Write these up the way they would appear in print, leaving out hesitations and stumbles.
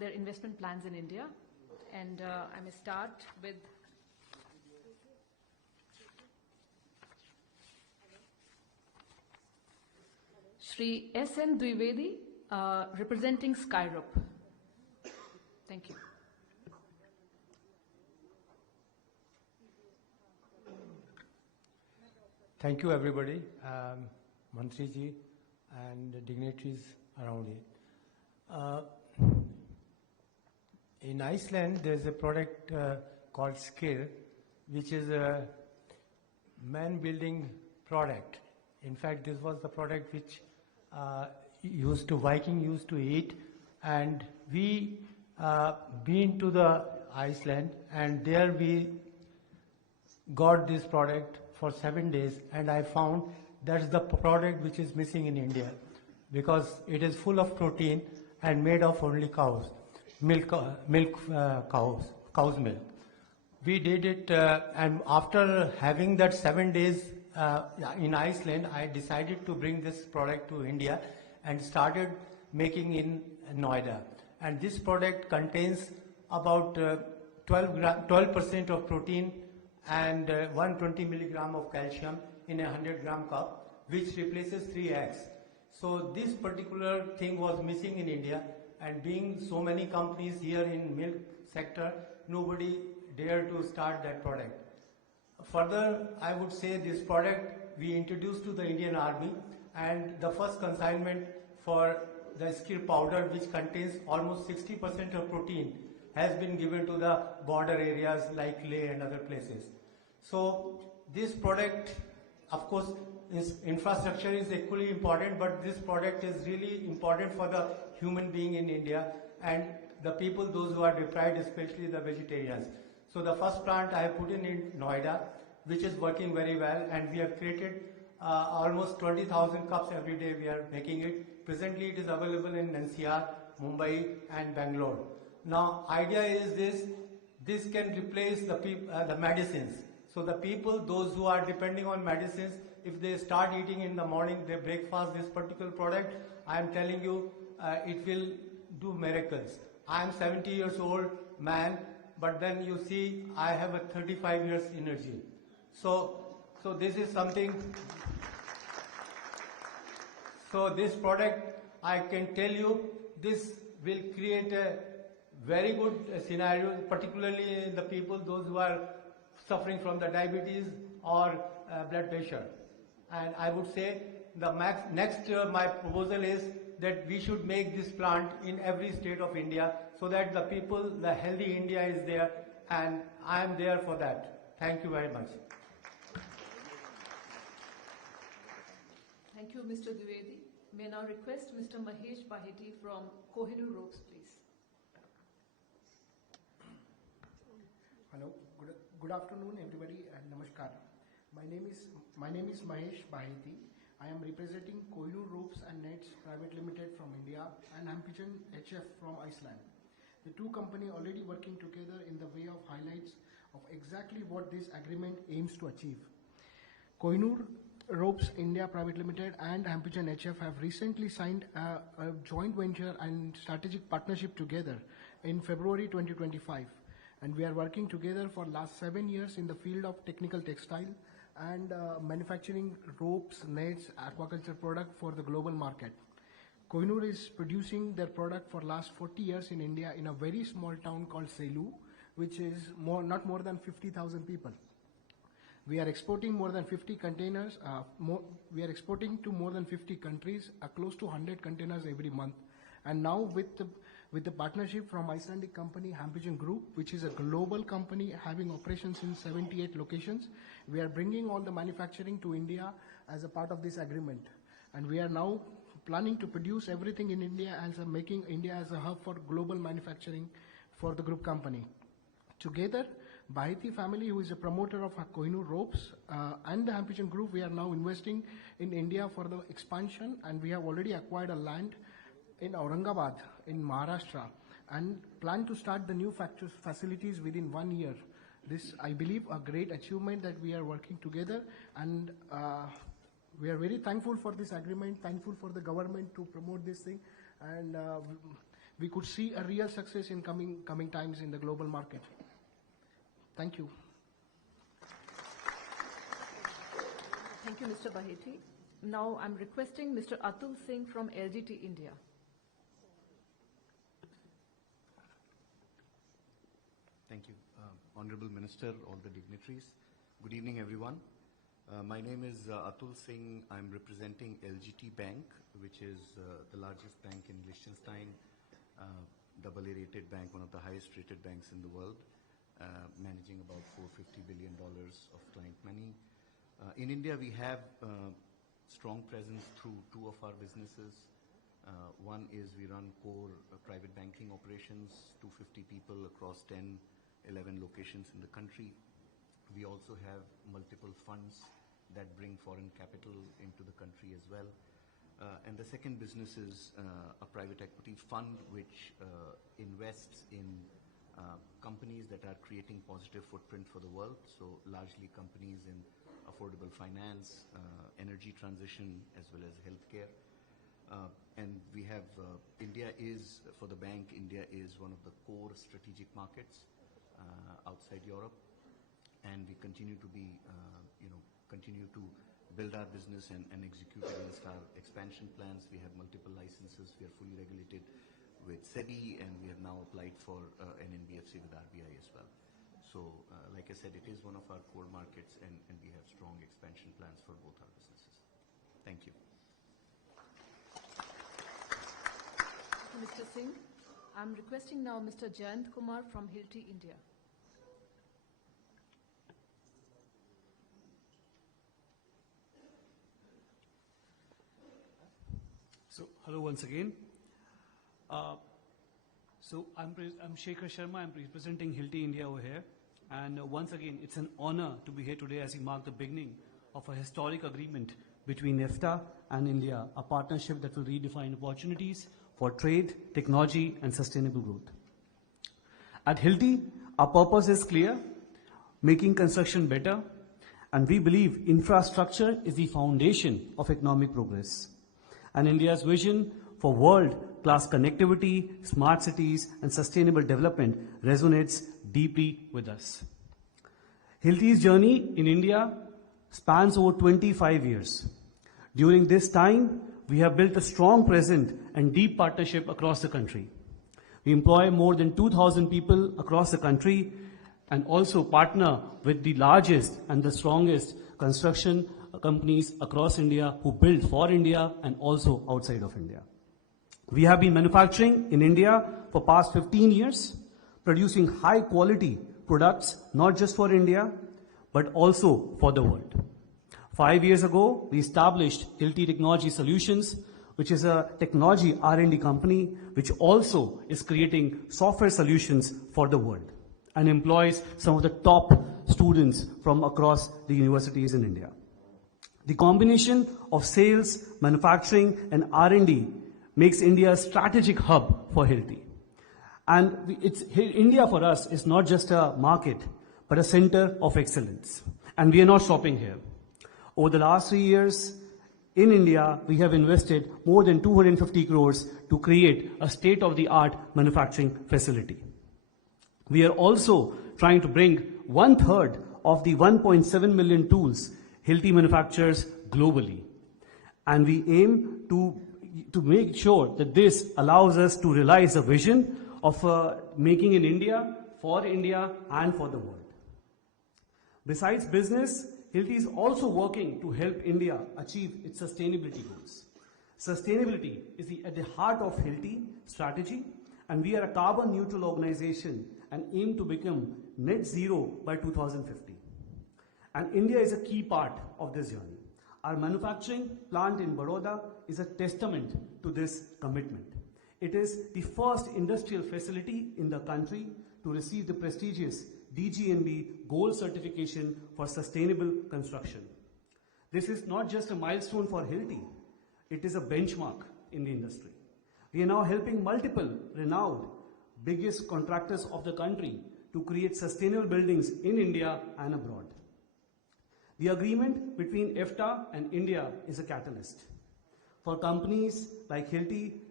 their investment plans in India. And I may start with Shri S.N. Dwivedi, representing Skyrope. Thank you. Thank you, everybody, Mantri ji and the dignitaries around it. In Iceland, there's a product called Skill, which is a man-building product. In fact, this was the product which Viking used to eat, and we been to the Iceland, and there we got this product for 7 days, and I found that's the product which is missing in India, because it is full of protein and made of only cow's milk. We did it, and after having that 7 days in Iceland, I decided to bring this product to India and started making in Noida. And this product contains about 12% of protein and 120 milligram of calcium in a 100-gram cup, which replaces 3 eggs. So this particular thing was missing in India, and being so many companies here in milk sector, nobody dared to start that product. Further, I would say this product we introduced to the Indian Army, and the first consignment for the skill powder, which contains almost 60% of protein, has been given to the border areas like Leh and other places. So this product, of course, infrastructure is equally important, but this product is really important for the human being in India and the people, those who are deprived, especially the vegetarians. So the first plant I have put in Noida, which is working very well, and we have created almost 20,000 cups every day we are making it. Presently it is available in NCR, Mumbai and Bangalore. Now idea is this can replace the medicines. So the people, those who are depending on medicines, if they start eating in the morning, their breakfast, this particular product, I am telling you, it will do miracles. I am 70 years old man, but then you see I have a 35 years energy. So this is something. So this product, I can tell you, this will create a very good scenario, particularly the people, those who are suffering from the diabetes or blood pressure. And I would say the next year my proposal is that we should make this plant in every state of India, so that the people, the healthy India is there, and I am there for that. Thank you very much. Thank you, Mr. Dwivedi. May I now request Mr. Mahesh Baheti from Kohinoor Ropes, please. Hello, good afternoon, everybody, and namaskar. My name is Mahesh Baheti. I am representing Kohinoor Ropes and Nets Private Limited from India and Ampigen HF from Iceland. The two companies already working together in the way of highlights of exactly what this agreement aims to achieve. Kohinoor Ropes India Private Limited and Ampigen HF have recently signed a joint venture and strategic partnership together in February 2025. And we are working together for last 7 years in the field of technical textile and manufacturing ropes, nets, aquaculture product for the global market. Kohinoor is producing their product for last 40 years in India in a very small town called Selu, which is not more than 50,000 people. We are exporting more than 50 containers. We are exporting to more than 50 countries, close to 100 containers every month. And now with the partnership from Icelandic company Ampigen Group, which is a global company having operations in 78 locations, we are bringing all the manufacturing to India as a part of this agreement. And we are now planning to produce everything in India and making India as a hub for global manufacturing for the group company. Together, Baheti family, who is a promoter of Kohinoor Ropes and the Ampigen Group, we are now investing in India for the expansion, and we have already acquired a land in Aurangabad in Maharashtra and plan to start the new facilities within 1 year. This, I believe, a great achievement that we are working together, and we are very thankful for this agreement, thankful for the government to promote this thing, and we could see a real success in coming times in the global market. Thank you. Thank you, Mr. Baheti. Now I'm requesting Mr. Atul Singh from LGT India. Thank you. Honorable Minister, all the dignitaries. Good evening, everyone. My name is Atul Singh. I'm representing LGT Bank, which is the largest bank in Liechtenstein, AA rated bank, one of the highest rated banks in the world, managing about $450 billion of client money. In India, we have strong presence through two of our businesses. One is we run core private banking operations, 250 people across 10, 11 locations in the country. We also have multiple funds that bring foreign capital into the country as well. And the second business is a private equity fund which invests in companies that are creating positive footprint for the world. So largely companies in affordable finance, energy transition, as well as healthcare. And we have, for the bank, India is one of the core strategic markets outside Europe. And we continue to be, continue to build our business and execute against our expansion plans. We have multiple licenses. We are fully regulated with SEBI, and we have now applied for an NBFC with RBI as well. So, like I said, it is one of our core markets, and we have strong expansion plans for both our businesses. Thank you. Mr. Singh, I'm requesting now Mr. Jayant Kumar from Hilti India. So, hello once again. So I'm Shekhar Sharma. I'm representing Hilti India over here. And once again, it's an honor to be here today as we mark the beginning of a historic agreement between EFTA and India, a partnership that will redefine opportunities for trade, technology, and sustainable growth. At Hilti, our purpose is clear: making construction better, and we believe infrastructure is the foundation of economic progress. And India's vision for world-class connectivity, smart cities, and sustainable development resonates deeply with us. Hilti's journey in India spans over 25 years. During this time, we have built a strong presence and deep partnership across the country. We employ more than 2,000 people across the country and also partner with the largest and the strongest construction companies across India who build for India and also outside of India. We have been manufacturing in India for past 15 years, producing high quality products not just for India but also for the world. 5 years ago, we established Hilti Technology Solutions, which is a technology R&D company which also is creating software solutions for the world and employs some of the top students from across the universities in India. The combination of sales, manufacturing, and R&D makes India a strategic hub for Hilti. And India for us is not just a market, but a center of excellence. And we are not stopping here. Over the last 3 years, in India, we have invested more than 250 crores to create a state-of-the-art manufacturing facility. We are also trying to bring 1/3 of the 1.7 million tools Hilti manufactures globally. And we aim to make sure that this allows us to realize the vision of making in India, for India, and for the world. Besides business, Hilti is also working to help India achieve its sustainability goals. Sustainability is at the heart of Hilti strategy, and we are a carbon neutral organization and aim to become net zero by 2050. And India is a key part of this journey. Our manufacturing plant in Baroda is a testament to this commitment. It is the first industrial facility in the country to receive the prestigious DGNB Gold certification for sustainable construction. This is not just a milestone for Hilti, it is a benchmark in the industry. We are now helping multiple renowned biggest contractors of the country to create sustainable buildings in India and abroad. The agreement between EFTA and India is a catalyst. For companies like Hilti,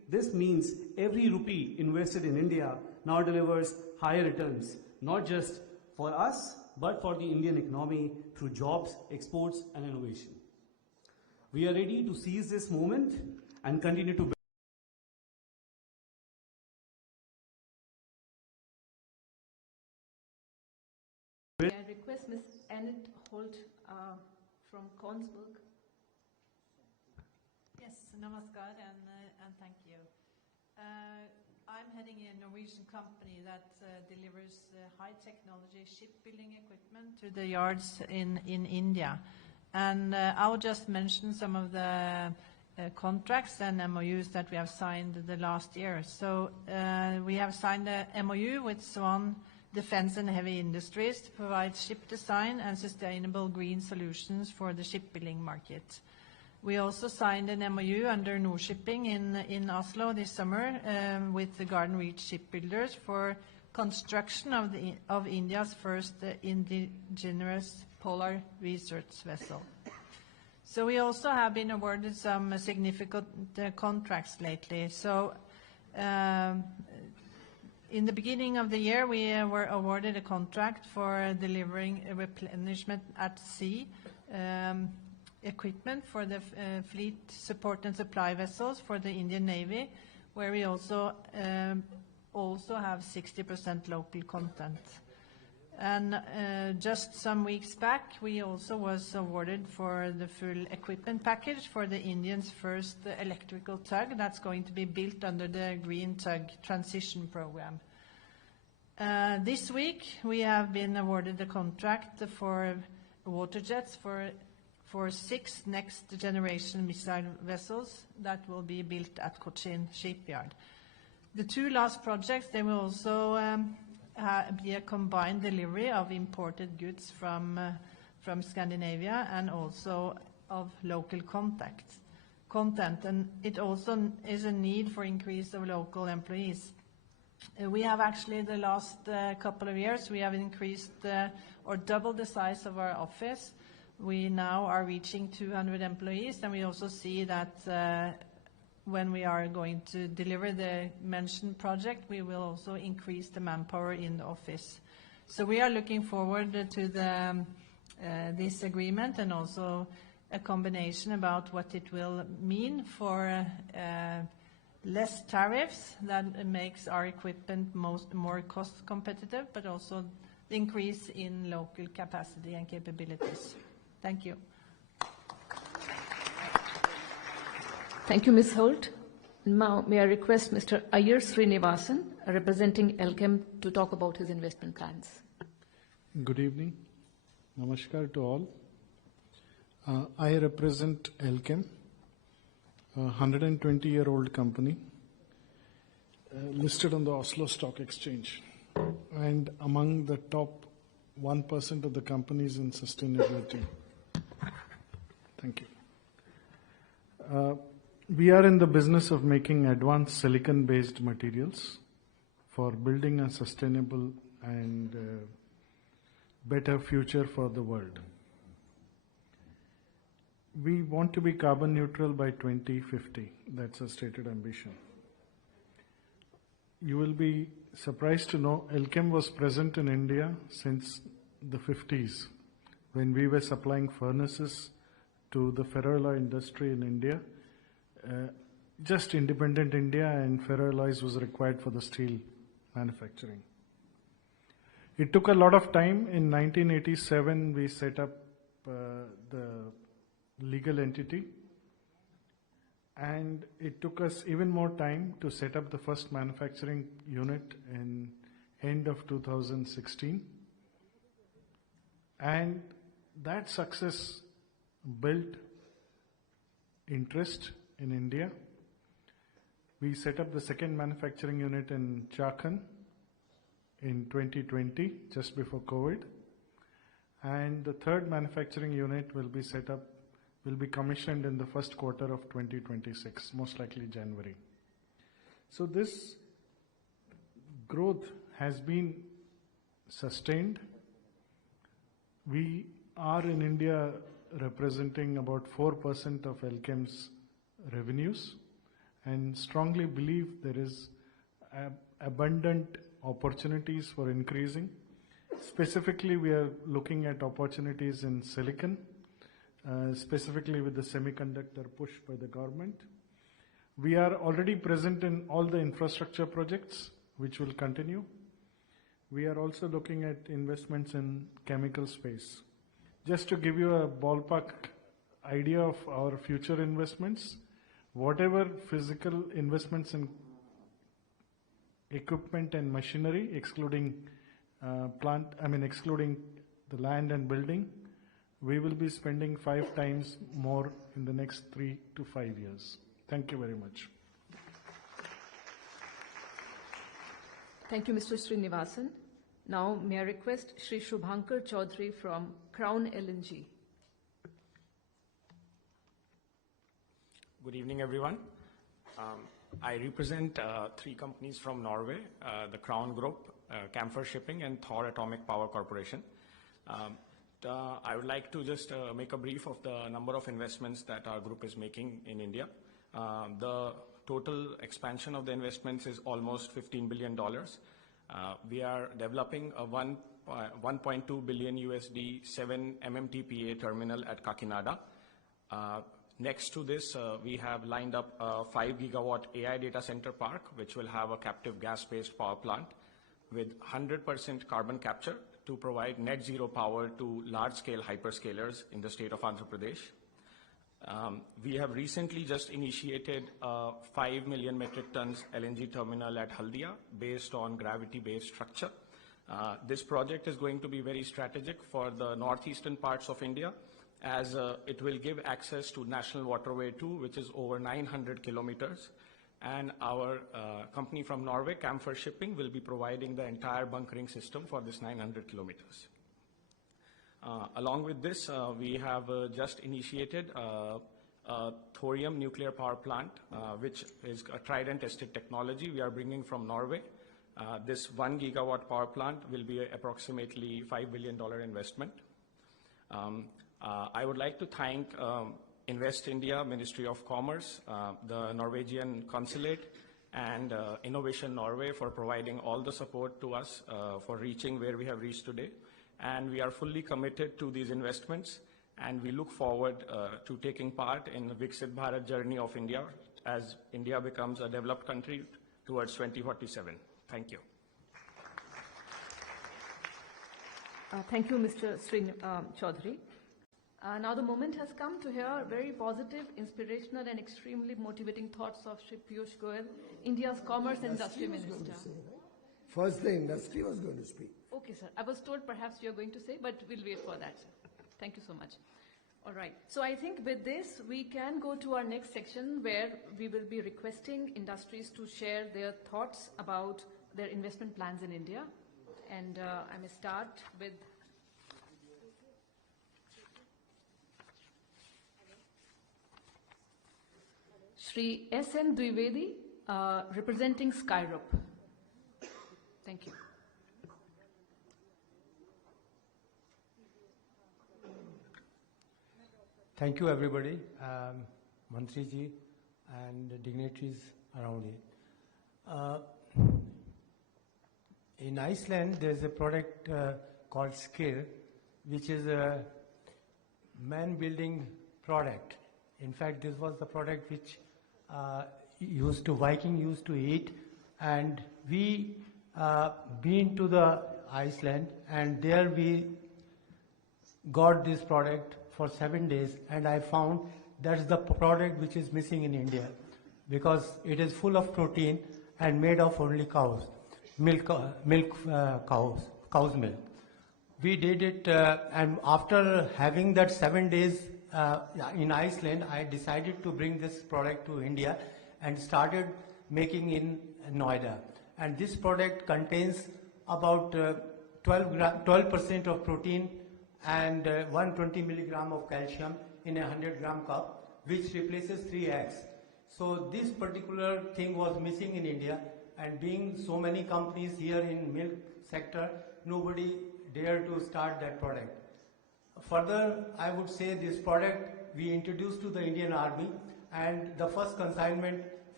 This means every rupee invested in India now delivers higher returns, not just for us, but for the Indian economy through jobs, exports, and innovation. We are ready to seize this moment and continue to May I request Ms. Annette Holt from Konsberg? Yes, namaskar and thank you. I'm heading a Norwegian company that delivers high technology shipbuilding equipment to the yards in India. And I will just mention some of the contracts and MOUs that we have signed the last year. So we have signed a MOU with Swan Defense and Heavy Industries to provide ship design and sustainable green solutions for the shipbuilding market. We also signed an MOU under Nordshipping in Oslo this summer with the Garden Reach shipbuilders for construction of India's first indigenous polar research vessel. So we also have been awarded some significant contracts lately. So in the beginning of the year, we were awarded a contract for delivering a replenishment at sea equipment for the fleet support and supply vessels for the Indian Navy, where we also have 60% local content. And just some weeks back, we also was awarded for the full equipment package for the Indian's first electrical tug that's going to be built under the Green Tug Transition Program. This week, we have been awarded the contract for water jets for 6 next-generation missile vessels that will be built at Cochin Shipyard. The 2 last projects, they will also be a combined delivery of imported goods from Scandinavia and also of local content. And it also is a need for increase of local employees. We have actually, the last couple of years, we have increased or doubled the size of our office. We now are reaching 200 employees, and we also see that when we are going to deliver the mentioned project, we will also increase the manpower in the office. So we are looking forward to this agreement and also a combination about what it will mean for less tariffs that makes our equipment more cost competitive, but also the increase in local capacity and capabilities. Thank you. Thank you, Ms. Holt. Now, may I request Mr. Iyer Srinivasan, representing Elkem, to talk about his investment plans. Good evening. Namaskar to all. I represent Elkem, a 120-year-old company listed on the Oslo Stock Exchange and among the top 1% of the companies in sustainability. Thank you. We are in the business of making advanced silicon-based materials for building a sustainable and better future for the world. We want to be carbon neutral by 2050. That's a stated ambition. You will be surprised to know Elkem was present in India since the 50s when we were supplying furnaces to the ferroalloy industry in India. Just independent India, and ferroalloys was required for the steel manufacturing. It took a lot of time. In 1987, we set up the legal entity, and it took us even more time to set up the first manufacturing unit in end of 2016. And that success built interest in India. We set up the second manufacturing unit in Chakan in 2020, just before COVID. And the third manufacturing unit will be commissioned in the first quarter of 2026, most likely January. So this growth has been sustained. We are in India representing about 4% of Elkem's revenues, and strongly believe there is abundant opportunities for increasing. Specifically, we are looking at opportunities in silicon, specifically with the semiconductor push by the government. We are already present in all the infrastructure projects, which will continue. We are also looking at investments in chemical space. Just to give you a ballpark idea of our future investments, whatever physical investments in equipment and machinery, excluding excluding the land and building, we will be spending 5 times more in the next 3 to 5 years. Thank you very much. Thank you, Mr. Srinivasan. Now, may I request Shri Shubhankar Chaudhary from Crown LNG. Good evening, everyone. I represent 3 companies from Norway, the Crown Group, Camphor Shipping, and Thor Atomic Power Corporation. I would like to just make a brief of the number of investments that our group is making in India. The total expansion of the investments is almost $15 billion. We are developing a 1.2 billion USD 7 MMTPA terminal at Kakinada. Next to this, we have lined up a 5 gigawatt AI data center park, which will have a captive gas-based power plant with 100% carbon capture to provide net zero power to large-scale hyperscalers in the state of Andhra Pradesh. We have recently just initiated a 5 million metric tons LNG terminal at Haldia based on gravity-based structure. This project is going to be very strategic for the northeastern parts of India, as it will give access to National Waterway 2, which is over 900 kilometers. And our company from Norway, Camphor Shipping, will be providing the entire bunkering system for this 900 kilometers. Along with this, we have just initiated a thorium nuclear power plant, which is a tried and tested technology we are bringing from Norway. This 1 gigawatt power plant will be approximately $5 billion investment. I would like to thank Invest India, Ministry of Commerce, the Norwegian Consulate, and Innovation Norway for providing all the support to us for reaching where we have reached today. And we are fully committed to these investments, and we look forward to taking part in the Viksit Bharat journey of India as India becomes a developed country towards 2047. Thank you. Thank you, Mr. Chaudhary. Now the moment has come to hear very positive, inspirational and extremely motivating thoughts of Shri Piyush Goyal, India's Commerce and Industry Minister. First the industry was going to speak. Okay, sir. I was told perhaps you're going to say, but we'll wait for that, sir. Thank you so much. All right. So I think with this, we can go to our next section where we will be requesting industries to share their thoughts about their investment plans in India. And I may start with Shri S.N. Dwivedi, representing Skyrope. Thank you. Thank you, everybody, Mantriji and the dignitaries around it. In Iceland, there's a product called Skir, which is a man-building product. In fact, this was the product which Viking used to eat, and we been to the Iceland, and there we got this product for 7 days, and I found that's the product which is missing in India, because it is full of protein and made of only cow's milk. We did it, and after having that 7 days in Iceland, I decided to bring this product to India and started making in Noida. And this product contains about 12% of protein and 120 milligram of calcium in a 100-gram cup, which replaces 3 eggs. So this particular thing was missing in India, and being so many companies here in milk sector, nobody dared to start that product. Further, I would say this product we introduced to the Indian Army, and the first consignment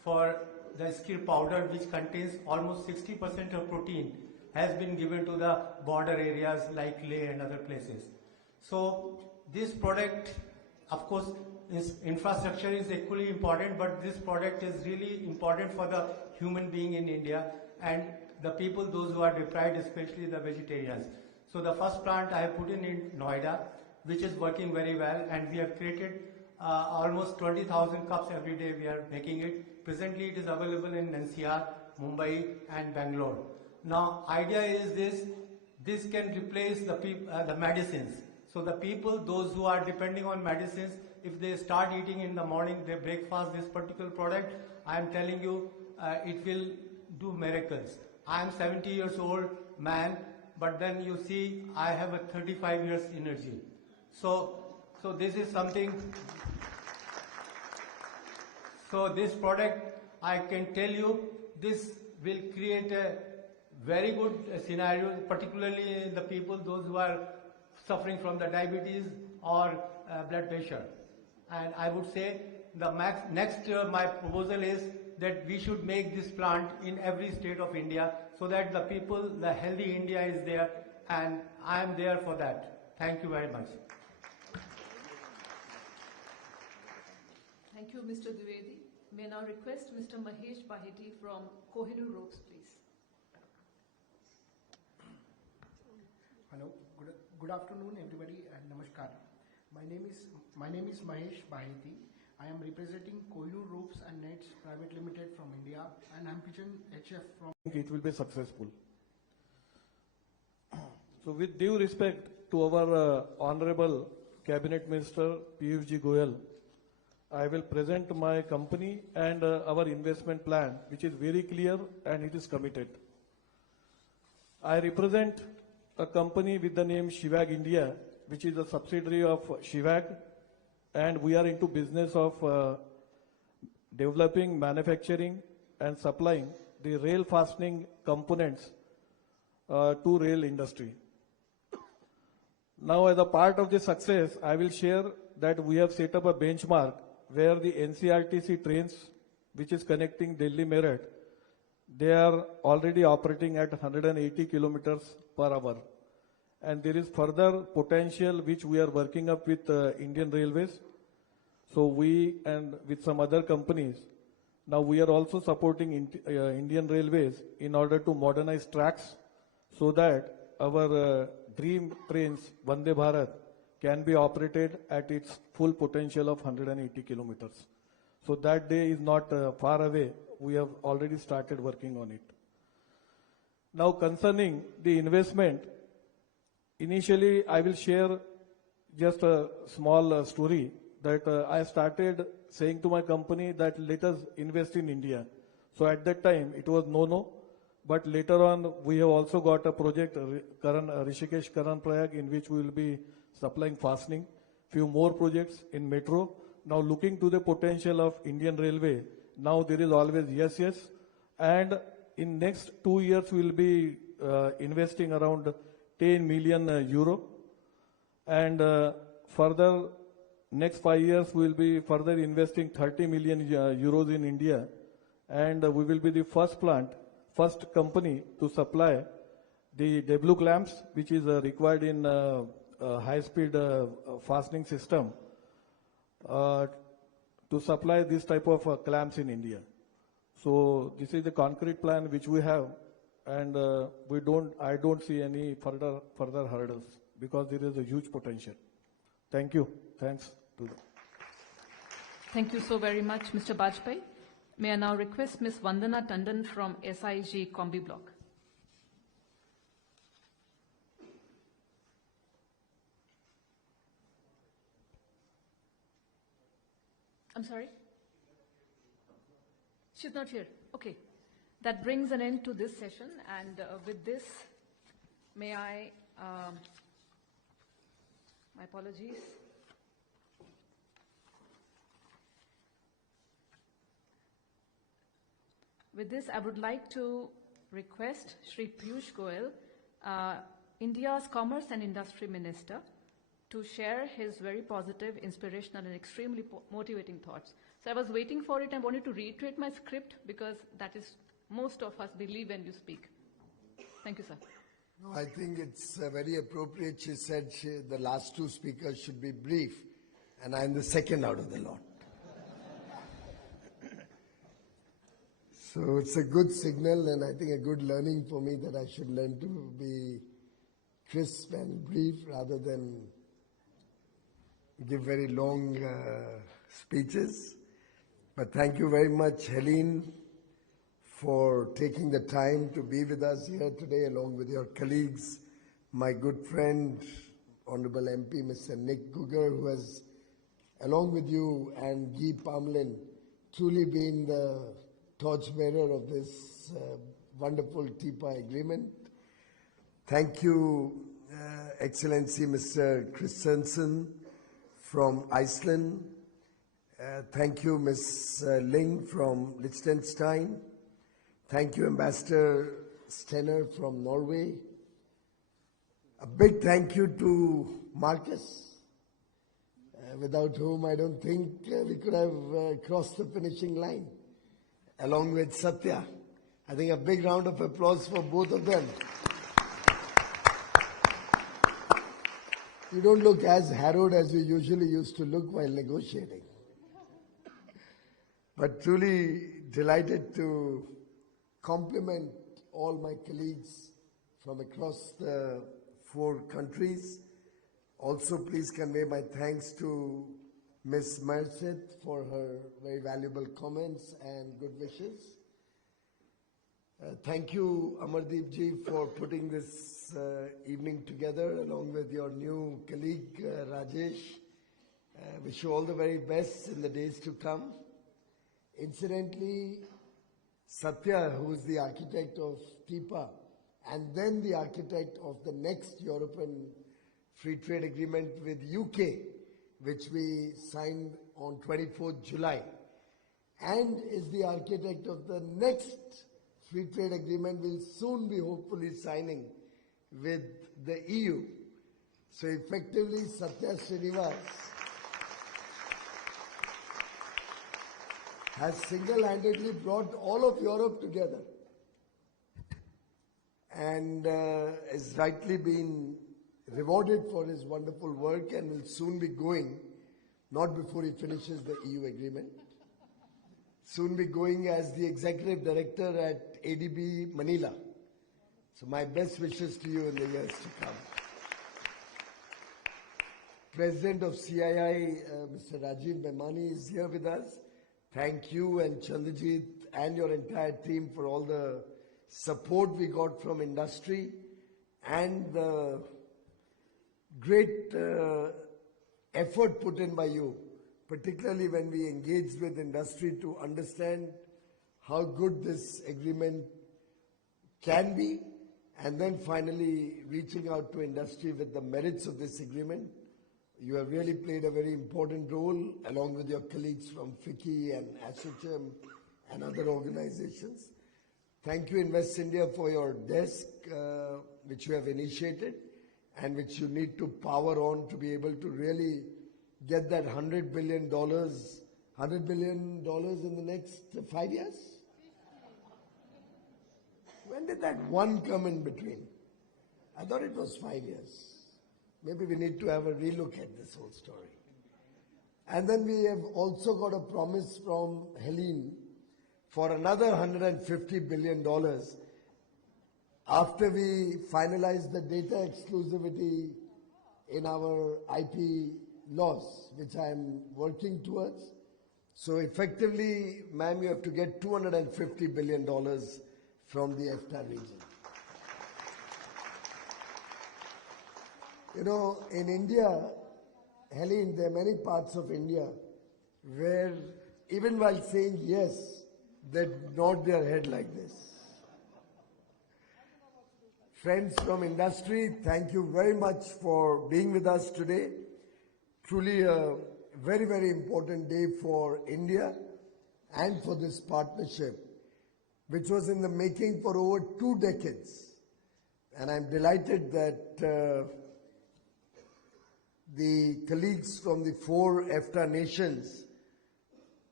for the skill powder, which contains almost 60% of protein, has been given to the border areas like Leh and other places. So this product, of course, infrastructure is equally important, but this product is really important for the human being in India and the people, those who are deprived, especially the vegetarians. So the first plant I have put in Noida, which is working very well, and we have created almost 20,000 cups every day we are making it. Presently it is available in NCR, Mumbai and Bangalore. Now idea is this can replace the medicines. So the people, those who are depending on medicines, if they start eating in the morning, their breakfast, this particular product, I am telling you, it will do miracles. I am 70 years old man, but then you see I have a 35 years energy. So this is something. So this product, I can tell you, this will create a very good scenario, particularly in the people, those who are suffering from the diabetes or blood pressure. And I would say next year my proposal is that we should make this plant in every state of India so that the people, the healthy India is there, and I am there for that. Thank you very much. Thank you, Mr. Dwivedi. May I now request Mr. Mahesh Baheti from Kohinoor Ropes, please. Hello, good afternoon, everybody, and namaskar. My name is Mahesh Baheti. I am representing Kohinoor Ropes and Nets Private Limited from India, and I'm pitching HF from. It will be successful. So, with due respect to our Honorable Cabinet Minister Piyush Goyal, I will present my company and our investment plan, which is very clear and it is committed. I represent a company with the name Shivag India, which is a subsidiary of Shivag, and we are into business of developing, manufacturing and supplying the rail fastening components to rail industry. Now, as a part of this success, I will share that we have set up a benchmark where the NCRTC trains, which is connecting Delhi Meerut, they are already operating at 180 kilometers per hour. And there is further potential which we are working up with Indian Railways. So we and with some other companies, now we are also supporting Indian Railways in order to modernize tracks so that our dream trains, Vande Bharat, can be operated at its full potential of 180 kilometers. So that day is not far away. We have already started working on it. Now concerning the investment, initially I will share just a small story that I started saying to my company that let us invest in India. So at that time it was no, but later on we have also got a project, Rishikesh Karan Prayag, in which we will be supplying fastening, few more projects in metro. Now looking to the potential of Indian Railway, now there is always yes, and in next 2 years we will be investing around 10 million euro, and further next 5 years we will be further investing 30 million euros in India, and we will be the first company to supply the W clamps, which is required in high-speed fastening system, to supply this type of clamps in India. So this is the concrete plan which we have, and I don't see any further hurdles because there is a huge potential. Thank you. Thanks to them. Thank you so very much, Mr. Bajpai. May I now request Ms. Vandana Tandon from SIG Combi Block. I'm sorry? She's not here. Okay. That brings an end to this session, and with this, may I, my apologies. With this, I would like to request Shri Piyush Goyal, India's Commerce and Industry Minister, to share his very positive, inspirational and extremely motivating thoughts. So I was waiting for it. I wanted to reiterate my script because that is most of us believe when you speak. Thank you, sir. No, I think it's very appropriate. She said the last two speakers should be brief, and I'm the second out of the lot. So it's a good signal, and I think a good learning for me that I should learn to be crisp and brief rather than give very long speeches. But thank you very much, Helene, for taking the time to be with us here today along with your colleagues, my good friend, Honorable MP Mr. Nick Gugger, who has, along with you and Guy Parmelin, truly been the torchbearer of this wonderful TIPA agreement. Thank you, Excellency Mr. Christensen from Iceland. Thank you, Ms. Ling from Liechtenstein. Thank you, Ambassador Stenner from Norway. A big thank you to Marcus, without whom I don't think we could have crossed the finishing line, along with Satya. I think a big round of applause for both of them. You don't look as harrowed as you usually used to look while negotiating. But truly delighted to compliment all my colleagues from across the 4 countries. Also, please convey my thanks to Ms. Merced for her very valuable comments and good wishes. Thank you, Amardeep ji, for putting this evening together along with your new colleague, Rajesh. Wish you all the very best in the days to come. Incidentally, Satya, who is the architect of TIPA and then the architect of the next European Free Trade Agreement with UK, which we signed on 24th July, and is the architect of the next Free Trade Agreement we'll soon be hopefully signing with the EU. So effectively, Satya Srinivas has single-handedly brought all of Europe together and has rightly been rewarded for his wonderful work and will soon be going, not before he finishes the EU agreement, soon be going as the executive director at ADB Manila. So my best wishes to you in the years to come. President of CII, Mr. Rajiv Memani, is here with us. Thank you and Chandrajit and your entire team for all the support we got from industry and the great effort put in by you, particularly when we engaged with industry to understand how good this agreement can be, and then finally reaching out to industry with the merits of this agreement. You have really played a very important role along with your colleagues from FICCI and ASSOCHAM and other organizations. Thank you, Invest India, for your desk, which you have initiated and which you need to power on to be able to really get that $100 billion in the next 5 years? When did that one come in between? I thought it was 5 years. Maybe we need to have a relook at this whole story. And then we have also got a promise from Helene for another $150 billion after we finalize the data exclusivity in our IP laws, which I am working towards. So effectively, ma'am, you have to get $250 billion from the EFTA region. You know, in India, Helene, there are many parts of India where even while saying yes, they nod their head like this. Friends from industry, thank you very much for being with us today. Truly a very, very important day for India and for this partnership, which was in the making for over 2 decades. And I'm delighted that the colleagues from the 4 EFTA nations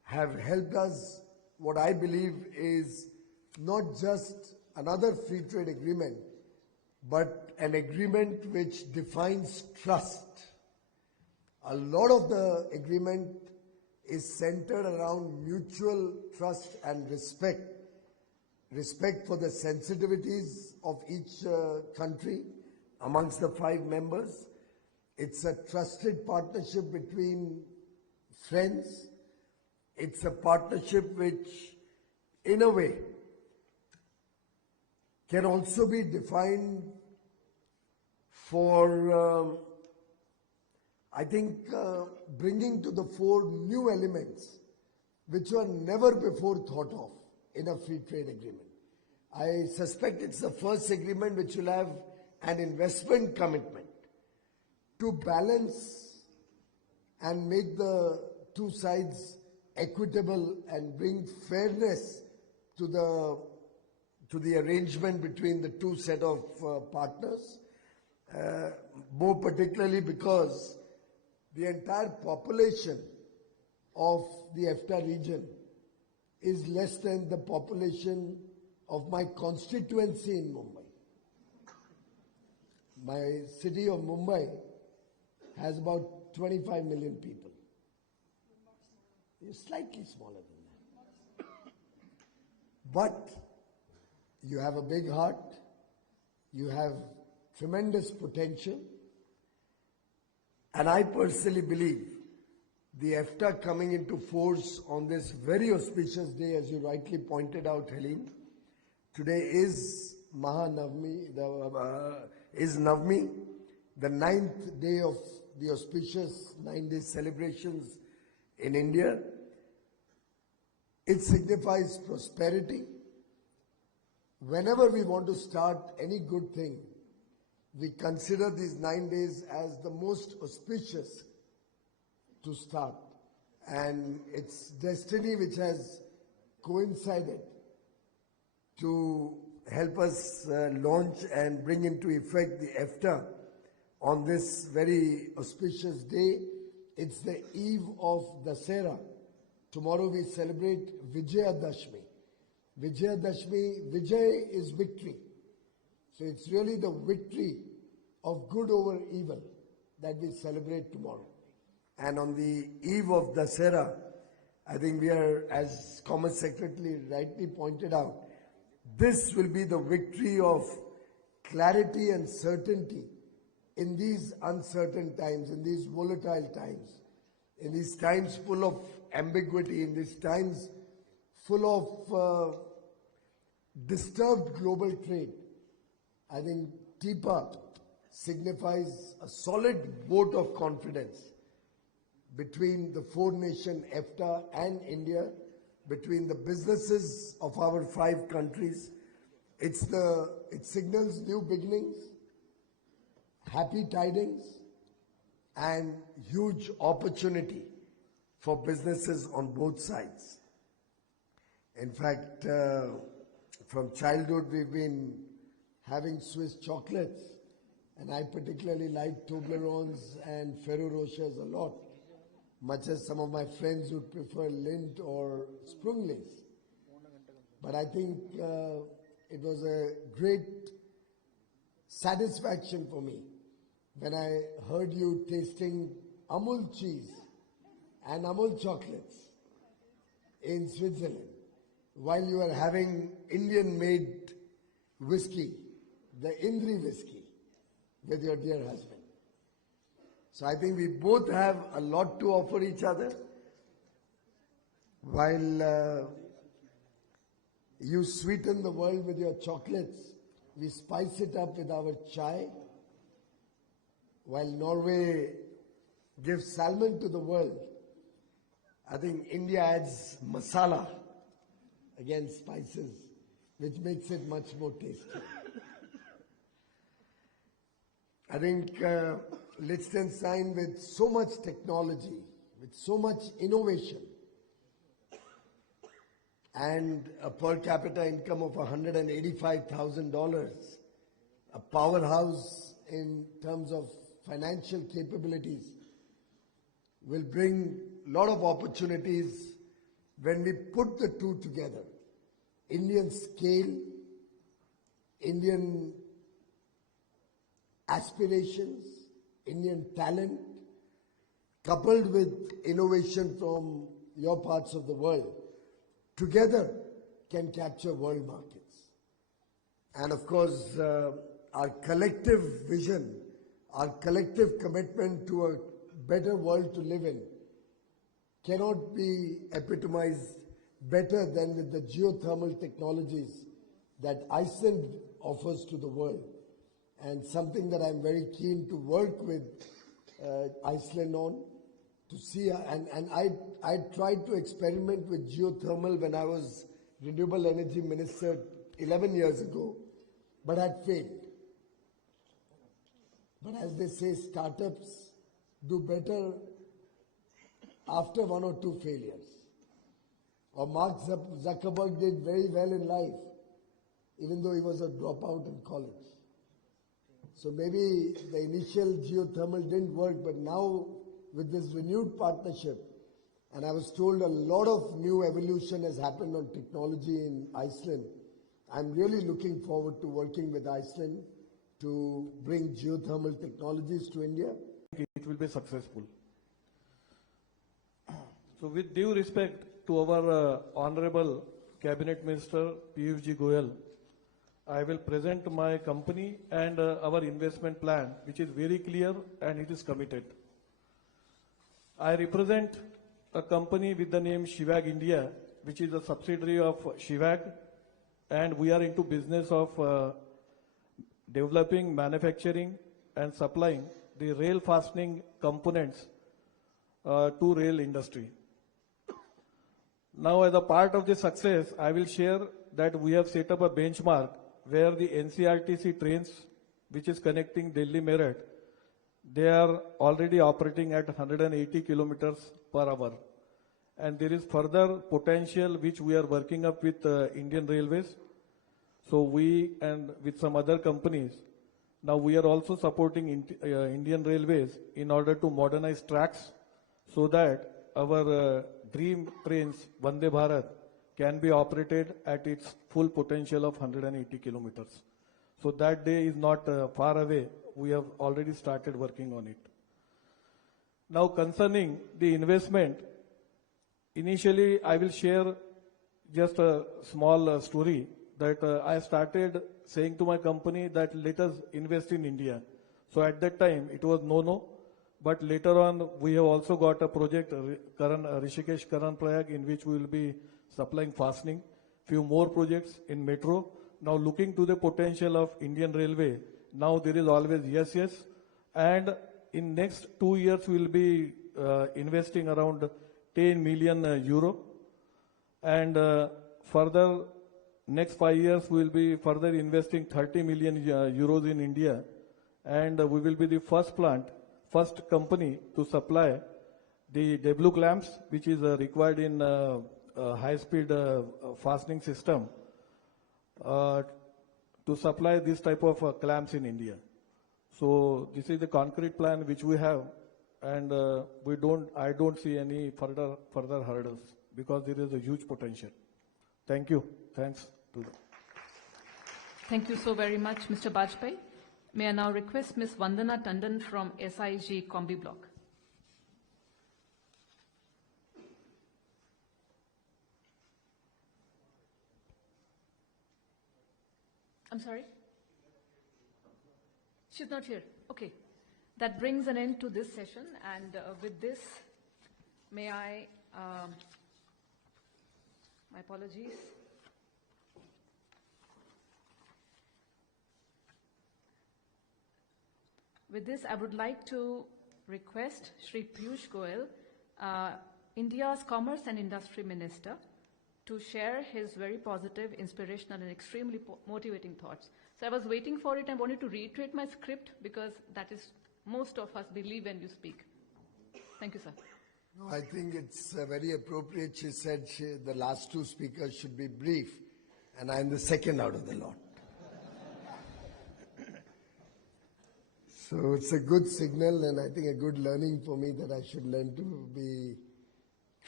have helped us, what I believe is not just another free trade agreement, but an agreement which defines trust. A lot of the agreement is centered around mutual trust and respect. Respect for the sensitivities of each country amongst the 5 members. It's a trusted partnership between friends. It's a partnership which, in a way, can also be defined for, I think, bringing to the fore new elements which were never before thought of in a free trade agreement. I suspect it's the first agreement which will have an investment commitment to balance and make the two sides equitable and bring fairness to the arrangement between the two set of partners, more particularly because the entire population of the EFTA region is less than the population of my constituency in Mumbai. My city of Mumbai has about 25 million people. It's slightly smaller than that. But you have a big heart, you have tremendous potential, and I personally believe the EFTA coming into force on this very auspicious day, as you rightly pointed out, Helene. Today is Mahanavami, is Navami, the 9th day of the auspicious 9-day celebrations in India. It signifies prosperity. Whenever we want to start any good thing, we consider these 9 days as the most auspicious to start. And it's destiny which has coincided to help us launch and bring into effect the EFTA on this very auspicious day. It's the eve of Dasera. Tomorrow we celebrate Vijayadashmi. Vijayadashmi, Vijay is victory. So it's really the victory of good over evil that we celebrate tomorrow. And on the eve of Dasera, I think we are, as Commerce Secretary rightly pointed out, this will be the victory of clarity and certainty in these uncertain times, in these volatile times, in these times full of ambiguity, in these times full of disturbed global trade. I think TIPA signifies a solid vote of confidence between the 4-nation EFTA and India, between the businesses of our 5 countries. It signals new beginnings, happy tidings, and huge opportunity for businesses on both sides. In fact, from childhood we've been having Swiss chocolates, and I particularly like Toblerones and Ferrero Rochers a lot, much as some of my friends would prefer Lindt or Sprunglis. But I think it was a great satisfaction for me when I heard you tasting Amul cheese and Amul chocolates in Switzerland while you were having Indian-made whiskey, the Indri whiskey, with your dear husband. So I think we both have a lot to offer each other. While you sweeten the world with your chocolates, we spice it up with our chai. While Norway gives salmon to the world, I think India adds masala, again spices, which makes it much more tasty. I think Liechtenstein, with so much technology, with so much innovation, and a per capita income of $185,000, a powerhouse in terms of financial capabilities, will bring a lot of opportunities when we put the two together, Indian scale, Indian aspirations, Indian talent, coupled with innovation from your parts of the world, together can capture world markets. And of course, our collective vision, our collective commitment to a better world to live in cannot be epitomized better than with the geothermal technologies that Iceland offers to the world, and something that I'm very keen to work with Iceland on to see. And I tried to experiment with geothermal when I was Renewable Energy Minister 11 years ago, but had failed. But as they say, startups do better after one or two failures. Or Mark Zuckerberg did very well in life, even though he was a dropout in college. So maybe the initial geothermal didn't work, but now with this renewed partnership, and I was told a lot of new evolution has happened on technology in Iceland, I'm really looking forward to working with Iceland to bring geothermal technologies to India. It will be successful. So with due respect to our Honorable Cabinet Minister Piyush Goyal, I will present my company and our investment plan, which is very clear and it is committed. I represent a company with the name Shivag India, which is a subsidiary of Shivag, and we are into business of developing, manufacturing and supplying the rail fastening components to rail industry. Now, as a part of this success, I will share that we have set up a benchmark where the NCRTC trains, which is connecting Delhi Meerut, they are already operating at 180 kilometers per hour. And there is further potential which we are working up with Indian Railways. So we and with some other companies, now we are also supporting Indian Railways in order to modernize tracks so that our dream trains, Vande Bharat, can be operated at its full potential of 180 kilometers. So that day is not far away. We have already started working on it. Now concerning the investment, initially I will share just a small story that I started saying to my company that let us invest in India. So at that time it was no, but later on we have also got a project, Rishikesh Karan Prayag, in which we will be supplying fastening, few more projects in metro. Now looking to the potential of Indian Railway, now there is always yes, and in next 2 years we will be investing around 10 million euro, and further next 5 years we will be further investing 30 million euros in India, and we will be the first company to supply the W clamps, which is required in high-speed fastening system, to supply this type of clamps in India. So this is the concrete plan which we have, and I don't see any further hurdles because there is a huge potential. Thank you. Thanks. Thank you so very much, Mr. Bajpai. May I now request Ms. Vandana Tandon from SIG Combi Block. I'm sorry? She's not here. Okay. That brings an end to this session, and with this, may I, my apologies. With this, I would like to request Shri Piyush Goyal, India's Commerce and Industry Minister, to share his very positive, inspirational and extremely motivating thoughts. So I was waiting for it. I wanted to reiterate my script because that is most of us believe when you speak. Thank you, sir. No, I think it's very appropriate. She said the last two speakers should be brief, and I'm the second out of the lot. So it's a good signal, and I think a good learning for me that I should learn to be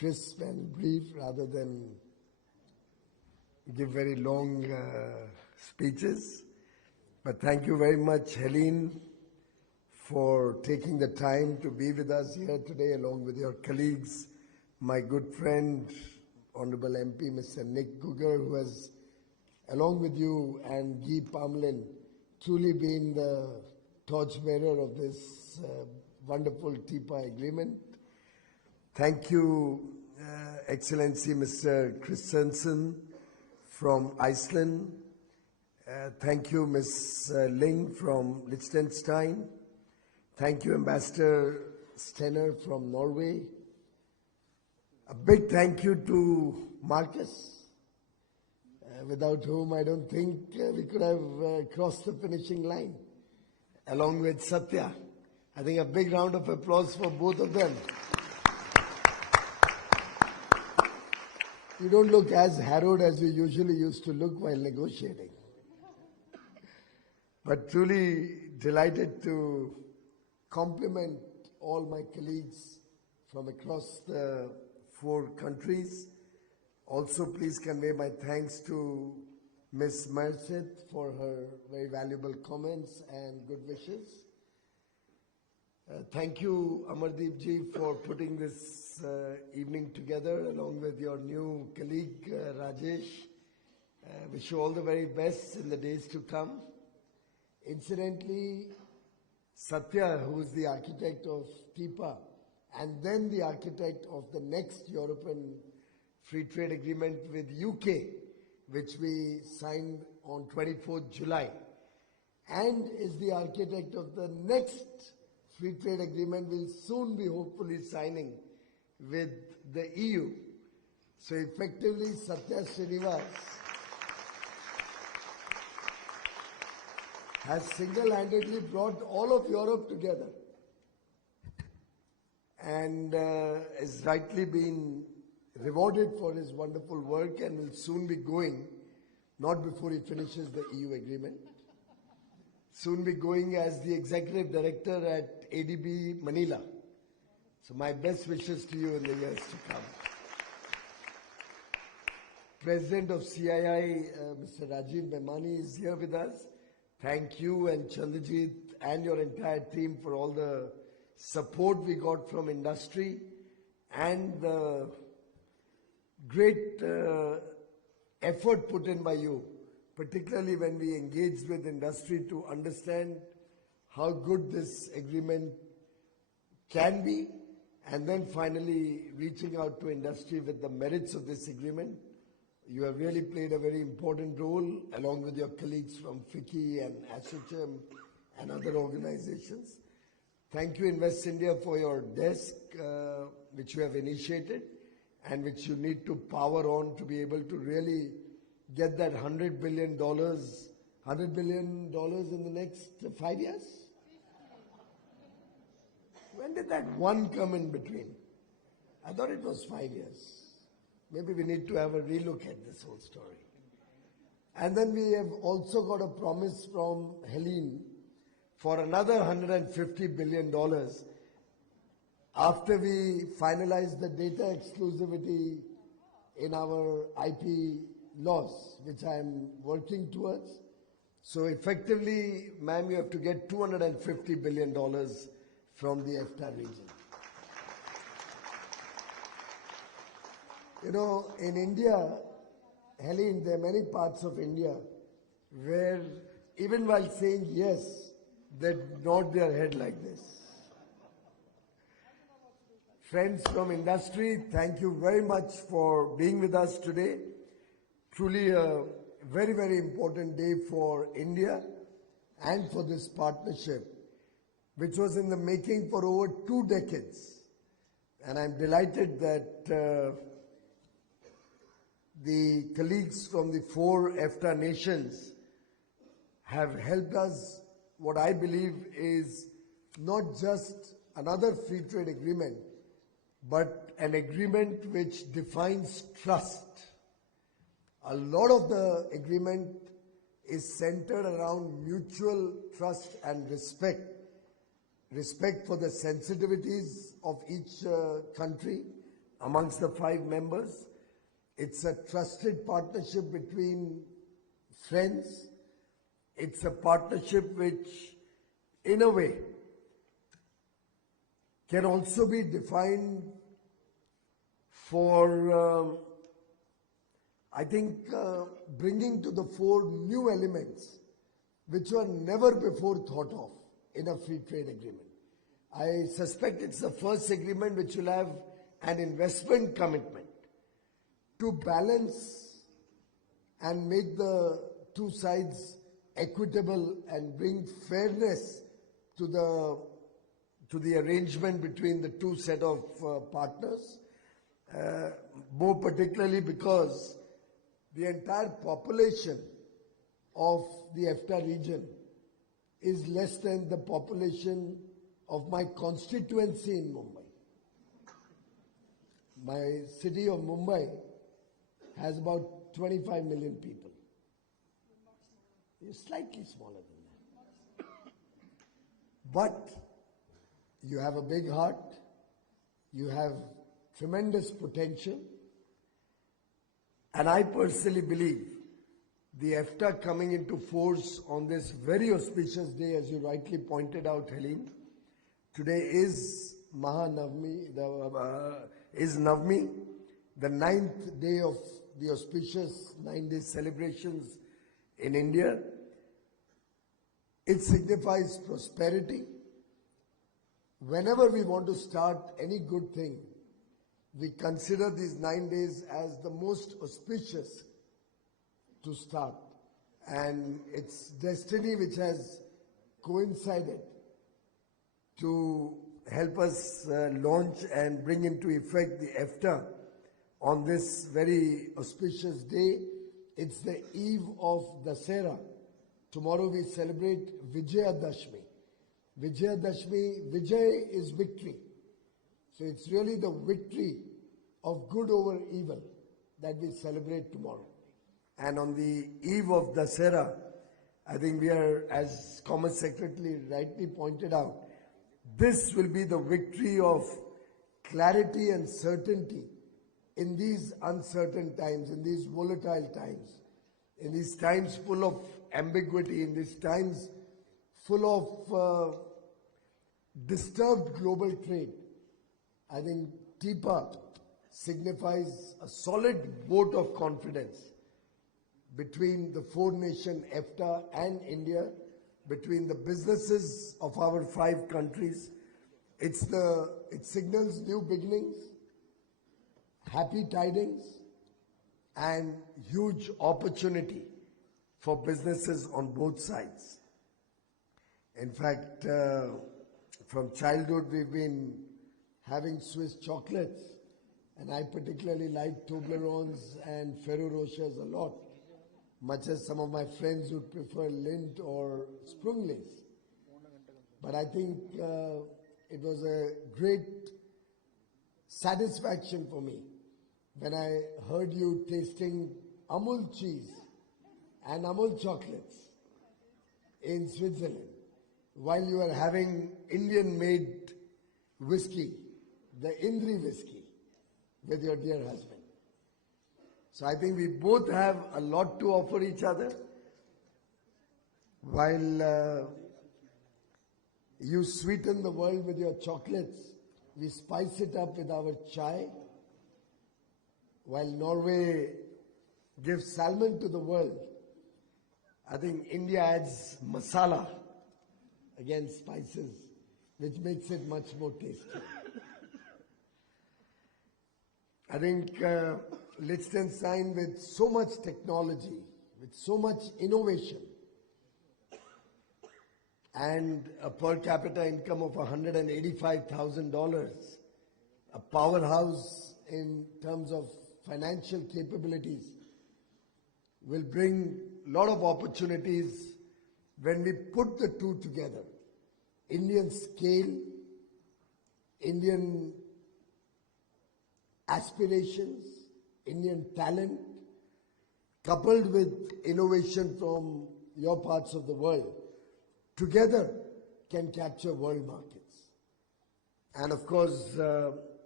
crisp and brief rather than give very long speeches. But thank you very much, Helene, for taking the time to be with us here today along with your colleagues, my good friend, Honorable MP, Mr. Nick Gugar, who has, along with you and Guy Pamlin, truly been the torchbearer of this wonderful TIPA agreement. Thank you, Excellency Mr. Christensen from Iceland. Thank you, Ms. Ling from Liechtenstein. Thank you, Ambassador Stenner from Norway. A big thank you to Marcus, without whom I don't think we could have crossed the finishing line, along with Satya. I think a big round of applause for both of them. You don't look as harrowed as you usually used to look while negotiating. But truly delighted to compliment all my colleagues from across the 4 countries. Also, please convey my thanks to Ms. Merced for her very valuable comments and good wishes. Thank you, Amardeep ji, for putting this evening together along with your new colleague, Rajesh. Wish you all the very best in the days to come. Incidentally, Satya, who is the architect of TIPA and then the architect of the next European Free Trade Agreement with UK, which we signed on 24th July, and is the architect of the next Free Trade Agreement we'll soon be hopefully signing with the EU. So effectively, Satya Srinivas has single-handedly brought all of Europe together and is rightly been rewarded for his wonderful work and will soon be going, not before he finishes the EU agreement, soon be going as the Executive Director at ADB Manila. So my best wishes to you in the years to come. President of CII, Mr. Rajiv Memani, is here with us. Thank you and Chandrajit and your entire team for all the support we got from industry and the great effort put in by you, particularly when we engaged with industry to understand how good this agreement can be, and then finally reaching out to industry with the merits of this agreement. You have really played a very important role along with your colleagues from FICCI and ASSOCHAM and other organizations. Thank you, Invest India, for your desk, which you have initiated and which you need to power on to be able to really get that $100 billion in the next 5 years? When did that one come in between? I thought it was 5 years. Maybe we need to have a relook at this whole story. And then we have also got a promise from Helene for another $150 billion after we finalize the data exclusivity in our IP laws, which I am working towards. So effectively, ma'am, you have to get $250 billion from the EFTA region. You know, in India, Helene, there are many parts of India where even while saying yes, they nod their head like this. Friends from industry, thank you very much for being with us today. Truly a very, very important day for India and for this partnership, which was in the making for over 2 decades. And I'm delighted that the colleagues from the 4 EFTA nations have helped us, what I believe is not just another free trade agreement, but an agreement which defines trust. A lot of the agreement is centered around mutual trust and respect for the sensitivities of each country, amongst the 5 members. It's a trusted partnership between friends. It's a partnership which, in a way, can also be defined for, I think, bringing to the fore new elements which were never before thought of in a free trade agreement. I suspect it's the first agreement which will have an investment commitment to balance and make the two sides equitable and bring fairness to the arrangement between the two set of partners, more particularly because the entire population of the EFTA region is less than the population of my constituency in Mumbai. My city of Mumbai has about 25 million people. It's slightly smaller than that. But you have a big heart, you have tremendous potential, and I personally believe the EFTA coming into force on this very auspicious day, as you rightly pointed out, Helene. Today is Mahanavami, is Navami, the 9th day of the auspicious 9-day celebrations in India. It signifies prosperity. Whenever we want to start any good thing, we consider these 9 days as the most auspicious to start. And it's destiny which has coincided to help us launch and bring into effect the EFTA on this very auspicious day. It's the eve of Dasera. Tomorrow we celebrate Vijayadashmi. Vijayadashmi, Vijay is victory. So it's really the victory of good over evil that we celebrate tomorrow. And on the eve of Dasera, I think we are, as Commerce Secretary rightly pointed out, this will be the victory of clarity and certainty in these uncertain times, in these volatile times, in these times full of ambiguity, in these times full of disturbed global trade. I think TIPA signifies a solid vote of confidence between the 4-nation EFTA and India, between the businesses of our 5 countries. It signals new beginnings, happy tidings, and huge opportunity for businesses on both sides. In fact, from childhood we've been having Swiss chocolates, and I particularly like Toblerones and Ferrero Rochers a lot, much as some of my friends would prefer Lindt or Sprunglis. But I think it was a great satisfaction for me when I heard you tasting Amul cheese and Amul chocolates in Switzerland while you were having Indian-made whiskey, the Indri whiskey, with your dear husband. So I think we both have a lot to offer each other. While you sweeten the world with your chocolates, we spice it up with our chai. While Norway gives salmon to the world, I think India adds masala, again spices, which makes it much more tasty. I think Liechtenstein, with so much technology, with so much innovation, and a per capita income of $185,000, a powerhouse in terms of financial capabilities, will bring a lot of opportunities when we put the two together. Indian scale, Indian aspirations, Indian talent, coupled with innovation from your parts of the world, together can capture world markets. And of course,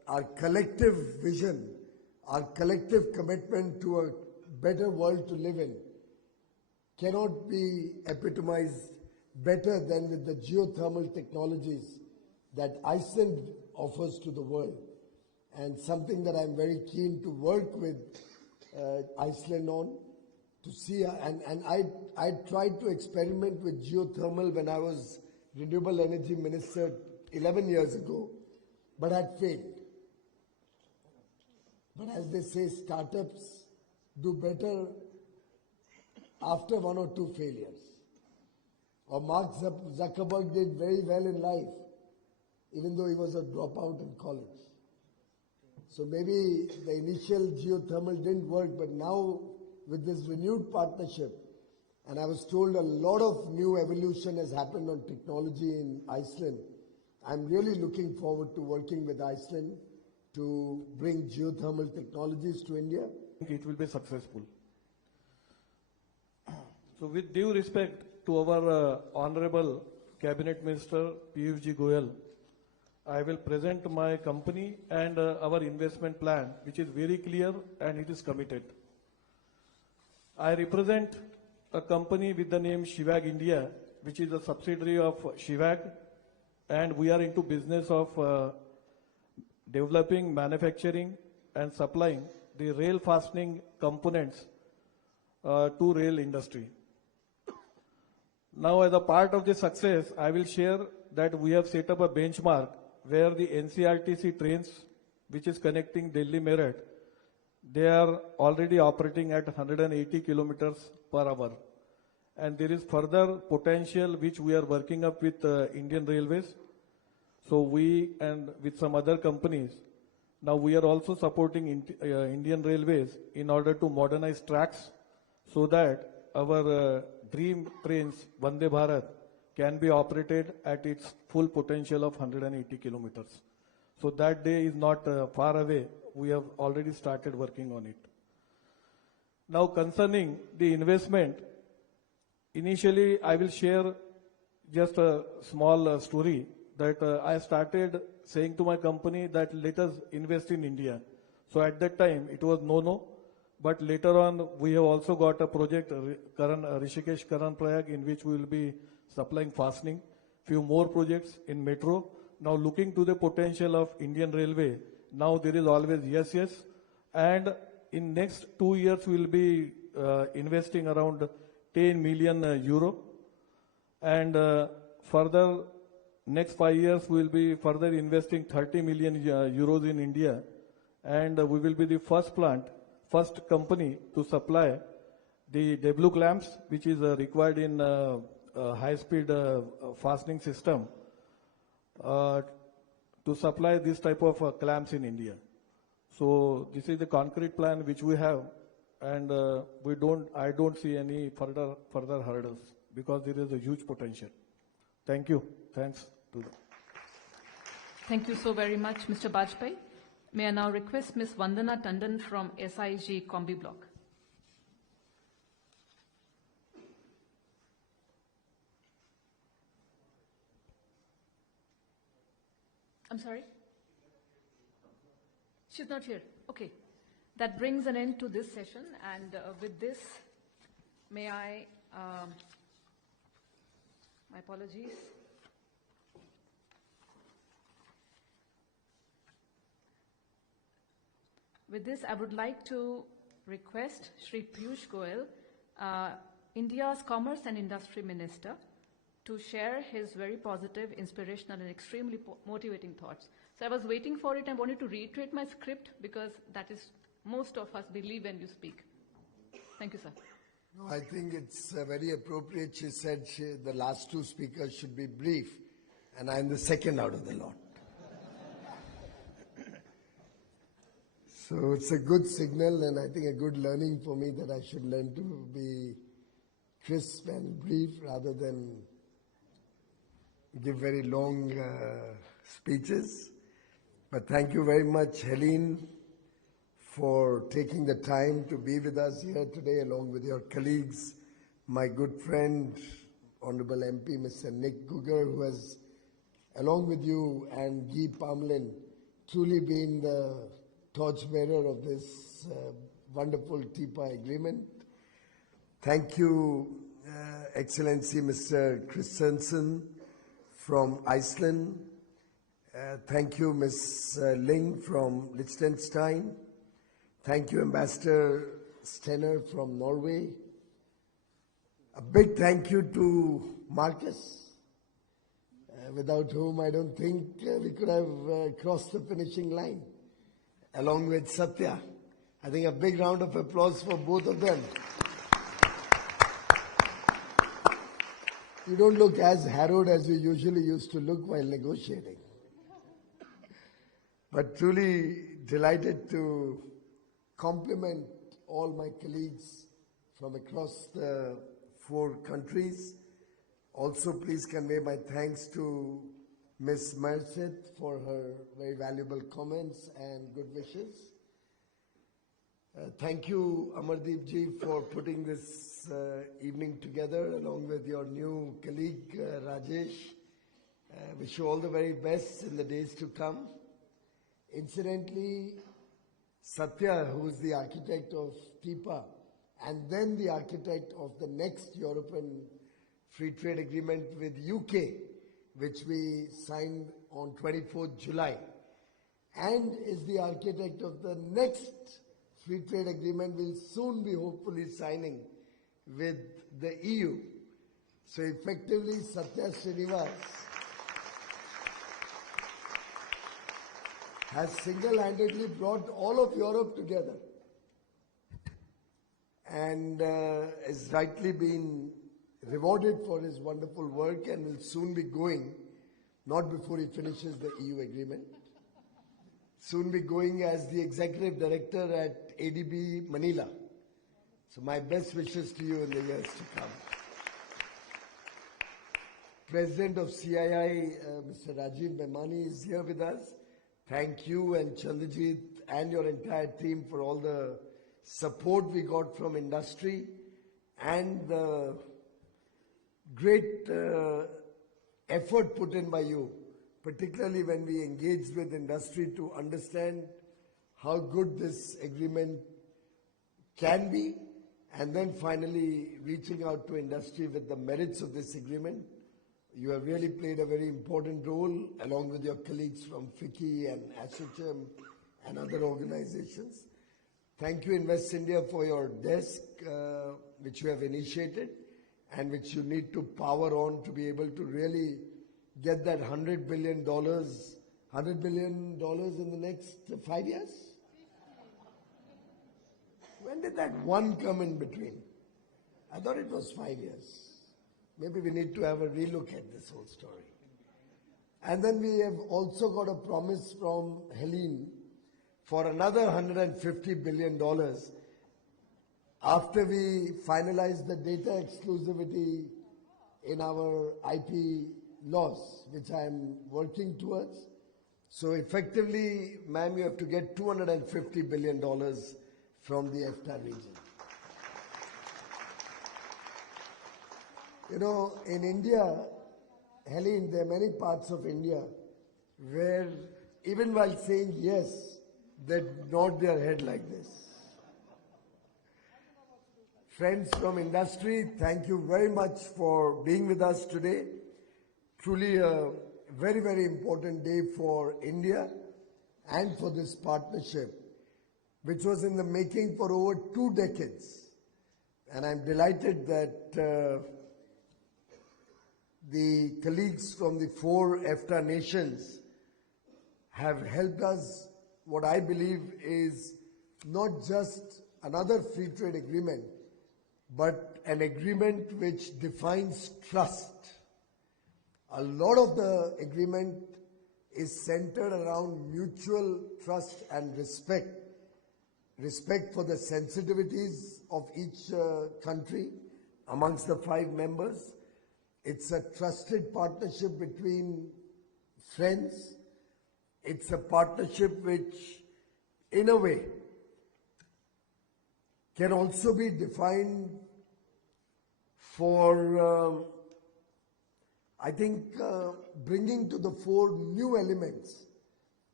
our collective vision, our collective commitment to a better world to live in cannot be epitomized better than with the geothermal technologies that Iceland offers to the world, and something that I'm very keen to work with Iceland on to see. And I tried to experiment with geothermal when I was Renewable Energy Minister 11 years ago, but had failed. But as they say, startups do better after one or two failures. Or Mark Zuckerberg did very well in life, even though he was a dropout in college. So maybe the initial geothermal didn't work, but now with this renewed partnership, and I was told a lot of new evolution has happened on technology in Iceland, I'm really looking forward to working with Iceland to bring geothermal technologies to India. It will be successful. So with due respect to our Honorable Cabinet Minister Piyush Goyal, I will present my company and our investment plan, which is very clear and it is committed. I represent a company with the name Shivag India, which is a subsidiary of Shivag, and we are into business of developing, manufacturing and supplying the rail fastening components to rail industry. Now, as a part of the success, I will share that we have set up a benchmark where the NCRTC trains, which is connecting Delhi Meerut, they are already operating at 180 kilometers per hour. And there is further potential which we are working up with Indian Railways. So we and with some other companies, now we are also supporting Indian Railways in order to modernize tracks so that our dream trains, Vande Bharat, can be operated at its full potential of 180 kilometers. So that day is not far away. We have already started working on it. Now concerning the investment, initially I will share just a small story that I started saying to my company that let us invest in India. So at that time it was no, but later on we have also got a project, Rishikesh Karan Prayag, in which we will be supplying fastening, few more projects in metro. Now looking to the potential of Indian Railway, now there is always yes, and in next 2 years we will be investing around 10 million euro, and further next 5 years we will be further investing 30 million euros in India, and we will be the first company to supply the W clamps, which is required in high-speed fastening system, to supply this type of clamps in India. So this is the concrete plan which we have, and I don't see any further hurdles because there is a huge potential. Thank you. Thanks to them. Thank you so very much, Mr. Bajpai. May I now request Ms. Vandana Tandon from SIG Combi Block. I'm sorry? She's not here. Okay. That brings an end to this session, and with this, may I, my apologies. With this, I would like to request Shri Piyush Goyal, India's Commerce and Industry Minister, to share his very positive, inspirational and extremely motivating thoughts. So I was waiting for it. I wanted to reiterate my script because that is most of us believe when you speak. Thank you, sir. No, I think it's very appropriate. She said the last two speakers should be brief, and I'm the second out of the lot. So it's a good signal, and I think a good learning for me that I should learn to be crisp and brief rather than give very long speeches. But thank you very much, Helene, for taking the time to be with us here today along with your colleagues, my good friend, Honorable MP Mr. Nick Gugger, who has, along with you and Guy Pamlin, truly been the torchbearer of this wonderful TIPA agreement. Thank you, Excellency Mr. Christensen from Iceland. Thank you, Ms. Ling from Liechtenstein. Thank you, Ambassador Stenner from Norway. A big thank you to Marcus, without whom I don't think we could have crossed the finishing line, along with Satya. I think a big round of applause for both of them. You don't look as harrowed as you usually used to look while negotiating. But truly delighted to compliment all my colleagues from across the 4 countries. Also, please convey my thanks to Ms. Merced for her very valuable comments and good wishes. Thank you, Amardeep ji, for putting this evening together along with your new colleague, Rajesh. Wish you all the very best in the days to come. Incidentally, Satya, who is the architect of TIPA and then the architect of the next European Free Trade Agreement with UK, which we signed on 24th July, and is the architect of the next Free Trade Agreement we'll soon be hopefully signing with the EU. So effectively, Satya Srinivas has single-handedly brought all of Europe together and has rightly been rewarded for his wonderful work and will soon be going, not before he finishes the EU agreement, soon be going as the executive director at ADB Manila. So my best wishes to you in the years to come. President of CII, Mr. Rajiv Memani is here with us. Thank you and Chandrajit and your entire team for all the support we got from industry and the great effort put in by you, particularly when we engaged with industry to understand how good this agreement can be, and then finally reaching out to industry with the merits of this agreement. You have really played a very important role along with your colleagues from FICCI and ASSOCHAM and other organizations. Thank you, Invest India, for your desk, which you have initiated and which you need to power on to be able to really get that $100 billion in the next 5 years? When did that one come in between? I thought it was 5 years. Maybe we need to have a relook at this whole story. And then we have also got a promise from Helene for another $150 billion after we finalize the data exclusivity in our IP laws, which I am working towards. So effectively, ma'am, you have to get $250 billion from the EFTA region. You know, in India, Helene, there are many parts of India where even while saying yes, they nod their head like this. Friends from industry, thank you very much for being with us today. Truly a very, very important day for India and for this partnership, which was in the making for over 2 decades. And I'm delighted that the colleagues from the 4 EFTA nations have helped us, what I believe is not just another free trade agreement, but an agreement which defines trust. A lot of the agreement is centered around mutual trust and respect. Respect for the sensitivities of each country amongst the 5 members. It's a trusted partnership between friends. It's a partnership which, in a way, can also be defined for, I think, bringing to the fore new elements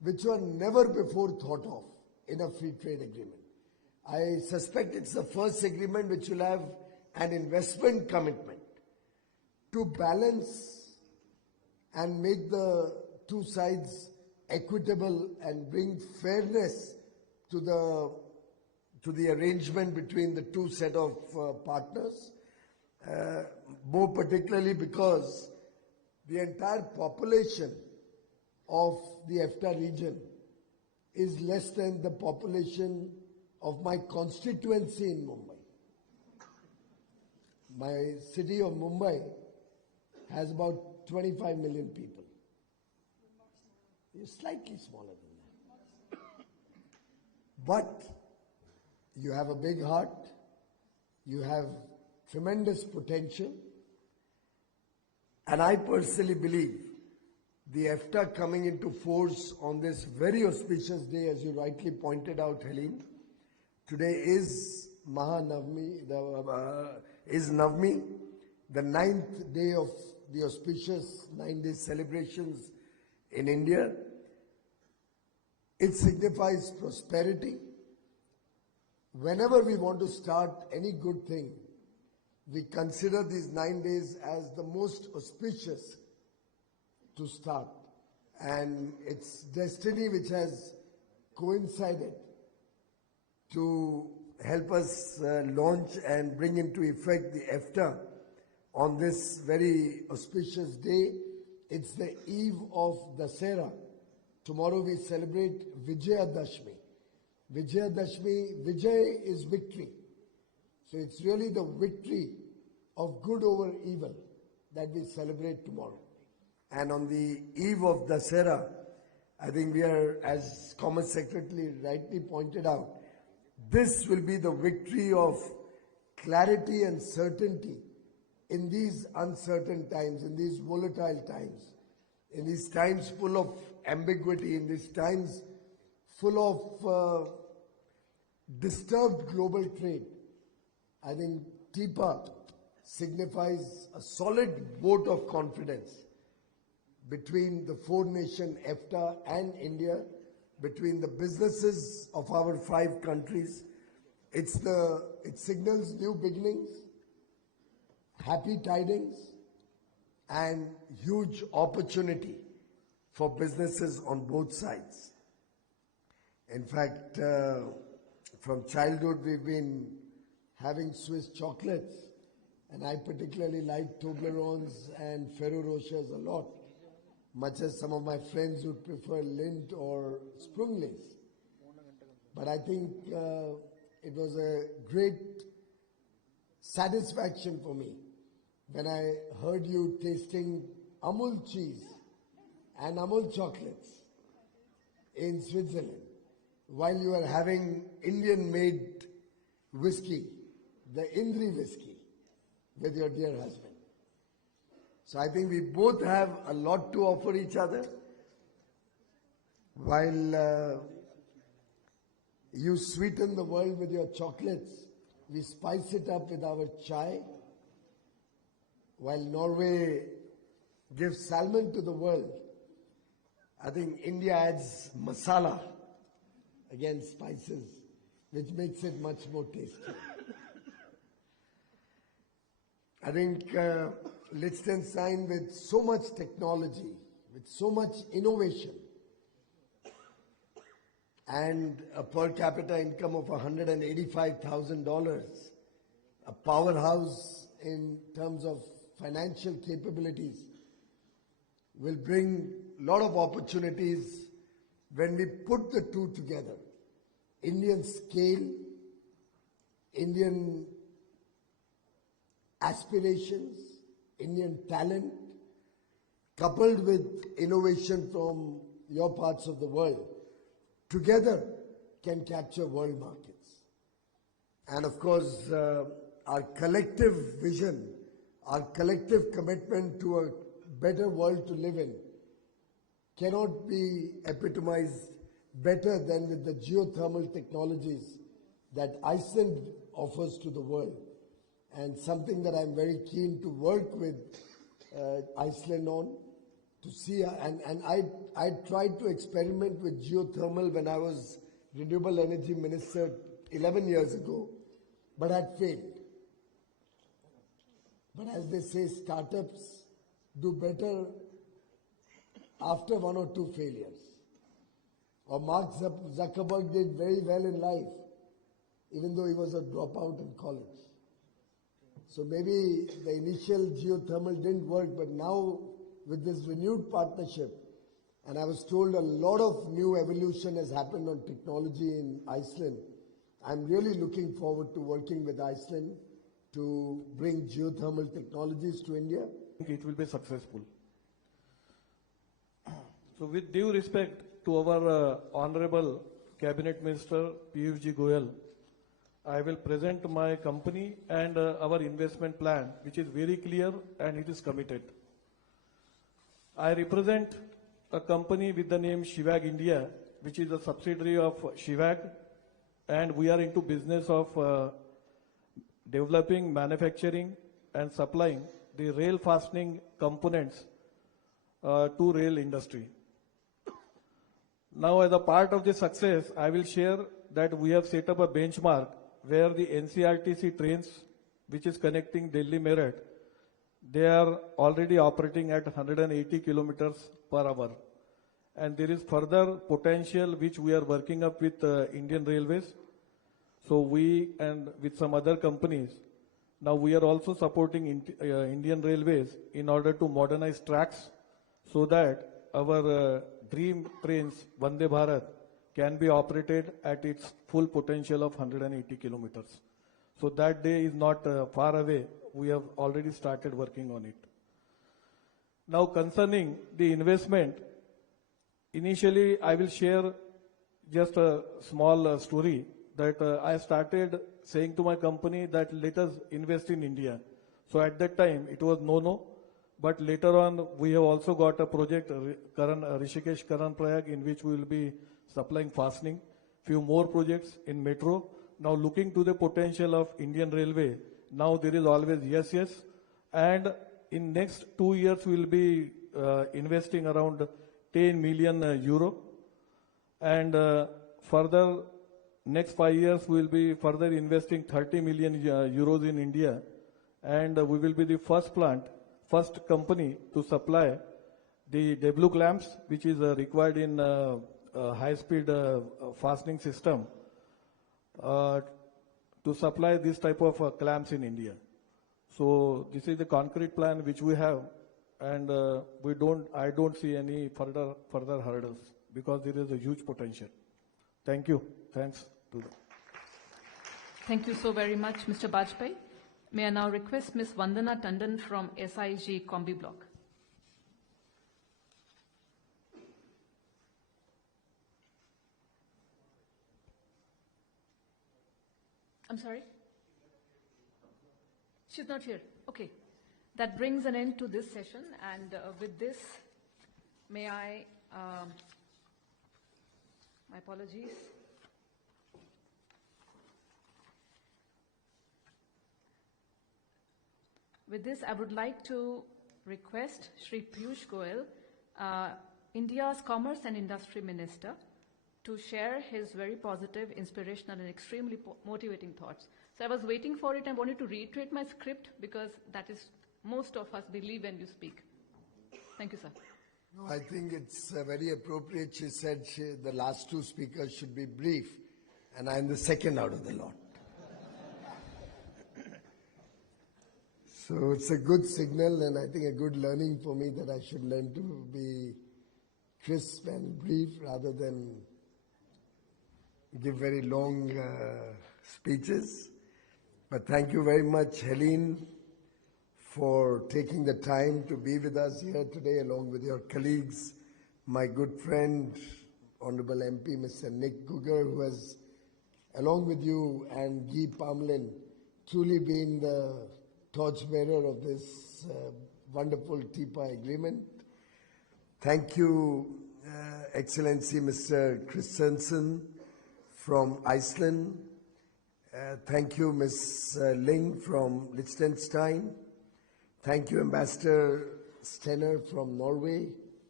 which were never before thought of in a free trade agreement. I suspect it's the first agreement which will have an investment commitment to balance and make the two sides equitable and bring fairness to the arrangement between the two set of partners, more particularly because the entire population of the EFTA region is less than the population of my constituency in Mumbai. My city of Mumbai has about 25 million people. It's slightly smaller than that. But you have a big heart, you have tremendous potential, and I personally believe the EFTA coming into force on this very auspicious day, as you rightly pointed out, Helene. Today is Mahanavami, is Navami, the 9th day of the auspicious 9-day celebrations in India. It signifies prosperity. Whenever we want to start any good thing, we consider these 9 days as the most auspicious to start. And it's destiny which has coincided to help us launch and bring into effect the EFTA on this very auspicious day. It's the eve of Dasera. Tomorrow we celebrate Vijayadashmi. Vijayadashmi, Vijay is victory. So it's really the victory of good over evil that we celebrate tomorrow. And on the eve of Dasera, I think we are, as Commerce Secretary rightly pointed out, this will be the victory of clarity and certainty in these uncertain times, in these volatile times, in these times full of ambiguity, in these times full of disturbed global trade. I think TIPA signifies a solid vote of confidence between the four-nation EFTA and India, between the businesses of our 5 countries. It signals new beginnings, happy tidings, and huge opportunity for businesses on both sides. In fact, from childhood we've been having Swiss chocolates, and I particularly like Toblerones and Ferrero Rochers a lot, much as some of my friends would prefer Lindt or Sprunglis. But I think it was a great satisfaction for me when I heard you tasting Amul cheese and Amul chocolates in Switzerland while you were having Indian-made whiskey, the Indri whiskey, with your dear husband. So I think we both have a lot to offer each other. While you sweeten the world with your chocolates, we spice it up with our chai. While Norway gives salmon to the world, I think India adds masala, again spices, which makes it much more tasty. I think Liechtenstein, with so much technology, with so much innovation, and a per capita income of $185,000, a powerhouse in terms of financial capabilities, will bring a lot of opportunities when we put the two together. Indian scale, Indian aspirations, Indian talent, coupled with innovation from your parts of the world, together can capture world markets. And of course, our collective vision, our collective commitment to a better world to live in cannot be epitomized better than with the geothermal technologies that Iceland offers to the world, and something that I'm very keen to work with Iceland on, to see, and I tried to experiment with geothermal when I was renewable energy minister 11 years ago, but had failed. But as they say, startups do better after one or two failures. Or Mark Zuckerberg did very well in life, even though he was a dropout in college. So maybe the initial geothermal didn't work, but now with this renewed partnership, and I was told a lot of new evolution has happened on technology in Iceland. I'm really looking forward to working with Iceland to bring geothermal technologies to India. I think it will be successful. So with due respect to our Honorable Cabinet Minister Piyush Goyal, I will present my company and our investment plan, which is very clear and it is committed. I represent a company with the name Shivag India, which is a subsidiary of Shivag, and we are into business of developing, manufacturing and supplying the rail fastening components to rail industry. Now, as a part of the success, I will share that we have set up a benchmark where the NCRTC trains, which is connecting Delhi Meerut, they are already operating at 180 kilometers per hour. And there is further potential which we are working up with Indian Railways. So we and with some other companies, now we are also supporting Indian Railways in order to modernize tracks so that our dream trains, Vande Bharat, can be operated at its full potential of 180 kilometers. So that day is not far away. We have already started working on it. Now concerning the investment, initially I will share just a small story that I started saying to my company that let us invest in India. So at that time it was no, but later on we have also got a project, Rishikesh Karan Prayag, in which we will be supplying fastening, few more projects in metro. Now looking to the potential of Indian Railway, now there is always yes, and in next 2 years we will be investing around 10 million euro, and further next 5 years we will be further investing 30 million euros in India, and we will be the first company to supply the W clamps, which is required in high-speed fastening system, to supply this type of clamps in India. So this is the concrete plan which we have, and I don't see any further hurdles because there is a huge potential. Thank you. Thanks to them. Thank you so very much, Mr. Bajpai. May I now request Ms. Vandana Tandon from SIG Combi Block. I'm sorry? She's not here. Okay. That brings an end to this session, and with this, may I, my apologies. With this, I would like to request Shri Piyush Goyal, India's Commerce and Industry Minister, to share his very positive, inspirational and extremely motivating thoughts. So I was waiting for it. I wanted to reiterate my script because that is most of us believe when you speak. Thank you, sir. No, I think it's very appropriate. She said the last two speakers should be brief, and I'm the second out of the lot. So it's a good signal, and I think a good learning for me that I should learn to be crisp and brief rather than give very long speeches. But thank you very much, Helene, for taking the time to be with us here today along with your colleagues, my good friend, Honorable MP, Mr. Nick Gugger, who has, along with you and Guy Parmelin, truly been the torchbearer of this wonderful TIPA agreement. Thank you, Excellency Mr. Christensen from Iceland. Thank you, Ms. Ling from Liechtenstein. Thank you, Ambassador Stenner from Norway.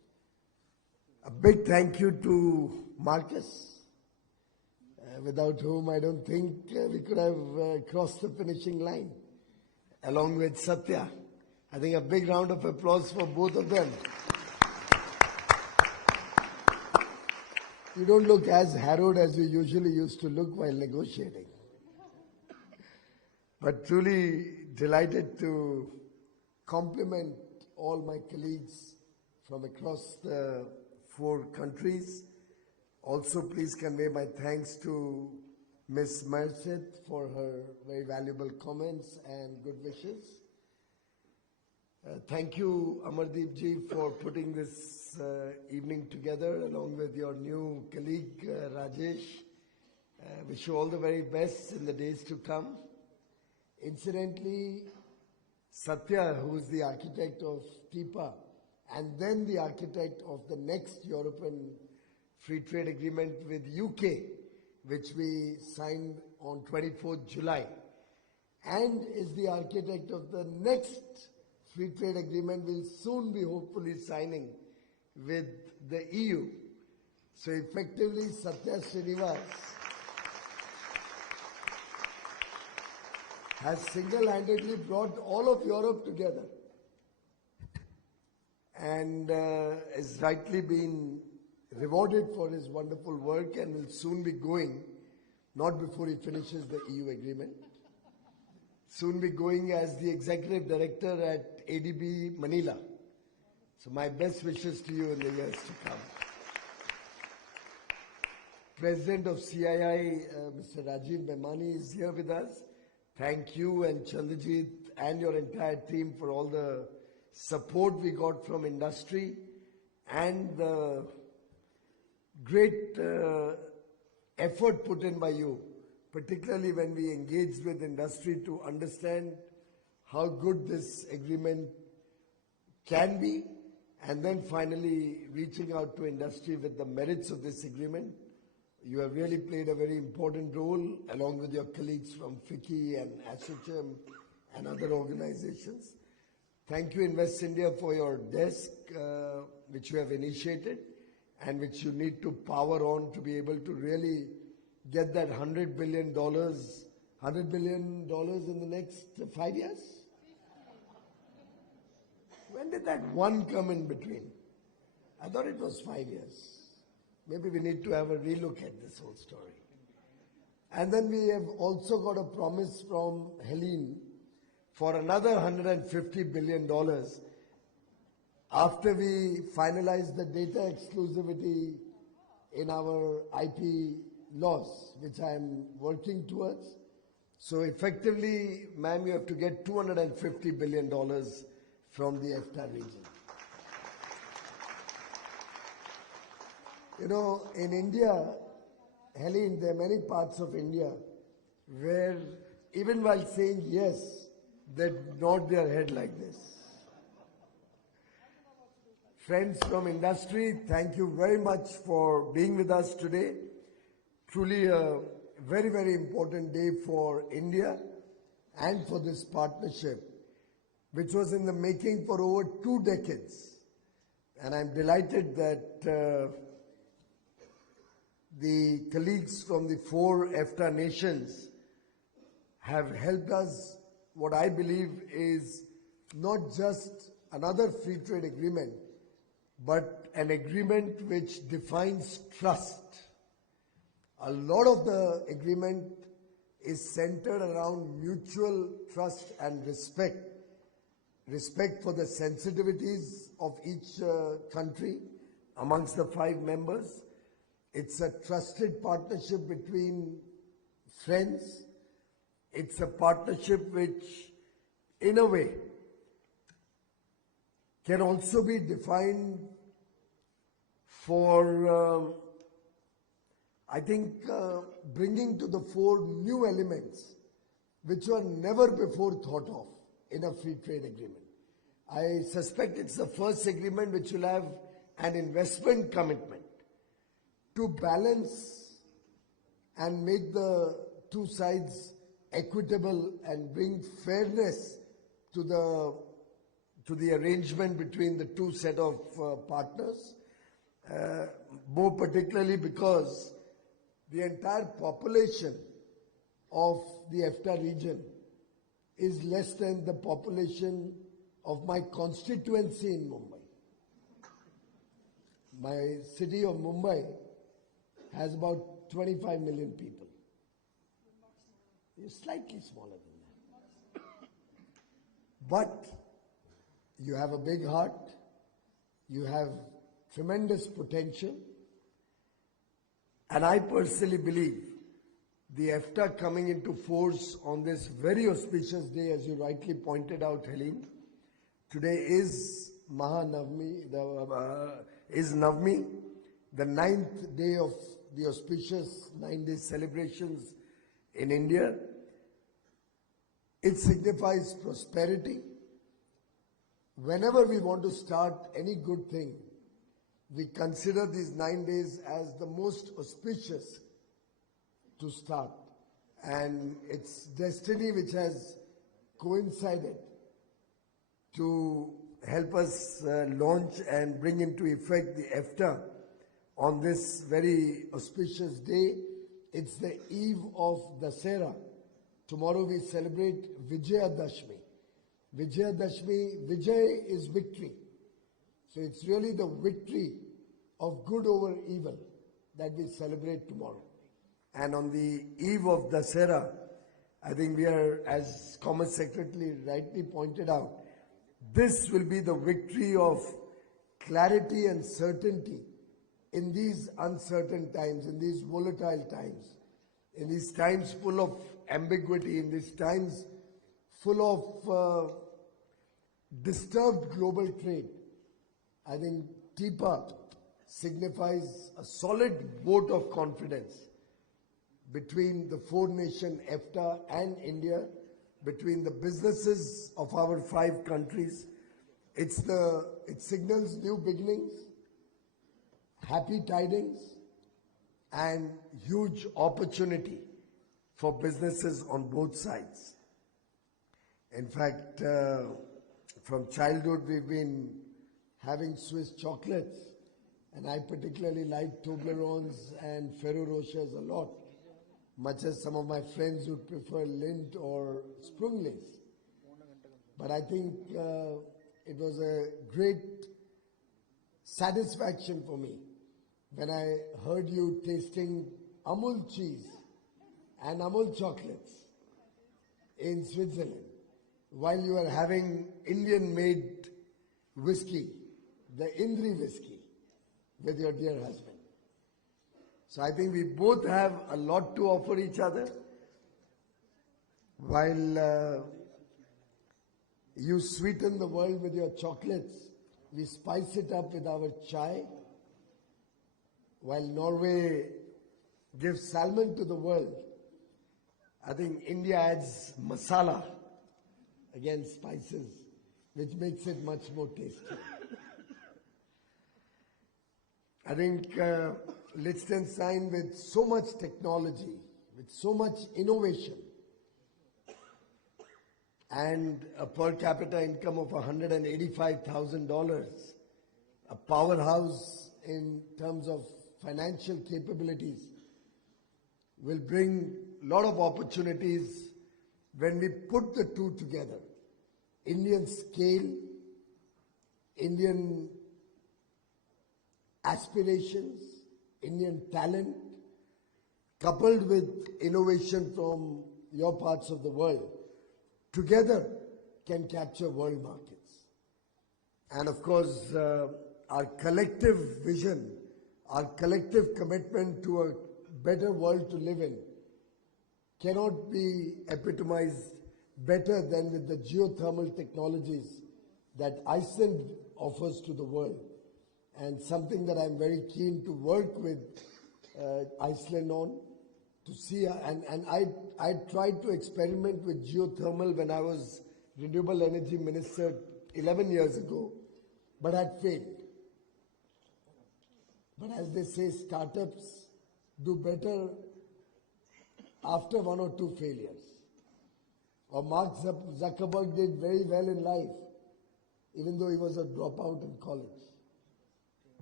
A big thank you to Marcus, without whom I don't think we could have crossed the finishing line, along with Satya. I think a big round of applause for both of them. You don't look as harrowed as you usually used to look while negotiating. But truly delighted to compliment all my colleagues from across the 4 countries. Also, please convey my thanks to Ms. Merced for her very valuable comments and good wishes. Thank you, Amardeep ji, for putting this evening together along with your new colleague, Rajesh. Wish you all the very best in the days to come. Incidentally, Satya, who is the architect of TIPA and then the architect of the next European Free Trade Agreement with UK, which we signed on 24th July, and is the architect of the next Free Trade Agreement we'll soon be hopefully signing with the EU. So effectively, Satya Srinivas has single-handedly brought all of Europe together and is rightly been rewarded for his wonderful work and will soon be going, not before he finishes the EU agreement, soon be going as the executive director at ADB Manila. So my best wishes to you in the years to come. President of CII, Mr. Rajiv Memani, is here with us. Thank you and Chandrajit and your entire team for all the support we got from industry and the great effort put in by you, particularly when we engaged with industry to understand how good this agreement can be, and then finally reaching out to industry with the merits of this agreement. You have really played a very important role along with your colleagues from FICCI and ASSOCHAM and other organizations. Thank you, Invest India, for your desk, which you have initiated and which you need to power on to be able to really get that $100 billion in the next 5 years? When did that one come in between? I thought it was 5 years. Maybe we need to have a relook at this whole story. And then we have also got a promise from Helene for another $150 billion after we finalize the data exclusivity in our IP laws, which I am working towards. So effectively, ma'am, you have to get $250 billion from the EFTA region. You know, in India, Helene, there are many parts of India where even while saying yes, they nod their head like this. Friends from industry, thank you very much for being with us today. Truly a very, very important day for India and for this partnership, which was in the making for over 2 decades. And I'm delighted that the colleagues from the 4 EFTA nations have helped us, what I believe is not just another free trade agreement, but an agreement which defines trust. A lot of the agreement is centered around mutual trust and respect. Respect for the sensitivities of each country amongst the 5 members. It's a trusted partnership between friends. It's a partnership which, in a way, can also be defined for, I think, bringing to the fore new elements which were never before thought of in a free trade agreement. I suspect it's the first agreement which will have an investment commitment to balance and make the 2 sides equitable and bring fairness to the arrangement between the 2 set of partners. more particularly because the entire population of the EFTA region is less than the population of my constituency in Mumbai. My city of Mumbai has about 25 million people. It's slightly smaller than that. But you have a big heart, you have tremendous potential, and I personally believe the EFTA coming into force on this very auspicious day, as you rightly pointed out, Helene. Today is Mahanavami, is Navami, the 9th day of the auspicious 9-day celebrations in India. It signifies prosperity. Whenever we want to start any good thing, we consider these 9 days as the most auspicious to start. And it's destiny which has coincided to help us launch and bring into effect the EFTA on this very auspicious day. It's the eve of Dasera. Tomorrow we celebrate Vijayadashmi. Vijayadashmi, Vijay is victory. So it's really the victory of good over evil that we celebrate tomorrow. And on the eve of Dasera, I think we are, as Commerce Secretary rightly pointed out, this will be the victory of clarity and certainty in these uncertain times, in these volatile times, in these times full of ambiguity, in these times full of disturbed global trade. I think TIPA signifies a solid vote of confidence between the four-nation EFTA and India, between the businesses of our 5 countries. It signals new beginnings, happy tidings, and huge opportunity for businesses on both sides. In fact, from childhood we've been having Swiss chocolates, and I particularly like Toblerones and Ferrero Rochers a lot, much as some of my friends would prefer Lindt or Sprunglis. But I think it was a great satisfaction for me when I heard you tasting Amul cheese and Amul chocolates in Switzerland while you were having Indian-made whiskey, the Indri whiskey, with your dear husband. So I think we both have a lot to offer each other. While you sweeten the world with your chocolates, we spice it up with our chai. While Norway gives salmon to the world, I think India adds masala, again spices, which makes it much more tasty. I think Liechtenstein, with so much technology, with so much innovation, and a per capita income of $185,000, a powerhouse in terms of financial capabilities, will bring a lot of opportunities when we put the two together. Indian scale, Indian aspirations, Indian talent, coupled with innovation from your parts of the world, together can capture world markets. And of course, our collective vision, our collective commitment to a better world to live in cannot be epitomized better than with the geothermal technologies that Iceland offers to the world, and something that I'm very keen to work with Iceland on, to see, and I tried to experiment with geothermal when I was Renewable Energy Minister 11 years ago, but had failed. But as they say, startups do better after 1 or 2 failures. Or Mark Zuckerberg did very well in life, even though he was a dropout in college.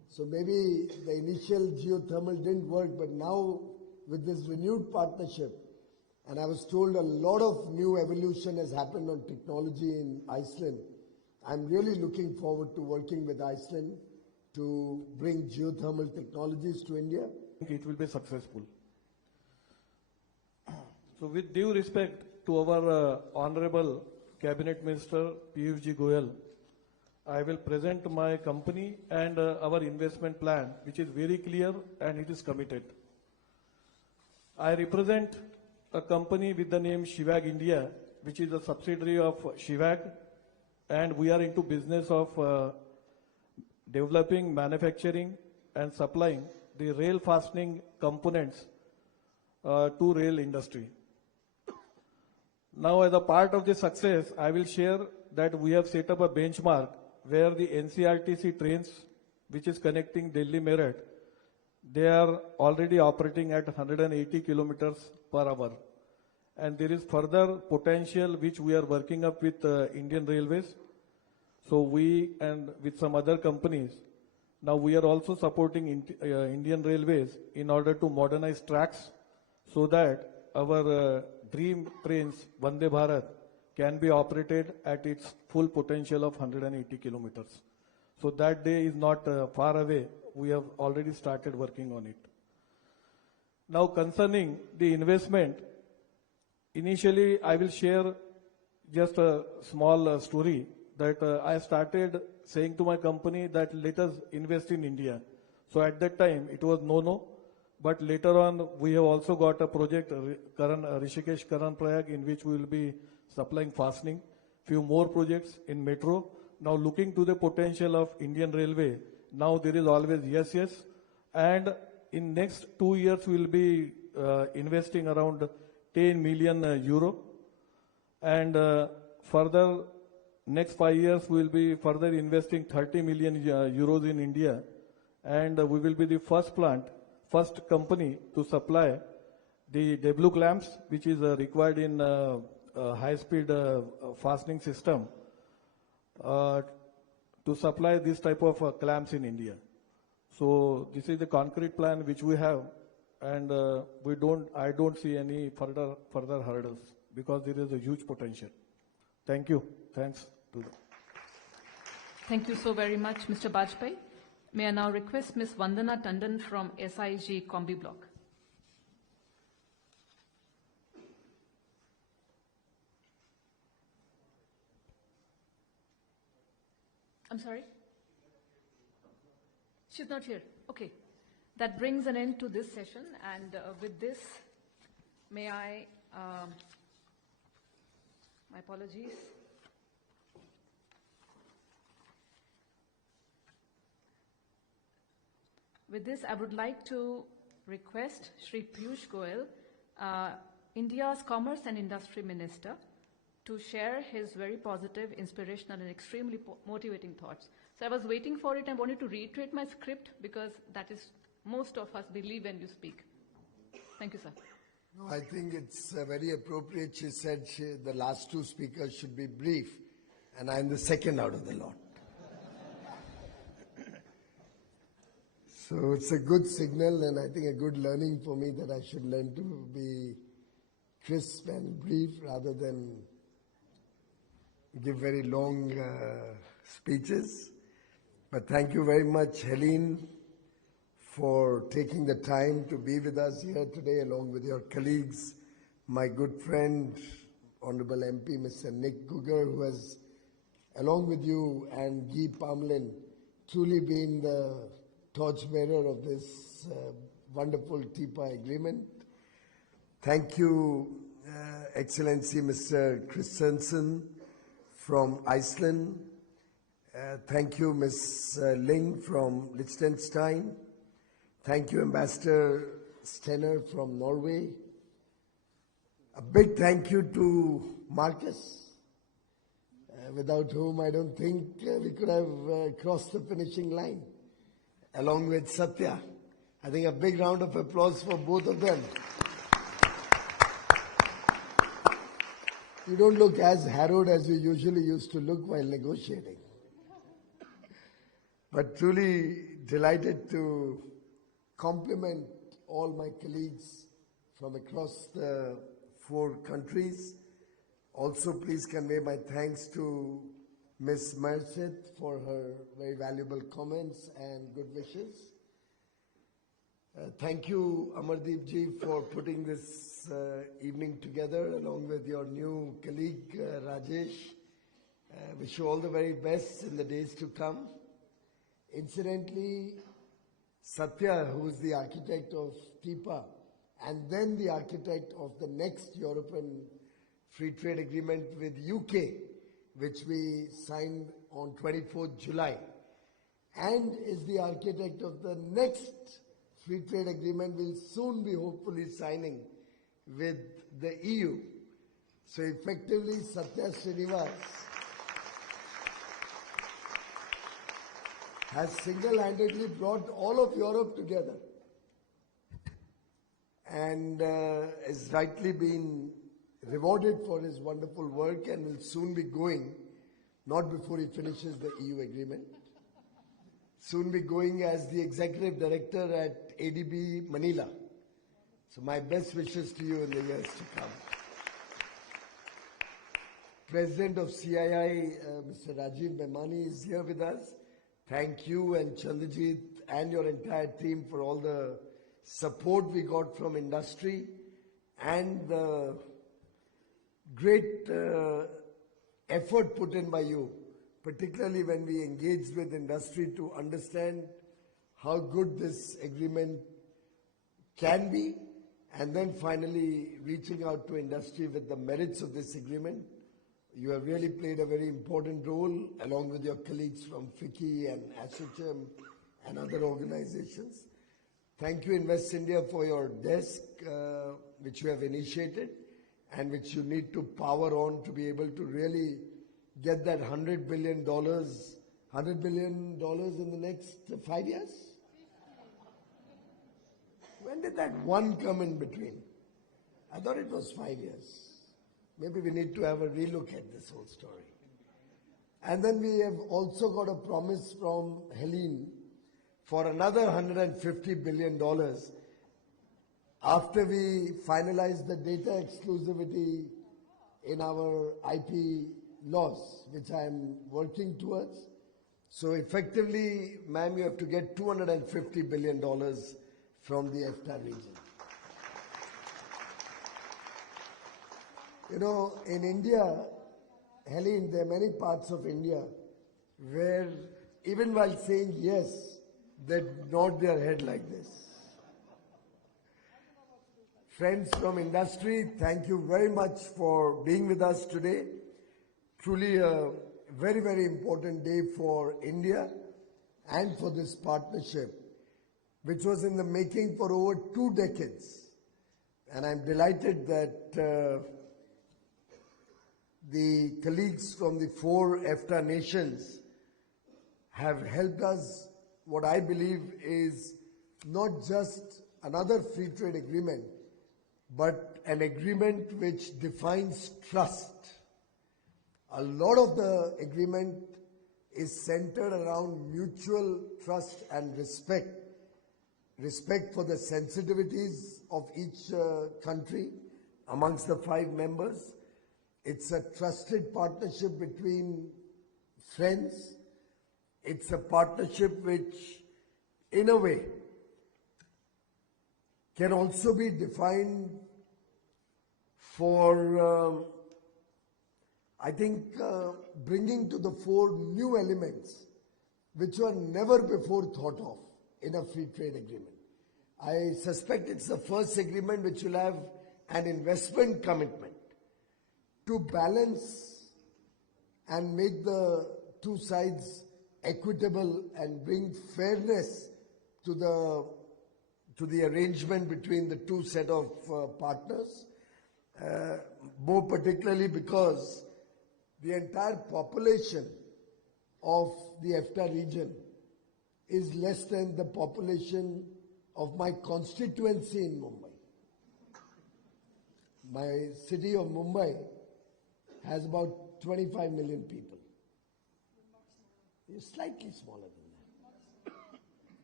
So maybe the initial geothermal didn't work, but now with this renewed partnership, and I was told a lot of new evolution has happened on technology in Iceland. I'm really looking forward to working with Iceland to bring geothermal technologies to India. It will be successful. So with due respect to our Honorable Cabinet Minister Piyush Goyal, I will present my company and our investment plan, which is very clear and it is committed. I represent a company with the name Shivag India, which is a subsidiary of Shivag, and we are into business of developing, manufacturing and supplying the rail fastening components to rail industry. Now, as a part of the success, I will share that we have set up a benchmark where the NCRTC trains, which is connecting Delhi Meerut, they are already operating at 180 kilometers per hour. And there is further potential which we are working up with Indian Railways. So we and with some other companies, now we are also supporting Indian Railways in order to modernize tracks so that our dream trains, Vande Bharat, can be operated at its full potential of 180 kilometers. So that day is not far away. We have already started working on it. Now concerning the investment, initially I will share just a small story that I started saying to my company that let us invest in India. So at that time it was no, but later on we have also got a project, Rishikesh Karan Prayag, in which we will be supplying fastening, few more projects in metro. Now looking to the potential of Indian Railway, now there is always yes, and in next 2 years we will be investing around 10 million euro, and further next 5 years we will be further investing 30 million euros in India, and we will be the first company to supply the W clamps, which is required in high-speed fastening system, to supply this type of clamps in India. So this is the concrete plan which we have, and I don't see any further hurdles because there is a huge potential. Thank you. Thanks to them. Thank you so very much, Mr. Bajpai. May I now request Ms. Vandana Tandon from SIG Combi Block. I'm sorry? She's not here. Okay. That brings an end to this session, and with this, may I, my apologies. With this, I would like to request Shri Piyush Goyal, India's Commerce and Industry Minister, to share his very positive, inspirational, and extremely motivating thoughts. So I was waiting for it. I wanted to reiterate my script because that is most of us believe when you speak. Thank you, sir. No, I think it's very appropriate. She said the last two speakers should be brief, and I'm the second out of the lot. So it's a good signal, and I think a good learning for me that I should learn to be crisp and brief rather than give very long speeches. But thank you very much, Helene, for taking the time to be with us here today along with your colleagues, my good friend, Honorable MP, Mr. Nick Gugger, who has, along with you and Guy Parmelin, truly been the torchbearer of this wonderful TIPA agreement. Thank you, Excellency Mr. Christensen from Iceland. Thank you, Ms. Ling from Liechtenstein. Thank you, Ambassador Stenner from Norway. A big thank you to Marcus, without whom I don't think we could have crossed the finishing line, along with Satya. I think a big round of applause for both of them. You don't look as harrowed as you usually used to look while negotiating. But truly, delighted to compliment all my colleagues from across the 4 countries. Also, please convey my thanks to Ms. Merced for her very valuable comments and good wishes. Thank you, Amardeep ji, for putting this evening together along with your new colleague, Rajesh. Wish you all the very best in the days to come. Incidentally, Satya, who is the architect of TIPA and then the architect of the next European Free Trade Agreement with UK, which we signed on 24th July, and is the architect of the next Free Trade Agreement we'll soon be hopefully signing with the EU. So effectively, Satya Srinivas has single-handedly brought all of Europe together and is rightly been rewarded for his wonderful work and will soon be going, not before he finishes the EU agreement, soon be going as the executive director at ADB Manila. So my best wishes to you in the years to come. President of CII, Mr. Rajiv Memani is here with us. Thank you and Chandrajit and your entire team for all the support we got from industry and the great effort put in by you, particularly when we engaged with industry to understand how good this agreement can be, and then finally reaching out to industry with the merits of this agreement. You have really played a very important role along with your colleagues from FICCI and ASSOCHAM and other organizations. Thank you, Invest India, for your desk, which you have initiated and which you need to power on to be able to really get that $100 billion in the next 5 years? When did that one come in between? I thought it was 5 years. Maybe we need to have a relook at this whole story. And then we have also got a promise from Helene for another $150 billion after we finalize the data exclusivity in our IP laws, which I am working towards. So effectively, ma'am, you have to get $250 billion from the EFTA region. You know, in India, Helene, there are many parts of India where even while saying yes, they nod their head like this. Friends from industry, thank you very much for being with us today. Truly a very, very important day for India and for this partnership, which was in the making for over 2 decades. And I'm delighted that the colleagues from the 4 EFTA nations have helped us, what I believe is not just another free trade agreement, but an agreement which defines trust. A lot of the agreement is centered around mutual trust and respect. Respect for the sensitivities of each country amongst the 5 members. It's a trusted partnership between friends. It's a partnership which, in a way, can also be defined for, I think, bringing to the fore new elements which were never before thought of in a free trade agreement. I suspect it's the first agreement which will have an investment commitment to balance and make the 2 sides equitable and bring fairness to the arrangement between the 2 set of partners, more particularly because the entire population of the EFTA region is less than the population of my constituency in Mumbai. My city of Mumbai has about 25 million people. It's slightly smaller than that.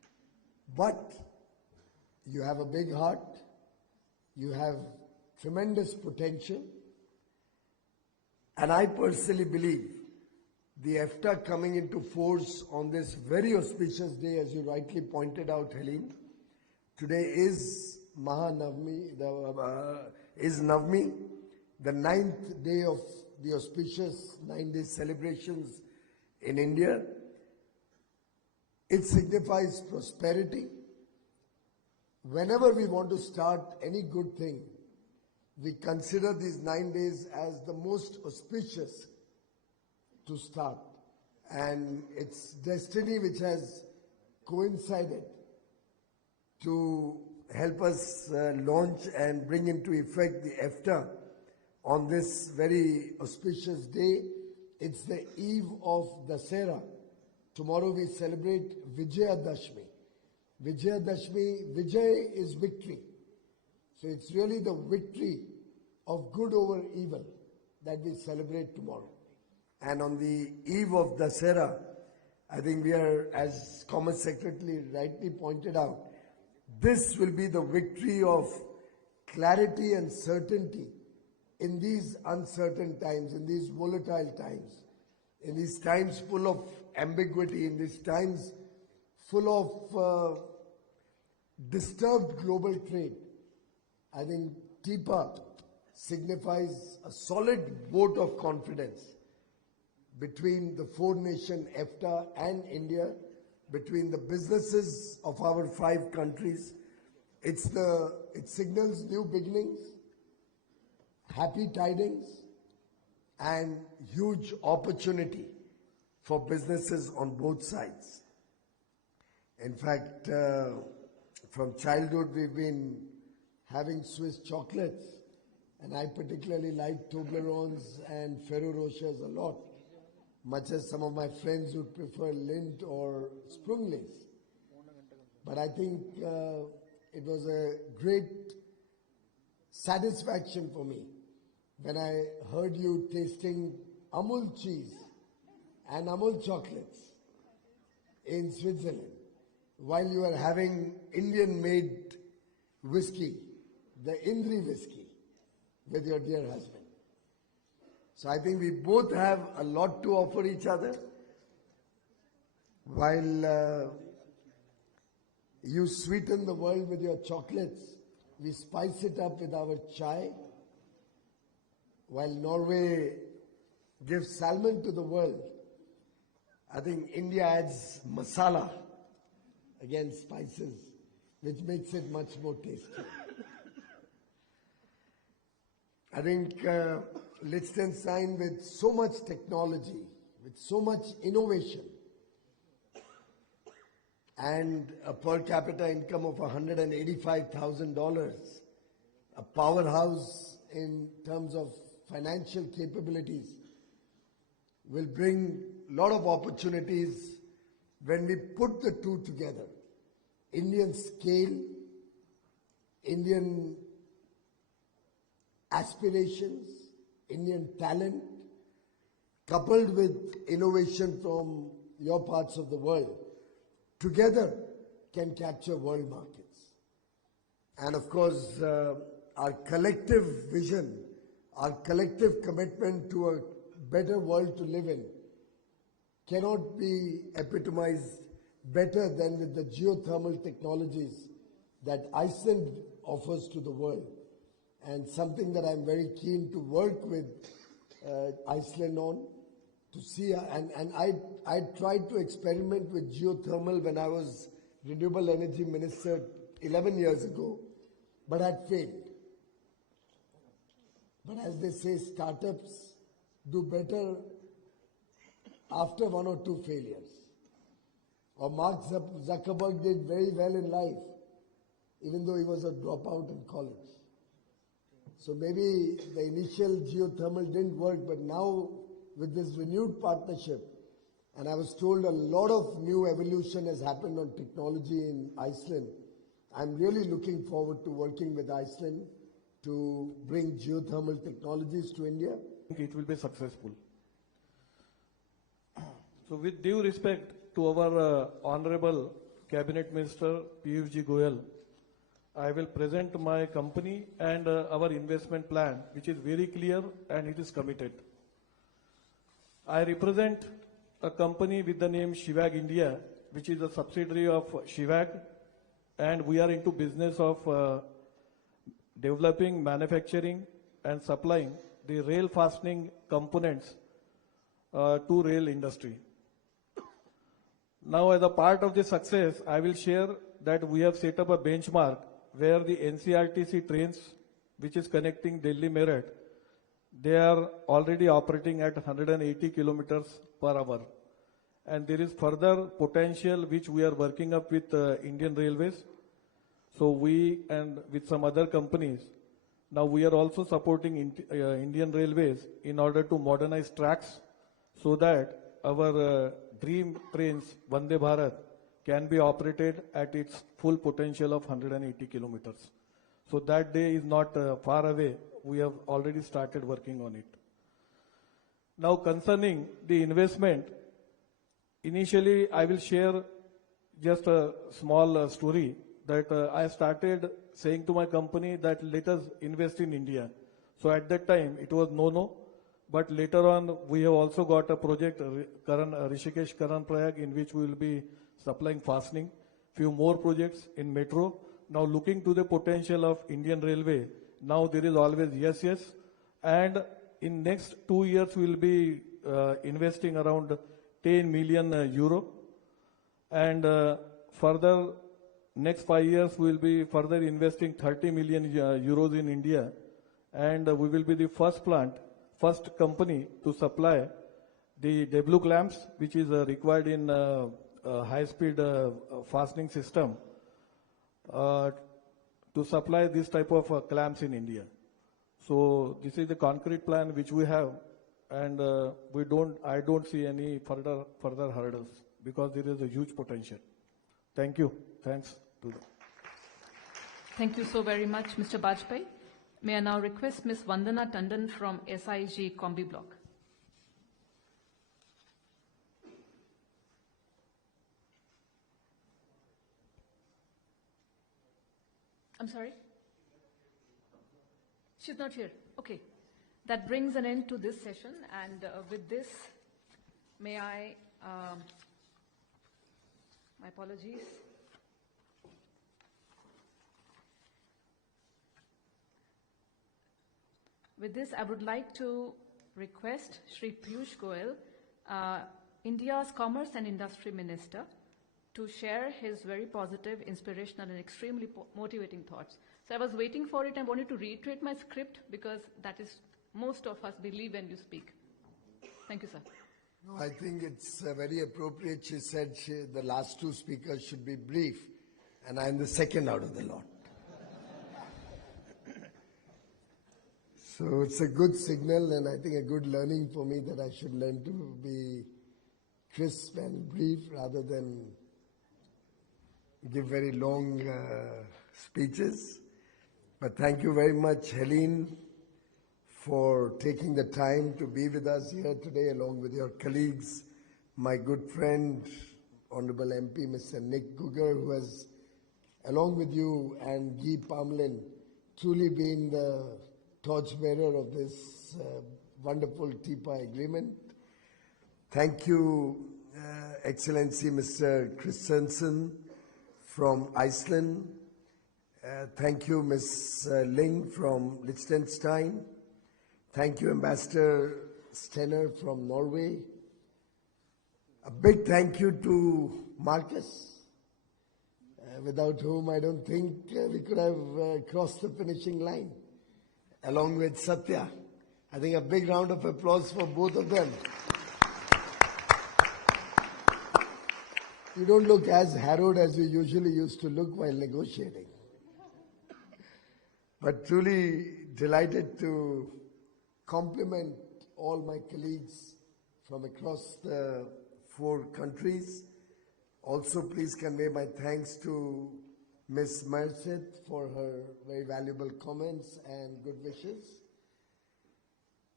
But you have a big heart, you have tremendous potential, and I personally believe the EFTA coming into force on this very auspicious day, as you rightly pointed out, Helene. Today is Navami, the 9th day of the auspicious 9-day celebrations in India. It signifies prosperity. Whenever we want to start any good thing, we consider these 9 days as the most auspicious to start. And it's destiny which has coincided to help us launch and bring into effect the EFTA on this very auspicious day. It's the eve of Dasera. Tomorrow we celebrate Vijayadashmi. Vijayadashmi, Vijay is victory. So it's really the victory of good over evil that we celebrate tomorrow. And on the eve of Dasera, I think we are, as Commerce Secretary rightly pointed out, this will be the victory of clarity and certainty in these uncertain times, in these volatile times, in these times full of ambiguity, in these times full of disturbed global trade. I think TIPA signifies a solid vote of confidence between the 4-nation EFTA and India, between the businesses of our 5 countries. It signals new beginnings, happy tidings, and huge opportunity for businesses on both sides. In fact, from childhood we've been having Swiss chocolates, and I particularly like Toblerones and Ferrero Rochers a lot, much as some of my friends would prefer Lindt or Sprunglis. But I think it was a great satisfaction for me when I heard you tasting Amul cheese and Amul chocolates in Switzerland while you were having Indian-made whiskey, the Indri whiskey, with your dear husband. So I think we both have a lot to offer each other. While you sweeten the world with your chocolates, we spice it up with our chai. While Norway gives salmon to the world, I think India adds masala, again spices, which makes it much more tasty. I think Liechtenstein, with so much technology, with so much innovation, and a per capita income of $185,000, a powerhouse in terms of financial capabilities, will bring a lot of opportunities when we put the two together. Indian scale, Indian aspirations, Indian talent, coupled with innovation from your parts of the world, together can capture world markets. And of course, our collective vision, our collective commitment to a better world to live in cannot be epitomized better than with the geothermal technologies that Iceland offers to the world, and something that I'm very keen to work with Iceland on, to see, and I tried to experiment with geothermal when I was Renewable Energy Minister 11 years ago, but had failed. But as they say, startups do better after 1 or 2 failures. Or Mark Zuckerberg did very well in life, even though he was a dropout in college. So maybe the initial geothermal didn't work, but now with this renewed partnership, and I was told a lot of new evolution has happened on technology in Iceland. I'm really looking forward to working with Iceland to bring geothermal technologies to India. I think it will be successful. So with due respect to our Honorable Cabinet Minister Piyush Goyal, I will present my company and our investment plan, which is very clear and it is committed. I represent a company with the name Shivag India, which is a subsidiary of Shivag, and we are into business of developing, manufacturing and supplying the rail fastening components to rail industry. Now, as a part of this success, I will share that we have set up a benchmark where the NCRTC trains, which is connecting Delhi Meerut, they are already operating at 180 kilometers per hour. And there is further potential which we are working up with Indian Railways. So we and with some other companies, now we are also supporting Indian Railways in order to modernize tracks so that our dream trains, Vande Bharat, can be operated at its full potential of 180 kilometers. So that day is not far away. We have already started working on it. Now concerning the investment, initially I will share just a small story that I started saying to my company that let us invest in India. So at that time it was no, but later on we have also got a project, Rishikesh Karan Prayag, in which we will be supplying fastening, few more projects in metro. Now looking to the potential of Indian Railway, now there is always yes, and in next 2 years we will be investing around 10 million euro, and further next 5 years we will be further investing 30 million euros in India, and we will be the first company to supply the W clamps, which is required in high-speed fastening system, to supply this type of clamps in India. So this is the concrete plan which we have, and I don't see any further hurdles because there is a huge potential. Thank you. Thanks to them. Thank you so very much, Mr. Bajpai. May I now request Ms. Vandana Tandon from SIG Combi Block. I'm sorry? She's not here. Okay. That brings an end to this session, and with this, may I, my apologies. With this, I would like to request Shri Piyush Goyal, India's Commerce and Industry Minister, to share his very positive, inspirational and extremely motivating thoughts. So I was waiting for it and wanted to reiterate my script because that is most of us believe when you speak. Thank you, sir. No, I think it's very appropriate. She said the last two speakers should be brief, and I'm the second out of the lot. So it's a good signal, and I think a good learning for me that I should learn to be crisp and brief rather than give very long speeches. But thank you very much, Helene, for taking the time to be with us here today along with your colleagues, my good friend, Honorable MP Mr. Nick Gugger, who has, along with you and Guy Parmelin, truly been the torchbearer of this wonderful TIPA agreement. Thank you, Excellency Mr. Christensen from Iceland. Thank you, Ms. Ling from Liechtenstein. Thank you, Ambassador Stenner from Norway. A big thank you to Marcus, without whom I don't think we could have crossed the finishing line, along with Satya. I think a big round of applause for both of them. You don't look as harrowed as you usually used to look while negotiating. But truly delighted to compliment all my colleagues from across the 4 countries. Also, please convey my thanks to Ms. Merced for her very valuable comments and good wishes.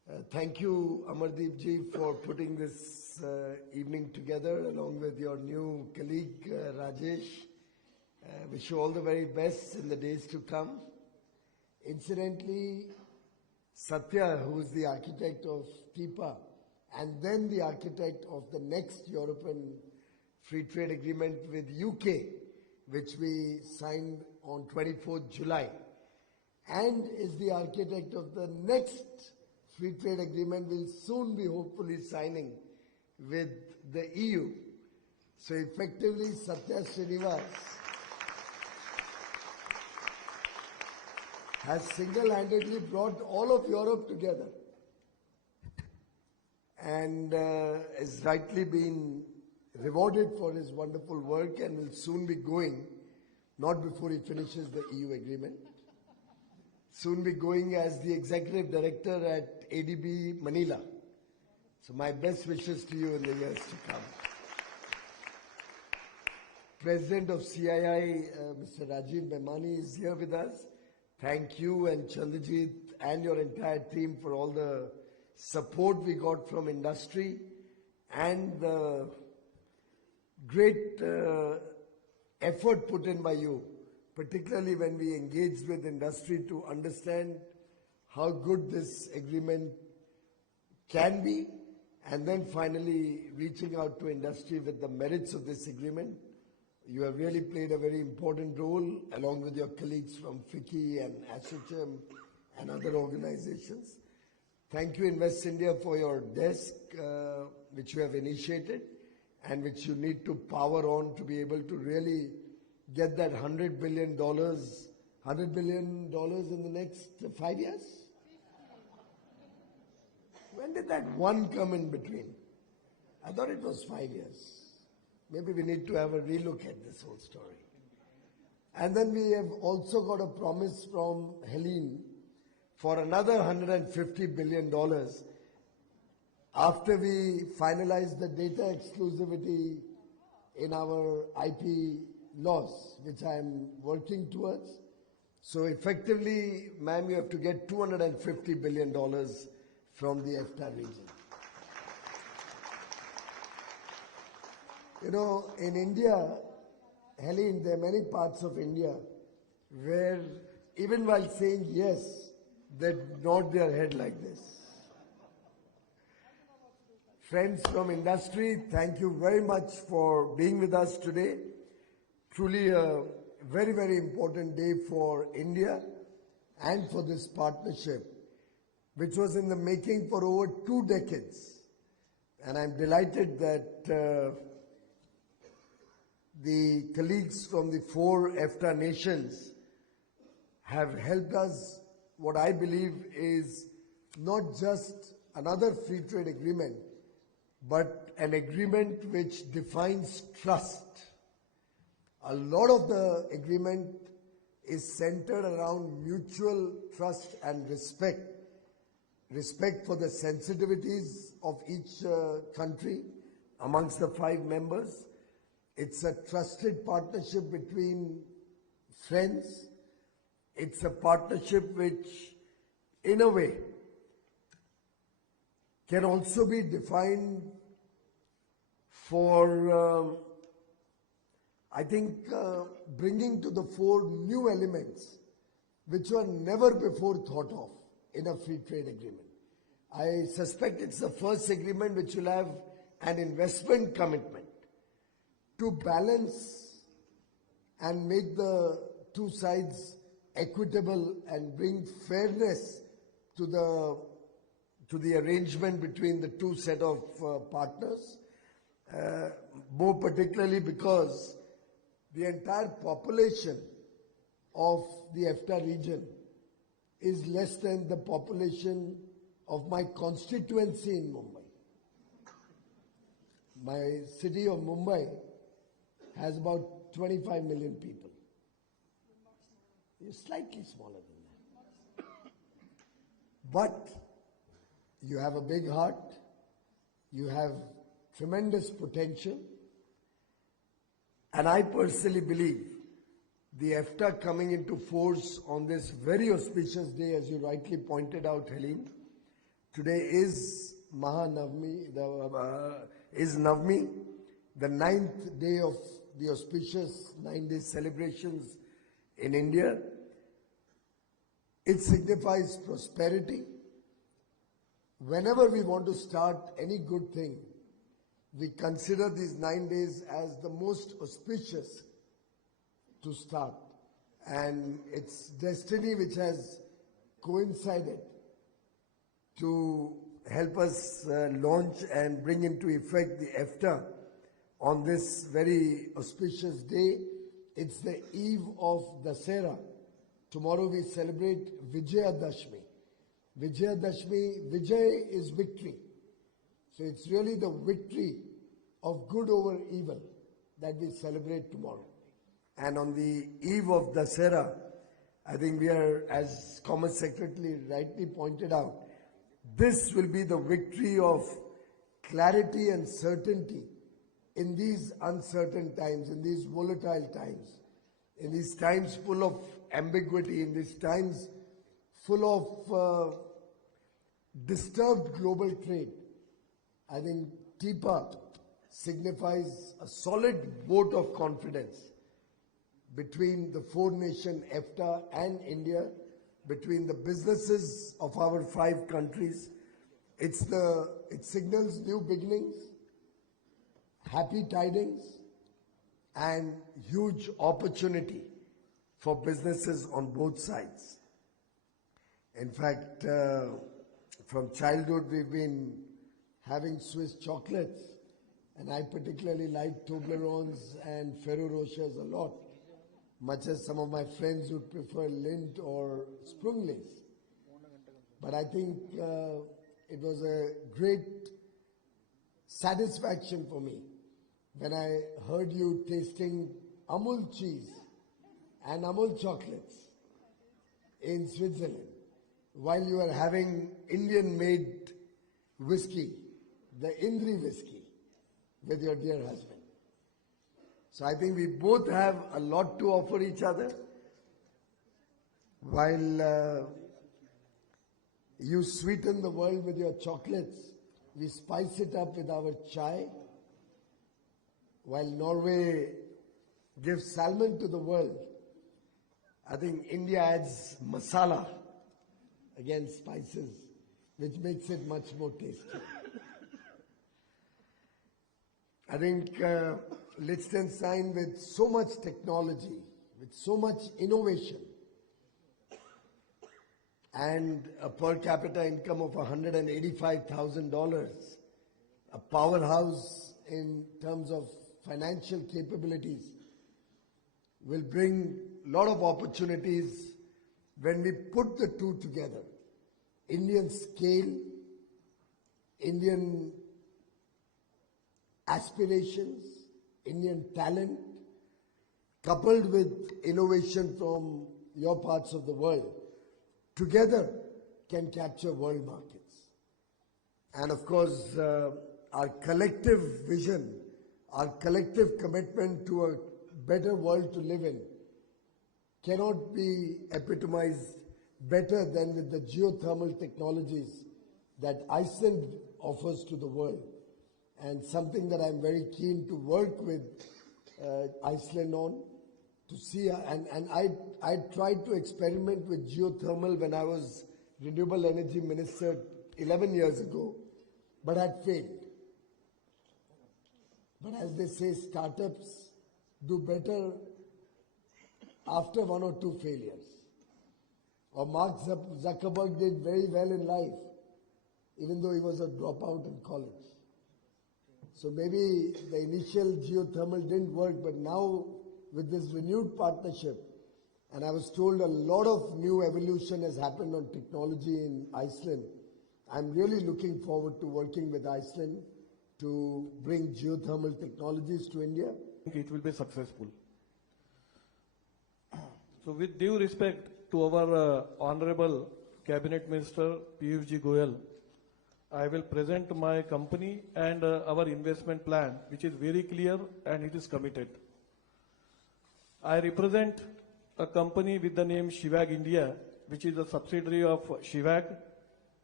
Thank you, Amardeep ji, for putting this evening together along with your new colleague, Rajesh. Wish you all the very best in the days to come. Incidentally, Satya, who is the architect of TIPA and then the architect of the next European Free Trade Agreement with UK, which we signed on 24th July, and is the architect of the next Free Trade Agreement we'll soon be hopefully signing with the EU. So effectively, Satya Srinivas has single-handedly brought all of Europe together and has rightly been rewarded for his wonderful work and will soon be going, not before he finishes the EU agreement, soon be going as the executive director at ADB Manila. So my best wishes to you in the years to come. President of CII, Mr. Rajiv Memani, is here with us. Thank you and Chandrajit and your entire team for all the support we got from industry and the great effort put in by you, particularly when we engaged with industry to understand how good this agreement can be, and then finally reaching out to industry with the merits of this agreement. You have really played a very important role along with your colleagues from FICCI and ASSOCHAM and other organizations. Thank you, Invest India, for your desk, which you have initiated and which you need to power on to be able to really get that $100 billion in the next 5 years? When did that one come in between? I thought it was 5 years. Maybe we need to have a relook at this whole story. And then we have also got a promise from Helene for another $150 billion after we finalize the data exclusivity in our IP laws, which I am working towards. So effectively, ma'am, you have to get $250 billion from the EFTA region. You know, in India, Helene, there are many parts of India where even while saying yes, they nod their head like this. Friends from industry, thank you very much for being with us today. Truly a very, very important day for India and for this partnership, which was in the making for over 2 decades. And I'm delighted that the colleagues from the 4 EFTA nations have helped us, what I believe is not just another free trade agreement, but an agreement which defines trust. A lot of the agreement is centered around mutual trust and respect. Respect for the sensitivities of each country amongst the 5 members. It's a trusted partnership between friends. It's a partnership which, in a way, can also be defined for, I think, bringing to the fore new elements which were never before thought of in a free trade agreement. I suspect it's the first agreement which will have an investment commitment to balance and make the 2 sides equitable and bring fairness to the arrangement between the 2 set of partners, more particularly because the entire population of the EFTA region is less than the population of my constituency in Mumbai. My city of Mumbai has about 25 million people. You're slightly smaller than that. But you have a big heart, you have tremendous potential, and I personally believe the EFTA coming into force on this very auspicious day, as you rightly pointed out, Helene, Today is Mahanavami, is Navami, the 9th day of the auspicious 9-day celebrations in India. It signifies prosperity. Whenever we want to start any good thing, we consider these 9 days as the most auspicious to start. And it's destiny which has coincided to help us launch and bring into effect the EFTA on this very auspicious day. It's the eve of Dasera. Tomorrow we celebrate Vijayadashmi. Vijayadashmi, Vijay is victory. So it's really the victory of good over evil that we celebrate tomorrow. And on the eve of Dasera, I think we are, as Commerce Secretary rightly pointed out, this will be the victory of clarity and certainty in these uncertain times, in these volatile times, in these times full of ambiguity, in these times full of disturbed global trade. I think TIPA signifies a solid vote of confidence between the four-nation EFTA and India, between the businesses of our 5 countries. It signals new beginnings, happy tidings, and huge opportunity for businesses on both sides. In fact, from childhood we've been having Swiss chocolates, and I particularly like Toblerones and Ferrero Rochers a lot, much as some of my friends would prefer Lindt or Sprunglis. But I think it was a great satisfaction for me when I heard you tasting Amul cheese and Amul chocolates in Switzerland while you were having Indian-made whiskey, the Indri whiskey, with your dear husband. So I think we both have a lot to offer each other. While you sweeten the world with your chocolates, we spice it up with our chai. While Norway gives salmon to the world, I think India adds masala, again spices, which makes it much more tasty. I think Liechtenstein, with so much technology, with so much innovation, and a per capita income of $185,000, a powerhouse in terms of financial capabilities, will bring a lot of opportunities when we put the two together. Indian scale, Indian aspirations, Indian talent, coupled with innovation from your parts of the world, together can capture world markets. And of course, our collective vision, our collective commitment to a better world to live in cannot be epitomized better than with the geothermal technologies that Iceland offers to the world, and something that I'm very keen to work with Iceland on, to see, and I tried to experiment with geothermal when I was Renewable Energy Minister 11 years ago, but had failed. But as they say, startups do better after 1 or 2 failures. Or Mark Zuckerberg did very well in life, even though he was a dropout in college. So maybe the initial geothermal didn't work, but now with this renewed partnership, and I was told a lot of new evolution has happened on technology in Iceland, I'm really looking forward to working with Iceland to bring geothermal technologies to India. I think it will be successful. So with due respect to our Honorable Cabinet Minister Piyush Goyal, I will present my company and our investment plan, which is very clear and it is committed. I represent a company with the name Shivag India, which is a subsidiary of Shivag,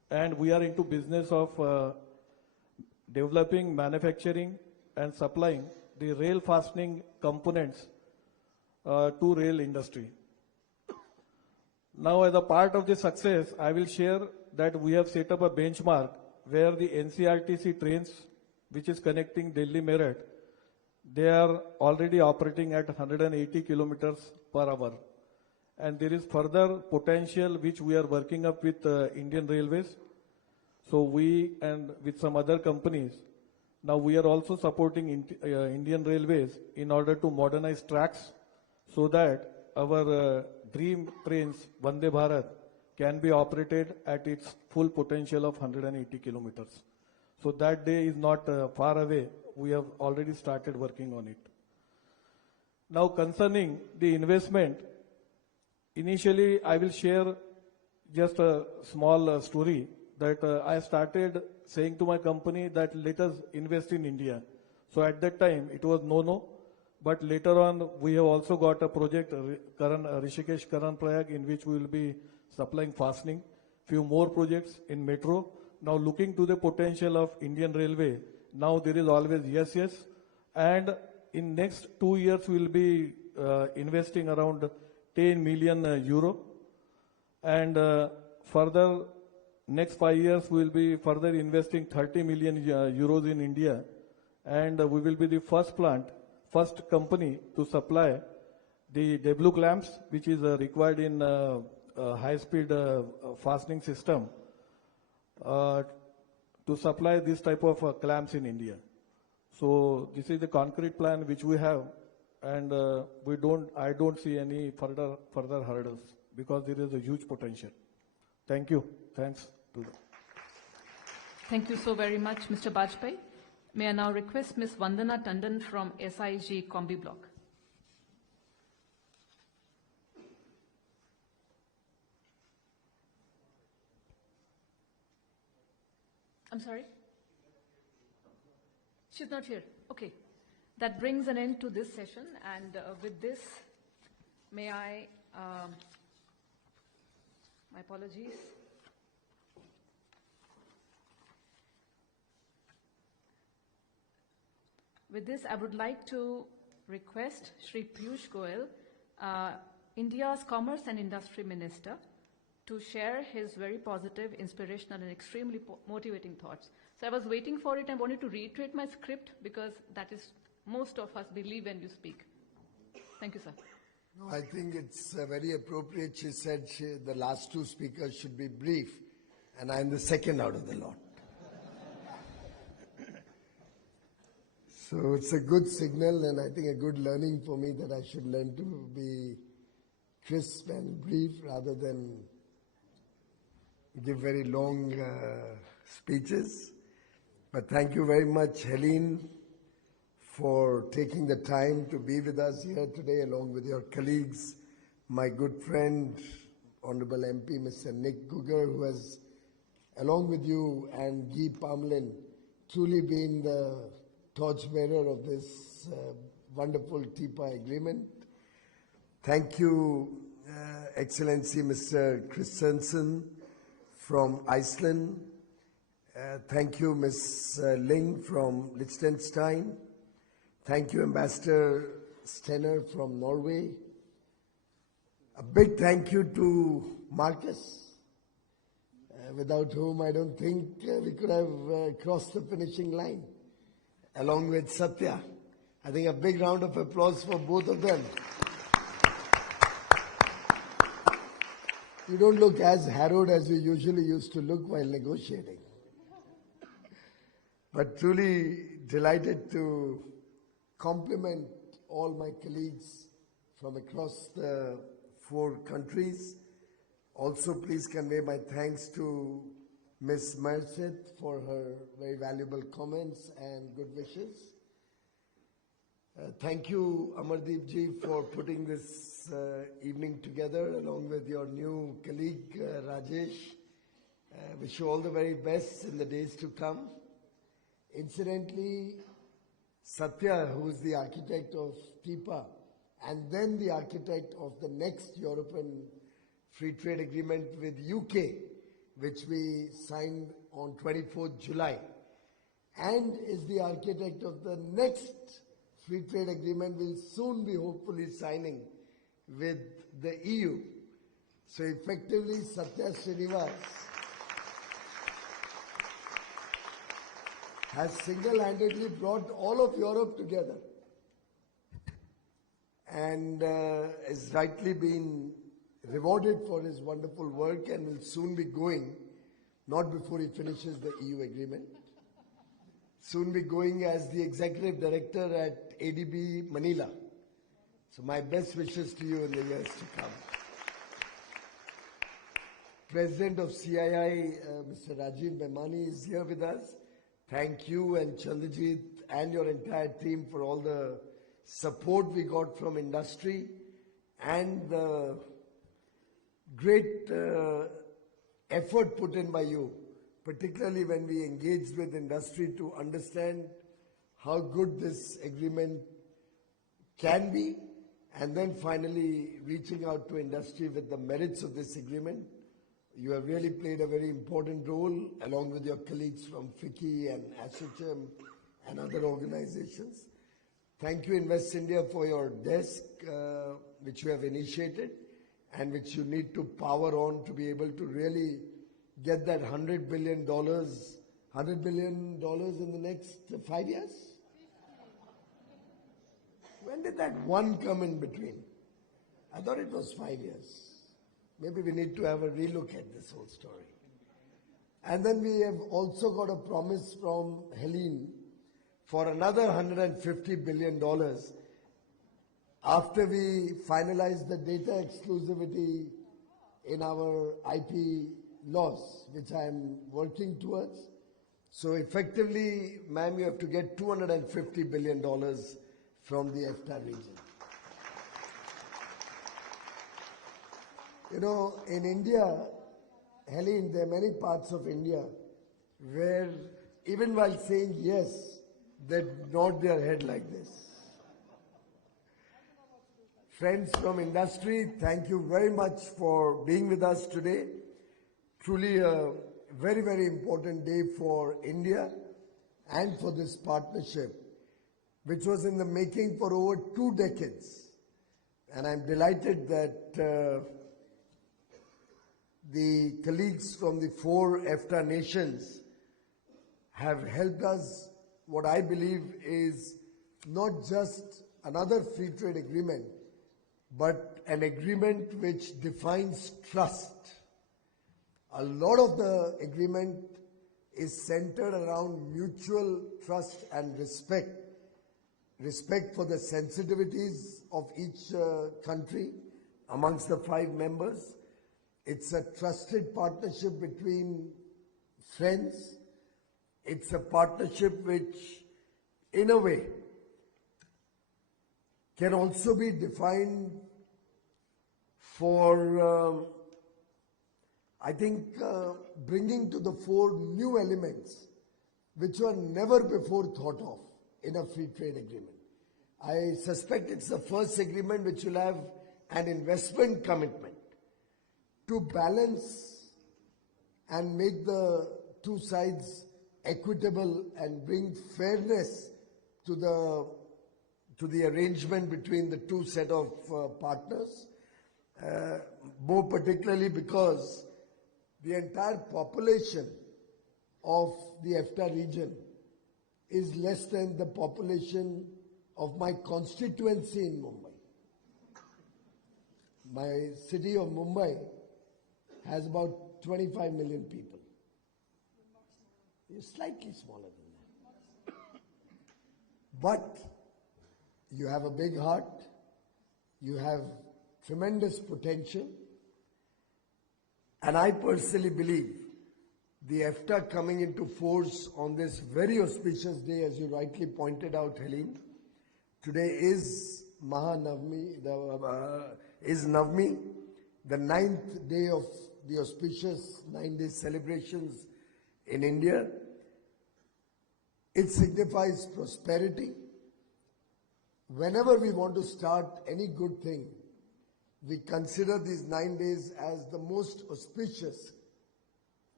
and we are into business of developing, manufacturing, and supplying the rail fastening components to rail industry. Now, as a part of the success, I will share that we have set up a benchmark where the NCRTC trains, which is connecting Delhi Meerut, they are already operating at 180 kilometers per hour. And there is further potential which we are working up with Indian Railways. So we and with some other companies, now we are also supporting Indian Railways in order to modernize tracks so that our dream trains, Vande Bharat, can be operated at its full potential of 180 kilometers. So that day is not far away. We have already started working on it. Now concerning the investment, initially I will share just a small story that I started saying to my company that let us invest in India. So at that time it was no, but later on we have also got a project, Rishikesh Karan Prayag, in which we will be supplying fastening, few more projects in metro. Now looking to the potential of Indian Railway, now there is always yes, and in next 2 years we will be investing around 10 million euro, and further next 5 years we will be further investing 30 million euros in India, and we will be the first company to supply the W clamps, which is required in high-speed fastening system, to supply this type of clamps in India. So this is the concrete plan which we have, and I don't see any further hurdles because there is a huge potential. Thank you. Thanks to them. Thank you so very much, Mr. Bajpai. May I now request Ms. Vandana Tandon from SIG Combi Block. I'm sorry? She's not here. Okay. That brings an end to this session, and with this, may I, my apologies. With this, I would like to request Shri Piyush Goyal, India's Commerce and Industry Minister, to share his very positive, inspirational, and extremely motivating thoughts. So I was waiting for it. I wanted to reiterate my script because that is most of us believe when you speak. Thank you, sir. No, I think it's very appropriate. She said the last two speakers should be brief, and I'm the second out of the lot. So it's a good signal, and I think a good learning for me that I should learn to be crisp and brief rather than give very long speeches. But thank you very much, Helene, for taking the time to be with us here today along with your colleagues, my good friend, Honorable MP, Mr. Nick Gugger, who has, along with you and Guy Parmelin, truly been the torchbearer of this wonderful TIPA agreement. Thank you, Excellency Mr. Christensen from Iceland. Thank you, Ms. Ling from Liechtenstein. Thank you, Ambassador Stenner from Norway. A big thank you to Marcus, without whom I don't think we could have crossed the finishing line, along with Satya. I think a big round of applause for both of them. You don't look as harrowed as you usually used to look while negotiating. But truly delighted to compliment all my colleagues from across the 4 countries. Also, please convey my thanks to Ms. Merced for her very valuable comments and good wishes. Thank you, Amardeep ji, for putting this evening together along with your new colleague, Rajesh. Wish you all the very best in the days to come. Incidentally, Satya, who is the architect of TIPA and then the architect of the next European Free Trade Agreement with UK, which we signed on 24th July, and is the architect of the next free trade agreement we'll soon be hopefully signing with the EU. So effectively, Satya Srinivas has single-handedly brought all of Europe together and is rightly been rewarded for his wonderful work and will soon be going, not before he finishes the EU agreement, soon be going as the executive director at ADB Manila. So my best wishes to you in the years to come. President of CII, Mr. Rajiv Memani is here with us. Thank you and Chandrajit and your entire team for all the support we got from industry and the great effort put in by you, particularly when we engaged with industry to understand how good this agreement can be, and then finally reaching out to industry with the merits of this agreement. You have really played a very important role along with your colleagues from FICCI and ASSOCHAM and other organizations. Thank you, Invest India, for your desk, which you have initiated and which you need to power on to be able to really get that $100 billion in the next 5 years? When did that one come in between? I thought it was 5 years. Maybe we need to have a relook at this whole story. And then we have also got a promise from Helene for another $150 billion after we finalize the data exclusivity in our IP laws, which I am working towards. So effectively, ma'am, you have to get $250 billion from the EFTA region. You know, in India, Helene, there are many parts of India where even while saying yes, they nod their head like this. Friends from industry, thank you very much for being with us today. Truly a very, very important day for India and for this partnership, which was in the making for over 2 decades. And I'm delighted that the colleagues from the 4 EFTA nations have helped us, what I believe is not just another free trade agreement, but an agreement which defines trust. A lot of the agreement is centered around mutual trust and respect. Respect for the sensitivities of each country amongst the 5 members. It's a trusted partnership between friends. It's a partnership which, in a way, can also be defined for, I think, bringing to the fore new elements which were never before thought of in a free trade agreement. I suspect it's the first agreement which will have an investment commitment to balance and make the 2 sides equitable and bring fairness to the arrangement between the 2 set of partners, more particularly because the entire population of the EFTA region is less than the population of my constituency in Mumbai. My city of Mumbai has about 25 million people. It's slightly smaller than that. But you have a big heart, you have tremendous potential, and I personally believe the EFTA coming into force on this very auspicious day, as you rightly pointed out, Helene. Today is Mahanavami, is Navami, the 9th day of the auspicious 9-day celebrations in India. It signifies prosperity. Whenever we want to start any good thing, we consider these 9 days as the most auspicious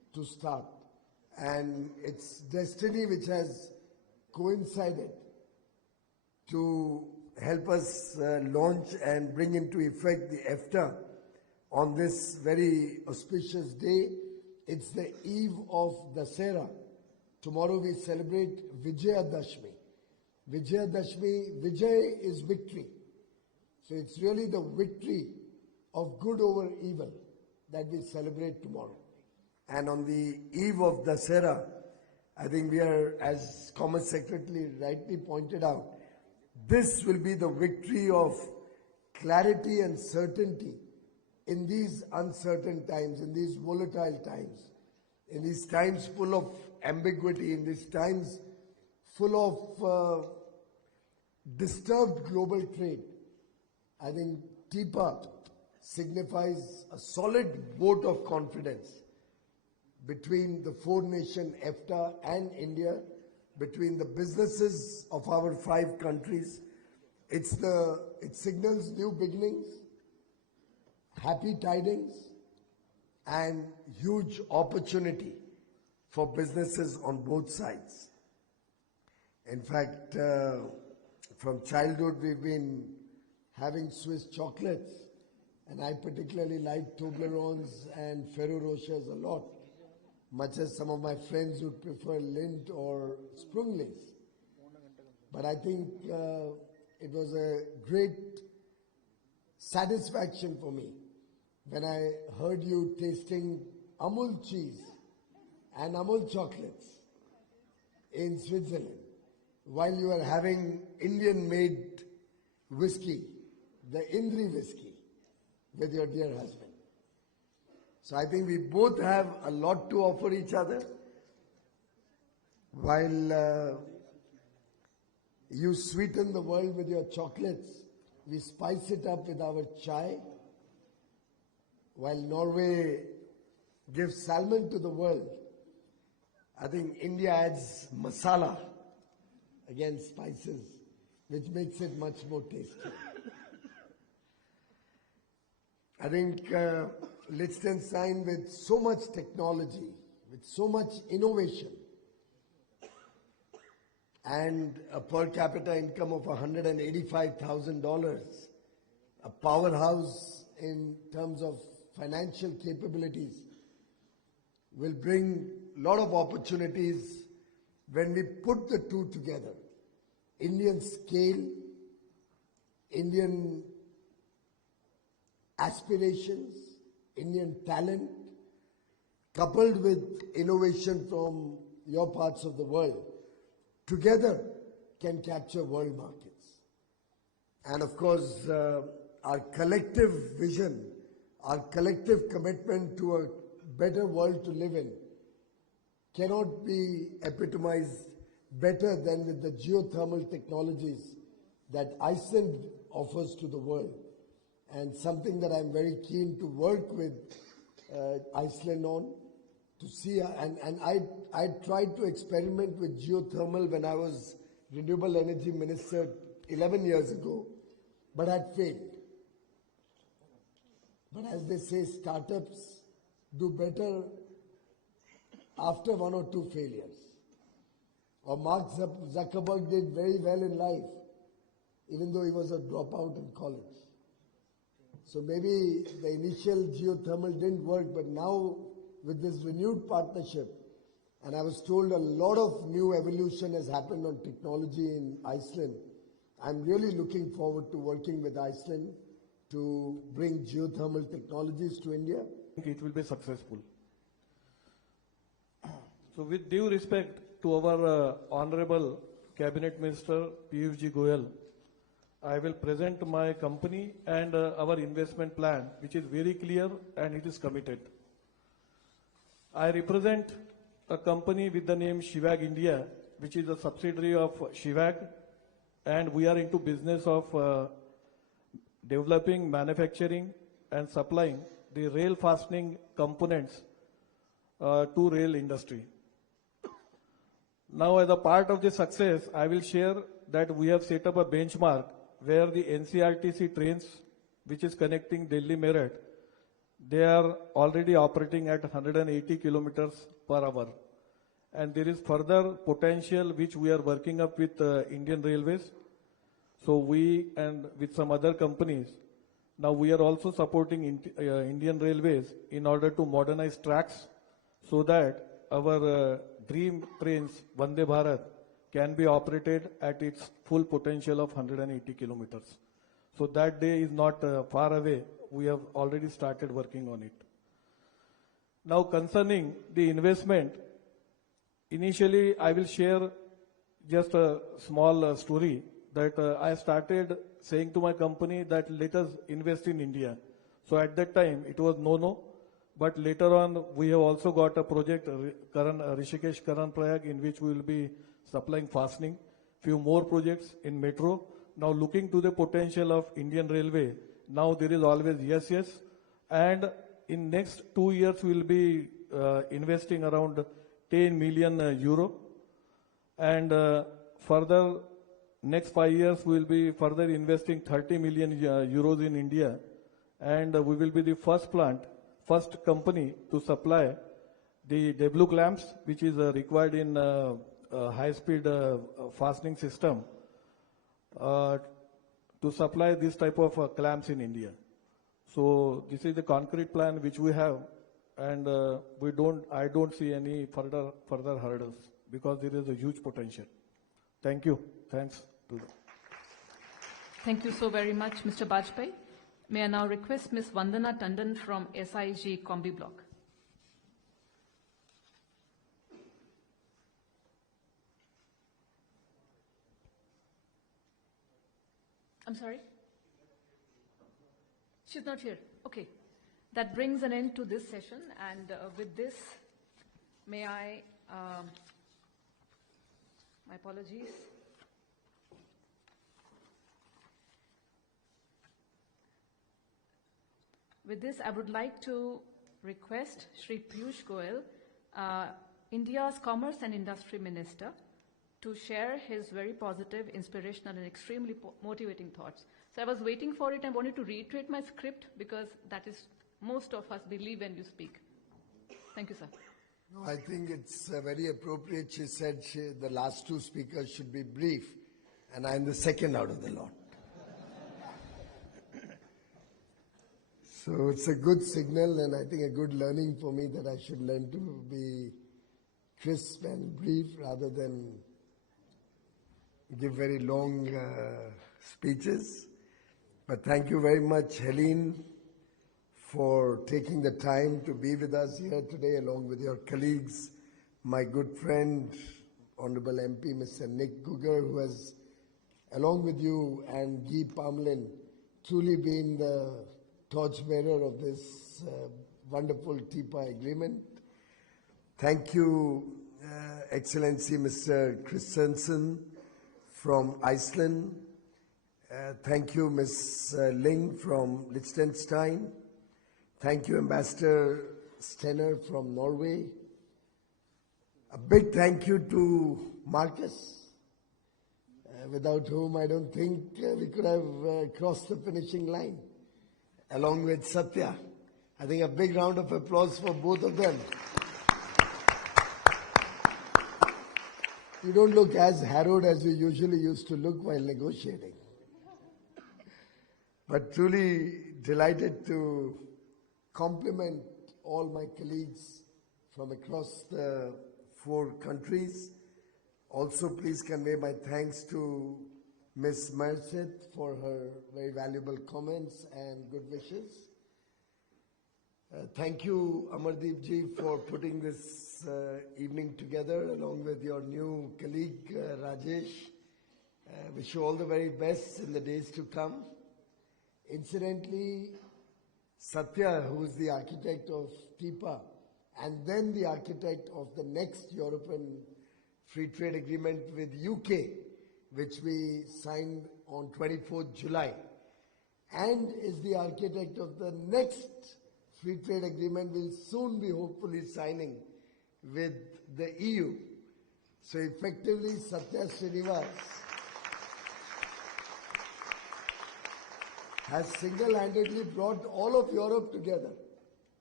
to start. And it's destiny which has coincided to help us launch and bring into effect the EFTA on this very auspicious day. It's the eve of Dasera. Tomorrow we celebrate Vijayadashmi. Vijayadashmi, Vijay is victory. So it's really the victory of good over evil that we celebrate tomorrow. And on the eve of Dasera, I think we are, as Commerce Secretary rightly pointed out, this will be the victory of clarity and certainty in these uncertain times, in these volatile times, in these times full of ambiguity, in these times full of disturbed global trade. I think TIPA signifies a solid vote of confidence between the four-nation EFTA and India, between the businesses of our 5 countries. It signals new beginnings, happy tidings, and huge opportunity for businesses on both sides. In fact, from childhood we've been having Swiss chocolates, and I particularly like Toblerones and Ferrero Rochers a lot, much as some of my friends would prefer Lindt or Sprunglis. But I think it was a great satisfaction for me when I heard you tasting Amul cheese and Amul chocolates in Switzerland while you were having Indian-made whiskey, the Indri whiskey, with your dear husband. So I think we both have a lot to offer each other. While you sweeten the world with your chocolates, we spice it up with our chai. While Norway gives salmon to the world, I think India adds masala, again spices, which makes it much more tasty. I think Liechtenstein, with so much technology, with so much innovation, and a per capita income of $185,000, a powerhouse in terms of financial capabilities, will bring a lot of opportunities when we put the two together. Indian scale, Indian aspirations, Indian talent, coupled with innovation from your parts of the world, together can capture world markets. And of course, our collective vision, our collective commitment to a better world to live in cannot be epitomized better than with the geothermal technologies that Iceland offers to the world. And something that I'm very keen to work with Iceland on, to see, and I tried to experiment with geothermal when I was Renewable Energy Minister 11 years ago, but had failed. But as they say, startups do better after 1 or 2 failures. Or Mark Zuckerberg did very well in life, even though he was a dropout in college. So maybe the initial geothermal didn't work, but now with this renewed partnership, and I was told a lot of new evolution has happened on technology in Iceland. I'm really looking forward to working with Iceland to bring geothermal technologies to India. I think it will be successful. So with due respect to our Honorable Cabinet Minister Piyush Goyal, I will present my company and our investment plan, which is very clear and it is committed. I represent a company with the name Shivag India, which is a subsidiary of Shivag, and we are into business of developing, manufacturing and supplying the rail fastening components to rail industry. Now, as a part of the success, I will share that we have set up a benchmark where the NCRTC trains, which is connecting Delhi Meerut, they are already operating at 180 kilometers per hour. And there is further potential which we are working up with Indian Railways. So we and with some other companies, now we are also supporting Indian Railways in order to modernize tracks so that our dream trains, Vande Bharat, can be operated at its full potential of 180 kilometers. So that day is not far away. We have already started working on it. Now concerning the investment, initially I will share just a small story that I started saying to my company that let us invest in India. So at that time it was no, but later on we have also got a project, Rishikesh Karan Prayag, in which we will be supplying fastening, few more projects in metro. Now looking to the potential of Indian Railway, now there is always yes, and in next 2 years we will be investing around 10 million euro, and further next 5 years we will be further investing 30 million euros in India, and we will be the first company to supply the W clamps, which is required in high-speed fastening system, to supply this type of clamps in India. So this is the concrete plan which we have, and I don't see any further hurdles because there is a huge potential. Thank you. Thanks. Thank you so very much, Mr. Bajpai. May I now request Ms. Vandana Tandon from SIG Combi Block. I'm sorry? She's not here. Okay. That brings an end to this session, and with this, may I, my apologies. With this, I would like to request Shri Piyush Goyal, India's Commerce and Industry Minister, to share his very positive, inspirational, and extremely motivating thoughts. So I was waiting for it and wanted to reiterate my script because that is most of us believe when you speak. Thank you, sir. No, I think it's very appropriate. She said the last two speakers should be brief, and I'm the second out of the lot. So it's a good signal, and I think a good learning for me that I should learn to be crisp and brief rather than give very long speeches. But thank you very much, Helene, for taking the time to be with us here today along with your colleagues, my good friend, Honorable MP, Mr. Nick Gugger, who has, along with you and Guy Parmelin, truly been the torchbearer of this wonderful TIPA agreement. Thank you, Excellency Mr. Christensen from Iceland. Thank you, Ms. Ling from Liechtenstein. Thank you, Ambassador Stenner from Norway. A big thank you to Marcus, without whom I don't think we could have crossed the finishing line, along with Satya. I think a big round of applause for both of them. You don't look as harrowed as you usually used to look while negotiating. But truly delighted to compliment all my colleagues from across the 4 countries. Also, please convey my thanks to Ms. Merced for her very valuable comments and good wishes. Thank you, Amardeep ji, for putting this evening together along with your new colleague, Rajesh. Wish you all the very best in the days to come. Incidentally, Satya, who is the architect of TIPA and then the architect of the next European Free Trade Agreement with UK, which we signed on 24th July, and is the architect of the next Free Trade Agreement we'll soon be hopefully signing with the EU. So effectively, Satya Srinivas has single-handedly brought all of Europe together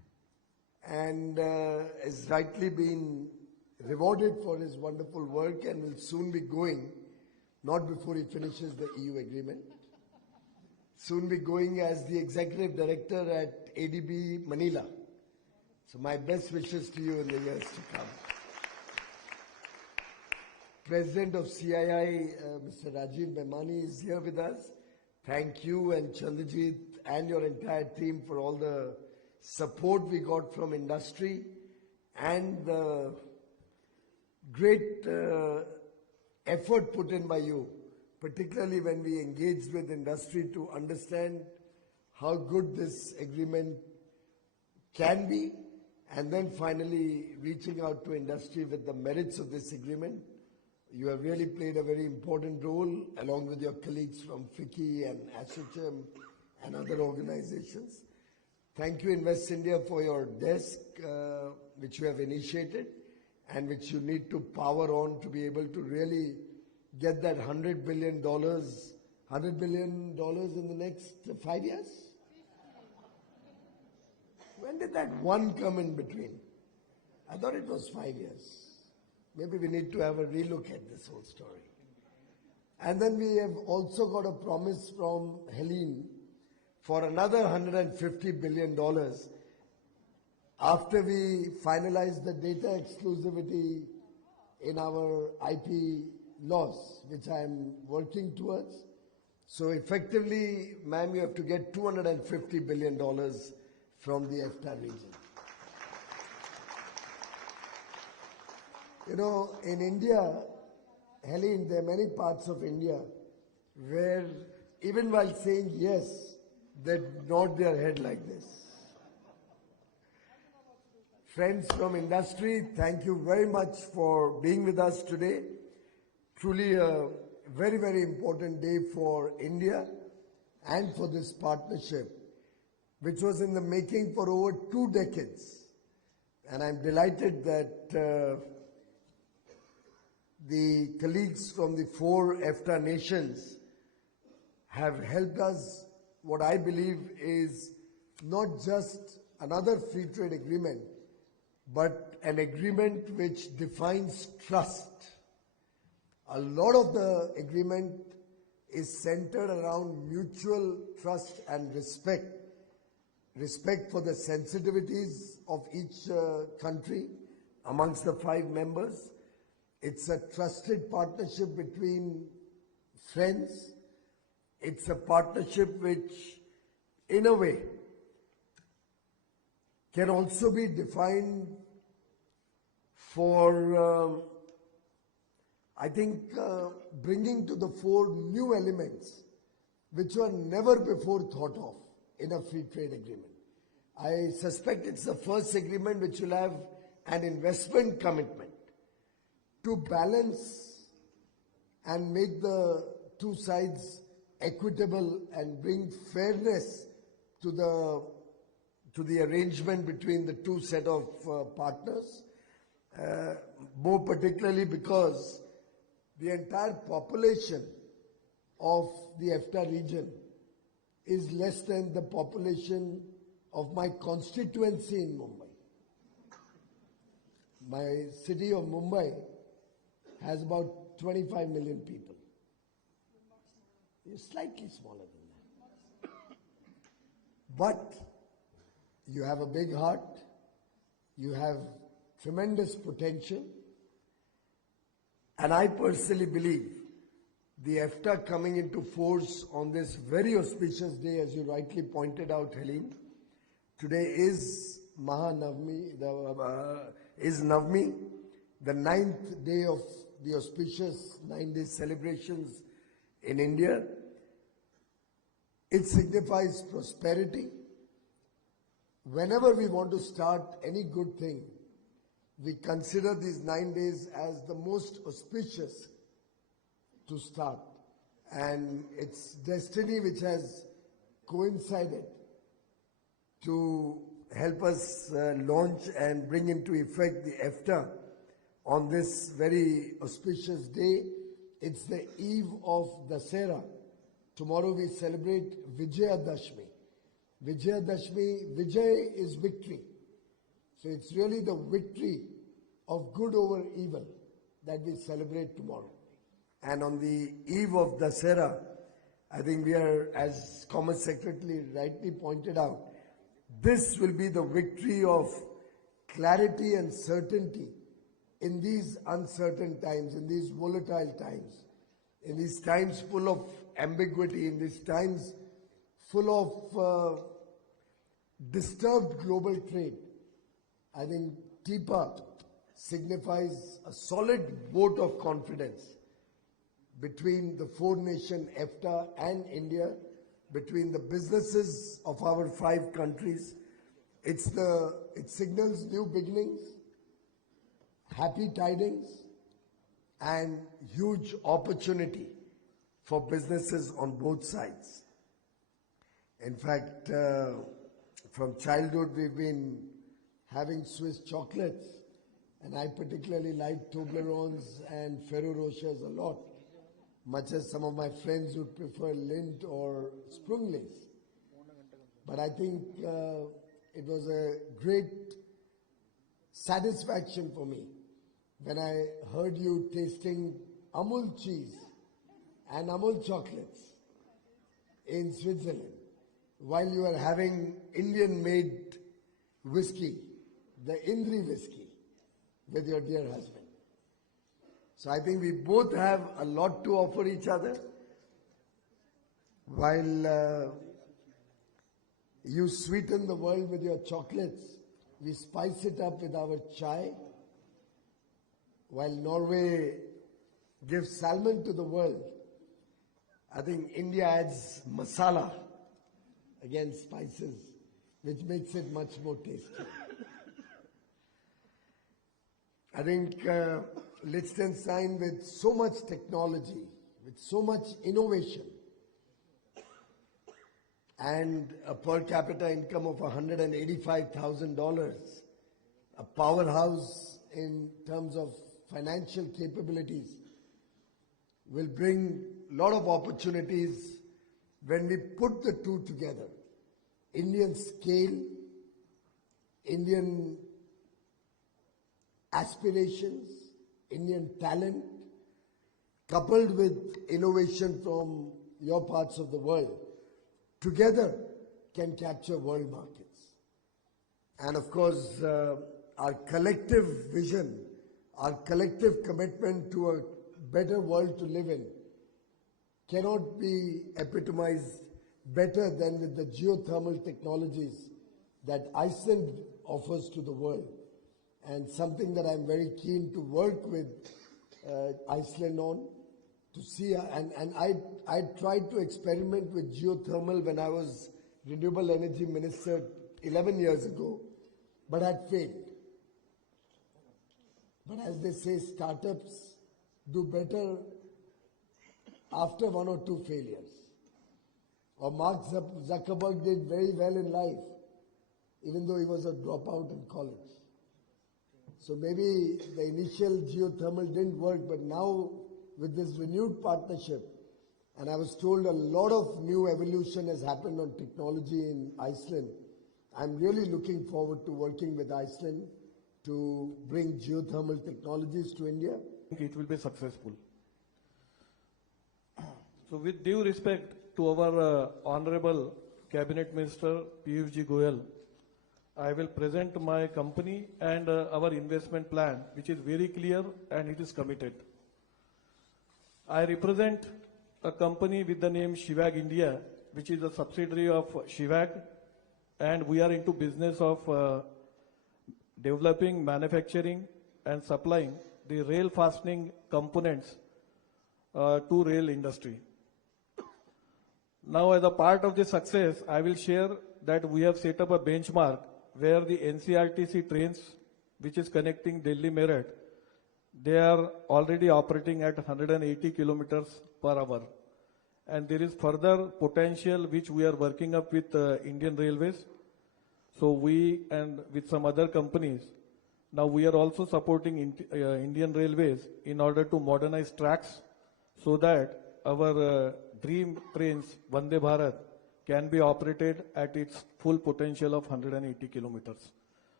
and has rightly been rewarded for his wonderful work and will soon be going, not before he finishes the EU agreement, soon be going as the Executive Director at ADB Manila. So my best wishes to you in the years to come. President of CII, Mr. Rajiv Memani is here with us. Thank you and Chandrajit and your entire team for all the support we got from industry and the great effort put in by you, particularly when we engaged with industry to understand how good this agreement can be, and then finally reaching out to industry with the merits of this agreement. You have really played a very important role along with your colleagues from FICCI and ASSOCHAM and other organizations. Thank you, Invest India, for your desk, which you have initiated and which you need to power on to be able to really get that $100 billion in the next 5 years? When did that one come in between? I thought it was 5 years. Maybe we need to have a relook at this whole story. And then we have also got a promise from Helene for another $150 billion after we finalize the data exclusivity in our IP laws, which I am working towards. So effectively, ma'am, you have to get $250 billion from the EFTA region. You know, in India, Helene, there are many parts of India where even while saying yes, they nod their head like this. Friends from industry, thank you very much for being with us today. Truly a very, very important day for India and for this partnership, which was in the making for over 2 decades. And I'm delighted that the colleagues from the 4 EFTA nations have helped us, what I believe is not just another free trade agreement, but an agreement which defines trust. A lot of the agreement is centered around mutual trust and respect. Respect for the sensitivities of each country amongst the 5 members. It's a trusted partnership between friends. It's a partnership which, in a way, can also be defined for, I think, bringing to the fore new elements which were never before thought of in a free trade agreement. I suspect it's the first agreement which will have an investment commitment to balance and make the 2 sides equitable and bring fairness to the arrangement between the 2 set of partners, more particularly because the entire population of the EFTA region is less than the population of my constituency in Mumbai. My city of Mumbai has about 25 million people. It's slightly smaller than that. But you have a big heart, you have tremendous potential, and I personally believe the EFTA coming into force on this very auspicious day, as you rightly pointed out, Helene. Today is Navami, the 9th day of the auspicious 9-day celebrations in India. It signifies prosperity. Whenever we want to start any good thing, we consider these 9 days as the most auspicious to start. And it's destiny which has coincided to help us launch and bring into effect the EFTA on this very auspicious day. It's the eve of Dasera. Tomorrow we celebrate Vijayadashmi. Vijayadashmi, Vijay is victory. So it's really the victory of good over evil that we celebrate tomorrow. And on the eve of Dasera, I think we are, as Commerce Secretary rightly pointed out, this will be the victory of clarity and certainty in these uncertain times, in these volatile times, in these times full of ambiguity, in these times full of disturbed global trade. I think TIPA signifies a solid vote of confidence between the four-nation EFTA and India, between the businesses of our 5 countries. It signals new beginnings, happy tidings, and huge opportunity for businesses on both sides. In fact, from childhood we've been having Swiss chocolates, and I particularly like Toblerones and Ferrero Rochers a lot, much as some of my friends would prefer Lindt or Sprunglis. But I think it was a great satisfaction for me when I heard you tasting Amul cheese and Amul chocolates in Switzerland while you were having Indian-made whiskey, the Indri whiskey, with your dear husband. So I think we both have a lot to offer each other. While you sweeten the world with your chocolates, we spice it up with our chai. While Norway gives salmon to the world, I think India adds masala, again spices, which makes it much more tasty. I think Liechtenstein, with so much technology, with so much innovation, and a per capita income of $185,000, a powerhouse in terms of financial capabilities, will bring a lot of opportunities when we put the two together. Indian scale, Indian aspirations, Indian talent, coupled with innovation from your parts of the world, together can capture world markets. And of course, our collective vision, our collective commitment to a better world to live in cannot be epitomized better than with the geothermal technologies that Iceland offers to the world, and something that I'm very keen to work with Iceland on, to see, and I tried to experiment with geothermal when I was Renewable Energy Minister 11 years ago, but had failed. But as they say, startups do better after 1 or 2 failures. Or Mark Zuckerberg did very well in life, even though he was a dropout in college. So maybe the initial geothermal didn't work, but now with this renewed partnership, and I was told a lot of new evolution has happened on technology in Iceland, I'm really looking forward to working with Iceland to bring geothermal technologies to India. It will be successful. So with due respect to our Honorable Cabinet Minister Piyush Goyal, I will present my company and our investment plan, which is very clear and it is committed. I represent a company with the name Shivag India, which is a subsidiary of Shivag, and we are into business of developing, manufacturing and supplying the rail fastening components to rail industry. Now, as a part of this success, I will share that we have set up a benchmark where the NCRTC trains, which is connecting Delhi Meerut, they are already operating at 180 kilometers per hour. And there is further potential which we are working up with Indian Railways. So we and with some other companies, now we are also supporting Indian Railways in order to modernize tracks so that our dream trains, Vande Bharat, can be operated at its full potential of 180 kilometers.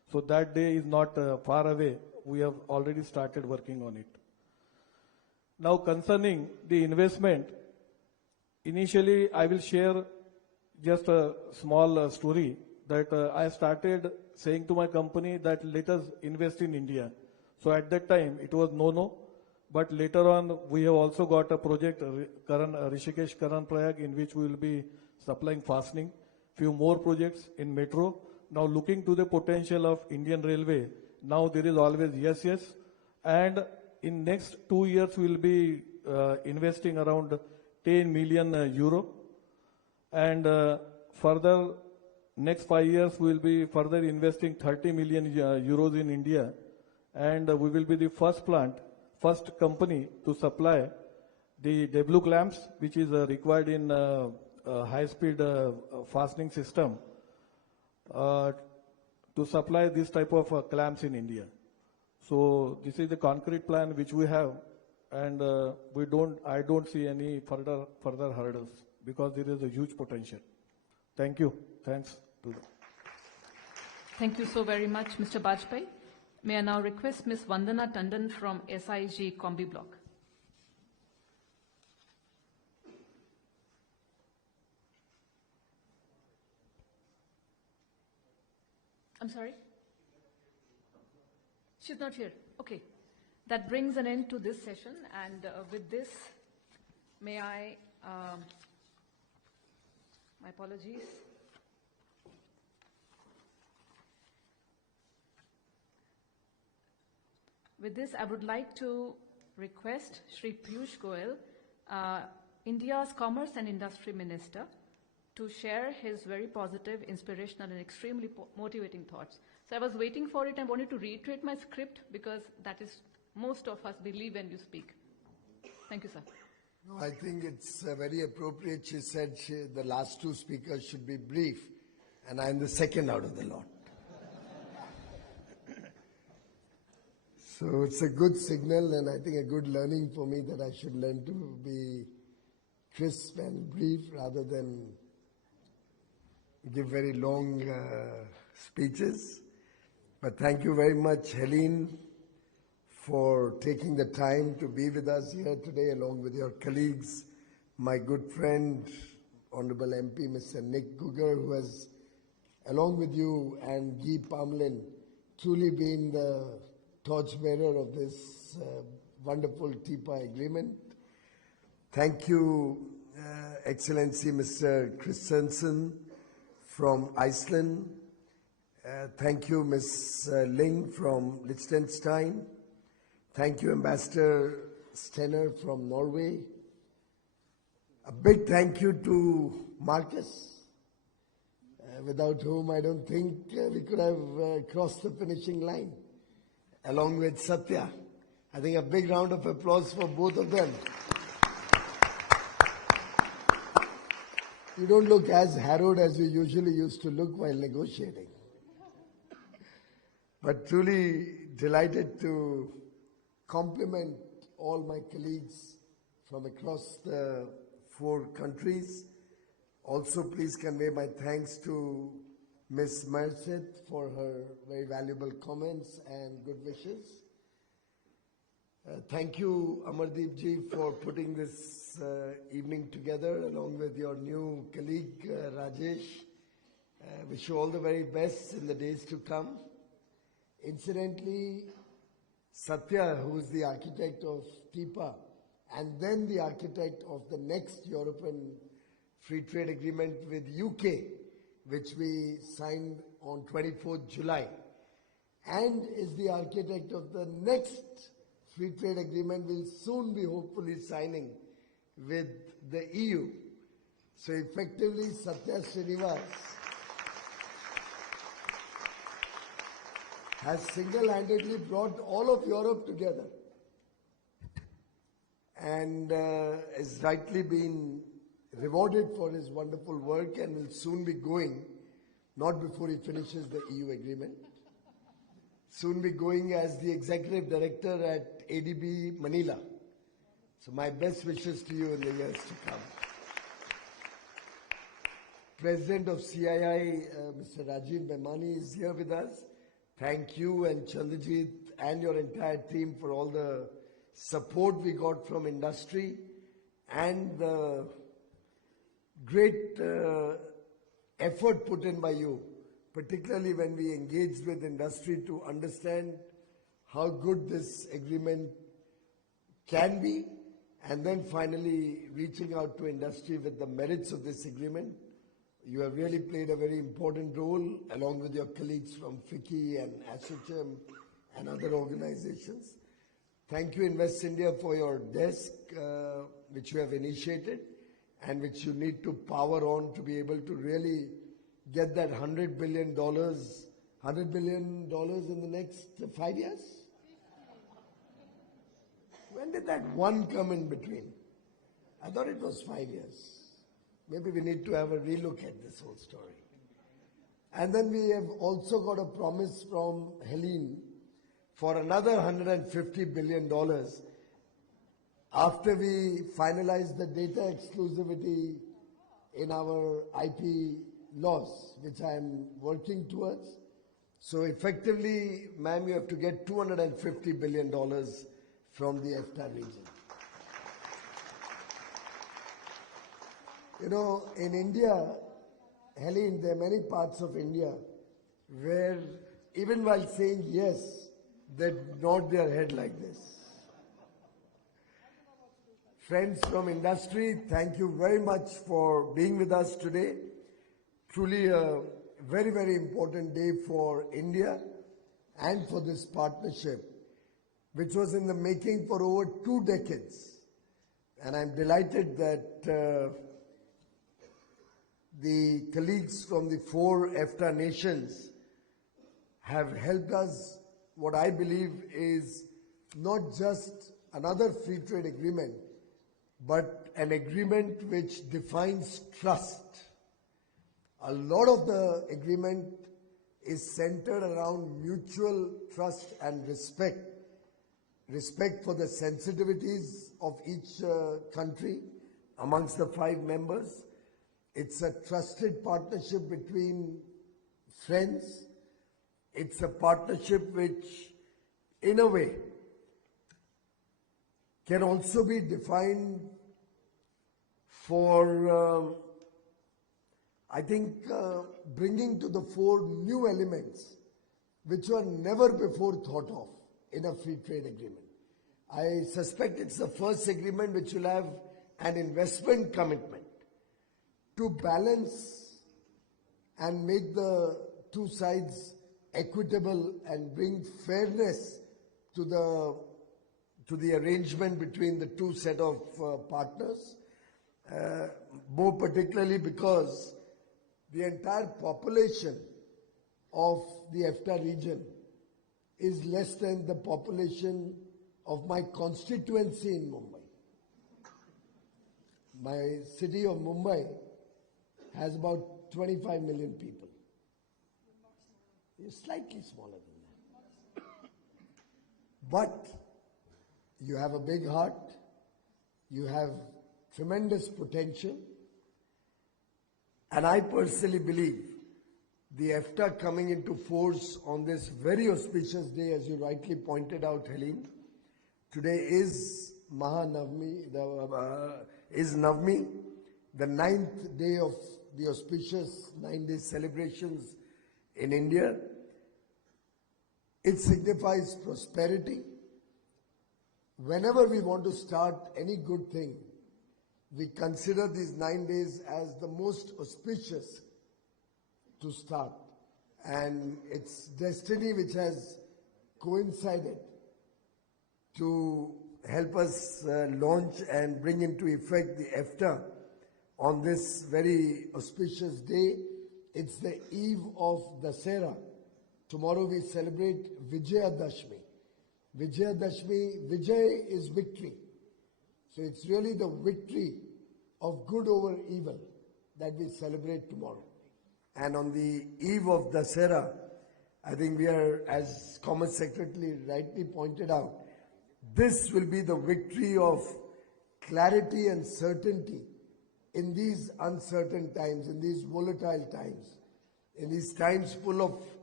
So that day is not far away. We have already started working on it. Now concerning the investment, initially I will share just a small story that I started saying to my company that let us invest in India. So at that time it was no, but later on we have also got a project, Rishikesh Karan Prayag, in which we will be supplying fastening, few more projects in metro. Now looking to the potential of Indian Railway, now there is always yes, and in next 2 years we will be investing around 10 million euro, and further next 5 years we will be further investing 30 million euros in India, and we will be the first company to supply the W clamps, which is required in high-speed fastening system, to supply this type of clamps in India. So this is the concrete plan which we have, and I don't see any further hurdles because there is a huge potential. Thank you. Thanks. Thank you so very much, Mr. Bajpai. May I now request Ms. Vandana Tandon from SIG Combi Block. I'm sorry? She's not here. Okay. That brings an end to this session, and with this, may I, my apologies. With this, I would like to request Shri Piyush Goyal, India's Commerce and Industry Minister, to share his very positive, inspirational, and extremely motivating thoughts. So I was waiting for it and wanted to reiterate my script because that is most of us believe when you speak. Thank you, sir. No, I think it's very appropriate. She said the last two speakers should be brief, and I'm the second out of the lot. So it's a good signal, and I think a good learning for me that I should learn to be crisp and brief rather than give very long speeches. But thank you very much, Helene, for taking the time to be with us here today along with your colleagues, my good friend, Honorable MP Mr. Nick Gugger, who has, along with you and Guy Pamlin, truly been the torchbearer of this wonderful TIPA agreement. Thank you, Excellency Mr. Christensen from Iceland. Thank you, Ms. Ling from Liechtenstein. Thank you, Ambassador Stenner from Norway. A big thank you to Marcus, without whom I don't think we could have crossed the finishing line, along with Satya. I think a big round of applause for both of them. You don't look as harrowed as you usually used to look while negotiating. But truly delighted to compliment all my colleagues from across the 4 countries. Also, please convey my thanks to Ms. Merced for her very valuable comments and good wishes. Thank you, Amardeep ji, for putting this evening together along with your new colleague, Rajesh. Wish you all the very best in the days to come. Incidentally, Satya, who is the architect of TIPA and then the architect of the next European Free Trade Agreement with UK, which we signed on 24th July, and is the architect of the next Free Trade Agreement we'll soon be hopefully signing with the EU. So effectively, Satya Srinivas has single-handedly brought all of Europe together and has rightly been rewarded for his wonderful work and will soon be going, not before he finishes the EU agreement, soon be going as the executive director at ADB Manila. So my best wishes to you in the years to come. President of CII, Mr. Rajiv Memani, is here with us. thank you and Chandrajit and your entire team for all the support we got from industry and the great effort put in by you, particularly when we engaged with industry to understand how good this agreement can be, and then finally reaching out to industry with the merits of this agreement. You have really played a very important role along with your colleagues from FICCI and ASSOCHAM and other organizations. Thank you, Invest India, for your desk, which you have initiated and which you need to power on to be able to really get that $100 billion in the next 5 years? When did that one come in between? I thought it was 5 years. Maybe we need to have a relook at this whole story. And then we have also got a promise from Helene for another $150 billion after we finalize the data exclusivity in our IP laws, which I am working towards. So effectively, ma'am, you have to get $250 billion from the EFTA region. You know, in India, Helene, there are many parts of India where even while saying yes, they nod their head like this. Friends from industry, thank you very much for being with us today. Truly a very, very important day for India and for this partnership, which was in the making for over 2 decades. And I'm delighted that the colleagues from the 4 EFTA nations have helped us, what I believe is not just another free trade agreement, but an agreement which defines trust. A lot of the agreement is centered around mutual trust and respect. Respect for the sensitivities of each country amongst the 5 members. It's a trusted partnership between friends. It's a partnership which, in a way, can also be defined for, I think, bringing to the fore new elements which were never before thought of in a free trade agreement. I suspect it's the first agreement which will have an investment commitment to balance and make the 2 sides equitable and bring fairness to the arrangement between the 2 set of partners, more particularly because the entire population of the EFTA region is less than the population of my constituency in Mumbai. My city of Mumbai has about 25 million people. It's slightly smaller than that. But you have a big heart, you have tremendous potential, and I personally believe the EFTA coming into force on this very auspicious day, as you rightly pointed out, Helene. Today is Mahanavami, is Navami, the 9th day of the auspicious 9-day celebrations in India. It signifies prosperity. Whenever we want to start any good thing, we consider these 9 days as the most auspicious to start. And it's destiny which has coincided to help us launch and bring into effect the EFTA on this very auspicious day. It's the eve of Dasera. Tomorrow we celebrate Vijayadashmi. Vijayadashmi, Vijay is victory. So it's really the victory of good over evil that we celebrate tomorrow. And on the eve of Dasera, I think we are, as Commerce Secretary rightly pointed out, this will be the victory of clarity and certainty in these uncertain times, in these volatile times, in these times full of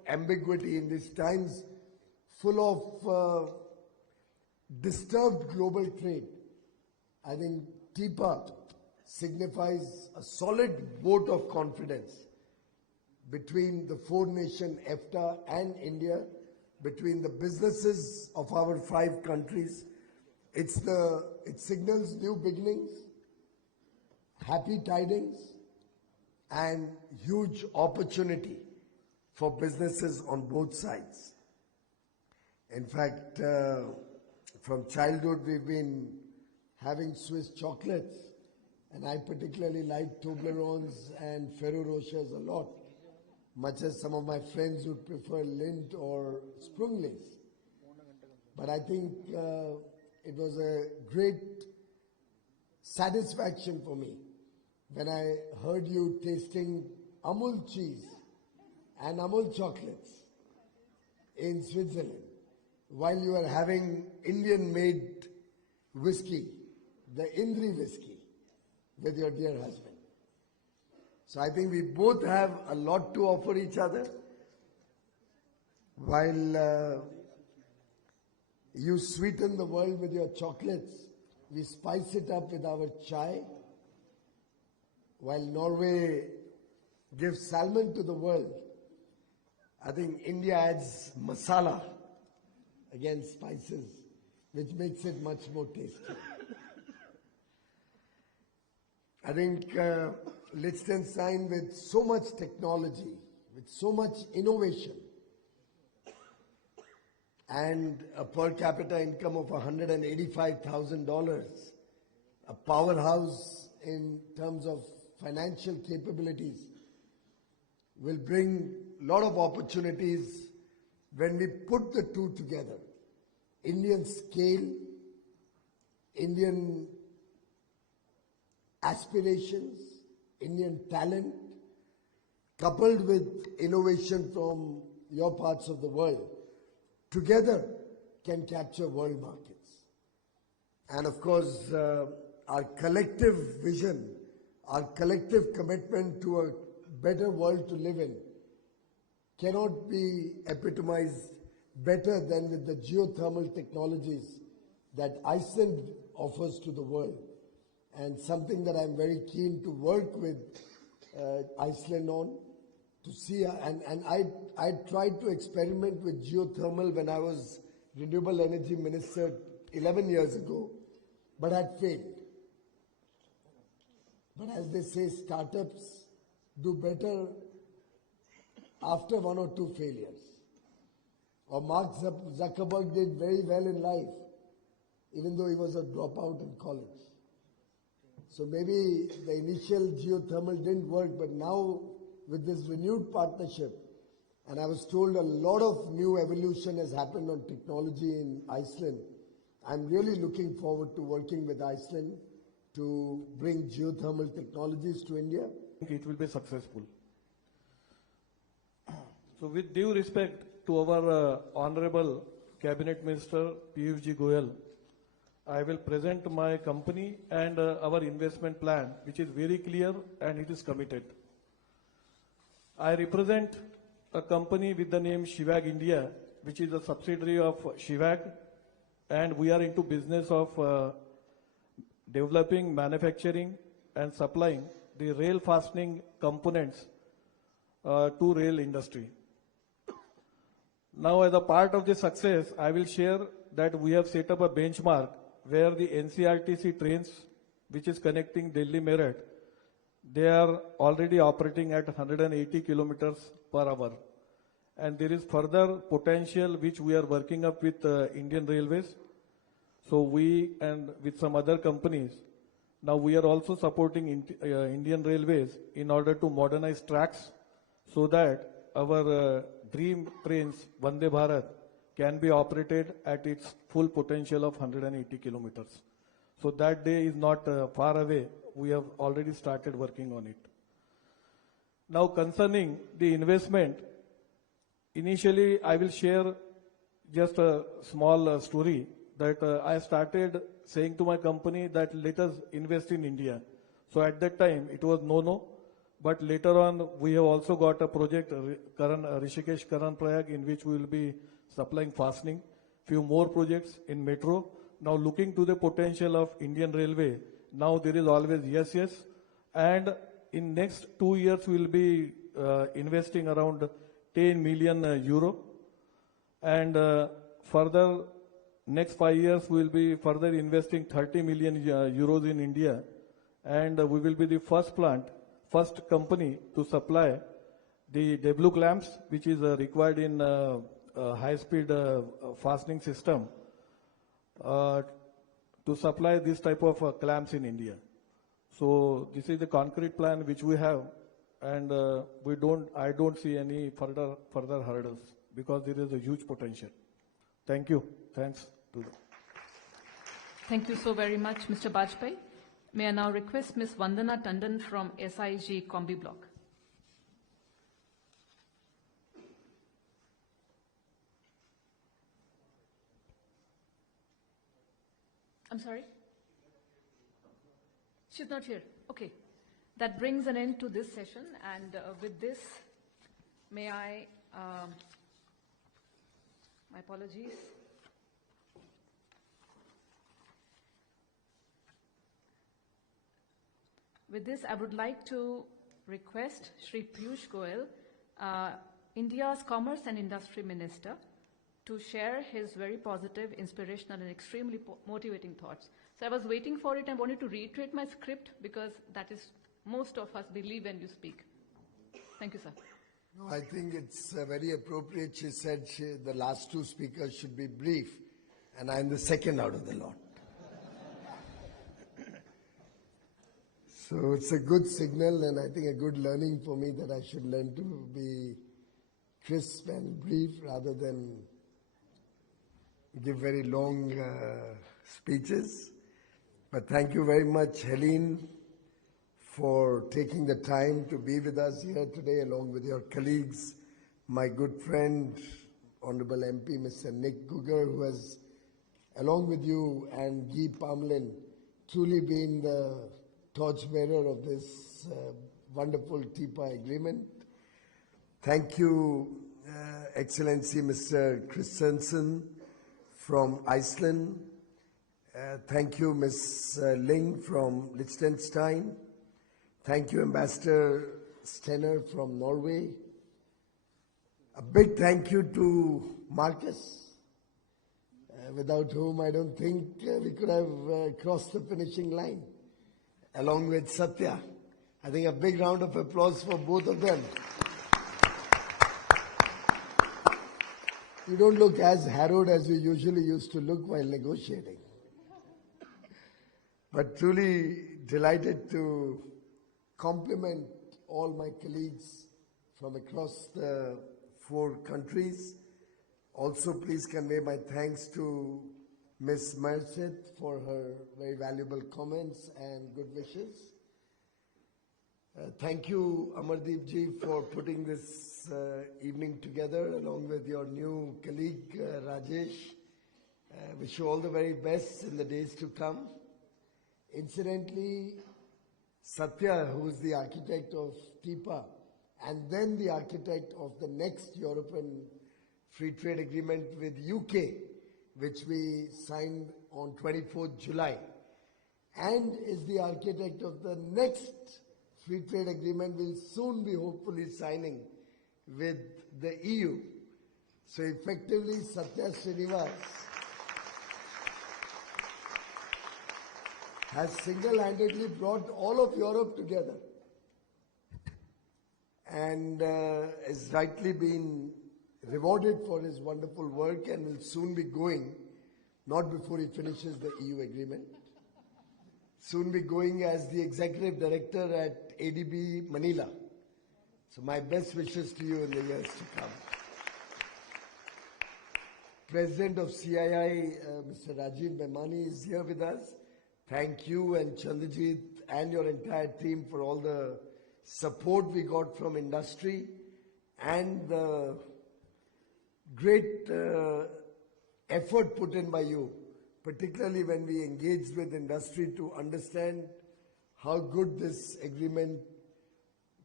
ambiguity, in these times full of disturbed global trade, I think TIPA signifies a solid vote of confidence between the four-nation EFTA and India, between the businesses of our 5 countries. It signals new beginnings, happy tidings, and huge opportunity for businesses on both sides. In fact, from childhood we've been having Swiss chocolates, and I particularly like Toblerones and Ferrero Rochers a lot, much as some of my friends would prefer Lindt or Sprunglis. But I think it was a great satisfaction for me when I heard you tasting Amul cheese and Amul chocolates in Switzerland while you were having Indian-made whiskey, the Indri whiskey, with your dear husband. So I think we both have a lot to offer each other. While you sweeten the world with your chocolates, we spice it up with our chai. While Norway gives salmon to the world, I think India adds masala, again spices, which makes it much more tasty. I think Liechtenstein, with so much technology, with so much innovation, and a per capita income of $185,000, a powerhouse in terms of financial capabilities, will bring a lot of opportunities when we put the two together. Indian scale, Indian aspirations, Indian talent, coupled with innovation from your parts of the world, together can capture world markets. And of course, our collective vision, our collective commitment to a better world to live in cannot be epitomized better than with the geothermal technologies that Iceland offers to the world, and something that I'm very keen to work with Iceland on, to see, and I tried to experiment with geothermal when I was Renewable Energy Minister 11 years ago, but had failed. But as they say, startups do better after 1 or 2 failures. Or Mark Zuckerberg did very well in life, even though he was a dropout in college. So maybe the initial geothermal didn't work, but now with this renewed partnership, and I was told a lot of new evolution has happened on technology in Iceland, I'm really looking forward to working with Iceland to bring geothermal technologies to India. I think it will be successful. So with due respect to our Honorable Cabinet Minister Piyush Goyal, I will present my company and our investment plan, which is very clear and it is committed. I represent a company with the name Shivag India, which is a subsidiary of Shivag, and we are into business of developing, manufacturing and supplying the rail fastening components to rail industry. Now, as a part of the success, I will share that we have set up a benchmark where the NCRTC trains, which is connecting Delhi Meerut, they are already operating at 180 kilometers per hour. And there is further potential which we are working up with Indian Railways. So we and with some other companies, now we are also supporting Indian Railways in order to modernize tracks so that our dream trains, Vande Bharat, can be operated at its full potential of 180 kilometers. So that day is not far away. We have already started working on it. Now concerning the investment, initially I will share just a small story that I started saying to my company that let us invest in India. So at that time it was no, But later on, we have also got a project, Rishikesh Karan Prayag, in which we will be supplying fastening. Few more projects in metro. Now looking to the potential of Indian Railway, now there is always yes. And in next 2 years, we will be investing around 10 million euro. And further, next 5 years, we will be further investing 30 million euros in India. And we will be the first company to supply the W clamps, which is required in high-speed fastening system, to supply this type of clamps in India. So this is the concrete plan which we have, and I don't see any further hurdles because there is a huge potential. Thank you. Thanks to them. Thank you so very much, Mr. Bajpai. May I now request Ms. Vandana Tandon from SIG Combi Block. I'm sorry? She's not here. Okay. That brings an end to this session, and with this, may I, my apologies. With this, I would like to request Shri Piyush Goyal, India's Commerce and Industry Minister, to share his very positive, inspirational, and extremely motivating thoughts. So I was waiting for it and wanted to reiterate my script because that is most of us believe when you speak. Thank you, sir. No, I think it's very appropriate. She said the last two speakers should be brief, and I'm the second out of the lot. So it's a good signal, and I think a good learning for me that I should learn to be crisp and brief rather than give very long speeches. But thank you very much, Helene, for taking the time to be with us here today along with your colleagues, my good friend, Honorable MP, Mr. Nick Gugger, who has, along with you and Guy Parmelin, truly been the torchbearer of this wonderful TIPA agreement. Thank you, Excellency Mr. Christensen from Iceland. Thank you, Ms. Ling from Liechtenstein. Thank you, Ambassador Stenner from Norway. A big thank you to Marcus, without whom I don't think we could have crossed the finishing line, along with Satya. I think a big round of applause for both of them. You don't look as harrowed as you usually used to look while negotiating. But truly delighted to compliment all my colleagues from across the 4 countries. Also, please convey my thanks to Ms. Merced for her very valuable comments and good wishes. Thank you, Amardeep ji, for putting this evening together along with your new colleague, Rajesh. Wish you all the very best in the days to come. Incidentally, Satya, who is the architect of TIPA and then the architect of the next European Free Trade Agreement with UK, which we signed on 24th July, and is the architect of the next Free Trade Agreement we'll soon be hopefully signing with the EU. So effectively, Satya Srinivas has single-handedly brought all of Europe together and has rightly been rewarded for his wonderful work and will soon be going, not before he finishes the EU agreement, soon be going as the executive director at ADB Manila. So my best wishes to you in the years to come. President of CII, Mr. Rajiv Memani, is here with us. Thank you and Chandrajit and your entire team for all the support we got from industry and the great effort put in by you, particularly when we engaged with industry to understand how good this agreement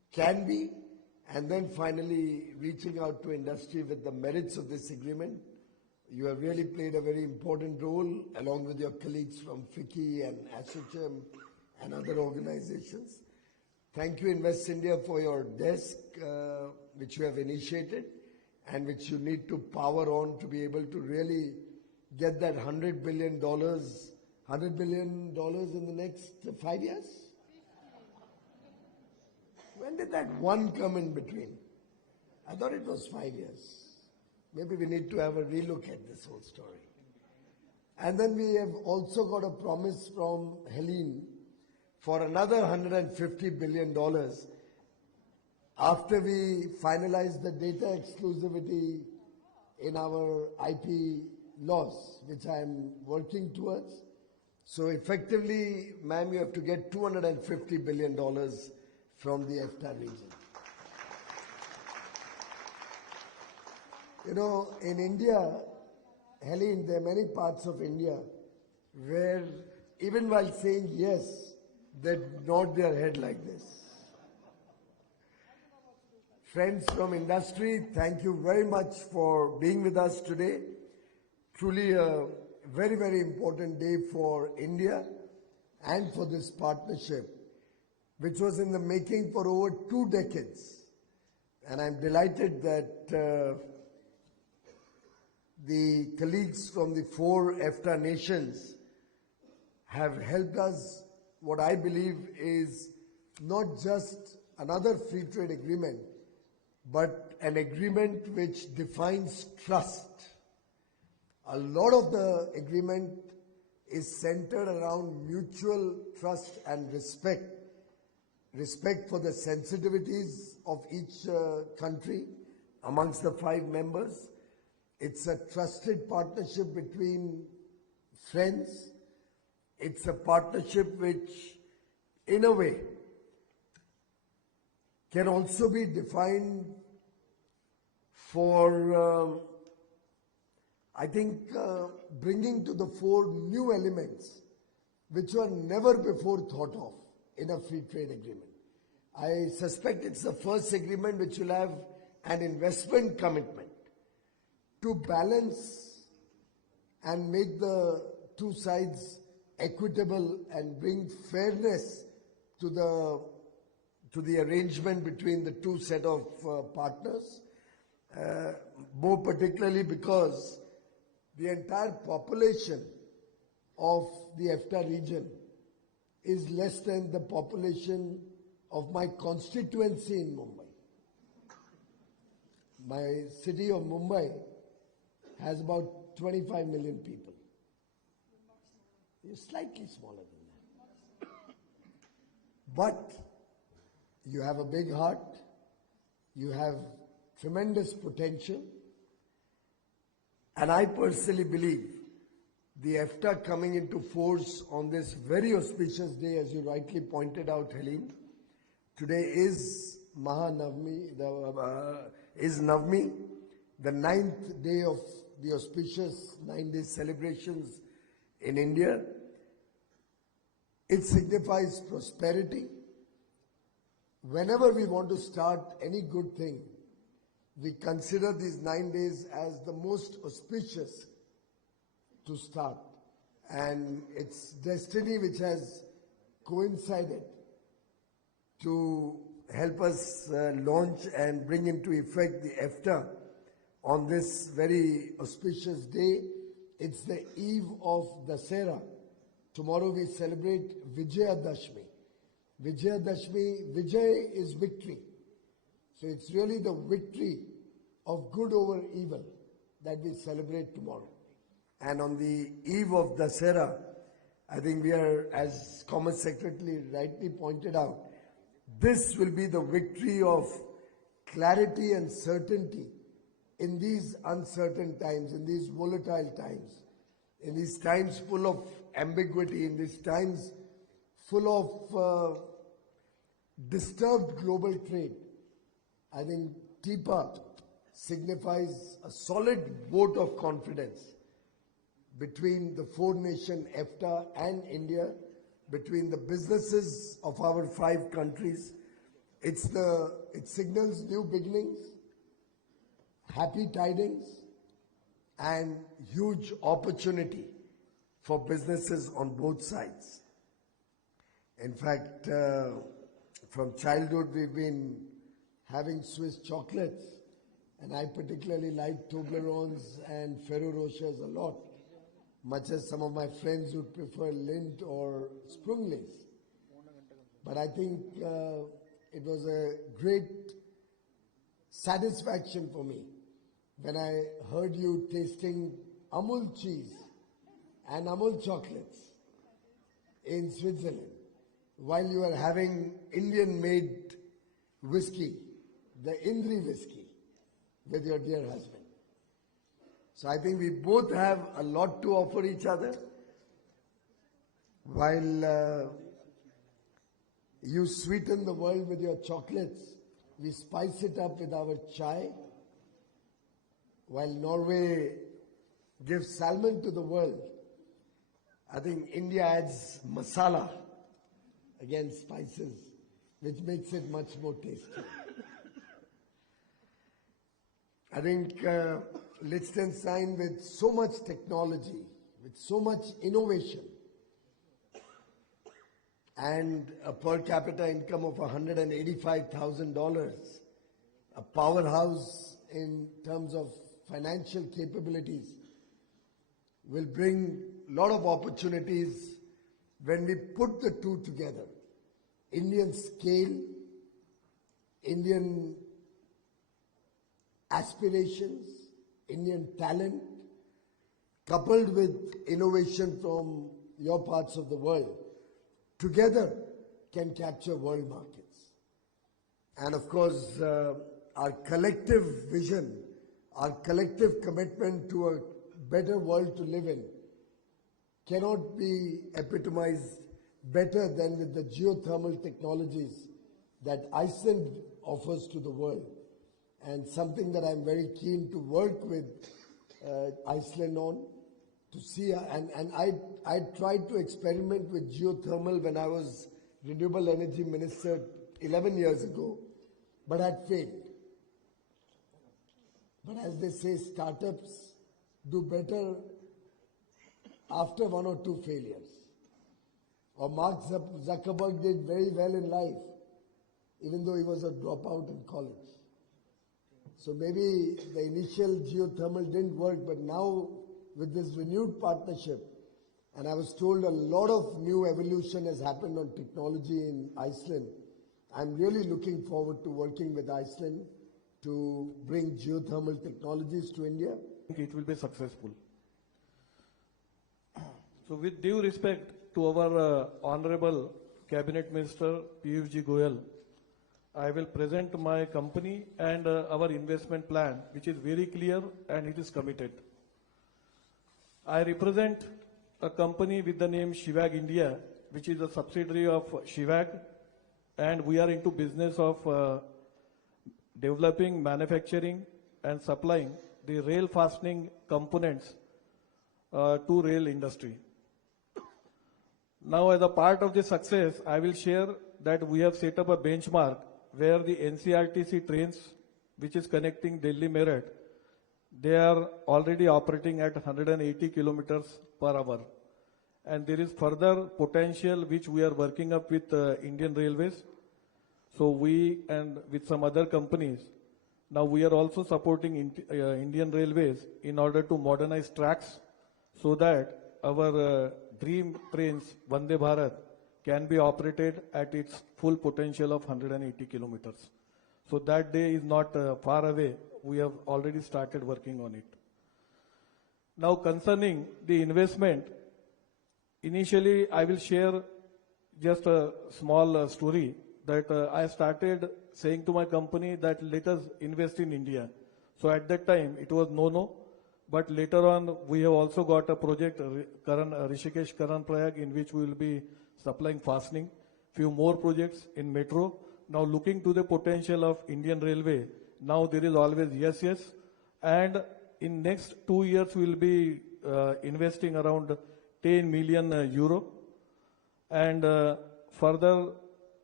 can be, and then finally reaching out to industry with the merits of this agreement. You have really played a very important role along with your colleagues from FICCI and ASSOCHAM and other organizations. Thank you, Invest India, for your desk, which you have initiated and which you need to power on to be able to really get that $100 billion in the next 5 years? When did that one come in between? I thought it was 5 years. Maybe we need to have a relook at this whole story. And then we have also got a promise from Helene for another $150 billion after we finalize the data exclusivity in our IP laws, which I am working towards. So effectively, ma'am, you have to get $250 billion from the EFTA region. You know, in India, Helene, there are many parts of India where even while saying yes, they nod their head like this. Friends from industry, thank you very much for being with us today. Truly a very, very important day for India and for this partnership, which was in the making for over 2 decades. And I'm delighted that the colleagues from the 4 EFTA nations have helped us, what I believe is not just another free trade agreement, but an agreement which defines trust. A lot of the agreement is centered around mutual trust and respect. Respect for the sensitivities of each country amongst the 5 members. It's a trusted partnership between friends. It's a partnership which, in a way, can also be defined for, I think, bringing to the fore new elements which were never before thought of in a free trade agreement. I suspect it's the first agreement which will have an investment commitment to balance and make the 2 sides equitable and bring fairness to the arrangement between the 2 set of partners, more particularly because the entire population of the EFTA region is less than the population of my constituency in Mumbai. My city of Mumbai has about 25 million people. It's slightly smaller than that. But you have a big heart, you have tremendous potential, and I personally believe the EFTA coming into force on this very auspicious day, as you rightly pointed out, Helene. Today is Navami, the 9th day of the auspicious 9-day celebrations in India. It signifies prosperity. Whenever we want to start any good thing, we consider these 9 days as the most auspicious to start. And it's destiny which has coincided to help us launch and bring into effect the EFTA on this very auspicious day. It's the eve of Dasera. Tomorrow we celebrate Vijayadashmi. Vijayadashmi, Vijay is victory. So it's really the victory of good over evil that we celebrate tomorrow. And on the eve of Dasera, I think we are, as Commerce Secretary rightly pointed out, this will be the victory of clarity and certainty in these uncertain times, in these volatile times, in these times full of ambiguity, in these times full of disturbed global trade. I think TIPA signifies a solid vote of confidence between the 4-nation EFTA and India, between the businesses of our 5 countries, It signals new beginnings, happy tidings, and huge opportunity for businesses on both sides. In fact, from childhood we've been having Swiss chocolates, and I particularly like Toblerones and Ferrero Rochers a lot, much as some of my friends would prefer Lindt or Sprunglis. But I think it was a great satisfaction for me when I heard you tasting Amul cheese and Amul chocolates in Switzerland while you were having Indian-made whiskey, the Indri whiskey, with your dear husband. So I think we both have a lot to offer each other. While you sweeten the world with your chocolates, we spice it up with our chai. While Norway gives salmon to the world, I think India adds masala, again spices, which makes it much more tasty. I think Liechtenstein, with so much technology, with so much innovation, and a per capita income of $185,000, a powerhouse in terms of financial capabilities, will bring a lot of opportunities when we put the two together. Indian scale, Indian aspirations, Indian talent, coupled with innovation from your parts of the world, together can capture world markets. And of course, our collective vision, our collective commitment to a better world to live in cannot be epitomized better than with the geothermal technologies that Iceland offers to the world, and something that I'm very keen to work with Iceland on, to see, and I tried to experiment with geothermal when I was Renewable Energy Minister 11 years ago, but had failed. But as they say, startups do better after one or two failures. Or Mark Zuckerberg did very well in life, even though he was a dropout in college. So maybe the initial geothermal didn't work, but now with this renewed partnership, and I was told a lot of new evolution has happened on technology in Iceland. I'm really looking forward to working with Iceland to bring geothermal technologies to India. I think it will be successful. So with due respect to our Honorable Cabinet Minister Piyush Goyal, I will present my company and our investment plan, which is very clear and it is committed. I represent a company with the name Shivag India, which is a subsidiary of Shivag, and we are into business of developing, manufacturing and supplying the rail fastening components to rail industry. Now, as a part of the success, I will share that we have set up a benchmark where the NCRTC trains, which is connecting Delhi Meerut, they are already operating at 180 kilometers per hour. And there is further potential which we are working up with Indian Railways. So we and with some other companies, now we are also supporting Indian Railways in order to modernize tracks so that our dream trains, Vande Bharat, can be operated at its full potential of 180 kilometers. So that day is not far away. We have already started working on it. Now concerning the investment, initially I will share just a small story that I started saying to my company that let us invest in India. So at that time it was no, but later on we have also got a project, Rishikesh Karan Prayag, in which we will be supplying fastening, few more projects in metro. Now looking to the potential of Indian Railway, now there is always yes, and in next 2 years we will be investing around 10 million euro, and further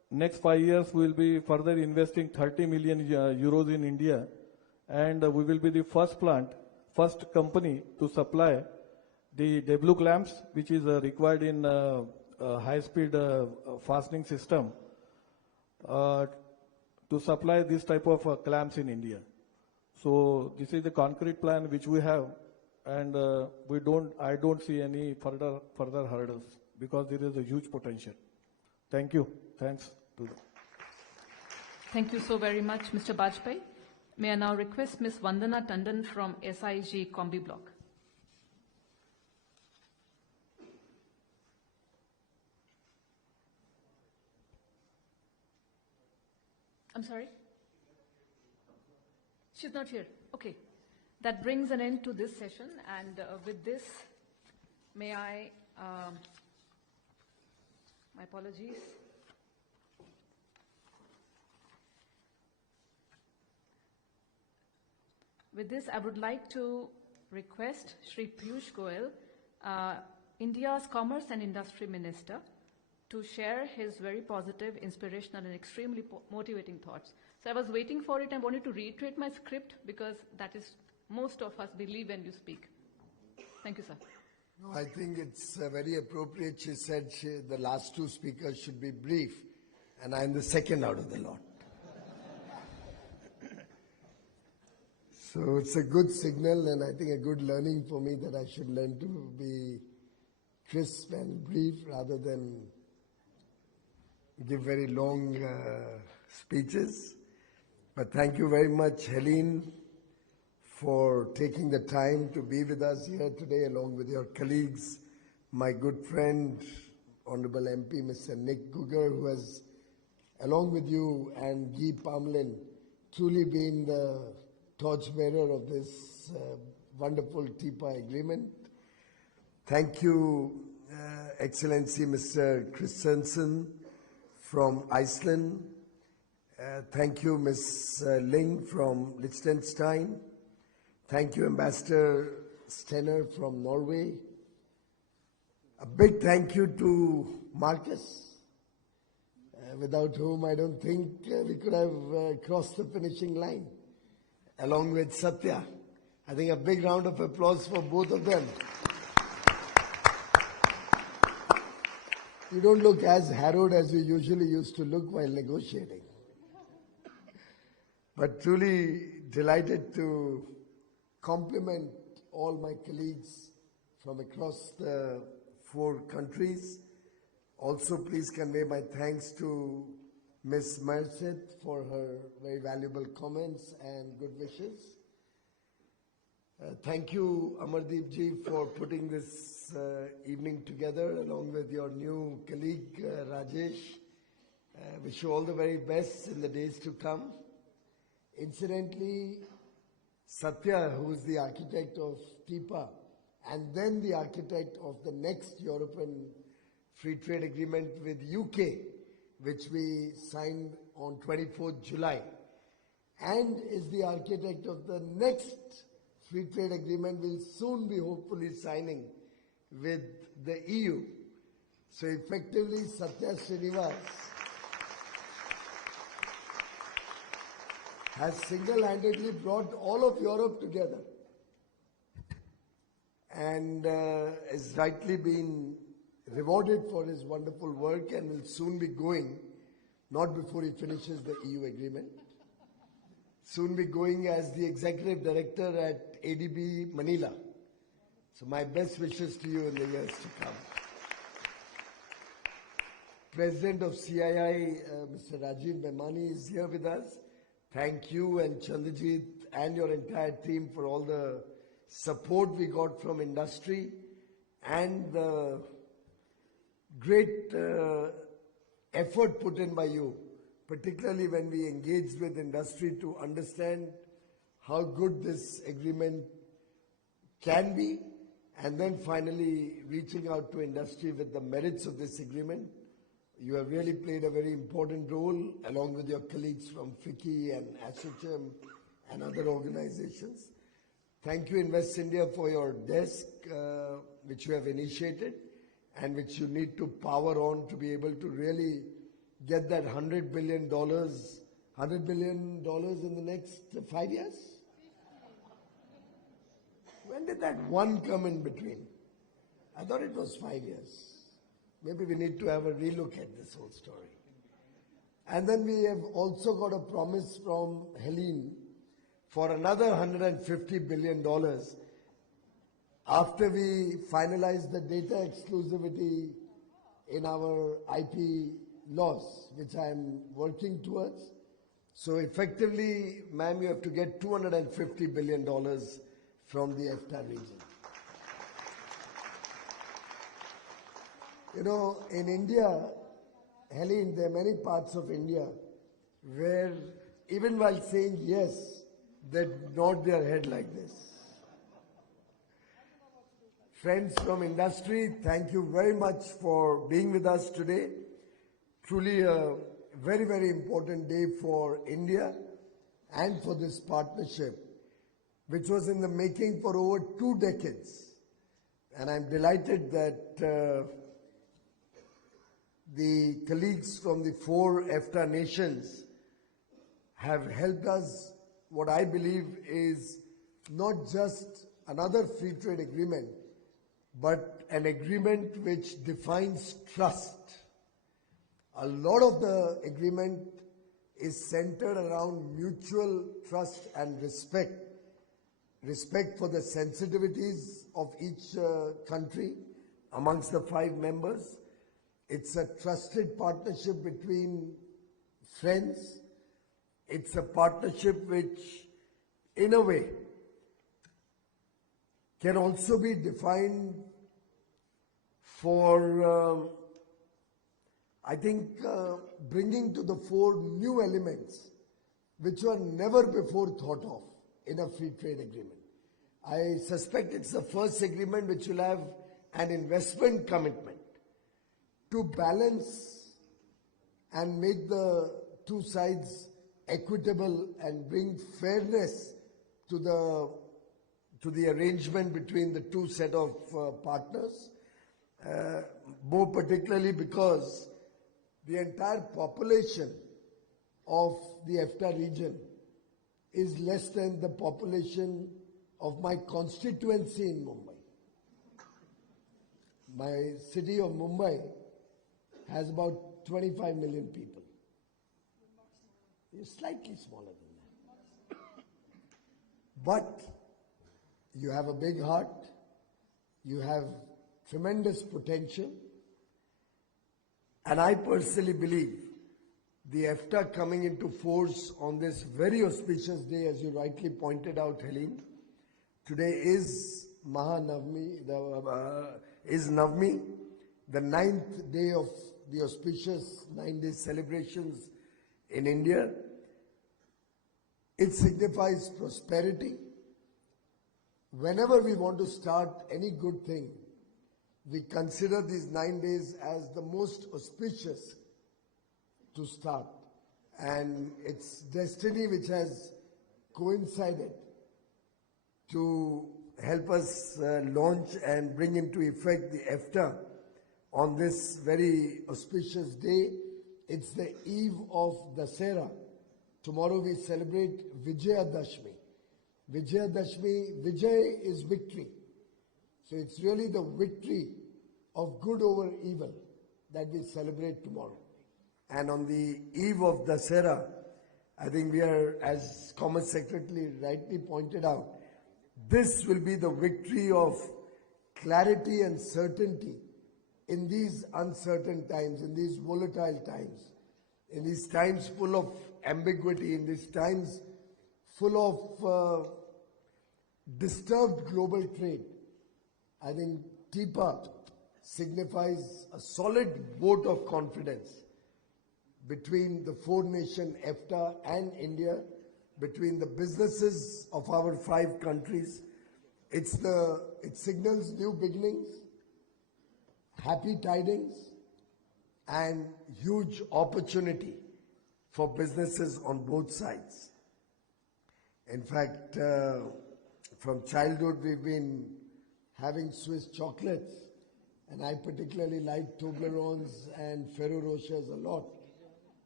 next 5 years we will be further investing 30 million euros in India, and we will be the first company to supply the W clamps, which is required in high-speed fastening system, to supply this type of clamps in India. So this is the concrete plan which we have, and I don't see any further hurdles because there is a huge potential. Thank you. Thanks. Thank you so very much, Mr. Bajpai. May I now request Ms. Vandana Tandon from SIG Combi Block. I'm sorry? She's not here. Okay. That brings an end to this session, and with this, may I, my apologies. With this, I would like to request Shri Piyush Goyal, India's Commerce and Industry Minister, to share his very positive, inspirational, and extremely motivating thoughts. So I was waiting for it and wanted to reiterate my script because that is most of us believe when you speak. Thank you, sir. No, I think it's very appropriate. She said the last two speakers should be brief, and I'm the second out of the lot. So it's a good signal, and I think a good learning for me that I should learn to be crisp and brief rather than give very long speeches. But thank you very much, Helene, for taking the time to be with us here today along with your colleagues, my good friend, Honorable MP Mr. Nick Gugger, who has, along with you and Guy Parmelin, truly been the torchbearer of this wonderful TIPA agreement. Thank you, Excellency Mr. Christensen from Iceland. Thank you, Ms. Ling from Liechtenstein. Thank you, Ambassador Stenner from Norway. A big thank you to Marcus, without whom I don't think we could have crossed the finishing line, along with Satya. I think a big round of applause for both of them. You don't look as harrowed as you usually used to look while negotiating. But truly delighted to compliment all my colleagues from across the 4 countries. Also, please convey my thanks to Ms. Merced for her very valuable comments and good wishes. Thank you, Amardeep ji, for putting this evening together along with your new colleague, Rajesh. Wish you all the very best in the days to come. Incidentally, Satya, who is the architect of TIPA and then the architect of the next European Free Trade Agreement with UK, which we signed on 24th July, and is the architect of the next Free Trade Agreement we'll soon be hopefully signing with the EU. So effectively, Satya Srinivas has single-handedly brought all of Europe together and has rightly been rewarded for his wonderful work and will soon be going, not before he finishes the EU agreement, soon be going as the executive director at ADB Manila. So my best wishes to you in the years to come. President of CII, Mr. Rajiv Memani, is here with us. Thank you and Chandrajit and your entire team for all the support we got from industry and the great effort put in by you, particularly when we engaged with industry to understand how good this agreement can be, and then finally reaching out to industry with the merits of this agreement. You have really played a very important role along with your colleagues from FICCI and ASSOCHAM and other organizations. Thank you, Invest India, for your desk, which you have initiated and which you need to power on to be able to really get that $100 billion in the next 5 years? When did that one come in between? I thought it was 5 years. Maybe we need to have a relook at this whole story. And then we have also got a promise from Helene for another $150 billion after we finalize the data exclusivity in our IP laws, which I am working towards. So effectively, ma'am, you have to get $250 billion from the EFTA region. You know, in India, Helene, there are many parts of India where even while saying yes, they nod their head like this. Friends from industry, thank you very much for being with us today. Truly a very, very important day for India and for this partnership, which was in the making for over 2 decades. And I'm delighted that the colleagues from the 4 EFTA nations have helped us, what I believe is not just another free trade agreement, but an agreement which defines trust. A lot of the agreement is centered around mutual trust and respect. Respect for the sensitivities of each country amongst the 5 members. It's a trusted partnership between friends. It's a partnership which, in a way, can also be defined for, I think, bringing to the fore new elements which were never before thought of in a free trade agreement. I suspect it's the first agreement which will have an investment commitment to balance and make the 2 sides equitable and bring fairness to the arrangement between the 2 set of partners, more particularly because the entire population of the EFTA region is less than the population of my constituency in Mumbai. My city of Mumbai has about 25 million people. It's slightly smaller than that. But you have a big heart, you have tremendous potential, and I personally believe the EFTA coming into force on this very auspicious day, as you rightly pointed out, Helene. Today is Navami, the 9th day of the auspicious 9-day celebrations in India. It signifies prosperity. Whenever we want to start any good thing, we consider these 9 days as the most auspicious to start. And it's destiny which has coincided to help us launch and bring into effect the EFTA on this very auspicious day. It's the eve of Dasera. Tomorrow we celebrate Vijayadashmi. Vijayadashmi, Vijay is victory. So it's really the victory of good over evil that we celebrate tomorrow. And on the eve of Dasera, I think we are, as Commerce Secretary rightly pointed out, this will be the victory of clarity and certainty in these uncertain times, in these volatile times, in these times full of ambiguity, in these times full of disturbed global trade. I think TIPA signifies a solid vote of confidence between the 4-nation EFTA and India, between the businesses of our 5 countries. It signals new beginnings, happy tidings, and huge opportunity for businesses on both sides. In fact, from childhood we've been having Swiss chocolates, and I particularly like Toblerones and Ferrero Rochers a lot.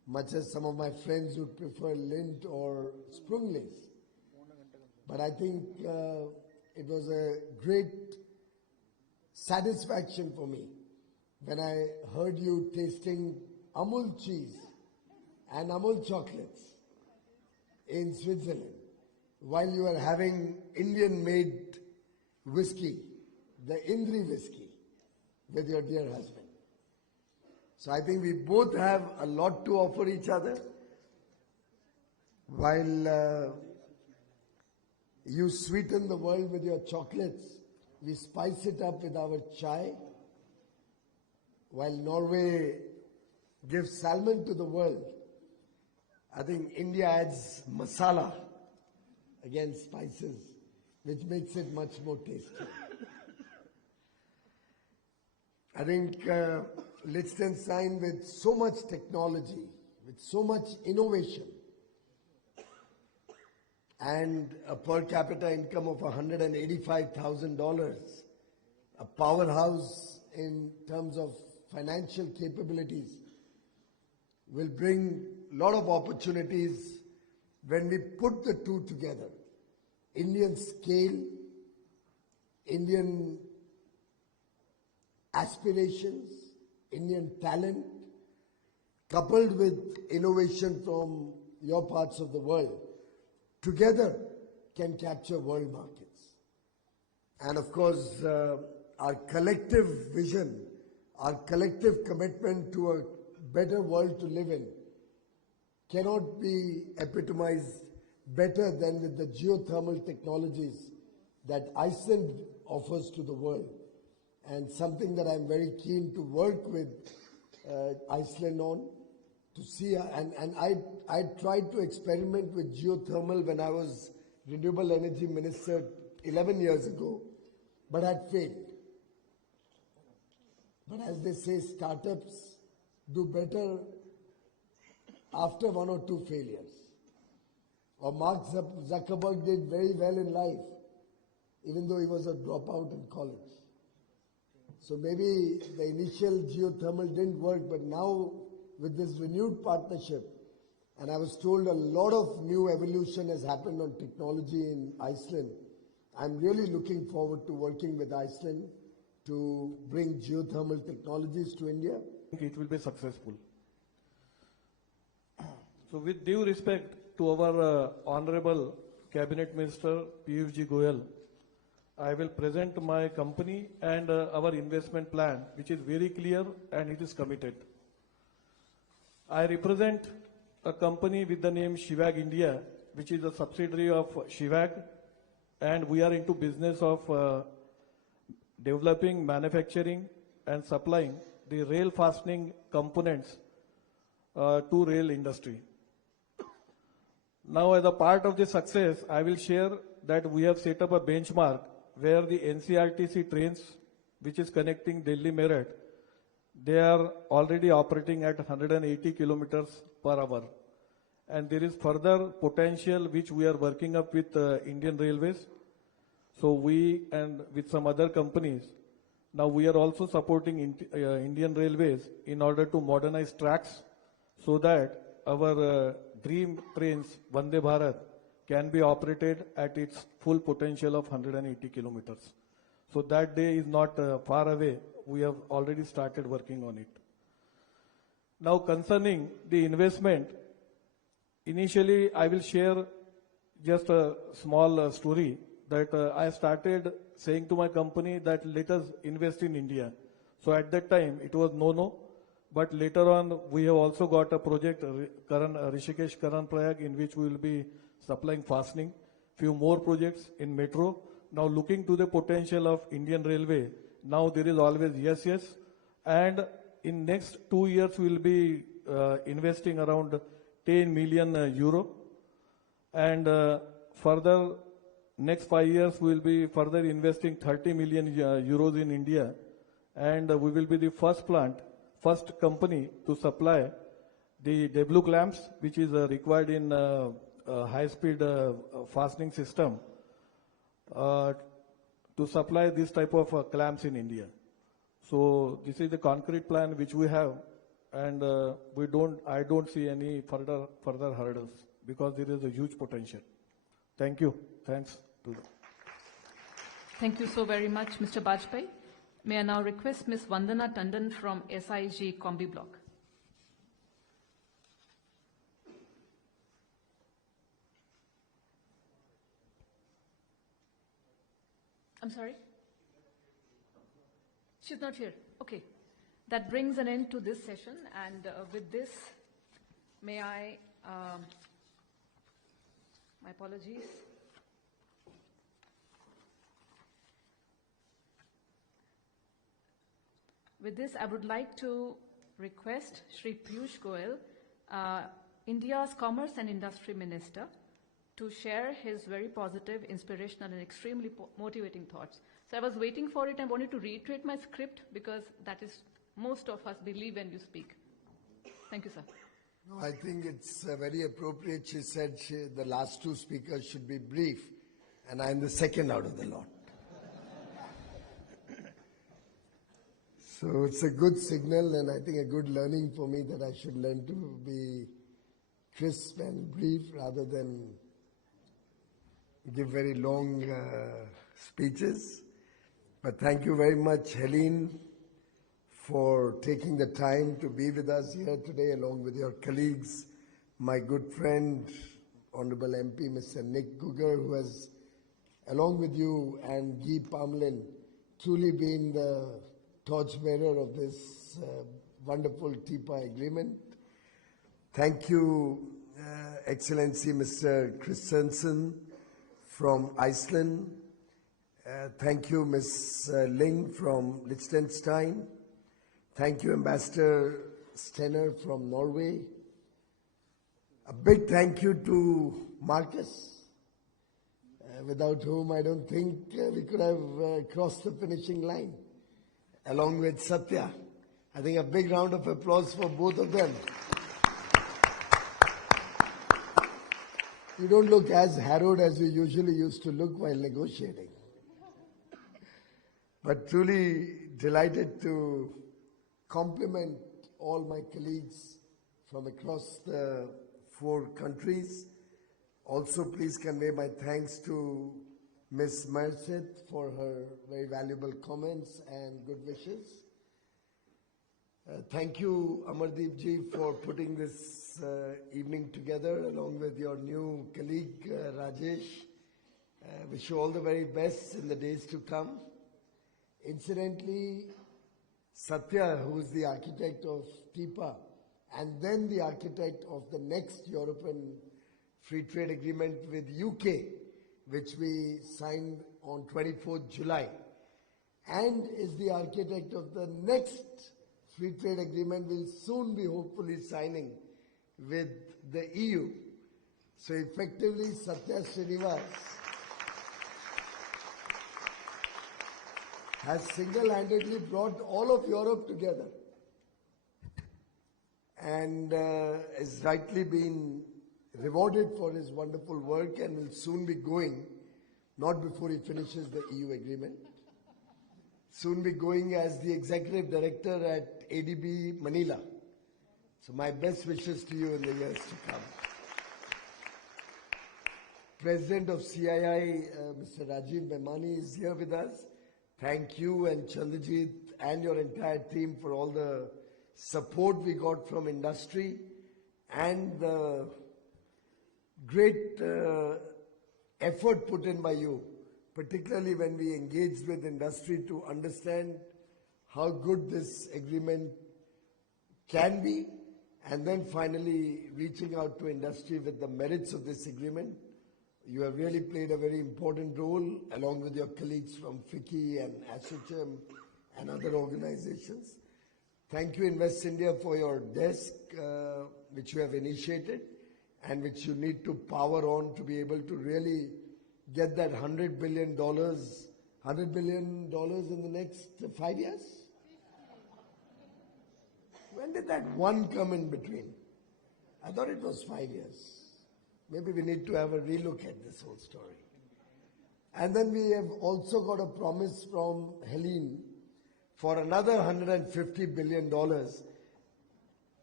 much as some of my friends would prefer lint or sprung lace. But I think it was a great satisfaction for me when I heard you tasting Amul cheese and Amul chocolates in Switzerland while you were having Indian-made whiskey, the Indri whiskey, with your dear husband. So I think we both have a lot to offer each other. While you sweeten the world with your chocolates, we spice it up with our chai. While Norway gives salmon to the world, I think India adds masala, again spices, which makes it much more tasty. I think Liechtenstein, with so much technology, with so much innovation, and a per capita income of $185,000, a powerhouse in terms of financial capabilities, will bring a lot of opportunities when we put the two together. Indian scale, Indian aspirations, Indian talent, coupled with innovation from your parts of the world, together can capture world markets. And of course, our collective vision, our collective commitment to a better world to live in cannot be epitomized better than with the geothermal technologies that Iceland offers to the world, and something that I'm very keen to work with Iceland on, to see, and I tried to experiment with geothermal when I was Renewable Energy Minister 11 years ago, but had failed. But as they say, startups do better after one or two failures. Or Mark Zuckerberg did very well in life, even though he was a dropout in college. So maybe the initial geothermal didn't work, but now with this renewed partnership, and I was told a lot of new evolution has happened on technology in Iceland, I'm really looking forward to working with Iceland to bring geothermal technologies to India. I think it will be successful. So with due respect to our Honorable Cabinet Minister Piyush Goyal, I will present my company and our investment plan, which is very clear and it is committed. I represent a company with the name Shivag India, which is a subsidiary of Shivag, and we are into business of developing, manufacturing and supplying the rail fastening components to rail industry. Now, as a part of this success, I will share that we have set up a benchmark where the NCRTC trains, which is connecting Delhi Meerut, they are already operating at 180 kilometers per hour. And there is further potential which we are working up with Indian Railways. So we and with some other companies, now we are also supporting Indian Railways in order to modernize tracks so that our dream trains, Vande Bharat, can be operated at its full potential of 180 kilometers. So that day is not far away. We have already started working on it. Now concerning the investment, initially I will share just a small story that I started saying to my company that let us invest in India. So at that time it was no, but later on we have also got a project, Rishikesh Karan Prayag, in which we will be supplying fastening, few more projects in metro. Now looking to the potential of Indian Railway, now there is always yes, and in next 2 years we will be investing around 10 million euro, and further next 5 years we will be further investing 30 million euros in India, and we will be the first company to supply the W clamps, which is required in high-speed fastening system, to supply this type of clamps in India. So this is the concrete plan which we have, and I don't see any further hurdles because there is a huge potential. Thank you. Thanks to them. Thank you so very much, Mr. Bajpai. May I now request Ms. Vandana Tandon from SIG Combi Block. I'm sorry? She's not here. Okay. That brings an end to this session, and with this, may I, my apologies. With this, I would like to request Shri Piyush Goyal, India's Commerce and Industry Minister, to share his very positive, inspirational, and extremely motivating thoughts. So I was waiting for it. I wanted to reiterate my script because that is most of us believe when you speak. Thank you, sir. No, I think it's very appropriate. She said the last two speakers should be brief, and I'm the second out of the lot. So it's a good signal, and I think a good learning for me that I should learn to be crisp and brief rather than give very long speeches. But thank you very much, Helene, for taking the time to be with us here today along with your colleagues, my good friend, Honorable MP Mr. Nick Gugger, who has, along with you and Guy Pamlin, truly been the torchbearer of this wonderful TIPA agreement. Thank you, Excellency Mr. Christensen from Iceland. Thank you, Ms. Ling from Liechtenstein. Thank you, Ambassador Stenner from Norway. A big thank you to Marcus, without whom I don't think we could have crossed the finishing line, along with Satya. I think a big round of applause for both of them. You don't look as harrowed as you usually used to look while negotiating. But truly delighted to compliment all my colleagues from across the 4 countries. Also, please convey my thanks to Ms. Merced for her very valuable comments and good wishes. Thank you, Amardeep ji, for putting this evening together along with your new colleague, Rajesh. Wish you all the very best in the days to come. Incidentally, Satya, who is the architect of TIPA and then the architect of the next European Free Trade Agreement with UK, which we signed on 24th July, and is the architect of the next Free Trade Agreement we'll soon be hopefully signing with the EU. So effectively, Satya Srinivas has single-handedly brought all of Europe together and is rightly been rewarded for his wonderful work and will soon be going, not before he finishes the EU agreement, soon be going as the Executive Director at ADB Manila. So my best wishes to you in the years to come. President of CII, Mr. Rajiv Memani, is here with us. Thank you and Chandrajit and your entire team for all the support we got from industry and the great effort put in by you, particularly when we engaged with industry to understand how good this agreement can be, and then finally reaching out to industry with the merits of this agreement. You have really played a very important role along with your colleagues from FICCI and ASSOCHAM and other organizations. Thank you, Invest India, for your desk, which you have initiated and which you need to power on to be able to really get that $100 billion in the next 5 years? When did that one come in between? I thought it was 5 years. Maybe we need to have a relook at this whole story. And then we have also got a promise from Helene for another $150 billion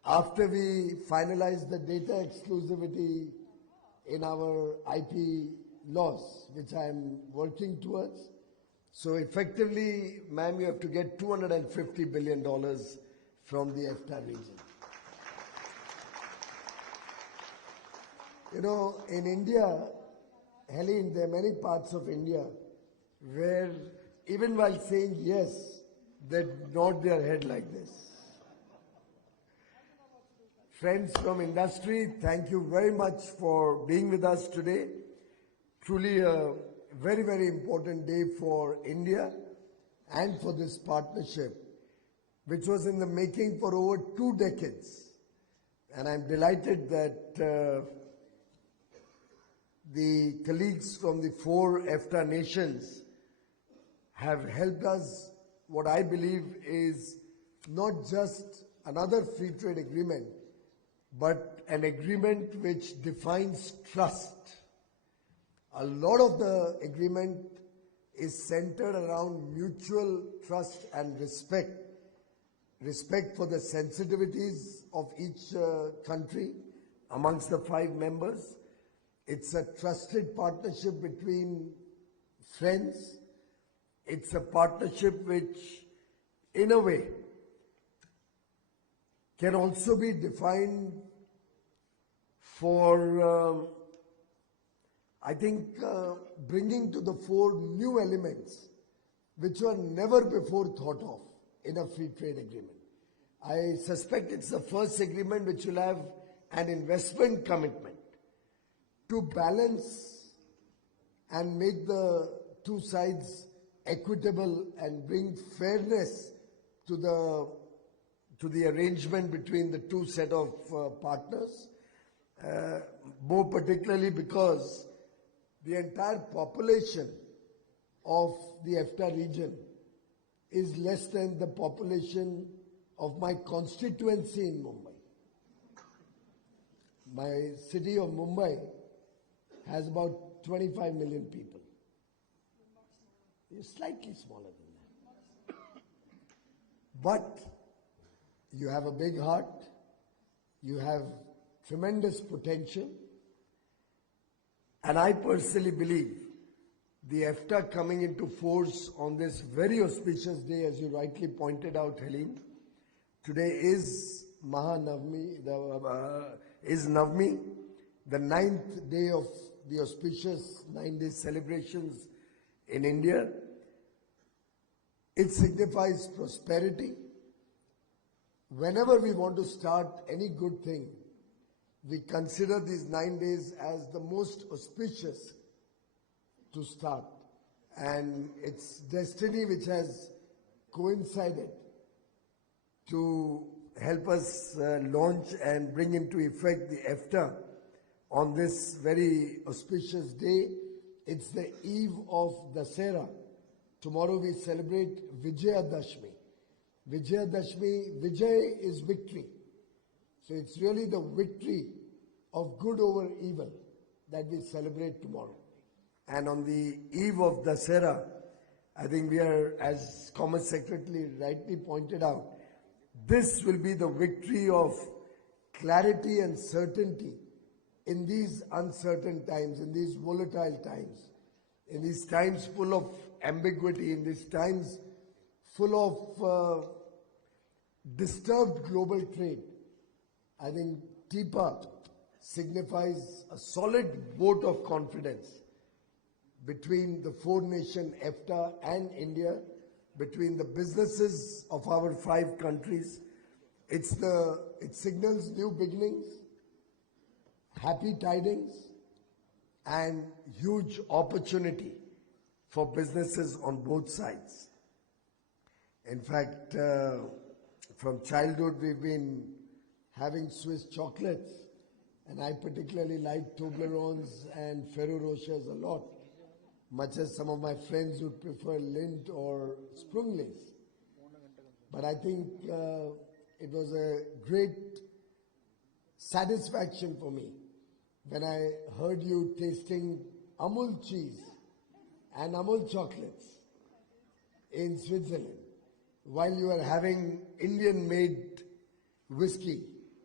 after we finalize the data exclusivity in our IP laws, which I am working towards. So effectively, ma'am, you have to get $250 billion from the EFTA region. You know, in India, Helene, there are many parts of India where even while saying yes, they nod their head like this. Friends from industry, thank you very much for being with us today. Truly a very, very important day for India and for this partnership, which was in the making for over 2 decades. And I'm delighted that the colleagues from the 4 EFTA nations have helped us, what I believe is not just another free trade agreement, but an agreement which defines trust. A lot of the agreement is centered around mutual trust and respect. Respect for the sensitivities of each country amongst the 5 members. It's a trusted partnership between friends. It's a partnership which, in a way, can also be defined for, I think, bringing to the fore new elements which were never before thought of in a free trade agreement. I suspect it's the first agreement which will have an investment commitment to balance and make the 2 sides equitable and bring fairness to the arrangement between the 2 set of partners, more particularly because the entire population of the EFTA region is less than the population of my constituency in Mumbai. My city of Mumbai has about 25 million people. It's slightly smaller than that. But you have a big heart, you have tremendous potential, and I personally believe the EFTA coming into force on this very auspicious day, as you rightly pointed out, Helene. Today is Mahanavami, is Navami, the 9th day of the auspicious 9-day celebrations in India. It signifies prosperity. Whenever we want to start any good thing, we consider these 9 days as the most auspicious to start. And it's destiny which has coincided to help us launch and bring into effect the EFTA on this very auspicious day. It's the eve of Dasera. Tomorrow we celebrate Vijayadashmi. Vijayadashmi, Vijay is victory. So it's really the victory of good over evil that we celebrate tomorrow. And on the eve of Dasera, I think we are, as Commerce Secretary rightly pointed out, this will be the victory of clarity and certainty in these uncertain times, in these volatile times, in these times full of ambiguity, in these times full of disturbed global trade. I think TIPA signifies a solid vote of confidence between the 4-nation EFTA and India, between the businesses of our 5 countries. It signals new beginnings, happy tidings, and huge opportunity for businesses on both sides. In fact, from childhood we've been having Swiss chocolates, and I particularly like Toblerones and Ferrero Rochers a lot, much as some of my friends would prefer Lindt or Sprunglis. But I think it was a great satisfaction for me when I heard you tasting Amul cheese and Amul chocolates in Switzerland while you were having Indian-made whiskey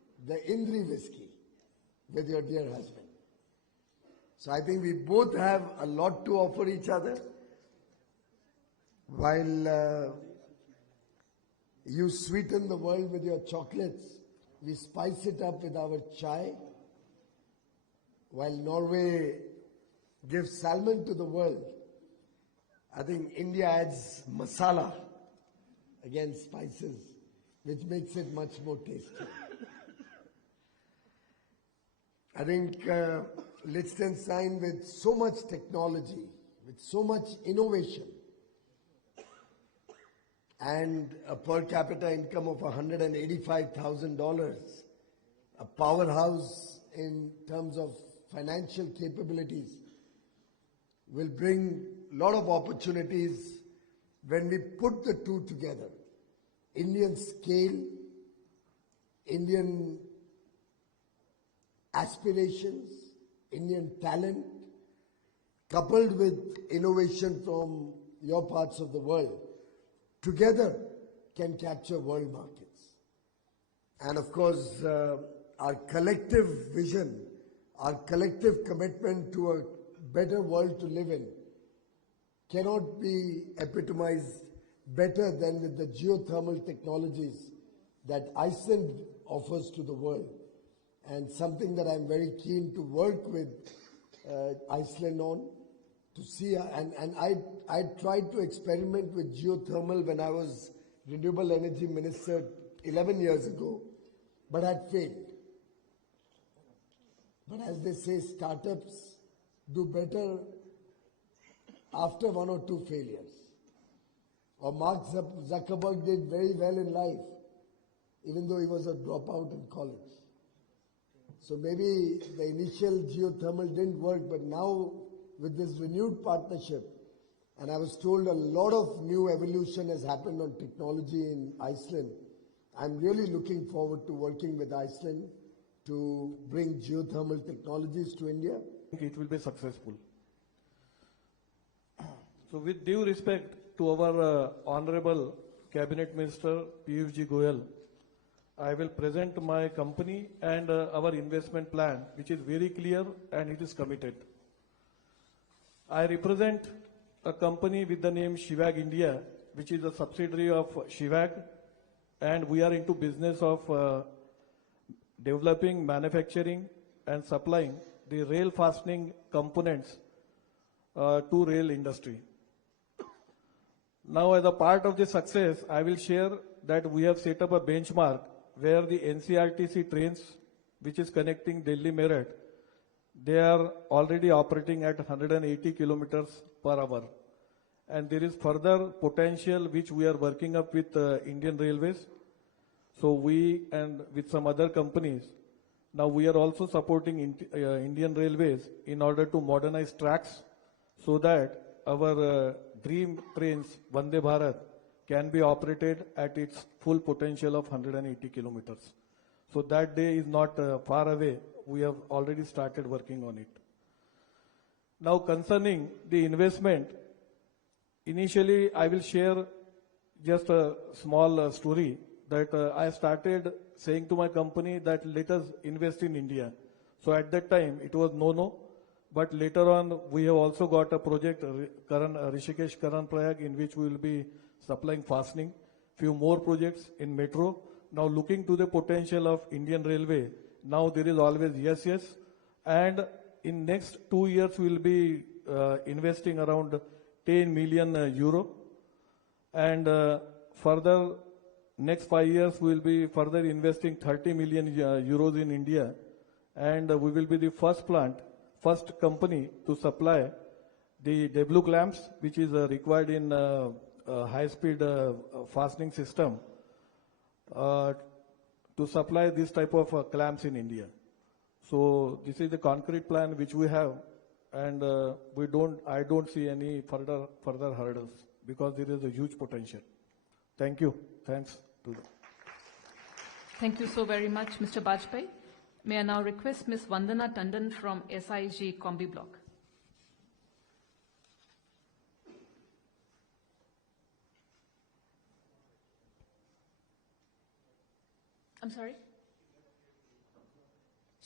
the Indri whiskey with your dear husband. So I think we both have a lot to offer each other. While you sweeten the world with your chocolates, we spice it up with our chai. While Norway gives salmon to the world, I think India adds masala, again spices, which makes it much more tasty. I think Liechtenstein, with so much technology, with so much innovation, and a per capita income of $185,000, a powerhouse in terms of financial capabilities, will bring a lot of opportunities when we put the two together. Indian scale, Indian aspirations, Indian talent, coupled with innovation from your parts of the world, together can capture world markets. And of course, our collective vision, our collective commitment to a better world to live in cannot be epitomized better than with the geothermal technologies that Iceland offers to the world, and something that I'm very keen to work with Iceland on, to see, and I tried to experiment with geothermal when I was Renewable Energy Minister 11 years ago, but had failed. But as they say, startups do better after one or two failures. Or Mark Zuckerberg did very well in life, even though he was a dropout in college. So maybe the initial geothermal didn't work, but now with this renewed partnership, and I was told a lot of new evolution has happened on technology in Iceland, I'm really looking forward to working with Iceland to bring geothermal technologies to India. It will be successful. So with due respect to our Honorable Cabinet Minister Piyush Goyal, I will present my company and our investment plan, which is very clear and it is committed. I represent a company with the name Shivag India, which is a subsidiary of Shivag, and we are into business of developing, manufacturing and supplying the rail fastening components to rail industry. Now, as a part of this success, I will share that we have set up a benchmark where the NCRTC trains, which is connecting Delhi Meerut, they are already operating at 180 kilometers per hour. And there is further potential which we are working up with Indian Railways. So we and with some other companies, now we are also supporting Indian Railways in order to modernize tracks so that our dream trains, Vande Bharat, can be operated at its full potential of 180 kilometers. So that day is not far away. We have already started working on it. Now concerning the investment, initially I will share just a small story that I started saying to my company that let us invest in India. So at that time it was no, but later on we have also got a project, Rishikesh Karan Prayag, in which we will be supplying fastening, few more projects in metro. Now looking to the potential of Indian Railway, now there is always yes, and in next 2 years we will be investing around 10 million euro, and further next 5 years we will be further investing 30 million euros in India, and we will be the first company to supply the W clamps, which is required in high-speed fastening system, to supply this type of clamps in India. So this is the concrete plan which we have, and I don't see any further hurdles because there is a huge potential. Thank you. Thanks to them. Thank you so very much, Mr. Bajpai. May I now request Ms. Vandana Tandon from SIG Combi Block. I'm sorry?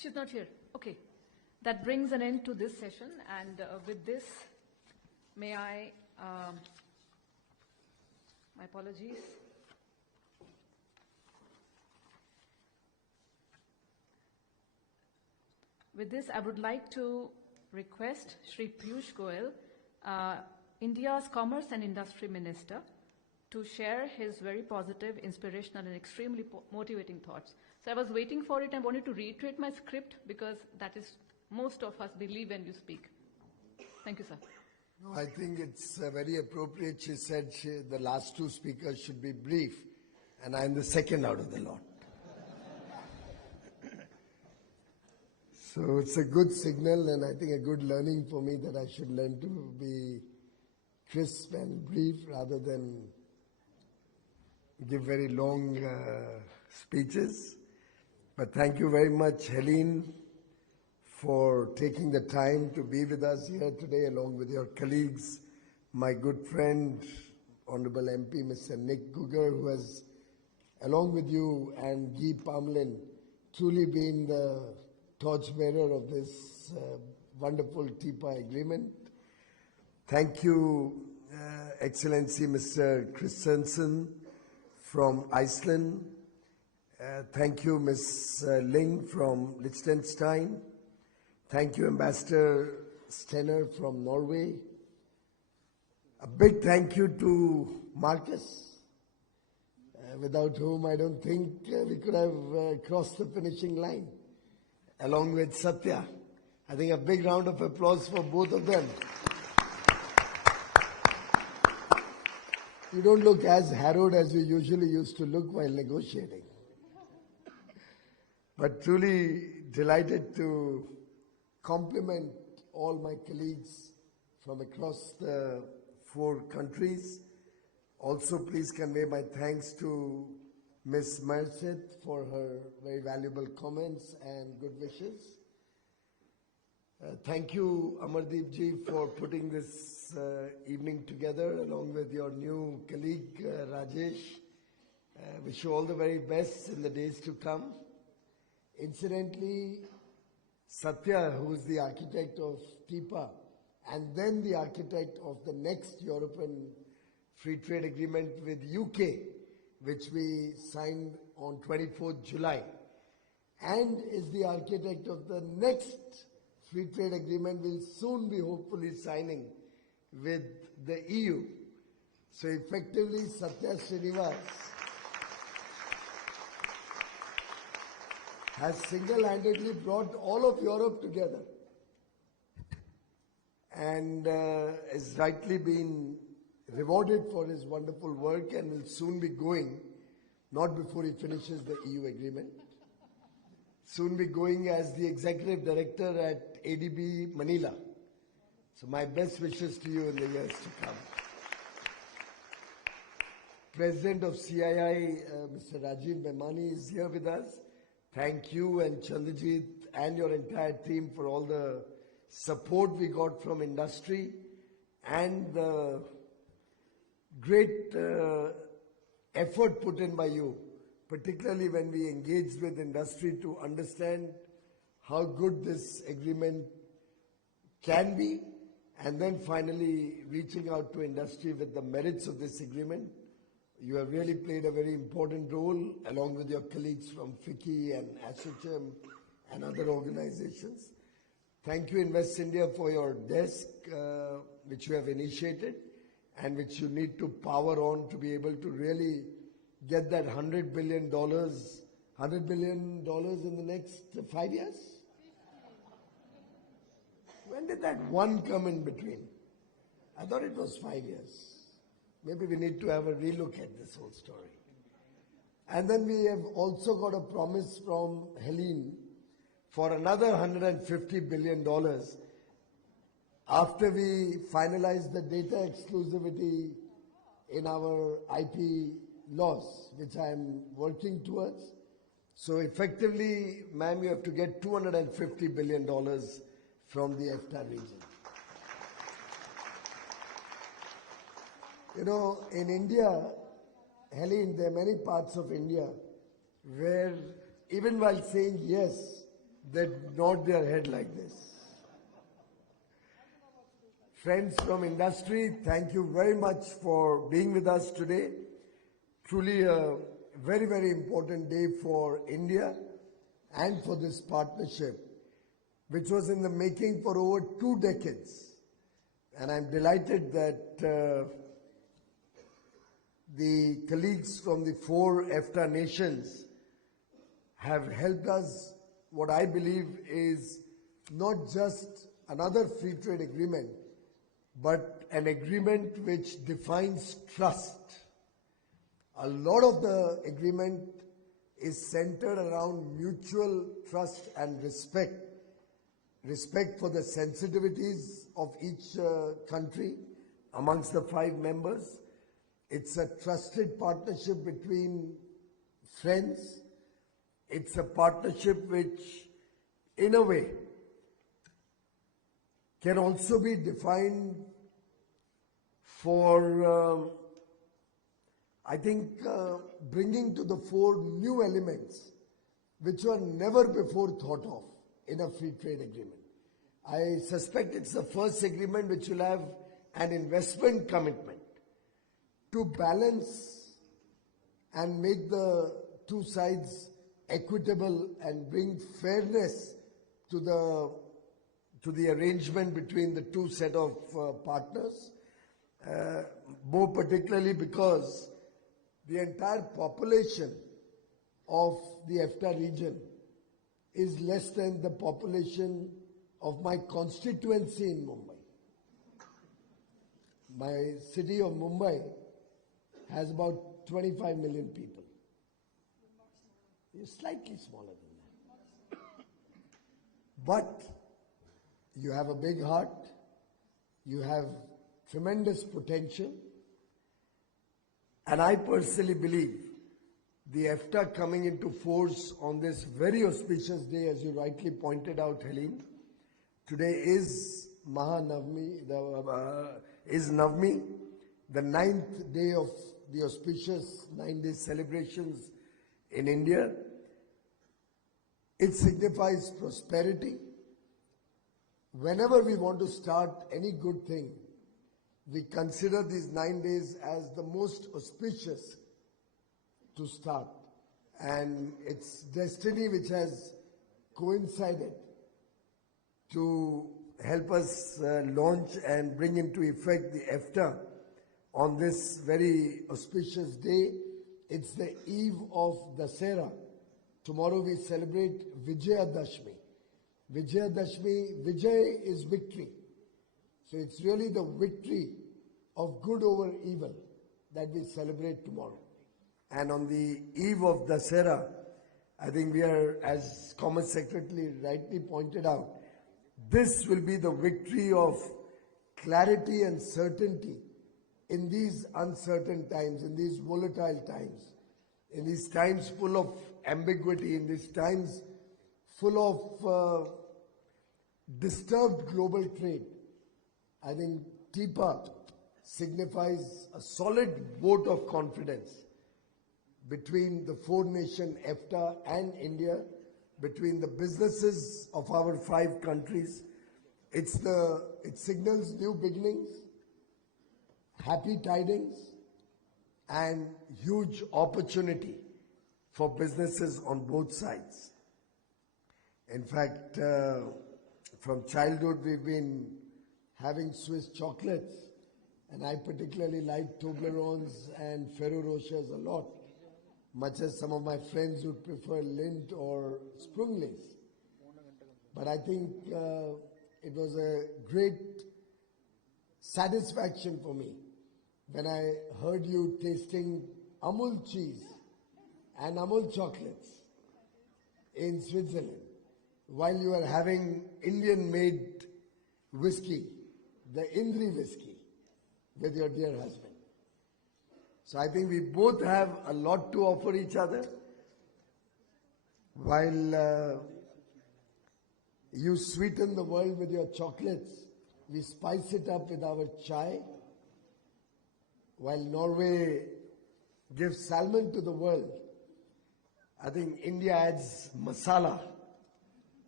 She's not here. Okay. That brings an end to this session. And with this, may I, my apologies. With this, I would like to request Shri Piyush Goyal, India's Commerce and Industry Minister, to share his very positive, inspirational, and extremely motivating thoughts. So I was waiting for it. I wanted to reiterate my script because that is most of us believe when you speak. Thank you, sir. No, I think it's very appropriate. She said the last two speakers should be brief, and I'm the second out of the lot. So it's a good signal, and I think a good learning for me that I should learn to be crisp and brief rather than give very long speeches. But thank you very much, Helene, for taking the time to be with us here today along with your colleagues, my good friend, Honorable MP Mr. Nick Gugger, who has, along with you and Guy Parmelin, truly been the torchbearer of this wonderful TIPA agreement. Thank you, Excellency Mr. Christensen from Iceland. Thank you, Ms. Ling from Liechtenstein. Thank you, Ambassador Stenner from Norway. A big thank you to Marcus, without whom I don't think we could have crossed the finishing line, along with Satya. I think a big round of applause for both of them. You don't look as harrowed as you usually used to look while negotiating. But truly delighted to compliment all my colleagues from across the 4 countries. Also, please convey my thanks to Ms. Merced for her very valuable comments and good wishes. Thank you, Amardeep ji, for putting this evening together along with your new colleague, Rajesh. Wish you all the very best in the days to come. Incidentally, Satya, who is the architect of TIPA and then the architect of the next European Free Trade Agreement with UK, which we signed on 24th July, and is the architect of the next Free Trade Agreement we'll soon be hopefully signing with the EU. So effectively, Satya Srinivas has single-handedly brought all of Europe together and has rightly been rewarded for his wonderful work and will soon be going, not before he finishes the EU agreement, soon be going as the executive director at ADB Manila. So my best wishes to you in the years to come. President of CII, Mr. Rajiv Memani, is here with us. Thank you and Chandrajit and your entire team for all the support we got from industry and the great effort put in by you, particularly when we engaged with industry to understand how good this agreement can be, and then finally reaching out to industry with the merits of this agreement. You have really played a very important role along with your colleagues from FICCI and ASSOCHAM and other organizations. Thank you, Invest India, for your desk, which you have initiated and which you need to power on to be able to really get that $100 billion in the next 5 years? When did that one come in between? I thought it was 5 years. Maybe we need to have a relook at this whole story. And then we have also got a promise from Helene for another $150 billion after we finalize the data exclusivity in our IP laws, which I am working towards. So effectively, ma'am, you have to get $250 billion from the EFTA region. You know, in India, Helene, there are many parts of India where even while saying yes, that nod their head like this. Friends from industry, thank you very much for being with us today. Truly a very, very important day for India and for this partnership, which was in the making for over 2 decades. And I'm delighted that the colleagues from the 4 EFTA nations have helped us, what I believe is not just another free trade agreement, but an agreement which defines trust. A lot of the agreement is centered around mutual trust and respect. Respect for the sensitivities of each country amongst the 5 members. It's a trusted partnership between friends. It's a partnership which, in a way, can also be defined for, I think, bringing to the fore new elements which were never before thought of in a free trade agreement. I suspect it's the first agreement which will have an investment commitment to balance and make the 2 sides equitable and bring fairness to the arrangement between the 2 set of partners, more particularly because the entire population of the EFTA region is less than the population of my constituency in Mumbai. My city of Mumbai has about 25 million people. It's slightly smaller than that. But you have a big heart, you have tremendous potential, and I personally believe the EFTA coming into force on this very auspicious day, as you rightly pointed out, Helene. Today is Mahanavami, Navami, the 9th day of the auspicious 9-day celebrations in India. It signifies prosperity. Whenever we want to start any good thing, we consider these 9 days as the most auspicious to start, and it's destiny which has coincided to help us launch and bring into effect the EFTA on this very auspicious day. It's the eve of Dasera. Tomorrow we celebrate Vijayadashmi. Vijayadashmi, Vijay is victory. So it's really the victory of good over evil that we celebrate tomorrow. And on the eve of Dasera, I think we are, as Commerce Secretary rightly pointed out, this will be the victory of clarity and certainty in these uncertain times, in these volatile times, in these times full of ambiguity, in these times full of disturbed global trade. I think TIPA signifies a solid vote of confidence between the 4-nation EFTA and India, between the businesses of our 5 countries. It signals new beginnings, happy tidings, and huge opportunity for businesses on both sides. In fact, from childhood we've been having Swiss chocolates, and I particularly like Toblerones and Ferrero Rochers a lot, much as some of my friends would prefer Lindt or Sprunglis. But I think it was a great satisfaction for me when I heard you tasting Amul cheese and Amul chocolates in Switzerland while you were having Indian-made whiskey, the Indri whiskey, with your dear husband. So I think we both have a lot to offer each other. While you sweeten the world with your chocolates, we spice it up with our chai. While Norway gives salmon to the world, I think India adds masala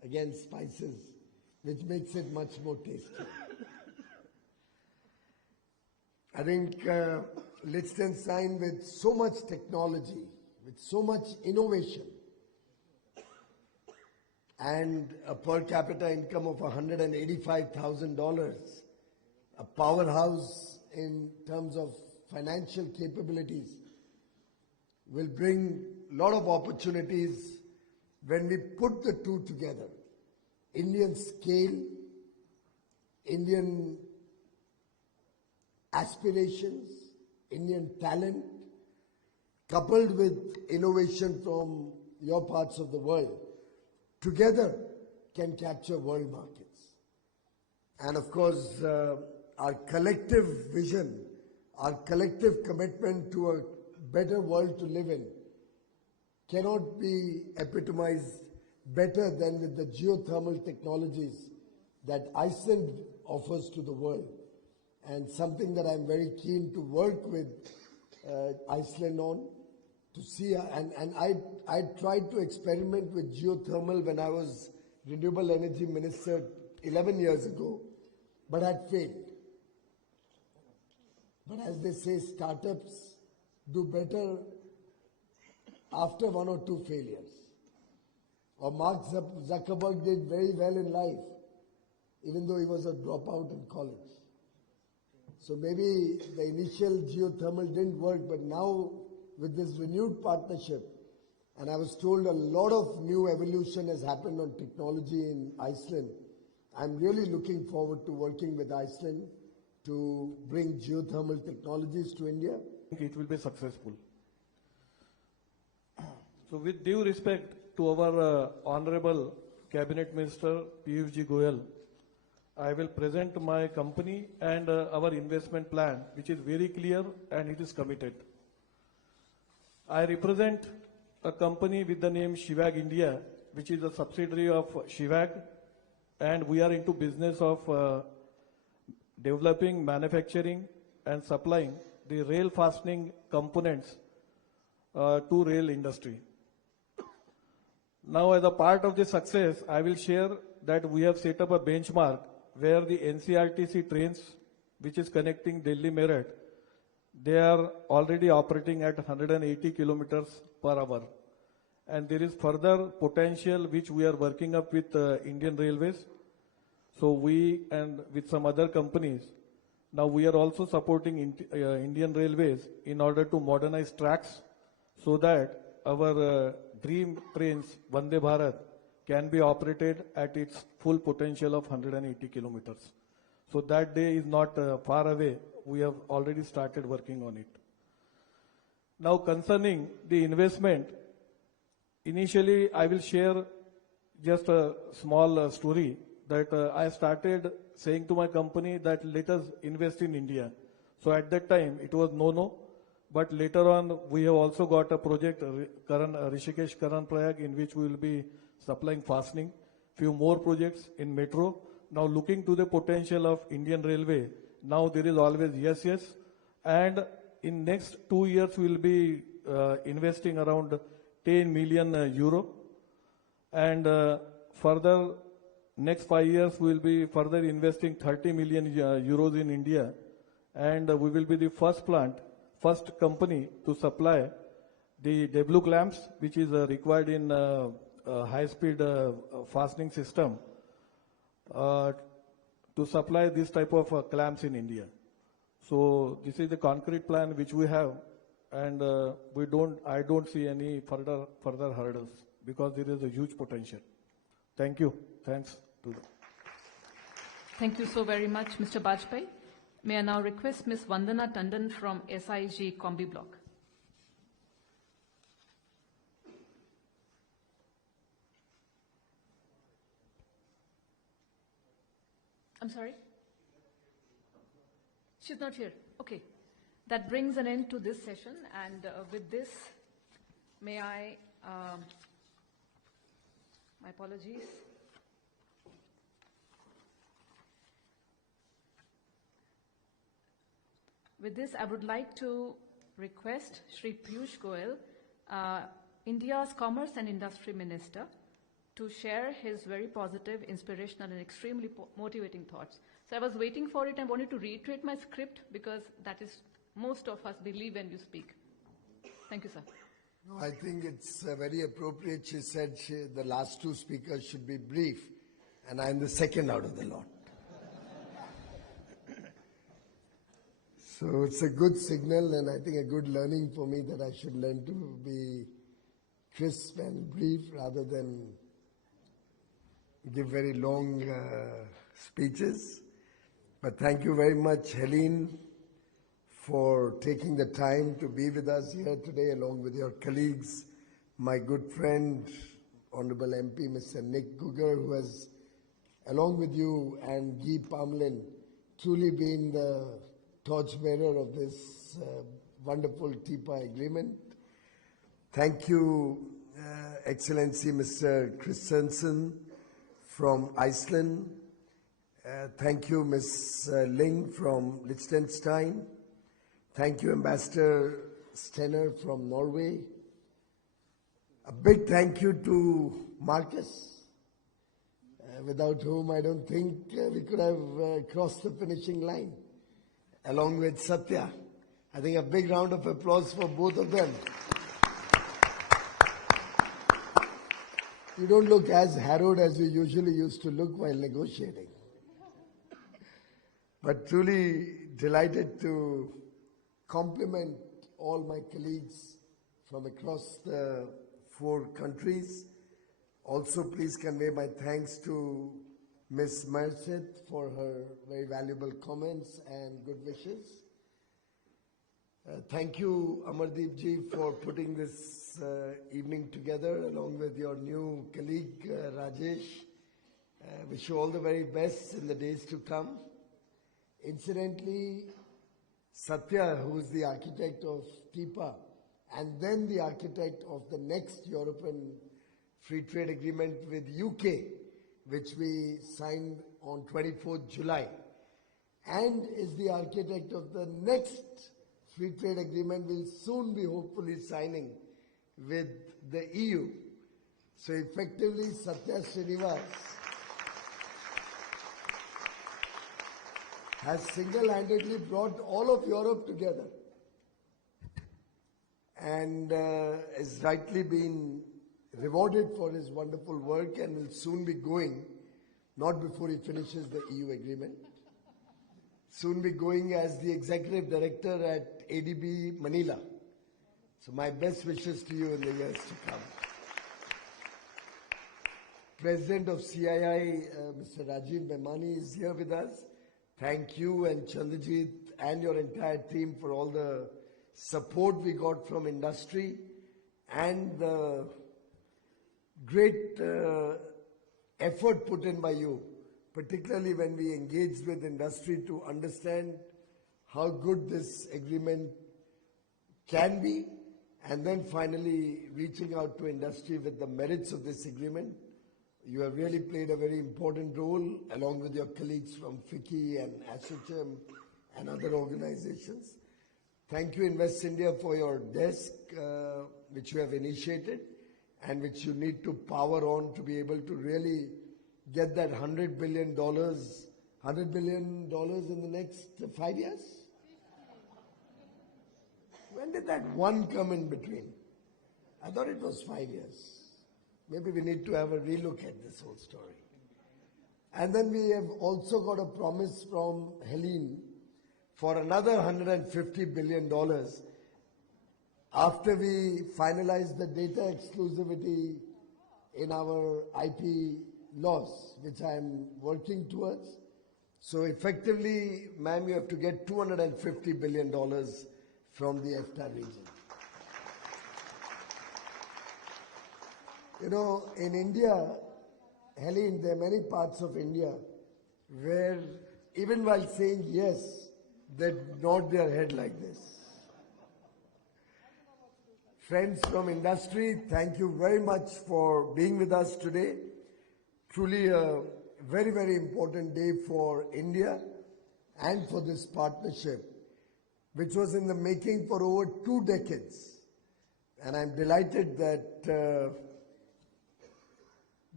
again, spices, which makes it much more tasty. I think Liechtenstein, with so much technology, with so much innovation, and a per capita income of $185,000, a powerhouse in terms of financial capabilities, will bring a lot of opportunities when we put the two together. Indian scale, Indian aspirations, Indian talent, coupled with innovation from your parts of the world, together can capture world markets. And of course, our collective vision, our collective commitment to a better world to live in cannot be epitomized better than with the geothermal technologies that Iceland offers to the world, and something that I'm very keen to work with Iceland on, to see, and I tried to experiment with geothermal when I was Renewable Energy Minister 11 years ago, but had failed. But as they say, startups do better after one or two failures. Or Mark Zuckerberg did very well in life, even though he was a dropout in college. So maybe the initial geothermal didn't work, but now with this renewed partnership, and I was told a lot of new evolution has happened on technology in Iceland. I'm really looking forward to working with Iceland to bring geothermal technologies to India. I think it will be successful. So with due respect to our Honorable Cabinet Minister Piyush Goyal, I will present my company and our investment plan, which is very clear and it is committed. I represent a company with the name Shivag India, which is a subsidiary of Shivag, and we are into business of developing, manufacturing and supplying the rail fastening components to rail industry. Now, as a part of the success, I will share that we have set up a benchmark where the NCRTC trains, which is connecting Delhi Meerut, they are already operating at 180 kilometers per hour. And there is further potential which we are working up with Indian Railways. So we and with some other companies, now we are also supporting Indian Railways in order to modernize tracks so that our dream trains, Vande Bharat, can be operated at its full potential of 180 kilometers. So that day is not far away. We have already started working on it. Now concerning the investment, initially I will share just a small story that I started saying to my company that let us invest in India. So at that time it was no, but later on we have also got a project, Rishikesh Karan Prayag, in which we will be supplying fastening, few more projects in metro. Now looking to the potential of Indian Railway, now there is always yes, and in next 2 years we will be investing around 10 million euro, and further next 5 years we will be further investing 30 million euros in India, and we will be the first company to supply the W clamps, which is required in high-speed fastening system, to supply this type of clamps in India. So this is the concrete plan which we have, and I don't see any further hurdles because there is a huge potential. Thank you. Thanks to them. Thank you so very much, Mr. Bajpai. May I now request Ms. Vandana Tandon from SIG Combi Block. I'm sorry? She's not here. Okay. That brings an end to this session, and with this, may I, my apologies. With this, I would like to request Shri Piyush Goyal, India's Commerce and Industry Minister, to share his very positive, inspirational, and extremely motivating thoughts. So I was waiting for it and wanted to reiterate my script because that is most of us believe when you speak. Thank you, sir. No, I think it's very appropriate. She said the last two speakers should be brief, and I'm the second out of the lot. So it's a good signal, and I think a good learning for me that I should learn to be crisp and brief rather than give very long speeches. But thank you very much, Helene, for taking the time to be with us here today along with your colleagues, my good friend, Honorable MP Mr. Nick Gugger, who has, along with you and Guy Parmelin, truly been the torchbearer of this wonderful TIPA agreement. Thank you, Excellency Mr. Christensen from Iceland. Thank you, Ms. Ling from Liechtenstein. Thank you, Ambassador Stenner from Norway. A big thank you to Marcus, without whom I don't think we could have crossed the finishing line, along with Satya. I think a big round of applause for both of them. You don't look as harrowed as you usually used to look while negotiating. But truly delighted to compliment all my colleagues from across the 4 countries. Also, please convey my thanks to Ms. Merced for her very valuable comments and good wishes. Thank you, Amardeep ji, for putting this evening together along with your new colleague, Rajesh. Wish you all the very best in the days to come. Incidentally, Satya, who is the architect of TIPA and then the architect of the next European Free Trade Agreement with UK, which we signed on 24th July, and is the architect of the next Free Trade Agreement we'll soon be hopefully signing with the EU. So effectively, Satya Srinivas has single-handedly brought all of Europe together and is rightly been rewarded for his wonderful work and will soon be going, not before he finishes the EU agreement, soon be going as the executive director at ADB Manila. So my best wishes to you in the years to come. President of CII, Mr. Rajiv Memani, is here with us. Thank you and Chandrajit and your entire team for all the support we got from industry and the great effort put in by you, particularly when we engaged with industry to understand how good this agreement can be, and then finally reaching out to industry with the merits of this agreement. You have really played a very important role along with your colleagues from FICCI and ASSOCHAM and other organizations. Thank you, Invest India, for your desk, which you have initiated and which you need to power on to be able to really get that $100 billion in the next 5 years? When did that one come in between? I thought it was 5 years. Maybe we need to have a relook at this whole story. And then we have also got a promise from Helene for another $150 billion after we finalize the data exclusivity in our IP laws, which I am working towards. So effectively, ma'am, you have to get $250 billion from the EFTA region. You know, in India, Helene, there are many parts of India where even while saying yes, they nod their head like this. Friends from industry, thank you very much for being with us today. Truly a very, very important day for India and for this partnership, which was in the making for over 2 decades. And I'm delighted that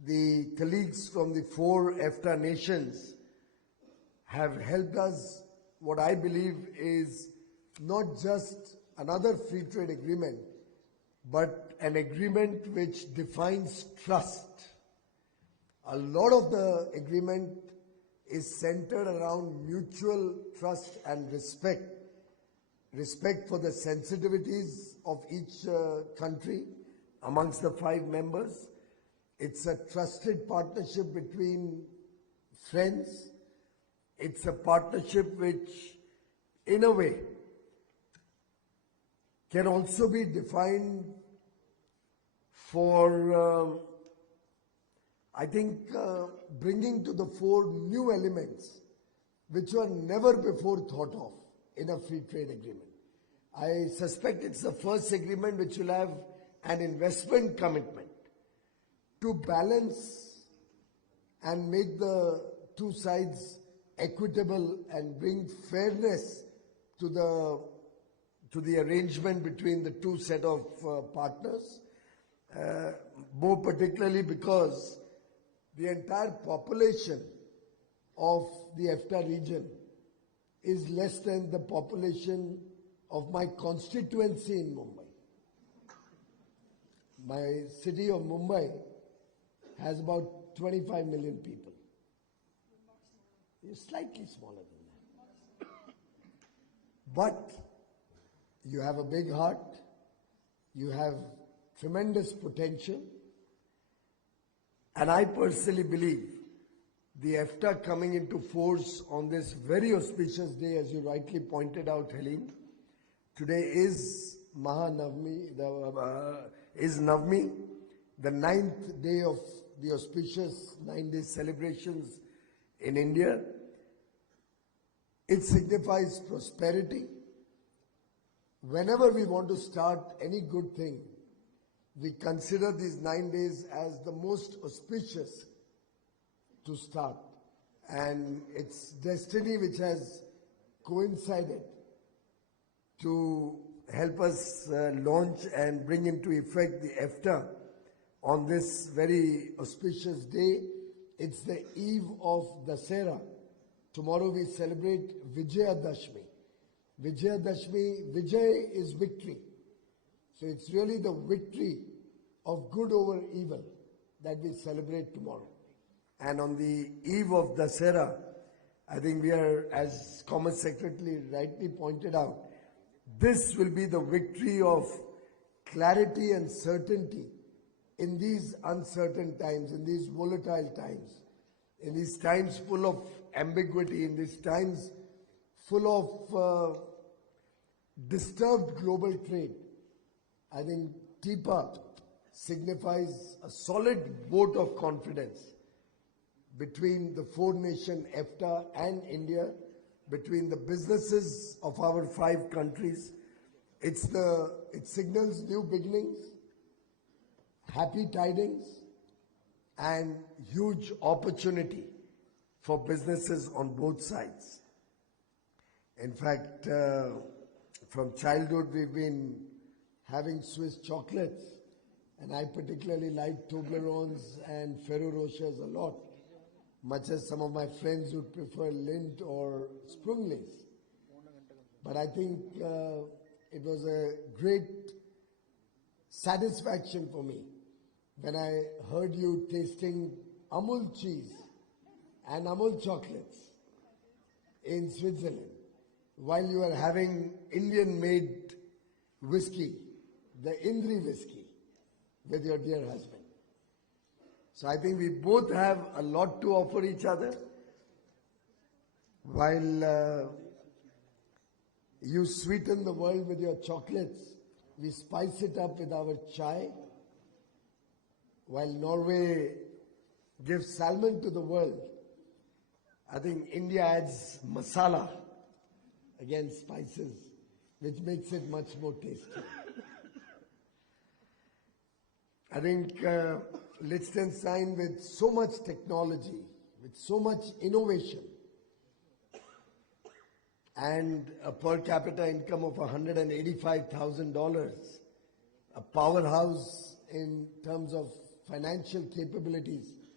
the colleagues from the 4 EFTA nations have helped us, what I believe is not just another free trade agreement, but an agreement which defines trust. A lot of the agreement is centered around mutual trust and respect. Respect for the sensitivities of each country amongst the 5 members. It's a trusted partnership between friends. It's a partnership which, in a way, can also be defined for, I think, bringing to the fore new elements which were never before thought of in a free trade agreement. I suspect it's the first agreement which will have an investment commitment to balance and make the 2 sides equitable and bring fairness to the arrangement between the 2 set of partners, more particularly because the entire population of the EFTA region is less than the population of my constituency in Mumbai. My city of Mumbai has about 25 million people. It's slightly smaller than that. But you have a big heart, you have tremendous potential, and I personally believe the EFTA coming into force on this very auspicious day, as you rightly pointed out, Helene. Today is Mahanavami, is Navami, the 9th day of the auspicious 9-day celebrations in India. It signifies prosperity. Whenever we want to start any good thing, we consider these 9 days as the most auspicious to start. And it's destiny which has coincided to help us launch and bring into effect the EFTA on this very auspicious day. It's the eve of Dasera. Tomorrow we celebrate Vijayadashmi. Vijayadashmi, Vijay is victory. So it's really the victory of good over evil that we celebrate tomorrow. And on the eve of Dasera, I think we are, as Commerce Secretary rightly pointed out, this will be the victory of clarity and certainty in these uncertain times, in these volatile times, in these times full of ambiguity, in these times full of disturbed global trade. I think TIPA signifies a solid vote of confidence between the 4-nation EFTA and India, between the businesses of our 5 countries. It signals new beginnings, happy tidings, and huge opportunity for businesses on both sides. In fact, from childhood we've been having Swiss chocolates, and I particularly like Toblerones and Ferrero Rochers a lot, much as some of my friends would prefer Lindt or Sprunglis. But I think it was a great satisfaction for me when I heard you tasting Amul cheese and Amul chocolates in Switzerland while you were having Indian-made whiskey, the Indri whiskey, with your dear husband. So I think we both have a lot to offer each other. While you sweeten the world with your chocolates, we spice it up with our chai. While Norway gives salmon to the world, I think India adds masala, again spices, which makes it much more tasty. I think Liechtenstein, with so much technology, with so much innovation, and a per capita income of $185,000, a powerhouse in terms of financial capabilities,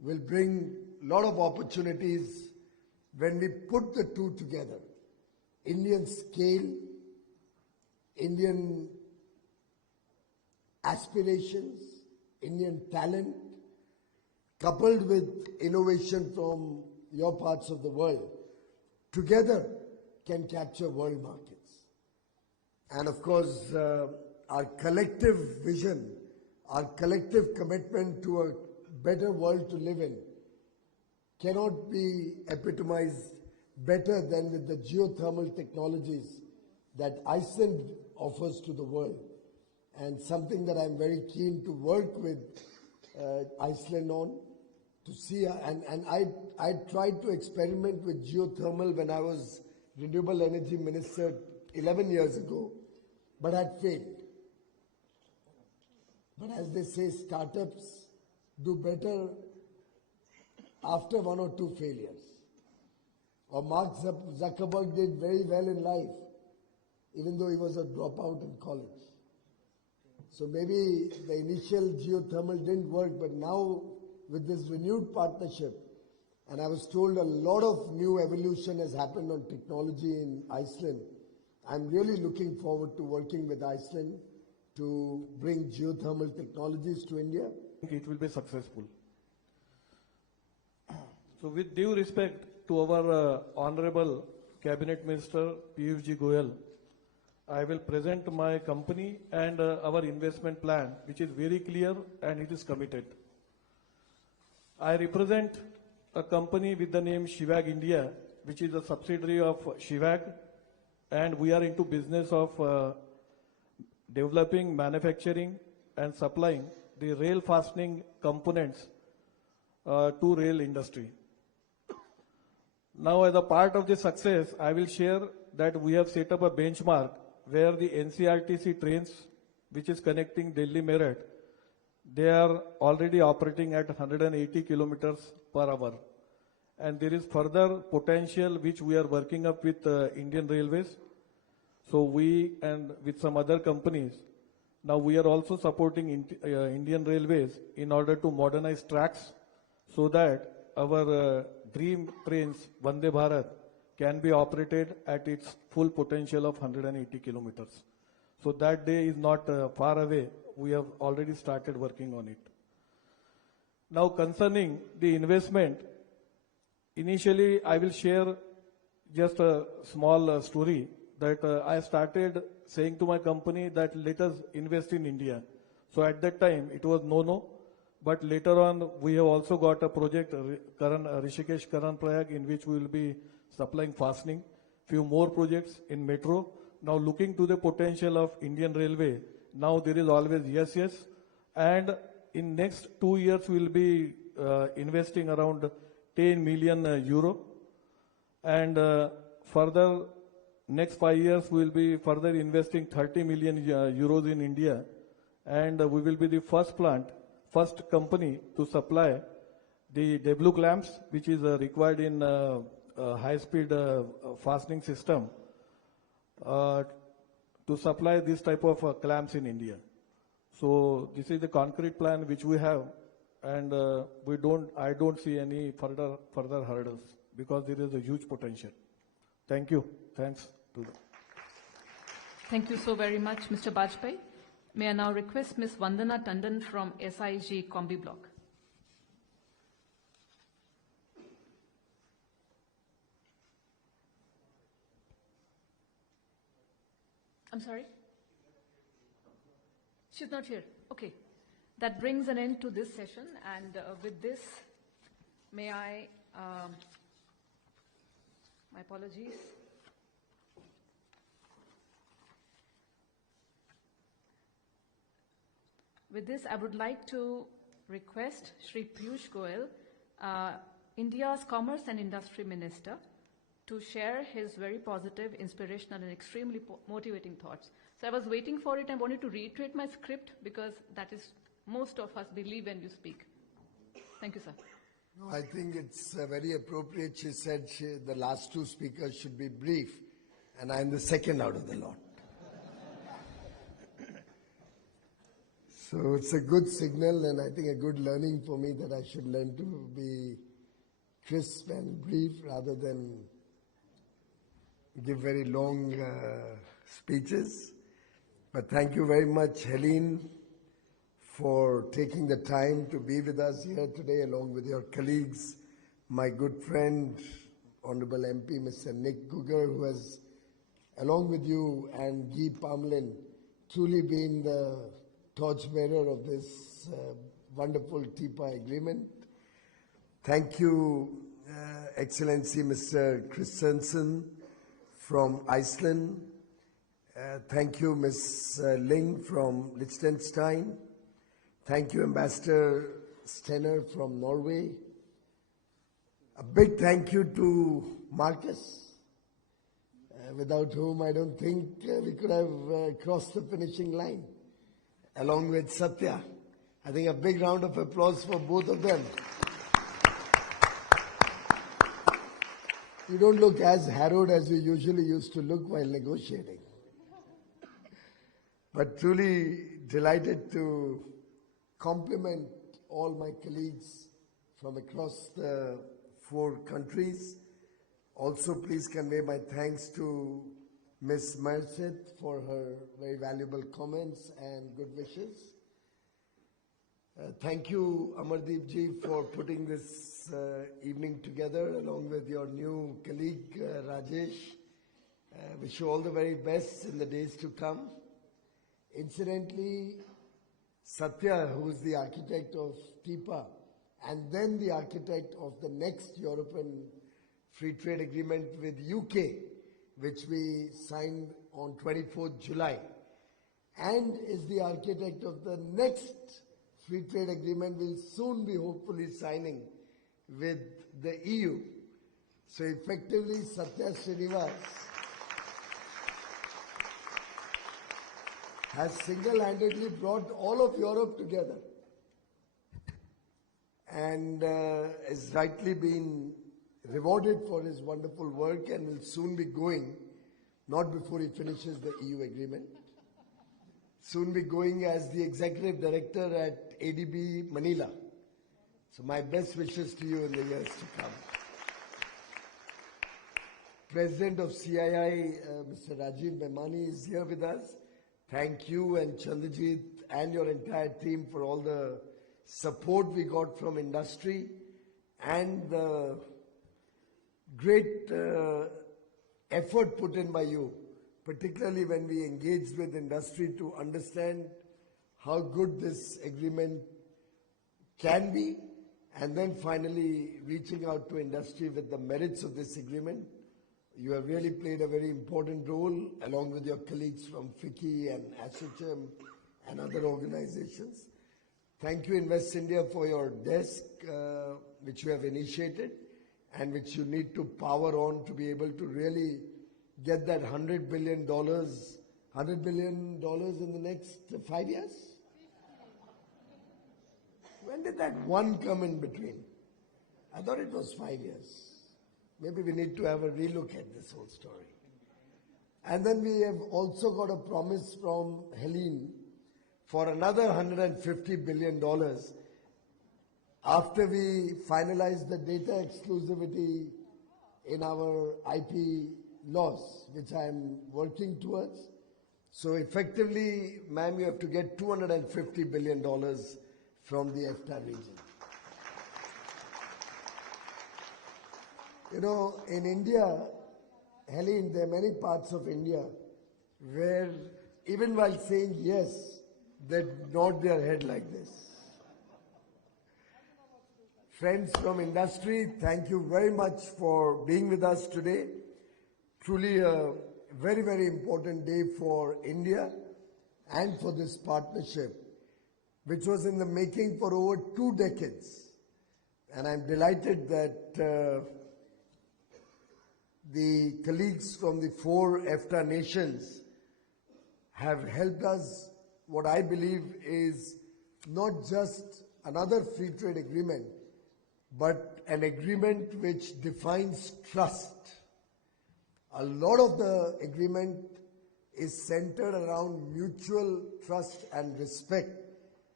will bring a lot of opportunities when we put the two together. Indian scale, Indian aspirations, Indian talent, coupled with innovation from your parts of the world, together can capture world markets. And of course, our collective vision, our collective commitment to a better world to live in cannot be epitomized better than with the geothermal technologies that Iceland offers to the world, and something that I'm very keen to work with Iceland on to see. And I tried to experiment with geothermal when I was Renewable Energy Minister 11 years ago, but had failed. But as they say, startups do better after one or two failures. Or Mark Zuckerberg did very well in life, even though he was a dropout in college. So maybe the initial geothermal didn't work, but now with this renewed partnership, and I was told a lot of new evolution has happened on technology in Iceland, I'm really looking forward to working with Iceland to bring geothermal technologies to India. It will be successful. So with due respect to our Honorable Cabinet Minister Piyush Goyal, I will present my company and our investment plan, which is very clear and it is committed. I represent a company with the name Shivag India, which is a subsidiary of Shivag, and we are into business of developing, manufacturing and supplying the rail fastening components to rail industry. Now, as a part of this success, I will share that we have set up a benchmark where the NCRTC trains, which is connecting Delhi Meerut, they are already operating at 180 kilometers per hour. And there is further potential which we are working up with Indian Railways. So we and with some other companies, now we are also supporting Indian Railways in order to modernize tracks so that our dream trains, Vande Bharat, can be operated at its full potential of 180 kilometers. So that day is not far away. We have already started working on it. Now concerning the investment, initially I will share just a small story that I started saying to my company that let us invest in India. So at that time it was no, but later on we have also got a project, Rishikesh Karan Prayag, in which we will be supplying fastening, few more projects in metro. Now looking to the potential of Indian Railway, now there is always yes, and in next 2 years we will be investing around 10 million euro, and further next 5 years we will be further investing 30 million euros in India, and we will be the first company to supply the W clamps, which is required in high-speed fastening system, to supply this type of clamps in India. So this is the concrete plan which we have, and I don't see any further hurdles because there is a huge potential. Thank you. Thanks to them. Thank you so very much, Mr. Bajpai. May I now request Ms. Vandana Tandon from SIG Combi Block. I'm sorry? She's not here. Okay. That brings an end to this session, and with this, may I, my apologies. With this, I would like to request Shri Piyush Goyal, India's Commerce and Industry Minister, to share his very positive, inspirational and extremely motivating thoughts. So I was waiting for it. I wanted to reiterate my script because that is most of us believe when you speak. Thank you, sir. No, I think it's very appropriate. She said the last two speakers should be brief, and I'm the second out of the lot. So it's a good signal and I think a good learning for me that I should learn to be crisp and brief rather than give very long speeches. But thank you very much, Helene, for taking the time to be with us here today along with your colleagues, my good friend, Honorable MP, Mr. Nick Gugger, who has, along with you and Guy Pamlin, truly been the torchbearer of this wonderful TIPA agreement. Thank you, Excellency Mr. Christensen from Iceland. Thank you, Ms. Ling from Liechtenstein. Thank you, Ambassador Stenner from Norway. A big thank you to Marcus, without whom I don't think we could have crossed the finishing line, along with Satya. I think a big round of applause for both of them. You don't look as harrowed as you usually used to look while negotiating. But truly delighted to compliment all my colleagues from across the 4 countries. Also, please convey my thanks to Ms. Merced for her very valuable comments and good wishes. Thank you, Amardeep ji, for putting this evening together along with your new colleague, Rajesh. Wish you all the very best in the days to come. Incidentally, Satya, who is the architect of TIPA and then the architect of the next European Free Trade Agreement with UK, which we signed on 24th July, and is the architect of the next Free Trade Agreement we'll soon be hopefully signing with the EU. So effectively, Satya Srinivas has single-handedly brought all of Europe together and is rightly been rewarded for his wonderful work and will soon be going, not before he finishes the EU agreement, soon be going as the Executive Director at ADB Manila. So my best wishes to you in the years to come. President of CII, Mr. Rajiv Memani is here with us. Thank you and Chandrajit and your entire team for all the support we got from industry and the great effort put in by you, particularly when we engaged with industry to understand how good this agreement can be, and then finally reaching out to industry with the merits of this agreement. You have really played a very important role along with your colleagues from FICCI and ASSOCHAM and other organizations. Thank you, Invest India, for your desk, which you have initiated and which you need to power on to be able to really get that $100 billion in the next 5 years? When did that one come in between? I thought it was 5 years. Maybe we need to have a relook at this whole story. And then we have also got a promise from Helene for another $150 billion after we finalize the data exclusivity in our IP laws, which I am working towards. So effectively, ma'am, you have to get $250 billion from the EFTA region. You know, in India, Helene, there are many parts of India where even while saying yes, they nod their head like this. Friends from industry, thank you very much for being with us today. Truly a very, very important day for India and for this partnership, which was in the making for over 2 decades. And I'm delighted that the colleagues from the 4 EFTA nations have helped us, what I believe is not just another free trade agreement, but an agreement which defines trust. A lot of the agreement is centered around mutual trust and respect,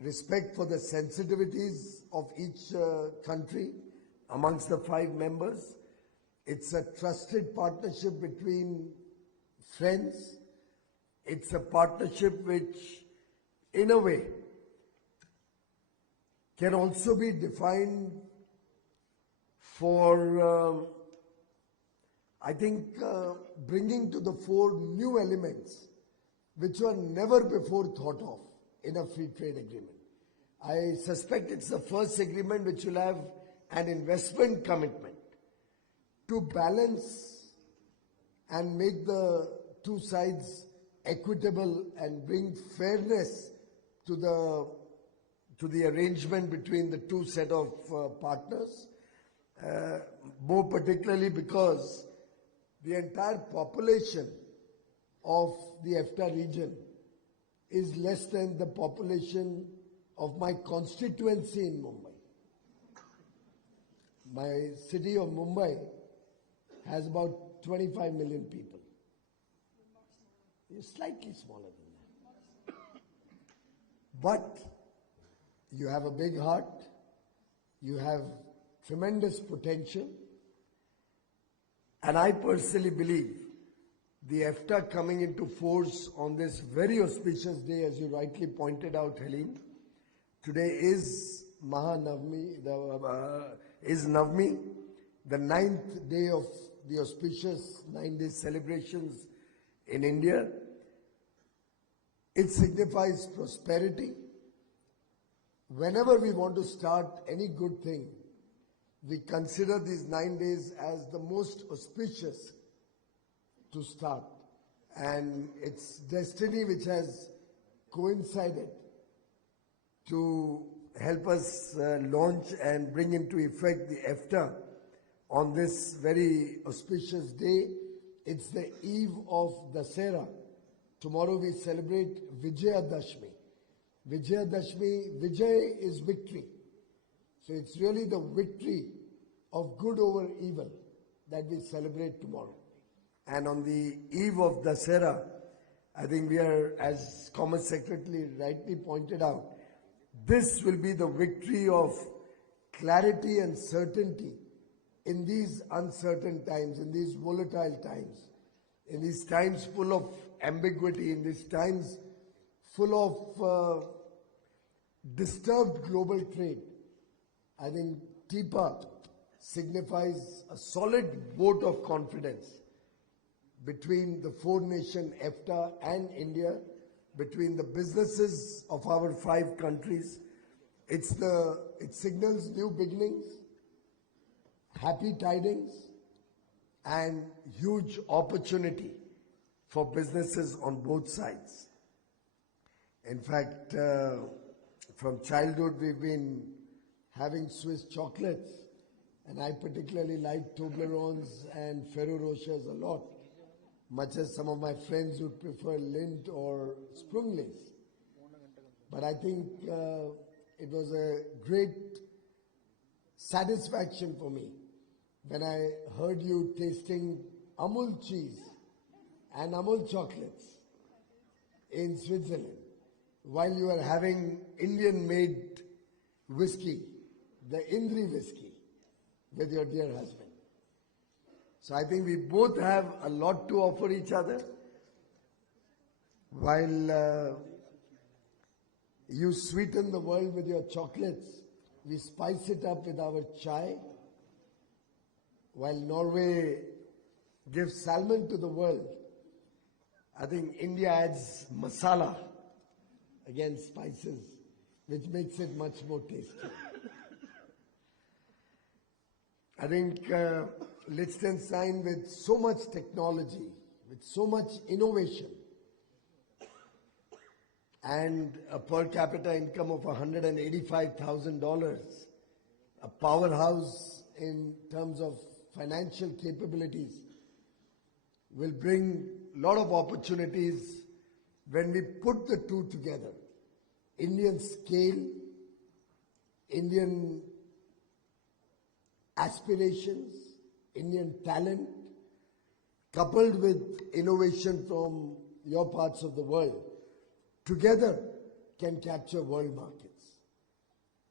respect for the sensitivities of each country amongst the 5 members. It's a trusted partnership between friends. It's a partnership which, in a way, can also be defined for, I think, bringing to the fore new elements which were never before thought of in a free trade agreement. I suspect it's the first agreement which will have an investment commitment to balance and make the two sides equitable and bring fairness to the arrangement between the two set of partners, more particularly because the entire population of the EFTA region is less than the population of my constituency in Mumbai. My city of Mumbai has about 25 million people. It's slightly smaller than that. But you have a big heart, you have tremendous potential, and I personally believe the EFTA coming into force on this very auspicious day, as you rightly pointed out, Helene. Today is Navami, the 9th day of the auspicious 9-day celebrations in India. It signifies prosperity. Whenever we want to start any good thing, we consider these 9 days as the most auspicious to start. And it's destiny which has coincided to help us launch and bring into effect the EFTA on this very auspicious day. It's the eve of Dasera. Tomorrow we celebrate Vijayadashmi. Vijayadashmi, Vijay is victory. So it's really the victory of good over evil that we celebrate tomorrow. And on the eve of Dasera, I think we are, as Commerce Secretary rightly pointed out, this will be the victory of clarity and certainty in these uncertain times, in these volatile times, in these times full of ambiguity, in these times full of disturbed global trade. I think TIPA signifies a solid vote of confidence between the 4-nation EFTA and India, between the businesses of our 5 countries. It signals new beginnings, happy tidings, and huge opportunity for businesses on both sides. In fact, from childhood we've been having Swiss chocolates, and I particularly like Toblerones and Ferrero Rochers a lot, much as some of my friends would prefer Lindt or Sprunglis. But I think it was a great satisfaction for me when I heard you tasting Amul cheese and Amul chocolates in Switzerland while you were having Indian-made whiskey, the Indri whiskey, with your dear husband. So I think we both have a lot to offer each other. While you sweeten the world with your chocolates, we spice it up with our chai. While Norway gives salmon to the world, I think India adds masala, again spices, which makes it much more tasty. I think Liechtenstein, with so much technology, with so much innovation, and a per capita income of $185,000, a powerhouse in terms of financial capabilities, will bring a lot of opportunities when we put the two together. Indian scale, Indian aspirations, Indian talent, coupled with innovation from your parts of the world, together can capture world markets.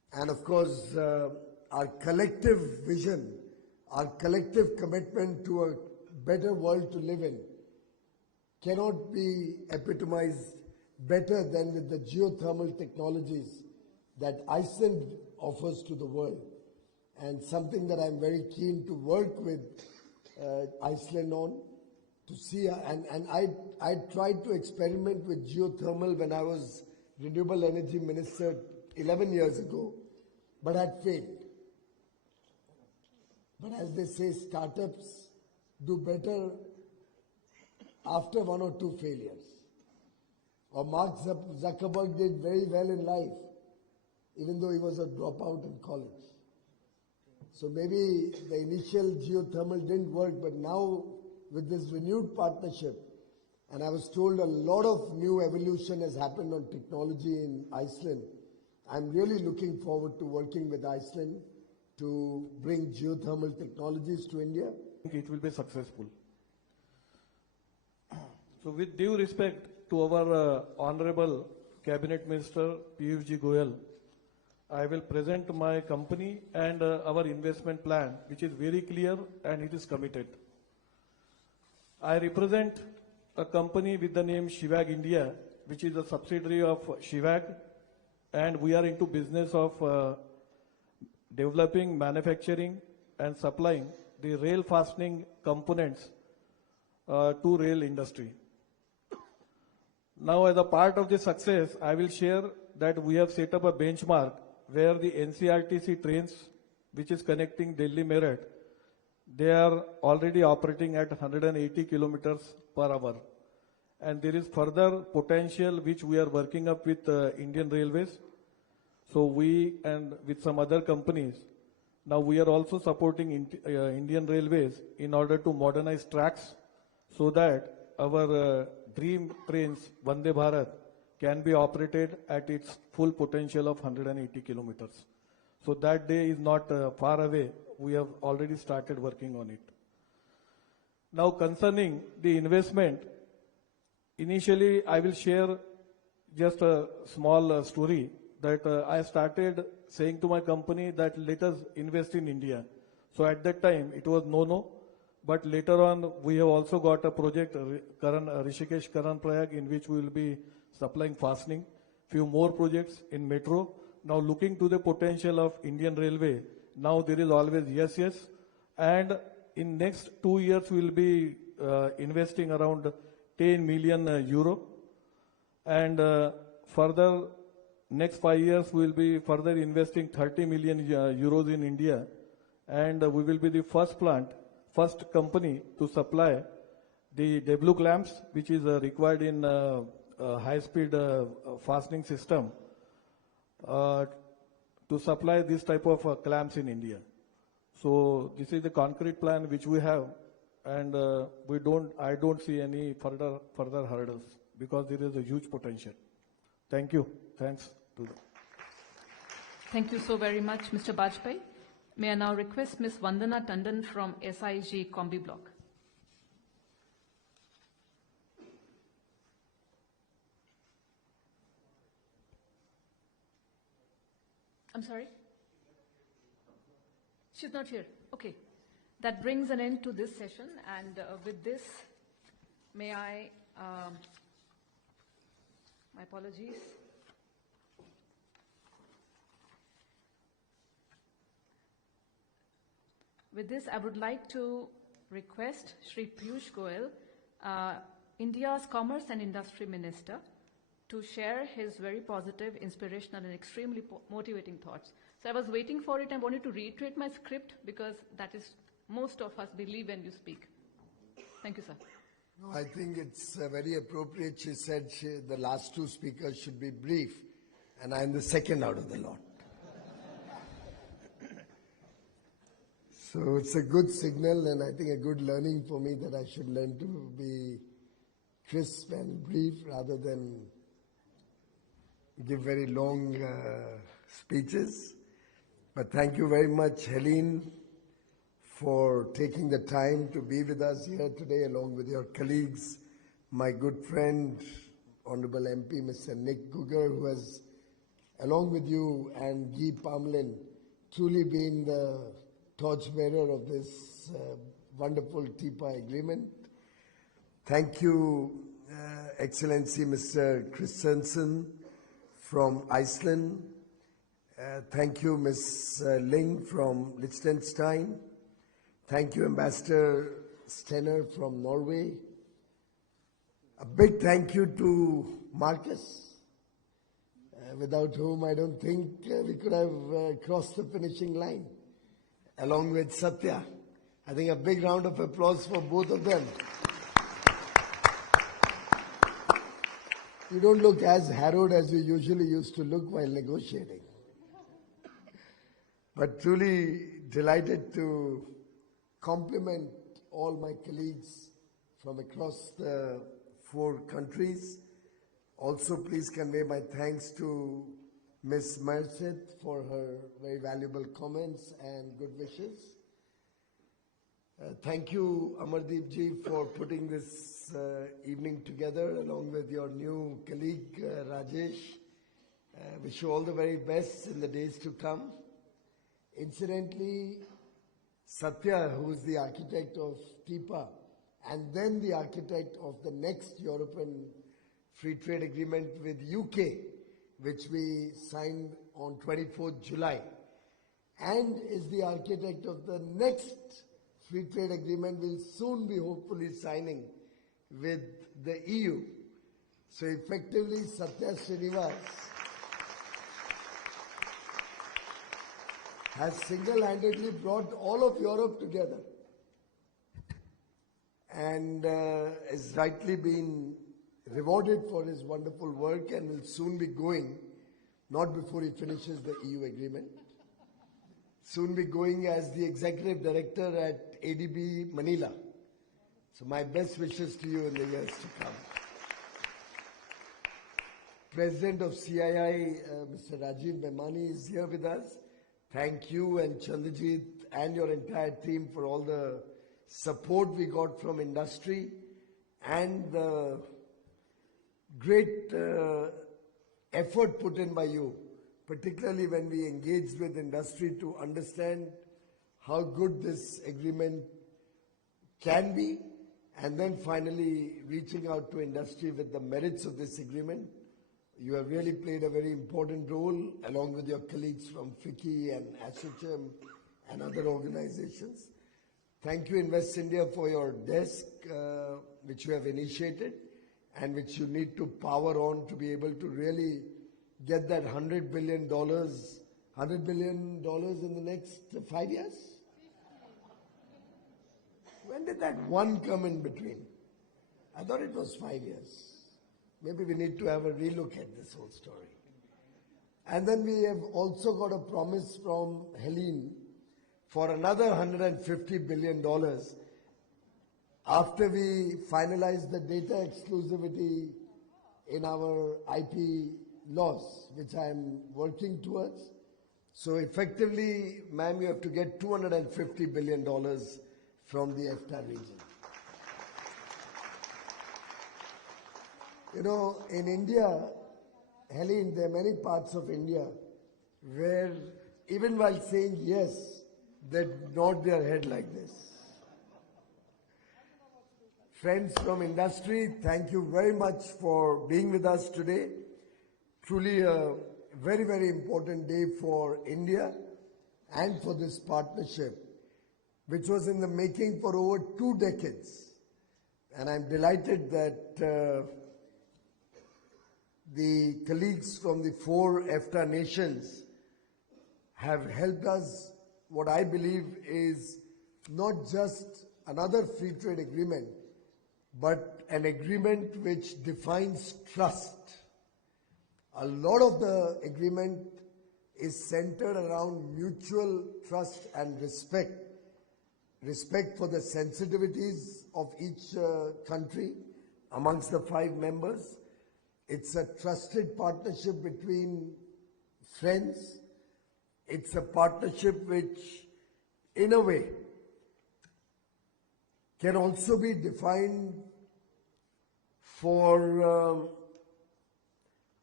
And of course, our collective vision, our collective commitment to a better world to live in cannot be epitomized better than with the geothermal technologies that Iceland offers to the world, and something that I'm very keen to work with Iceland on to see. And I tried to experiment with geothermal when I was Renewable Energy Minister 11 years ago, but had failed. But as they say, startups do better after one or two failures. Or Mark Zuckerberg did very well in life, even though he was a dropout in college. So maybe the initial geothermal didn't work, but now with this renewed partnership, and I was told a lot of new evolution has happened on technology in Iceland, I'm really looking forward to working with Iceland to bring geothermal technologies to India. I think it will be successful. So with due respect to our Honorable Cabinet Minister Piyush Goyal, I will present my company and our investment plan, which is very clear and it is committed. I represent a company with the name Shivag India, which is a subsidiary of Shivag, and we are into business of developing, manufacturing and supplying the rail fastening components to rail industry. Now, as a part of this success, I will share that we have set up a benchmark where the NCRTC trains, which is connecting Delhi Meerut, they are already operating at 180 kilometers per hour. And there is further potential which we are working up with Indian Railways. So we and with some other companies, now we are also supporting Indian Railways in order to modernize tracks so that our dream trains, Vande Bharat, can be operated at its full potential of 180 kilometers. So that day is not far away. We have already started working on it. Now concerning the investment, initially I will share just a small story that I started saying to my company that let us invest in India. So at that time it was no, but later on we have also got a project, Rishikesh Karan Prayag, in which we will be supplying fastening, few more projects in metro. Now looking to the potential of Indian Railway, now there is always yes, and in next 2 years we will be investing around 10 million euro, and further next 5 years we will be further investing 30 million euros in India, and we will be the first company to supply the W clamps, which is required in high-speed fastening system, to supply this type of clamps in India. So this is the concrete plan which we have, and I don't see any further hurdles because there is a huge potential. Thank you. Thanks to them. Thank you so very much, Mr. Bajpai. May I now request Ms. Vandana Tandon from SIG Combi Block. I'm sorry? She's not here. Okay. That brings an end to this session, and with this, may I, my apologies. With this, I would like to request Shri Piyush Goyal, India's Commerce and Industry Minister, to share his very positive, inspirational and extremely motivating thoughts. So I was waiting for it. I wanted to reiterate my script because that is most of us believe when you speak. Thank you, sir. No, I think it's very appropriate. She said the last two speakers should be brief, and I'm the second out of the lot. So it's a good signal, and I think a good learning for me that I should learn to be crisp and brief rather than give very long speeches. But thank you very much, Helene, for taking the time to be with us here today along with your colleagues, my good friend, Honorable MP Mr. Nick Gugger, who has along with you and Guy Parmelin, truly been the torchbearer of this wonderful TIPA agreement. Thank you, Excellency Mr. Christensen from Iceland. Thank you, Ms. Ling from Liechtenstein. Thank you, Ambassador Stenner from Norway. A big thank you to Marcus, without whom I don't think we could have crossed the finishing line, along with Satya. I think a big round of applause for both of them. You don't look as harrowed as you usually used to look while negotiating. But truly delighted to compliment all my colleagues from across the 4 countries. Also, please convey my thanks to Ms. Merced for her very valuable comments and good wishes. Thank you, Amardeep ji, for putting this evening together along with your new colleague, Rajesh. Wish you all the very best in the days to come. Incidentally, Satya, who is the architect of TIPA and then the architect of the next European Free Trade Agreement with UK, which we signed on 24th July, and is the architect of the next Free Trade Agreement we'll soon be hopefully signing with the EU. So effectively, Satya Srinivas has single-handedly brought all of Europe together and has rightly been rewarded for his wonderful work and will soon be going, not before he finishes the EU agreement, soon be going as the executive director at ADB Manila. So my best wishes to you in the years to come. President of CII, Mr. Rajiv Memani is here with us. Thank you and Chandrajit and your entire team for all the support we got from industry and the great effort put in by you, particularly when we engaged with industry to understand how good this agreement can be, and then finally reaching out to industry with the merits of this agreement. You have really played a very important role along with your colleagues from FICCI and ASSOCHAM and other organizations. Thank you, Invest India, for your desk, which you have initiated and which you need to power on to be able to really get that $100 billion in the next 5 years? When did that one come in between? I thought it was 5 years. Maybe we need to have a relook at this whole story. And then we have also got a promise from Helene for another $150 billion after we finalize the data exclusivity in our IP laws, which I am working towards. So effectively, ma'am, you have to get $250 billion from the EFTA region. You know, in India, Helene, there are many parts of India where even while saying yes, they nod their head like this. Friends from industry, thank you very much for being with us today. Truly a very, very important day for India and for this partnership, which was in the making for over 2 decades. And I'm delighted that the colleagues from the 4 EFTA nations have helped us, what I believe is not just another free trade agreement, but an agreement which defines trust. A lot of the agreement is centered around mutual trust and respect. Respect for the sensitivities of each country amongst the 5 members. It's a trusted partnership between friends. It's a partnership which, in a way, can also be defined for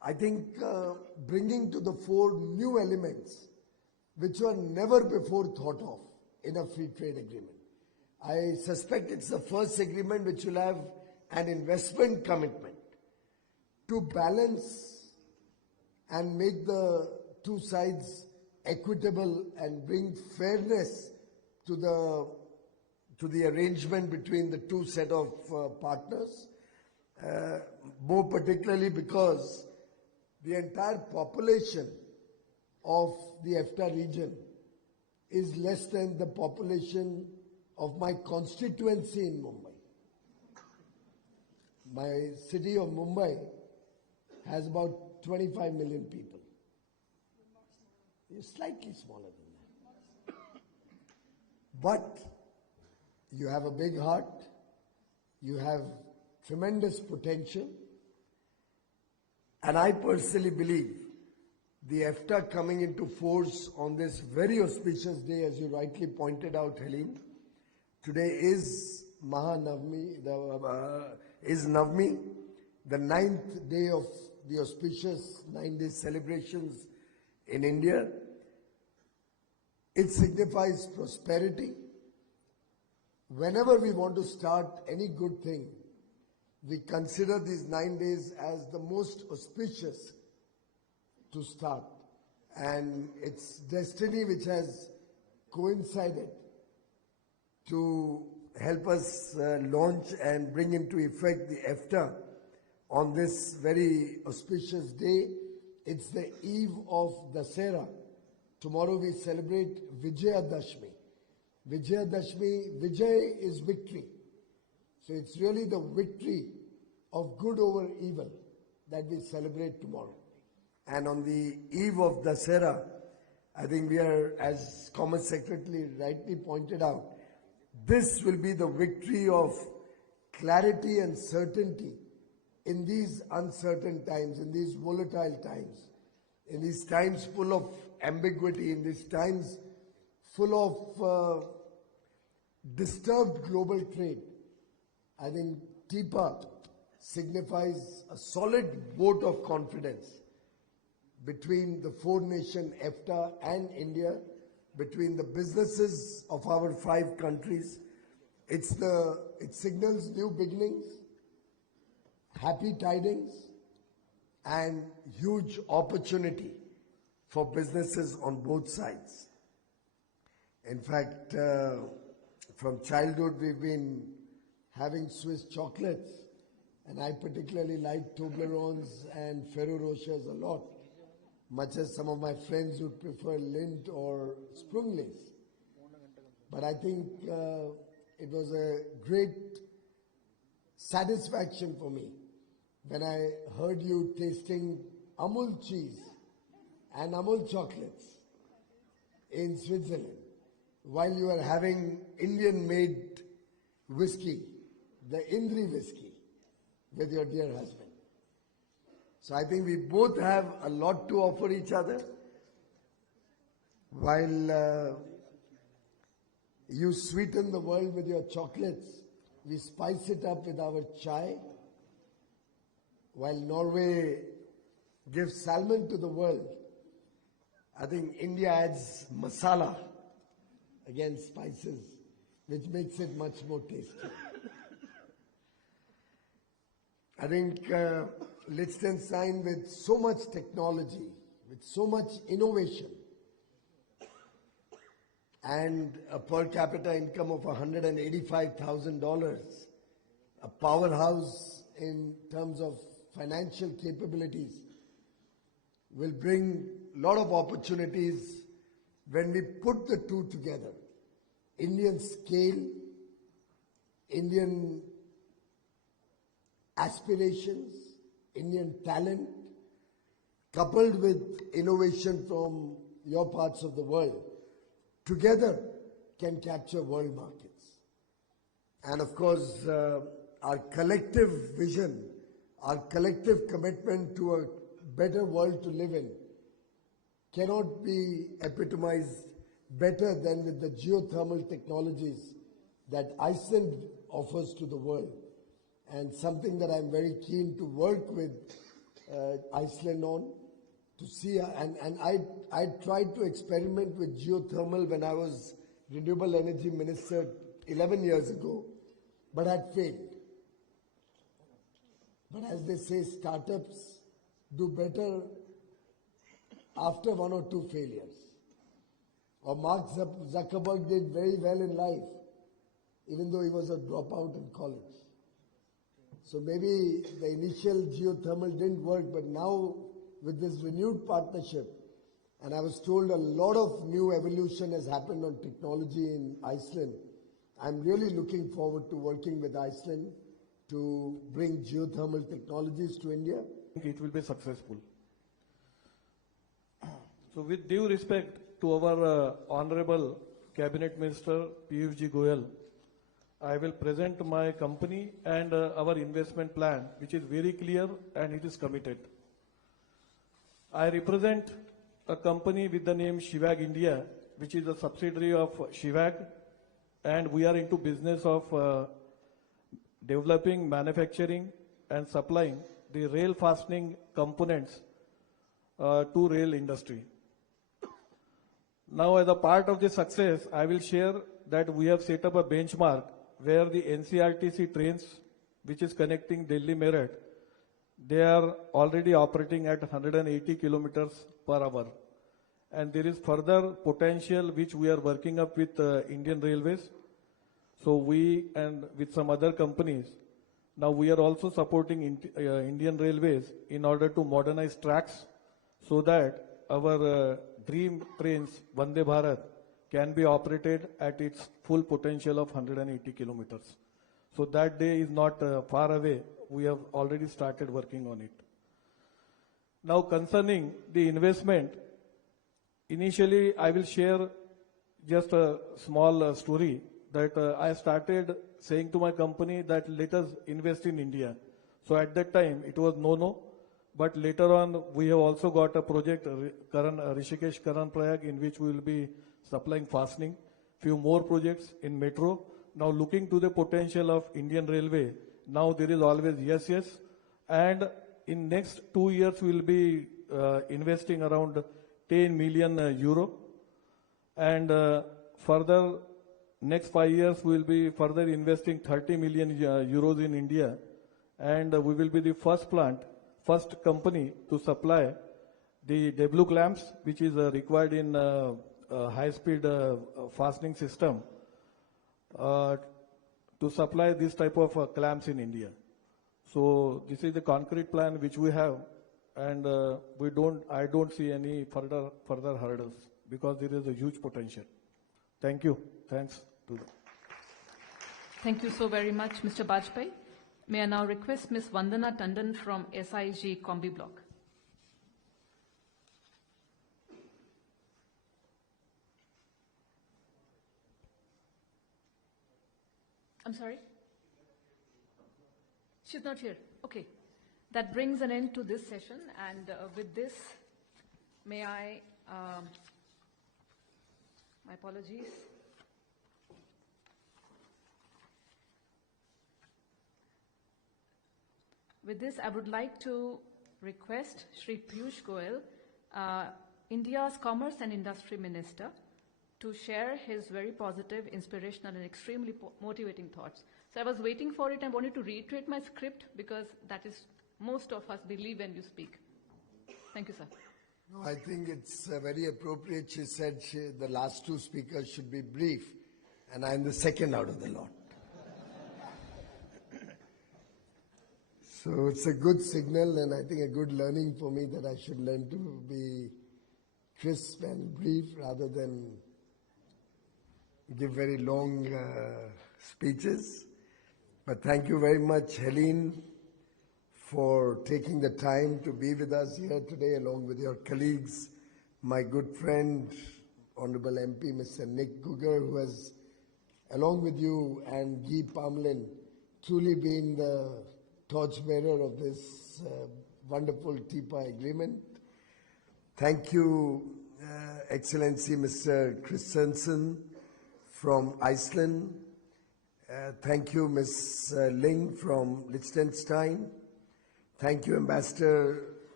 I think bringing to the fore new elements which were never before thought of in a free trade agreement. I suspect it's the first agreement which will have an investment commitment to balance and make the two sides equitable and bring fairness to the arrangement between the two set of partners, more particularly because the entire population of the EFTA region is less than the population of my constituency in Mumbai. My city of Mumbai has about 25 million people. It's slightly smaller than that. But you have a big heart, you have tremendous potential, and I personally believe the EFTA coming into force on this very auspicious day, as you rightly pointed out, Helene. Today is Mahanavami, is Navami, the 9th day of the auspicious 9-day celebrations in India. It signifies prosperity. Whenever we want to start any good thing, we consider these 9 days as the most auspicious to start. And it's destiny which has coincided to help us launch and bring into effect the EFTA on this very auspicious day. It's the eve of Dasera. Tomorrow we celebrate Vijayadashmi. Vijayadashmi, Vijay is victory. So it's really the victory of good over evil that we celebrate tomorrow. And on the eve of Dasera, I think we are, as Commerce Secretary rightly pointed out, this will be the victory of clarity and certainty in these uncertain times, in these volatile times, in these times full of ambiguity, in these times full of disturbed global trade. I think TIPA signifies a solid vote of confidence between the four-nation EFTA and India, between the businesses of our 5 countries. It signals new beginnings, happy tidings, and huge opportunity for businesses on both sides. In fact, from childhood we've been having Swiss chocolates, and I particularly like Toblerones and Ferrero Rochers a lot, much as some of my friends would prefer Lindt or Sprunglis. But I think it was a great satisfaction for me when I heard you tasting Amul cheese and Amul chocolates in Switzerland while you were having Indian-made whiskey, the Indri whiskey, with your dear husband. So I think we both have a lot to offer each other. While you sweeten the world with your chocolates, we spice it up with our chai. While Norway gives salmon to the world, I think India adds masala, again spices, which makes it much more tasty. I think Liechtenstein, with so much technology, with so much innovation, and a per capita income of $185,000, a powerhouse in terms of financial capabilities, will bring a lot of opportunities when we put the two together. Indian scale, Indian aspirations, Indian talent, coupled with innovation from your parts of the world, together can capture world markets. And of course, our collective vision, our collective commitment to a better world to live in cannot be epitomized better than with the geothermal technologies that Iceland offers to the world, and something that I'm very keen to work with Iceland on to see, and I tried to experiment with geothermal when I was renewable energy minister 11 years ago, but had failed. But as they say, startups do better after one or two failures. Or Mark Zuckerberg did very well in life, even though he was a dropout in college. So maybe the initial geothermal didn't work, but now with this renewed partnership, and I was told a lot of new evolution has happened on technology in Iceland. I'm really looking forward to working with Iceland to bring geothermal technologies to India. It will be successful. So with due respect to our Honorable Cabinet Minister Piyush Goyal, I will present my company and our investment plan, which is very clear and it is committed. I represent a company with the name Shivag India, which is a subsidiary of Shivag, and we are into business of developing, manufacturing and supplying the rail fastening components to rail industry. Now, as a part of the success, I will share that we have set up a benchmark where the NCRTC trains, which is connecting Delhi Meerut, they are already operating at 180 kilometers per hour. And there is further potential which we are working up with Indian Railways. So we and with some other companies, now we are also supporting Indian Railways in order to modernize tracks so that our dream trains, Vande Bharat, can be operated at its full potential of 180 kilometers. So that day is not far away. We have already started working on it. Now concerning the investment, initially I will share just a small story that I started saying to my company that let us invest in India. So at that time it was no, but later on we have also got a project, Rishikesh Karan Prayag, in which we will be supplying fastening, few more projects in metro. Now looking to the potential of Indian Railway, now there is always yes, and in next 2 years we will be investing around 10 million euro, and further next 5 years we will be further investing 30 million euros in India, and we will be the first company to supply the W clamps, which is required in high-speed fastening system, to supply this type of clamps in India. So this is the concrete plan which we have, and I don't see any further hurdles because there is a huge potential. Thank you. Thanks to them. Thank you so very much, Mr. Bajpai. May I now request Ms. Vandana Tandon from SIG Combi Block. I'm sorry? She's not here. Okay. That brings an end to this session, and with this, may I, my apologies. With this, I would like to request Shri Piyush Goyal, India's Commerce and Industry Minister, to share his very positive, inspirational and extremely motivating thoughts. So I was waiting for it. I wanted to reiterate my script because that is most of us believe when you speak. Thank you, sir. No, I think it's very appropriate. She said the last two speakers should be brief, and I'm the second out of the lot. So it's a good signal, and I think a good learning for me that I should learn to be crisp and brief rather than give very long speeches. But thank you very much, Helene, for taking the time to be with us here today along with your colleagues, my good friend, Honorable MP, Mr. Nick Gugger, who has, along with you and Guy Parmelin, truly been the torchbearer of this wonderful TIPA agreement. Thank you, Excellency Mr. Christensen from Iceland. Thank you, Ms. Ling from Liechtenstein. Thank you, Ambassador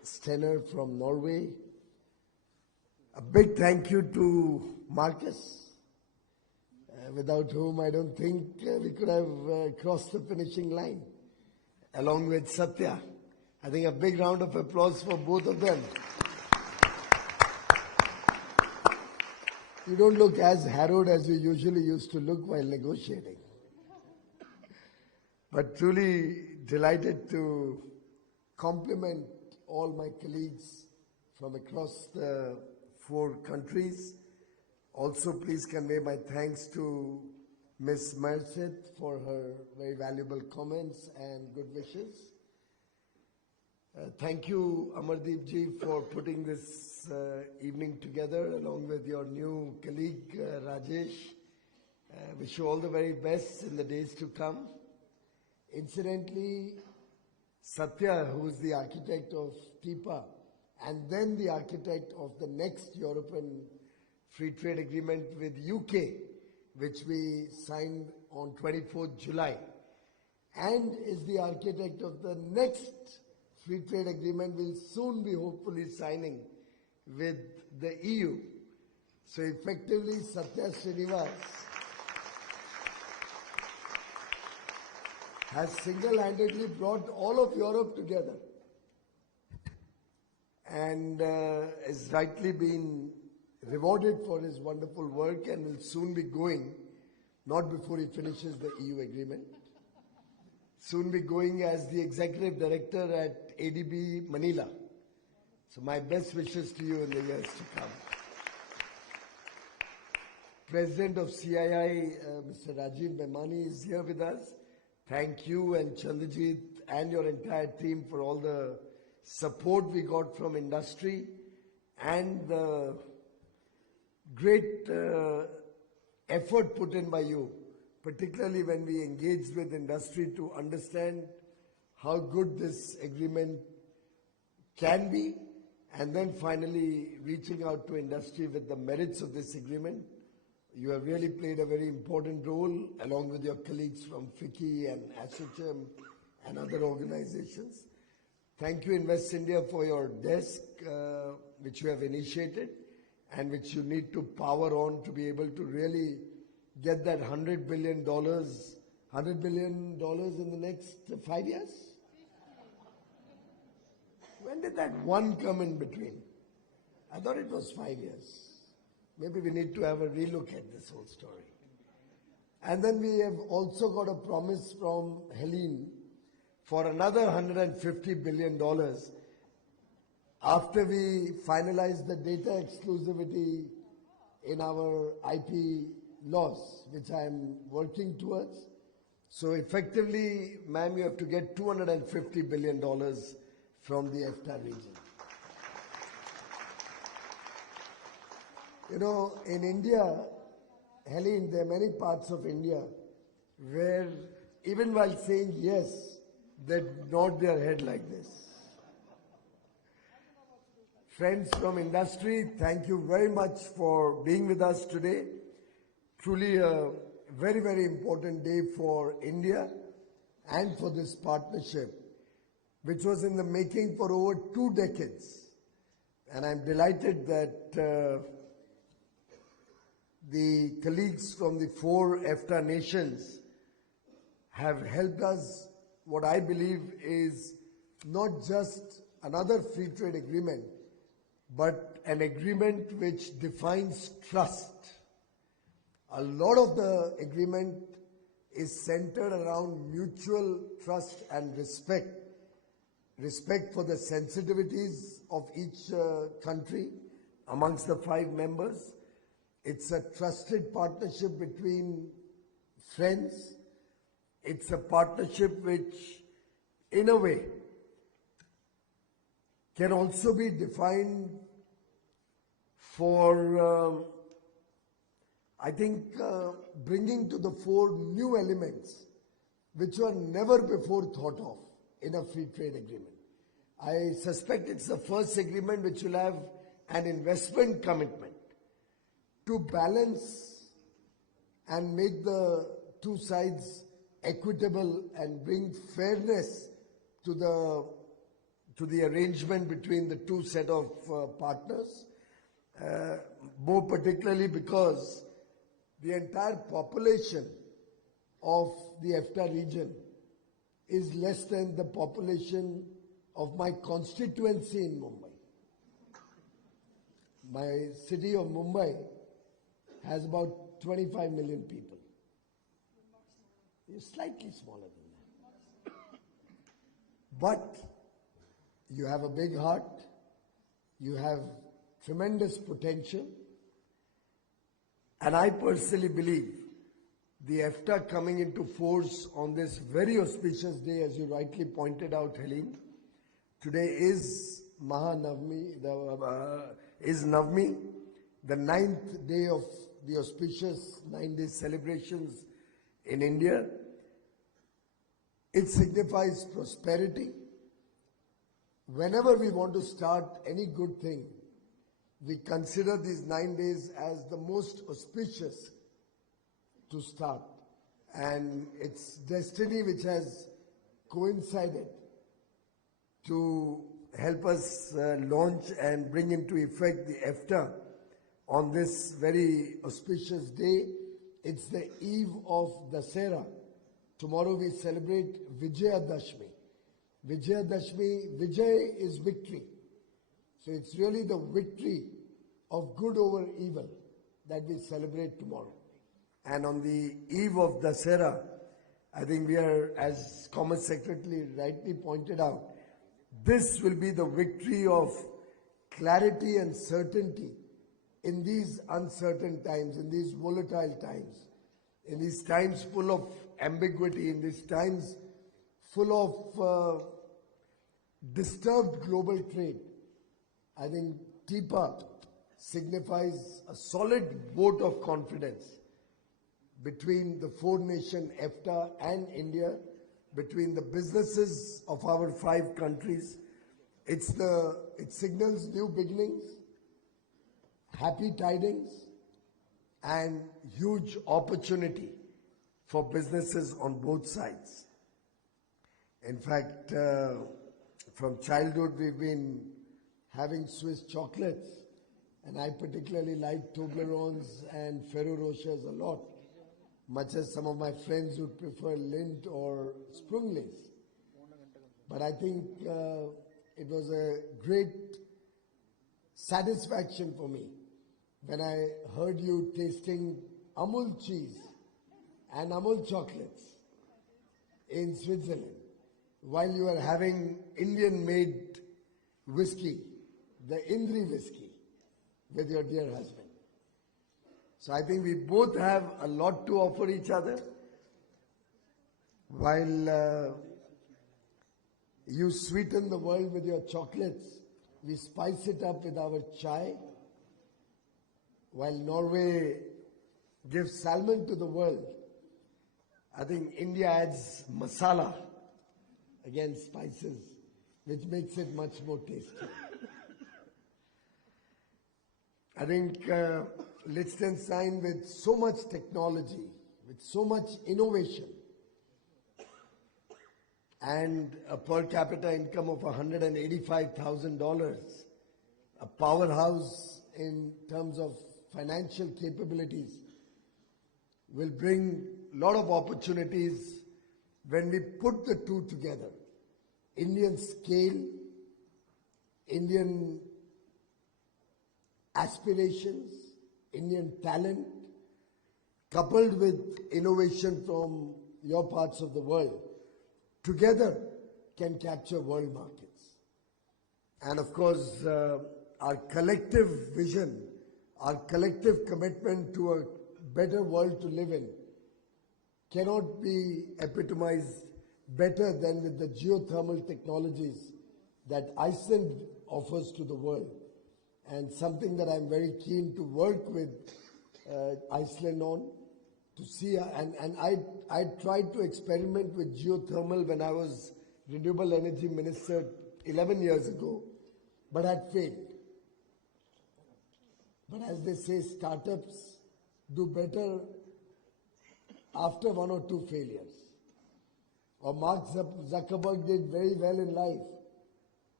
Stenner from Norway. A big thank you to Marcus, without whom I don't think we could have crossed the finishing line, along with Satya. I think a big round of applause for both of them. You don't look as harrowed as you usually used to look while negotiating. But truly delighted to compliment all my colleagues from across the 4 countries. Also, please convey my thanks to Ms. Merced for her very valuable comments and good wishes. Thank you, Amardeep ji, for putting this evening together along with your new colleague, Rajesh. Wish you all the very best in the days to come. Incidentally, Satya, who is the architect of TIPA and then the architect of the next European Free Trade Agreement with UK, which we signed on 24th July, and is the architect of the next Free Trade Agreement we'll soon be hopefully signing with the EU. So effectively, Satya Srinivas has single-handedly brought all of Europe together and is rightly been rewarded for his wonderful work and will soon be going, not before he finishes the EU agreement, soon be going as the executive director at ADB Manila. So my best wishes to you in the years to come. President of CII, Mr. Rajiv Memani, is here with us. Thank you and Chandrajit and your entire team for all the support we got from industry and the great effort put in by you, particularly when we engaged with industry to understand how good this agreement can be, and then finally reaching out to industry with the merits of this agreement. You have really played a very important role along with your colleagues from FICCI and ASSOCHAM and other organizations. Thank you, Invest India, for your desk, which you have initiated and which you need to power on to be able to really get that $100 billion in the next 5 years? When did that one come in between? I thought it was 5 years. Maybe we need to have a relook at this whole story. And then we have also got a promise from Helene for another $150 billion after we finalize the data exclusivity in our IP laws, which I am working towards. So effectively, ma'am, you have to get $250 billion from the EFTA region. You know, in India, Helene, there are many parts of India where even while saying yes, they nod their head like this. Friends from industry, thank you very much for being with us today. Truly a very, very important day for India and for this partnership, which was in the making for over 2 decades. And I'm delighted that the colleagues from the 4 EFTA nations have helped us, what I believe is not just another free trade agreement, but an agreement which defines trust. A lot of the agreement is centered around mutual trust and respect. Respect for the sensitivities of each country amongst the 5 members. It's a trusted partnership between friends. It's a partnership which, in a way, can also be defined for, I think, bringing to the fore new elements which were never before thought of in a free trade agreement. I suspect it's the first agreement which will have an investment commitment to balance and make the 2 sides equitable and bring fairness to the to the arrangement between the two set of partners, more particularly because the entire population of the EFTA region is less than the population of my constituency in Mumbai. My city of Mumbai has about 25 million people. It's slightly smaller than that. But you have a big heart, you have tremendous potential, and I personally believe the EFTA coming into force on this very auspicious day, as you rightly pointed out, Helene. Today is Mahanavami, is Navami, the 9th day of the auspicious 9-day celebrations in India. It signifies prosperity. Whenever we want to start any good thing, we consider these 9 days as the most auspicious to start. And it's destiny which has coincided to help us launch and bring into effect the EFTA on this very auspicious day. It's the eve of Dasera. Tomorrow we celebrate Vijayadashmi. Vijayadashmi, Vijay is victory. So it's really the victory of good over evil that we celebrate tomorrow. And on the eve of Dasera, I think we are, as Commerce Secretary rightly pointed out, this will be the victory of clarity and certainty in these uncertain times, in these volatile times, in these times full of ambiguity, in these times full of disturbed global trade. I think TIPA signifies a solid vote of confidence between the four-nation EFTA and India, between the businesses of our 5 countries. It signals new beginnings, happy tidings, and huge opportunity for businesses on both sides. In fact, from childhood we've been having Swiss chocolates, and I particularly like Toblerones and Ferrero Rochers a lot, much as some of my friends would prefer Lindt or Sprunglis. But I think it was a great satisfaction for me when I heard you tasting Amul cheese and Amul chocolates in Switzerland while you were having Indian-made whiskey, the Indri whiskey, with your dear husband. So I think we both have a lot to offer each other. While you sweeten the world with your chocolates, we spice it up with our chai. While Norway gives salmon to the world, I think India adds masala, again spices, which makes it much more tasty. I think Liechtenstein, with so much technology, with so much innovation, and a per capita income of $185,000, a powerhouse in terms of financial capabilities, will bring a lot of opportunities when we put the two together. Indian scale, Indian aspirations, Indian talent, coupled with innovation from your parts of the world, together can capture world markets. And of course, our collective vision, our collective commitment to a better world to live in cannot be epitomized better than with the geothermal technologies that Iceland offers to the world, and something that I'm very keen to work with Iceland on, to see, and I tried to experiment with geothermal when I was Renewable Energy Minister 11 years ago, but had failed. But as they say, startups do better after 1 or 2 failures. Or Mark Zuckerberg did very well in life,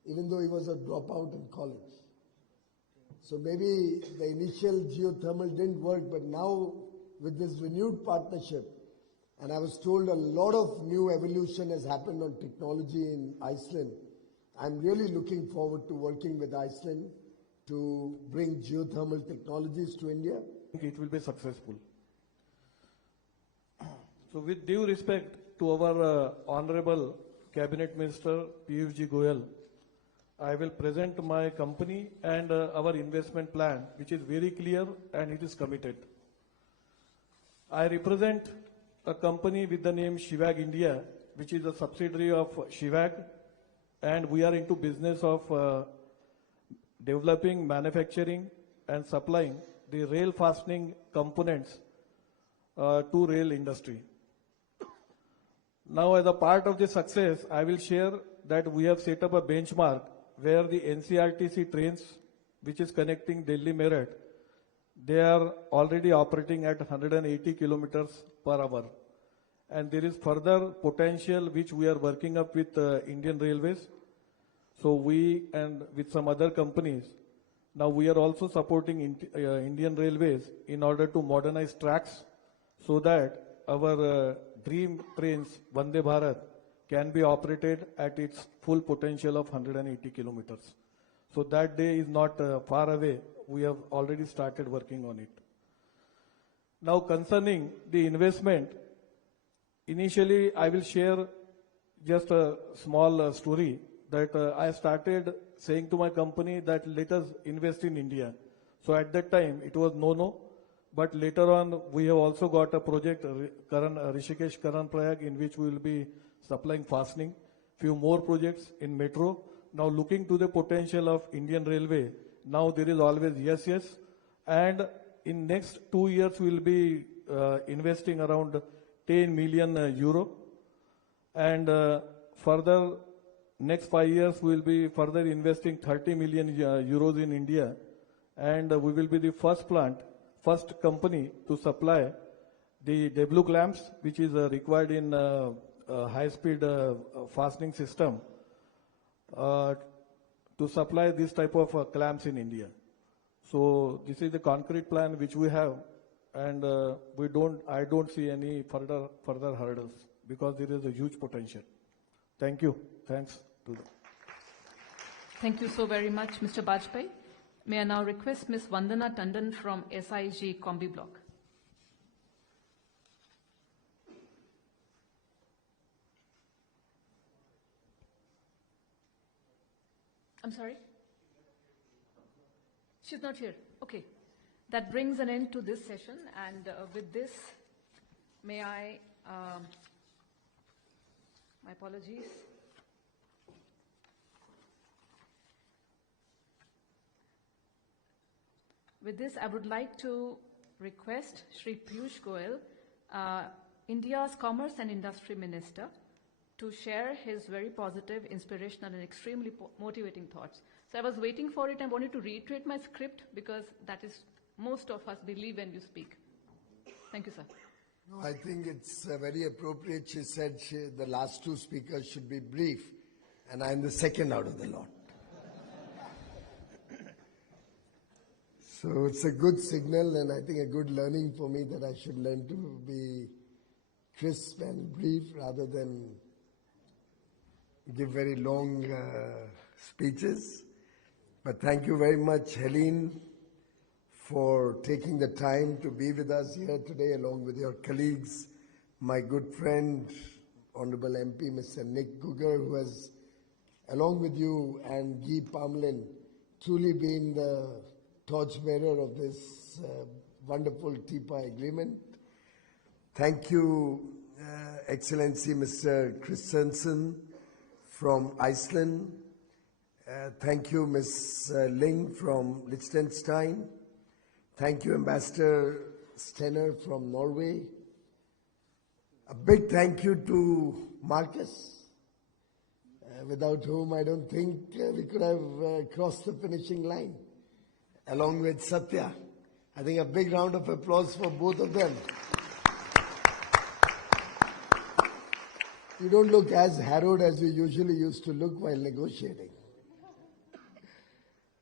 even though he was a dropout in college. So maybe the initial geothermal didn't work, but now with this renewed partnership, and I was told a lot of new evolution has happened on technology in Iceland. I'm really looking forward to working with Iceland to bring geothermal technologies to India. It will be successful. So with due respect to our Honorable Cabinet Minister Piyush Goyal, I will present my company and our investment plan, which is very clear and it is committed. I represent a company with the name Shivag India, which is a subsidiary of Shivag, and we are into business of developing, manufacturing and supplying the rail fastening components to rail industry. Now, as a part of the success, I will share that we have set up a benchmark where the NCRTC trains, which is connecting Delhi Meerut, they are already operating at 180 kilometers per hour. And there is further potential which we are working up with Indian Railways. So we and with some other companies, now we are also supporting Indian Railways in order to modernize tracks so that our dream trains, Vande Bharat, can be operated at its full potential of 180 kilometers. So that day is not far away. We have already started working on it. Now concerning the investment, initially I will share just a small story that I started saying to my company that let us invest in India. So at that time it was no, but later on we have also got a project, Rishikesh Karan Prayag, in which we will be supplying fastening, few more projects in metro. Now looking to the potential of Indian Railway, now there is always yes, and in next 2 years we will be investing around 10 million euro, and further next 5 years we will be further investing 30 million euros in India, and we will be the first company to supply the W clamps, which is required in high-speed fastening system, to supply this type of clamps in India. So this is the concrete plan which we have, and I don't see any further hurdles because there is a huge potential. Thank you. Thanks to them. Thank you so very much, Mr. Bajpai. May I now request Ms. Vandana Tandon from SIG Combi Block. I'm sorry? She's not here. Okay. That brings an end to this session, and with this, may I, my apologies. With this, I would like to request Shri Piyush Goyal, India's Commerce and Industry Minister, to share his very positive, inspirational, and extremely motivating thoughts. So I was waiting for it. I wanted to reiterate my script because that is most of us believe when you speak. Thank you, sir. No, I think it's very appropriate. She said the last two speakers should be brief, and I'm the second out of the lot. So it's a good signal, and I think a good learning for me that I should learn to be crisp and brief rather than give very long speeches. But thank you very much, Helene, for taking the time to be with us here today along with your colleagues, my good friend, Honorable MP, Mr. Nick Gugger, who has, along with you and Guy Parmelin, truly been the torchbearer of this wonderful TIPA agreement. Thank you, Excellency Mr. Christensen from Iceland. Thank you, Ms. Ling from Liechtenstein. Thank you, Ambassador Stenner from Norway. A big thank you to Marcus, without whom I don't think we could have crossed the finishing line, along with Satya. I think a big round of applause for both of them. You don't look as harrowed as you usually used to look while negotiating.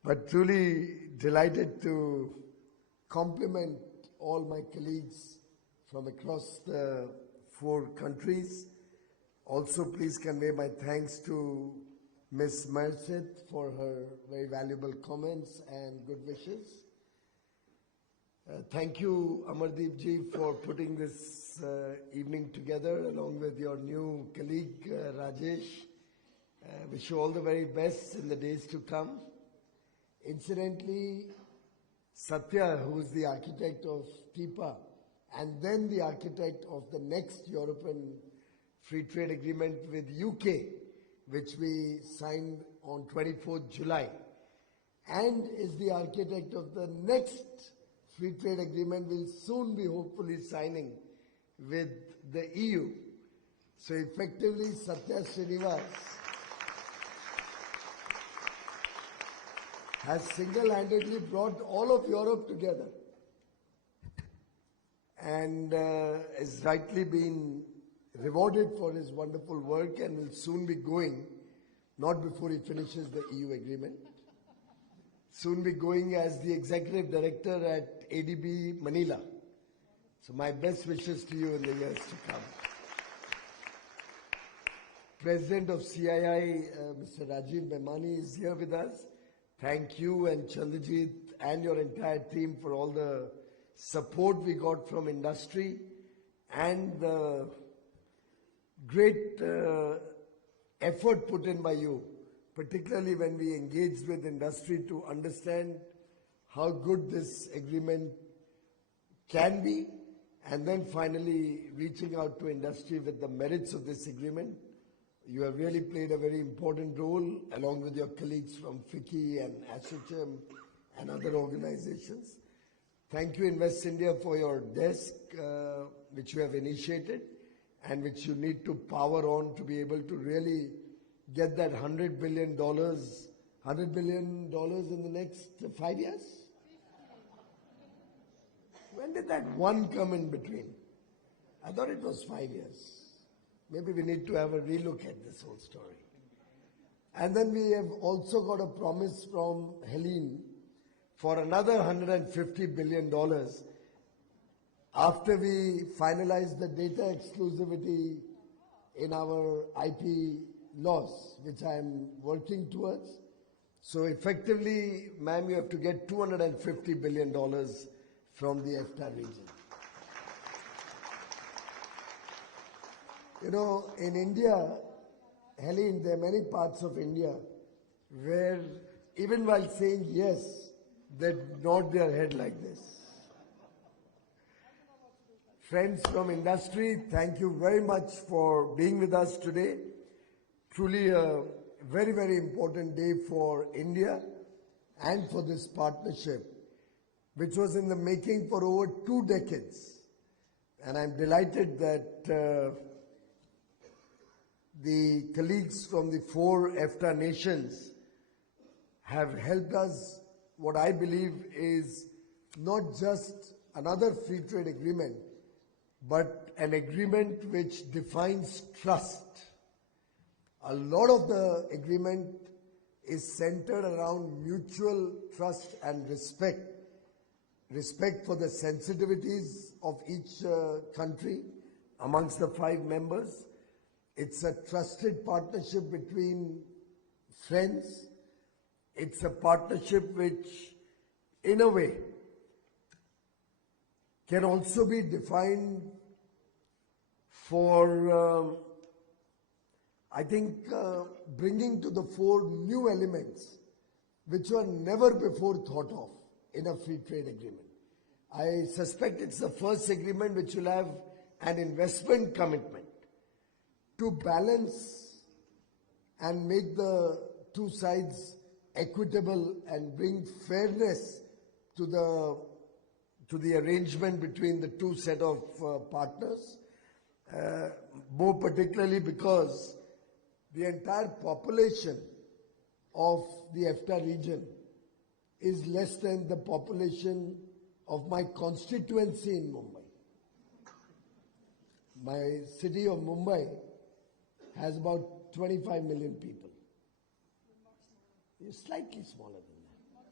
but truly delighted to compliment all my colleagues from across the 4 countries. Also, please convey my thanks to Ms. Merced for her very valuable comments and good wishes. Thank you, Amardeep ji, for putting this evening together along with your new colleague, Rajesh. Wish you all the very best in the days to come. Incidentally, Satya, who is the architect of TIPA and then the architect of the next European Free Trade Agreement with UK, which we signed on 24th July, and is the architect of the next Free Trade Agreement we'll soon be hopefully signing with the EU. So effectively, Satya Srinivas has single-handedly brought all of Europe together and is rightly been rewarded for his wonderful work and will soon be going, not before he finishes the EU agreement, soon be going as the executive director at ADB Manila. So my best wishes to you in the years to come. President of CII, Mr. Rajiv Memani is here with us. Thank you and Chandrajit and your entire team for all the support we got from industry and the great effort put in by you, particularly when we engaged with industry to understand how good this agreement can be, and then finally reaching out to industry with the merits of this agreement. You have really played a very important role along with your colleagues from FICCI and ASSOCHAM and other organizations. Thank you, Invest India, for your desk, which you have initiated and which you need to power on to be able to really get that $100 billion in the next 5 years? When did that one come in between? I thought it was 5 years. Maybe we need to have a relook at this whole story. And then we have also got a promise from Helene for another $150 billion after we finalize the data exclusivity in our IP laws, which I am working towards. So effectively, ma'am, you have to get $250 billion from the EFTA region. You know, in India, Helene, there are many parts of India where even while saying yes, they nod their head like this. Friends from industry, thank you very much for being with us today. Truly a very, very important day for India and for this partnership, which was in the making for over 2 decades. And I'm delighted that the colleagues from the 4 EFTA nations have helped us, what I believe is not just another free trade agreement, but an agreement which defines trust. A lot of the agreement is centered around mutual trust and respect. Respect for the sensitivities of each country amongst the 5 members. It's a trusted partnership between friends. It's a partnership which, in a way, can also be defined for, I think, bringing to the fore new elements which were never before thought of in a free trade agreement. I suspect it's the first agreement which will have an investment commitment to balance and make the 2 sides equitable and bring fairness to the arrangement between the 2 set of partners, more particularly because the entire population of the EFTA region is less than the population of my constituency in Mumbai. My city of Mumbai has about 25 million people. It's slightly smaller than that.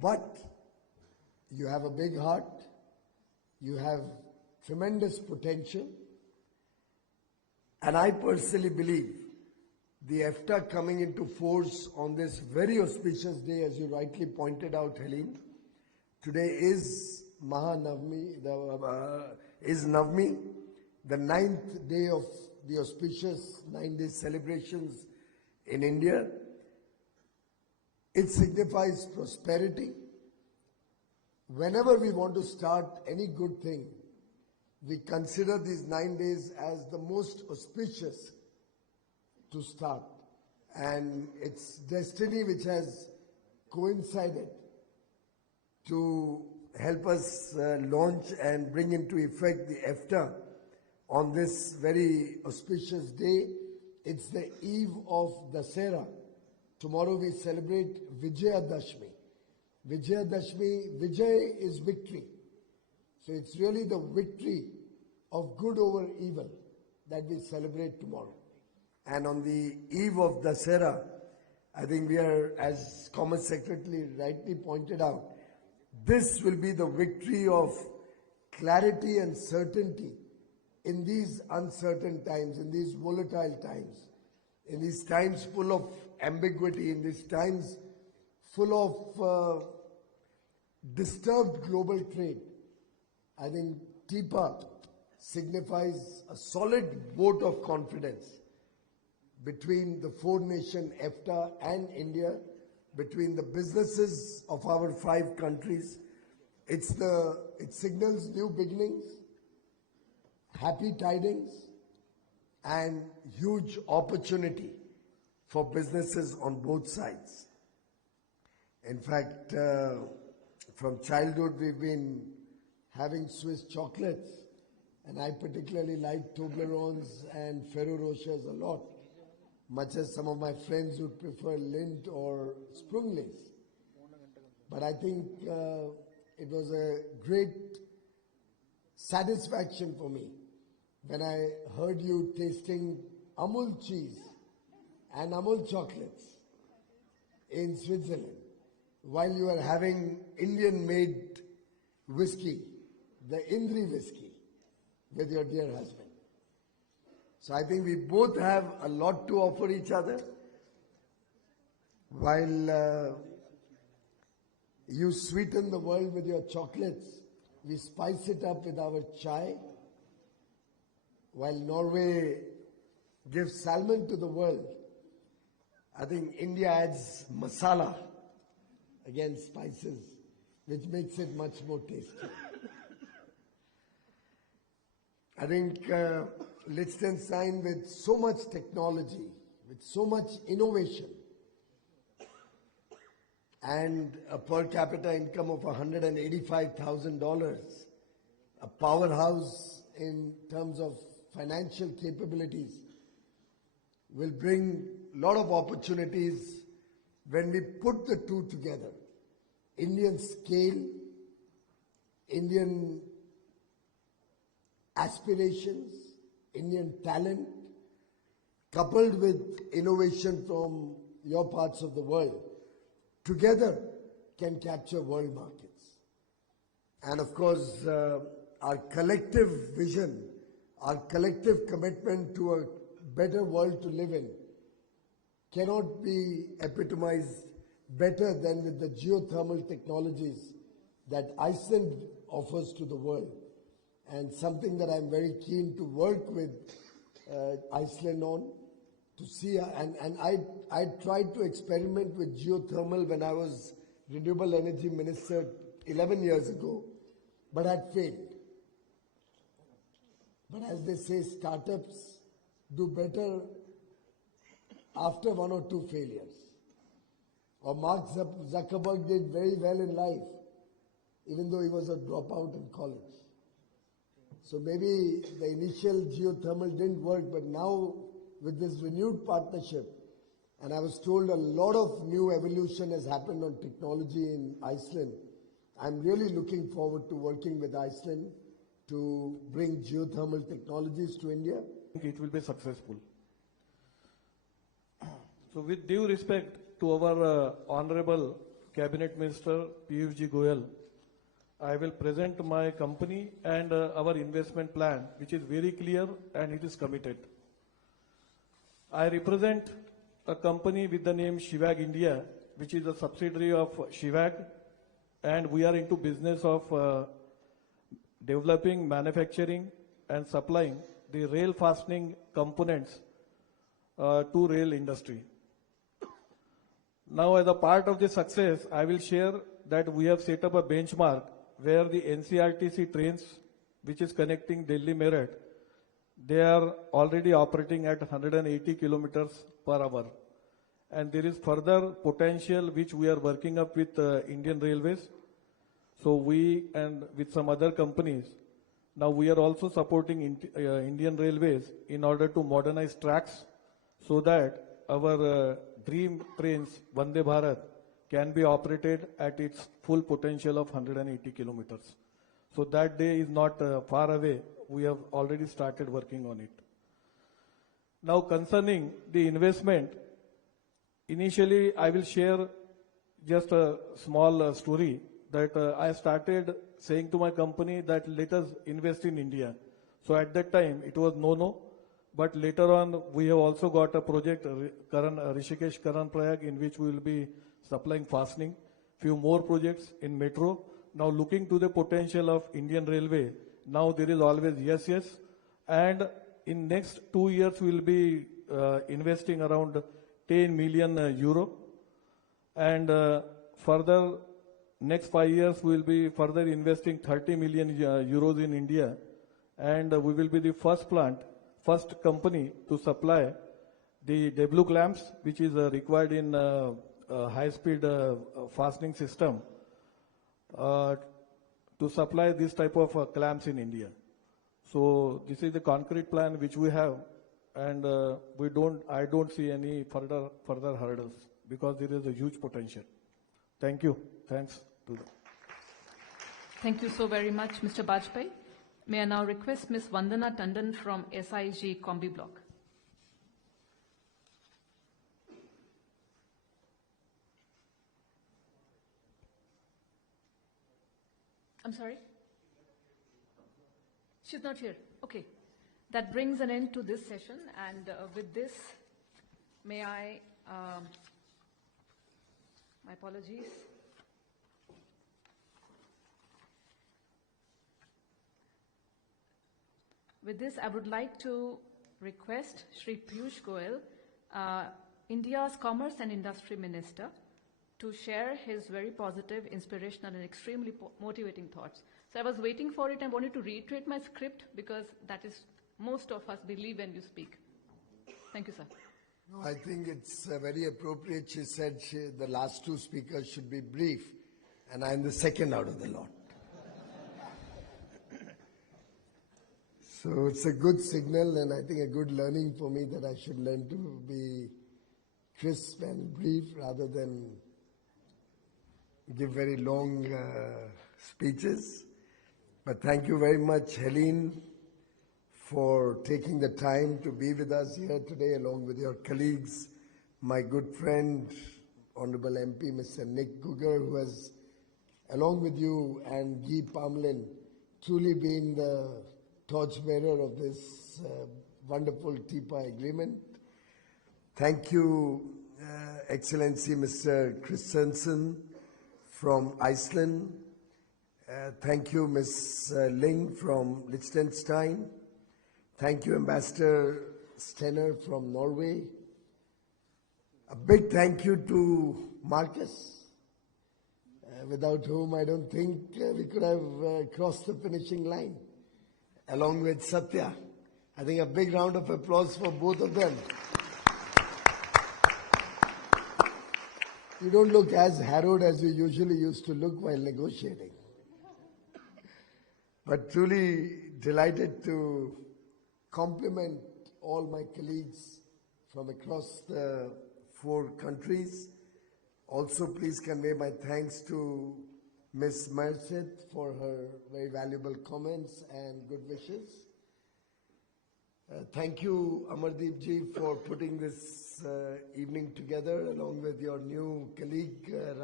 But you have a big heart, you have tremendous potential, and I personally believe the EFTA coming into force on this very auspicious day, as you rightly pointed out, Helene. Today is Mahanavami, is Navami, the 9th day of the auspicious 9-day celebrations in India. It signifies prosperity. Whenever we want to start any good thing, we consider these 9 days as the most auspicious to start. And it's destiny which has coincided to help us launch and bring into effect the EFTA on this very auspicious day. It's the eve of Dasera. Tomorrow we celebrate Vijayadashmi. Vijayadashmi, Vijay is victory. So it's really the victory of good over evil that we celebrate tomorrow. And on the eve of Dasera, I think we are, as Commerce Secretary rightly pointed out, this will be the victory of clarity and certainty in these uncertain times, in these volatile times, in these times full of ambiguity, in these times full of disturbed global trade. I think TIPA signifies a solid vote of confidence between the 4-nation EFTA and India, between the businesses of our 5 countries. It signals new beginnings, happy tidings, and huge opportunity for businesses on both sides. In fact, from childhood we've been having Swiss chocolates, and I particularly like Toblerones and Ferrero Rochers a lot, much as some of my friends would prefer Lindt or Sprunglis. But I think it was a great satisfaction for me when I heard you tasting Amul cheese and Amul chocolates in Switzerland while you were having Indian-made whiskey, the Indri whiskey, with your dear husband. So I think we both have a lot to offer each other. While you sweeten the world with your chocolates, we spice it up with our chai. While Norway gives salmon to the world, I think India adds masala, again spices, which makes it much more tasty. I think Liechtenstein, with so much technology, with so much innovation, and a per capita income of $185,000, a powerhouse in terms of financial capabilities, will bring a lot of opportunities when we put the two together. Indian scale, Indian aspirations, Indian talent, coupled with innovation from your parts of the world, together can capture world markets. And of course, our collective vision, our collective commitment to a better world to live in cannot be epitomized better than with the geothermal technologies that Iceland offers to the world, and something that I'm very keen to work with Iceland on, to see, and I tried to experiment with geothermal when I was Renewable Energy Minister 11 years ago, but had failed. But as they say, startups do better after 1 or 2 failures. Or Mark Zuckerberg did very well in life, even though he was a dropout in college. So maybe the initial geothermal didn't work, but now with this renewed partnership, and I was told a lot of new evolution has happened on technology in Iceland. I'm really looking forward to working with Iceland to bring geothermal technologies to India. It will be successful. So with due respect to our Honorable Cabinet Minister Piyush Goyal, I will present my company and our investment plan, which is very clear and it is committed. I represent a company with the name Shivag India, which is a subsidiary of Shivag, and we are into business of developing, manufacturing and supplying the rail fastening components to rail industry. Now, as a part of this success, I will share that we have set up a benchmark where the NCRTC trains, which is connecting Delhi Meerut, they are already operating at 180 kilometers per hour. And there is further potential which we are working up with Indian Railways. So we and with some other companies, now we are also supporting Indian Railways in order to modernize tracks so that our dream trains, Vande Bharat, can be operated at its full potential of 180 kilometers. So that day is not far away. We have already started working on it. Now concerning the investment, initially I will share just a small story that I started saying to my company that let us invest in India. So at that time it was no, but later on we have also got a project, Rishikesh Karan Prayag, in which we will be supplying fastening, few more projects in metro. Now looking to the potential of Indian Railway, now there is always yes, and in next 2 years we will be investing around 10 million euro, and further next 5 years we will be further investing 30 million euros in India, and we will be the first company to supply the W clamps, which is required in high-speed fastening system, to supply this type of clamps in India. So this is the concrete plan which we have, and I don't see any further hurdles because there is a huge potential. Thank you. Thanks. Thank you so very much, Mr. Bajpai. May I now request Ms. Vandana Tandon from SIG Combi Block. I'm sorry? She's not here. Okay. That brings an end to this session, and with this, may I, my apologies. With this, I would like to request Shri Piyush Goyal, India's Commerce and Industry Minister, to share his very positive, inspirational and extremely motivating thoughts. So I was waiting for it and wanted to reiterate my script because that is most of us believe when you speak. Thank you, sir. No, I think it's very appropriate. She said the last two speakers should be brief, and I'm the second out of the lot. So it's a good signal, and I think a good learning for me that I should learn to be crisp and brief rather than give very long speeches. But thank you very much, Helene, for taking the time to be with us here today along with your colleagues, my good friend, Honorable MP Mr. Nick Gugger, who has, along with you and Guy Parmelin, truly been the torchbearer of this wonderful TIPA agreement. Thank you, Excellency Mr. Christensen from Iceland. Thank you, Ms. Ling from Liechtenstein. Thank you, Ambassador Stenner from Norway. A big thank you to Marcus, without whom I don't think we could have crossed the finishing line, along with Satya. I think a big round of applause for both of them. You don't look as harrowed as you usually used to look while negotiating. But truly delighted to compliment all my colleagues from across the 4 countries. Also, please convey my thanks to Ms. Merced for her very valuable comments and good wishes. Thank you, Amardeep ji, for putting this evening together along with your new colleague,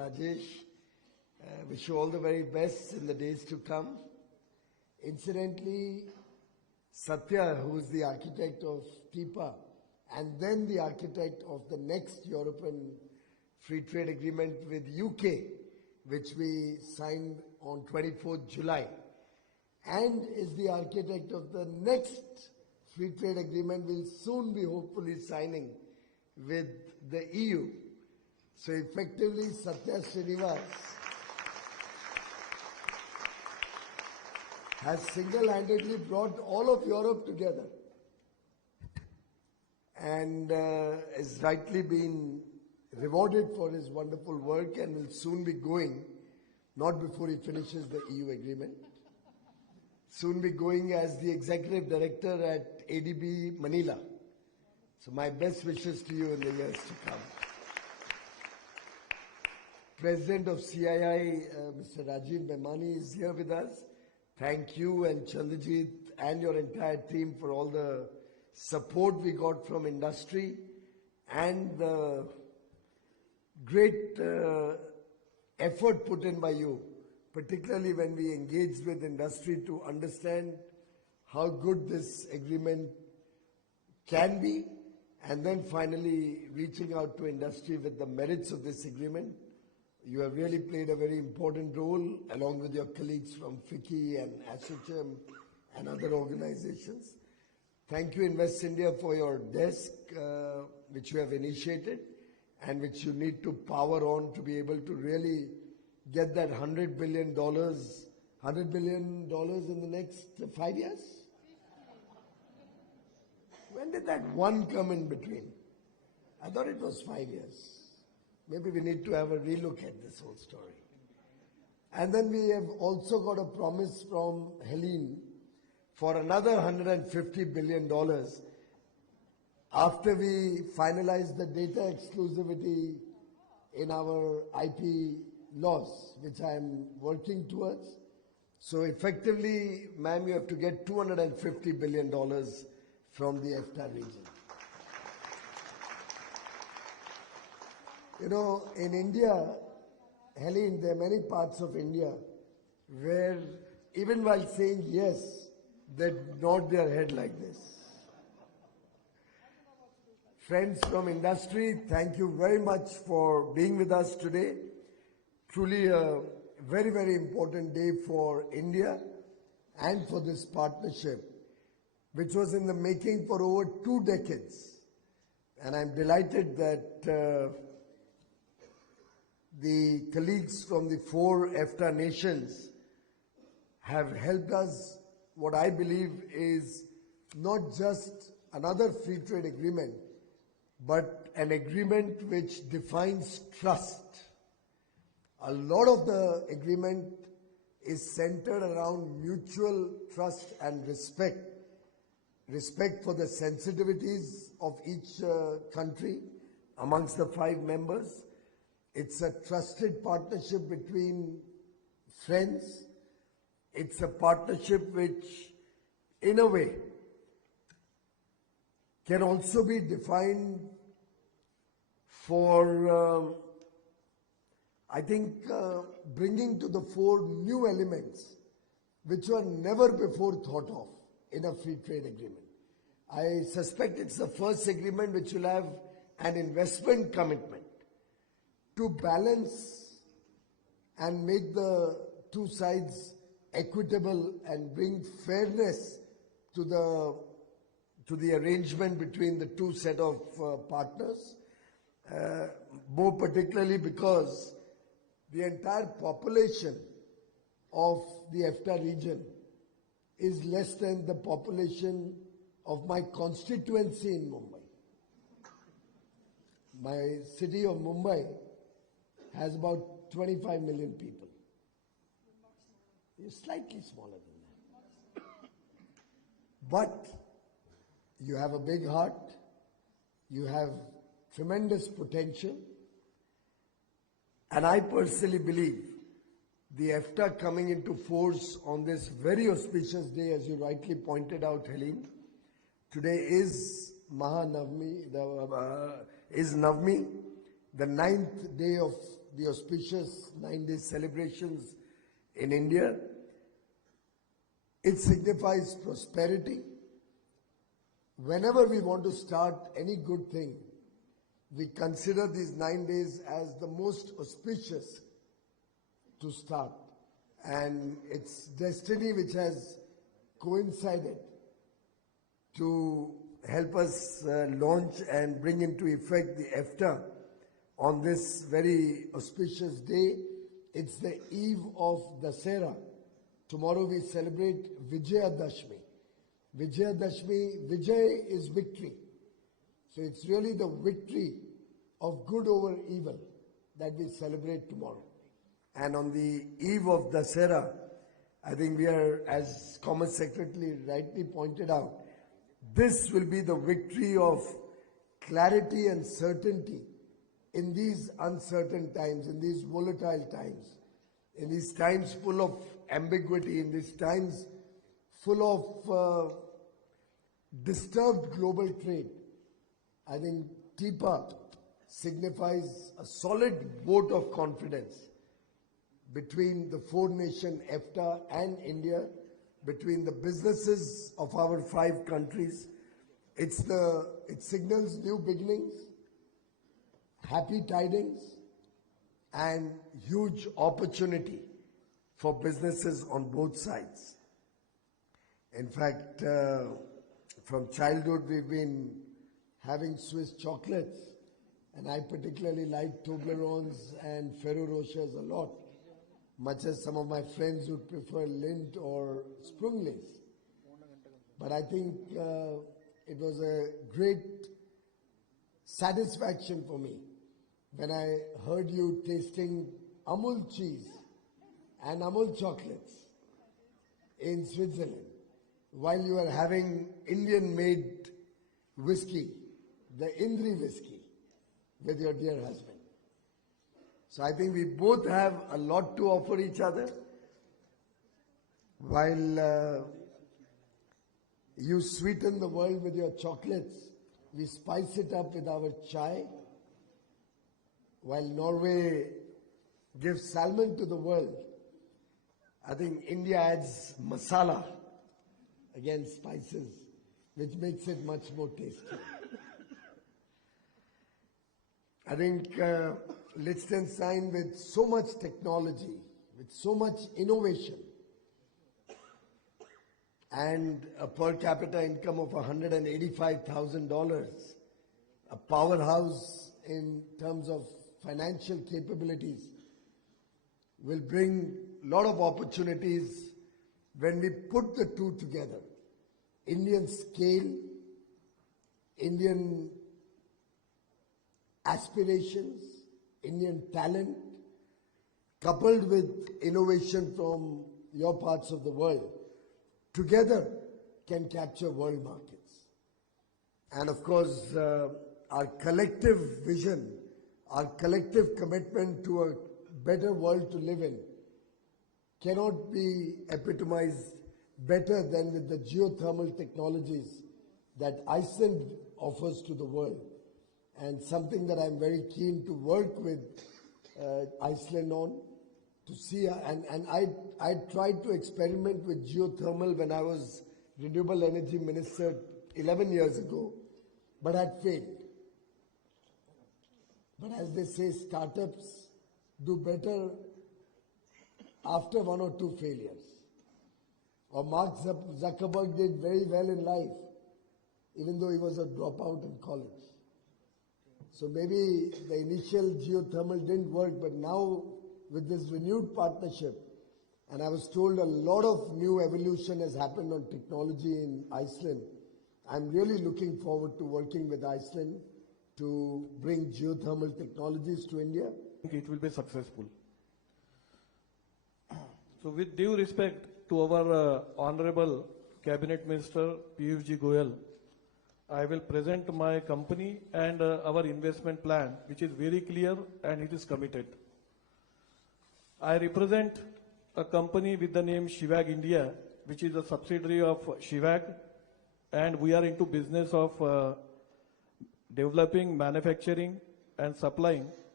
Rajesh. Wish you all the very best in the days to come. Incidentally, Satya, who is the architect of TIPA and then the architect of the next European Free Trade Agreement with UK, which we signed on 24th July, and is the architect of the next Free Trade Agreement we'll soon be hopefully signing with the EU. So effectively, Satya Srinivas has single-handedly brought all of Europe together and is rightly been rewarded for his wonderful work and will soon be going, not before he finishes the EU agreement, soon be going as the executive director at ADB Manila. So my best wishes to you in the years to come. President of CII, Mr. Rajiv Memani, is here with us. Thank you and Chandrajit and your entire team for all the support we got from industry and the great effort put in by you, particularly when we engaged with industry to understand how good this agreement can be, and then finally reaching out to industry with the merits of this agreement. You have really played a very important role along with your colleagues from FICCI and ASSOCHAM and other organizations. Thank you, Invest India, for your desk, which you have initiated and which you need to power on to be able to really get that $100 billion in the next 5 years? When did that one come in between? I thought it was 5 years. Maybe we need to have a relook at this whole story. And then we have also got a promise from Helene for another $150 billion after we finalize the data exclusivity in our IP laws, which I am working towards. So effectively, ma'am, you have to get $250 billion from the EFTA region. You know, in India, Helene, there are many parts of India where even while saying yes, they nod their head like this. Friends from industry, thank you very much for being with us today. Truly a very, very important day for India and for this partnership, which was in the making for over 2 decades. And I'm delighted that the colleagues from the 4 EFTA nations have helped us, what I believe is not just another free trade agreement, but an agreement which defines trust. A lot of the agreement is centered around mutual trust and respect. Respect for the sensitivities of each country amongst the 5 members. It's a trusted partnership between friends. It's a partnership which, in a way, can also be defined for, I think, bringing to the fore new elements which were never before thought of in a free trade agreement. I suspect it's the first agreement which will have an investment commitment to balance and make the 2 sides equitable and bring fairness to the arrangement between the 2 set of partners, more particularly because the entire population of the EFTA region is less than the population of my constituency in Mumbai. My city of Mumbai has about 25 million people. You're slightly smaller than that. But you have a big heart, you have tremendous potential, and I personally believe the EFTA coming into force on this very auspicious day, as you rightly pointed out, Helene. Today is Navami, the 9th day of the auspicious 9-day celebrations in India. It signifies prosperity. Whenever we want to start any good thing, we consider these 9 days as the most auspicious to start. And it's destiny which has coincided to help us launch and bring into effect the EFTA on this very auspicious day. It's the eve of Dasera. Tomorrow we celebrate Vijayadashmi. Vijayadashmi, Vijay is victory. So it's really the victory of good over evil that we celebrate tomorrow. And on the eve of Dasera, I think we are, as Commerce Secretary rightly pointed out, this will be the victory of clarity and certainty in these uncertain times, in these volatile times, in these times full of ambiguity, in these times full of disturbed global trade. I think TIPA signifies a solid vote of confidence between the four-nation EFTA and India, between the businesses of our 5 countries. It signals new beginnings, happy tidings, and huge opportunity for businesses on both sides. In fact, from childhood we've been having Swiss chocolates, and I particularly like Toblerones and Ferrero Rochers a lot, much as some of my friends would prefer Lindt or Sprunglis. But I think it was a great satisfaction for me when I heard you tasting Amul cheese and Amul chocolates in Switzerland while you were having Indian-made whiskey, the Indri whiskey, with your dear husband. So I think we both have a lot to offer each other. While you sweeten the world with your chocolates, we spice it up with our chai. While Norway gives salmon to the world, I think India adds masala, again spices, which makes it much more tasty. I think Liechtenstein, with so much technology, with so much innovation, and a per capita income of $185,000, a powerhouse in terms of financial capabilities, will bring a lot of opportunities when we put the two together. Indian scale, Indian aspirations, Indian talent, coupled with innovation from your parts of the world, together can capture world markets. And of course, our collective vision, our collective commitment to a better world to live in cannot be epitomized better than with the geothermal technologies that Iceland offers to the world, and something that I'm very keen to work with Iceland on, to see, and I tried to experiment with geothermal when I was Renewable Energy Minister 11 years ago, but had failed. But as they say, startups do better after 1 or 2 failures. Or Mark Zuckerberg did very well in life, even though he was a dropout in college. So maybe the initial geothermal didn't work, but now with this renewed partnership, and I was told a lot of new evolution has happened on technology in Iceland, I'm really looking forward to working with Iceland to bring geothermal technologies to India. I think it will be successful. So with due respect to our Honorable Cabinet Minister Piyush Goyal, I will present my company and our investment plan, which is very clear and it is committed. I represent a company with the name Shivag India, which is a subsidiary of Shivag, and we are into business of developing, manufacturing and supplying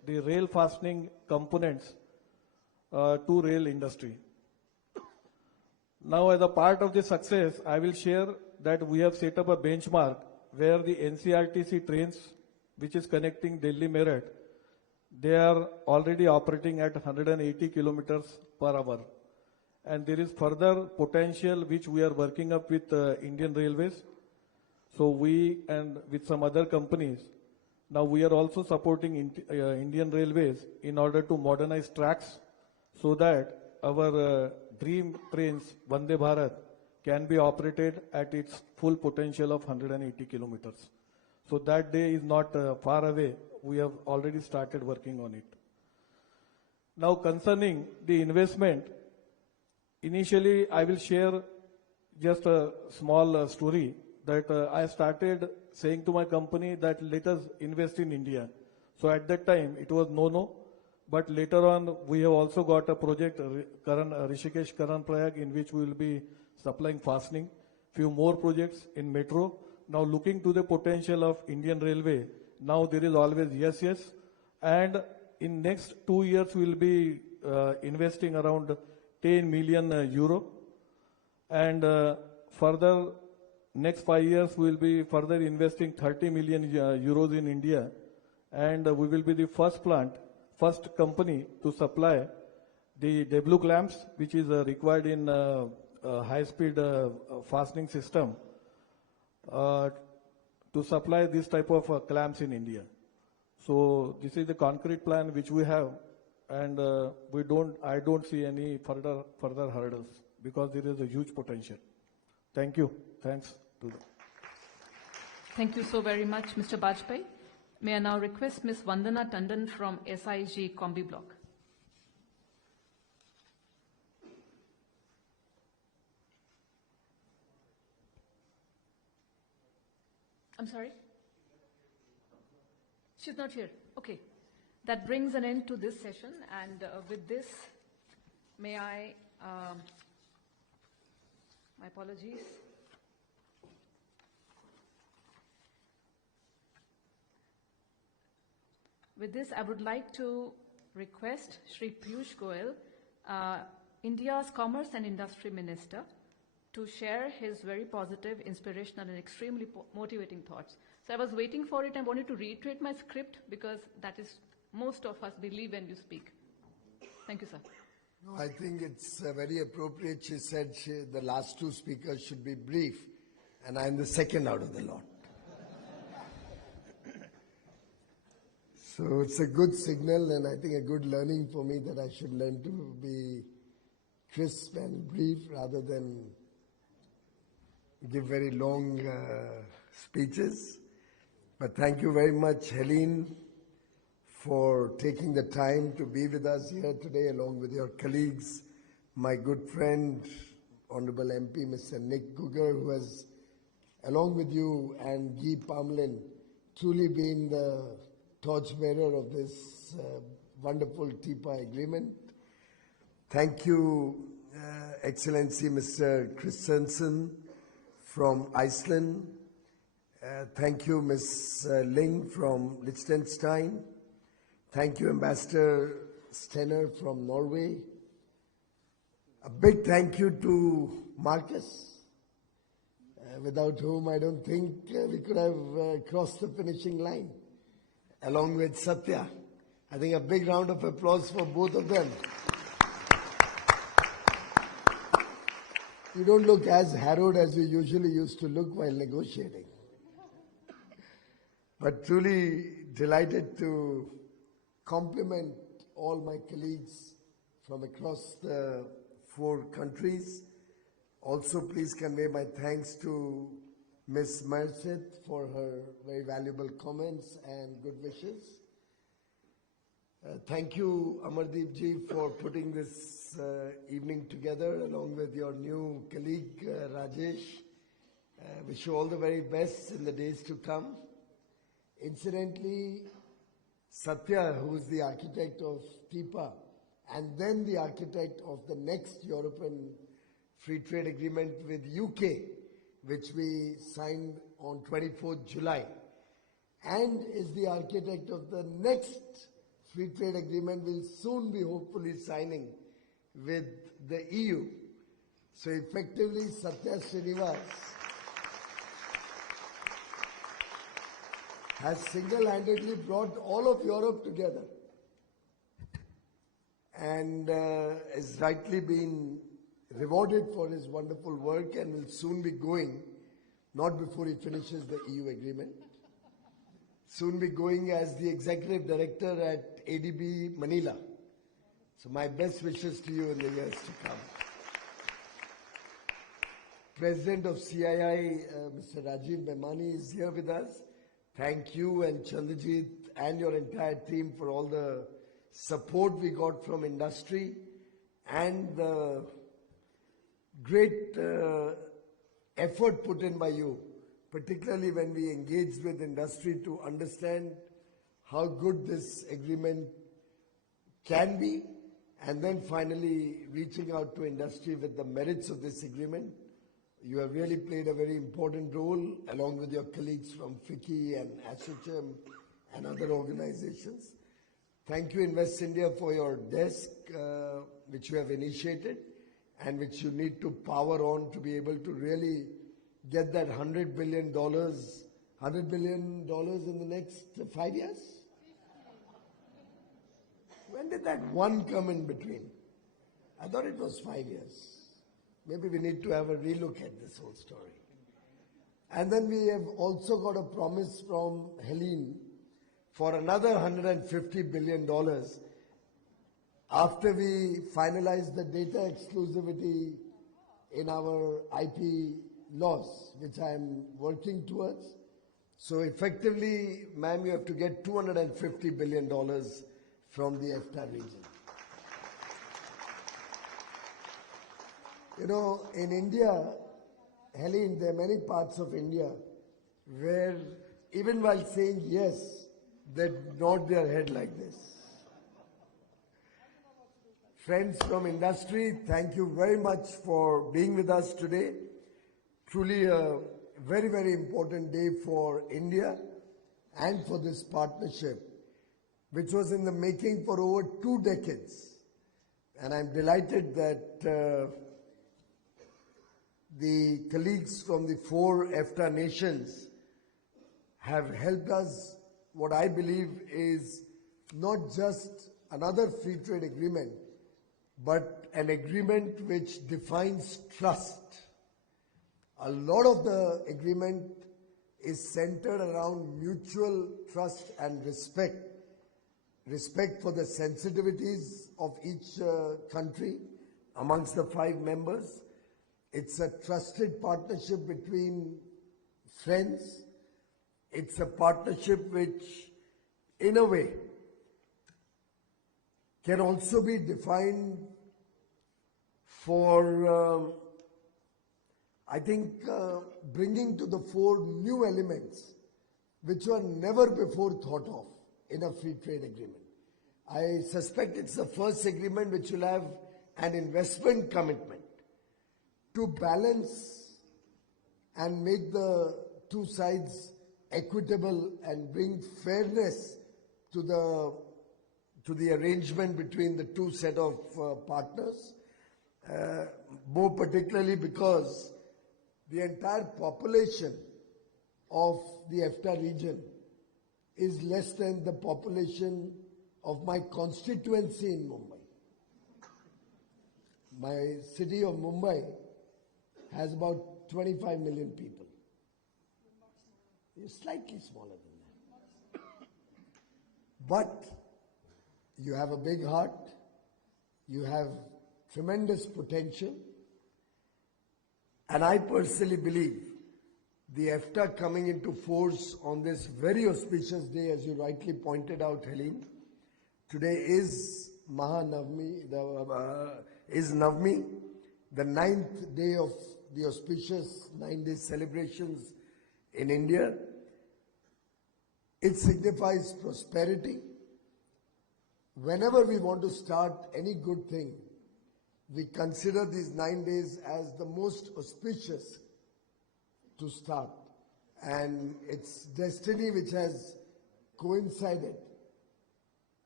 the rail fastening components to rail industry. Now, as a part of the success, I will share that we have set up a benchmark where the NCRTC trains, which is connecting Delhi Meerut, they are already operating at 180 kilometers per hour. And there is further potential which we are working up with Indian Railways. So we and with some other companies, now we are also supporting Indian Railways in order to modernize tracks so that our dream trains, Vande Bharat, can be operated at its full potential of 180 kilometers. So that day is not far away. We have already started working on it. Now concerning the investment, initially I will share just a small story that I started saying to my company that let us invest in India. So at that time it was no, but later on we have also got a project, Rishikesh Karan Prayag, in which we will be supplying fastening, few more projects in metro. Now looking to the potential of Indian Railway, now there is always yes, and in next 2 years we will be investing around 10 million euro, and further next 5 years we will be further investing 30 million euros in India, and we will be the first company to supply the W clamps, which is required in high-speed fastening system, to supply this type of clamps in India. So this is the concrete plan which we have, and I don't see any further hurdles because there is a huge potential. Thank you. Thanks to them. Thank you so very much, Mr. Bajpai. May I now request Ms. Vandana Tandon from SIG Combi Block. I'm sorry? She's not here. Okay. That brings an end to this session, and with this, may I, my apologies. With this, I would like to request Shri Piyush Goyal, India's Commerce and Industry Minister, to share his very positive, inspirational, and extremely motivating thoughts. So I was waiting for it. I wanted to reiterate my script because that is most of us believe when you speak. Thank you, sir. No, I think it's very appropriate. She said the last two speakers should be brief, and I'm the second out of the lot. So it's a good signal, and I think a good learning for me that I should learn to be crisp and brief rather than give very long speeches. But thank you very much, Helene, for taking the time to be with us here today along with your colleagues, my good friend, Honorable MP, Mr. Nick Gugger, who has, along with you and Guy Parmelin, truly been the torchbearer of this wonderful TIPA agreement. Thank you, Excellency Mr. Christensen from Iceland. Thank you, Ms. Ling from Liechtenstein. Thank you, Ambassador Stenner from Norway. A big thank you to Marcus, without whom I don't think we could have crossed the finishing line, along with Satya. I think a big round of applause for both of them. You don't look as harrowed as you usually used to look while negotiating. But truly delighted to compliment all my colleagues from across the 4 countries. Also, please convey my thanks to Ms. Merced for her very valuable comments and good wishes. Thank you, Amardeep ji, for putting this evening together along with your new colleague, Rajesh. Wish you all the very best in the days to come. Incidentally, Satya, who is the architect of TIPA and then the architect of the next European Free Trade Agreement with UK, which we signed on 24th July, and is the architect of the next free trade agreement we'll soon be hopefully signing with the EU. So effectively, Satya Srinivas has single-handedly brought all of Europe together and is rightly been rewarded for his wonderful work and will soon be going, not before he finishes the EU agreement, soon be going as the executive director at ADB Manila. So my best wishes to you in the years to come. President of CII, Mr. Rajiv Memani is here with us. Thank you and Chandrajit and your entire team for all the support we got from industry and the great effort put in by you, particularly when we engaged with industry to understand how good this agreement can be, and then finally reaching out to industry with the merits of this agreement. You have really played a very important role along with your colleagues from FICCI and ASSOCHAM and other organizations. Thank you, Invest India, for your desk, which you have initiated and which you need to power on to be able to really get that $100 billion in the next 5 years? When did that one come in between? I thought it was 5 years. Maybe we need to have a relook at this whole story. And then we have also got a promise from Helene for another $150 billion after we finalize the data exclusivity in our IP laws, which I am working towards. So effectively, ma'am, you have to get $250 billion from the EFTA region. You know, in India, Helene, there are many parts of India where even while saying yes, they nod their head like this. Friends from industry, thank you very much for being with us today. Truly a very, very important day for India and for this partnership, which was in the making for over 2 decades. And I'm delighted that the colleagues from the 4 EFTA nations have helped us, what I believe is not just another free trade agreement, but an agreement which defines trust. A lot of the agreement is centered around mutual trust and respect. Respect for the sensitivities of each country amongst the 5 members. It's a trusted partnership between friends. It's a partnership which, in a way, can also be defined for, I think, bringing to the fore new elements which were never before thought of in a free trade agreement. I suspect it's the first agreement which will have an investment commitment to balance and make the 2 sides equitable and bring fairness to the arrangement between the 2 set of partners, more particularly because the entire population of the EFTA region is less than the population of my constituency in Mumbai. My city of Mumbai has about 25 million people. It's slightly smaller than that. But you have a big heart, you have tremendous potential, and I personally believe the EFTA coming into force on this very auspicious day, as you rightly pointed out, Helene. Today is Mahanavami, is Navami, the 9th day of the auspicious 9-day celebrations in India. It signifies prosperity. Whenever we want to start any good thing, we consider these 9 days as the most auspicious to start. And it's destiny which has coincided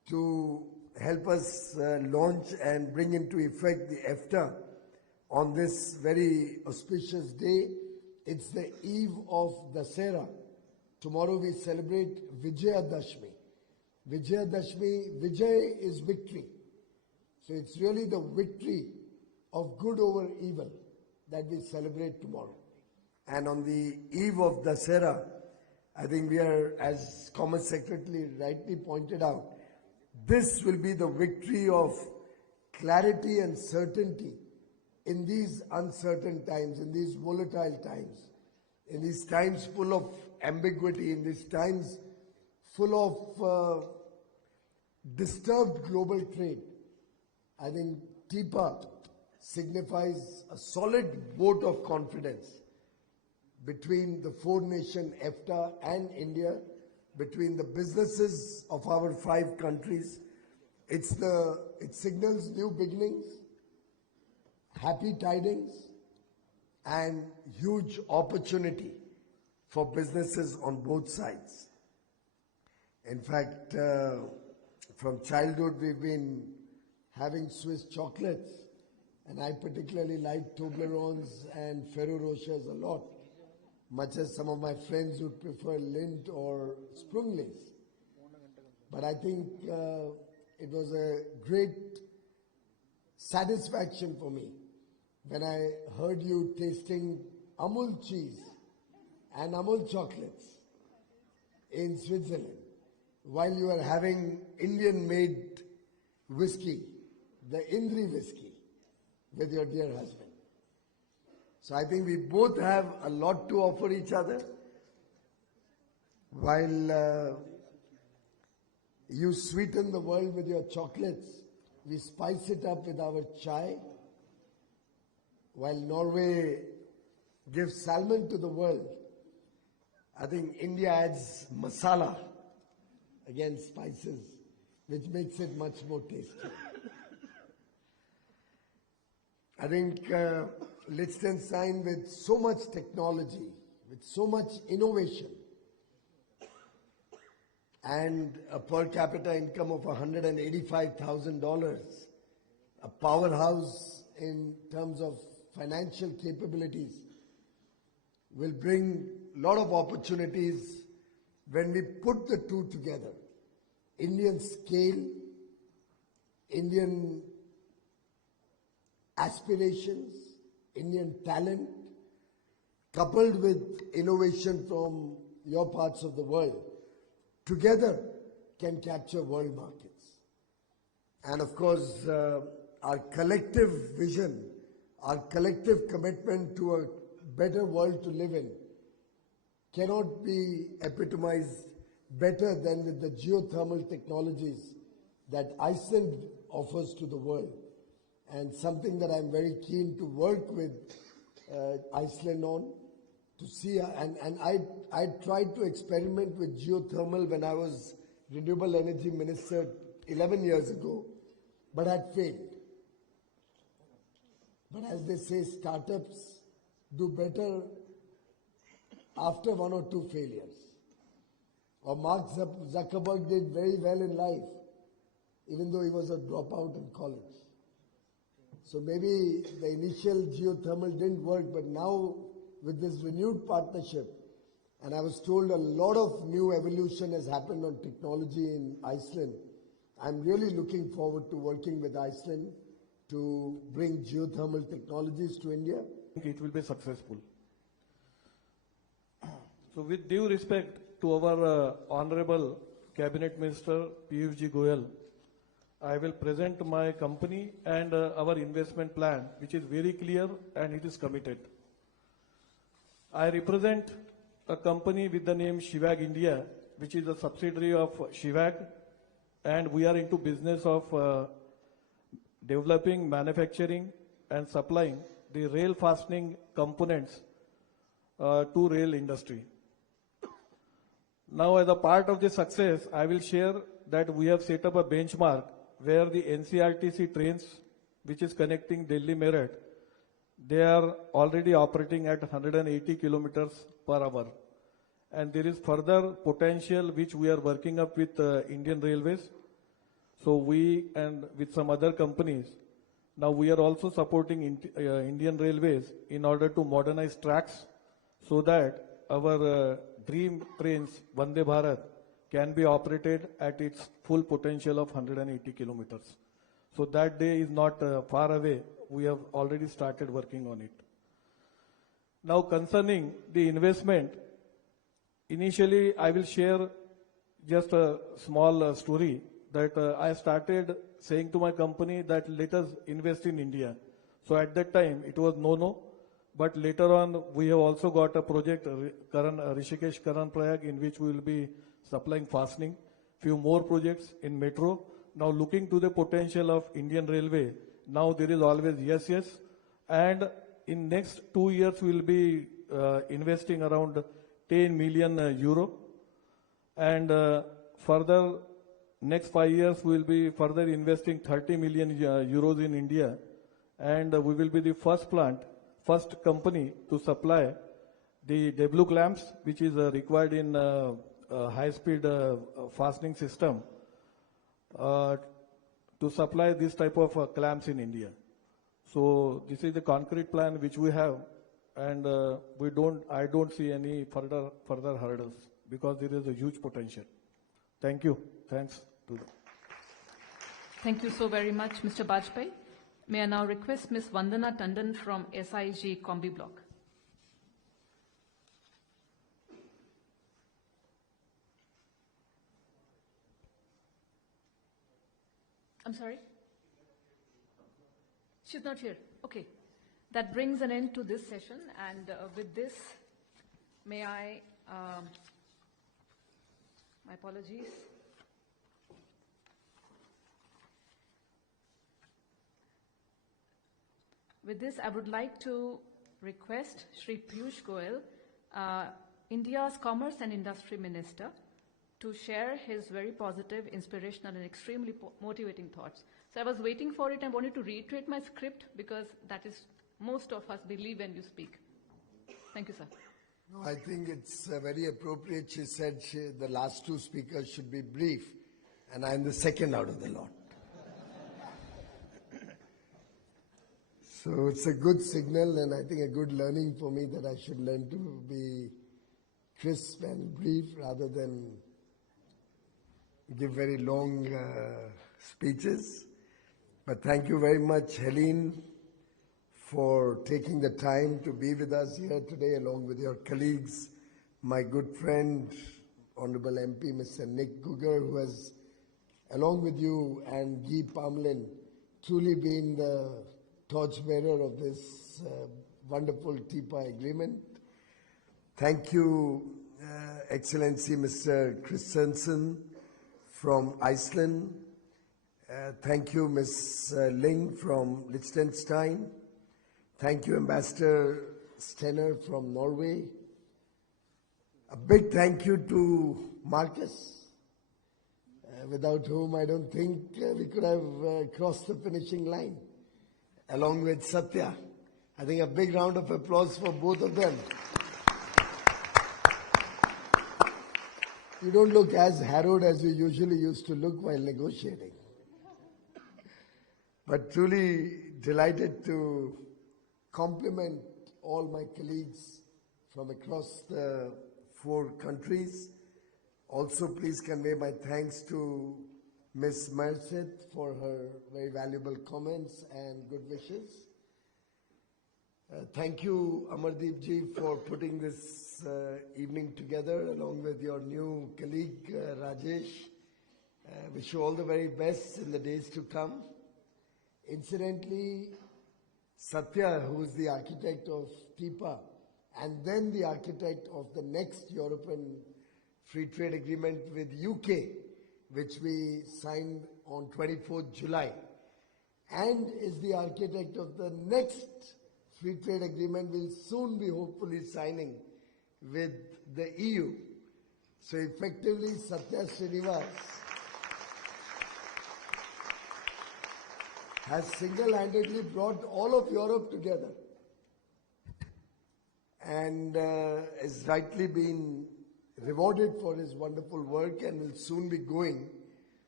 to help us launch and bring into effect the EFTA on this very auspicious day. It's the eve of Dasera. Tomorrow we celebrate Vijayadashmi. Vijayadashmi, Vijay is victory. So it's really the victory of good over evil that we celebrate tomorrow. And on the eve of Dasera, I think we are, as Commerce Secretary rightly pointed out, this will be the victory of clarity and certainty in these uncertain times, in these volatile times, in these times full of ambiguity, in these times full of disturbed global trade. I think TIPA signifies a solid vote of confidence between the four-nation EFTA and India, between the businesses of our 5 countries. It signals new beginnings, happy tidings, and huge opportunity for businesses on both sides. In fact, from childhood we've been having Swiss chocolates, and I particularly like Toblerones and Ferrero Rochers a lot, much as some of my friends would prefer Lindt or Sprunglis. But I think it was a great satisfaction for me when I heard you tasting Amul cheese and Amul chocolates in Switzerland while you were having Indian-made whiskey, the Indri whiskey, with your dear husband. So I think we both have a lot to offer each other. While you sweeten the world with your chocolates, we spice it up with our chai. While Norway gives salmon to the world, I think India adds masala, again spices, which makes it much more tasty. I think Liechtenstein, with so much technology, with so much innovation, and a per capita income of $185,000, a powerhouse in terms of financial capabilities, will bring a lot of opportunities when we put the two together. Indian scale, Indian aspirations, Indian talent, coupled with innovation from your parts of the world, together can capture world markets. And of course, our collective vision, our collective commitment to a better world to live in cannot be epitomized better than with the geothermal technologies that Iceland offers to the world, and something that I'm very keen to work with Iceland on, to see, and I tried to experiment with geothermal when I was Renewable Energy Minister 11 years ago, but had failed. But as they say, startups do better after 1 or 2 failures. Or Mark Zuckerberg did very well in life, even though he was a dropout in college. So maybe the initial geothermal didn't work, but now with this renewed partnership, and I was told a lot of new evolution has happened on technology in Iceland, I'm really looking forward to working with Iceland to bring geothermal technologies to India. I think it will be successful. So with due respect to our Honorable Cabinet Minister Piyush Goyal, I will present my company and our investment plan, which is very clear and it is committed. I represent a company with the name Shivag India, which is a subsidiary of Shivag, and we are into business of developing, manufacturing and supplying the rail fastening components to rail industry. Now, as a part of the success, I will share that we have set up a benchmark where the NCRTC trains, which is connecting Delhi Meerut, they are already operating at 180 kilometers per hour. And there is further potential which we are working up with Indian Railways. So we and with some other companies, now we are also supporting Indian Railways in order to modernize tracks so that our dream trains, Vande Bharat, can be operated at its full potential of 180 kilometers. So that day is not far away. We have already started working on it. Now concerning the investment, initially I will share just a small story that I started saying to my company that let us invest in India. So at that time it was no, but later on we have also got a project, Rishikesh Karan Prayag, in which we will be supplying fastening, few more projects in metro. Now looking to the potential of Indian Railway, now there is always yes, and in next 2 years we will be investing around 10 million euro, and further next 5 years we will be further investing 30 million euros in India, and we will be the first company to supply the W clamps, which is required in high-speed fastening system, to supply this type of clamps in India. So this is the concrete plan which we have, and I don't see any further hurdles because there is a huge potential. Thank you. Thanks to them. Thank you so very much, Mr. Bajpai. May I now request Ms. Vandana Tandon from SIG Combi Block. I'm sorry? She's not here. Okay. That brings an end to this session, and with this, may I, my apologies. With this, I would like to request Shri Piyush Goyal, India's Commerce and Industry Minister, to share his very positive, inspirational, and extremely motivating thoughts. So I was waiting for it and wanted to reiterate my script because that is most of us believe when you speak. Thank you, sir. No, I think it's very appropriate. She said the last two speakers should be brief, and I'm the second out of the lot. So it's a good signal, and I think a good learning for me that I should learn to be crisp and brief rather than give very long speeches. But thank you very much, Helene, for taking the time to be with us here today along with your colleagues, my good friend, Honorable MP, Mr. Nick Gugger, who has, along with you and Guy Pamlin, truly been the torchbearer of this wonderful TIPA agreement. Thank you, Excellency Mr. Christensen from Iceland. Thank you, Ms. Ling from Liechtenstein. Thank you, Ambassador Stenner from Norway. A big thank you to Marcus, without whom I don't think we could have crossed the finishing line, along with Satya. I think a big round of applause for both of them. You don't look as harrowed as you usually used to look while negotiating. But truly delighted to compliment all my colleagues from across the 4 countries. Also, please convey my thanks to Ms. Merced for her very valuable comments and good wishes. Thank you, Amardeep ji, for putting this evening together along with your new colleague, Rajesh. Wish you all the very best in the days to come. Incidentally, Satya, who is the architect of TIPA and then the architect of the next European Free Trade Agreement with UK, which we signed on 24th July, and is the architect of the next Free Trade Agreement we'll soon be hopefully signing with the EU. So effectively, Satya Srinivas has single-handedly brought all of Europe together and is rightly been rewarded for his wonderful work and will soon be going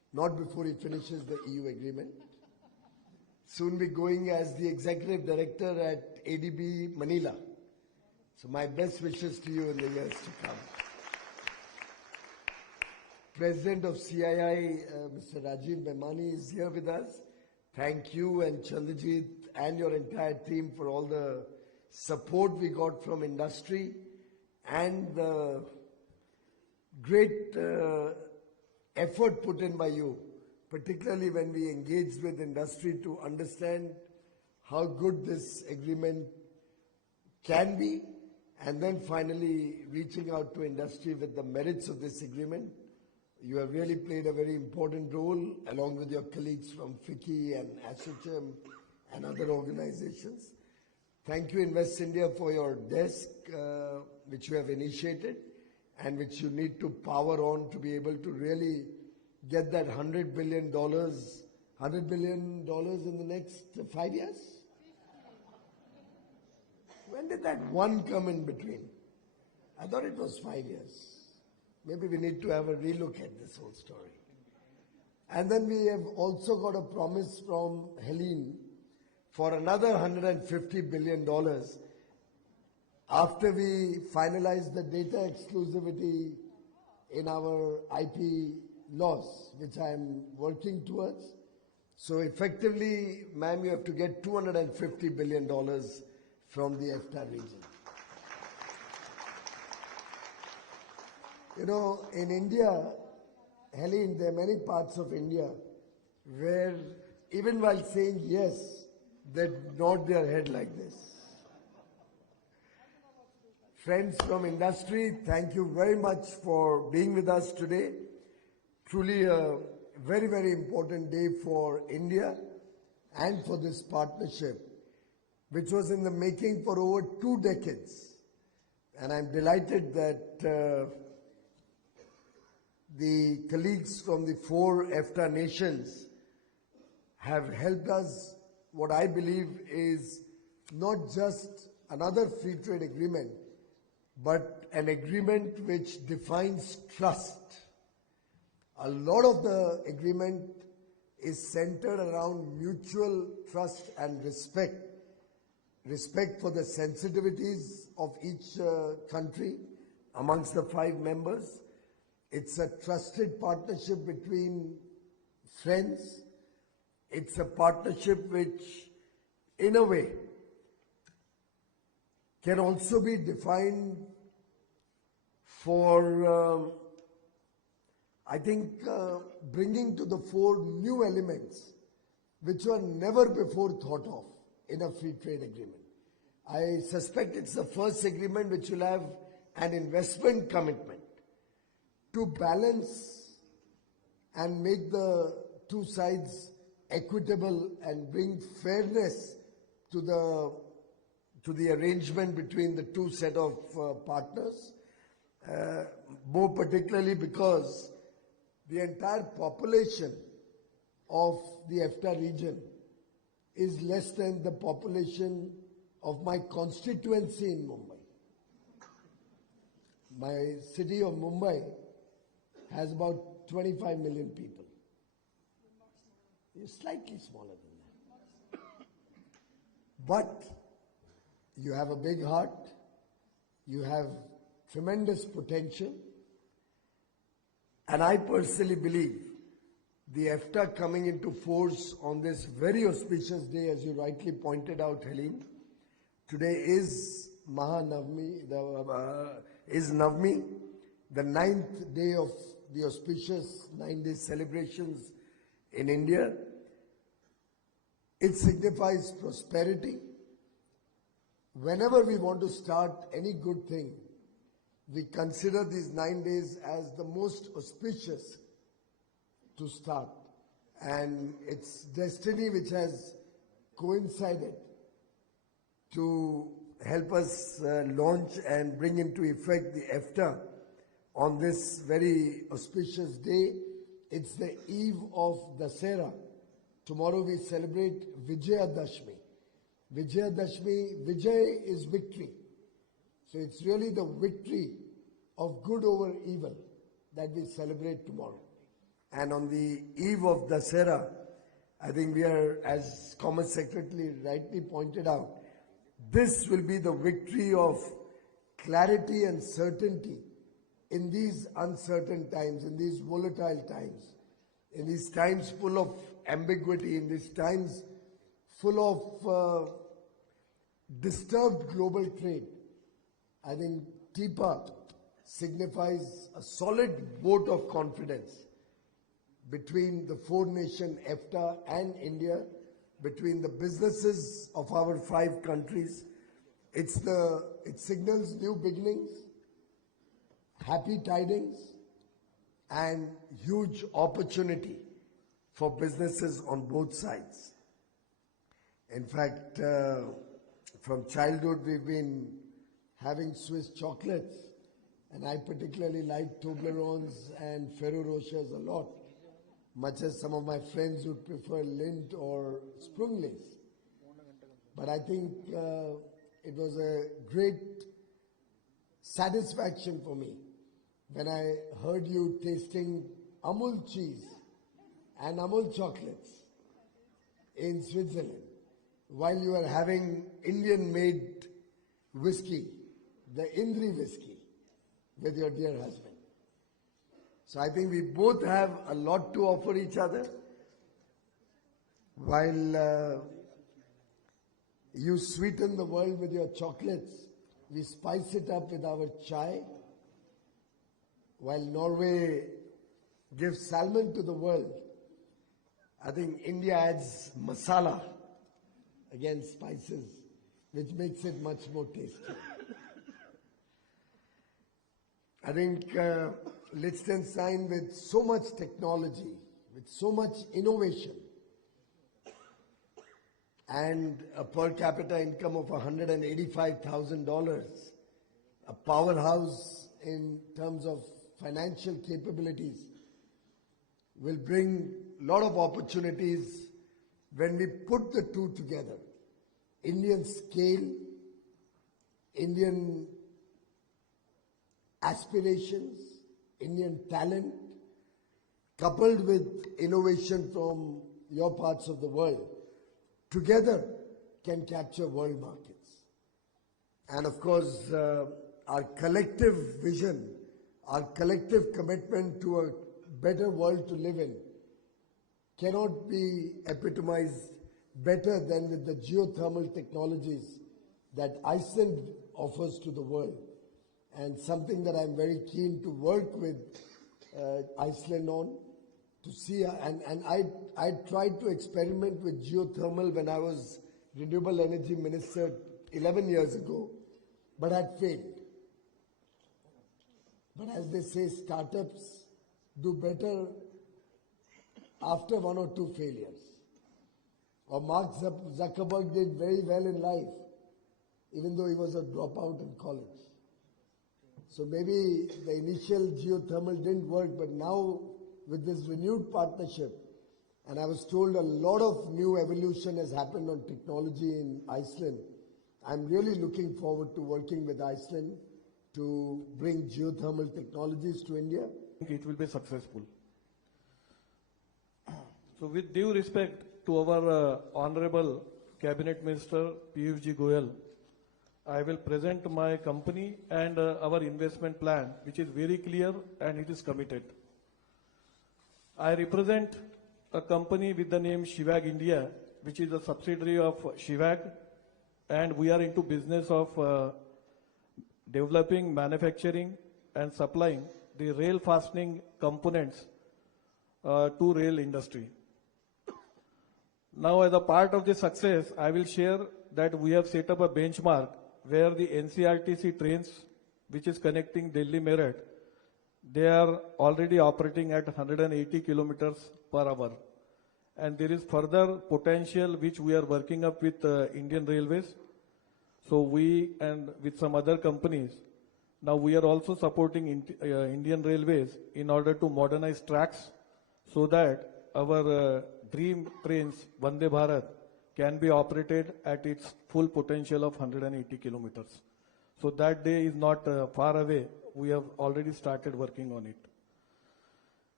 not before he finishes the EU agreement. Soon be going as the executive director at ADB Manila. So my best wishes to you in the years to come. President of CII, Mr. Rajiv Memani is here with us. Thank you and Chandrajit and your entire team for all the support we got from industry and the great effort put in by you, particularly when we engaged with industry to understand how good this agreement can be, and then finally reaching out to industry with the merits of this agreement. You have really played a very important role along with your colleagues from FICCI and ASSOCHAM and other organizations. Thank you, Invest India, for your desk, which you have initiated and which you need to power on to be able to really get that $100 billion in the next 5 years? When did that one come in between? I thought it was 5 years. Maybe we need to have a relook at this whole story. And then we have also got a promise from Helene for another $150 billion after we finalize the data exclusivity in our IP laws, which I am working towards. So effectively, ma'am, you have to get $250 billion from the EFTA region. You know, in India, Helene, there are many parts of India where even while saying yes, they nod their head like this. Friends from industry, thank you very much for being with us today. Truly a very, very important day for India and for this partnership, which was in the making for over 2 decades. And I'm delighted that the colleagues from the 4 EFTA nations have helped us, what I believe is not just another free trade agreement, but an agreement which defines trust. A lot of the agreement is centered around mutual trust and respect. Respect for the sensitivities of each country amongst the 5 members. It's a trusted partnership between friends. It's a partnership which, in a way, can also be defined for, I think, bringing to the fore new elements which were never before thought of in a free trade agreement. I suspect it's the first agreement which will have an investment commitment to balance and make the 2 sides equitable and bring fairness to the arrangement between the 2 set of partners, more particularly because the entire population of the EFTA region is less than the population of my constituency in Mumbai. My city of Mumbai has about 25 million people. It's slightly smaller than that. But you have a big heart, you have tremendous potential, and I personally believe the EFTA coming into force on this very auspicious day, as you rightly pointed out, Helene. Today is Navami, the 9th day of the auspicious 9-day celebrations in India. It signifies prosperity. Whenever we want to start any good thing, we consider these 9 days as the most auspicious to start. And it's destiny which has coincided to help us launch and bring into effect the EFTA on this very auspicious day. It's the eve of Dasera. Tomorrow we celebrate Vijayadashmi. Vijayadashmi, Vijay is victory. So it's really the victory of good over evil that we celebrate tomorrow. And on the eve of Dasera, I think we are, as Commerce Secretary rightly pointed out, this will be the victory of clarity and certainty in these uncertain times, in these volatile times, in these times full of ambiguity, in these times full of disturbed global trade. I think TIPA signifies a solid vote of confidence between the four-nation EFTA and India, between the businesses of our 5 countries. It signals new beginnings, happy tidings, and huge opportunity for businesses on both sides. In fact, from childhood we've been having Swiss chocolates, and I particularly like Toblerones and Ferrero Rochers a lot, much as some of my friends would prefer Lindt or Sprunglis. But I think it was a great satisfaction for me when I heard you tasting Amul cheese and Amul chocolates in Switzerland while you were having Indian-made whiskey, the Indri whiskey, with your dear husband. So I think we both have a lot to offer each other. While you sweeten the world with your chocolates, we spice it up with our chai. While Norway gives salmon to the world, I think India adds masala, again spices, which makes it much more tasty. I think Liechtenstein, with so much technology, with so much innovation, and a per capita income of $185,000, a powerhouse in terms of financial capabilities, will bring a lot of opportunities when we put the two together. Indian scale, Indian aspirations, Indian talent, coupled with innovation from your parts of the world, together can capture world markets. And of course, our collective vision, our collective commitment to a better world to live in cannot be epitomized better than with the geothermal technologies that Iceland offers to the world, and something that I'm very keen to work with Iceland on, to see, and I tried to experiment with geothermal when I was Renewable Energy Minister 11 years ago, but had failed. But as they say, startups do better after 1 or 2 failures. Or Mark Zuckerberg did very well in life, even though he was a dropout in college. So maybe the initial geothermal didn't work, but now with this renewed partnership, and I was told a lot of new evolution has happened on technology in Iceland, I'm really looking forward to working with Iceland to bring geothermal technologies to India. I think it will be successful. So with due respect to our Honorable Cabinet Minister Piyush Goyal, I will present my company and our investment plan, which is very clear and it is committed. I represent a company with the name Shivag India, which is a subsidiary of Shivag, and we are into business of developing, manufacturing and supplying the rail fastening components to rail industry. Now, as a part of this success, I will share that we have set up a benchmark where the NCRTC trains, which is connecting Delhi Meerut, they are already operating at 180 kilometers per hour. And there is further potential which we are working up with Indian Railways. So we and with some other companies, now we are also supporting Indian Railways in order to modernize tracks so that our dream trains, Vande Bharat, can be operated at its full potential of 180 kilometers. So that day is not far away. We have already started working on it.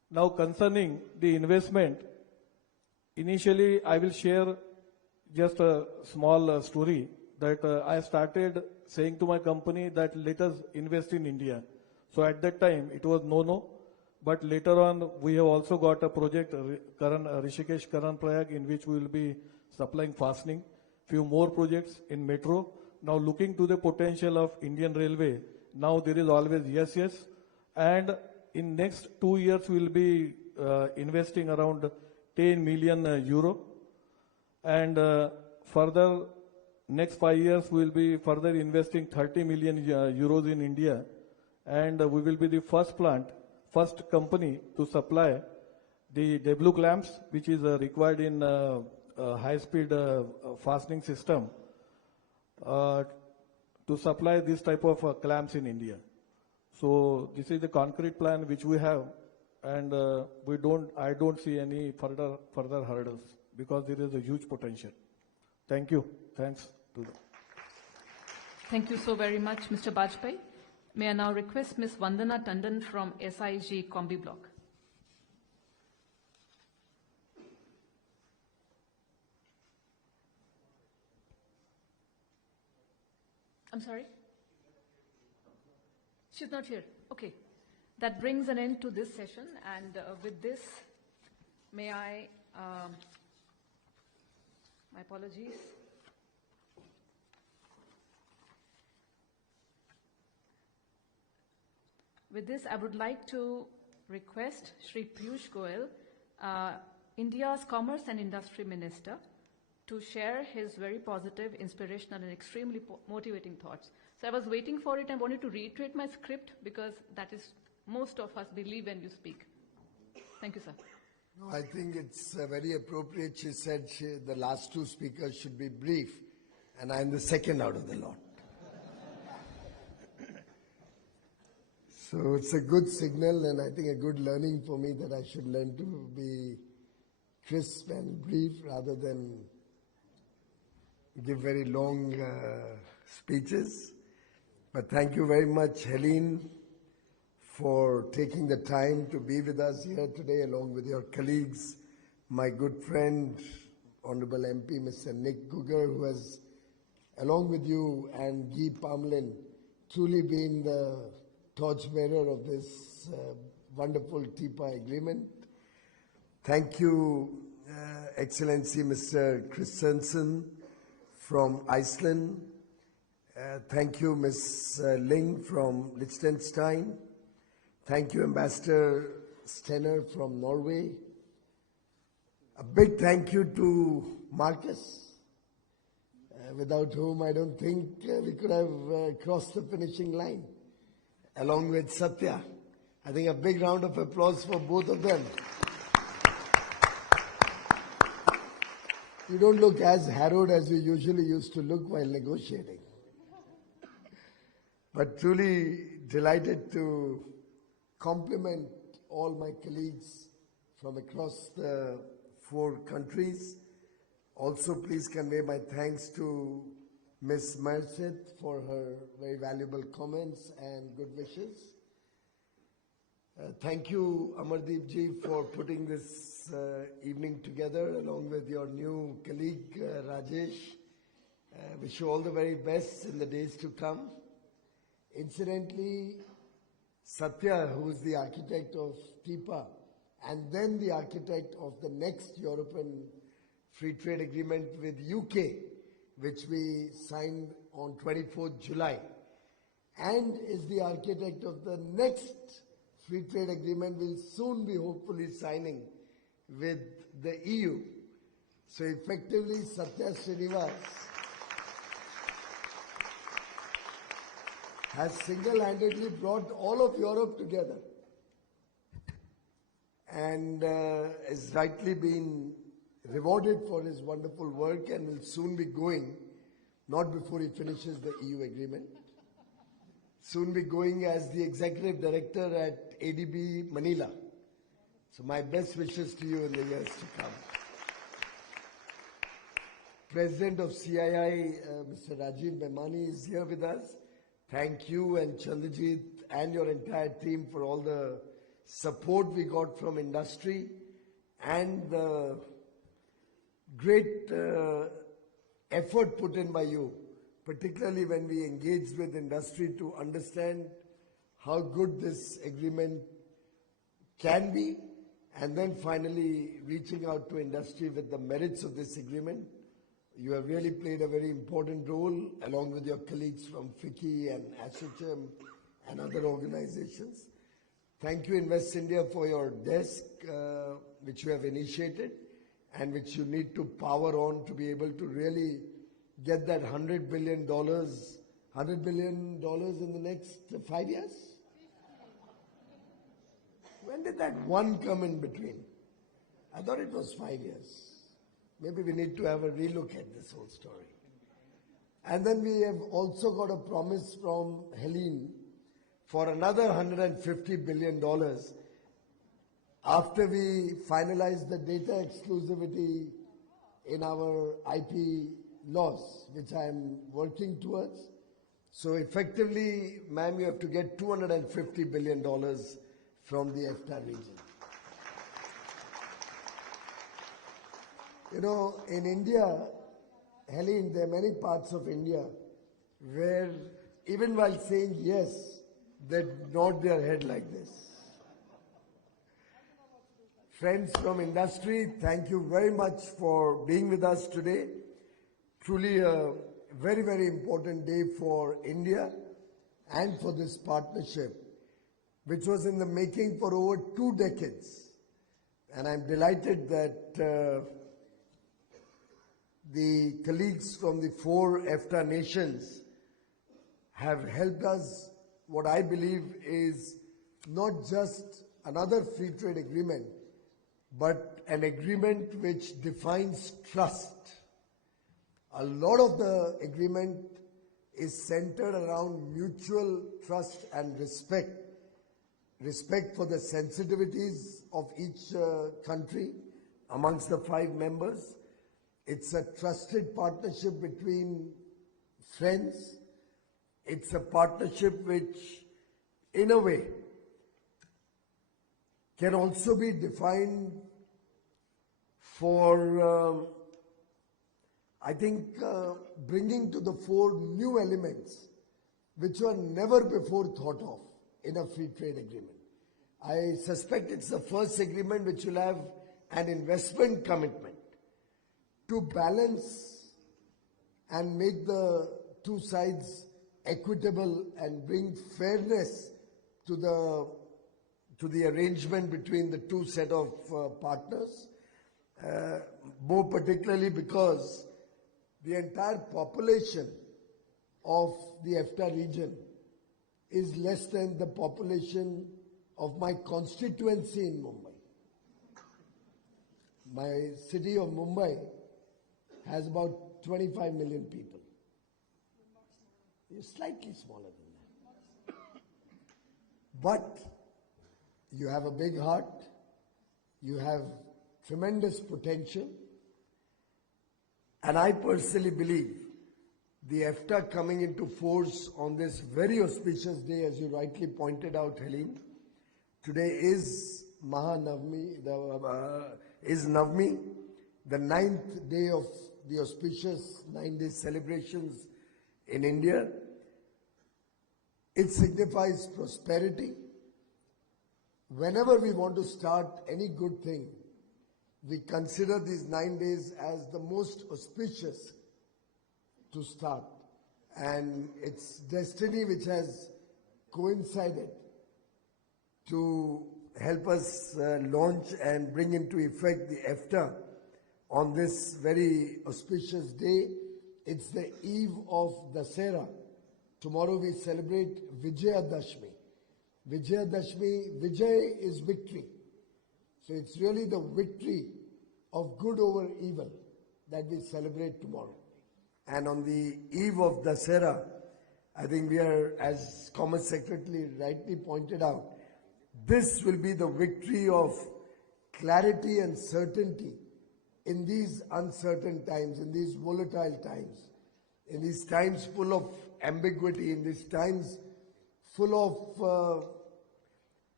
Now concerning the investment, initially I will share just a small story that I started saying to my company that let us invest in India. So at that time it was no, but later on we have also got a project, Rishikesh Karan Prayag, in which we will be supplying fastening, few more projects in metro. Now looking to the potential of Indian Railway, now there is always yes, and in next 2 years we will be investing around 10 million euro, and further next 5 years we will be further investing 30 million euros in India, and we will be the first company to supply the W clamps, which is required in high-speed fastening system, to supply this type of clamps in India. So this is the concrete plan which we have, and I don't see any further hurdles because there is a huge potential. Thank you. Thanks to them. Thank you so very much, Mr. Bajpai. May I now request Ms. Vandana Tandon from SIG Combi Block. I'm sorry? She's not here. Okay. That brings an end to this session, and with this, may I, my apologies. With this, I would like to request Shri Piyush Goyal, India's Commerce and Industry Minister, to share his very positive, inspirational, and extremely motivating thoughts. So I was waiting for it. I wanted to reiterate my script because that is most of us believe when you speak. Thank you, sir. No, I think it's very appropriate. She said the last two speakers should be brief, and I'm the second out of the lot. So it's a good signal, and I think a good learning for me that I should learn to be crisp and brief rather than give very long speeches. But thank you very much, Helene, for taking the time to be with us here today along with your colleagues, my good friend, Honorable MP Mr. Nick Gugger, who has, along with you and Guy Pamlin, truly been the torchbearer of this wonderful TIPA agreement. Thank you, Excellency Mr. Christensen from Iceland. Thank you, Ms. Ling from Liechtenstein. Thank you, Ambassador Stenner from Norway. A big thank you to Marcus, without whom I don't think we could have crossed the finishing line, along with Satya. I think a big round of applause for both of them. You don't look as harrowed as you usually used to look while negotiating. But truly delighted to compliment all my colleagues from across the 4 countries. Also, please convey my thanks to Ms. Merced for her very valuable comments and good wishes. Thank you, Amardeep ji, for putting this evening together along with your new colleague, Rajesh. Wish you all the very best in the days to come. Incidentally, Satya, who is the architect of TIPA and then the architect of the next European Free Trade Agreement with UK, which we signed on 24th July, and is the architect of the next Free Trade Agreement we'll soon be hopefully signing with the EU. So effectively, Satya Srinivas has single-handedly brought all of Europe together and has rightly been rewarded for his wonderful work and will soon be going, not before he finishes the EU agreement, soon be going as the Executive Director at ADB Manila. So my best wishes to you in the years to come. President of CII, Mr. Rajiv Memani, is here with us. Thank you and Chandrajit and your entire team for all the support we got from industry and the great effort put in by you, particularly when we engaged with industry to understand how good this agreement can be, and then finally reaching out to industry with the merits of this agreement. You have really played a very important role along with your colleagues from FICCI and ASSOCHAM and other organizations. Thank you, Invest India, for your desk, which you have initiated and which you need to power on to be able to really get that $100 billion in the next 5 years? When did that one come in between? I thought it was 5 years. Maybe we need to have a relook at this whole story. And then we have also got a promise from Helene for another $150 billion after we finalize the data exclusivity in our IP laws, which I am working towards. So effectively, ma'am, you have to get $250 billion from the EFTA region. You know, in India, Helene, there are many parts of India where even while saying yes, they nod their head like this. Friends from industry, thank you very much for being with us today. Truly a very, very important day for India and for this partnership, which was in the making for over 2 decades. And I'm delighted that the colleagues from the 4 EFTA nations have helped us, what I believe is not just another free trade agreement, but an agreement which defines trust. A lot of the agreement is centered around mutual trust and respect. Respect for the sensitivities of each country amongst the 5 members. It's a trusted partnership between friends. It's a partnership which, in a way, can also be defined for, I think, bringing to the fore new elements which were never before thought of in a free trade agreement. I suspect it's the first agreement which will have an investment commitment to balance and make the 2 sides equitable and bring fairness to the arrangement between the 2 set of partners, more particularly because the entire population of the EFTA region is less than the population of my constituency in Mumbai. My city of Mumbai has about 25 million people. It's slightly smaller than that. But you have a big heart, you have tremendous potential, and I personally believe the EFTA coming into force on this very auspicious day, as you rightly pointed out, Helene. Today is Mahanavami, is Navami, the 9th day of the auspicious 9-day celebrations in India. It signifies prosperity. Whenever we want to start any good thing, we consider these 9 days as the most auspicious to start. And it's destiny which has coincided to help us launch and bring into effect the EFTA on this very auspicious day. It's the eve of Dasera. Tomorrow we celebrate Vijayadashmi. Vijayadashmi, Vijay is victory. So it's really the victory of good over evil that we celebrate tomorrow. And on the eve of Dasera, I think we are, as Commerce Secretary rightly pointed out, this will be the victory of clarity and certainty in these uncertain times, in these volatile times, in these times full of ambiguity, in these times full of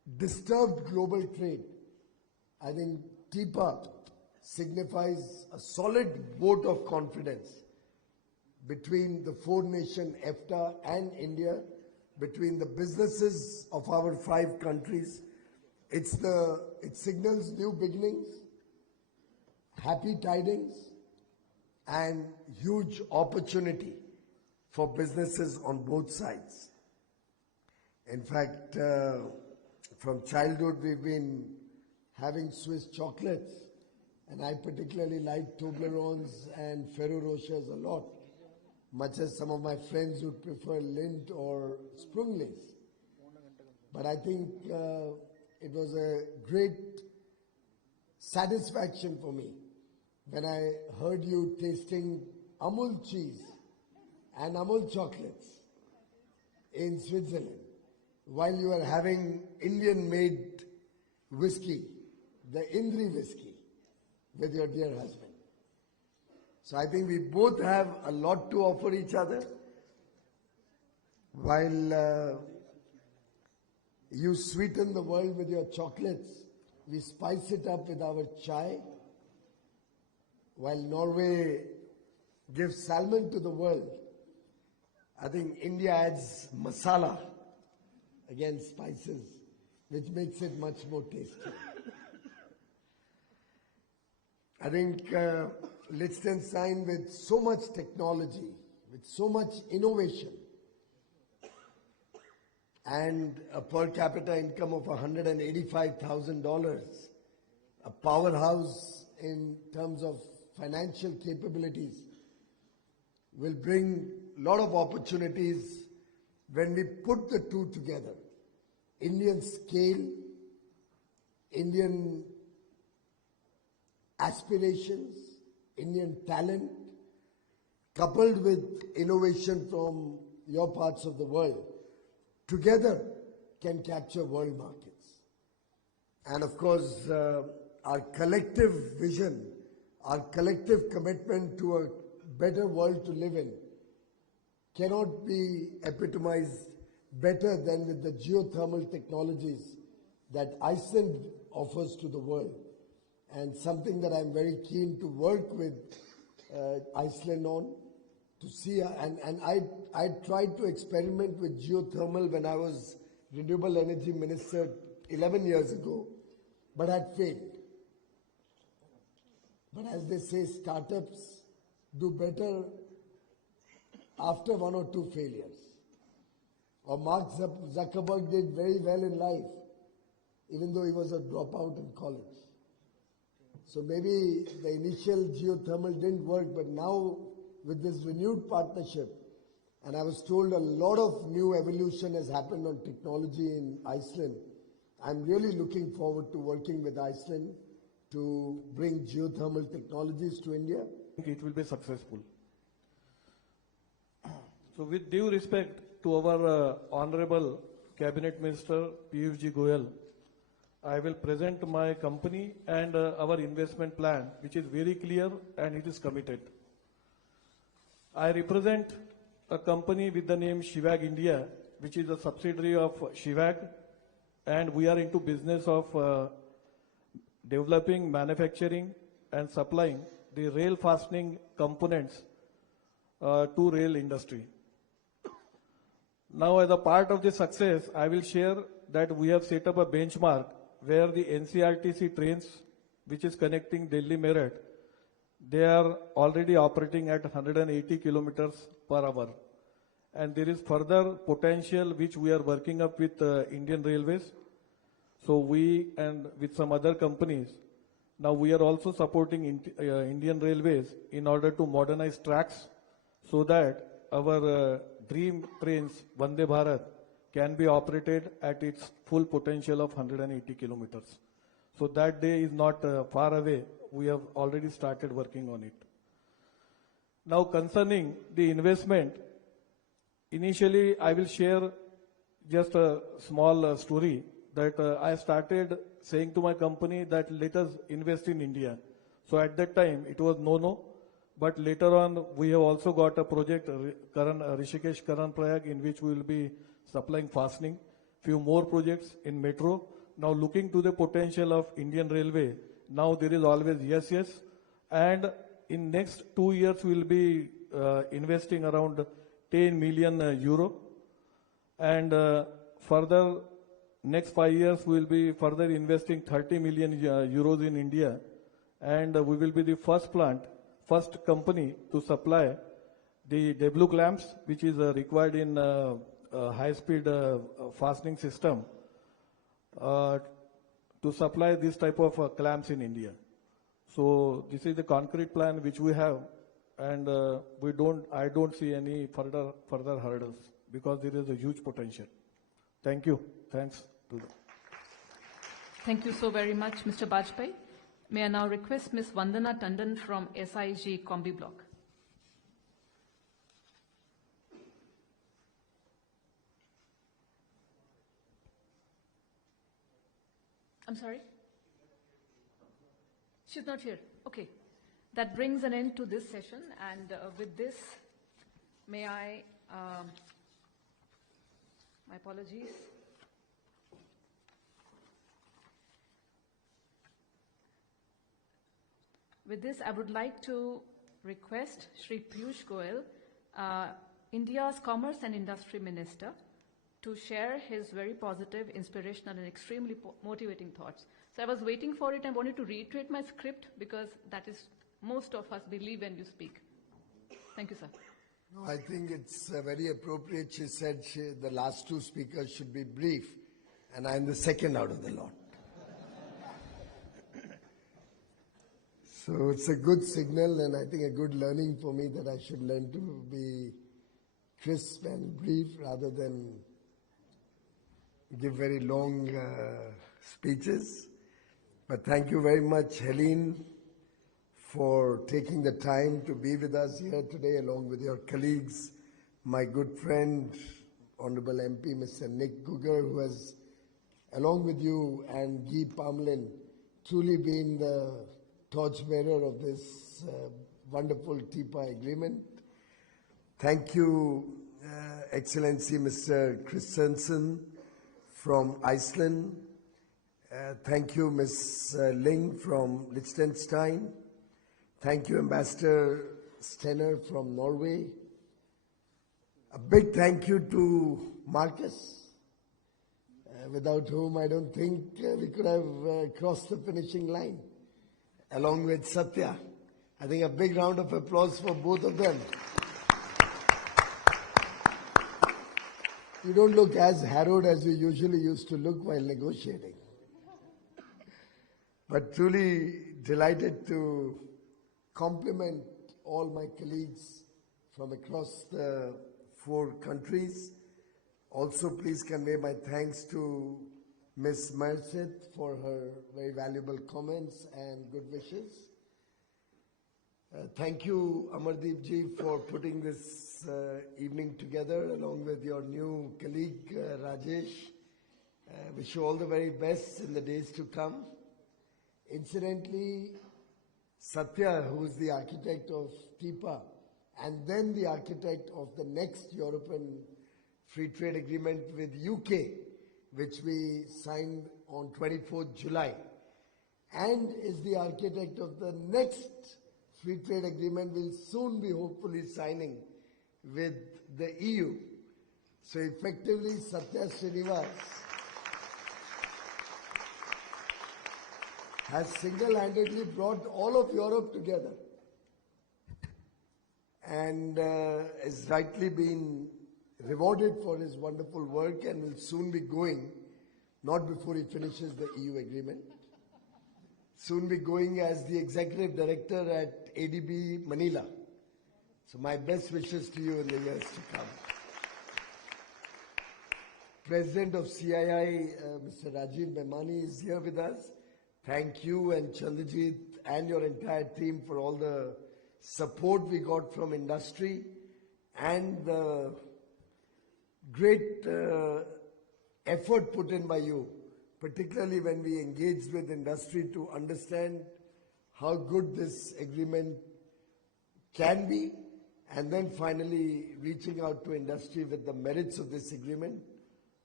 disturbed global trade. I think TIPA signifies a solid vote of confidence between the four-nation EFTA and India, between the businesses of our 5 countries. It signals new beginnings, happy tidings, and huge opportunity for businesses on both sides. In fact, from childhood we've been having Swiss chocolates, and I particularly like Toblerones and Ferrero Rochers a lot, much as some of my friends would prefer Lindt or Sprunglis. But I think it was a great satisfaction for me when I heard you tasting Amul cheese and Amul chocolates in Switzerland while you were having Indian-made whiskey, the Indri whiskey, with your dear husband. So I think we both have a lot to offer each other. While you sweeten the world with your chocolates, we spice it up with our chai. While Norway gives salmon to the world, I think India adds masala, again spices, which makes it much more tasty. I think Liechtenstein, with so much technology, with so much innovation, and a per capita income of $185,000, a powerhouse in terms of financial capabilities, will bring a lot of opportunities when we put the two together. Indian scale, Indian aspirations, Indian talent, coupled with innovation from your parts of the world, together can capture world markets. And of course, our collective vision, our collective commitment to a better world to live in cannot be epitomized better than with the geothermal technologies that Iceland offers to the world, and something that I'm very keen to work with Iceland on, to see, and I tried to experiment with geothermal when I was Renewable Energy Minister 11 years ago, but had failed. But as they say, startups do better after 1 or 2 failures. Or Mark Zuckerberg did very well in life, even though he was a dropout in college. So maybe the initial geothermal didn't work, but now with this renewed partnership, and I was told a lot of new evolution has happened on technology in Iceland, I'm really looking forward to working with Iceland to bring geothermal technologies to India. I think it will be successful. So with due respect to our Honorable Cabinet Minister Piyush Goyal, I will present my company and our investment plan, which is very clear and it is committed. I represent a company with the name Shivag India, which is a subsidiary of Shivag, and we are into business of developing, manufacturing and supplying the rail fastening components to rail industry. Now, as a part of this success, I will share that we have set up a benchmark where the NCRTC trains, which is connecting Delhi Meerut, they are already operating at 180 kilometers per hour. And there is further potential which we are working up with Indian Railways. So we and with some other companies, now we are also supporting Indian Railways in order to modernize tracks so that our dream trains, Vande Bharat, can be operated at its full potential of 180 kilometers. So that day is not far away. We have already started working on it. Now concerning the investment, initially I will share just a small story that I started saying to my company that let us invest in India. So at that time it was no, but later on we have also got a project, Rishikesh Karan Prayag, in which we will be supplying fastening. few more projects in metro. Now looking to the potential of Indian Railway, now there is always yes, yes. And in next 2 years, we will be investing around 10 million euro. And further, next 5 years, we will be further investing 30 million euros in India. And we will be the first company to supply the W clamps, which is required in high-speed fastening system, to supply this type of clamps in India. So this is the concrete plan which we have, and I don't see any further hurdles because there is a huge potential. Thank you. Thanks to them. Thank you so very much, Mr. Bajpai. May I now request Ms. Vandana Tandon from SIG Combi Block. I'm sorry? She's not here. Okay. That brings an end to this session. And with this, may I, my apologies. With this, I would like to request Shri Piyush Goyal, India's Commerce and Industry Minister, to share his very positive, inspirational, and extremely motivating thoughts. So I was waiting for it and wanted to reiterate my script because that is most of us believe when you speak. Thank you, sir. No, I think it's very appropriate. She said the last two speakers should be brief, and I'm the second out of the lot. So it's a good signal, and I think a good learning for me that I should learn to be crisp and brief rather than give very long speeches. But thank you very much, Helene, for taking the time to be with us here today along with your colleagues, my good friend, Honorable MP Mr. Nick Gugger, who has, along with you and Guy Parmelin, truly been the torchbearer of this wonderful TIPA agreement. Thank you, Excellency Mr. Christensen from Iceland. Thank you, Ms. Ling from Liechtenstein. Thank you, Ambassador Stenner from Norway. A big thank you to Marcus, without whom I don't think we could have crossed the finishing line, along with Satya. I think a big round of applause for both of them. You don't look as harrowed as you usually used to look while negotiating. But truly delighted to compliment all my colleagues from across the 4 countries. Also, please convey my thanks to Ms. Merced for her very valuable comments and good wishes. Thank you, Amardeep ji, for putting this evening together along with your new colleague, Rajesh. Wish you all the very best in the days to come. Incidentally, Satya, who is the architect of TIPA and then the architect of the next European Free Trade Agreement with UK, which we signed on 24th July, and is the architect of the next Free Trade Agreement we'll soon be hopefully signing with the EU. So effectively, Satya Srinivas has single-handedly brought all of Europe together and has rightly been rewarded for his wonderful work and will soon be going, not before he finishes the EU agreement, soon be going as the executive director at ADB Manila. So my best wishes to you in the years to come. President of CII, Mr. Rajiv Memani, is here with us. Thank you and Chandrajit and your entire team for all the support we got from industry and the great effort put in by you, particularly when we engaged with industry to understand how good this agreement can be, and then finally reaching out to industry with the merits of this agreement.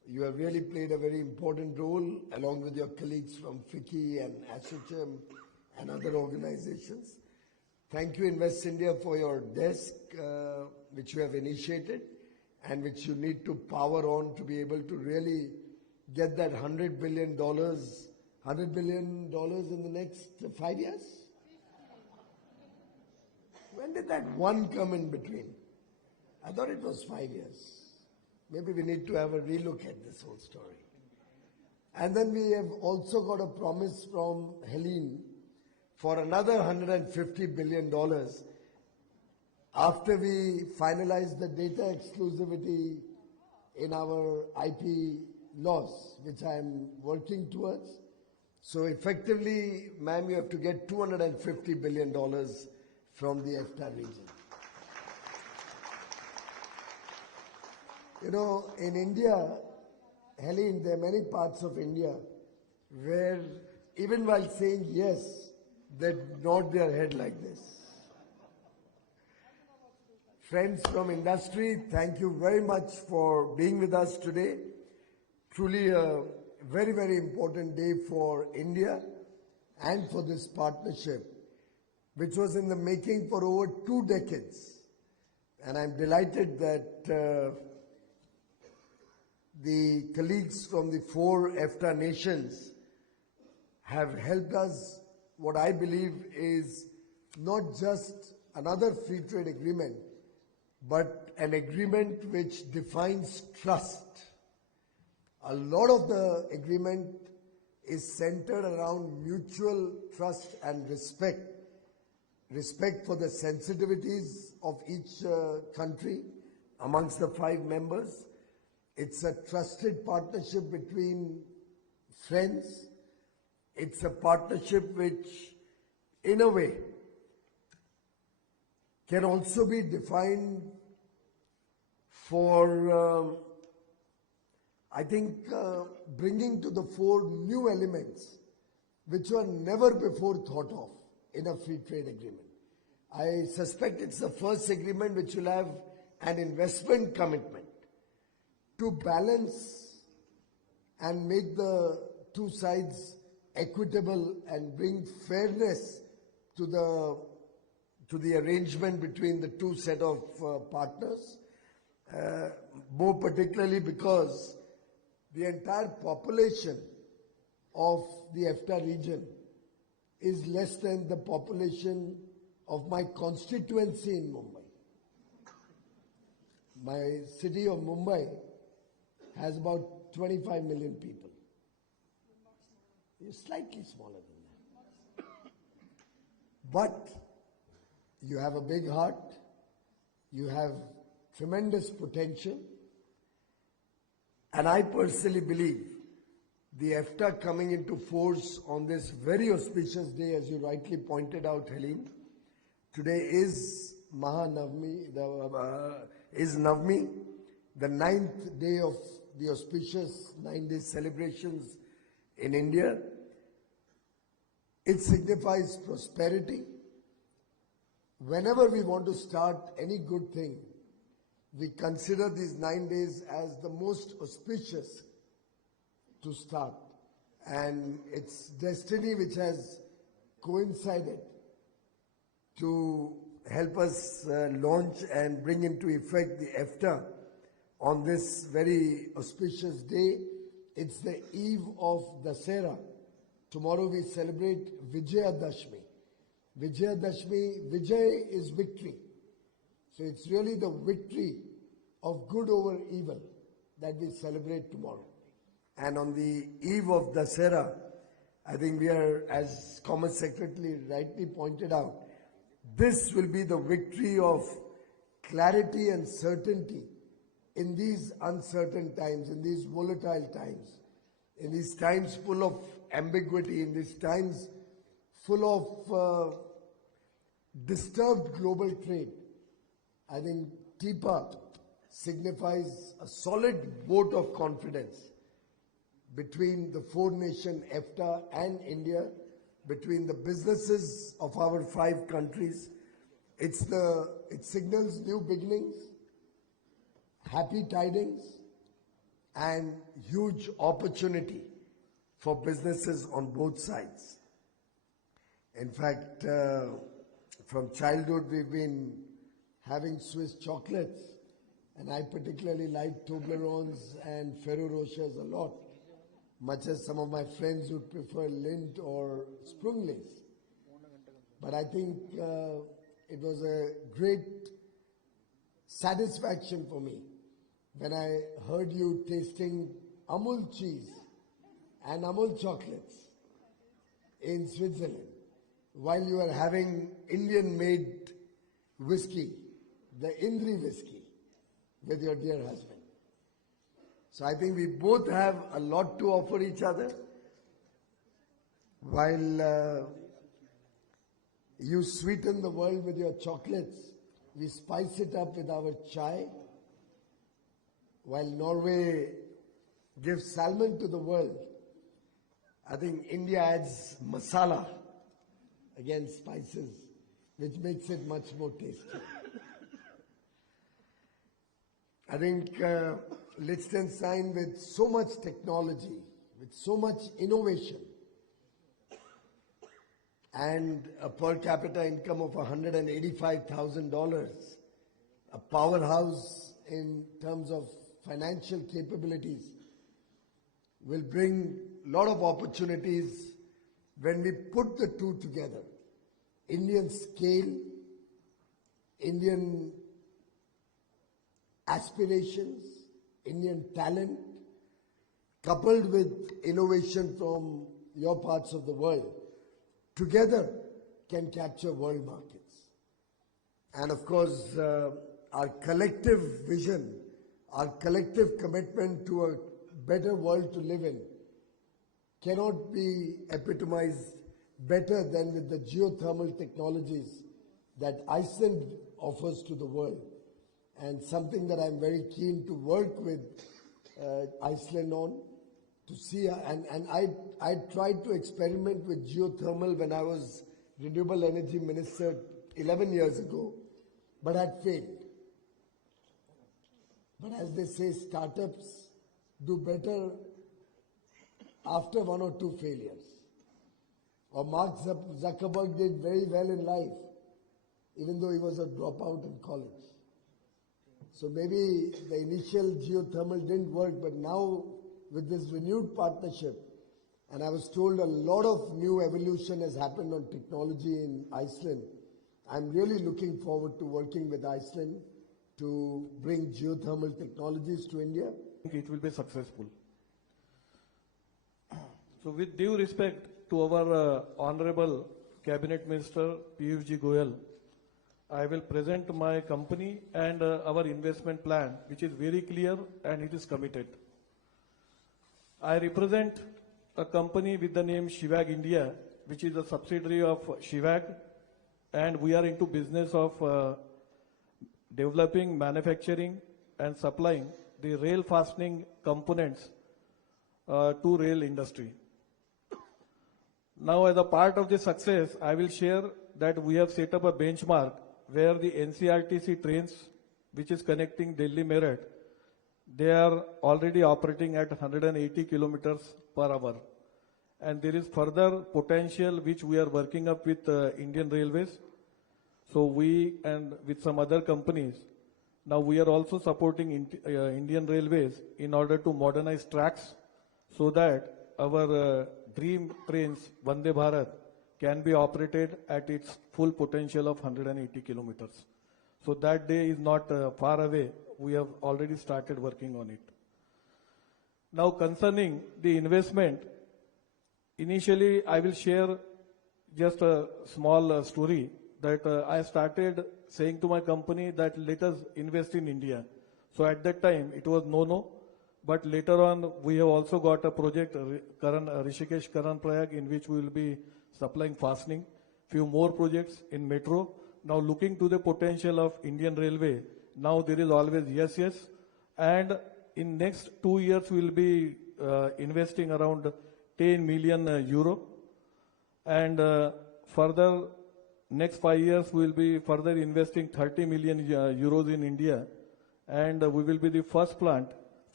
You have really played a very important role along with your colleagues from FICCI and ASSOCHAM and other organizations. Thank you, Invest India, for your desk, which you have initiated and which you need to power on to be able to really get that $100 billion in the next 5 years? When did that one come in between? I thought it was 5 years. Maybe we need to have a relook at this whole story. And then we have also got a promise from Helene for another $150 billion after we finalize the data exclusivity in our IP laws, which I am working towards. So effectively, ma'am, you have to get $250 billion from the EFTA region. You know, in India, Helene, there are many parts of India where even while saying yes, they nod their head like this. Friends from industry, thank you very much for being with us today. Truly a very, very important day for India and for this partnership, which was in the making for over 2 decades. And I'm delighted that the colleagues from the 4 EFTA nations have helped us, what I believe is not just another free trade agreement, but an agreement which defines trust. A lot of the agreement is centered around mutual trust and respect. Respect for the sensitivities of each country amongst the 5 members. It's a trusted partnership between friends. It's a partnership which, in a way, can also be defined for, I think, bringing to the fore new elements which were never before thought of in a free trade agreement. I suspect it's the first agreement which will have an investment commitment to balance and make the 2 sides equitable and bring fairness to the arrangement between the 2 set of partners, more particularly because the entire population of the EFTA region is less than the population of my constituency in Mumbai. My city of Mumbai has about 25 million people. It's slightly smaller than that. But you have a big heart, you have tremendous potential, and I personally believe the EFTA coming into force on this very auspicious day, as you rightly pointed out, Helene. Today is Mahanavami, Navami, the 9th day of the auspicious 9-day celebrations in India. It signifies prosperity. Whenever we want to start any good thing, we consider these 9 days as the most auspicious to start. And it's destiny which has coincided to help us launch and bring into effect the EFTA on this very auspicious day. It's the eve of Dasera. Tomorrow we celebrate Vijayadashmi. Vijayadashmi, Vijay is victory. So it's really the victory of good over evil that we celebrate tomorrow. And on the eve of Dasera, I think we are, as Commerce Secretary rightly pointed out, this will be the victory of clarity and certainty in these uncertain times, in these volatile times, in these times full of ambiguity, in these times full of disturbed global trade. I think TIPA signifies a solid vote of confidence between the 4-nation EFTA and India, between the businesses of our 5 countries. It signals new beginnings, happy tidings, and huge opportunity for businesses on both sides. In fact, from childhood we've been having Swiss chocolates, and I particularly like Toblerones and Ferrero Rochers a lot, much as some of my friends would prefer Lindt or Sprunglis. But I think it was a great satisfaction for me when I heard you tasting Amul cheese and Amul chocolates in Switzerland while you were having Indian-made whiskey, the Indri whiskey, with your dear husband. So I think we both have a lot to offer each other. While you sweeten the world with your chocolates, we spice it up with our chai. While Norway gives salmon to the world, I think India adds masala, again spices, which makes it much more tasty. I think Liechtenstein, with so much technology, with so much innovation, and a per capita income of $185,000, a powerhouse in terms of financial capabilities, will bring a lot of opportunities when we put the two together. Indian scale, Indian aspirations, Indian talent, coupled with innovation from your parts of the world, together can capture world markets. And of course, our collective vision, our collective commitment to a better world to live in cannot be epitomized better than with the geothermal technologies that Iceland offers to the world, and something that I'm very keen to work with Iceland on, to see, and I tried to experiment with geothermal when I was Renewable Energy Minister 11 years ago, but had failed. But as they say, startups do better after one or two failures. Or Mark Zuckerberg did very well in life, even though he was a dropout in college. So maybe the initial geothermal didn't work, but now with this renewed partnership, and I was told a lot of new evolution has happened on technology in Iceland. I'm really looking forward to working with Iceland to bring geothermal technologies to India. I think it will be successful. So with due respect to our Honorable Cabinet Minister Piyush Goyal, I will present my company and our investment plan, which is very clear and it is committed. I represent a company with the name Shivag India, which is a subsidiary of Shivag, and we are into business of developing, manufacturing and supplying the rail fastening components to rail industry. Now, as a part of the success, I will share that we have set up a benchmark where the NCRTC trains, which is connecting Delhi Meerut, they are already operating at 180 kilometers per hour. And there is further potential which we are working up with Indian Railways. So we and with some other companies, now we are also supporting Indian Railways in order to modernize tracks so that our dream trains, Vande Bharat, can be operated at its full potential of 180 kilometers. So that day is not far away. We have already started working on it. Now concerning the investment, initially I will share just a small story that I started saying to my company that let us invest in India. So at that time it was no, but later on we have also got a project, Rishikesh Karan Prayag, in which we will be supplying fastening, few more projects in metro. Now looking to the potential of Indian Railway, now there is always yes, and in next 2 years we will be investing around 10 million euro, and further next 5 years we will be further investing 30 million euros in India, and we will be the first plant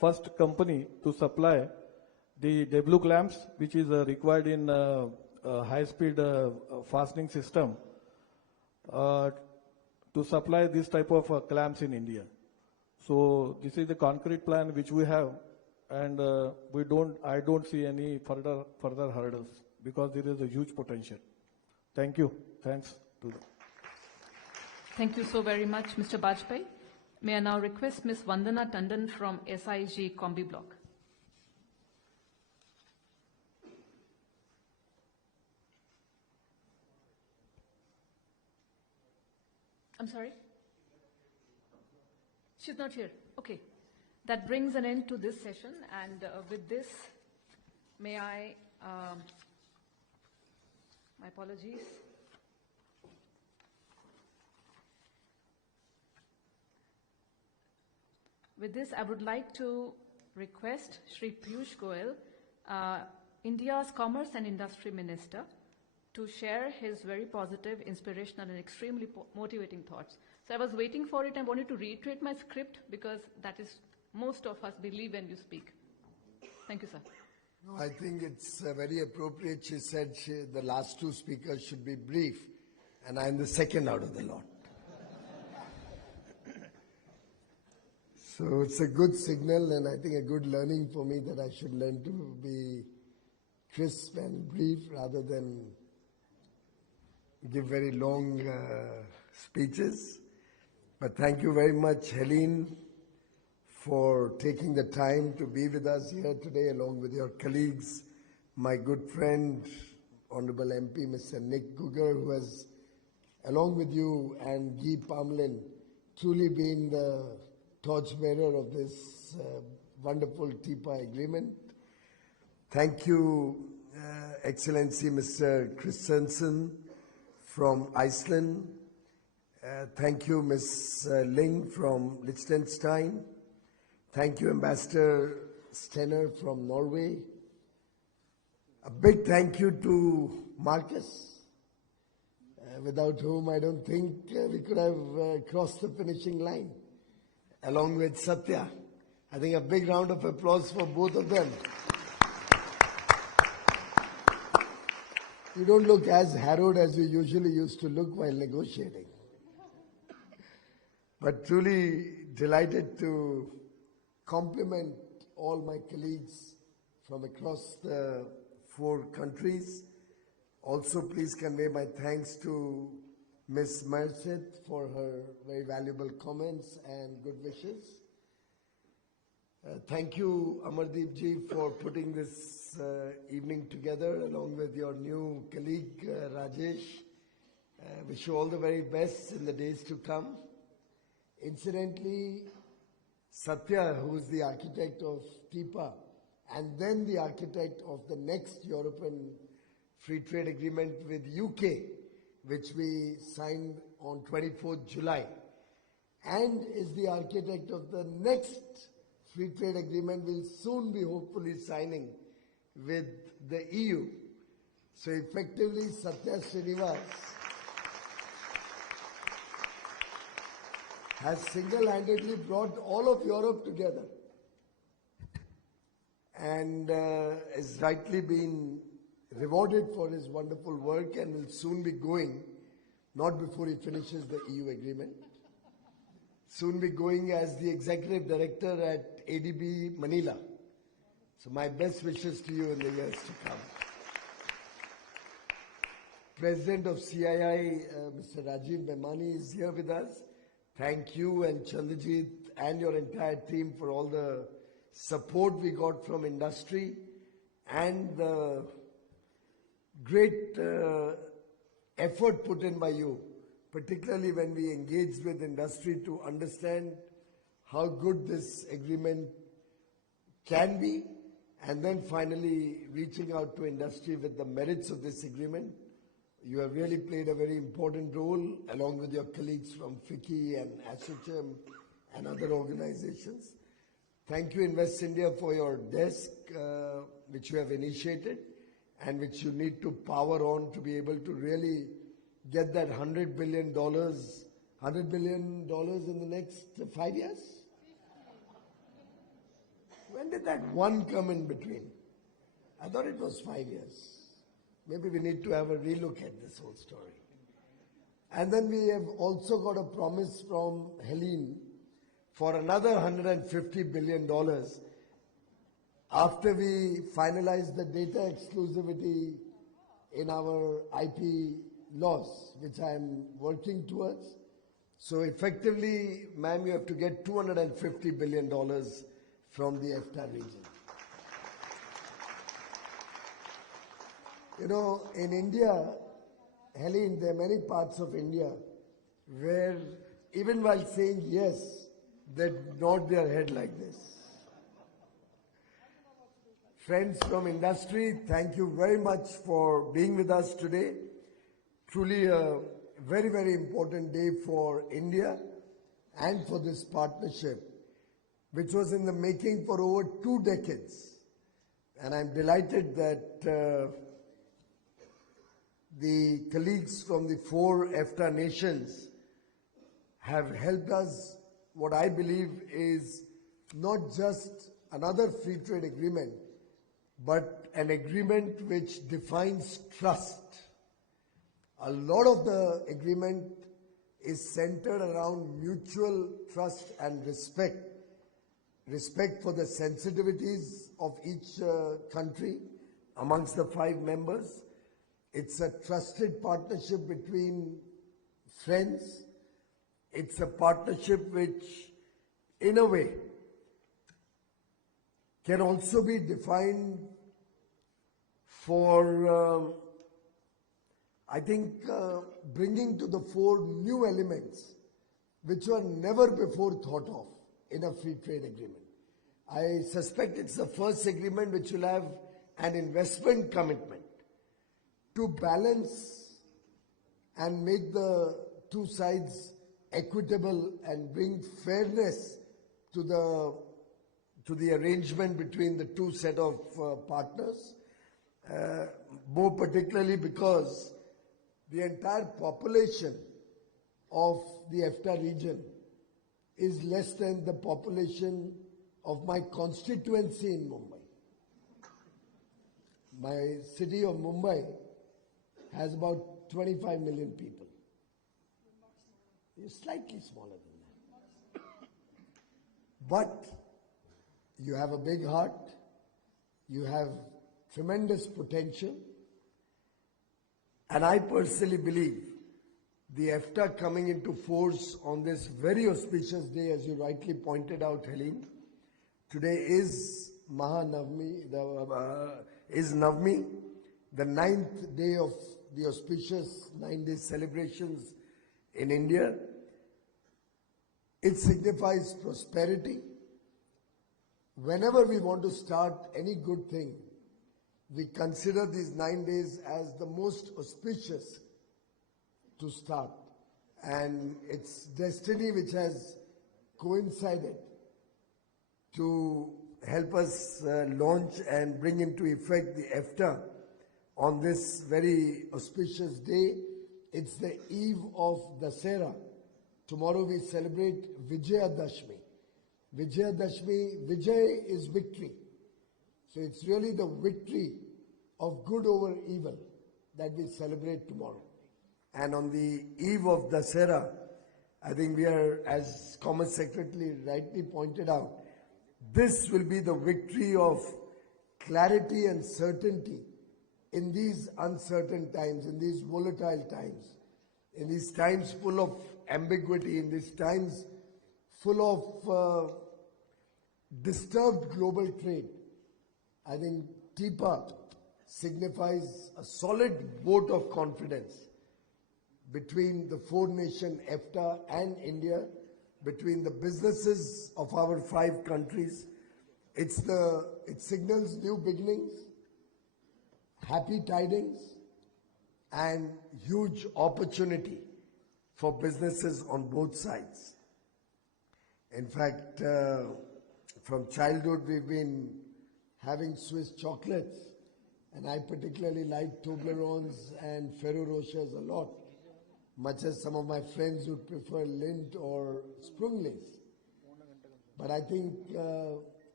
first company to supply the W clamps, which is required in high-speed fastening system, to supply this type of clamps in India. So this is the concrete plan which we have, and I don't see any further hurdles because there is a huge potential. Thank you. Thanks to them. Thank you so very much, Mr. Bajpai. May I now request Ms. Vandana Tandon from SIG Combi Block. I'm sorry? She's not here. Okay. That brings an end to this session, and with this, may I, my apologies. With this, I would like to request Shri Piyush Goyal, India's Commerce and Industry Minister, to share his very positive, inspirational, and extremely motivating thoughts. So I was waiting for it. I wanted to reiterate my script because that is most of us believe when you speak. Thank you, sir. No, I think it's very appropriate. She said the last two speakers should be brief, and I'm the second out of the lot. So it's a good signal, and I think a good learning for me that I should learn to be crisp and brief rather than give very long speeches. But thank you very much, Helene, for taking the time to be with us here today along with your colleagues, my good friend, Honorable MP, Mr. Nick Gugger, who has, along with you and Guy Pamlin, truly been the torchbearer of this wonderful TIPA agreement. Thank you, Excellency Mr. Christensen from Iceland. Thank you, Ms. Ling from Liechtenstein. Thank you, Ambassador Stenner from Norway. A big thank you to Marcus, without whom I don't think we could have crossed the finishing line, along with Satya. I think a big round of applause for both of them. You don't look as harrowed as you usually used to look while negotiating. But truly delighted to compliment all my colleagues from across the 4 countries. Also, please convey my thanks to Ms. Merced for her very valuable comments and good wishes. Thank you, Amardeep ji, for putting this evening together along with your new colleague, Rajesh. Wish you all the very best in the days to come. Incidentally, Satya, who is the architect of TIPA and then the architect of the next European Free Trade Agreement with UK, which we signed on 24th July, and is the architect of the next Free Trade Agreement we'll soon be hopefully signing with the EU. So effectively, Satya Srinivas has single-handedly brought all of Europe together and is rightly been rewarded for his wonderful work and will soon be going, not before he finishes the EU agreement, soon be going as the executive director at ADB Manila. So my best wishes to you in the years to come. President of CII, Mr. Rajiv Memani, is here with us. Thank you and Chandrajit and your entire team for all the support we got from industry and the great effort put in by you, particularly when we engaged with industry to understand how good this agreement can be, and then finally reaching out to industry with the merits of this agreement. You have really played a very important role along with your colleagues from FICCI and ASSOCHAM and other organizations. Thank you, Invest India, for your desk, which you have initiated and which you need to power on to be able to really get that $100 billion in the next 5 years? When did that one come in between? I thought it was 5 years. Maybe we need to have a relook at this whole story. And then we have also got a promise from Helene for another $150 billion after we finalize the data exclusivity in our IP laws, which I am working towards. So effectively, ma'am, you have to get $250 billion from the EFTA region. You know, in India, Helene, there are many parts of India where even while saying yes, they nod their head like this. Friends from industry, thank you very much for being with us today. Truly a very, very important day for India and for this partnership, which was in the making for over 2 decades. And I'm delighted that the colleagues from the 4 EFTA nations have helped us, what I believe is not just another free trade agreement, but an agreement which defines trust. A lot of the agreement is centered around mutual trust and respect. Respect for the sensitivities of each country amongst the 5 members. It's a trusted partnership between friends. It's a partnership which, in a way, can also be defined for, I think, bringing to the fore new elements which were never before thought of in a free trade agreement. I suspect it's the first agreement which will have an investment commitment to balance and make the 2 sides equitable and bring fairness to the arrangement between the 2 set of partners, more particularly because the entire population of the EFTA region is less than the population of my constituency in Mumbai. My city of Mumbai has about 25 million people. It's slightly smaller than that. But you have a big heart, you have tremendous potential, and I personally believe the EFTA coming into force on this very auspicious day, as you rightly pointed out, Helene. Today is Mahanavami, is Navami, the 9th day of the auspicious 9-day celebrations in India. It signifies prosperity. Whenever we want to start any good thing, we consider these 9 days as the most auspicious to start. And it's destiny which has coincided to help us launch and bring into effect the EFTA on this very auspicious day. It's the eve of Dasera. Tomorrow we celebrate Vijayadashmi. Vijayadashmi, Vijay is victory. So it's really the victory of good over evil that we celebrate tomorrow. And on the eve of Dasera, I think we are, as Commerce Secretary rightly pointed out, this will be the victory of clarity and certainty in these uncertain times, in these volatile times, in these times full of ambiguity, in these times full of disturbed global trade. I think TIPA signifies a solid vote of confidence between the 4-nation EFTA and India, between the businesses of our 5 countries. It signals new beginnings, happy tidings, and huge opportunity for businesses on both sides. In fact, from childhood we've been having Swiss chocolates, and I particularly like Toblerones and Ferrero Rochers a lot, much as some of my friends would prefer Lindt or Sprunglis. But I think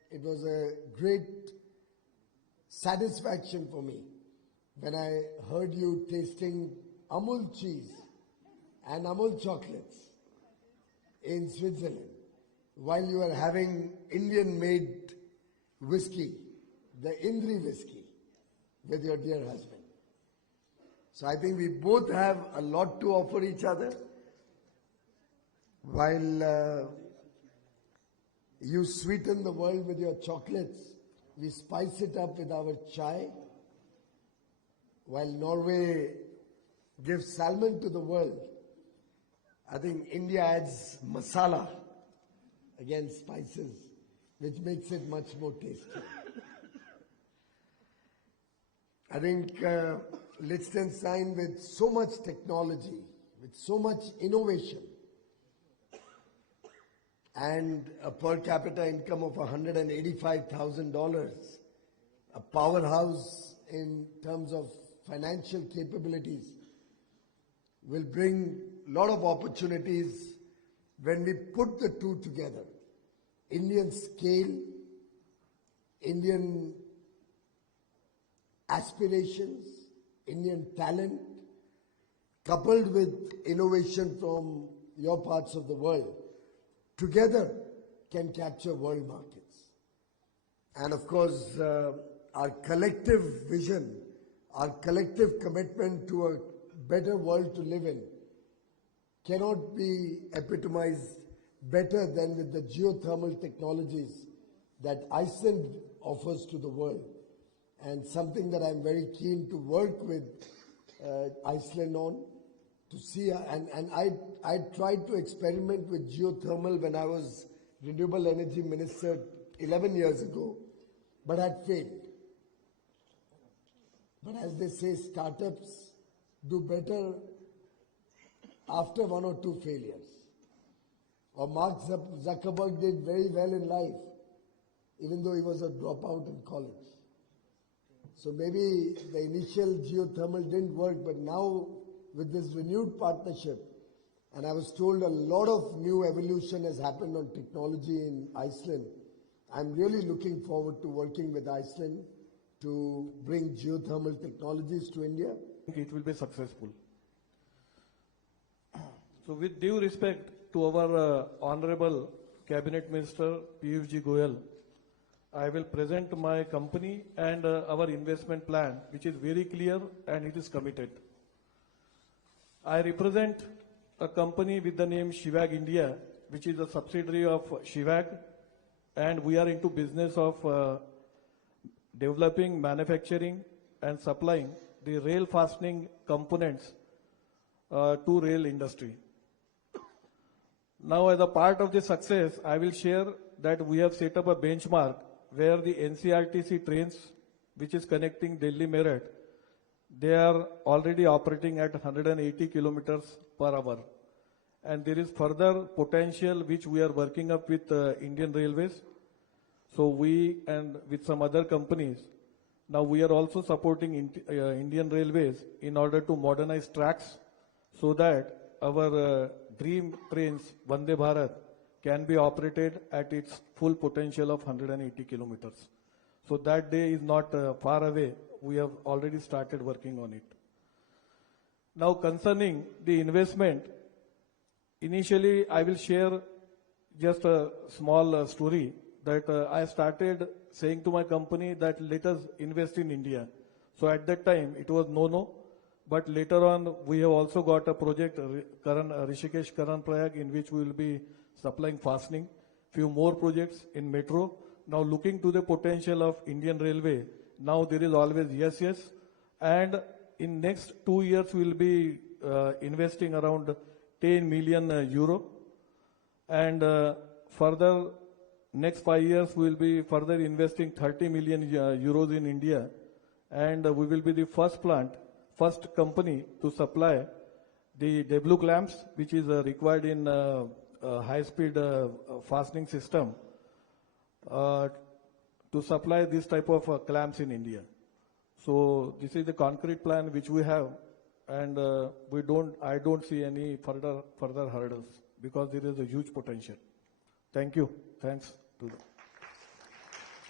it was a great satisfaction for me when I heard you tasting Amul cheese and Amul chocolates in Switzerland while you were having Indian-made whiskey, the Indri whiskey, with your dear husband. So I think we both have a lot to offer each other. While you sweeten the world with your chocolates, we spice it up with our chai. While Norway gives salmon to the world, I think India adds masala, again spices, which makes it much more tasty. I think Liechtenstein, with so much technology, with so much innovation, and a per capita income of $185,000, a powerhouse in terms of financial capabilities, will bring a lot of opportunities when we put the two together. Indian scale, Indian aspirations, Indian talent, coupled with innovation from your parts of the world, together can capture world markets. And of course, our collective vision, our collective commitment to a better world to live in cannot be epitomized better than with the geothermal technologies that Iceland offers to the world, and something that I'm very keen to work with Iceland on, to see, and I tried to experiment with geothermal when I was Renewable Energy Minister 11 years ago, but had failed. But as they say, startups do better after one or two failures. Or Mark Zuckerberg did very well in life, even though he was a dropout in college. So maybe the initial geothermal didn't work, but now with this renewed partnership, and I was told a lot of new evolution has happened on technology in Iceland, I'm really looking forward to working with Iceland to bring geothermal technologies to India. It will be successful. So with due respect to our Honorable Cabinet Minister Piyush Goyal, I will present my company and our investment plan, which is very clear and it is committed. I represent a company with the name Shivag India, which is a subsidiary of Shivag, and we are into business of developing, manufacturing and supplying the rail fastening components to rail industry. Now, as a part of the success, I will share that we have set up a benchmark where the NCRTC trains, which is connecting Delhi Meerut, they are already operating at 180 kilometers per hour. And there is further potential which we are working up with Indian Railways. So we and with some other companies, now we are also supporting Indian Railways in order to modernize tracks so that our dream trains, Vande Bharat, can be operated at its full potential of 180 kilometers. So that day is not far away. We have already started working on it. Now concerning the investment, initially I will share just a small story that I started saying to my company that let us invest in India. So at that time it was no, but later on we have also got a project, Rishikesh Karan Prayag, in which we will be supplying fastening, few more projects in metro. Now looking to the potential of Indian Railway, now there is always yes, and in next 2 years we will be investing around 10 million euro, and further next 5 years we will be further investing 30 million euros in India, and we will be the first company to supply the W clamps, which is required in high-speed fastening system, to supply this type of clamps in India. So this is the concrete plan which we have, and I don't see any further hurdles, because there is a huge potential. Thank you. Thanks to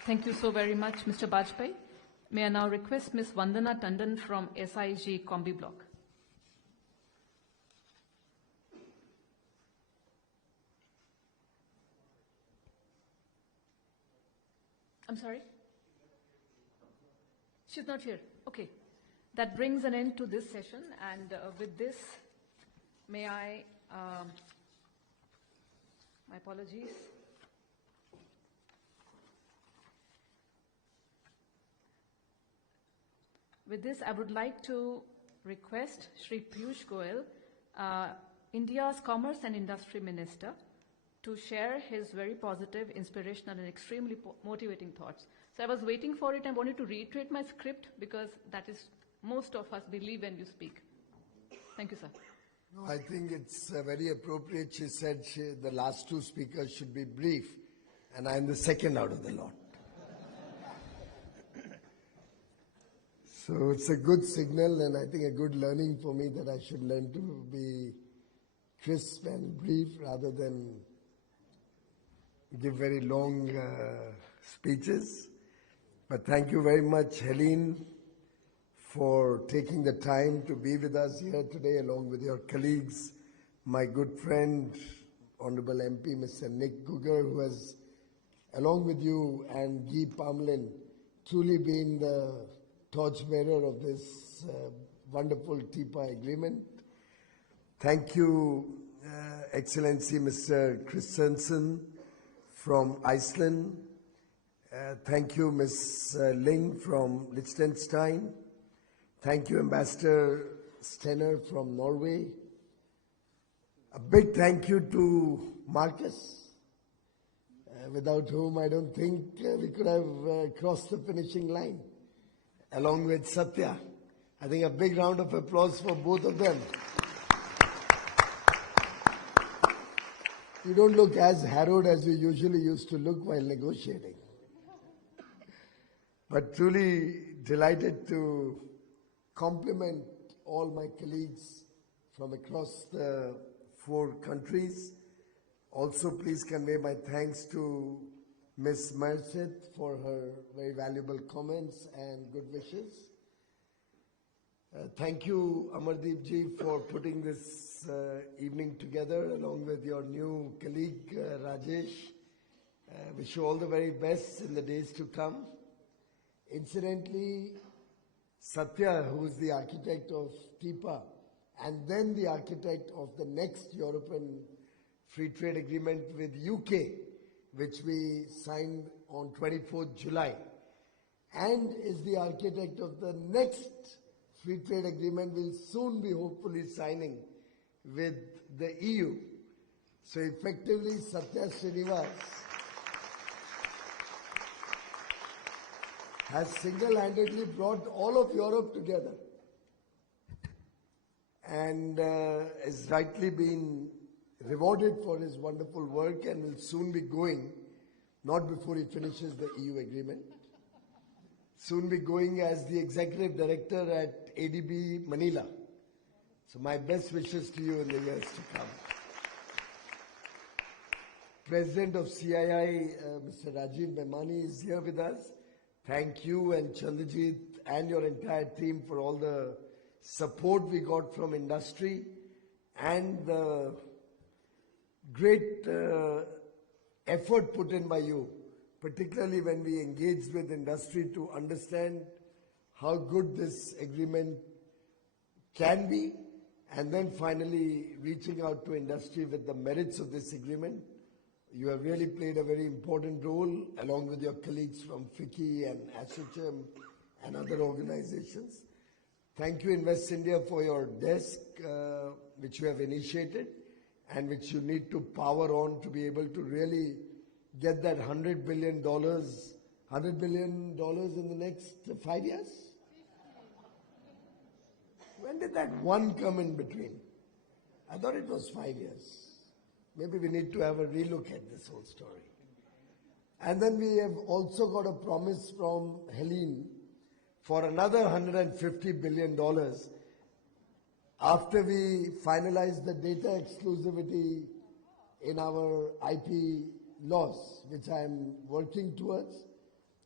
Thank you so very much, Mr. Bajpai. May I now request Ms. Vandana Tandon from SIG Combi Block. I'm sorry? She's not here. Okay. That brings an end to this session, and with this, may I, my apologies. With this, I would like to request Shri Piyush Goyal, India's Commerce and Industry Minister, to share his very positive, inspirational, and extremely motivating thoughts. So I was waiting for it. I wanted to reiterate my script because that is most of us believe when you speak. Thank you, sir. No, I think it's very appropriate. She said the last two speakers should be brief, and I'm the second out of the lot. So it's a good signal, and I think a good learning for me that I should learn to be crisp and brief rather than give very long speeches. But thank you very much, Helene, for taking the time to be with us here today along with your colleagues, my good friend, Honorable MP Mr. Nick Gugger, who has, along with you and Guy Parmelin, truly been the torchbearer of this wonderful TIPA agreement. Thank you, Excellency Mr. Christensen from Iceland. Thank you, Ms. Ling from Liechtenstein. Thank you, Ambassador Stenner from Norway. A big thank you to Marcus, without whom I don't think we could have crossed the finishing line, along with Satya. I think a big round of applause for both of them. You don't look as harrowed as you usually used to look while negotiating. But truly delighted to compliment all my colleagues from across the 4 countries. Also, please convey my thanks to Ms. Merced for her very valuable comments and good wishes. Thank you, Amardeep ji, for putting this evening together along with your new colleague, Rajesh. Wish you all the very best in the days to come. Incidentally, Satya, who is the architect of TIPA and then the architect of the next European Free Trade Agreement with UK, which we signed on 24th July, and is the architect of the next Free Trade Agreement we'll soon be hopefully signing with the EU. So effectively, Satya Srinivas has single-handedly brought all of Europe together and is rightly been rewarded for his wonderful work and will soon be going, not before he finishes the EU agreement, soon be going as the executive director at ADB Manila. So my best wishes to you in the years to come. President of CII, Mr. Rajiv Memani, is here with us. Thank you and Chandrajit and your entire team for all the support we got from industry and the great effort put in by you, particularly when we engaged with industry to understand how good this agreement can be, and then finally reaching out to industry with the merits of this agreement. You have really played a very important role along with your colleagues from FICCI and ASSOCHAM and other organizations. Thank you, Invest India, for your desk, which you have initiated and which you need to power on to be able to really get that $100 billion in the next 5 years? When did that one come in between? I thought it was 5 years. Maybe we need to have a relook at this whole story. And then we have also got a promise from Helene for another $150 billion after we finalize the data exclusivity in our IP laws, which I am working towards.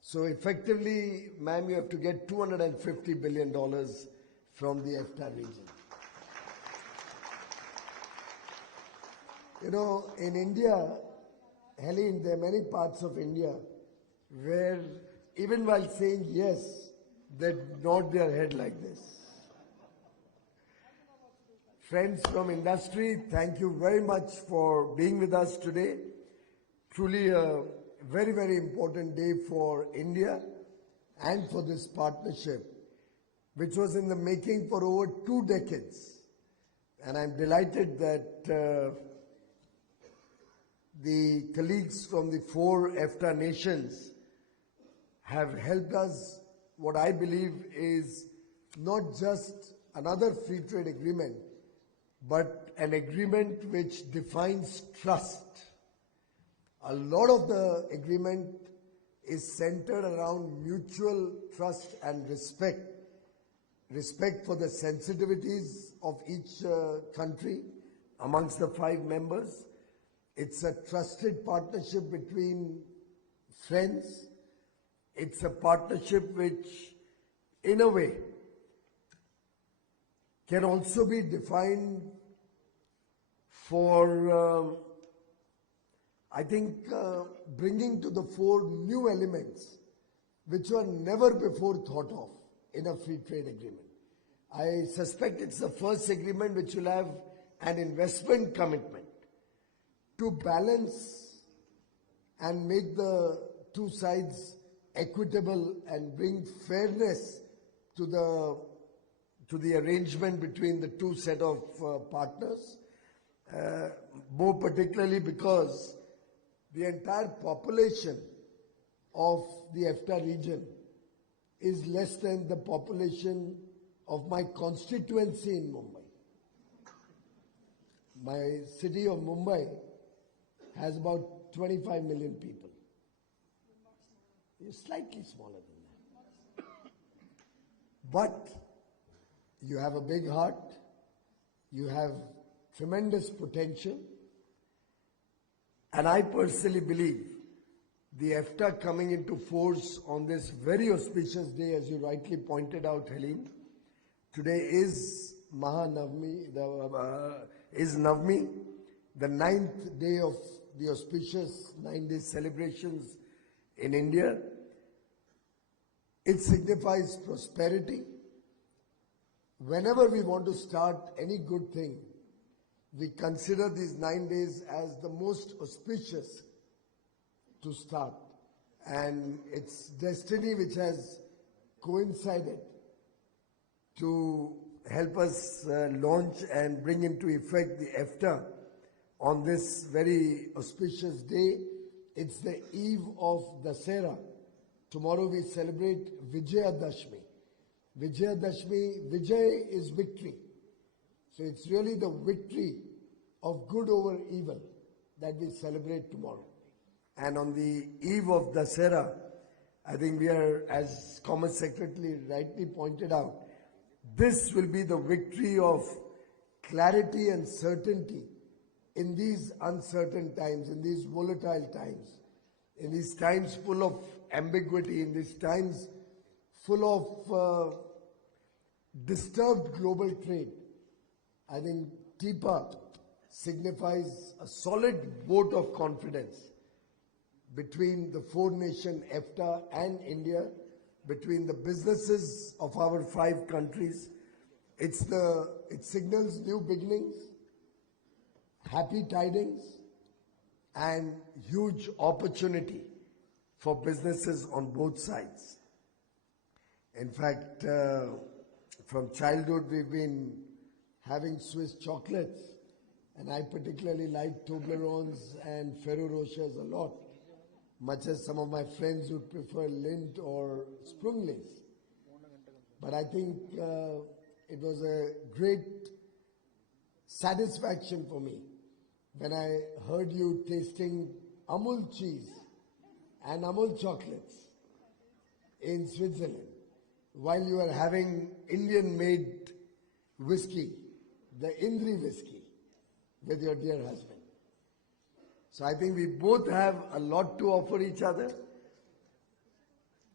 So effectively, ma'am, you have to get $250 billion from the EFTA region. You know, in India, Helene, there are many parts of India where even while saying yes, they nod their head like this. Friends from industry, thank you very much for being with us today. Truly a very, very important day for India and for this partnership, which was in the making for over 2 decades. And I'm delighted that the colleagues from the 4 EFTA nations have helped us, what I believe is not just another free trade agreement, but an agreement which defines trust. A lot of the agreement is centered around mutual trust and respect. Respect for the sensitivities of each country amongst the 5 members. It's a trusted partnership between friends. It's a partnership which, in a way, can also be defined for, I think, bringing to the fore new elements which were never before thought of in a free trade agreement. I suspect it's the first agreement which will have an investment commitment to balance and make the 2 sides equitable and bring fairness to the arrangement between the 2 set of partners, more particularly because the entire population of the EFTA region is less than the population of my constituency in Mumbai. My city of Mumbai has about 25 million people. You're slightly smaller than that. But you have a big heart, you have tremendous potential, and I personally believe the EFTA coming into force on this very auspicious day, as you rightly pointed out, Helene. Today is Navami, the 9th day of the auspicious 9-day celebrations in India. It signifies prosperity. Whenever we want to start any good thing, we consider these 9 days as the most auspicious to start. And it's destiny which has coincided to help us launch and bring into effect the EFTA on this very auspicious day. It's the eve of Dasera. Tomorrow we celebrate Vijayadashmi. Vijayadashmi, Vijay is victory. So it's really the victory of good over evil that we celebrate tomorrow. And on the eve of Dasera, I think we are, as Commerce Secretary rightly pointed out, this will be the victory of clarity and certainty in these uncertain times, in these volatile times, in these times full of ambiguity, in these times full of disturbed global trade. I think TIPA signifies a solid vote of confidence between the 4-nation EFTA and India, between the businesses of our 5 countries. It signals new beginnings, happy tidings, and huge opportunity for businesses on both sides. In fact, from childhood we've been having Swiss chocolates, and I particularly like Toblerones and Ferrero Rochers a lot, much as some of my friends would prefer Lindt or Sprunglis. But I think it was a great satisfaction for me when I heard you tasting Amul cheese and Amul chocolates in Switzerland while you were having Indian-made whiskey, the Indri whiskey, with your dear husband. So I think we both have a lot to offer each other.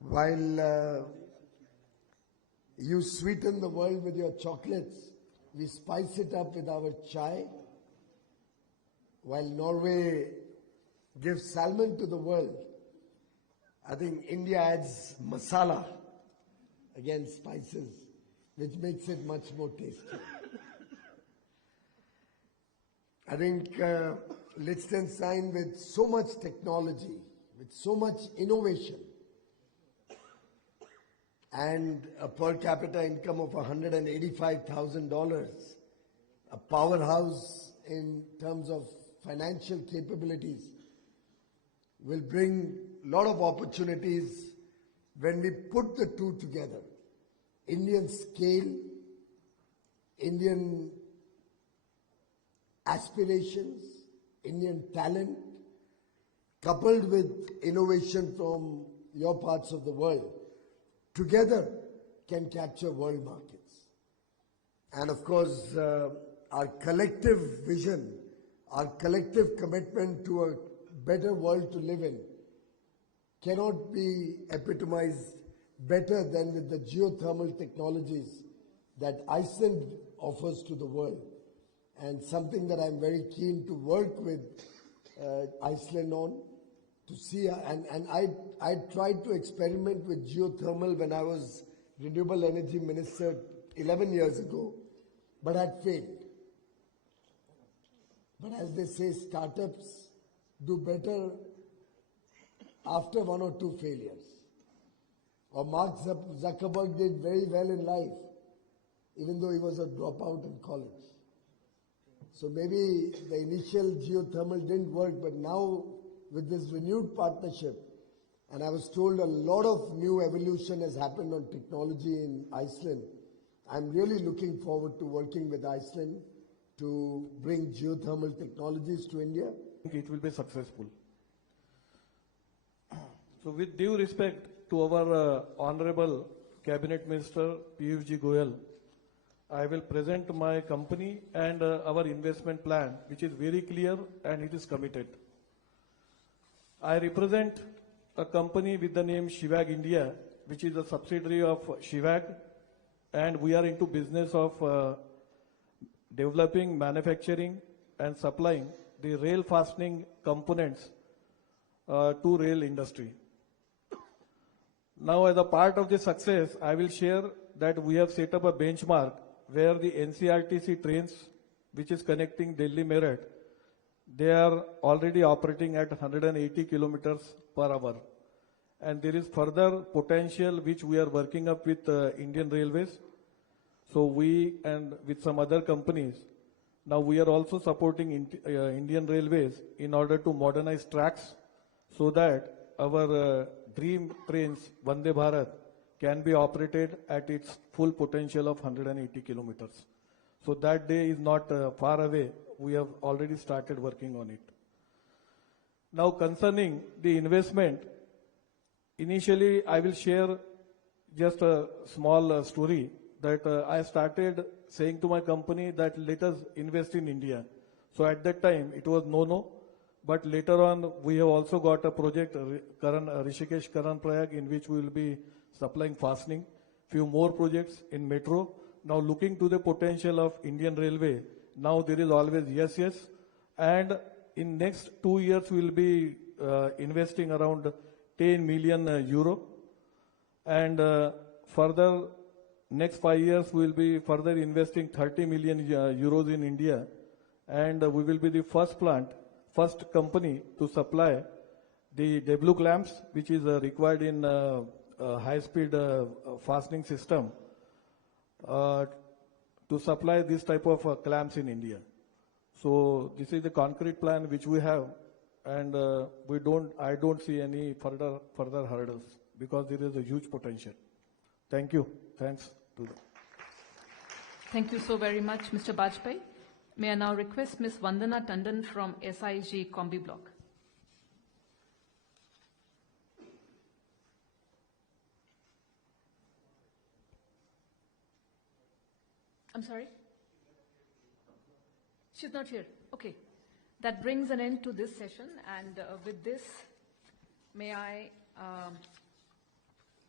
While you sweeten the world with your chocolates, we spice it up with our chai. While Norway gives salmon to the world, I think India adds masala, again spices, which makes it much more tasty. I think Liechtenstein, with so much technology, with so much innovation, and a per capita income of $185,000, a powerhouse in terms of financial capabilities, will bring a lot of opportunities when we put the two together. Indian scale, Indian aspirations, Indian talent, coupled with innovation from your parts of the world, together can capture world markets. And of course, our collective vision, our collective commitment to a better world to live in cannot be epitomized better than with the geothermal technologies that Iceland offers to the world, and something that I'm very keen to work with Iceland on, to see, and I tried to experiment with geothermal when I was Renewable Energy Minister 11 years ago, but had failed. But as they say, startups do better after one or two failures. Or Mark Zuckerberg did very well in life, even though he was a dropout in college. So maybe the initial geothermal didn't work, but now with this renewed partnership, and I was told a lot of new evolution has happened on technology in Iceland, I'm really looking forward to working with Iceland to bring geothermal technologies to India. It will be successful. So with due respect to our Honorable Cabinet Minister Piyush Goyal, I will present my company and our investment plan, which is very clear and it is committed. I represent a company with the name Shivag India, which is a subsidiary of Shivag, and we are into business of developing, manufacturing and supplying the rail fastening components to rail industry. Now, as a part of the success, I will share that we have set up a benchmark where the NCRTC trains, which is connecting Delhi Meerut, they are already operating at 180 kilometers per hour. And there is further potential which we are working up with Indian Railways. So we and with some other companies, now we are also supporting Indian Railways in order to modernize tracks so that our dream trains, Vande Bharat, can be operated at its full potential of 180 kilometers. So that day is not far away. We have already started working on it. Now concerning the investment, initially I will share just a small story that I started saying to my company that let us invest in India. So at that time it was no, but later on we have also got a project, Rishikesh Karan Prayag, in which we will be supplying fastening, few more projects in metro. Now looking to the potential of Indian Railway, now there is always yes, and in next 2 years we will be investing around 10 million euro, and further next 5 years we will be further investing 30 million euros in India, and we will be the first company to supply the W clamps, which is required in high-speed fastening system, to supply this type of clamps in India. So this is the concrete plan which we have, and I don't see any further hurdles because there is a huge potential. Thank you. Thanks to them. Thank you so very much, Mr. Bajpai. May I now request Ms. Vandana Tandon from SIG Combi Block. I'm sorry? She's not here. Okay. That brings an end to this session, and with this, may I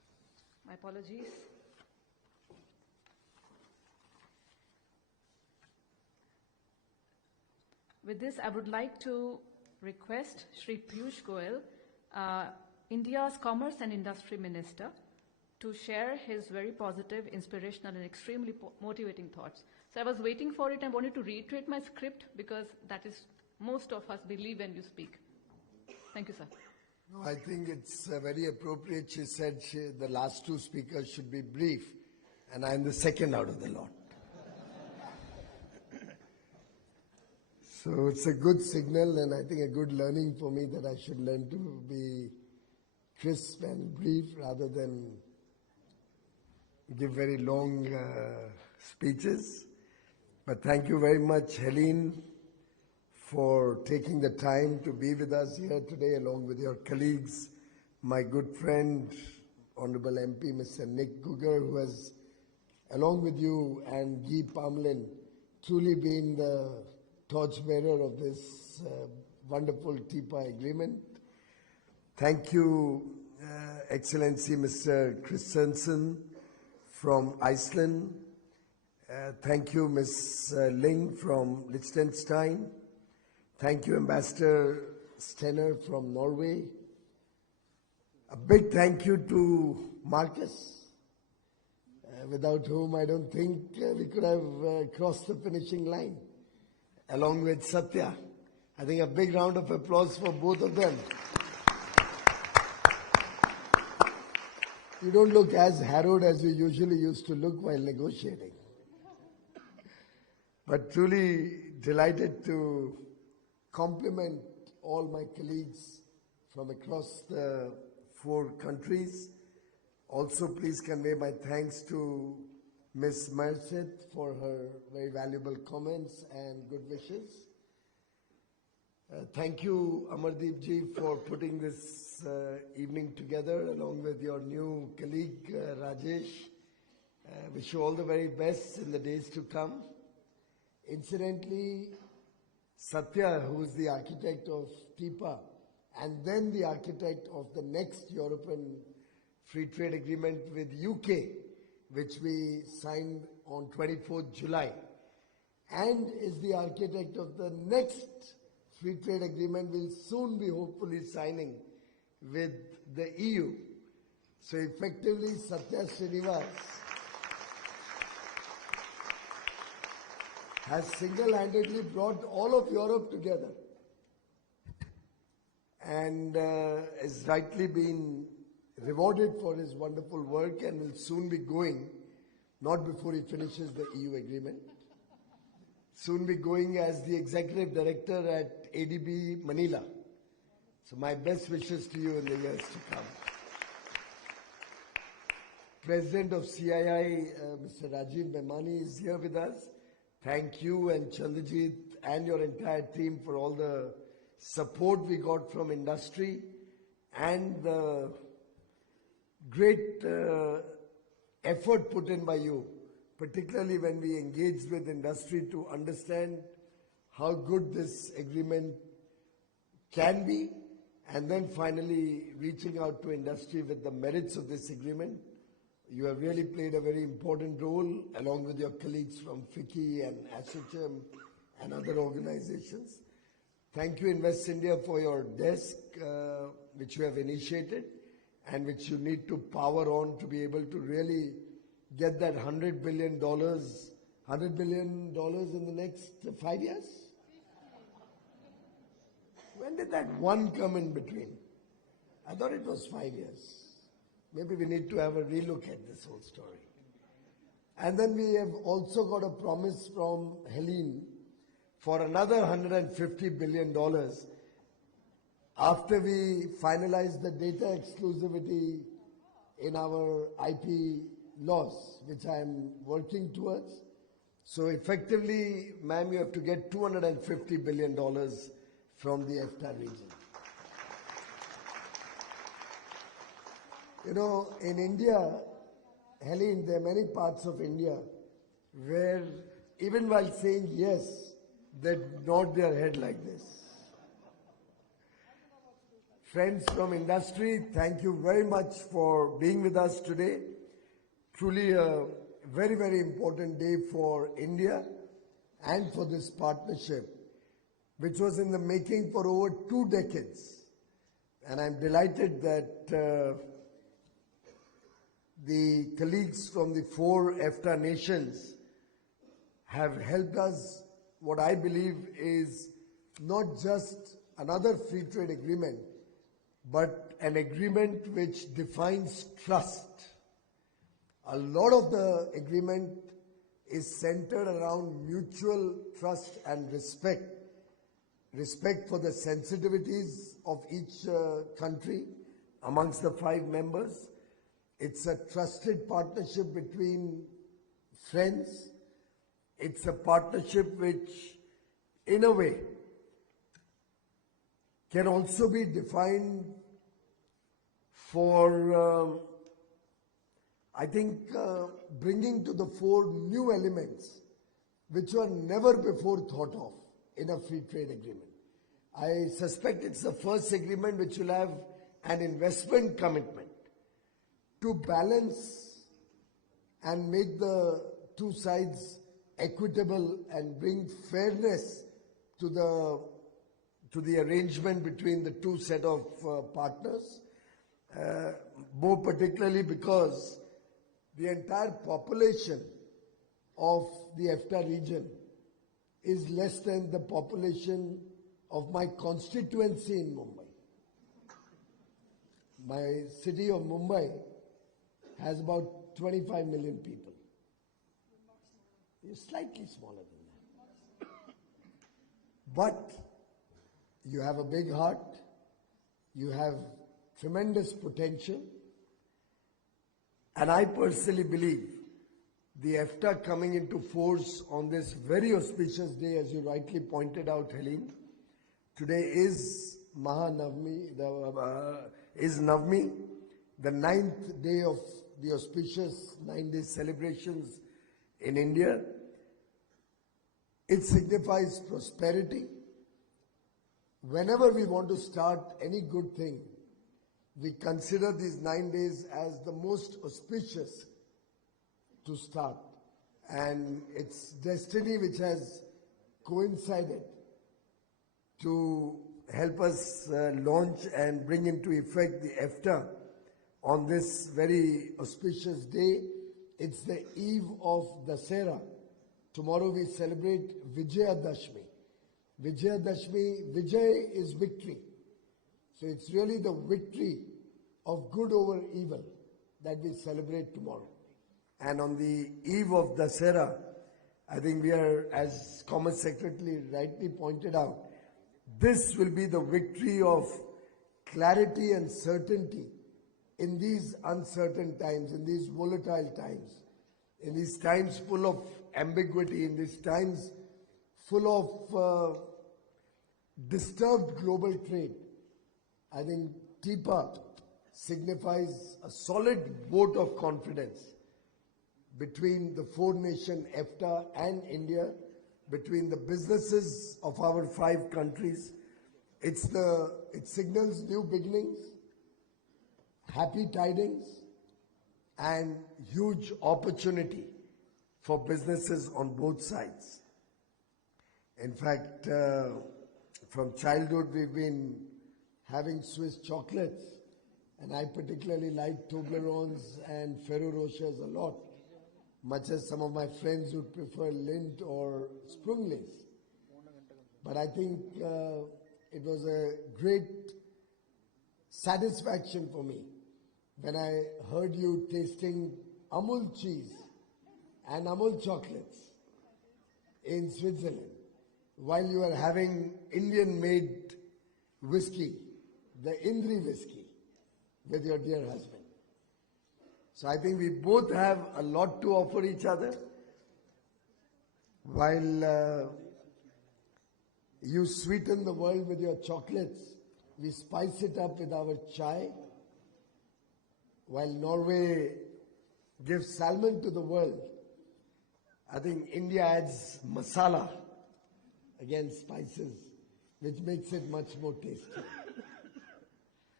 My apologies. With this, I would like to request Shri Piyush Goyal, India's Commerce and Industry Minister, to share his very positive, inspirational and extremely motivating thoughts. So I was waiting for it and wanted to reiterate my script because that is most of us believe when you speak. Thank you, sir. No, I think it's very appropriate. She said the last two speakers should be brief, and I'm the second out of the lot. So it's a good signal, and I think a good learning for me that I should learn to be crisp and brief rather than give very long speeches. But thank you very much, Helene, for taking the time to be with us here today along with your colleagues, my good friend, Honorable MP Mr. Nick Gugger, who has, along with you and Guy Parmelin, truly been the torchbearer of this wonderful TIPA agreement. Thank you, Excellency Mr. Christensen from Iceland. Thank you, Ms. Ling from Liechtenstein. Thank you, Ambassador Stenner from Norway. A big thank you to Marcus, without whom I don't think we could have crossed the finishing line, along with Satya. I think a big round of applause for both of them. You don't look as harrowed as you usually used to look while negotiating. But truly delighted to compliment all my colleagues from across the 4 countries. Also, please convey my thanks to Ms. Merced for her very valuable comments and good wishes. Thank you, Amardeep ji, for putting this evening together along with your new colleague, Rajesh. Wish you all the very best in the days to come. Incidentally, Satya, who is the architect of TIPA and then the architect of the next European Free Trade Agreement with UK, which we signed on 24th July, and is the architect of the next Free Trade Agreement we'll soon be hopefully signing with the EU. So effectively, Satya Srinivas has single-handedly brought all of Europe together and has rightly been rewarded for his wonderful work and will soon be going, not before he finishes the EU agreement, soon be going as the executive director at ADB Manila. So my best wishes to you in the years to come. President of CII, Mr. Rajiv Memani, is here with us. Thank you and Chandrajit and your entire team for all the support we got from industry and the great effort put in by you, particularly when we engaged with industry to understand how good this agreement can be, and then finally reaching out to industry with the merits of this agreement. You have really played a very important role along with your colleagues from FICCI and ASSOCHAM and other organizations. Thank you, Invest India, for your desk, which you have initiated and which you need to power on to be able to really get that $100 billion in the next 5 years? When did that one come in between? I thought it was 5 years. Maybe we need to have a relook at this whole story. And then we have also got a promise from Helene for another $150 billion after we finalize the data exclusivity in our IP laws, which I am working towards. So effectively, ma'am, you have to get $250 billion from the EFTA region. You know, in India, Helene, there are many parts of India where even while saying yes, they nod their head like this. Friends from industry, thank you very much for being with us today. Truly a very, very important day for India and for this partnership, which was in the making for over 2 decades. And I'm delighted that the colleagues from the 4 EFTA nations have helped us, what I believe is not just another free trade agreement, but an agreement which defines trust. A lot of the agreement is centered around mutual trust and respect. Respect for the sensitivities of each country amongst the 5 members. It's a trusted partnership between friends. It's a partnership which, in a way, can also be defined for, I think, bringing to the fore new elements which were never before thought of in a free trade agreement. I suspect it's the first agreement which will have an investment commitment to balance and make the 2 sides equitable and bring fairness to the arrangement between the 2 set of partners, more particularly because the entire population of the EFTA region is less than the population of my constituency in Mumbai. My city of Mumbai has about 25 million people. It's slightly smaller than that. But you have a big heart, you have tremendous potential, and I personally believe the EFTA coming into force on this very auspicious day, as you rightly pointed out, Helene. Today is Mahanavami, is Navami, the 9th day of the auspicious 9-day celebrations in India. It signifies prosperity. Whenever we want to start any good thing, we consider these 9 days as the most auspicious to start. And it's destiny which has coincided to help us launch and bring into effect the EFTA on this very auspicious day. It's the eve of Dasera. Tomorrow we celebrate Vijayadashmi. Vijayadashmi, Vijay is victory. So it's really the victory of good over evil that we celebrate tomorrow. And on the eve of Dasera, I think we are, as Commerce Secretary rightly pointed out, this will be the victory of clarity and certainty in these uncertain times, in these volatile times, in these times full of ambiguity, in these times full of disturbed global trade. I think TIPA signifies a solid vote of confidence between the 4-nation EFTA and India, between the businesses of our 5 countries. It signals new beginnings, happy tidings, and huge opportunity for businesses on both sides. In fact, from childhood we've been having Swiss chocolates, and I particularly like Toblerones and Ferrero Rochers a lot, much as some of my friends would prefer Lindt or Sprunglis. But I think it was a great satisfaction for me when I heard you tasting Amul cheese and Amul chocolates in Switzerland while you were having Indian-made whiskey, the Indri whiskey, with your dear husband. So I think we both have a lot to offer each other. While you sweeten the world with your chocolates, we spice it up with our chai. While Norway gives salmon to the world, I think India adds masala, again spices, which makes it much more tasty.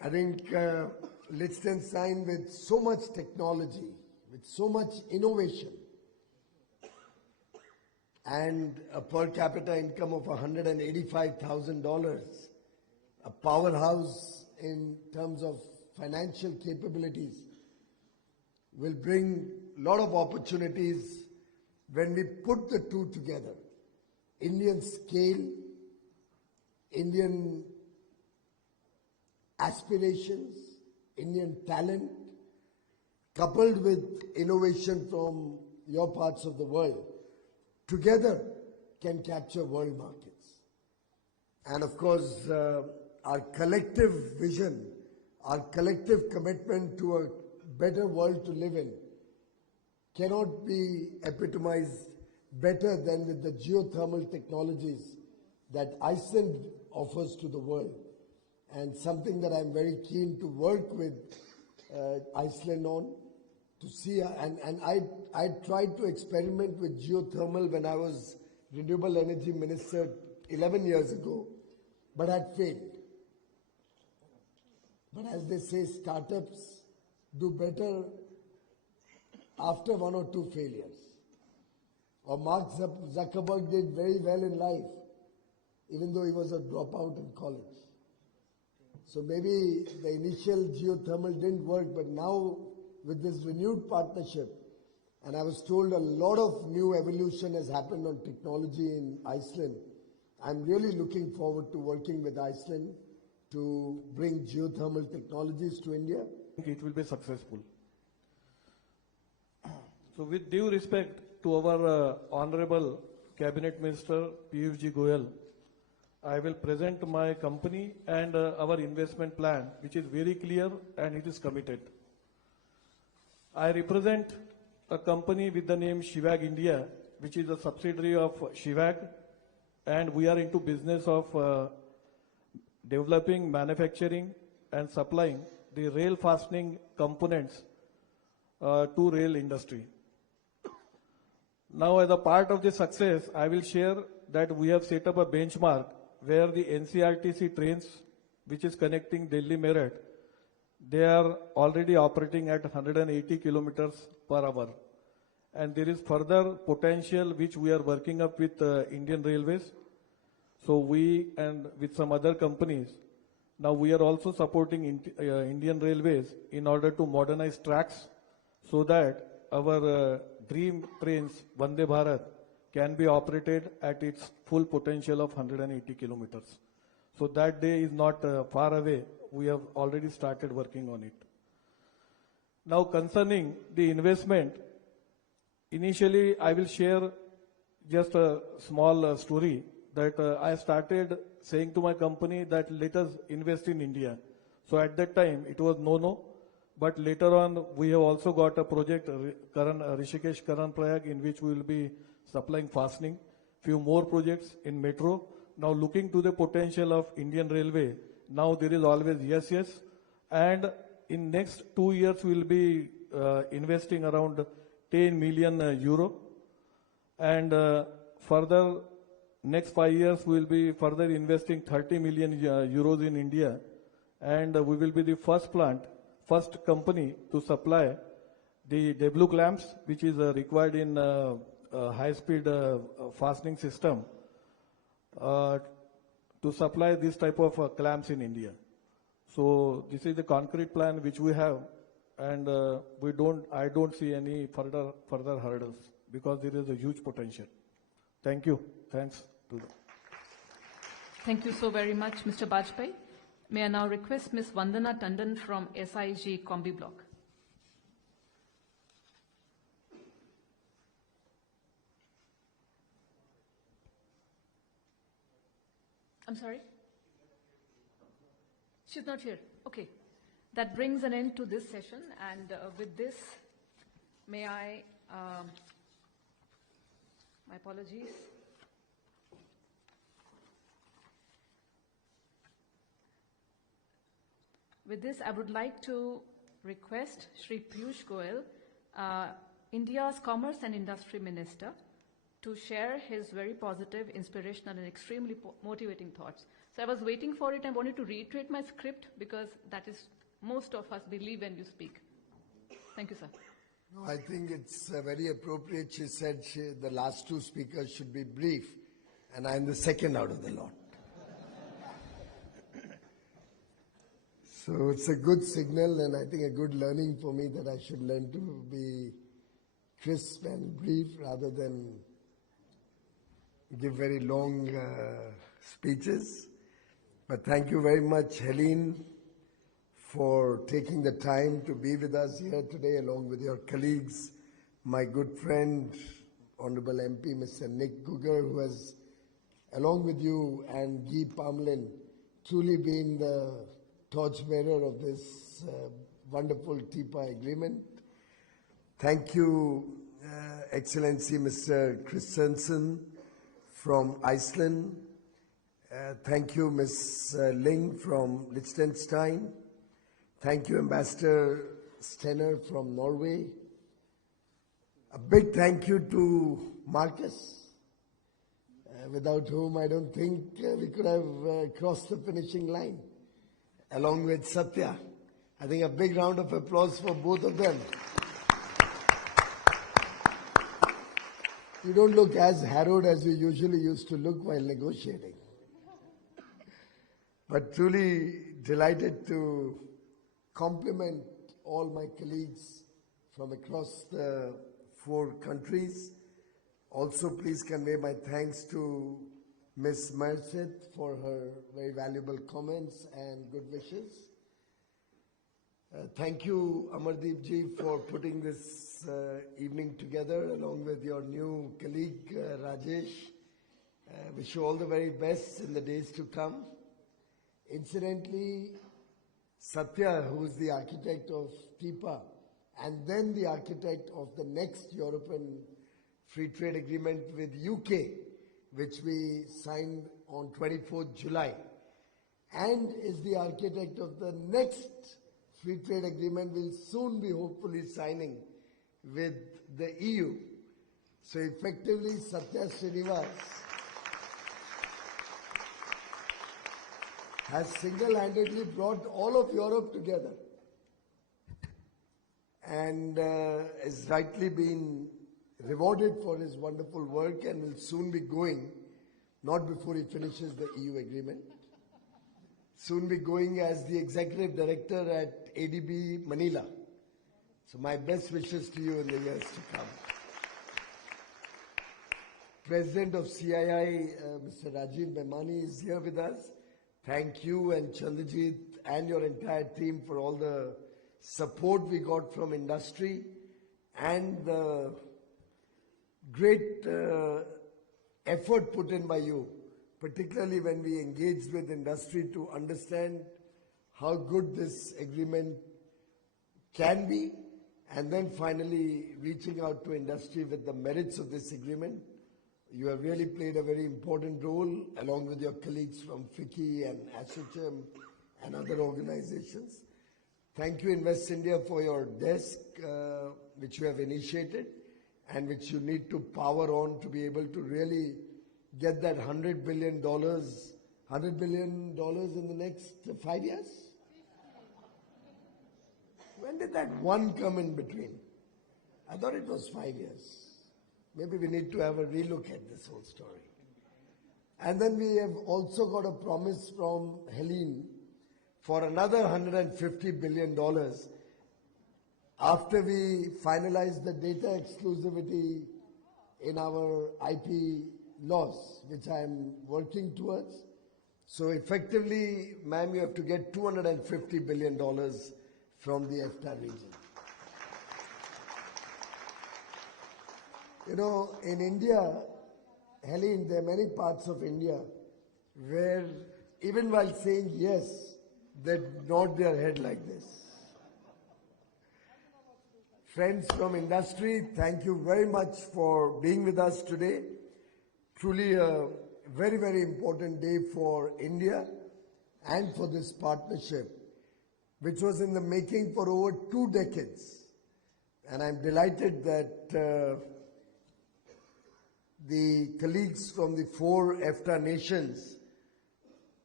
I think Liechtenstein, with so much technology, with so much innovation, and a per capita income of $185,000, a powerhouse in terms of financial capabilities, will bring a lot of opportunities when we put the two together. Indian scale, Indian aspirations, Indian talent, coupled with innovation from your parts of the world, together can capture world markets. And of course, our collective vision, our collective commitment to a better world to live in cannot be epitomized better than with the geothermal technologies that Iceland offers to the world, and something that I'm very keen to work with Iceland on, to see, and I tried to experiment with geothermal when I was Renewable Energy Minister 11 years ago, but had failed. But as they say, startups do better after one or two failures. Or Mark Zuckerberg did very well in life, even though he was a dropout in college. So maybe the initial geothermal didn't work, but now with this renewed partnership, and I was told a lot of new evolution has happened on technology in Iceland, I'm really looking forward to working with Iceland to bring geothermal technologies to India. I think it will be successful. So with due respect to our Honorable Cabinet Minister Piyush Goyal, I will present my company and our investment plan, which is very clear and it is committed. I represent a company with the name Shivag India, which is a subsidiary of Shivag, and we are into business of developing, manufacturing and supplying the rail fastening components to rail industry. Now, as a part of the success, I will share that we have set up a benchmark where the NCRTC trains, which is connecting Delhi Meerut, they are already operating at 180 kilometers per hour. And there is further potential which we are working up with Indian Railways. So we and with some other companies, now we are also supporting Indian Railways in order to modernize tracks so that our dream trains, Vande Bharat, can be operated at its full potential of 180 kilometers. So that day is not far away. We have already started working on it. Now concerning the investment, initially I will share just a small story that I started saying to my company that let us invest in India. So at that time it was no, but later on we have also got a project, Rishikesh Karan Prayag, in which we will be supplying fastening, few more projects in metro. Now looking to the potential of Indian Railway, now there is always yes, and in next 2 years we will be investing around 10 million euro, and further next 5 years we will be further investing 30 million euros in India, and we will be the first company to supply the W clamps, which is required in high-speed fastening system, to supply this type of clamps in India. So this is the concrete plan which we have, and I don't see any further hurdles because there is a huge potential. Thank you. Thanks to them. Thank you so very much, Mr. Bajpai. May I now request Ms. Vandana Tandon from SIG Combi Block. I'm sorry? She's not here. Okay. That brings an end to this session, and with this, may I, my apologies. With this, I would like to request Shri Piyush Goyal, India's Commerce and Industry Minister, to share his very positive, inspirational and extremely motivating thoughts So I was waiting for it. I wanted to reiterate my script because that is most of us believe when you speak. Thank you, sir. No, I think it's very appropriate. She said the last two speakers should be brief, and I'm the second out of the lot. So it's a good signal, and I think a good learning for me that I should learn to be crisp and brief rather than give very long speeches. But thank you very much, Helene, for taking the time to be with us here today along with your colleagues, my good friend, Honorable MP, Mr. Nick Gugger, who has, along with you and Guy Parmelin, truly been the torchbearer of this wonderful TIPA agreement. Thank you, Excellency Mr. Christensen from Iceland. Thank you, Ms. Ling from Liechtenstein. Thank you, Ambassador Stenner from Norway. A big thank you to Marcus, without whom I don't think we could have crossed the finishing line, along with Satya. I think a big round of applause for both of them. You don't look as harrowed as you usually used to look while negotiating. But truly delighted to compliment all my colleagues from across the 4 countries. Also, please convey my thanks to Ms. Merced for her very valuable comments and good wishes. Thank you, Amardeep ji, for putting this evening together along with your new colleague, Rajesh. Wish you all the very best in the days to come. Incidentally, Satya, who is the architect of TIPA and then the architect of the next European Free Trade Agreement with UK, which we signed on 24th July, and is the architect of the next Free Trade Agreement we'll soon be hopefully signing with the EU. So effectively, Satya Srinivas has single-handedly brought all of Europe together and is rightly been rewarded for his wonderful work and will soon be going, not before he finishes the EU agreement, soon be going as the executive director at ADB Manila. So my best wishes to you in the years to come. President of CII, Mr. Rajiv Memani, is here with us. Thank you and Chandrajit and your entire team for all the support we got from industry and the great effort put in by you, particularly when we engaged with industry to understand how good this agreement can be, and then finally reaching out to industry with the merits of this agreement. You have really played a very important role along with your colleagues from FICCI and ASSOCHAM and other organizations. Thank you, Invest India, for your desk, which you have initiated and which you need to power on to be able to really get that $100 billion in the next 5 years? When did that one come in between? I thought it was 5 years. Maybe we need to have a relook at this whole story. And then we have also got a promise from Helene for another $150 billion after we finalize the data exclusivity in our IP laws, which I am working towards. So effectively, ma'am, you have to get $250 billion from the EFTA region. You know, in India, Helene, there are many parts of India where even while saying yes, they nod their head like this. Friends from industry, thank you very much for being with us today. Truly a very, very important day for India and for this partnership, which was in the making for over 2 decades. And I'm delighted that the colleagues from the 4 EFTA nations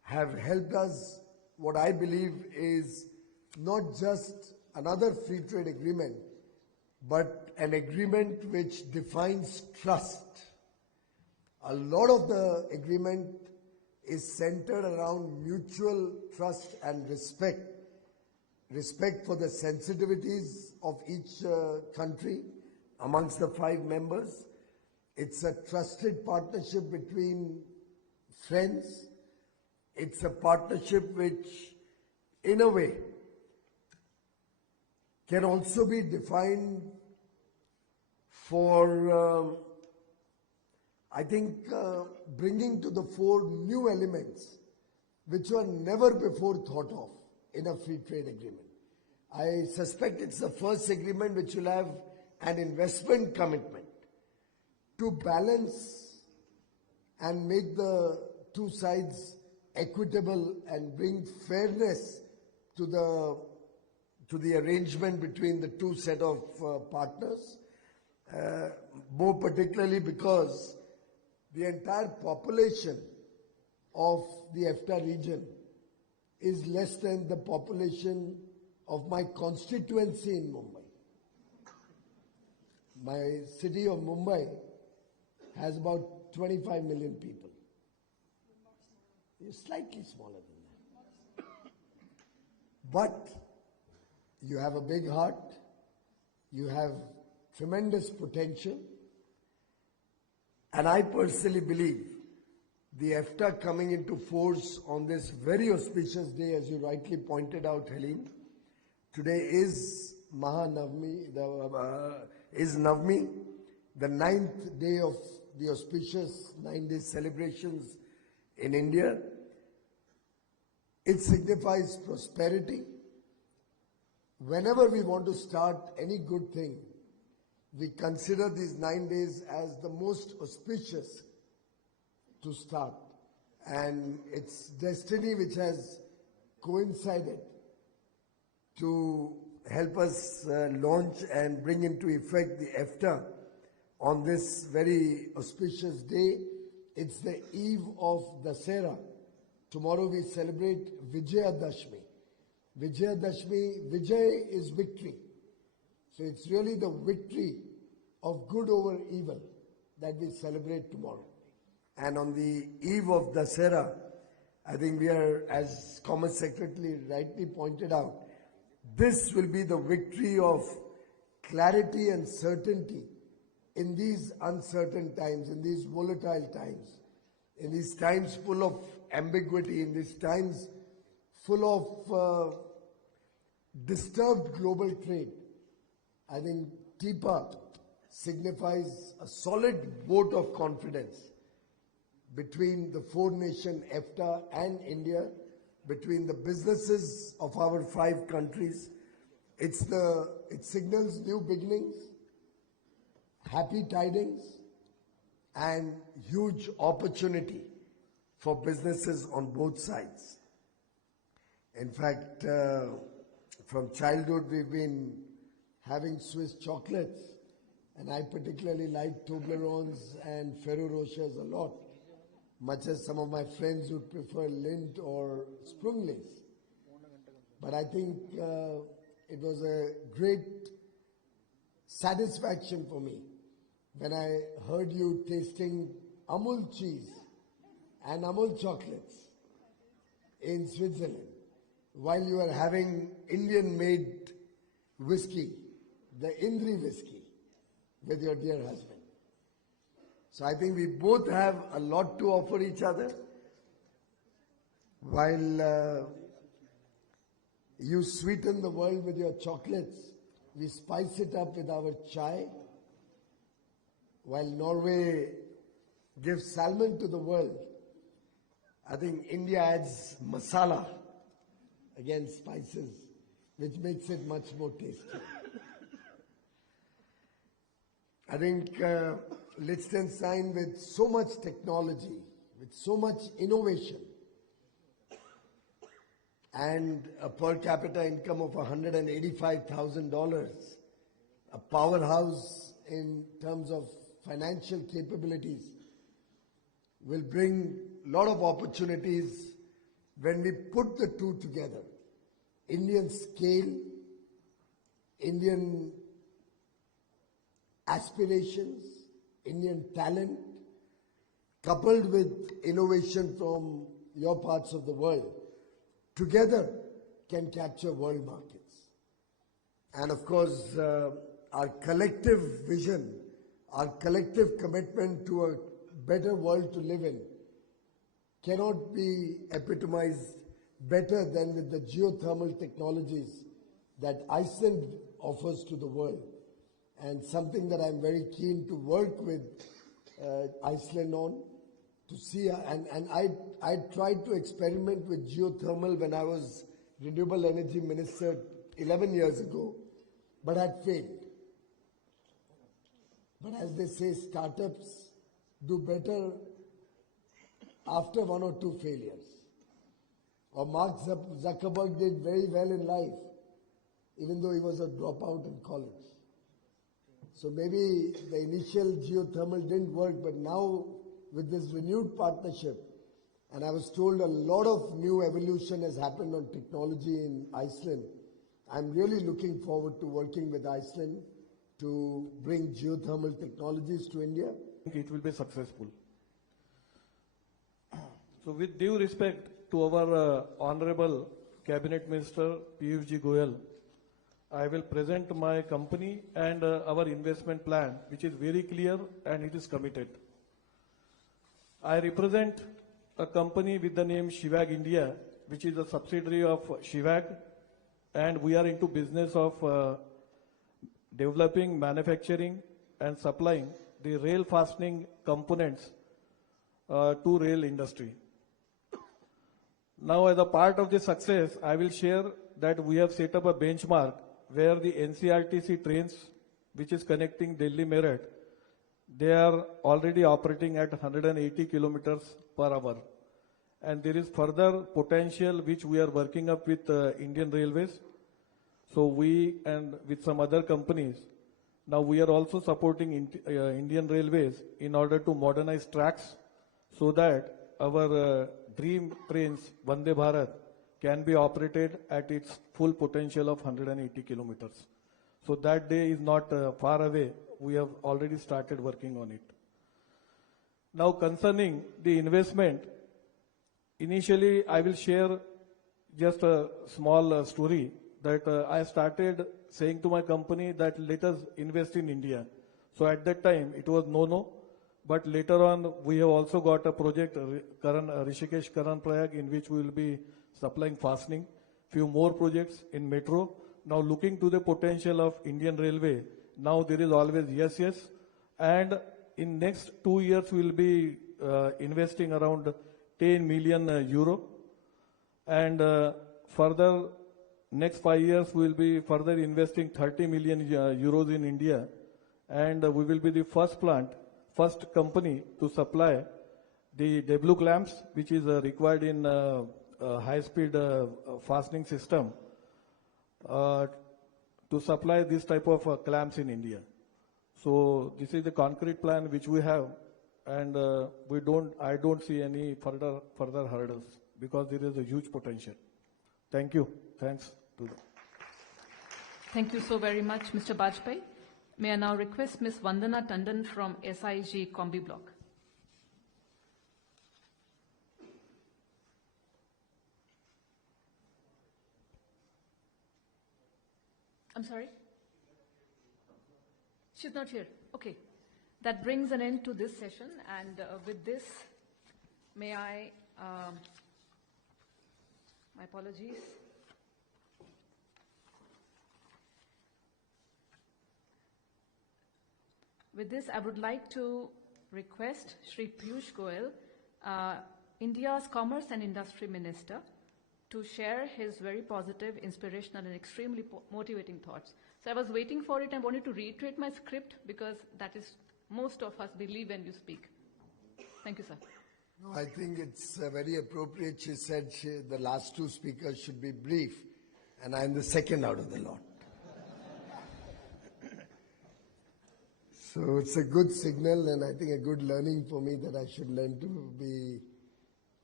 have helped us, what I believe is not just another free trade agreement, but an agreement which defines trust. A lot of the agreement is centered around mutual trust and respect. Respect for the sensitivities of each country amongst the 5 members. It's a trusted partnership between friends. It's a partnership which, in a way, can also be defined for, I think, bringing to the fore new elements which were never before thought of in a free trade agreement. I suspect it's the first agreement which will have an investment commitment to balance and make the two sides equitable and bring fairness to the arrangement between the two set of partners, more particularly because the entire population of the EFTA region is less than the population of my constituency in Mumbai. My city of Mumbai has about 25 million people. It's slightly smaller than that. But you have a big heart, you have tremendous potential, and I personally believe the EFTA coming into force on this very auspicious day, as you rightly pointed out, Helene. Today is Mahanavami, is Navami, the 9th day of the auspicious 9-day celebrations in India. It signifies prosperity. Whenever we want to start any good thing, we consider these 9 days as the most auspicious to start. And it's destiny which has coincided to help us launch and bring into effect the EFTA on this very auspicious day. It's the eve of Dasera. Tomorrow we celebrate Vijayadashmi. Vijayadashmi, Vijay is victory. So it's really the victory of good over evil that we celebrate tomorrow. And on the eve of Dasera, I think we are, as Commerce Secretary rightly pointed out, this will be the victory of clarity and certainty in these uncertain times, in these volatile times, in these times full of ambiguity, in these times full of disturbed global trade. I think TIPA signifies a solid vote of confidence between the 4-nation EFTA and India, between the businesses of our 5 countries. It signals new beginnings, happy tidings, and huge opportunity for businesses on both sides. In fact, from childhood we've been having Swiss chocolates, and I particularly like Toblerones and Ferrero Rochers a lot, much as some of my friends would prefer Lindt or Sprunglis. But I think it was a great satisfaction for me when I heard you tasting Amul cheese and Amul chocolates in Switzerland while you were having Indian-made whiskey, the Indri whiskey, with your dear husband. So I think we both have a lot to offer each other. While you sweeten the world with your chocolates, we spice it up with our chai. While Norway gives salmon to the world, I think India adds masala, again spices, which makes it much more tasty. I think Liechtenstein, with so much technology, with so much innovation, and a per capita income of $185,000, a powerhouse in terms of financial capabilities, will bring a lot of opportunities when we put the two together, Indian scale, Indian aspirations, Indian talent, coupled with innovation from your parts of the world, together can capture world markets. And of course, our collective vision, our collective commitment to a better world to live in cannot be epitomized better than with the geothermal technologies that Iceland offers to the world, and something that I'm very keen to work with Iceland on to see. And I tried to experiment with geothermal when I was Renewable Energy Minister 11 years ago, but had failed. But as they say, startups do better after one or two failures. Or Mark Zuckerberg did very well in life, even though he was a dropout in college. So maybe the initial geothermal didn't work, but now with this renewed partnership, and I was told a lot of new evolution has happened on technology in Iceland, I'm really looking forward to working with Iceland to bring geothermal technologies to India. I think it will be successful. So with due respect to our Honorable Cabinet Minister Piyush Goyal, I will present my company and our investment plan, which is very clear and it is committed. I represent a company with the name Shivag India, which is a subsidiary of Shivag, and we are into business of developing, manufacturing and supplying the rail fastening components to rail industry. Now, as a part of the success, I will share that we have set up a benchmark where the NCRTC trains, which is connecting Delhi Meerut, they are already operating at 180 kilometers per hour. And there is further potential which we are working up with Indian Railways. So we and with some other companies, now we are also supporting Indian Railways in order to modernize tracks so that our dream trains, Vande Bharat, can be operated at its full potential of 180 kilometers. So that day is not far away. We have already started working on it. Now concerning the investment, initially I will share just a small story that I started saying to my company that let us invest in India. So at that time it was no, but later on we have also got a project, Rishikesh Karan Prayag, in which we will be supplying fastening, few more projects in metro. Now looking to the potential of Indian Railway, now there is always yes, and in next 2 years we will be investing around 10 million euro, and further next 5 years we will be further investing 30 million euros in India, and we will be the first company to supply the W clamps, which is required in high-speed fastening system, to supply this type of clamps in India. So this is the concrete plan which we have, and I don't see any further hurdles because there is a huge potential. Thank you. Thanks to them. Thank you so very much, Mr. Bajpai. May I now request Ms. Vandana Tandon from SIG Combi Block. I'm sorry? She's not here. Okay. That brings an end to this session, and with this, may I, my apologies. With this, I would like to request Shri Piyush Goyal, India's Commerce and Industry Minister, to share his very positive, inspirational and extremely motivating thoughts. So I was waiting for it and wanted to reiterate my script because that is most of us believe when you speak. Thank you, sir. No, I think it's very appropriate. She said the last two speakers should be brief, and I'm the second out of the lot. So it's a good signal, and I think a good learning for me that I should learn to be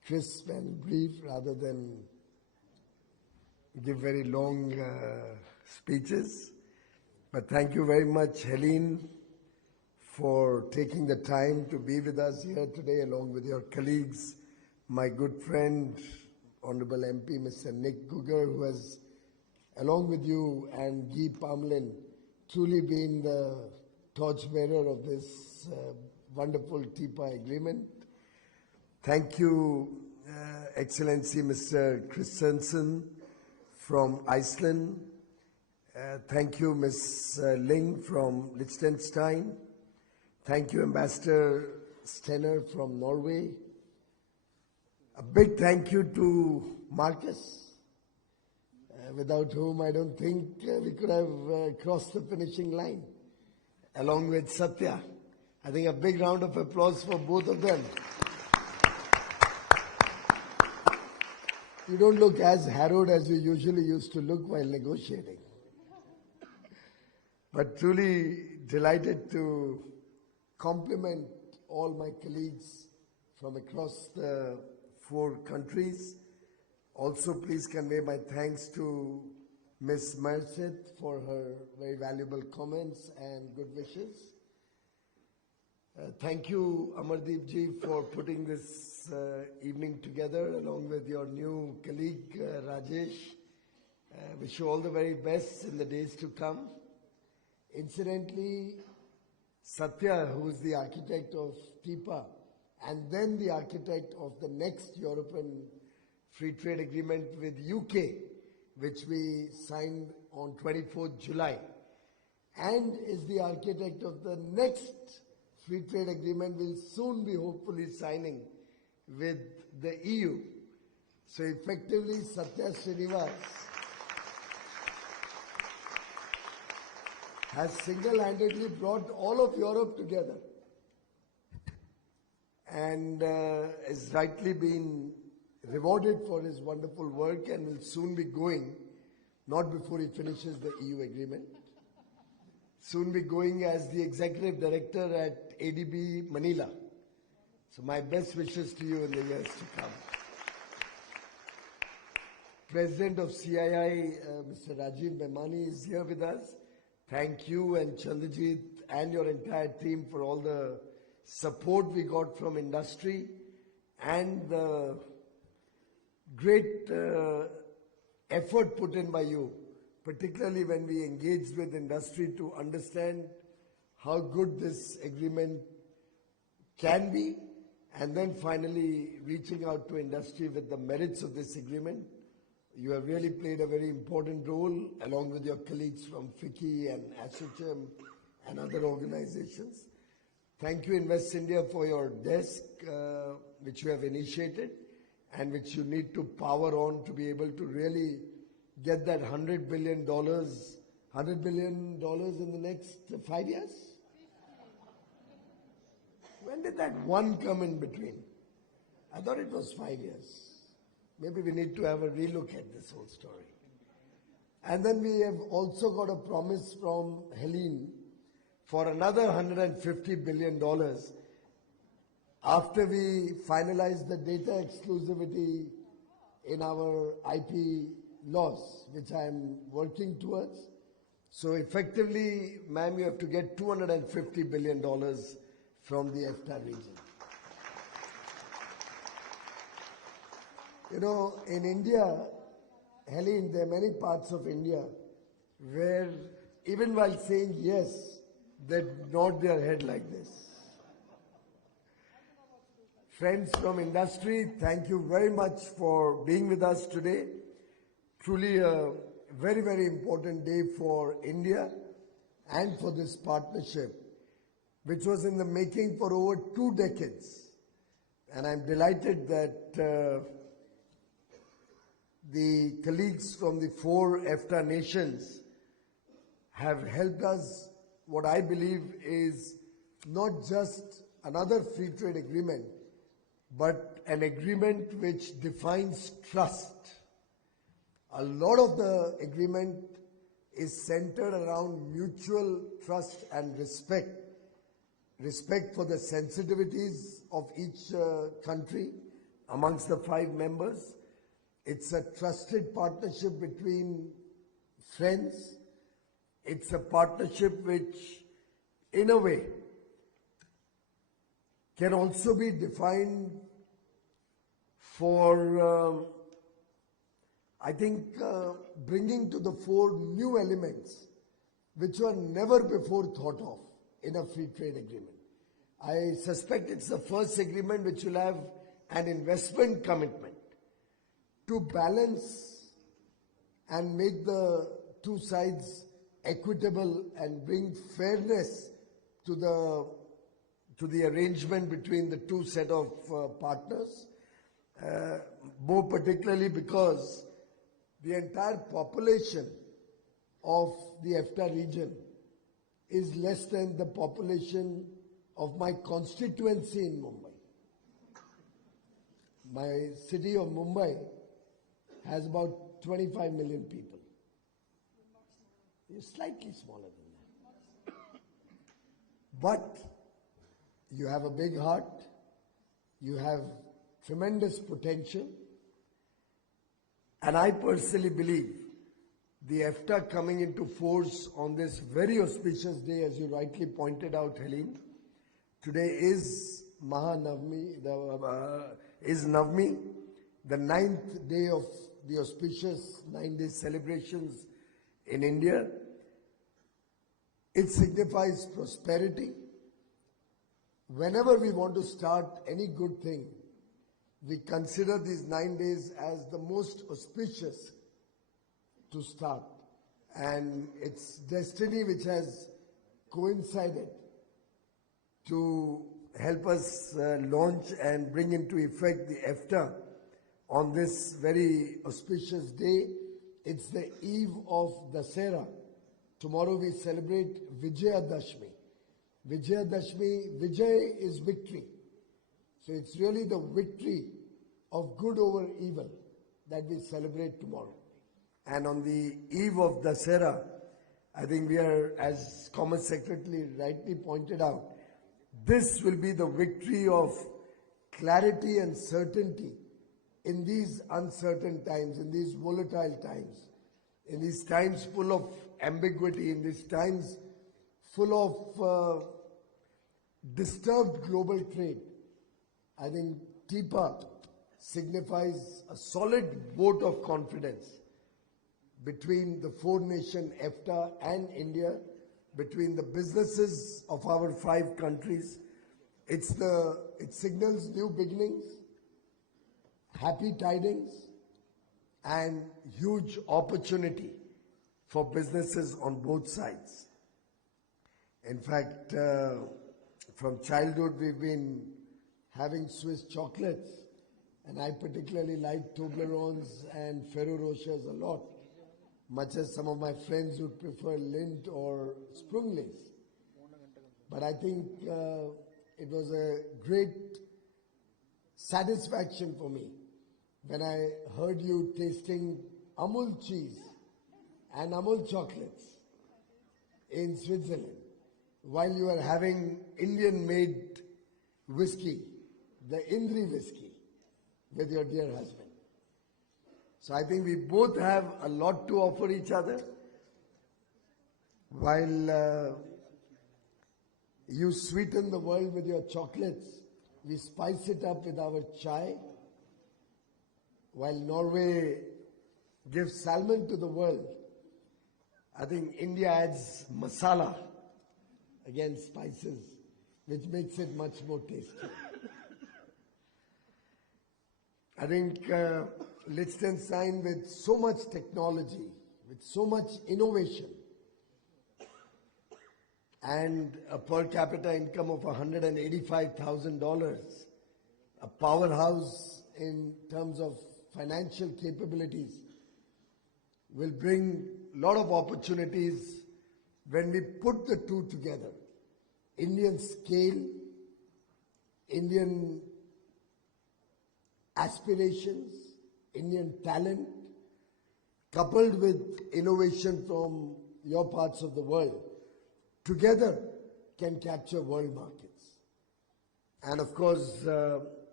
crisp and brief rather than give very long speeches. But thank you very much, Helene, for taking the time to be with us here today along with your colleagues, my good friend, Honorable MP Mr. Nick Gugger, who has, along with you and Guy Parmelin, truly been the torchbearer of this wonderful TIPA agreement. Thank you, Excellency Mr. Christensen from Iceland. Thank you, Ms. Ling from Liechtenstein. Thank you, Ambassador Stenner from Norway. A big thank you to Marcus, without whom I don't think we could have crossed the finishing line, along with Satya. I think a big round of applause for both of them. You don't look as harrowed as you usually used to look while negotiating. But truly delighted to compliment all my colleagues from across the 4 countries. Also, please convey my thanks to Ms. Merced for her very valuable comments and good wishes. Thank you, Amardeep ji, for putting this evening together along with your new colleague, Rajesh. Wish you all the very best in the days to come. Incidentally, Satya, who is the architect of TIPA and then the architect of the next European Free Trade Agreement with UK, which we signed on 24th July, and is the architect of the next Free Trade Agreement we'll soon be hopefully signing with the EU. So effectively, Satya Srinivas has single-handedly brought all of Europe together and has rightly been rewarded for his wonderful work and will soon be going, not before he finishes the EU agreement, soon be going as the executive director at ADB Manila. So my best wishes to you in the years to come. President of CII, Mr. Rajiv Memani, is here with us. Thank you and Chandrajit and your entire team for all the support we got from industry and the great effort put in by you, particularly when we engaged with industry to understand how good this agreement can be, and then finally reaching out to industry with the merits of this agreement. You have really played a very important role along with your colleagues from FICCI and ASSOCHAM and other organizations. Thank you, Invest India, for your desk, which you have initiated and which you need to power on to be able to really get that $100 billion in the next 5 years? When did that one come in between? I thought it was 5 years. Maybe we need to have a relook at this whole story. And then we have also got a promise from Helene for another $150 billion after we finalize the data exclusivity in our IP laws, which I am working towards. So effectively, ma'am, you have to get $250 billion from the EFTA region. You know, in India, Helene, there are many parts of India where even while saying yes, they nod their head like this. Friends from industry, thank you very much for being with us today. Truly a very, very important day for India and for this partnership, which was in the making for over 2 decades. And I'm delighted that the colleagues from the 4 EFTA nations have helped us, what I believe is not just another free trade agreement, but an agreement which defines trust. A lot of the agreement is centered around mutual trust and respect. Respect for the sensitivities of each country, amongst the 5 members. It's a trusted partnership between friends. It's a partnership which, in a way, can also be defined for, I think, bringing to the fore new elements which were never before thought of in a free trade agreement. I suspect it's the first agreement which will have an investment commitment to balance and make the two sides equitable and bring fairness to the arrangement between the two set of partners, more particularly because the entire population of the EFTA region is less than the population of my constituency in Mumbai. My city of Mumbai has about 25 million people. It's slightly smaller than that. But you have a big heart, you have tremendous potential, and I personally believe the EFTA coming into force on this very auspicious day, as you rightly pointed out, Helene. Today is Navami, the 9th day of the auspicious 9-day celebrations in India. It signifies prosperity. Whenever we want to start any good thing, we consider these 9 days as the most auspicious to start. And it's destiny which has coincided to help us launch and bring into effect the EFTA on this very auspicious day. It's the eve of Dasera. Tomorrow we celebrate Vijayadashmi. Vijayadashmi, Vijay is victory. So it's really the victory of good over evil that we celebrate tomorrow. And on the eve of Dasera, I think we are, as Commerce Secretary rightly pointed out, this will be the victory of clarity and certainty in these uncertain times, in these volatile times, in these times full of ambiguity, in these times full of disturbed global trade. I think TIPA signifies a solid vote of confidence between the 4-nation EFTA and India, between the businesses of our 5 countries. It signals new beginnings, happy tidings, and huge opportunity for businesses on both sides. In fact, from childhood we've been having Swiss chocolates, and I particularly like Toblerones and Ferrero Rochers a lot, much as some of my friends would prefer Lindt or Sprunglis. But I think it was a great satisfaction for me when I heard you tasting Amul cheese and Amul chocolates in Switzerland while you were having Indian-made whiskey, the Indri whiskey, with your dear husband. So I think we both have a lot to offer each other. While you sweeten the world with your chocolates, we spice it up with our chai. While Norway gives salmon to the world, I think India adds masala, again spices, which makes it much more tasty. I think Liechtenstein, with so much technology, with so much innovation, and a per capita income of $185,000, a powerhouse in terms of financial capabilities, will bring a lot of opportunities when we put the two together. Indian scale, Indian aspirations, Indian talent, coupled with innovation from your parts of the world, together can capture world markets. And of course,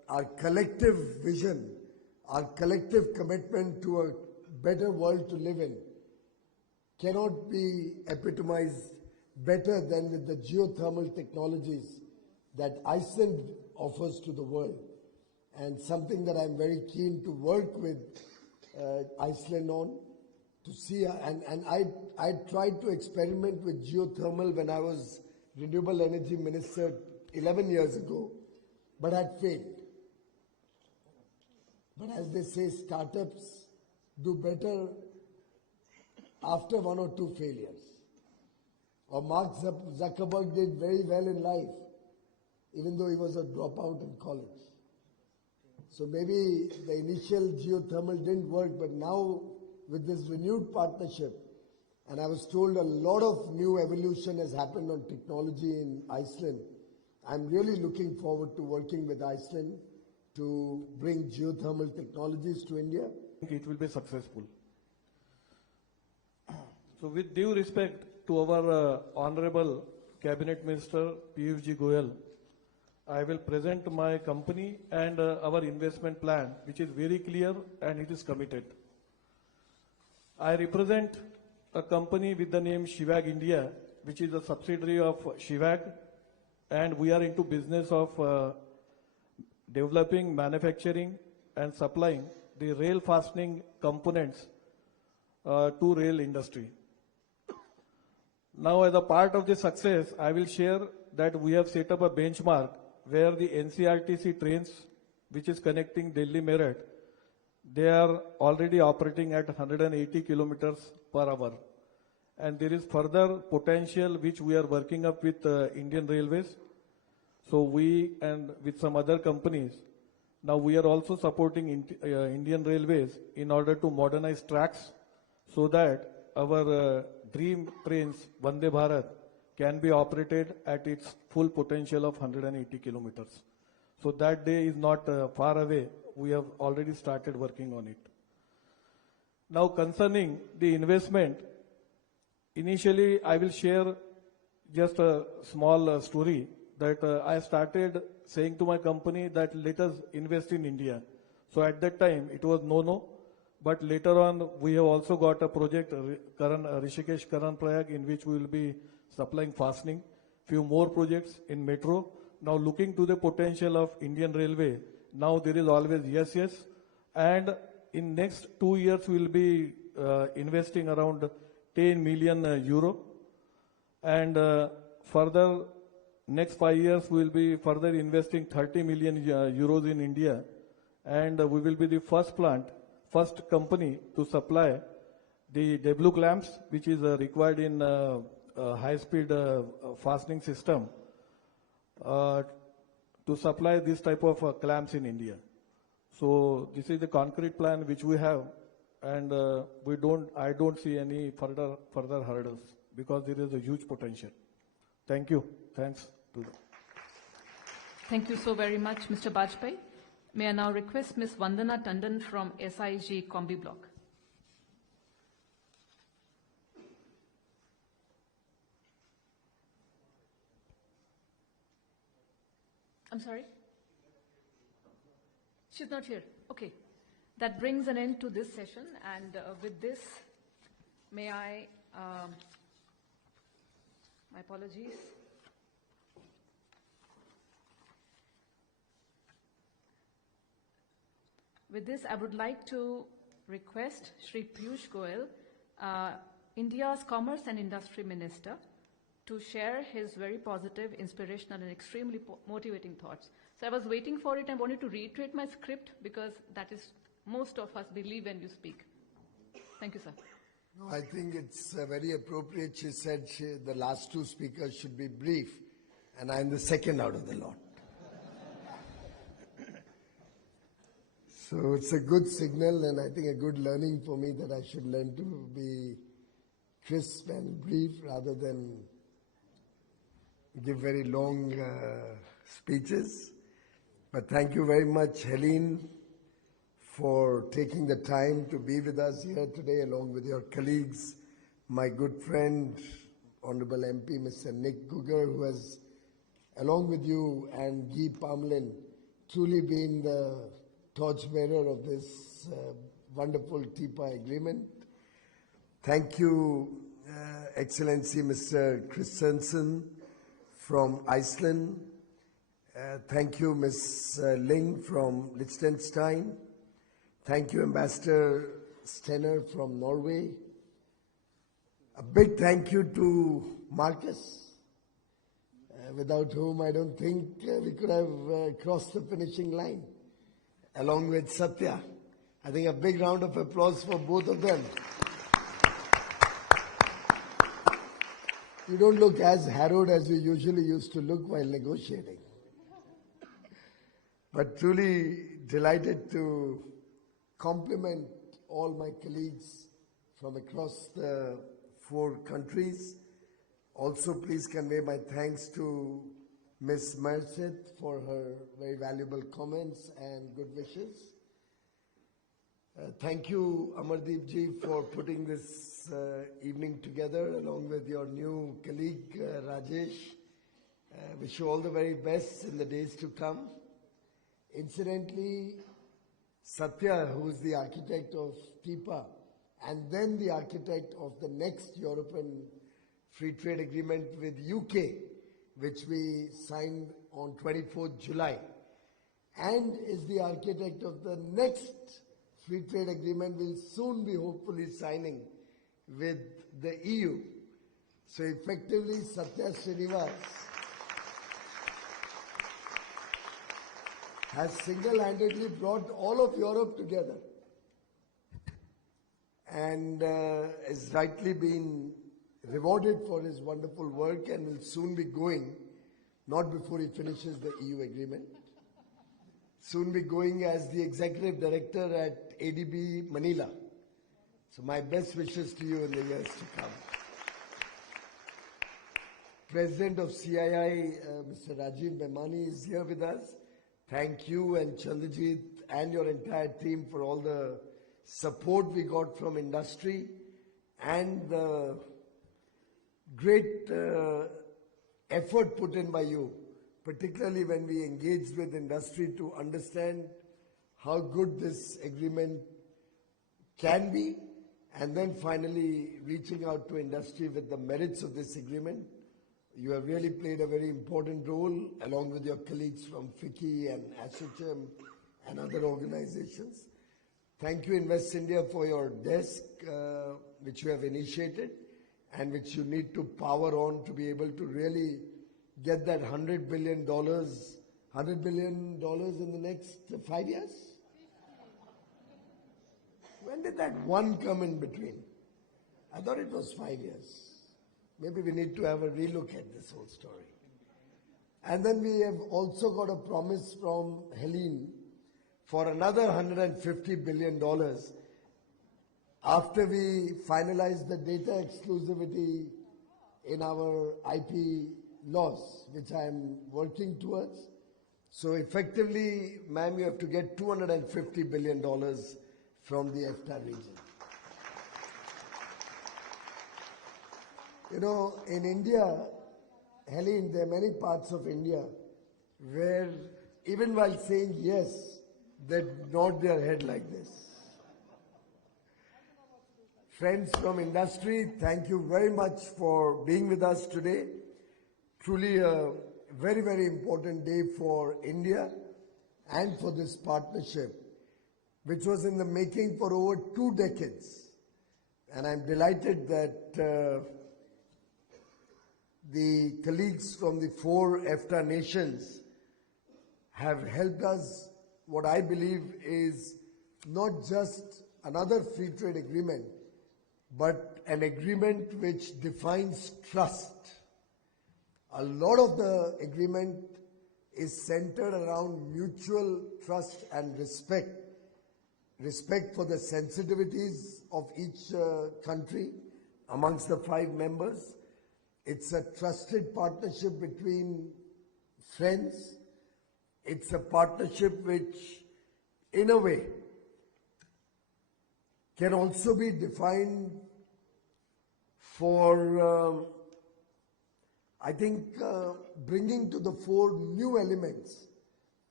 our collective vision, our collective commitment to a better world to live in cannot be epitomized better than with the geothermal technologies that Iceland offers to the world, and something that I'm very keen to work with Iceland on to see. And I tried to experiment with geothermal when I was Renewable Energy Minister 11 years ago, but had failed. But as they say, startups do better after one or two failures. Or Mark Zuckerberg did very well in life, even though he was a dropout in college. So maybe the initial geothermal didn't work, but now with this renewed partnership, and I was told a lot of new evolution has happened on technology in Iceland, I'm really looking forward to working with Iceland to bring geothermal technologies to India. I think it will be successful. So with due respect to our Honorable Cabinet Minister Piyush Goyal, I will present my company and our investment plan, which is very clear and it is committed. I represent a company with the name Shivag India, which is a subsidiary of Shivag, and we are into business of developing, manufacturing and supplying the rail fastening components to rail industry. Now, as a part of this success, I will share that we have set up a benchmark where the NCRTC trains, which is connecting Delhi Meerut, they are already operating at 180 kilometers per hour. And there is further potential which we are working up with Indian Railways. So we and with some other companies, now we are also supporting Indian Railways in order to modernize tracks so that our dream trains, Vande Bharat, can be operated at its full potential of 180 kilometers. So that day is not far away. We have already started working on it. Now concerning the investment, initially I will share just a small story that I started saying to my company that let us invest in India. So at that time it was no, but later on we have also got a project, Rishikesh Karan Prayag, in which we will be supplying fastening, few more projects in metro. Now looking to the potential of Indian Railway, now there is always yes, and in next 2 years we will be investing around 10 million euro, and further next 5 years we will be further investing 30 million euros in India, and we will be the first company to supply the W clamps, which is required in high-speed fastening system, to supply this type of clamps in India. So this is the concrete plan which we have, and I don't see any further hurdles because there is a huge potential. Thank you. Thanks to them. Thank you so very much, Mr. Bajpai. May I now request Ms. Vandana Tandon from SIG Combi Block. I'm sorry? She's not here. Okay. That brings an end to this session, and with this, may I, my apologies. With this, I would like to request Shri Piyush Goyal, India's Commerce and Industry Minister, to share his very positive, inspirational and extremely motivating thoughts. So I was waiting for it and wanted to reiterate my script because that is most of us believe when you speak. Thank you, sir. No, I think it's very appropriate. She said the last two speakers should be brief, and I'm the second out of the lot. So it's a good signal, and I think a good learning for me that I should learn to be crisp and brief rather than give very long speeches. But thank you very much, Helene, for taking the time to be with us here today along with your colleagues, my good friend, Honorable MP, Mr. Nick Gugger, who has, along with you and Guy Pamlin, truly been the torchbearer of this wonderful TIPA agreement. Thank you, Excellency Mr. Christensen from Iceland. Thank you, Ms. Ling from Liechtenstein. Thank you, Ambassador Stenner from Norway. A big thank you to Marcus, without whom I don't think we could have crossed the finishing line, along with Satya. I think a big round of applause for both of them. You don't look as harrowed as you usually used to look while negotiating. But truly delighted to compliment all my colleagues from across the 4 countries. Also, please convey my thanks to Ms. Merced for her very valuable comments and good wishes. Thank you, Amardeep ji, for putting this evening together along with your new colleague, Rajesh. Wish you all the very best in the days to come. Incidentally, Satya, who is the architect of TIPA and then the architect of the next European Free Trade Agreement with UK, which we signed on 24th July, and is the architect of the next Free Trade Agreement we'll soon be hopefully signing with the EU. So effectively, Satya Srinivas has single-handedly brought all of Europe together and is rightly been rewarded for his wonderful work and will soon be going, not before he finishes the EU agreement, soon be going as the executive director at ADB Manila. So my best wishes to you in the years to come. President of CII, Mr. Rajiv Memani is here with us. Thank you and Chandrajit and your entire team for all the support we got from industry and the great effort put in by you, particularly when we engaged with industry to understand how good this agreement can be, and then finally reaching out to industry with the merits of this agreement. You have really played a very important role along with your colleagues from FICCI and ASSOCHAM and other organizations. Thank you, Invest India, for your desk, which you have initiated and which you need to power on to be able to really get that $100 billion in the next 5 years? When did that one come in between? I thought it was 5 years. Maybe we need to have a relook at this whole story. And then we have also got a promise from Helene for another $150 billion after we finalize the data exclusivity in our IP laws, which I am working towards. So effectively, ma'am, you have to get $250 billion from the EFTA region. You know, in India, Helene, there are many parts of India where even while saying yes, they nod their head like this. Friends from industry, thank you very much for being with us today. Truly a very, very important day for India and for this partnership, which was in the making for over 2 decades. And I'm delighted that the colleagues from the 4 EFTA nations have helped us, what I believe is not just another free trade agreement, but an agreement which defines trust. A lot of the agreement is centered around mutual trust and respect. Respect for the sensitivities of each country amongst the 5 members. It's a trusted partnership between friends. It's a partnership which, in a way, can also be defined for, I think, bringing to the fore new elements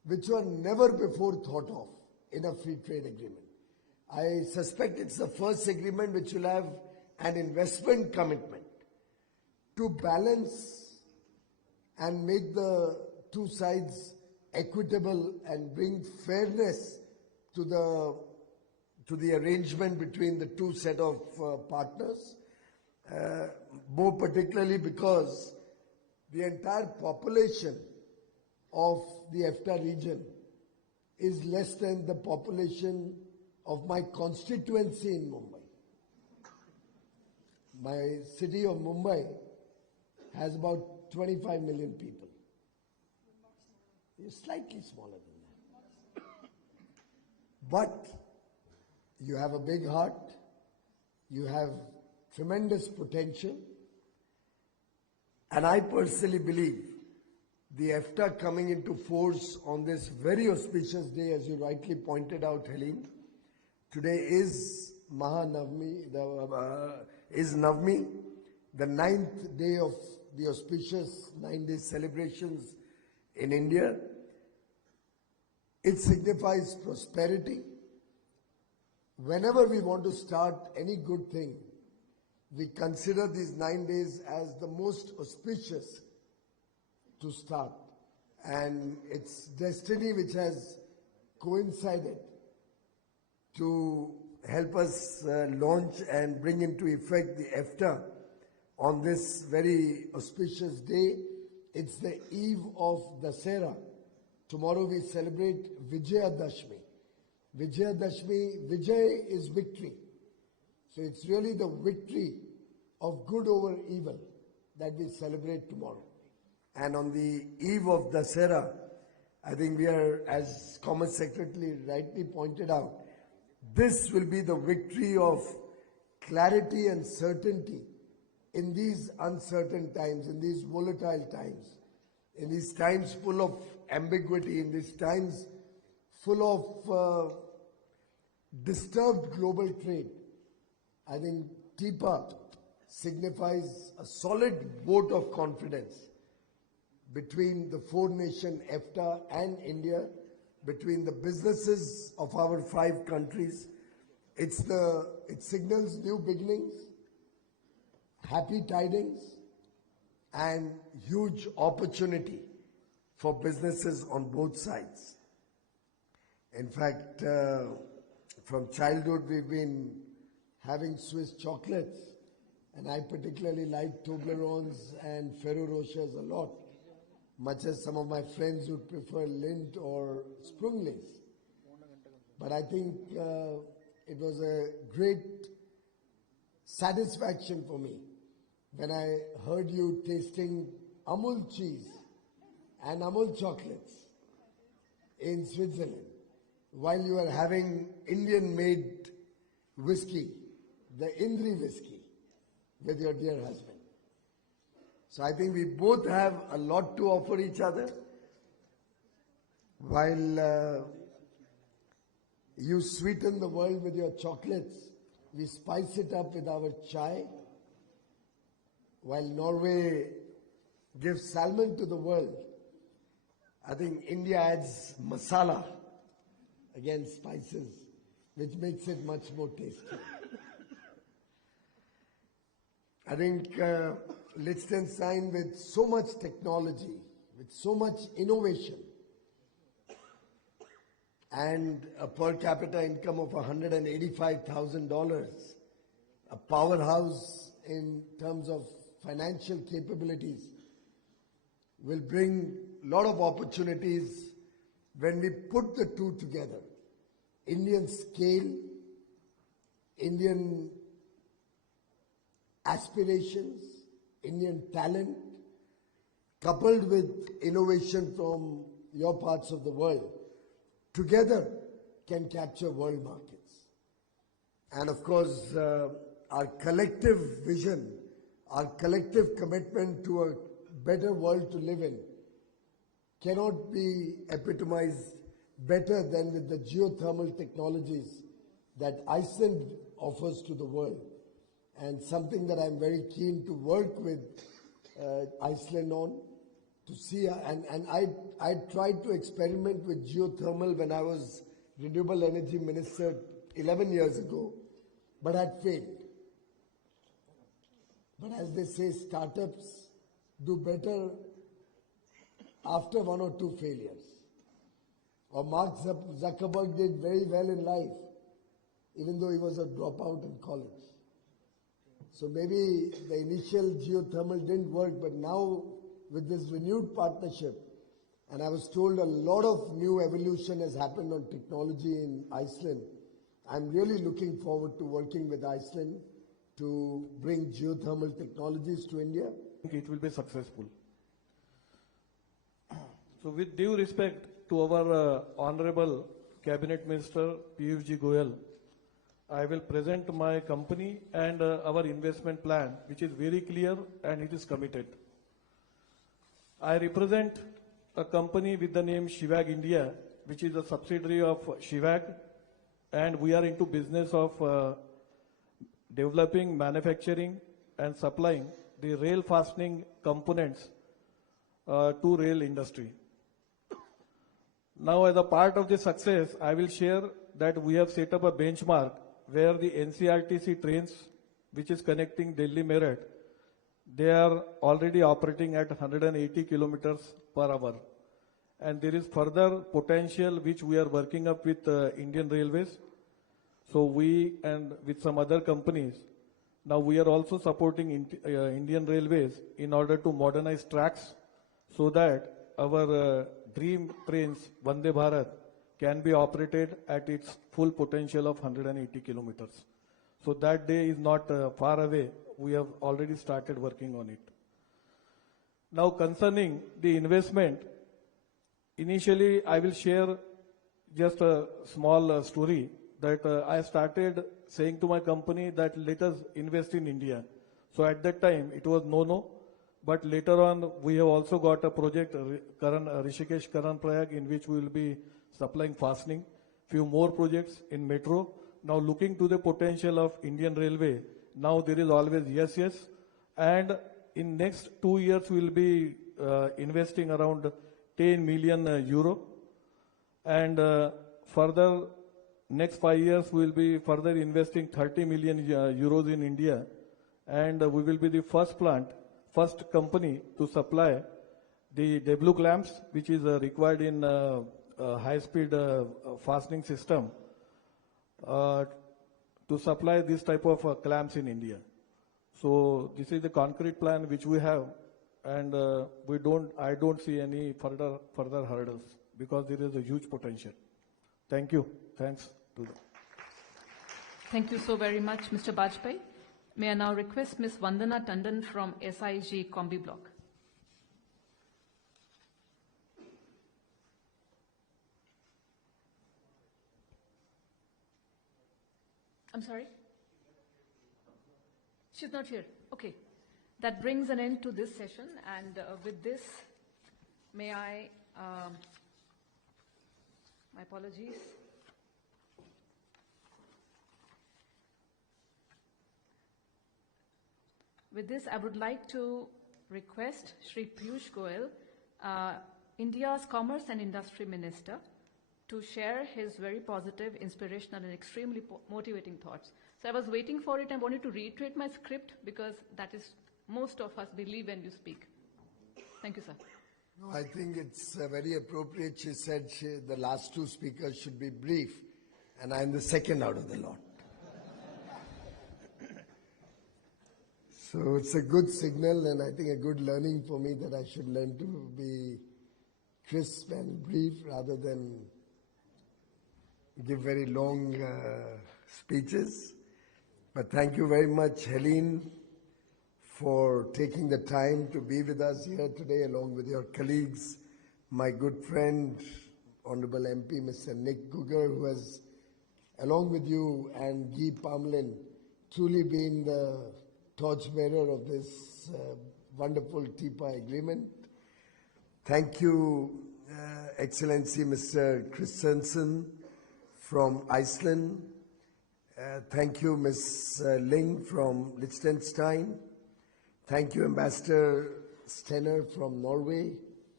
which were never before thought of in a free trade agreement. I suspect it's the first agreement which will have an investment commitment to balance and make the two sides equitable and bring fairness to the arrangement between the two set of partners, more particularly because the entire population of the EFTA region is less than the population of my constituency in Mumbai. My city of Mumbai has about 25 million people. It's slightly smaller than that. But you have a big heart, you have tremendous potential, and I personally believe the EFTA coming into force on this very auspicious day, as you rightly pointed out, Helene. Today is Mahanavami, is Navami, the 9th day of the auspicious 9-day celebrations in India. It signifies prosperity. Whenever we want to start any good thing, we consider these 9 days as the most auspicious to start. And it's destiny which has coincided to help us launch and bring into effect the EFTA on this very auspicious day. It's the eve of Dasera. Tomorrow we celebrate Vijayadashmi. Vijayadashmi, Vijay is victory. So it's really the victory of good over evil that we celebrate tomorrow. And on the eve of Dasera, I think we are, as Commerce Secretary rightly pointed out, this will be the victory of clarity and certainty in these uncertain times, in these volatile times, in these times full of ambiguity, in these times full of disturbed global trade. I think TIPA signifies a solid vote of confidence between the four-nation EFTA and India, between the businesses of our 5 countries. It signals new beginnings, happy tidings, and huge opportunity for businesses on both sides. In fact, from childhood we've been having Swiss chocolates, and I particularly like Toblerones and Ferrero Rochers a lot, much as some of my friends would prefer Lindt or Sprunglis. But I think it was a great satisfaction for me when I heard you tasting Amul cheese and Amul chocolates in Switzerland while you were having Indian-made whiskey, the Indri whiskey, with your dear husband. So I think we both have a lot to offer each other. While you sweeten the world with your chocolates, we spice it up with our chai. While Norway gives salmon to the world, I think India adds masala, again spices, which makes it much more tasty. I think Liechtenstein, with so much technology, with so much innovation, and a per capita income of $185,000, a powerhouse in terms of financial capabilities, will bring a lot of opportunities when we put the two together. Indian scale, Indian aspirations, Indian talent, coupled with innovation from your parts of the world, together can capture world markets. And of course, our collective vision, our collective commitment to a better world to live in cannot be epitomized better than with the geothermal technologies that Iceland offers to the world, and something that I'm very keen to work with Iceland on, to see, and I tried to experiment with geothermal when I was Renewable Energy Minister 11 years ago, but had failed. But as they say, startups do better after one or two failures. Or Mark Zuckerberg did very well in life, even though he was a dropout in college. So maybe the initial geothermal didn't work, but now with this renewed partnership, and I was told a lot of new evolution has happened on technology in Iceland. I'm really looking forward to working with Iceland to bring geothermal technologies to India. I think it will be successful. So with due respect to our Honorable Cabinet Minister Piyush Goyal, I will present my company and our investment plan, which is very clear and it is committed. I represent a company with the name Shivag India, which is a subsidiary of Shivag, and we are into business of developing, manufacturing and supplying the rail fastening components to rail industry. Now, as a part of the success, I will share that we have set up a benchmark where the NCRTC trains, which is connecting Delhi Meerut, they are already operating at 180 kilometers per hour. And there is further potential which we are working up with Indian Railways. So we and with some other companies, now we are also supporting Indian Railways in order to modernize tracks so that our dream trains, Vande Bharat, can be operated at its full potential of 180 kilometers. So that day is not far away. We have already started working on it. Now concerning the investment, initially I will share just a small story that I started saying to my company that let us invest in India. So at that time it was no, but later on we have also got a project, Rishikesh Karan Prayag, in which we will be supplying fastening, few more projects in metro. Now looking to the potential of Indian Railway, now there is always yes, and in next 2 years we will be investing around 10 million euro, and further next 5 years we will be further investing 30 million euros in India, and we will be the first company to supply the W clamps, which is required in high-speed fastening system, to supply this type of clamps in India. So this is the concrete plan which we have, and I don't see any further hurdles because there is a huge potential. Thank you. Thanks to them. Thank you so very much, Mr. Bajpai. May I now request Ms. Vandana Tandon from SIG Combi Block. I'm sorry? She's not here. Okay. That brings an end to this session, and with this, may I, my apologies. With this, I would like to request Shri Piyush Goyal, India's Commerce and Industry Minister, to share his very positive, inspirational and extremely motivating thoughts. So I was waiting for it and wanted to reiterate my script because that is most of us believe when you speak. Thank you, sir. No, I think it's very appropriate. She said the last two speakers should be brief, and I'm the second out of the lot. So it's a good signal, and I think a good learning for me that I should learn to be crisp and brief rather than give very long speeches. But thank you very much, Helene, for taking the time to be with us here today along with your colleagues, my good friend, Honorable MP Mr. Nick Gugger, who has, along with you and Guy Parmelin, truly been the torchbearer of this wonderful TIPA agreement. Thank you, Excellency Mr. Christensen from Iceland. Thank you, Ms. Ling from Liechtenstein. Thank you, Ambassador Stenner from Norway.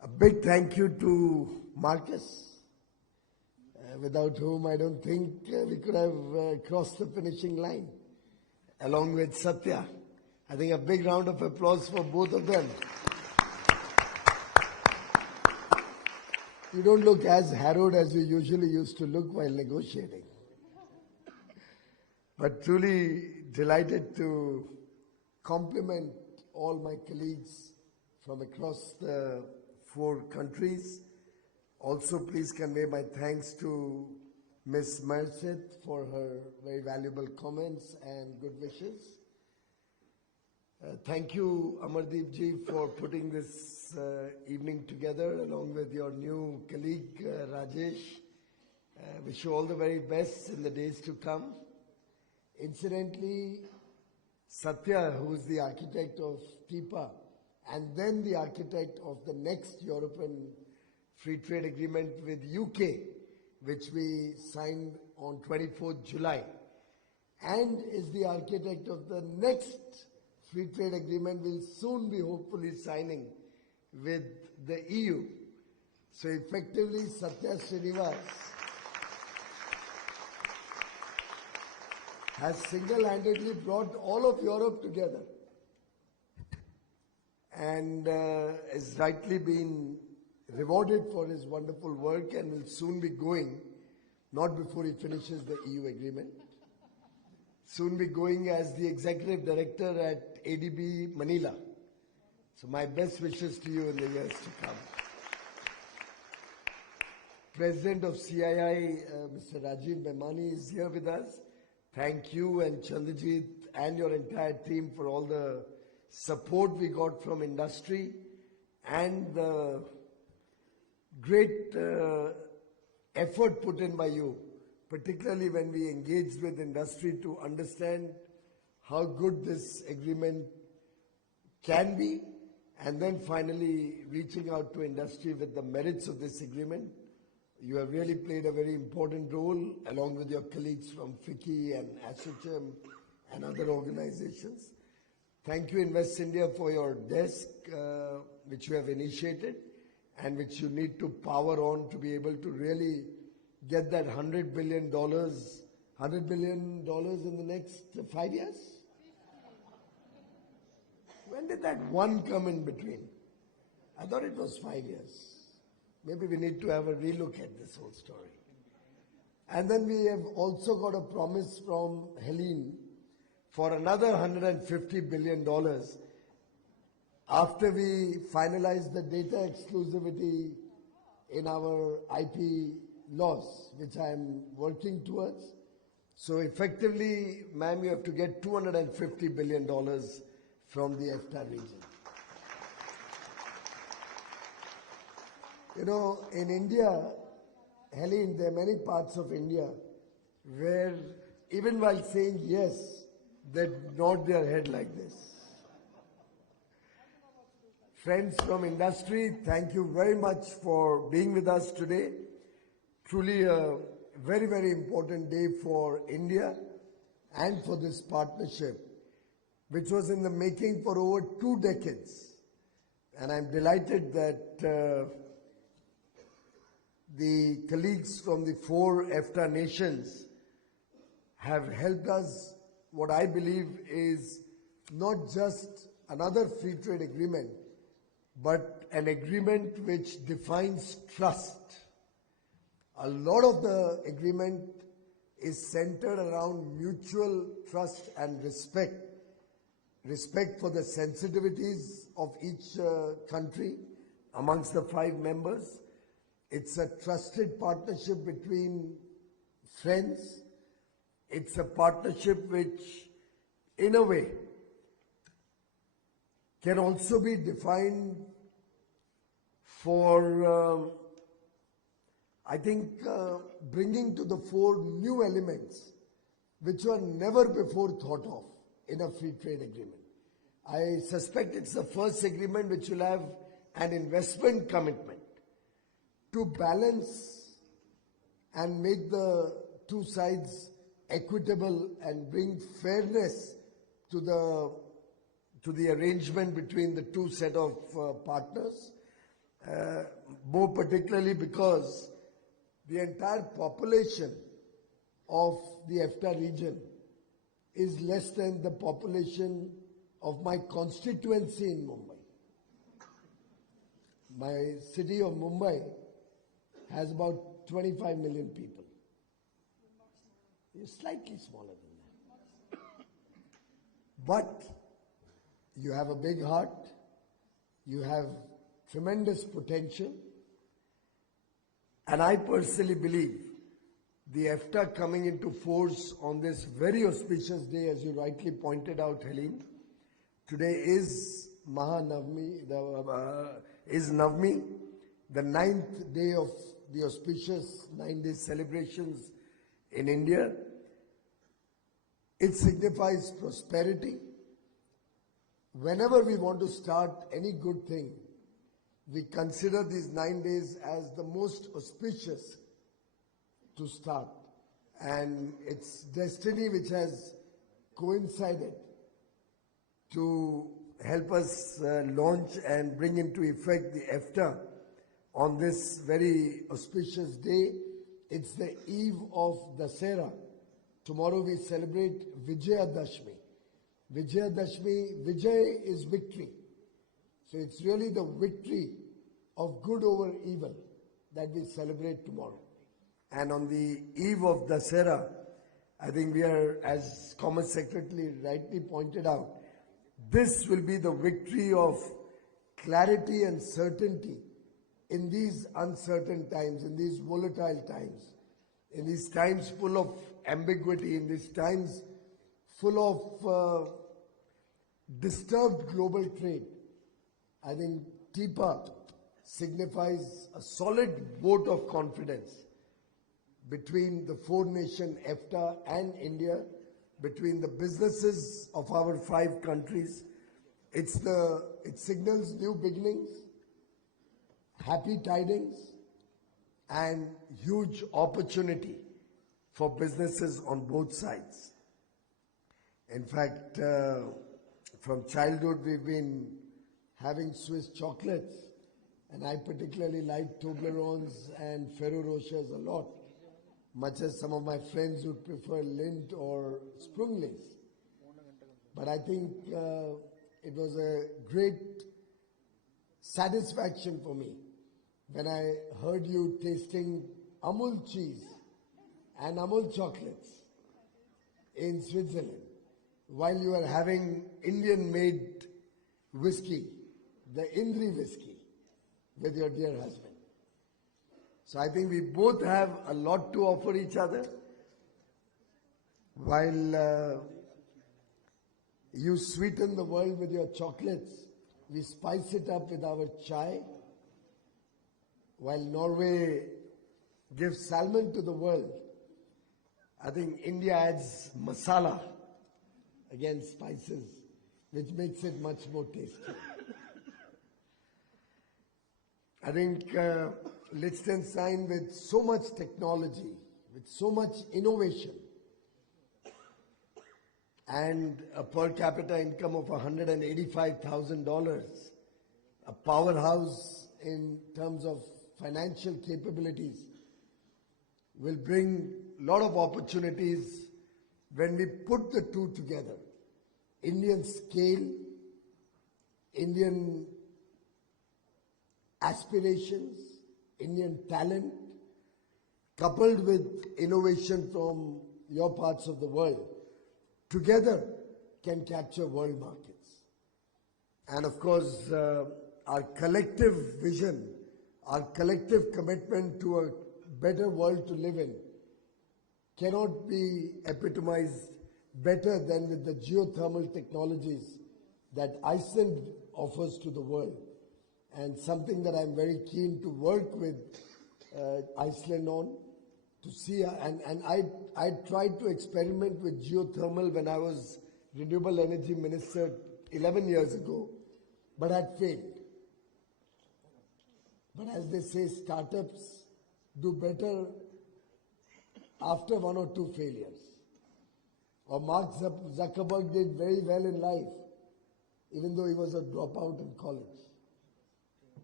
A big thank you to Marcus, without whom I don't think we could have crossed the finishing line, along with Satya. I think a big round of applause for both of them. You don't look as harrowed as you usually used to look while negotiating. But truly delighted to compliment all my colleagues from across the 4 countries. Also, please convey my thanks to Ms. Merced for her very valuable comments and good wishes. Thank you, Amardeep ji, for putting this evening together along with your new colleague, Rajesh. Wish you all the very best in the days to come. Incidentally, Satya, who is the architect of TIPA and then the architect of the next European Free Trade Agreement with UK, which we signed on 24th July, and is the architect of the next Free Trade Agreement we'll soon be hopefully signing with the EU. So effectively, Satya Srinivas has single-handedly brought all of Europe together and is rightly been rewarded for his wonderful work and will soon be going, not before he finishes the EU agreement, soon be going as the executive director at ADB Manila. So my best wishes to you in the years to come. President of CII, Mr. Rajiv Memani is here with us. Thank you and Chandrajit and your entire team for all the support we got from industry and the great effort put in by you, particularly when we engaged with industry to understand how good this agreement can be, and then finally reaching out to industry with the merits of this agreement. You have really played a very important role along with your colleagues from FICCI and ASSOCHAM and other organizations. Thank you, Invest India, for your desk, which you have initiated and which you need to power on to be able to really get that $100 billion in the next 5 years? When did that one come in between? I thought it was 5 years. Maybe we need to have a relook at this whole story. And then we have also got a promise from Helene for another $150 billion after we finalize the data exclusivity in our IP laws, which I am working towards. So effectively, ma'am, you have to get $250 billion from the EFTA region. You know, in India, Helene, there are many parts of India where even while saying yes, they nod their head like this. Friends from industry, thank you very much for being with us today. Truly a very, very important day for India and for this partnership, which was in the making for over 2 decades. And I'm delighted that the colleagues from the 4 EFTA nations have helped us, what I believe is not just another free trade agreement, but an agreement which defines trust. A lot of the agreement is centered around mutual trust and respect. Respect for the sensitivities of each country amongst the 5 members. It's a trusted partnership between friends. It's a partnership which, in a way, can also be defined for, I think, bringing to the fore new elements which were never before thought of in a free trade agreement. I suspect it's the first agreement which will have an investment commitment to balance and make the 2 sides equitable and bring fairness to the arrangement between the 2 set of partners. more particularly because the entire population of the EFTA region is less than the population of my constituency in Mumbai. My city of Mumbai has about 25 million people. It's slightly smaller than that. But you have a big heart, you have tremendous potential, and I personally believe the EFTA coming into force on this very auspicious day, as you rightly pointed out, Helene. Today is Mahanavami, is Navami, the 9th day of the auspicious 9-day celebrations in India. It signifies prosperity. Whenever we want to start any good thing, we consider these 9 days as the most auspicious to start. And it's destiny which has coincided to help us launch and bring into effect the EFTA on this very auspicious day. It's the eve of Dasera. Tomorrow we celebrate Vijayadashmi. Vijayadashmi, Vijay is victory. So it's really the victory of good over evil that we celebrate tomorrow. And on the eve of Dasera, I think we are, as Commerce Secretary rightly pointed out, this will be the victory of clarity and certainty in these uncertain times, in these volatile times, in these times full of ambiguity, in these times full of disturbed global trade. I think TIPA signifies a solid vote of confidence between the four-nation EFTA and India, between the businesses of our 5 countries. It signals new beginnings, happy tidings, and huge opportunity for businesses on both sides. In fact, from childhood we've been having Swiss chocolates, and I particularly like Toblerones and Ferrero Rochers a lot, much as some of my friends would prefer Lindt or Sprunglis. But I think it was a great satisfaction for me when I heard you tasting Amul cheese and Amul chocolates in Switzerland while you were having Indian-made whiskey, the Indri whiskey, with your dear husband. So I think we both have a lot to offer each other. While you sweeten the world with your chocolates, we spice it up with our chai. While Norway gives salmon to the world, I think India adds masala, again spices, which makes it much more tasty. I think Liechtenstein, with so much technology, with so much innovation, and a per capita income of $185,000, a powerhouse in terms of financial capabilities, will bring a lot of opportunities when we put the two together. Indian scale, Indian aspirations, Indian talent, coupled with innovation from your parts of the world, together can capture world markets. And of course, our collective vision, our collective commitment to a better world to live in cannot be epitomized better than with the geothermal technologies that Iceland offers to the world, and something that I'm very keen to work with Iceland on, to see, and I tried to experiment with geothermal when I was Renewable Energy Minister 11 years ago, but had failed. But as they say, startups do better after 1 or 2 failures. Or Mark Zuckerberg did very well in life, even though he was a dropout in college.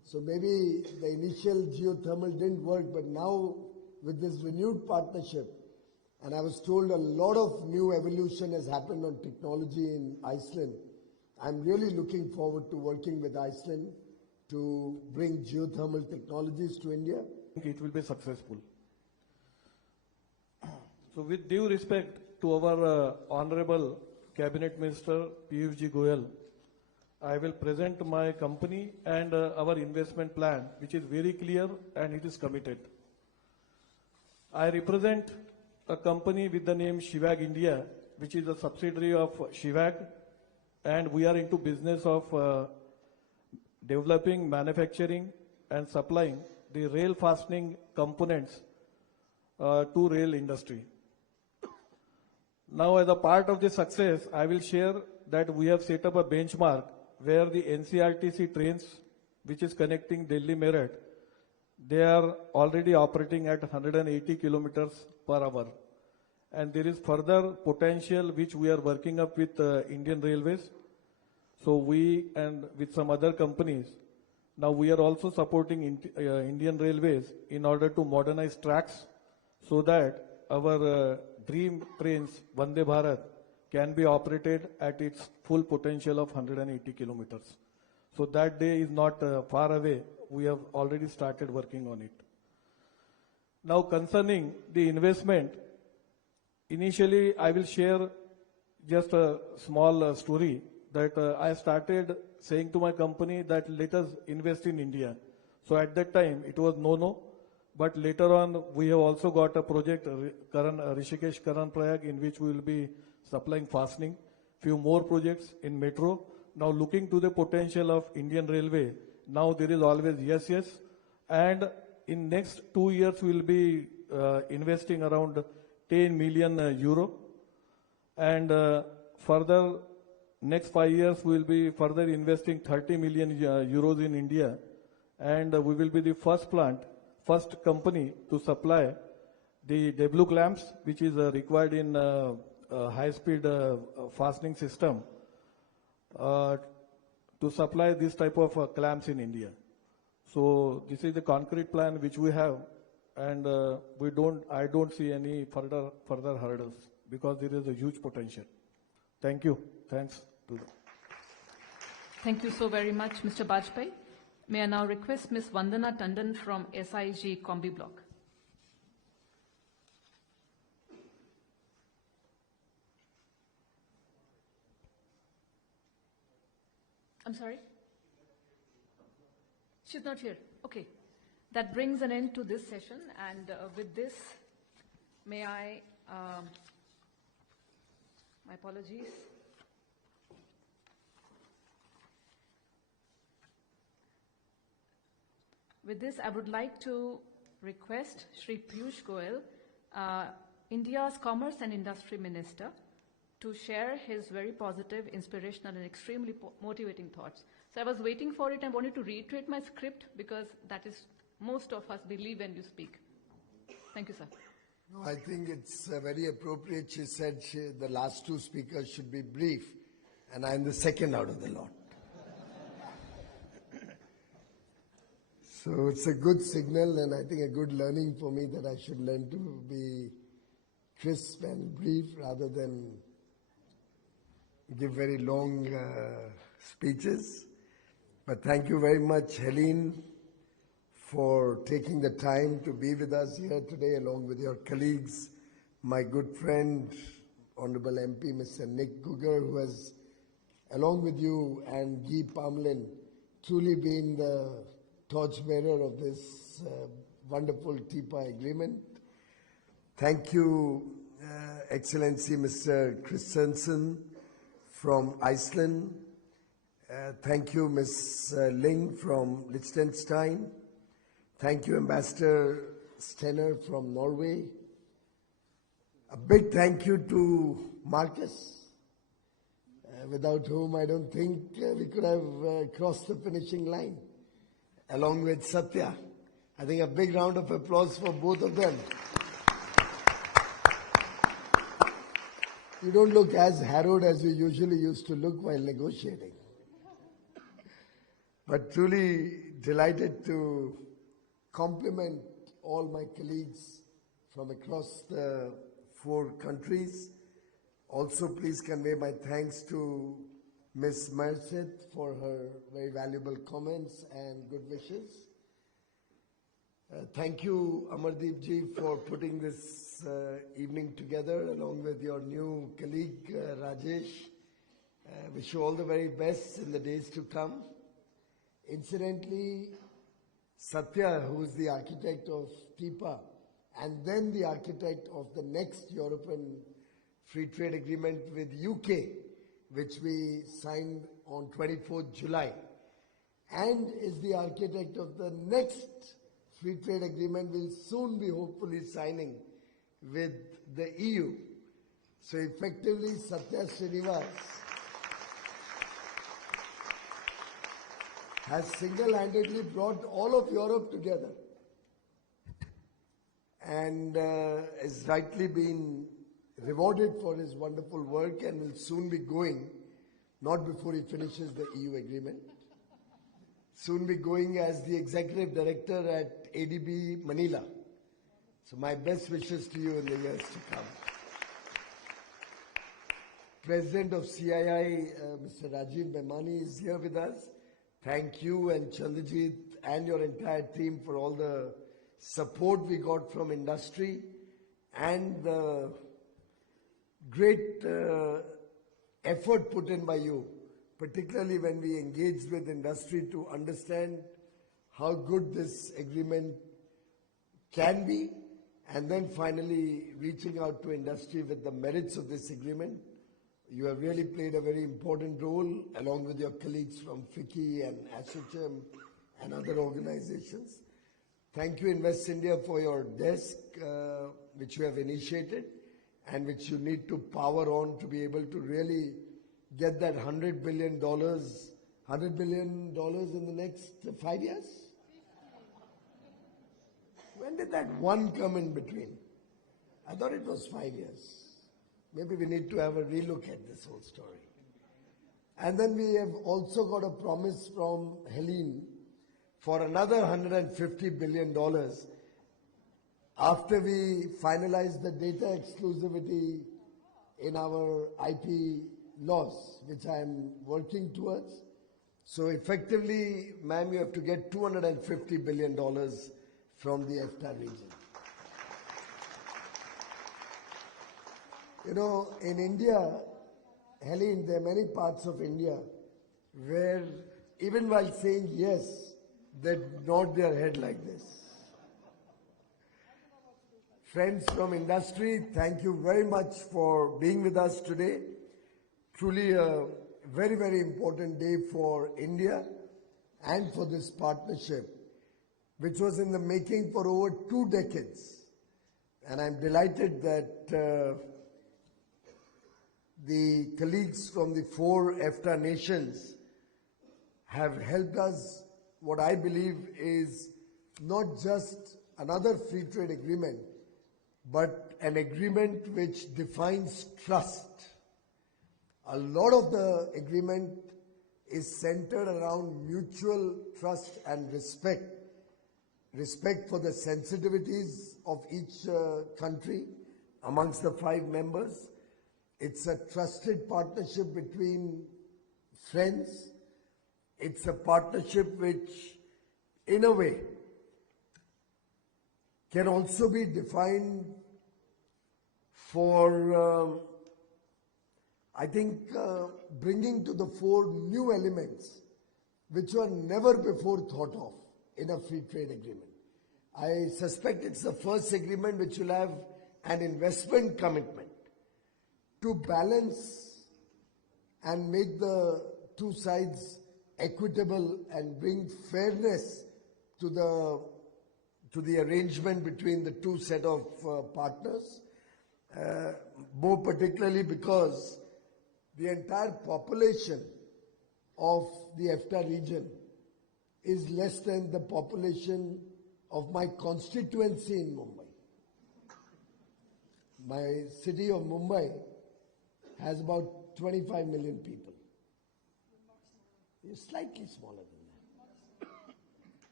So maybe the initial geothermal didn't work, but now with this renewed partnership, and I was told a lot of new evolution has happened on technology in Iceland. I'm really looking forward to working with Iceland to bring geothermal technologies to India. I think it will be successful. So with due respect to our Honorable Cabinet Minister Piyush Goyal, I will present my company and our investment plan, which is very clear and it is committed. I represent a company with the name Shivag India, which is a subsidiary of Shivag, and we are into business of developing, manufacturing and supplying the rail fastening components to rail industry. Now, as a part of the success, I will share that we have set up a benchmark where the NCRTC trains, which is connecting Delhi Meerut, they are already operating at 180 kilometers per hour. And there is further potential which we are working up with Indian Railways. So we and with some other companies, now we are also supporting Indian Railways in order to modernize tracks so that our dream trains, Vande Bharat, can be operated at its full potential of 180 kilometers. So that day is not far away. We have already started working on it. Now concerning the investment, initially I will share just a small story that I started saying to my company that let us invest in India. So at that time it was no, but later on we have also got a project, Rishikesh Karan Prayag, in which we will be supplying fastening, few more projects in metro. Now looking to the potential of Indian Railway, now there is always yes, and in next 2 years we will be investing around 10 million euro, and further next 5 years we will be further investing 30 million euros in India, and we will be the first company to supply the W clamps, which is required in high-speed fastening system, to supply this type of clamps in India. So this is the concrete plan which we have, and I don't see any further hurdles because there is a huge potential. Thank you. Thanks. Thank you so very much, Mr. Bajpai. May I now request Ms. Vandana Tandon from SIG Combi Block. I'm sorry? She's not here. Okay. That brings an end to this session, and with this, may I, my apologies. With this, I would like to request Shri Piyush Goyal, India's Commerce and Industry Minister, to share his very positive, inspirational and extremely motivating thoughts. So I was waiting for it and wanted to reiterate my script because that is most of us believe when you speak. Thank you, sir. No, I think it's very appropriate. She said the last two speakers should be brief, and I'm the second out of the lot. So it's a good signal, and I think a good learning for me that I should learn to be crisp and brief rather than give very long speeches. But thank you very much, Helene, for taking the time to be with us here today along with your colleagues, my good friend, Honorable MP, Mr. Nick Gugger, who has, along with you and Guy Parmelin, truly been the torchbearer of this wonderful TIPA agreement. Thank you, Excellency Mr. Christensen from Iceland. Thank you, Ms. Ling from Liechtenstein. Thank you, Ambassador Stenner from Norway. A big thank you to Marcus, without whom I don't think we could have crossed the finishing line, along with Satya. I think a big round of applause for both of them. You don't look as harrowed as you usually used to look while negotiating. But truly delighted to compliment all my colleagues from across the 4 countries. Also, please convey my thanks to Ms. Merced for her very valuable comments and good wishes. Thank you, Amardeep ji, for putting this evening together along with your new colleague, Rajesh. Wish you all the very best in the days to come. Incidentally, Satya, who is the architect of TIPA and then the architect of the next European Free Trade Agreement with UK, which we signed on 24th July, and is the architect of the next Free Trade Agreement we'll soon be hopefully signing with the EU. So effectively, Satya Srinivas has single-handedly brought all of Europe together and has rightly been rewarded for his wonderful work and will soon be going, not before he finishes the EU agreement, soon be going as the executive director at ADB Manila. So my best wishes to you in the years to come. President of CII, Mr. Rajiv Memani, is here with us. Thank you and Chandrajit and your entire team for all the support we got from industry and the great effort put in by you, particularly when we engaged with industry to understand how good this agreement can be, and then finally reaching out to industry with the merits of this agreement. You have really played a very important role along with your colleagues from FICCI and ASSOCHAM and other organizations. Thank you, Invest India, for your desk, which you have initiated and which you need to power on to be able to really get that $100 billion in the next 5 years? When did that one come in between? I thought it was 5 years. Maybe we need to have a relook at this whole story. And then we have also got a promise from Helene for another $150 billion after we finalize the data exclusivity in our IP laws, which I am working towards. So effectively, ma'am, you have to get $250 billion from the EFTA region. You know, in India, Helene, there are many parts of India where even while saying yes, they nod their head like this. Friends from industry, thank you very much for being with us today. Truly a very, very important day for India and for this partnership, which was in the making for over 2 decades. And I'm delighted that the colleagues from the 4 EFTA nations have helped us, what I believe is not just another free trade agreement, but an agreement which defines trust. A lot of the agreement is centered around mutual trust and respect. Respect for the sensitivities of each country amongst the 5 members. It's a trusted partnership between friends. It's a partnership which, in a way, can also be defined for, I think, bringing to the fore new elements which were never before thought of in a free trade agreement. I suspect it's the first agreement which will have an investment commitment to balance and make the 2 sides equitable and bring fairness to the arrangement between the 2 set of partners, more particularly because the entire population of the EFTA region is less than the population of my constituency in Mumbai. My city of Mumbai has about 25 million people. It's slightly smaller than that.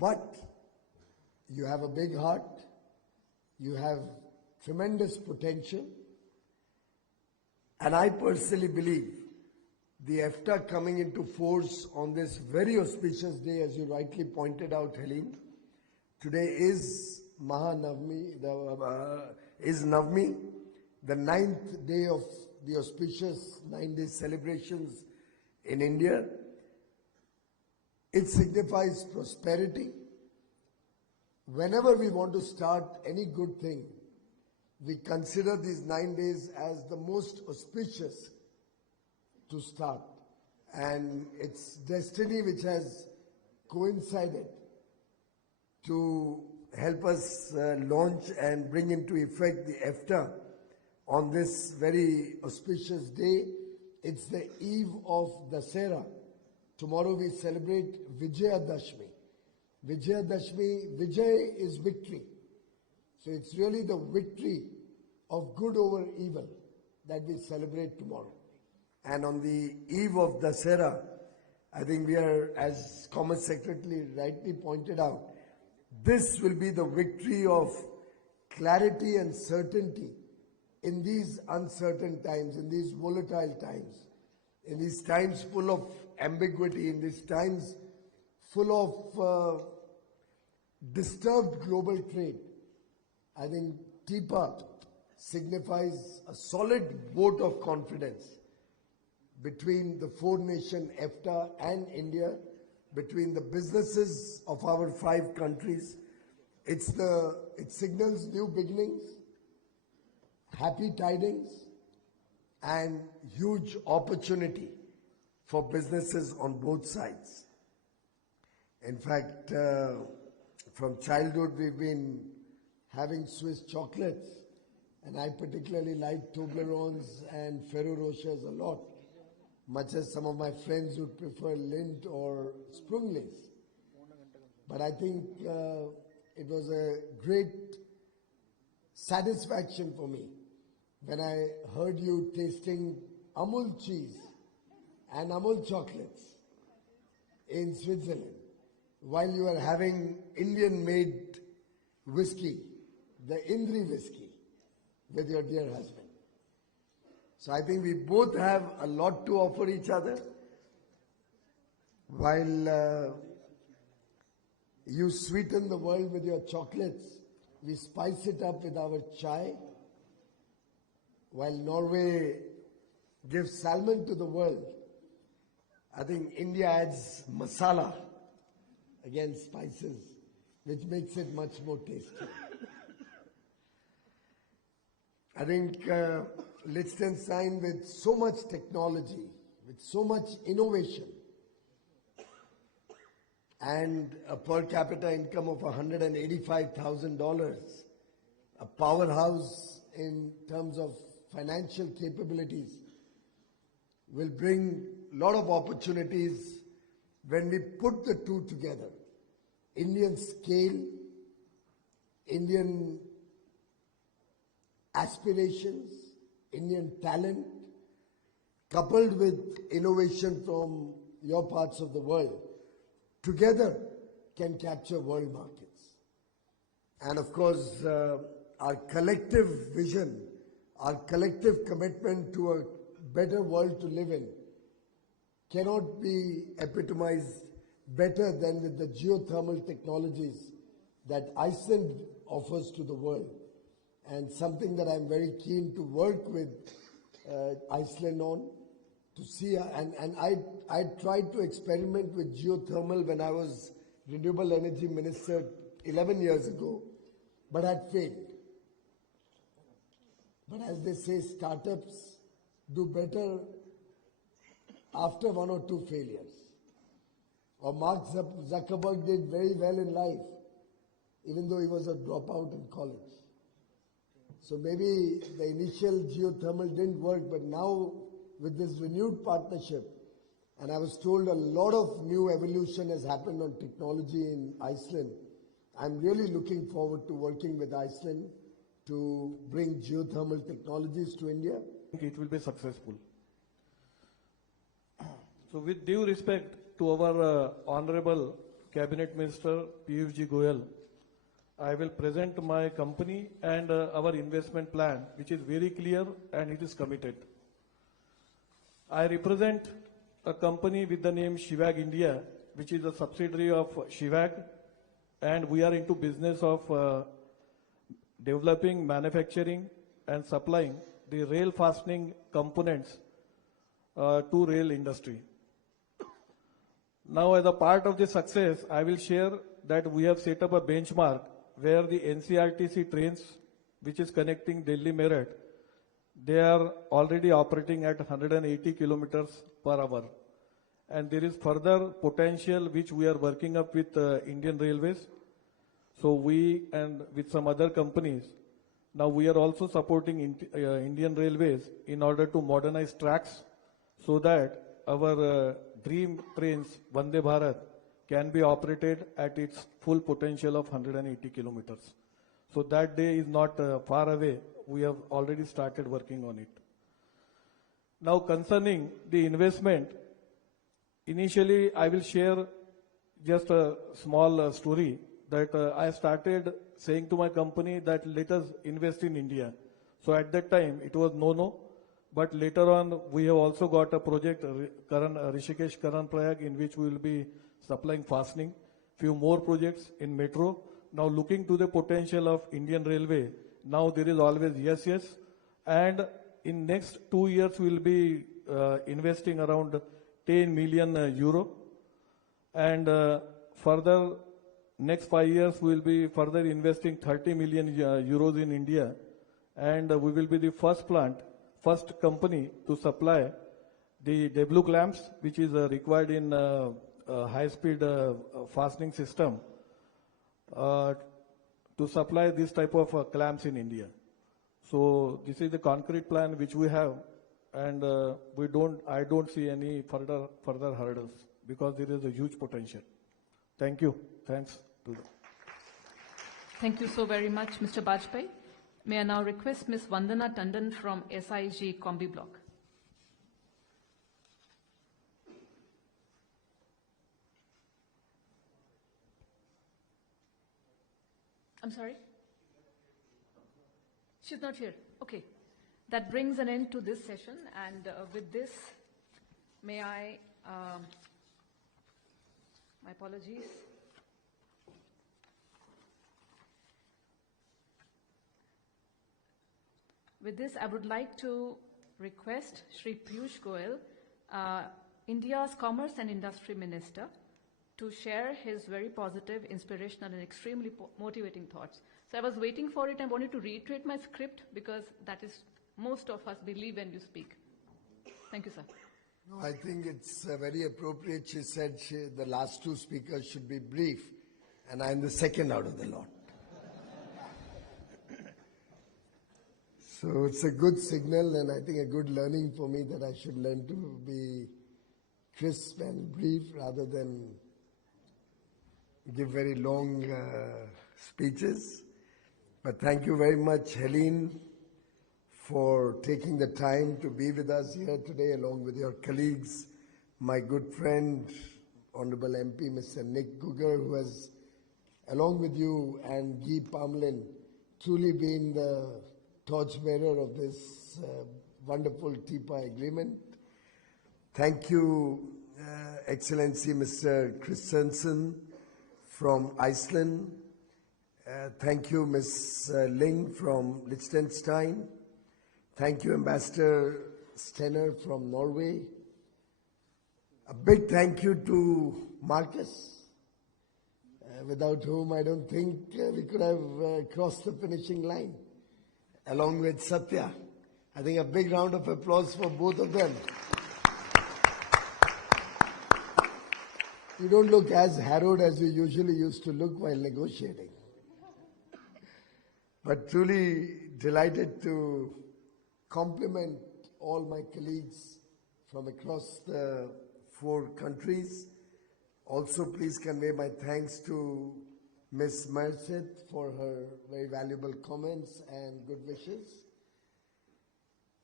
But you have a big heart, you have tremendous potential, and I personally believe the EFTA coming into force on this very auspicious day, as you rightly pointed out, Helene. Today is Mahanavami, is Navami, the 9th day of the auspicious 9-day celebrations in India. It signifies prosperity. Whenever we want to start any good thing, we consider these 9 days as the most auspicious to start. And it's destiny which has coincided to help us launch and bring into effect the EFTA on this very auspicious day. It's the eve of Dasera. Tomorrow we celebrate Vijayadashmi. Vijayadashmi, Vijay is victory. So it's really the victory of good over evil that we celebrate tomorrow. And on the eve of Dasera, I think we are, as Commerce Secretary rightly pointed out, this will be the victory of clarity and certainty in these uncertain times, in these volatile times, in these times full of ambiguity, in these times full of disturbed global trade. I think TIPA signifies a solid vote of confidence between the 4-nation EFTA and India, between the businesses of our 5 countries. It signals new beginnings, happy tidings, and huge opportunity for businesses on both sides. In fact, from childhood we've been having Swiss chocolates, and I particularly like Toblerones and Ferrero Rochers a lot, much as some of my friends would prefer Lindt or Sprunglis. But I think it was a great satisfaction for me when I heard you tasting Amul cheese and Amul chocolates in Switzerland while you were having Indian-made whiskey, the Indri whiskey, with your dear husband. So I think we both have a lot to offer each other. While you sweeten the world with your chocolates, we spice it up with our chai. While Norway gives salmon to the world, I think India adds masala, again spices, which makes it much more tasty. I think Liechtenstein, with so much technology, with so much innovation, and a per capita income of $185,000, a powerhouse in terms of financial capabilities, will bring a lot of opportunities when we put the two together. Indian scale, Indian aspirations, Indian talent, coupled with innovation from your parts of the world, together can capture world markets. And of course, our collective vision, our collective commitment to a better world to live in cannot be epitomized better than with the geothermal technologies that Iceland offers to the world, and something that I'm very keen to work with Iceland on, to see, and I tried to experiment with geothermal when I was Renewable Energy Minister 11 years ago, but had failed. But as they say, startups do better after 1 or 2 failures. Or Mark Zuckerberg did very well in life, even though he was a dropout in college. So maybe the initial geothermal didn't work, but now with this renewed partnership, and I was told a lot of new evolution has happened on technology in Iceland, I'm really looking forward to working with Iceland to bring geothermal technologies to India. I think it will be successful. So with due respect to our Honorable Cabinet Minister Piyush Goyal, I will present my company and our investment plan, which is very clear and it is committed. I represent a company with the name Shivag India, which is a subsidiary of Shivag, and we are into business of developing, manufacturing and supplying the rail fastening components to rail industry. Now, as a part of this success, I will share that we have set up a benchmark where the NCRTC trains, which is connecting Delhi Meerut, they are already operating at 180 kilometers per hour. And there is further potential which we are working up with Indian Railways. So we and with some other companies, now we are also supporting Indian Railways in order to modernize tracks so that our dream trains, Vande Bharat, can be operated at its full potential of 180 kilometers. So that day is not far away. We have already started working on it. Now concerning the investment, initially I will share just a small story that I started saying to my company that let us invest in India. So at that time it was no, but later on we have also got a project, Rishikesh Karan Prayag, in which we will be supplying fastening, few more projects in metro. Now looking to the potential of Indian Railway, now there is always yes, and in next 2 years we will be investing around 10 million euro, and further next 5 years we will be further investing 30 million euros in India, and we will be the first company to supply the W clamps, which is required in high-speed fastening system, to supply this type of clamps in India. So this is the concrete plan which we have, and I don't see any further hurdles because there is a huge potential. Thank you. Thanks. Thank you so very much, Mr. Bajpai. May I now request Ms. Vandana Tandon from SIG Combi Block. I'm sorry? She's not here. Okay. That brings an end to this session, and with this, may I, my apologies. With this, I would like to request Shri Piyush Goyal, India's Commerce and Industry Minister, to share his very positive, inspirational and extremely motivating thoughts. So I was waiting for it. I wanted to reiterate my script because that is most of us believe when you speak. Thank you, sir. No, I think it's very appropriate. She said the last two speakers should be brief, and I'm the second out of the lot. So it's a good signal, and I think a good learning for me that I should learn to be crisp and brief rather than give very long speeches. But thank you very much, Helene, for taking the time to be with us here today along with your colleagues, my good friend, Honorable MP Mr. Nick Gugger, who has, along with you and Guy Parmelin, truly been the torchbearer of this wonderful TIPA agreement. Thank you, Excellency Mr. Christensen from Iceland. Thank you, Ms. Ling from Liechtenstein. Thank you, Ambassador Stenner from Norway. A big thank you to Marcus, without whom I don't think we could have crossed the finishing line, along with Satya. I think a big round of applause for both of them. You don't look as harrowed as you usually used to look while negotiating. But truly delighted to compliment all my colleagues from across the 4 countries. Also, please convey my thanks to Ms. Merced for her very valuable comments and good wishes.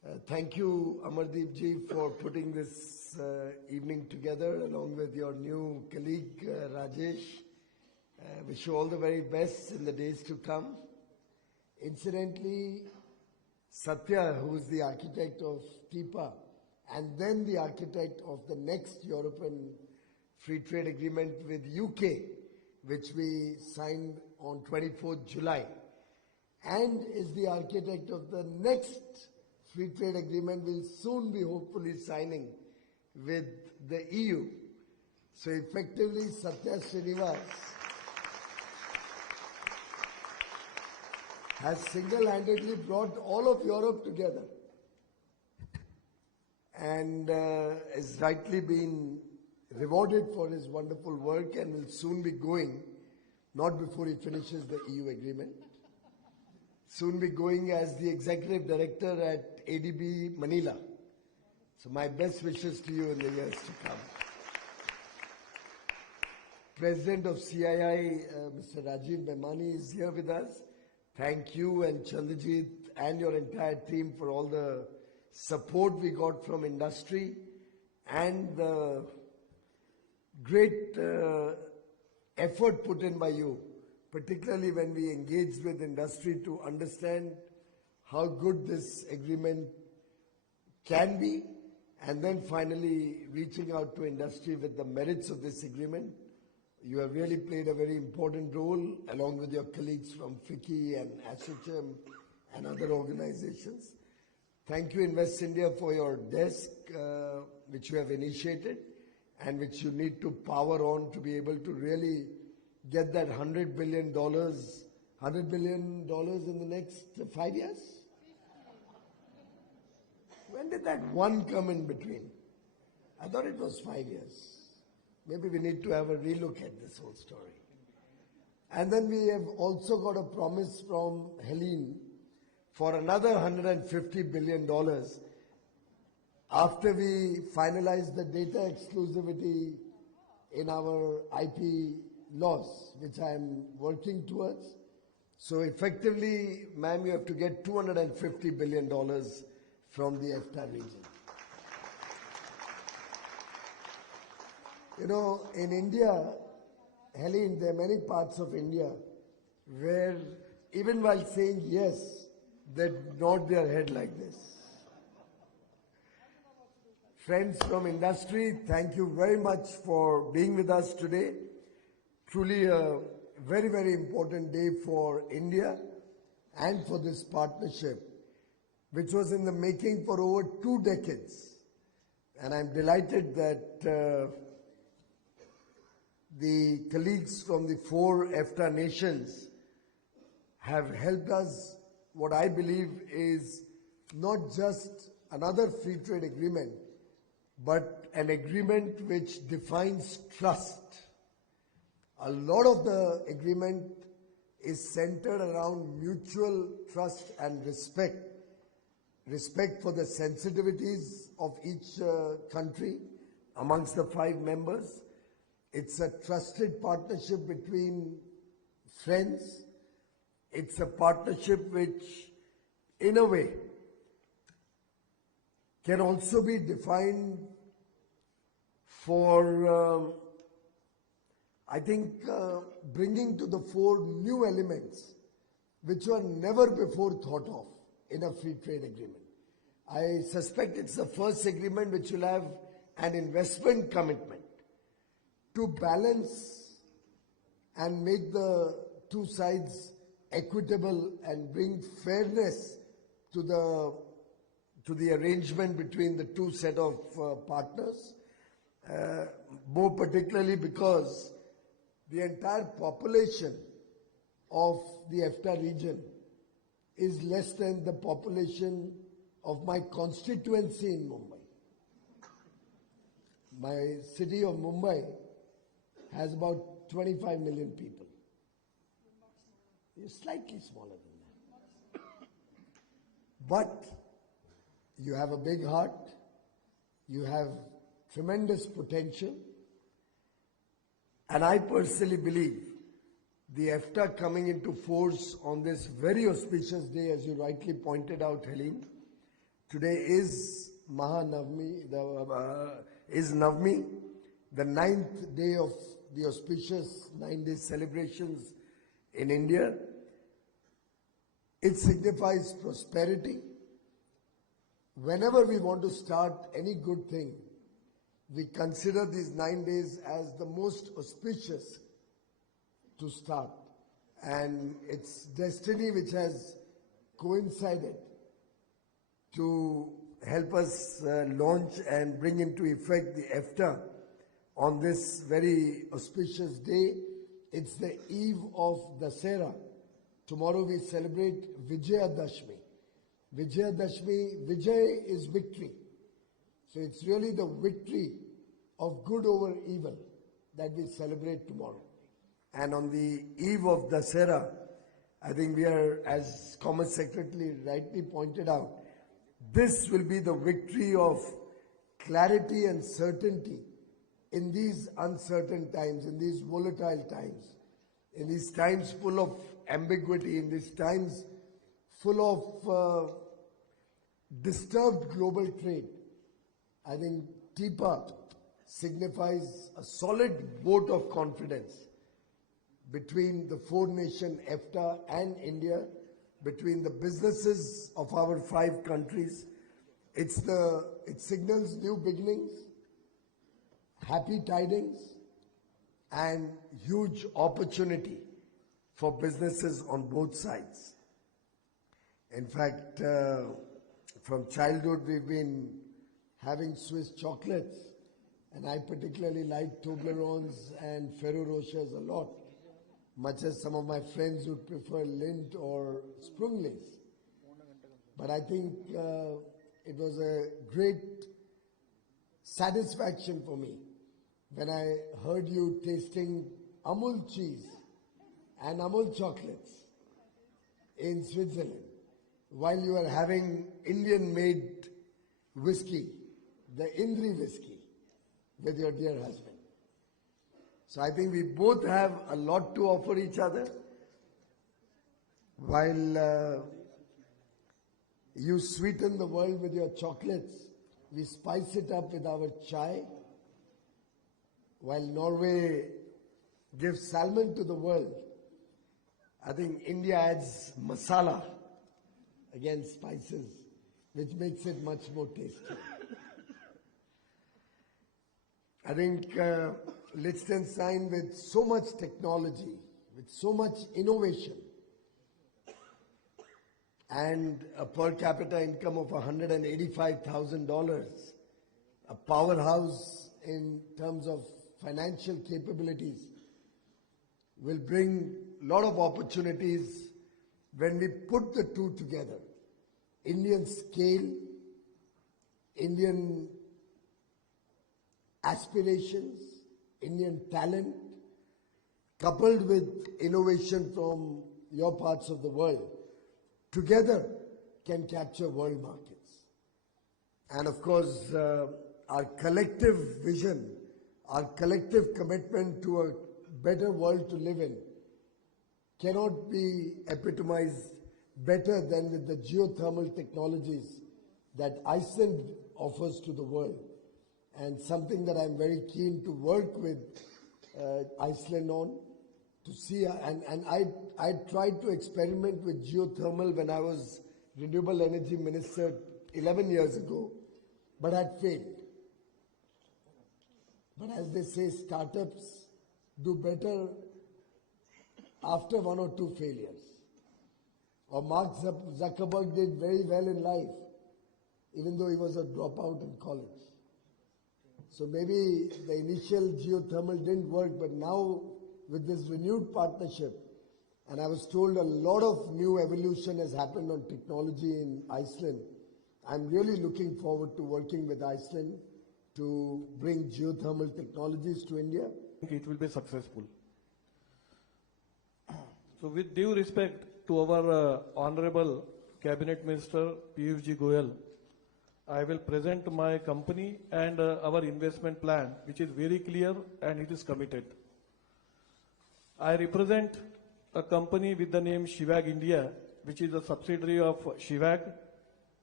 Thank you, Amardeep ji, for putting this evening together along with your new colleague, Rajesh. Wish you all the very best in the days to come. Incidentally, Satya, who is the architect of TIPA and then the architect of the next European Free Trade Agreement with UK, which we signed on 24th July, and is the architect of the next Free Trade Agreement we'll soon be hopefully signing with the EU. So effectively, Satya Srinivas has single-handedly brought all of Europe together and is rightly been rewarded for his wonderful work and will soon be going, not before he finishes the EU agreement, soon be going as the executive director at ADB Manila. So my best wishes to you in the years to come. President of CII, Mr. Rajiv Memani is here with us. Thank you and Chandrajit and your entire team for all the support we got from industry and the great effort put in by you, particularly when we engaged with industry to understand how good this agreement can be, and then finally reaching out to industry with the merits of this agreement. You have really played a very important role along with your colleagues from FICCI and ASSOCHAM and other organizations. Thank you, Invest India, for your desk, which you have initiated and which you need to power on to be able to really get that $100 billion in the next 5 years? When did that one come in between? I thought it was 5 years. Maybe we need to have a relook at this whole story. And then we have also got a promise from Helene for another $150 billion after we finalize the data exclusivity in our IP laws, which I am working towards. So effectively, ma'am, you have to get $250 billion from the EFTA region. You know, in India, Helene, there are many parts of India where even while saying yes, they nod their head like this. Friends from industry, thank you very much for being with us today. Truly a very, very important day for India and for this partnership, which was in the making for over 2 decades. And I'm delighted that the colleagues from the 4 EFTA nations have helped us, what I believe is not just another free trade agreement, but an agreement which defines trust. A lot of the agreement is centered around mutual trust and respect. Respect for the sensitivities of each country amongst the 5 members. It's a trusted partnership between friends. It's a partnership which, in a way, can also be defined for, I think, bringing to the fore new elements which were never before thought of in a free trade agreement. I suspect it's the first agreement which will have an investment commitment to balance and make the 2 sides equitable and bring fairness to the arrangement between the 2 set of partners, more particularly because the entire population of the EFTA region is less than the population of my constituency in Mumbai. My city of Mumbai has about 25 million people. You're slightly smaller than that. But you have a big heart, you have tremendous potential, and I personally believe the EFTA coming into force on this very auspicious day, as you rightly pointed out, Helene, Today is Mahanavami, is Navami, the 9th day of the auspicious 9-day celebrations in India. It signifies prosperity. Whenever we want to start any good thing, we consider these 9 days as the most auspicious to start. And it's destiny which has coincided to help us launch and bring into effect the EFTA on this very auspicious day. It's the eve of Dasera. Tomorrow we celebrate Vijayadashmi. Vijayadashmi, Vijay is victory. So it's really the victory of good over evil that we celebrate tomorrow. And on the eve of Dasera, I think we are, as Commerce Secretary rightly pointed out, this will be the victory of clarity and certainty in these uncertain times, in these volatile times, in these times full of ambiguity, in these times full of disturbed global trade. I think TIPA signifies a solid vote of confidence between the 4-nation EFTA and India, between the businesses of our 5 countries. It signals new beginnings, happy tidings, and huge opportunity for businesses on both sides. In fact, from childhood we've been having Swiss chocolates, and I particularly like Toblerones and Ferrero Rochers a lot, much as some of my friends would prefer Lindt or Sprunglis. But I think it was a great satisfaction for me when I heard you tasting Amul cheese and Amul chocolates in Switzerland while you were having Indian-made whiskey, the Indri whiskey, with your dear husband. So I think we both have a lot to offer each other. While you sweeten the world with your chocolates, we spice it up with our chai. While Norway gives salmon to the world, I think India adds masala, again spices, which makes it much more tasty. I think Liechtenstein, with so much technology, with so much innovation, and a per capita income of $185,000, a powerhouse in terms of financial capabilities, will bring a lot of opportunities when we put the two together. Indian scale, Indian aspirations, Indian talent, coupled with innovation from your parts of the world, together can capture world markets. And of course, our collective vision, our collective commitment to a better world to live in cannot be epitomized better than with the geothermal technologies that Iceland offers to the world, and something that I'm very keen to work with Iceland on, to see, and I tried to experiment with geothermal when I was Renewable Energy Minister 11 years ago, but had failed. But as they say, startups do better after 1 or 2 failures. Or Mark Zuckerberg did very well in life, even though he was a dropout in college. So maybe the initial geothermal didn't work, but now with this renewed partnership, and I was told a lot of new evolution has happened on technology in Iceland, I'm really looking forward to working with Iceland to bring geothermal technologies to India. It will be successful. So with due respect to our Honorable Cabinet Minister Piyush Goyal, I will present my company and our investment plan, which is very clear and it is committed. I represent a company with the name Shivag India, which is a subsidiary of Shivag,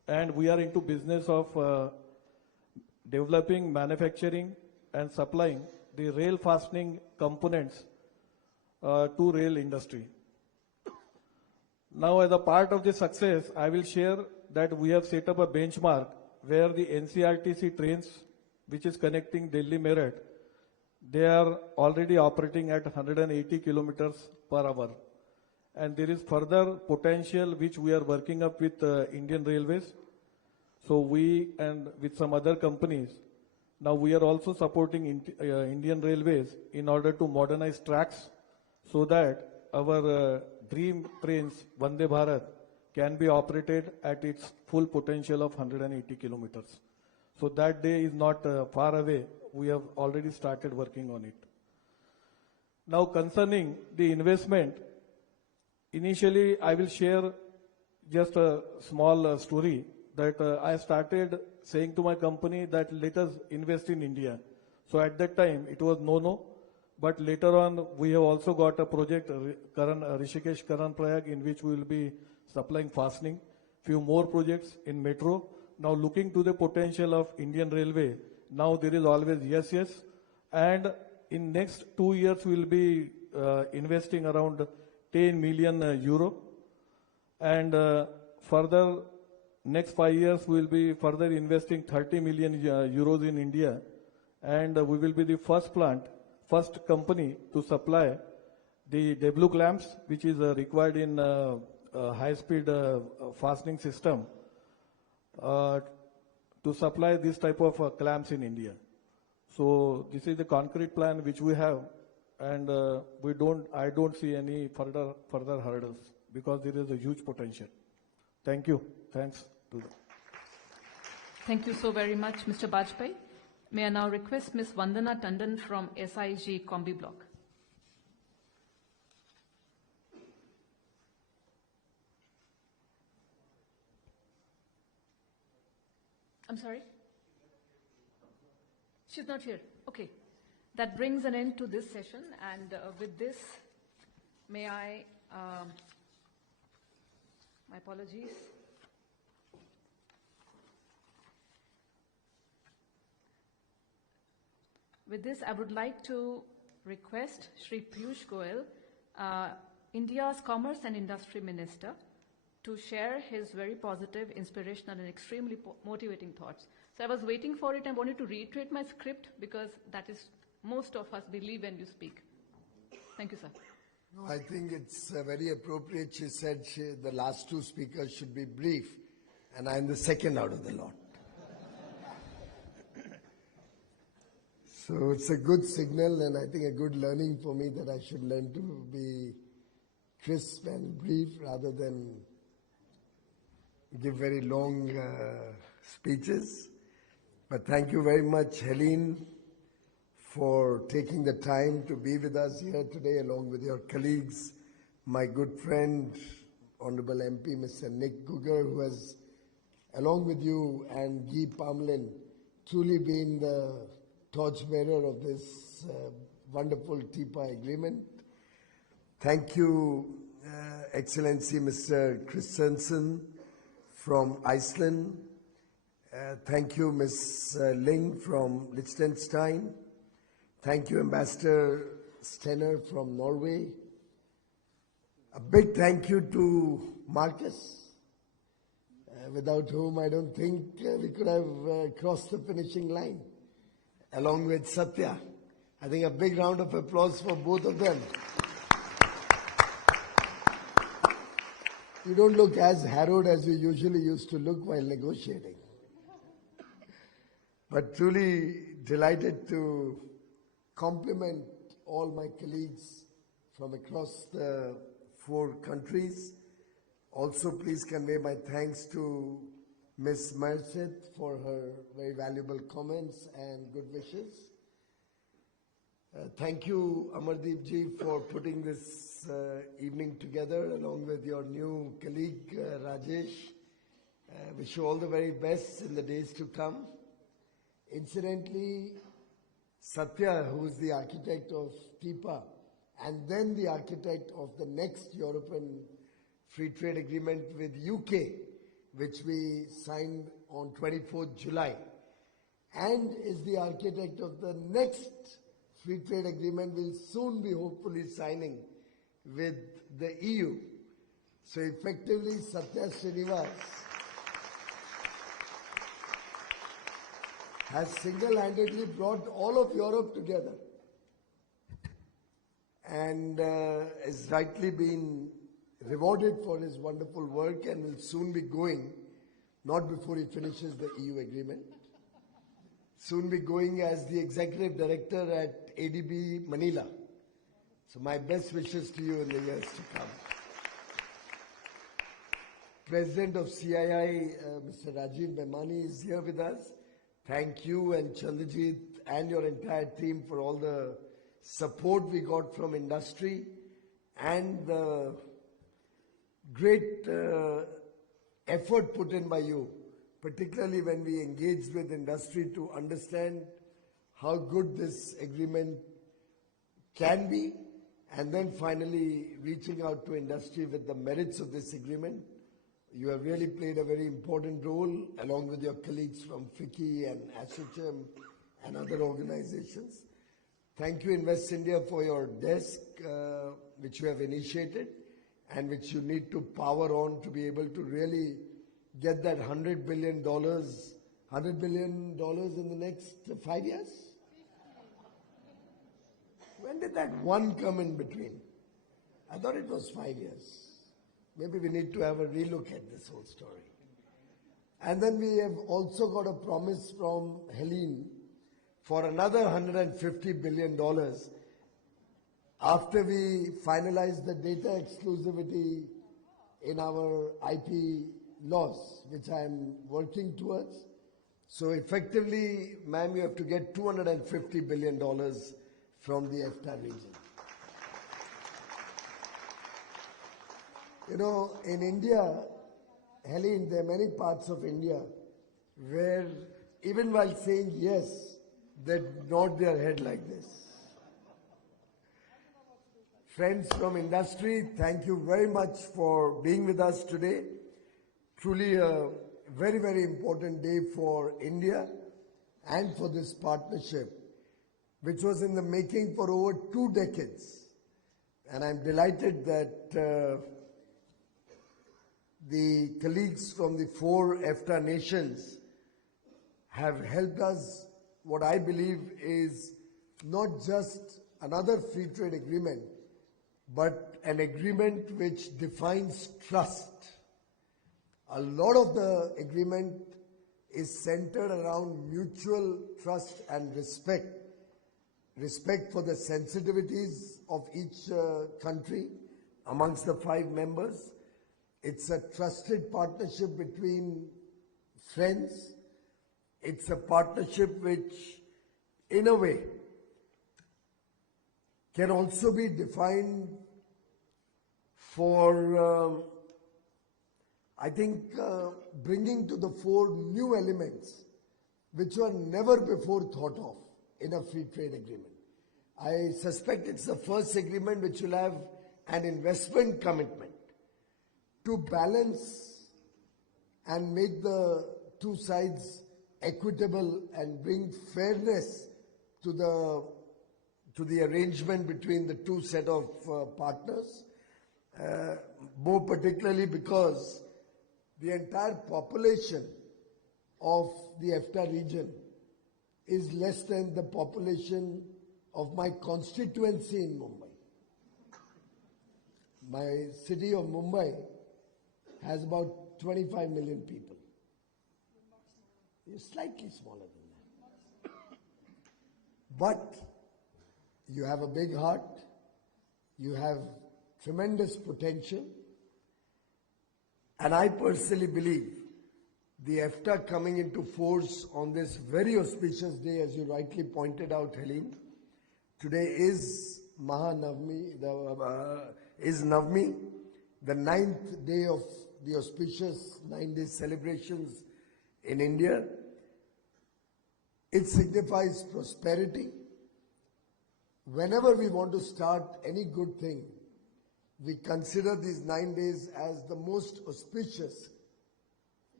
and we are into business of developing, manufacturing, and supplying the rail fastening components to rail industry. Now, as a part of this success, I will share that we have set up a benchmark where the NCRTC trains, which is connecting Delhi Meerut, they are already operating at 180 kilometers per hour. And there is further potential which we are working up with Indian Railways. So we and with some other companies, now we are also supporting Indian Railways in order to modernize tracks so that our dream trains, Vande Bharat, can be operated at its full potential of 180 kilometers. So that day is not far away. We have already started working on it. Now concerning the investment, initially I will share just a small story that I started saying to my company that let us invest in India. So at that time it was no, but later on we have also got a project, Rishikesh Karan Prayag, in which we will be supplying fastening, few more projects in metro. Now looking to the potential of Indian Railway, now there is always yes, and in next 2 years we will be investing around 10 million euro, and further next 5 years we will be further investing 30 million euros in India, and we will be the first company to supply the W clamps, which is required in high-speed fastening system, to supply this type of clamps in India. So this is the concrete plan which we have, and I don't see any further hurdles because there is a huge potential. Thank you. Thanks to them. Thank you so very much, Mr. Bajpai. May I now request Ms. Vandana Tandon from SIG Combi Block. I'm sorry? She's not here. Okay. That brings an end to this session, and with this, may I, my apologies. With this, I would like to request Shri Piyush Goyal, India's Commerce and Industry Minister, to share his very positive, inspirational, and extremely motivating thoughts. So I was waiting for it and wanted to reiterate my script because that is most of us believe when you speak. Thank you, sir. No, I think it's very appropriate. She said the last two speakers should be brief, and I'm the second out of the lot. So it's a good signal, and I think a good learning for me that I should learn to be crisp and brief rather than give very long speeches. But thank you very much, Helene, for taking the time to be with us here today along with your colleagues, my good friend, Honorable MP Mr. Nick Gugger, who has, along with you and Guy Parmelin, truly been the torchbearer of this wonderful TIPA agreement. Thank you, Excellency Mr. Christensen from Iceland. Thank you, Ms. Ling from Liechtenstein. Thank you, Ambassador Stenner from Norway. A big thank you to Marcus, without whom I don't think we could have crossed the finishing line, along with Satya. I think a big round of applause for both of them. You don't look as harrowed as you usually used to look while negotiating. But truly delighted to compliment all my colleagues from across the 4 countries. Also, please convey my thanks to Ms. Merced for her very valuable comments and good wishes. Thank you, Amardeep ji, for putting this evening together along with your new colleague, Rajesh. Wish you all the very best in the days to come. Incidentally, Satya, who is the architect of TIPA and then the architect of the next European Free Trade Agreement with UK, which we signed on 24th July, and is the architect of the next free trade agreement we'll soon be hopefully signing with the EU. So effectively, Satya Srinivas has single-handedly brought all of Europe together and has rightly been rewarded for his wonderful work and will soon be going, not before he finishes the EU agreement, soon be going as the executive director at ADB Manila. So my best wishes to you in the years to come. President of CII, Mr. Rajiv Memani, is here with us. Thank you and Chandrajit and your entire team for all the support we got from industry and the great effort put in by you, particularly when we engaged with industry to understand how good this agreement can be, and then finally reaching out to industry with the merits of this agreement. You have really played a very important role along with your colleagues from FICCI and ASSOCHAM and other organizations. Thank you, Invest India, for your desk, which you have initiated and which you need to power on to be able to really get that $100 billion in the next 5 years? When did that one come in between? I thought it was 5 years. Maybe we need to have a relook at this whole story. And then we have also got a promise from Helene for another $150 billion after we finalize the data exclusivity in our IP laws, which I am working towards. So effectively, ma'am, you have to get $250 billion from the EFTA region. You know, in India, Helene, there are many parts of India where even while saying yes, they nod their head like this. Friends from industry, thank you very much for being with us today. Truly a very, very important day for India and for this partnership, which was in the making for over 2 decades. And I'm delighted that the colleagues from the 4 EFTA nations have helped us, what I believe is not just another free trade agreement, but an agreement which defines trust. A lot of the agreement is centered around mutual trust and respect. Respect for the sensitivities of each country amongst the 5 members. It's a trusted partnership between friends. It's a partnership which, in a way, can also be defined for, I think, bringing to the fore new elements which were never before thought of in a free trade agreement. I suspect it's the first agreement which will have an investment commitment to balance and make the 2 sides equitable and bring fairness to the arrangement between the 2 set of partners, more particularly because the entire population of the EFTA region is less than the population of my constituency in Mumbai. My city of Mumbai has about 25 million people. You're slightly smaller than that. But you have a big heart, you have tremendous potential, and I personally believe the EFTA coming into force on this very auspicious day, as you rightly pointed out, Helene. Today is Mahanavami, Navami, the 9th day of the auspicious 9-day celebrations in India. It signifies prosperity. Whenever we want to start any good thing, we consider these 9 days as the most auspicious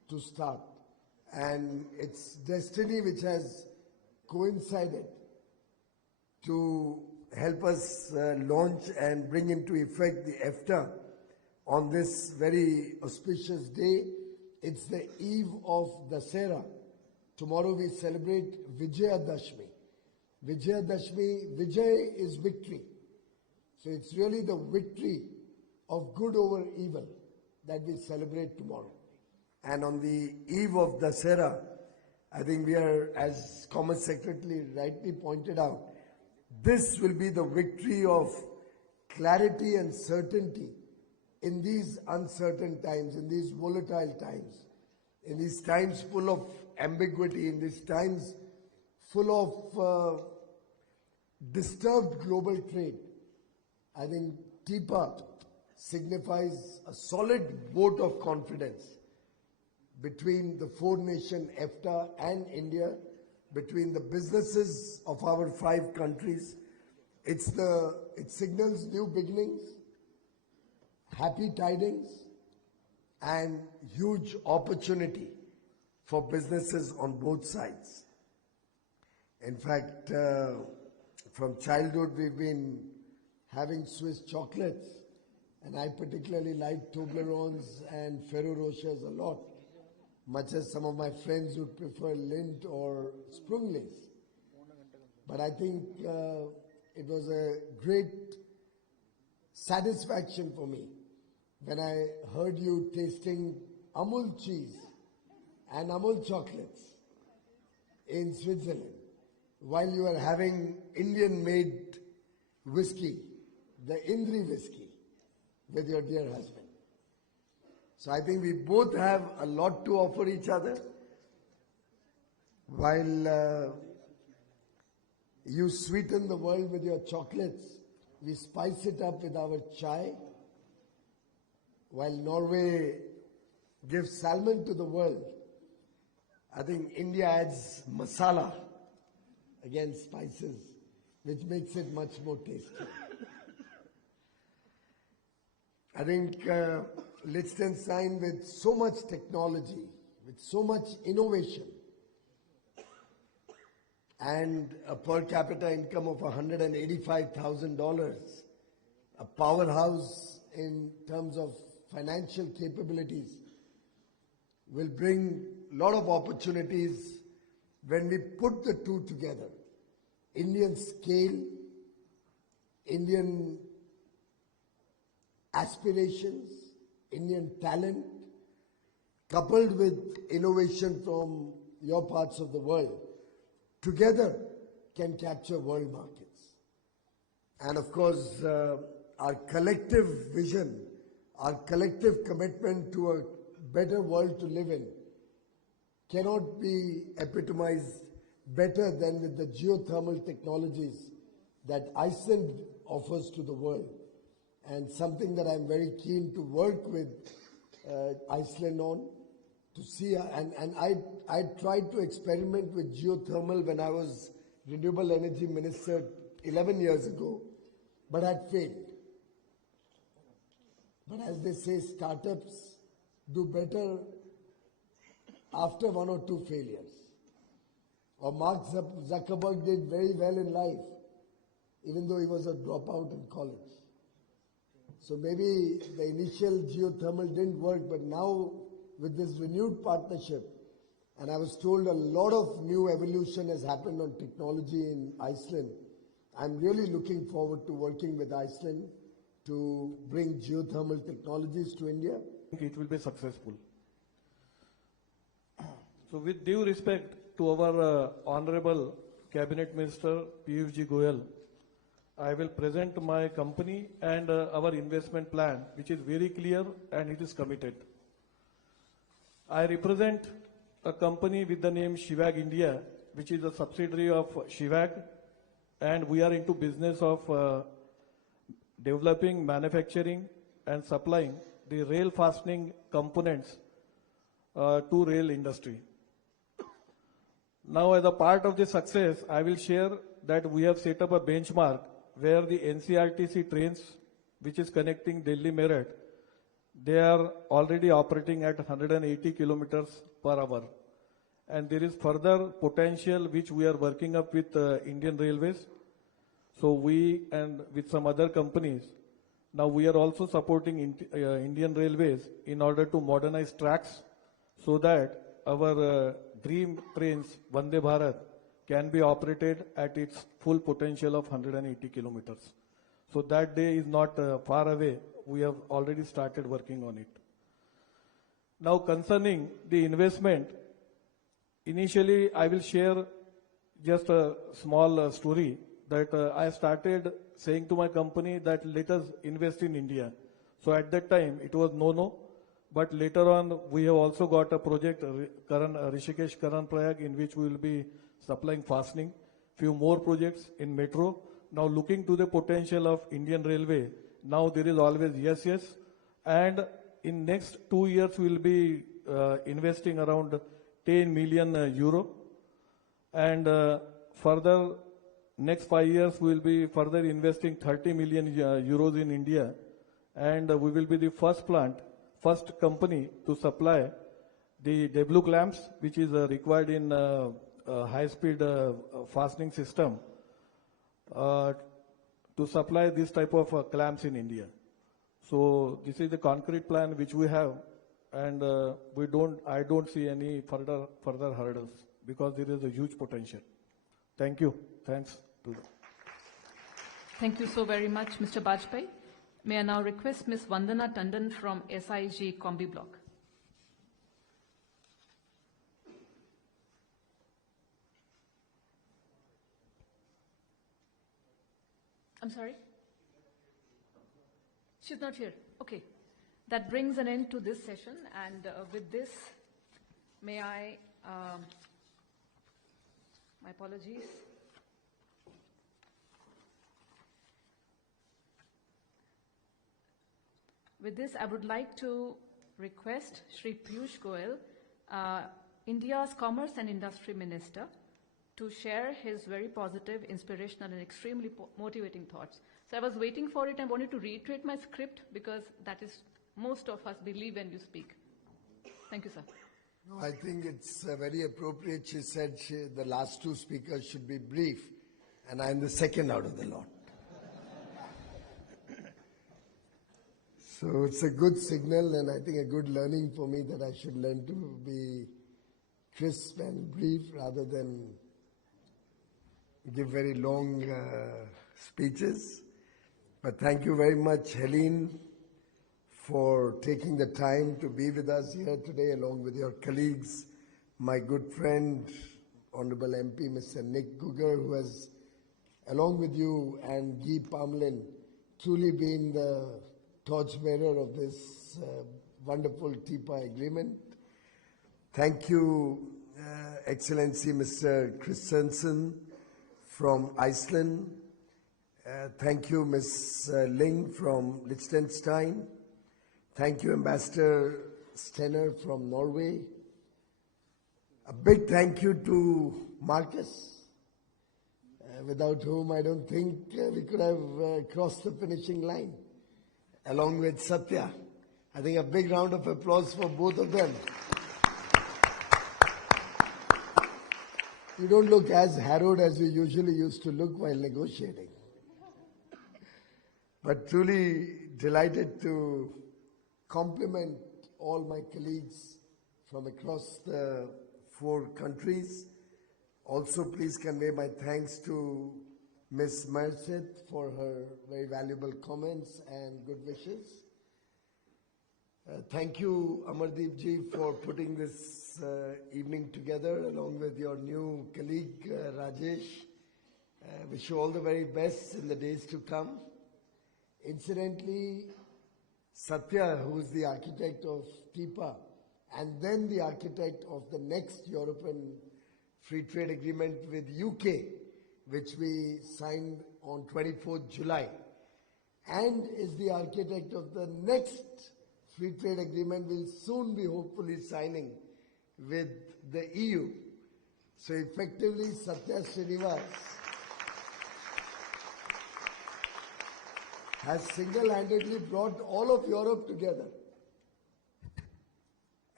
to start. And it's destiny which has coincided to help us launch and bring into effect the EFTA on this very auspicious day. It's the eve of Dasera. Tomorrow we celebrate Vijayadashmi. Vijayadashmi, Vijay is victory. So it's really the victory of good over evil that we celebrate tomorrow. And on the eve of Dasera, I think we are, as Commerce Secretary rightly pointed out, this will be the victory of clarity and certainty in these uncertain times, in these volatile times, in these times full of ambiguity, in these times full of disturbed global trade. I think TIPA signifies a solid vote of confidence between the four-nation EFTA and India, between the businesses of our 5 countries. It signals new beginnings, happy tidings, and huge opportunity for businesses on both sides. In fact, from childhood we've been having Swiss chocolates, and I particularly like Toblerones and Ferrero Rochers a lot, much as some of my friends would prefer Lindt or Sprunglis. But I think it was a great satisfaction for me when I heard you tasting Amul cheese and Amul chocolates in Switzerland while you were having Indian-made whiskey, the Indri whiskey, with your dear husband. So I think we both have a lot to offer each other. While you sweeten the world with your chocolates, we spice it up with our chai. While Norway gives salmon to the world, I think India adds masala, again spices, which makes it much more tasty. I think Liechtenstein, with so much technology, with so much innovation, and a per capita income of $185,000, a powerhouse in terms of financial capabilities, will bring a lot of opportunities when we put the two together. Indian scale, Indian aspirations, Indian talent, coupled with innovation from your parts of the world, together can capture world markets. And of course, our collective vision, our collective commitment to a better world to live in cannot be epitomized better than with the geothermal technologies that Iceland offers to the world, and something that I'm very keen to work with Iceland on, to see, and I tried to experiment with geothermal when I was Renewable Energy Minister 11 years ago, but had failed. But as they say, startups do better after 1 or 2 failures. Or Mark Zuckerberg did very well in life, even though he was a dropout in college. So maybe the initial geothermal didn't work, but now with this renewed partnership, and I was told a lot of new evolution has happened on technology in Iceland. I'm really looking forward to working with Iceland to bring geothermal technologies to India. I think it will be successful. So with due respect to our Honorable Cabinet Minister Piyush Goyal, I will present my company and our investment plan, which is very clear and it is committed. I represent a company with the name Shivag India, which is a subsidiary of Shivag, and we are into business of developing, manufacturing and supplying the rail fastening components to rail industry. Now, as a part of the success, I will share that we have set up a benchmark where the NCRTC trains, which is connecting Delhi Meerut, They are already operating at 180 kilometers per hour. And there is further potential which we are working up with Indian Railways. So we and with some other companies, now we are also supporting Indian Railways in order to modernize tracks so that our dream trains, Vande Bharat, can be operated at its full potential of 180 kilometers. So that day is not far away. We have already started working on it. Now concerning the investment, initially I will share just a small story that I started saying to my company that let us invest in India. So at that time it was no, but later on we have also got a project, Rishikesh Karan Prayag, in which we will be supplying fastening, few more projects in metro. Now looking to the potential of Indian Railway, now there is always yes, and in next 2 years we will be investing around 10 million euro, and further next 5 years we will be further investing 30 million euros in India, and we will be the first company to supply the W clamps, which is required in high-speed fastening system, to supply this type of clamps in India. So this is the concrete plan which we have, and I don't see any further hurdles because there is a huge potential. Thank you. Thanks to them. Thank you so very much, Mr. Bajpai. May I now request Ms. Vandana Tandon from SIG Combi Block. I'm sorry? She's not here. Okay. That brings an end to this session, and with this, may I, my apologies. With this, I would like to request Shri Piyush Goyal, India's Commerce and Industry Minister, to share his very positive, inspirational, and extremely motivating thoughts. So I was waiting for it. I wanted to reiterate my script because that is most of us believe when you speak. Thank you, sir. No, I think it's very appropriate. She said the last two speakers should be brief, and I'm the second out of the lot. So it's a good signal, and I think a good learning for me that I should learn to be crisp and brief rather than give very long speeches. But thank you very much, Helene, for taking the time to be with us here today along with your colleagues, my good friend, Honorable MP Mr. Nick Gugger, who has, along with you and Guy Parmelin, truly been the torchbearer of this wonderful TIPA agreement. Thank you, Excellency Mr. Christensen from Iceland. Thank you, Ms. Ling from Liechtenstein. Thank you, Ambassador Stenner from Norway. A big thank you to Marcus, without whom I don't think we could have crossed the finishing line, along with Satya. I think a big round of applause for both of them. You don't look as harrowed as you usually used to look while negotiating. But truly delighted to compliment all my colleagues from across the 4 countries. Also, please convey my thanks to Ms. Merced for her very valuable comments and good wishes. Thank you, Amardeep ji, for putting this evening together along with your new colleague, Rajesh. Wish you all the very best in the days to come. Incidentally, Satya, who is the architect of TIPA and then the architect of the next European Free Trade Agreement with UK, which we signed on 24th July, and is the architect of the next Free Trade Agreement we'll soon be hopefully signing with the EU. So effectively, Satya Srinivas has single-handedly brought all of Europe together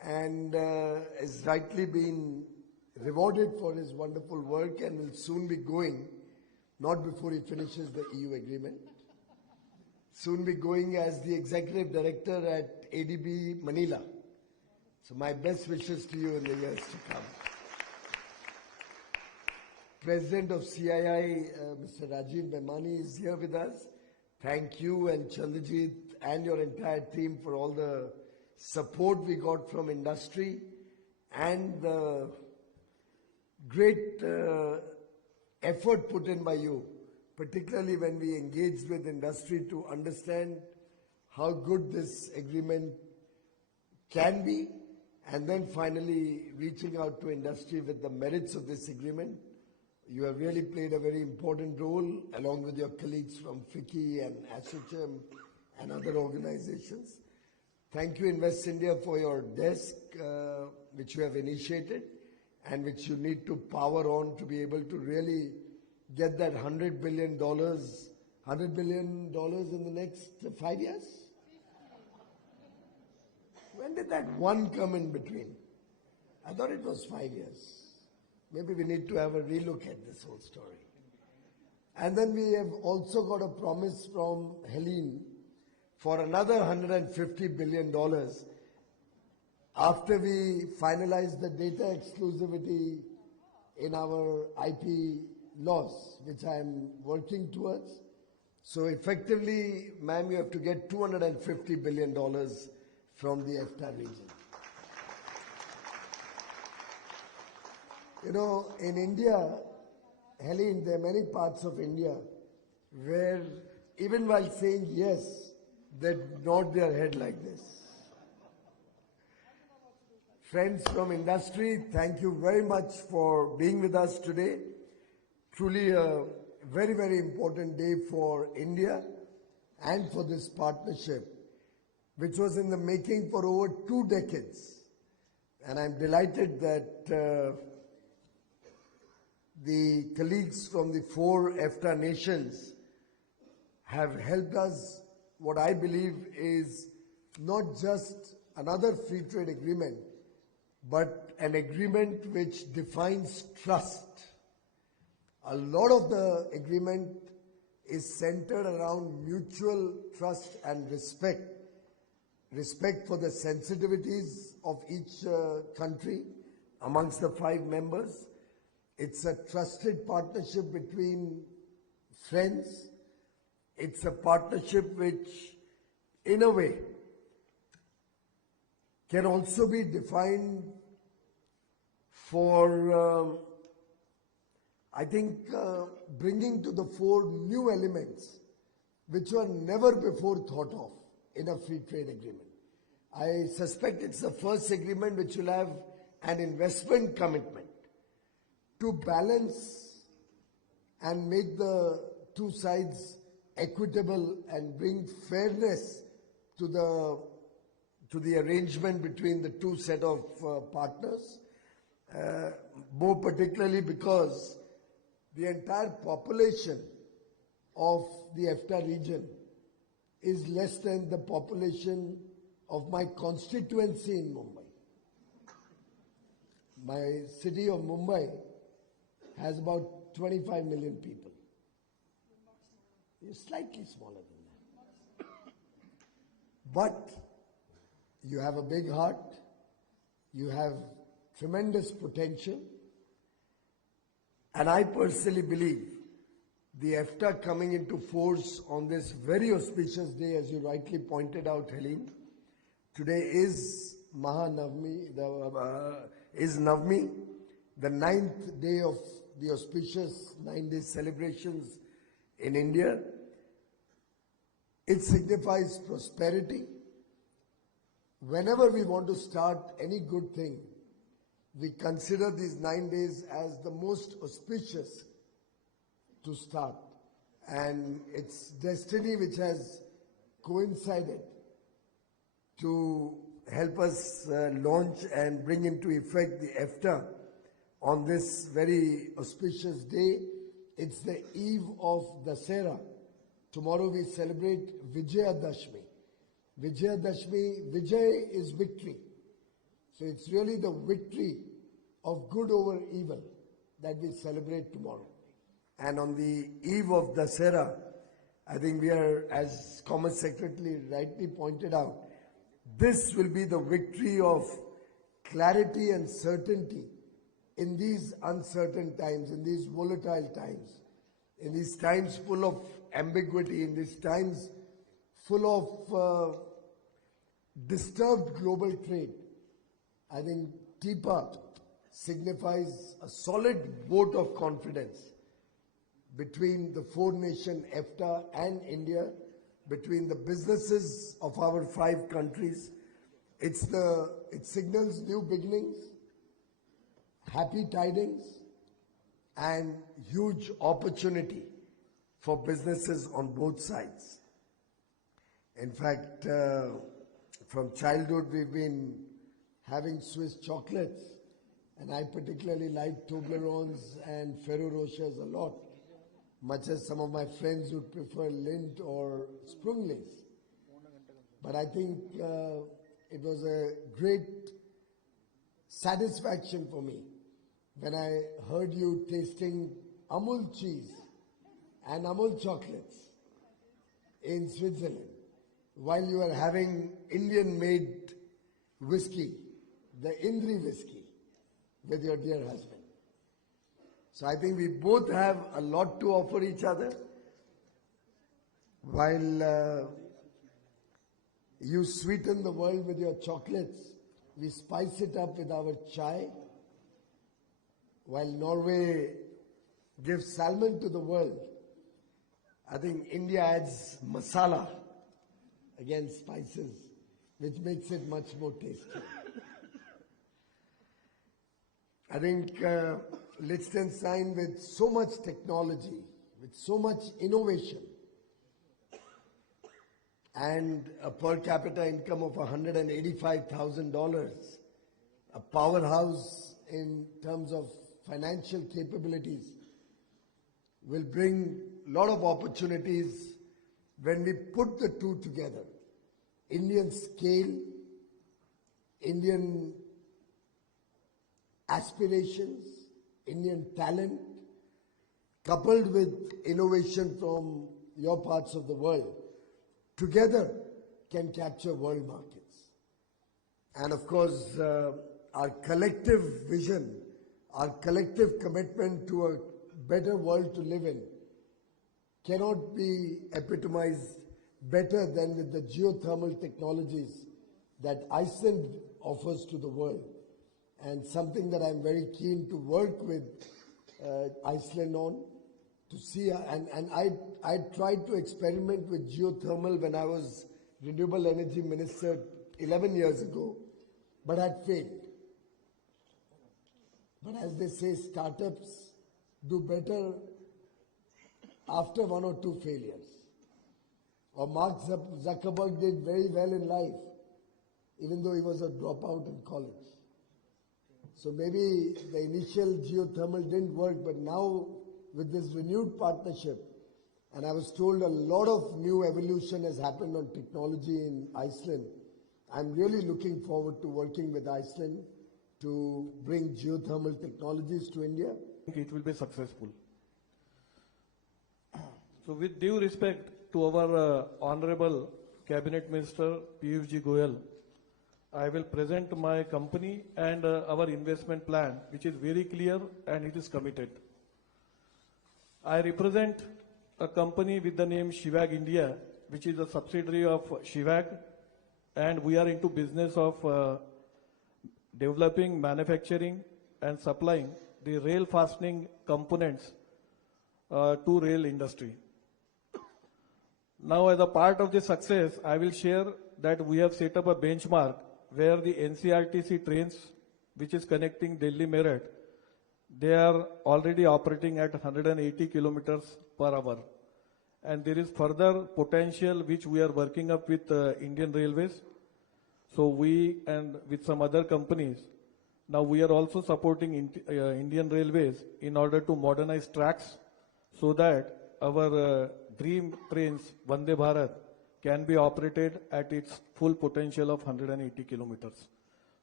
and has rightly been rewarded for his wonderful work and will soon be going, not before he finishes the EU agreement, soon be going as the Executive Director at ADB Manila. So my best wishes to you in the years to come. President of CII, Mr. Rajiv Memani, is here with us. Thank you and Chandrajit and your entire team for all the support we got from industry and the great effort put in by you, particularly when we engaged with industry to understand how good this agreement can be, and then finally reaching out to industry with the merits of this agreement. You have really played a very important role along with your colleagues from FICCI and ASSOCHAM and other organizations. Thank you, Invest India, for your desk, which you have initiated and which you need to power on to be able to really get that $100 billion in the next 5 years? When did that one come in between? I thought it was 5 years. Maybe we need to have a relook at this whole story. And then we have also got a promise from Helene for another $150 billion after we finalize the data exclusivity in our IP laws, which I am working towards. So effectively, ma'am, you have to get $250 billion from the EFTA region. You know, in India, Helene, there are many parts of India where even while saying yes, they nod their head like this. Friends from industry, thank you very much for being with us today. Truly a very, very important day for India and for this partnership, which was in the making for over 2 decades. And I'm delighted that the colleagues from the 4 EFTA nations have helped us, what I believe is not just another free trade agreement, but an agreement which defines trust. A lot of the agreement is centered around mutual trust and respect. Respect for the sensitivities of each country amongst the 5 members. It's a trusted partnership between friends. It's a partnership which, in a way, can also be defined for, I think, bringing to the fore new elements which were never before thought of in a free trade agreement. I suspect it's the first agreement which will have an investment commitment to balance and make the 2 sides equitable and bring fairness to the arrangement between the 2 set of partners, more particularly because the entire population of the EFTA region is less than the population of my constituency in Mumbai. My city of Mumbai has about 25 million people. It's slightly smaller than that. But you have a big heart, you have tremendous potential, and I personally believe the EFTA coming into force on this very auspicious day, as you rightly pointed out, Helene. Today is Navami, the 9th day of the auspicious 9-day celebrations in India. It signifies prosperity. Whenever we want to start any good thing, we consider these 9 days as the most auspicious to start. And it's destiny which has coincided to help us launch and bring into effect the EFTA on this very auspicious day. It's the eve of Dasera. Tomorrow we celebrate Vijayadashmi. Vijayadashmi, Vijay is victory. So it's really the victory of good over evil that we celebrate tomorrow. And on the eve of Dasera, I think we are, as Commerce Secretary rightly pointed out, this will be the victory of clarity and certainty in these uncertain times, in these volatile times, in these times full of ambiguity, in these times full of disturbed global trade. I think TIPA signifies a solid vote of confidence between the four-nation EFTA and India, between the businesses of our 5 countries. It signals new beginnings, happy tidings, and huge opportunity for businesses on both sides. In fact, from childhood we've been having Swiss chocolates, and I particularly like Toblerones and Ferrero Rochers a lot, much as some of my friends would prefer Lindt or Sprunglis. But I think it was a great satisfaction for me when I heard you tasting Amul cheese and Amul chocolates in Switzerland while you were having Indian-made whiskey, the Indri whiskey, with your dear husband. So I think we both have a lot to offer each other. While you sweeten the world with your chocolates, we spice it up with our chai. While Norway gives salmon to the world, I think India adds masala, again spices, which makes it much more tasty. I think Liechtenstein, with so much technology, with so much innovation, and a per capita income of $185,000, a powerhouse in terms of financial capabilities, will bring a lot of opportunities when we put the two together. Indian scale, Indian aspirations, Indian talent, coupled with innovation from your parts of the world, together can capture world markets. And of course, our collective vision, our collective commitment to a better world to live in cannot be epitomized better than with the geothermal technologies that Iceland offers to the world, and something that I'm very keen to work with Iceland on, to see, and I tried to experiment with geothermal when I was Renewable Energy Minister 11 years ago, but had failed. But as they say, startups do better after 1 or 2 failures. Or Mark Zuckerberg did very well in life, even though he was a dropout in college. So maybe the initial geothermal didn't work, but now with this renewed partnership, and I was told a lot of new evolution has happened on technology in Iceland, I'm really looking forward to working with Iceland to bring geothermal technologies to India. It will be successful. So with due respect to our Honorable Cabinet Minister Piyush Goyal, I will present my company and our investment plan, which is very clear and it is committed. I represent a company with the name Shivag India, which is a subsidiary of Shivag, and we are into business of developing, manufacturing and supplying the rail fastening components to rail industry. Now, as a part of this success, I will share that we have set up a benchmark where the NCRTC trains, which is connecting Delhi Meerut, they are already operating at 180 kilometers per hour. And there is further potential which we are working up with Indian Railways. So we and with some other companies, now we are also supporting Indian Railways in order to modernize tracks so that our dream trains, Vande Bharat, can be operated at its full potential of 180 kilometers.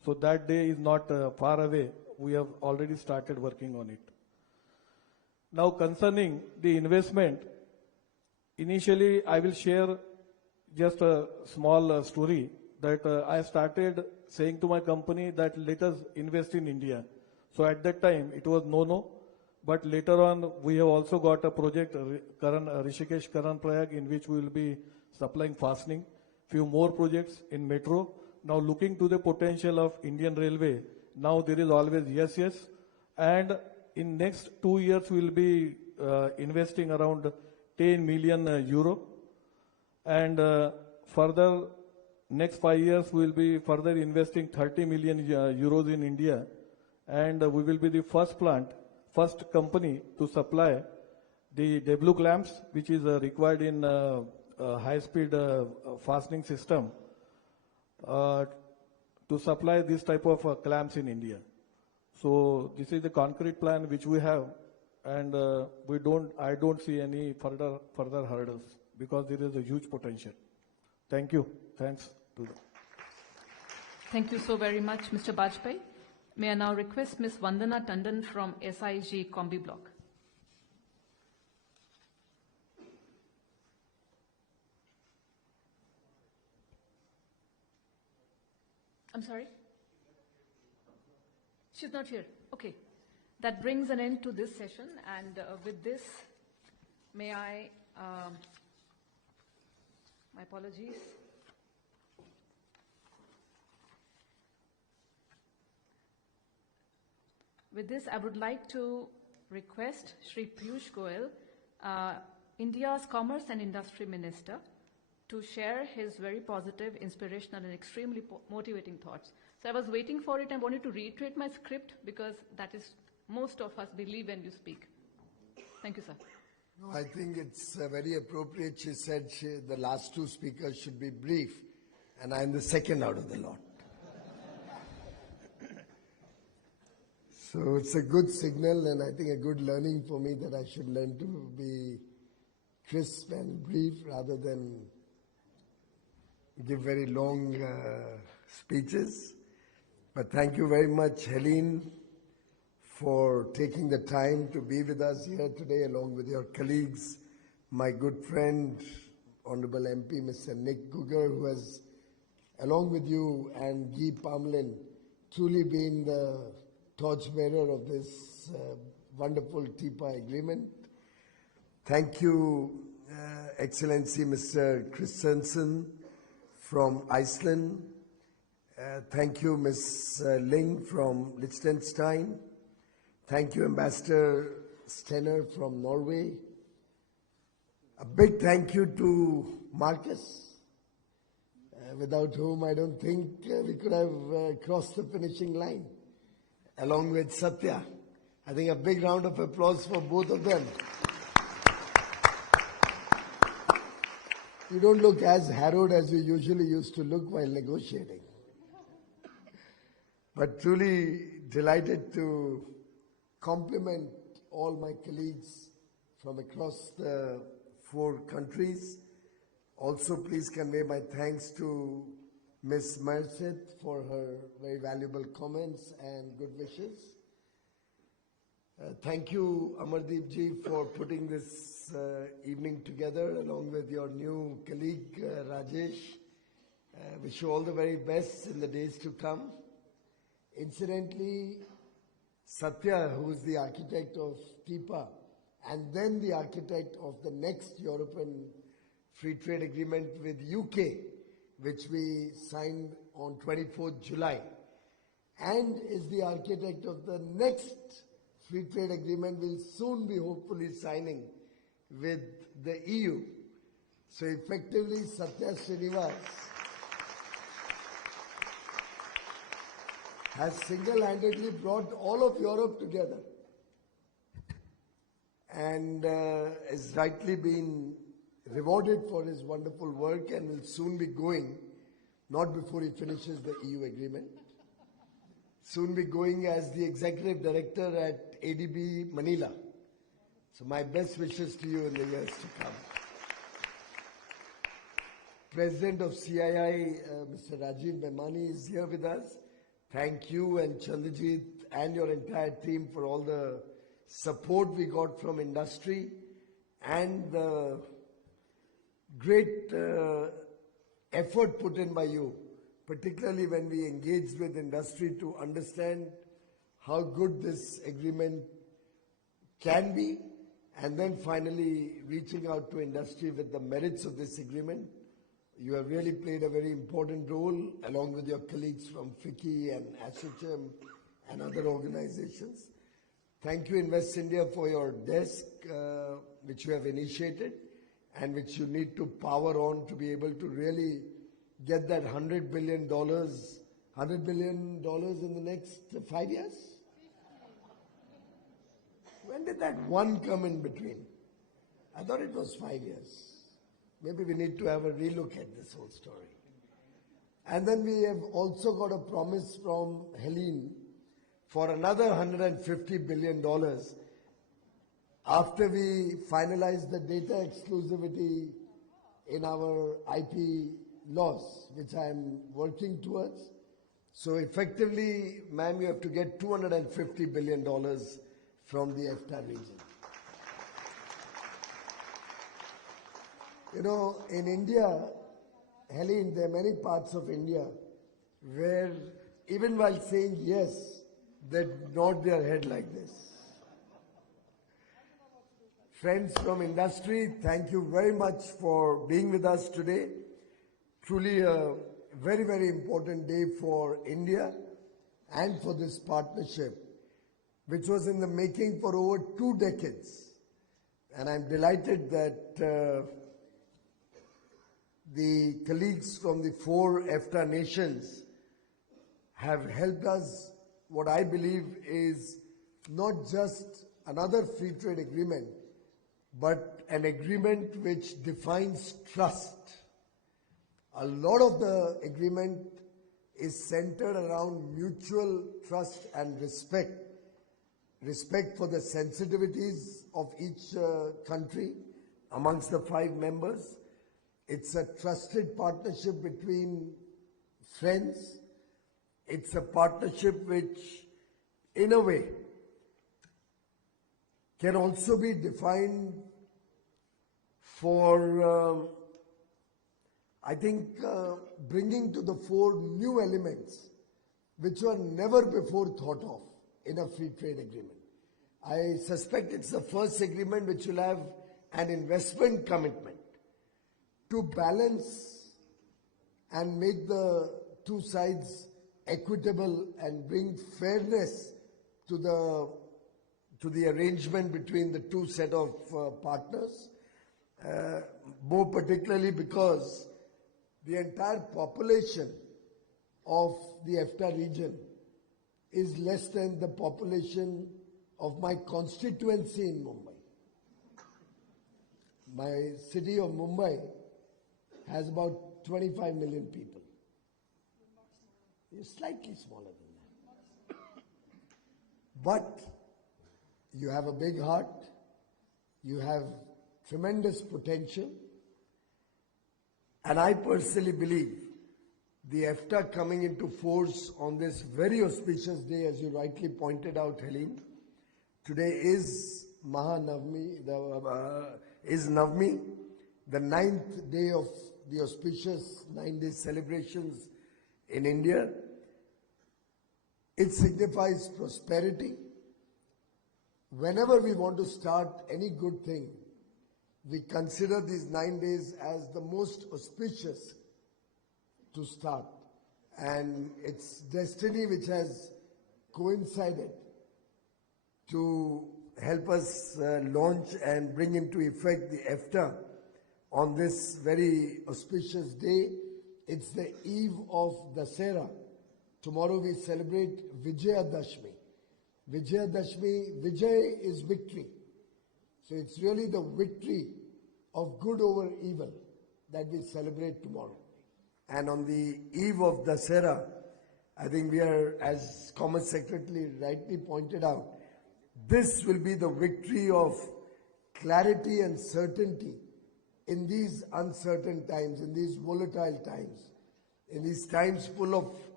So that day is not far away. We have already started working on it. Now concerning the investment, initially I will share just a small story that I started saying to my company that let us invest in India. So at that time it was no, but later on we have also got a project, Rishikesh Karan Prayag, in which we will be supplying fastening, few more projects in metro. Now looking to the potential of Indian Railway, now there is always yes, and in next 2 years we will be investing around 10 million euro, and further next 5 years we will be further investing 30 million euros in India, and we will be the first company to supply the W clamps, which is required in high-speed fastening system, to supply this type of clamps in India. So this is the concrete plan which we have, and I don't see any further hurdles because there is a huge potential. Thank you. Thanks. Thank you so very much, Mr. Bajpai. May I now request Ms. Vandana Tandon from SIG Combi Block. I'm sorry? She's not here. Okay. That brings an end to this session, and with this, may I, my apologies. With this, I would like to request Shri Piyush Goyal, India's Commerce and Industry Minister, to share his very positive, inspirational, and extremely motivating thoughts. So I was waiting for it. I wanted to reiterate my script because that is most of us believe when you speak. Thank you, sir. No, I think it's very appropriate. She said the last two speakers should be brief, and I'm the second out of the lot. So it's a good signal, and I think a good learning for me that I should learn to be crisp and brief rather than give very long speeches. But thank you very much, Helene, for taking the time to be with us here today along with your colleagues, my good friend, Honorable MP Mr. Nick Gugger, who has, along with you and Guy Pamlin, truly been the torchbearer of this wonderful TIPA agreement. Thank you, Excellency Mr. Christensen from Iceland. Thank you, Ms. Ling from Liechtenstein. Thank you, Ambassador Stenner from Norway. A big thank you to Marcus, without whom I don't think we could have crossed the finishing line, along with Satya. I think a big round of applause for both of them. You don't look as harrowed as you usually used to look while negotiating. But truly delighted to compliment all my colleagues from across the 4 countries. Also, please convey my thanks to Ms. Merced for her very valuable comments and good wishes. Thank you, Amardeep ji, for putting this evening together along with your new colleague, Rajesh. Wish you all the very best in the days to come. Incidentally, Satya, who is the architect of TIPA and then the architect of the next European Free Trade Agreement with UK, which we signed on 24th July, and is the architect of the next Free Trade Agreement we'll soon be hopefully signing with the EU. So effectively, Satya Srinivas has single-handedly brought all of Europe together and has rightly been rewarded for his wonderful work and will soon be going, not before he finishes the EU agreement, soon be going as the executive director at ADB Manila. So my best wishes to you in the years to come. President of CII, Mr. Rajiv Memani, is here with us. thank you and Chandrajit and your entire team for all the support we got from industry and the great effort put in by you, particularly when we engaged with industry to understand how good this agreement can be, and then finally reaching out to industry with the merits of this agreement. You have really played a very important role along with your colleagues from FICCI and ASSOCHAM and other organizations. Thank you, Invest India, for your desk, which you have initiated and which you need to power on to be able to really get that $100 billion in the next 5 years? When did that one come in between? I thought it was 5 years. Maybe we need to have a relook at this whole story. And then we have also got a promise from Helene for another $150 billion after we finalize the data exclusivity in our IP laws, which I am working towards. So effectively, ma'am, you have to get $250 billion from the EFTA region. You know, in India, Helene, there are many parts of India where even while saying yes, they nod their head like this. Friends from industry, thank you very much for being with us today. Truly a very, very important day for India and for this partnership, which was in the making for over 2 decades. And I'm delighted that the colleagues from the 4 EFTA nations have helped us, what I believe is not just another free trade agreement, but an agreement which defines trust. A lot of the agreement is centered around mutual trust and respect. Respect for the sensitivities of each country amongst the 5 members. It's a trusted partnership between friends. It's a partnership which, in a way, can also be defined for, I think, bringing to the fore new elements which were never before thought of in a free trade agreement. I suspect it's the first agreement which will have an investment commitment to balance and make the 2 sides equitable and bring fairness to the arrangement between the 2 set of partners, more particularly because the entire population of the EFTA region is less than the population of my constituency in Mumbai. My city of Mumbai has about 25 million people. It's slightly smaller than that. But you have a big heart, you have tremendous potential, and I personally believe the EFTA coming into force on this very auspicious day, as you rightly pointed out, Helene. Today is Mahanavami, is Navami, the 9th day of the auspicious 9-day celebrations in India. It signifies prosperity. Whenever we want to start any good thing, we consider these 9 days as the most auspicious to start. And it's destiny which has coincided to help us launch and bring into effect the EFTA on this very auspicious day. It's the eve of Dasera. Tomorrow we celebrate Vijayadashmi. Vijayadashmi, Vijay is victory. So it's really the victory of good over evil that we celebrate tomorrow. And on the eve of Dasera, I think we are, as Commerce Secretary rightly pointed out, this will be the victory of clarity and certainty in these uncertain times, in these volatile times, in these times full of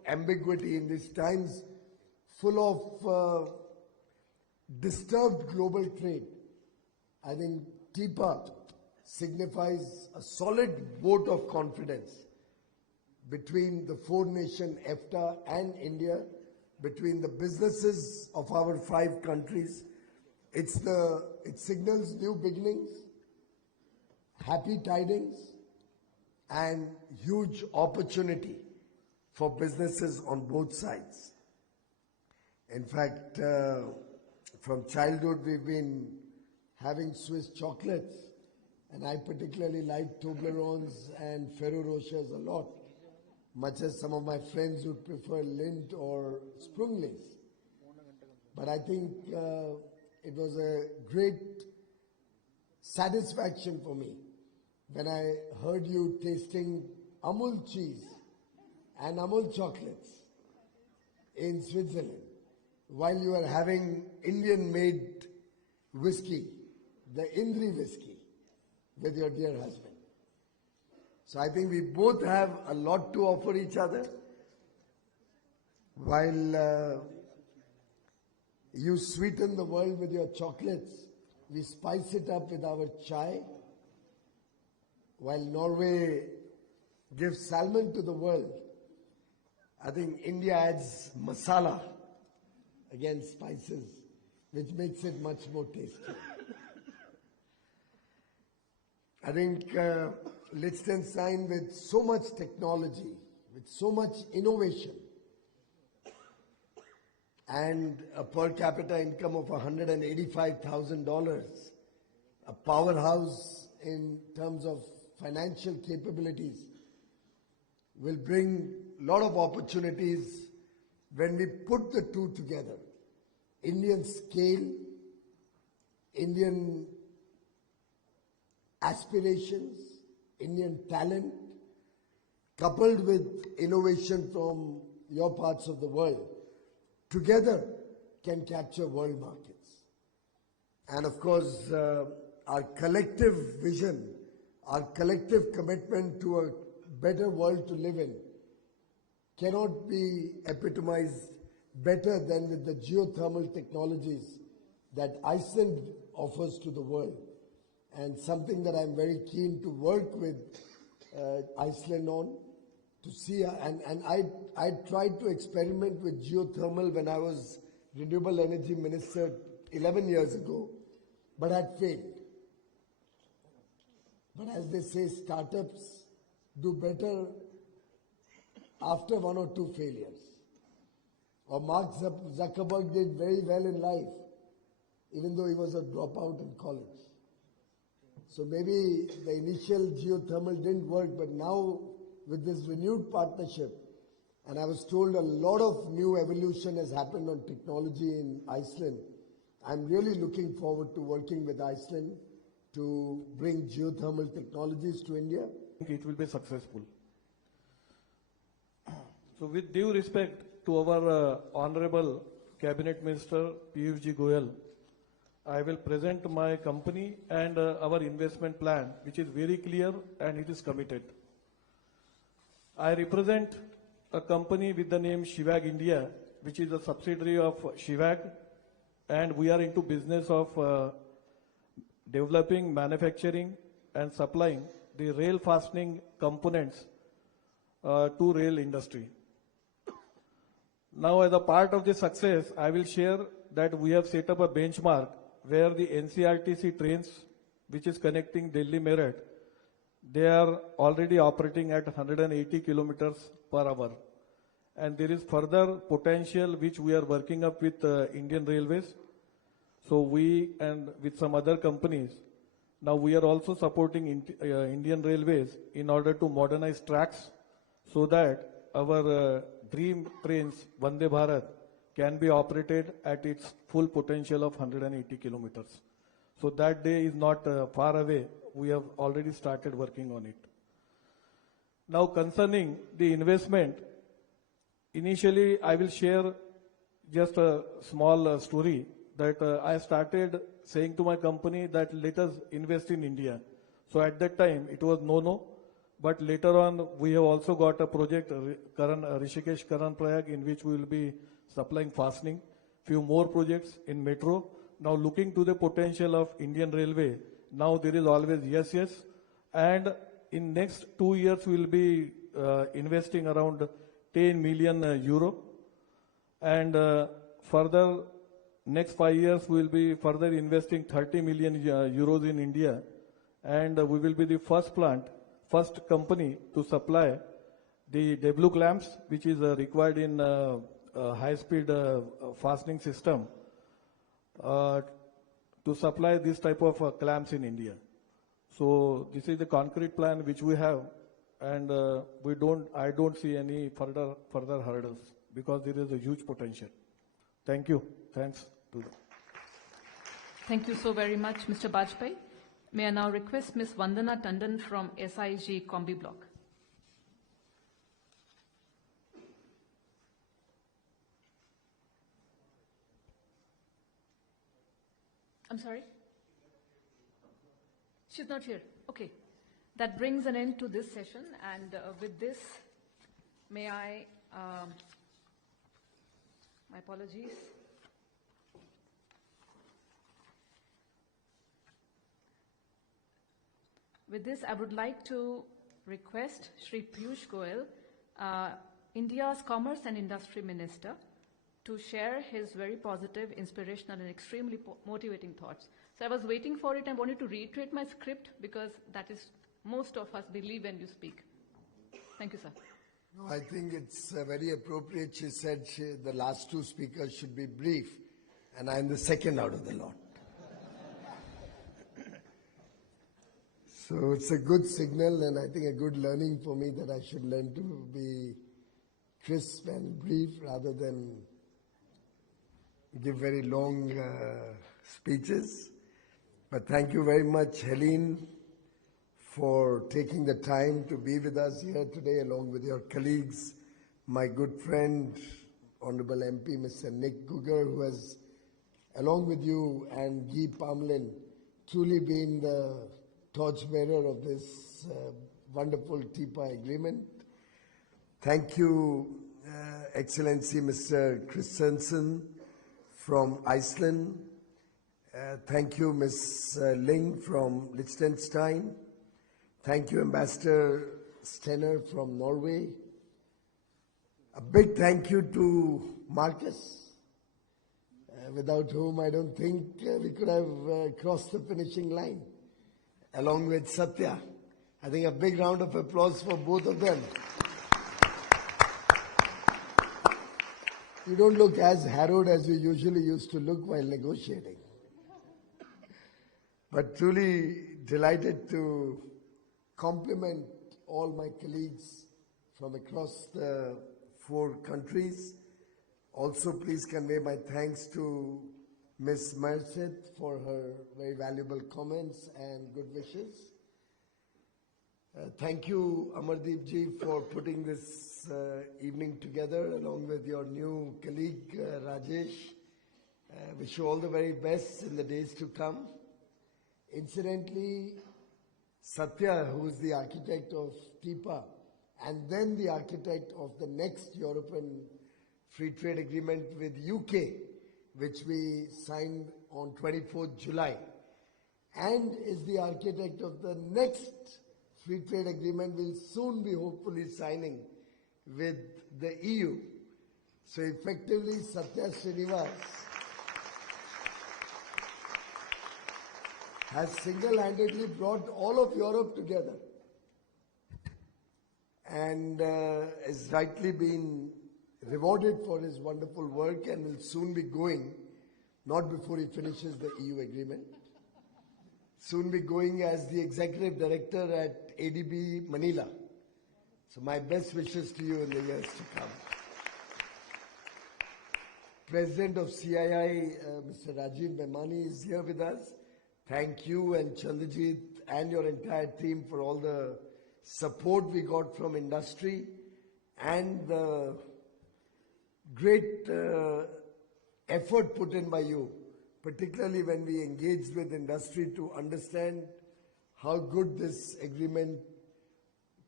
ambiguity in these times full of disturbed global trade. I think TIPA signifies a solid vote of confidence between the four-nation EFTA and India, between the businesses of our 5 countries. It signals new beginnings, happy tidings, and huge opportunity for businesses on both sides. In fact, from childhood we've been having Swiss chocolates, and I particularly like Toblerones and Ferrero Rochers a lot, much as some of my friends would prefer Lindt or Sprunglis. But I think it was a great satisfaction for me when I heard you tasting Amul cheese and Amul chocolates in Switzerland while you were having Indian-made whiskey, the Indri whiskey, with your dear husband. So I think we both have a lot to offer each other. While you sweeten the world with your chocolates, we spice it up with our chai. While Norway gives salmon to the world, I think India adds masala, again spices, which makes it much more tasty. I think Liechtenstein, with so much technology, with so much innovation, and a per capita income of $185,000, a powerhouse in terms of financial capabilities, will bring a lot of opportunities when we put the two together. Indian scale, Indian aspirations, Indian talent, coupled with innovation from your parts of the world, together can capture world markets. And of course, our collective vision, our collective commitment to a better world to live in cannot be epitomized better than with the geothermal technologies that Iceland offers to the world, and something that I'm very keen to work with Iceland on, to see, and I tried to experiment with geothermal when I was Renewable Energy Minister 11 years ago, but had failed. But as they say, startups do better after 1 or 2 failures. Or Mark Zuckerberg did very well in life, even though he was a dropout in college. So maybe the initial geothermal didn't work, but now with this renewed partnership, and I was told a lot of new evolution has happened on technology in Iceland, I'm really looking forward to working with Iceland to bring geothermal technologies to India. I think it will be successful. So with due respect to our Honorable Cabinet Minister Piyush Goyal, I will present my company and our investment plan, which is very clear and it is committed. I represent a company with the name Shivag India, which is a subsidiary of Shivag, and we are into business of developing, manufacturing and supplying the rail fastening components to rail industry. Now, as a part of this success, I will share that we have set up a benchmark where the NCRTC trains, which is connecting Delhi Meerut, they are already operating at 180 kilometers per hour. And there is further potential which we are working up with Indian Railways. So we and with some other companies, now we are also supporting Indian Railways in order to modernize tracks so that our dream trains, Vande Bharat, can be operated at its full potential of 180 kilometers. So that day is not far away. We have already started working on it. Now concerning the investment, initially I will share just a small story that I started saying to my company that let us invest in India. So at that time it was no. But later on, we have also got a project, Rishikesh Karan Prayag, in which we will be supplying fastening. Few more projects in metro. Now looking to the potential of Indian Railway, now there is always yes. And in next 2 years, we will be investing around 10 million euro. And further, next 5 years, we will be further investing 30 million euros in India. And we will be the first company to supply the W clamps, which is required in high-speed fastening system, to supply this type of clamps in India. So this is the concrete plan which we have, and I don't see any further hurdles because there is a huge potential. Thank you. Thanks to them. Thank you so very much, Mr. Bajpai. May I now request Ms. Vandana Tandon from SIG Combi Block. I'm sorry? She's not here. Okay. That brings an end to this session, and with this, may I, my apologies. With this, I would like to request Shri Piyush Goyal, India's Commerce and Industry Minister, to share his very positive, inspirational, and extremely motivating thoughts. So I was waiting for it. I wanted to reiterate my script because that is most of us believe when you speak. Thank you, sir. No, I think it's very appropriate. She said the last two speakers should be brief, and I'm the second out of the lot. So it's a good signal, and I think a good learning for me that I should learn to be crisp and brief rather than give very long speeches. But thank you very much, Helene, for taking the time to be with us here today along with your colleagues, my good friend, Honorable MP Mr. Nick Gugger, who has, along with you and Guy Parmelin, truly been the torchbearer of this wonderful TIPA agreement. Thank you, Excellency Mr. Christensen from Iceland. Thank you, Ms. Ling from Liechtenstein. Thank you, Ambassador Stenner from Norway. A big thank you to Marcus, without whom I don't think we could have crossed the finishing line, along with Satya. I think a big round of applause for both of them. You don't look as harrowed as you usually used to look while negotiating. But truly delighted to compliment all my colleagues from across the 4 countries. Also, please convey my thanks to Ms. Merced for her very valuable comments and good wishes. Thank you, Amardeep ji, for putting this evening together along with your new colleague, Rajesh. Wish you all the very best in the days to come. Incidentally, Satya, who is the architect of TIPA and then the architect of the next European Free Trade Agreement with UK, which we signed on 24th July, and is the architect of the next Free Trade Agreement we'll soon be hopefully signing with the EU. So effectively, Satya Srinivas has single-handedly brought all of Europe together and has rightly been rewarded for his wonderful work and will soon be going, not before he finishes the EU agreement, soon be going as the executive director at ADB Manila. So my best wishes to you in the years to come. President of CII, Mr. Rajiv Memani, is here with us. Thank you and Chandrajit and your entire team for all the support we got from industry and the great effort put in by you, particularly when we engaged with industry to understand how good this agreement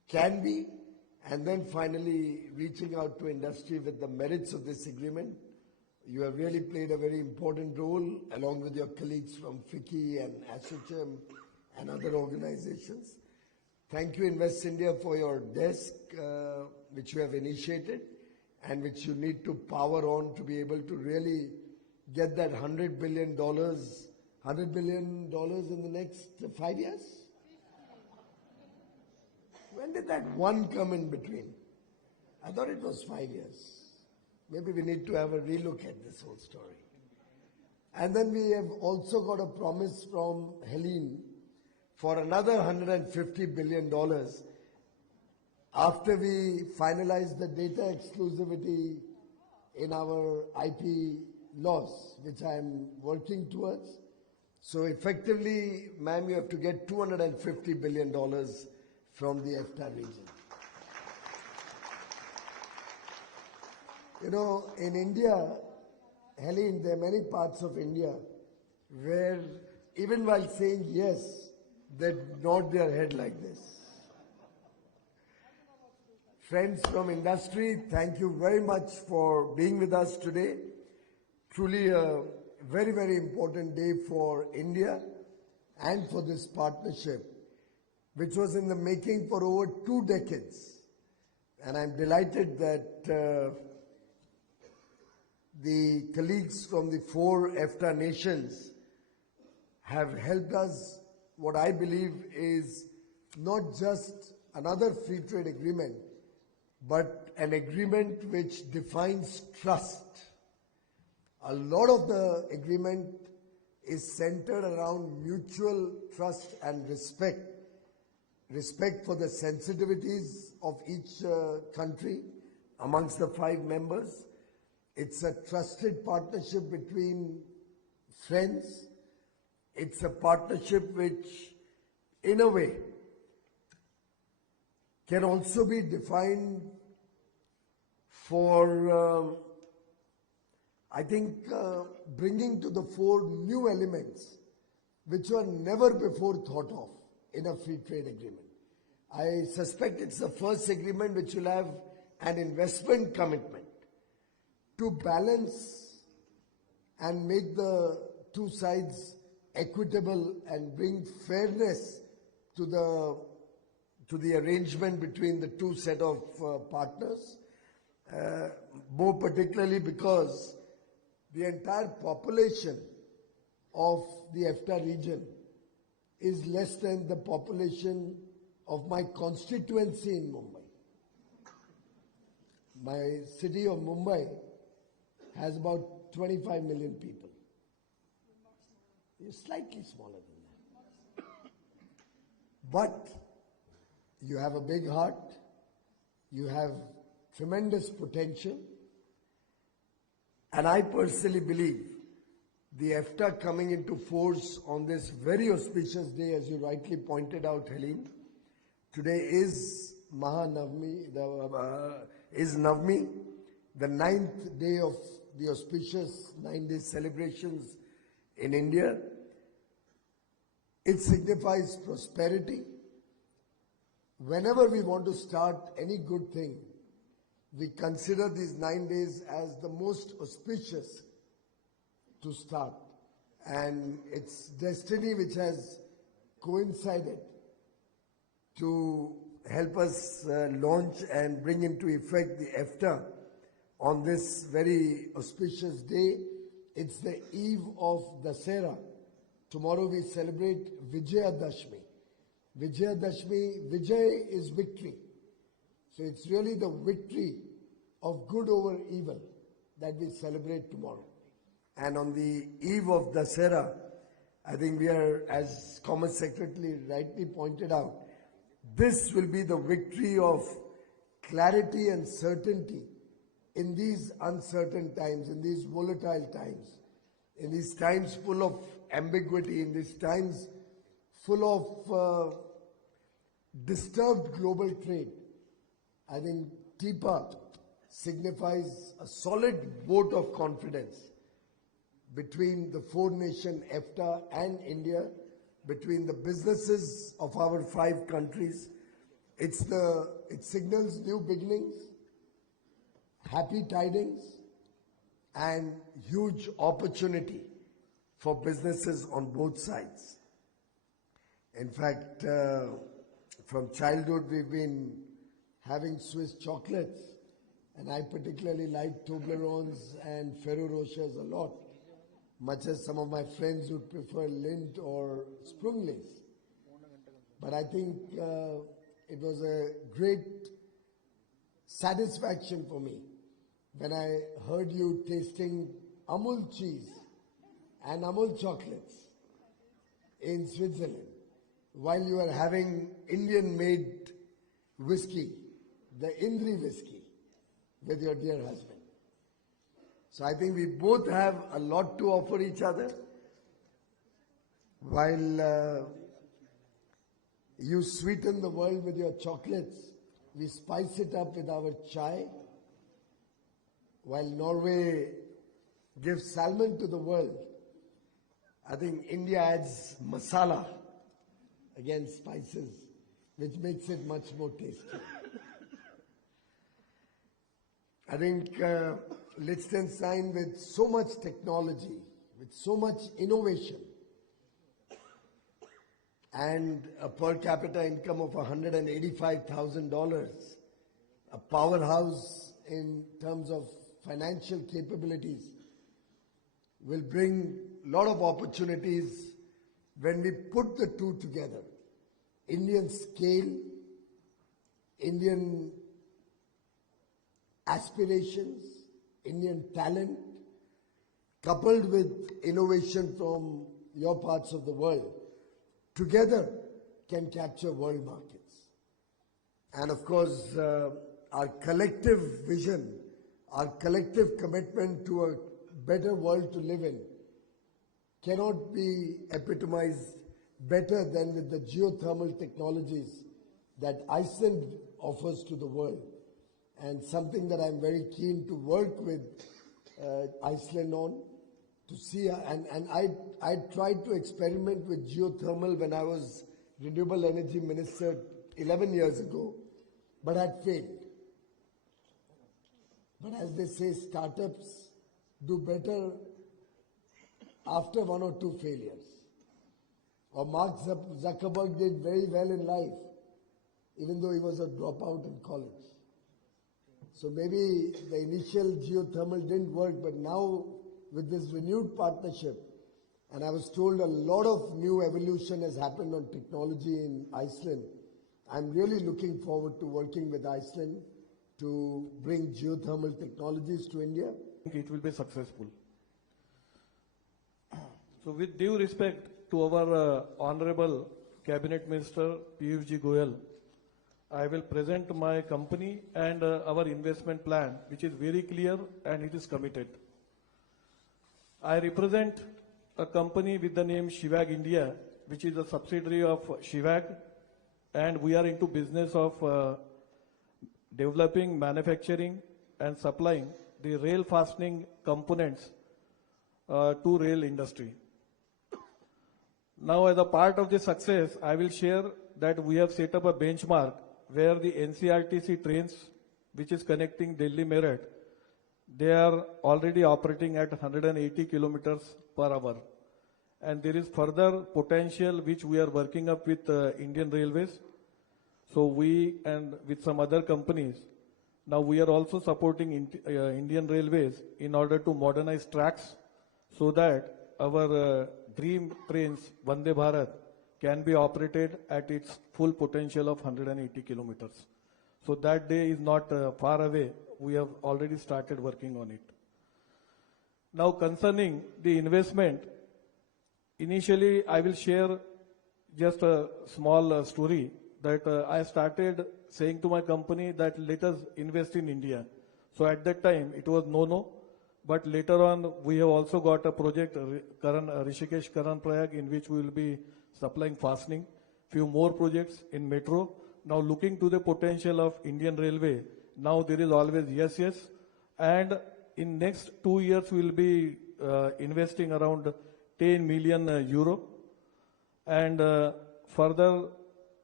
can be, and then finally reaching out to industry with the merits of this agreement. You have really played a very important role along with your colleagues from FICCI and ASSOCHAM and other organizations. Thank you, Invest India, for your desk, which you have initiated and which you need to power on to be able to really get that $100 billion in the next 5 years? When did that one come in between? I thought it was 5 years. Maybe we need to have a relook at this whole story. And then we have also got a promise from Helene for another $150 billion after we finalize the data exclusivity in our IP laws, which I am working towards. So effectively, ma'am, you have to get $250 billion from the EFTA region. You know, in India, Helene, there are many parts of India where even while saying yes, they nod their head like this. Friends from industry, thank you very much for being with us today. Truly a very, very important day for India and for this partnership, which was in the making for over 2 decades. And I'm delighted that the colleagues from the 4 EFTA nations have helped us, what I believe is not just another free trade agreement, but an agreement which defines trust. A lot of the agreement is centered around mutual trust and respect. Respect for the sensitivities of each country amongst the 5 members. It's a trusted partnership between friends. It's a partnership which, in a way, can also be defined for, I think, bringing to the fore new elements which were never before thought of in a free trade agreement. I suspect it's the first agreement which will have an investment commitment to balance and make the 2 sides equitable and bring fairness to the arrangement between the 2 set of partners, more particularly because the entire population of the EFTA region is less than the population of my constituency in Mumbai. My city of Mumbai has about 25 million people. It's slightly smaller than that. But you have a big heart, you have tremendous potential, and I personally believe the EFTA coming into force on this very auspicious day, as you rightly pointed out, Helene. Today is Mahanavami, is Navami, the 9th day of the auspicious 9-day celebrations in India. It signifies prosperity. Whenever we want to start any good thing, we consider these 9 days as the most auspicious to start. And it's destiny which has coincided to help us launch and bring into effect the EFTA on this very auspicious day. It's the eve of Dasera. Tomorrow we celebrate Vijayadashmi. Vijayadashmi, Vijay is victory. So it's really the victory of good over evil that we celebrate tomorrow. And on the eve of Dasera, I think we are, as Commerce Secretary rightly pointed out, this will be the victory of clarity and certainty in these uncertain times, in these volatile times, in these times full of ambiguity, in these times full of disturbed global trade. I think TIPA signifies a solid vote of confidence between the 4-nation EFTA and India, between the businesses of our 5 countries, It signals new beginnings, happy tidings, and huge opportunity for businesses on both sides. In fact, from childhood we've been having Swiss chocolates, and I particularly like Toblerones and Ferrero Rochers a lot, much as some of my friends would prefer Lindt or Sprunglis. But I think it was a great satisfaction for me when I heard you tasting Amul cheese and Amul chocolates in Switzerland while you were having Indian-made whiskey, the Indri whiskey, with your dear husband. So I think we both have a lot to offer each other. While you sweeten the world with your chocolates, we spice it up with our chai. While Norway gives salmon to the world, I think India adds masala, again spices, which makes it much more tasty. I think Liechtenstein, with so much technology, with so much innovation, and a per capita income of $185,000, a powerhouse in terms of financial capabilities, will bring a lot of opportunities when we put the two together. Indian scale, Indian aspirations, Indian talent, coupled with innovation from your parts of the world, together can capture world markets. And of course, our collective vision, our collective commitment to a better world to live in cannot be epitomized better than with the geothermal technologies that Iceland offers to the world, and something that I'm very keen to work with Iceland on, to see, and I tried to experiment with geothermal when I was Renewable Energy Minister 11 years ago, but had failed. But as they say, startups do better after one or two failures. Or Mark Zuckerberg did very well in life, even though he was a dropout in college. So maybe the initial geothermal didn't work, but now with this renewed partnership, and I was told a lot of new evolution has happened on technology in Iceland, I'm really looking forward to working with Iceland to bring geothermal technologies to India. I think it will be successful. So with due respect to our Honorable Cabinet Minister Piyush Goyal, I will present my company and our investment plan, which is very clear and it is committed. I represent a company with the name Shivag India, which is a subsidiary of Shivag, and we are into business of developing, manufacturing and supplying the rail fastening components to rail industry. Now, as a part of the success, I will share that we have set up a benchmark where the NCRTC trains, which is connecting Delhi Meerut, they are already operating at 180 kilometers per hour. And there is further potential which we are working up with Indian Railways. So we and with some other companies, now we are also supporting Indian Railways in order to modernize tracks so that our dream trains, Vande Bharat, can be operated at its full potential of 180 kilometers. So that day is not far away. We have already started working on it. Now concerning the investment, initially I will share just a small story that I started saying to my company that let us invest in India. So at that time it was no, but later on we have also got a project, Rishikesh Karan Prayag, in which we will be supplying fastening, few more projects in metro. Now looking to the potential of Indian Railway, now there is always yes, and in next 2 years we will be investing around 10 million euro, and further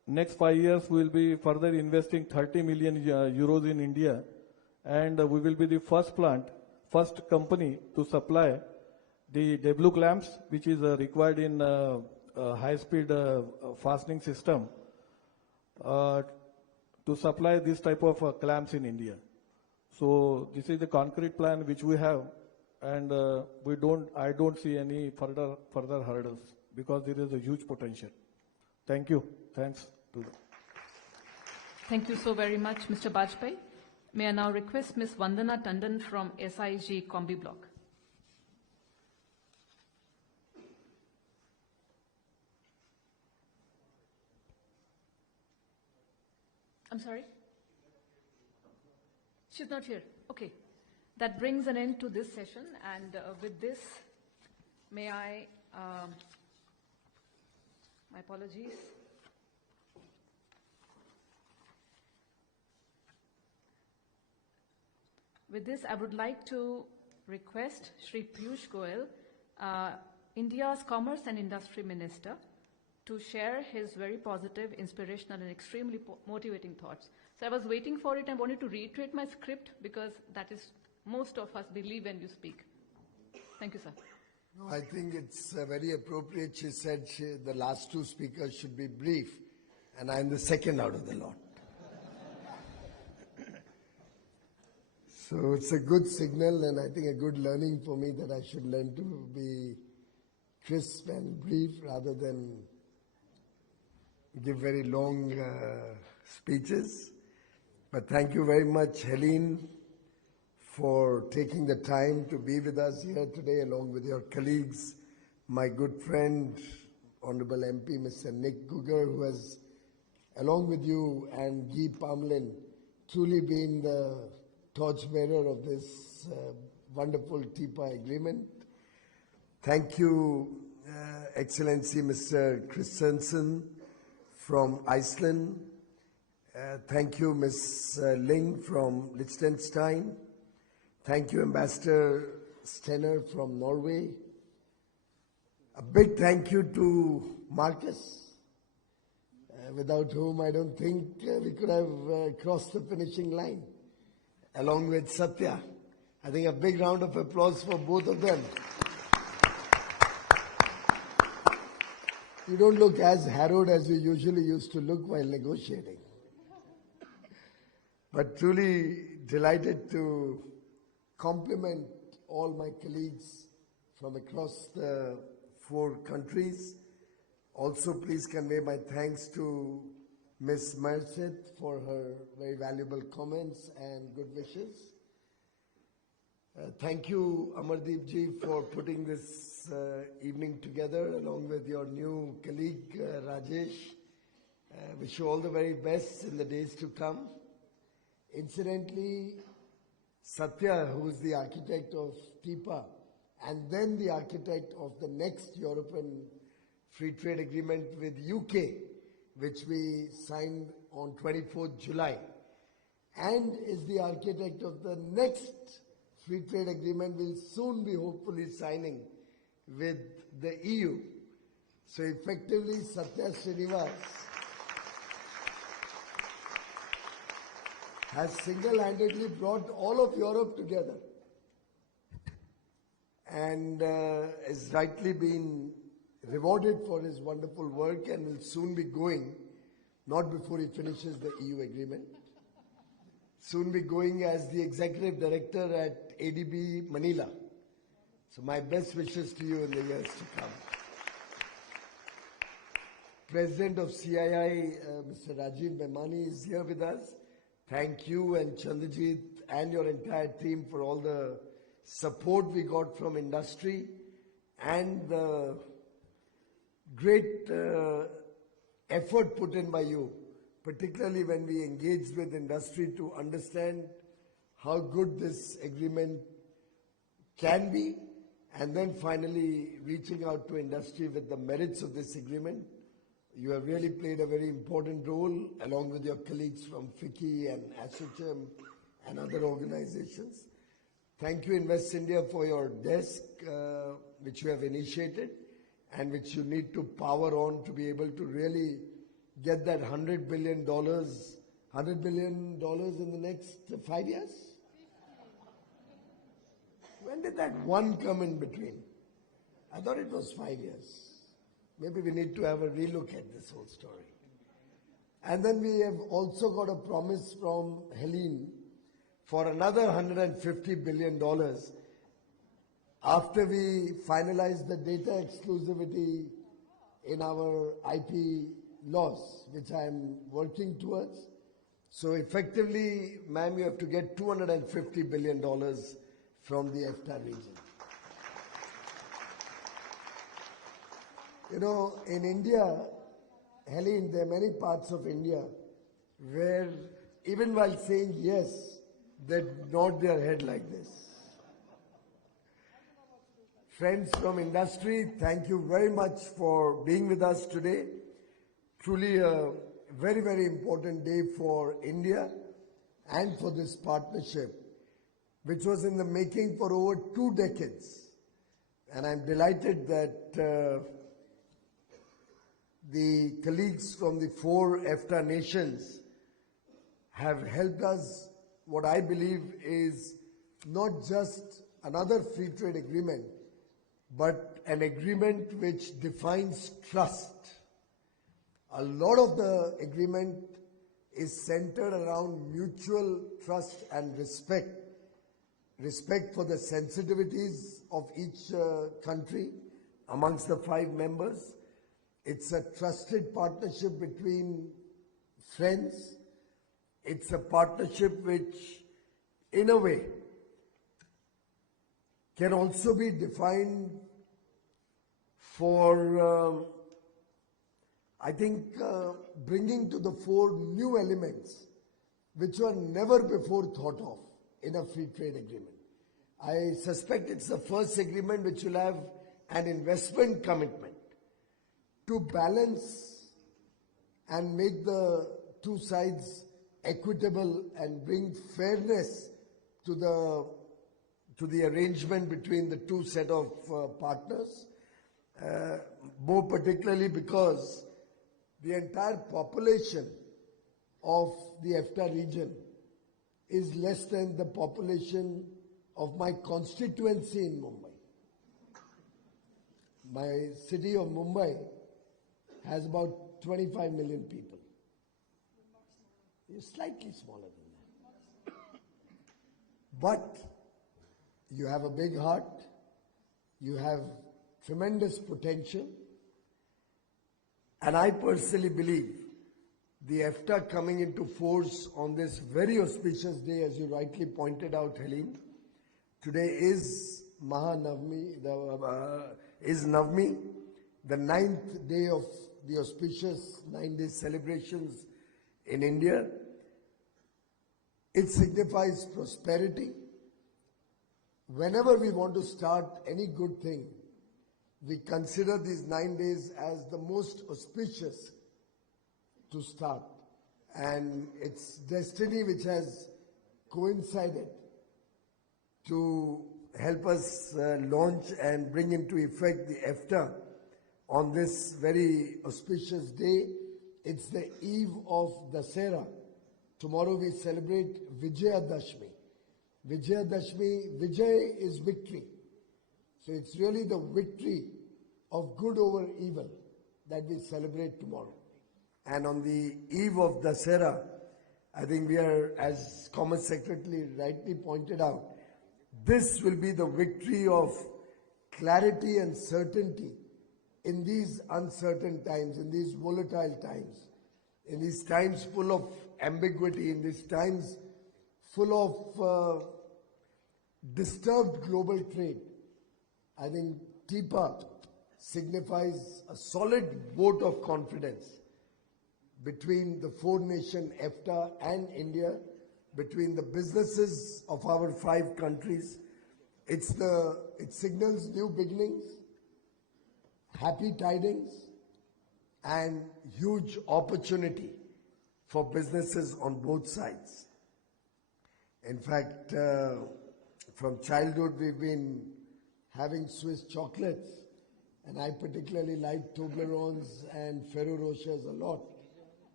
next 5 years we will be further investing 30 million euros in India, and we will be the first company to supply the W clamps, which is required in high-speed fastening system, to supply this type of clamps in India. So this is the concrete plan which we have, and I don't see any further hurdles because there is a huge potential. Thank you. Thanks to them. Thank you so very much, Mr. Bajpai. May I now request Ms. Vandana Tandon from SIG Combi Block. I'm sorry? She's not here. Okay. That brings an end to this session, and with this, may I, my apologies. With this, I would like to request Shri Piyush Goyal, India's Commerce and Industry Minister, to share his very positive, inspirational, and extremely motivating thoughts. So I was waiting for it. I wanted to reiterate my script because that is most of us believe when you speak. Thank you, sir. No, I think it's very appropriate. She said the last two speakers should be brief, and I'm the second out of the lot. So it's a good signal, and I think a good learning for me that I should learn to be crisp and brief rather than give very long speeches. But thank you very much, Helene, for taking the time to be with us here today along with your colleagues, my good friend, Honorable MP Mr. Nick Gugger, who has, along with you and Guy Pamlin, truly been the torchbearer of this wonderful TIPA agreement. Thank you, Excellency Mr. Christensen from Iceland. Thank you, Ms. Ling from Liechtenstein. Thank you, Ambassador Stenner from Norway. A big thank you to Marcus, without whom I don't think we could have crossed the finishing line, along with Satya. I think a big round of applause for both of them. You don't look as harrowed as you usually used to look while negotiating. But truly delighted to compliment all my colleagues from across the 4 countries. Also, please convey my thanks to Ms. Merced for her very valuable comments and good wishes. Thank you, Amardeep ji, for putting this evening together along with your new colleague, Rajesh. Wish you all the very best in the days to come. Incidentally, Satya, who is the architect of TIPA and then the architect of the next European Free Trade Agreement with UK, which we signed on 24th July, and is the architect of the next Free Trade Agreement we'll soon be hopefully signing with the EU. So effectively, Satya Srinivas has single-handedly brought all of Europe together and is rightly been rewarded for his wonderful work and will soon be going, not before he finishes the EU agreement, soon be going as the executive director at ADB Manila. So my best wishes to you in the years to come. President of CII, Mr. Rajiv Memani, is here with us. Thank you and Chandrajit and your entire team for all the support we got from industry and the great effort put in by you, particularly when we engaged with industry to understand how good this agreement can be, and then finally reaching out to industry with the merits of this agreement. You have really played a very important role along with your colleagues from FICCI and ASSOCHAM and other organizations. Thank you, Invest India, for your desk, which you have initiated and which you need to power on to be able to really get that $100 billion in the next 5 years? When did that one come in between? I thought it was 5 years. Maybe we need to have a relook at this whole story. And then we have also got a promise from Helene for another $150 billion after we finalize the data exclusivity in our IP laws, which I am working towards. So effectively, ma'am, you have to get $250 billion from the EFTA region. You know, in India, Helene, there are many parts of India where even while saying yes, they nod their head like this. Friends from industry, thank you very much for being with us today. Truly a very, very important day for India and for this partnership, which was in the making for over 2 decades. And I'm delighted that the colleagues from the 4 EFTA nations have helped us, what I believe is not just another free trade agreement, but an agreement which defines trust. A lot of the agreement is centered around mutual trust and respect. Respect for the sensitivities of each country amongst the 5 members. It's a trusted partnership between friends. It's a partnership which, in a way, can also be defined for, I think, bringing to the fore new elements which were never before thought of in a free trade agreement. I suspect it's the first agreement which will have an investment commitment to balance and make the 2 sides equitable and bring fairness to the arrangement between the 2 set of partners, more particularly because the entire population of the EFTA region is less than the population of my constituency in Mumbai. My city of Mumbai has about 25 million people. It's slightly smaller than that. But you have a big heart, you have tremendous potential, and I personally believe the EFTA coming into force on this very auspicious day, as you rightly pointed out, Helene. Today is Mahanavami, is Navami, the 9th day of the auspicious 9-day celebrations in India. It signifies prosperity. Whenever we want to start any good thing, we consider these 9 days as the most auspicious to start. And it's destiny which has coincided to help us launch and bring into effect the EFTA on this very auspicious day. It's the eve of Dasera. Tomorrow we celebrate Vijayadashmi. Vijayadashmi, Vijay is victory. So it's really the victory of good over evil that we celebrate tomorrow. And on the eve of Dasera, I think we are, as Commerce Secretary rightly pointed out, this will be the victory of clarity and certainty in these uncertain times, in these volatile times, in these times full of ambiguity, in these times full of disturbed global trade. I think TIPA signifies a solid vote of confidence between the 4-nation EFTA and India, between the businesses of our 5 countries. It signals new beginnings, happy tidings, and huge opportunity for businesses on both sides. In fact, from childhood we've been having Swiss chocolates, and I particularly like Toblerones and Ferrero Rochers a lot.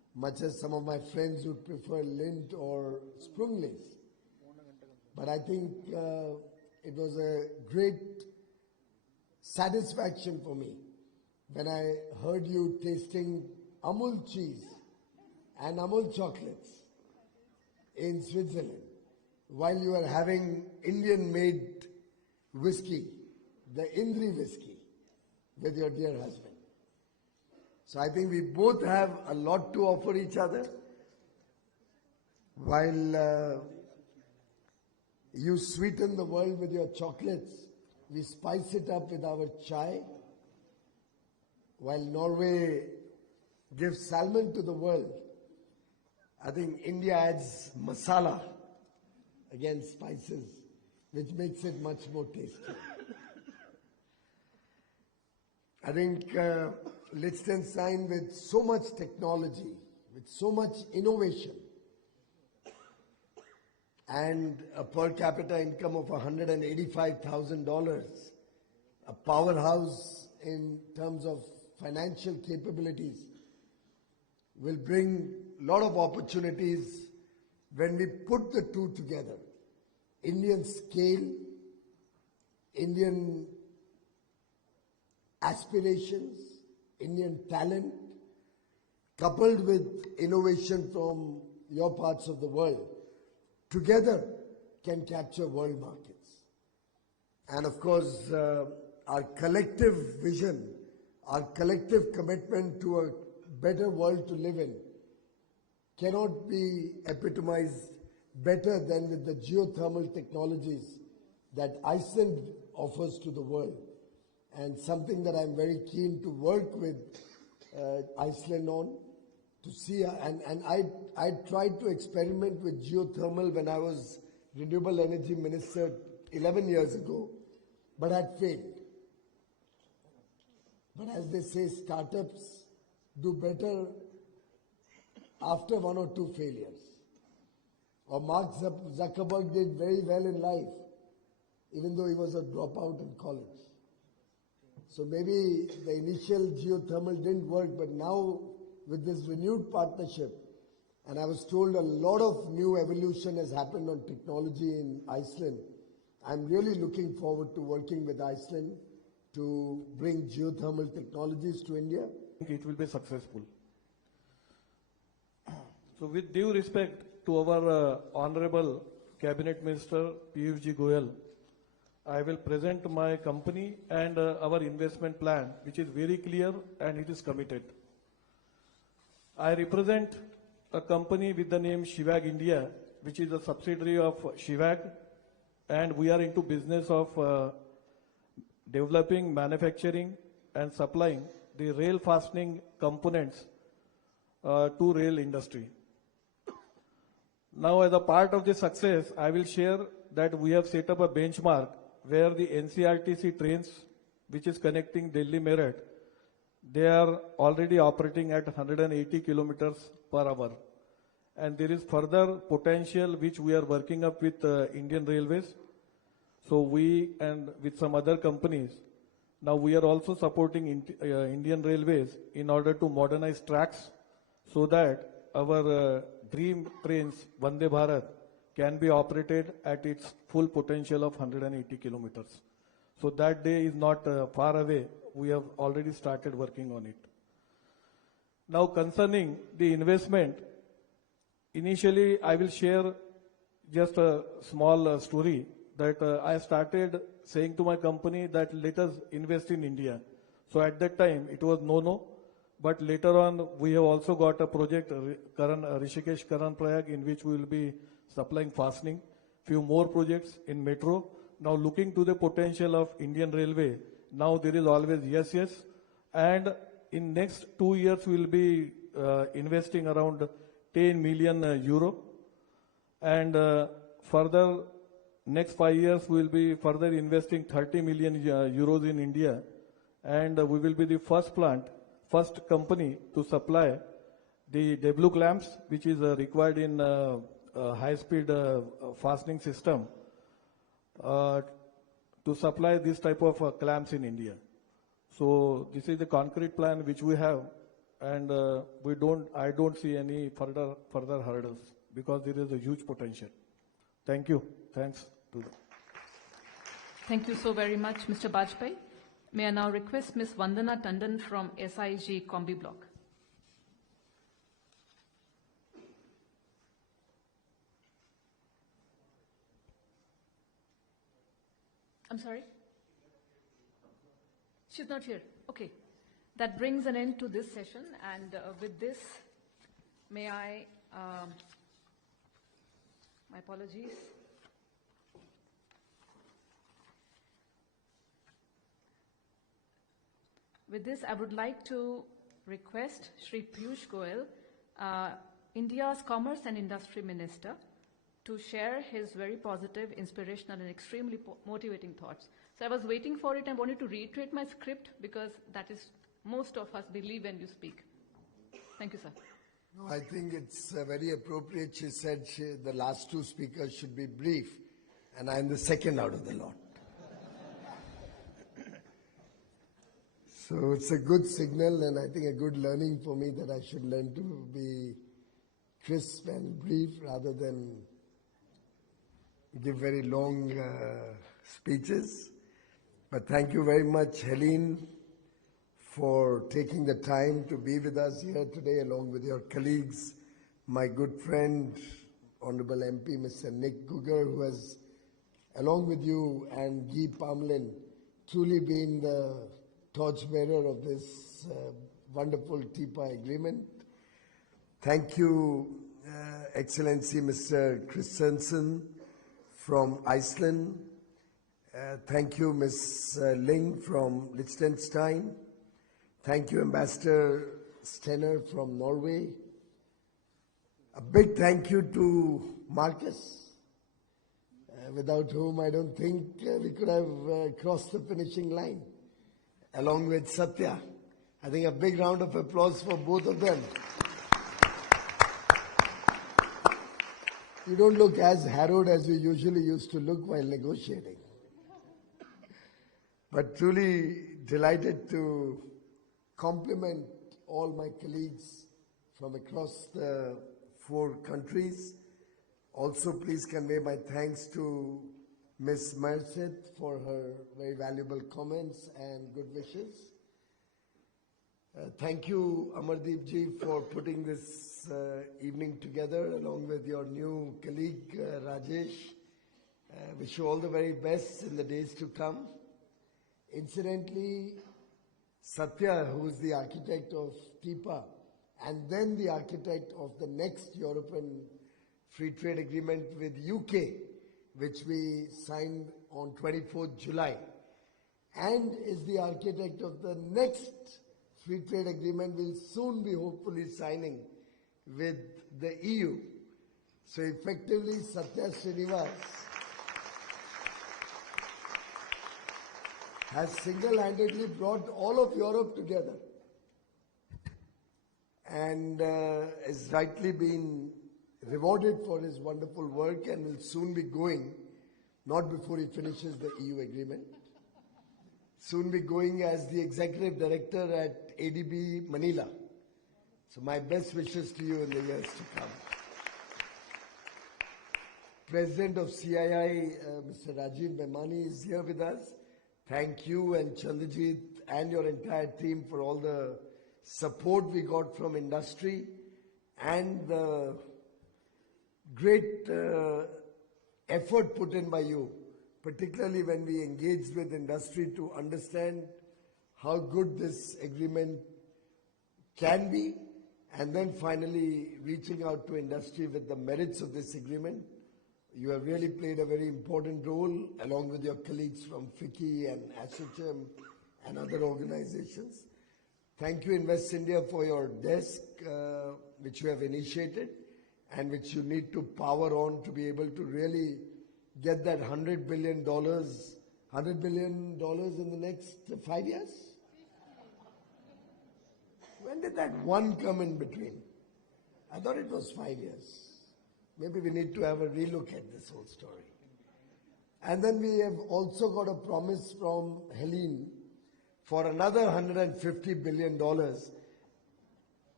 much as some of my friends would prefer lint or sprung lace. But I think it was a great satisfaction for me when I heard you tasting Amul cheese and Amul chocolates in Switzerland while you were having Indian-made whiskey, the Indri whiskey, with your dear husband. So I think we both have a lot to offer each other. While you sweeten the world with your chocolates, we spice it up with our chai. While Norway gives salmon to the world, I think India adds masala, again spices, which makes it much more tasty. I think Liechtenstein, with so much technology, with so much innovation, and a per capita income of $185,000, a powerhouse in terms of financial capabilities, will bring a lot of opportunities when we put the two together. Indian scale, Indian aspirations, Indian talent, coupled with innovation from your parts of the world, together can capture world markets. And of course, our collective vision, our collective commitment to a better world to live in cannot be epitomized better than with the geothermal technologies that Iceland offers to the world, and something that I'm very keen to work with Iceland on, to see, and I tried to experiment with geothermal when I was Renewable Energy Minister 11 years ago, but had failed. But as they say, startups do better after one or two failures. Or Mark Zuckerberg did very well in life, even though he was a dropout in college. So maybe the initial geothermal didn't work, but now with this renewed partnership, and I was told a lot of new evolution has happened on technology in Iceland, I'm really looking forward to working with Iceland to bring geothermal technologies to India. It will be successful. So with due respect to our Honorable Cabinet Minister Piyush Goyal, I will present my company and our investment plan, which is very clear and it is committed. I represent a company with the name Shivag India, which is a subsidiary of Shivag, and we are into business of developing, manufacturing and supplying the rail fastening components to rail industry. Now, as a part of the success, I will share that we have set up a benchmark where the NCRTC trains, which is connecting Delhi Meerut, they are already operating at 180 kilometers per hour. And there is further potential which we are working up with Indian Railways. So we and with some other companies, now we are also supporting Indian Railways in order to modernize tracks so that our dream trains, Vande Bharat, can be operated at its full potential of 180 kilometers. So that day is not far away. We have already started working on it. Now concerning the investment, initially I will share just a small story that I started saying to my company that let us invest in India. So at that time it was no, but later on we have also got a project, Rishikesh Karan Prayag, in which we will be supplying fastening, few more projects in metro. Now looking to the potential of Indian Railway, now there is always yes, and in next 2 years we will be investing around 10 million euro, and further next 5 years we will be further investing 30 million euros in India, and we will be the first company to supply the W clamps, which is required in high-speed fastening system, to supply this type of clamps in India. So this is the concrete plan which we have, and I don't see any further hurdles because there is a huge potential. Thank you. Thanks to them. Thank you so very much, Mr. Bajpai. May I now request Ms. Vandana Tandon from SIG Combi Block. I'm sorry? She's not here. Okay. That brings an end to this session, and with this, may I, my apologies. With this, I would like to request Shri Piyush Goyal, India's Commerce and Industry Minister, to share his very positive, inspirational, and extremely motivating thoughts. So I was waiting for it. I wanted to reiterate my script because that is most of us believe when you speak. Thank you, sir. No, I think it's very appropriate. She said the last two speakers should be brief, and I'm the second out of the lot. So it's a good signal, and I think a good learning for me that I should learn to be crisp and brief rather than give very long speeches. But thank you very much, Helene, for taking the time to be with us here today along with your colleagues, my good friend, Honorable MP Mr. Nick Gugger, who has, along with you and Guy Parmelin, truly been the torchbearer of this wonderful TIPA agreement. Thank you, Excellency Mr. Christensen from Iceland. Thank you, Ms. Ling from Liechtenstein. Thank you, Ambassador Stenner from Norway. A big thank you to Marcus, without whom I don't think we could have crossed the finishing line, along with Satya. I think a big round of applause for both of them. You don't look as harrowed as you usually used to look while negotiating. But truly delighted to compliment all my colleagues from across the 4 countries. Also, please convey my thanks to Ms. Merced for her very valuable comments and good wishes. Thank you, Amardeep ji, for putting this evening together along with your new colleague, Rajesh. Wish you all the very best in the days to come. Incidentally, Satya, who is the architect of TIPA and then the architect of the next European Free Trade Agreement with UK, which we signed on 24th July, and is the architect of the next Free Trade Agreement we'll soon be hopefully signing with the EU. So effectively, Satya Srinivas has single-handedly brought all of Europe together and has rightly been rewarded for his wonderful work and will soon be going, not before he finishes the EU agreement, soon be going as the executive director at ADB Manila. So my best wishes to you in the years to come. President of CII, Mr. Rajiv Memani, is here with us. Thank you and Chandrajit and your entire team for all the support we got from industry and the great effort put in by you, particularly when we engaged with industry to understand how good this agreement can be, and then finally reaching out to industry with the merits of this agreement. You have really played a very important role along with your colleagues from FICCI and ASSOCHAM and other organizations. Thank you, Invest India, for your desk, which you have initiated and which you need to power on to be able to really get that $100 billion in the next 5 years? When did that one come in between? I thought it was 5 years. Maybe we need to have a relook at this whole story. And then we have also got a promise from Helene for another $150 billion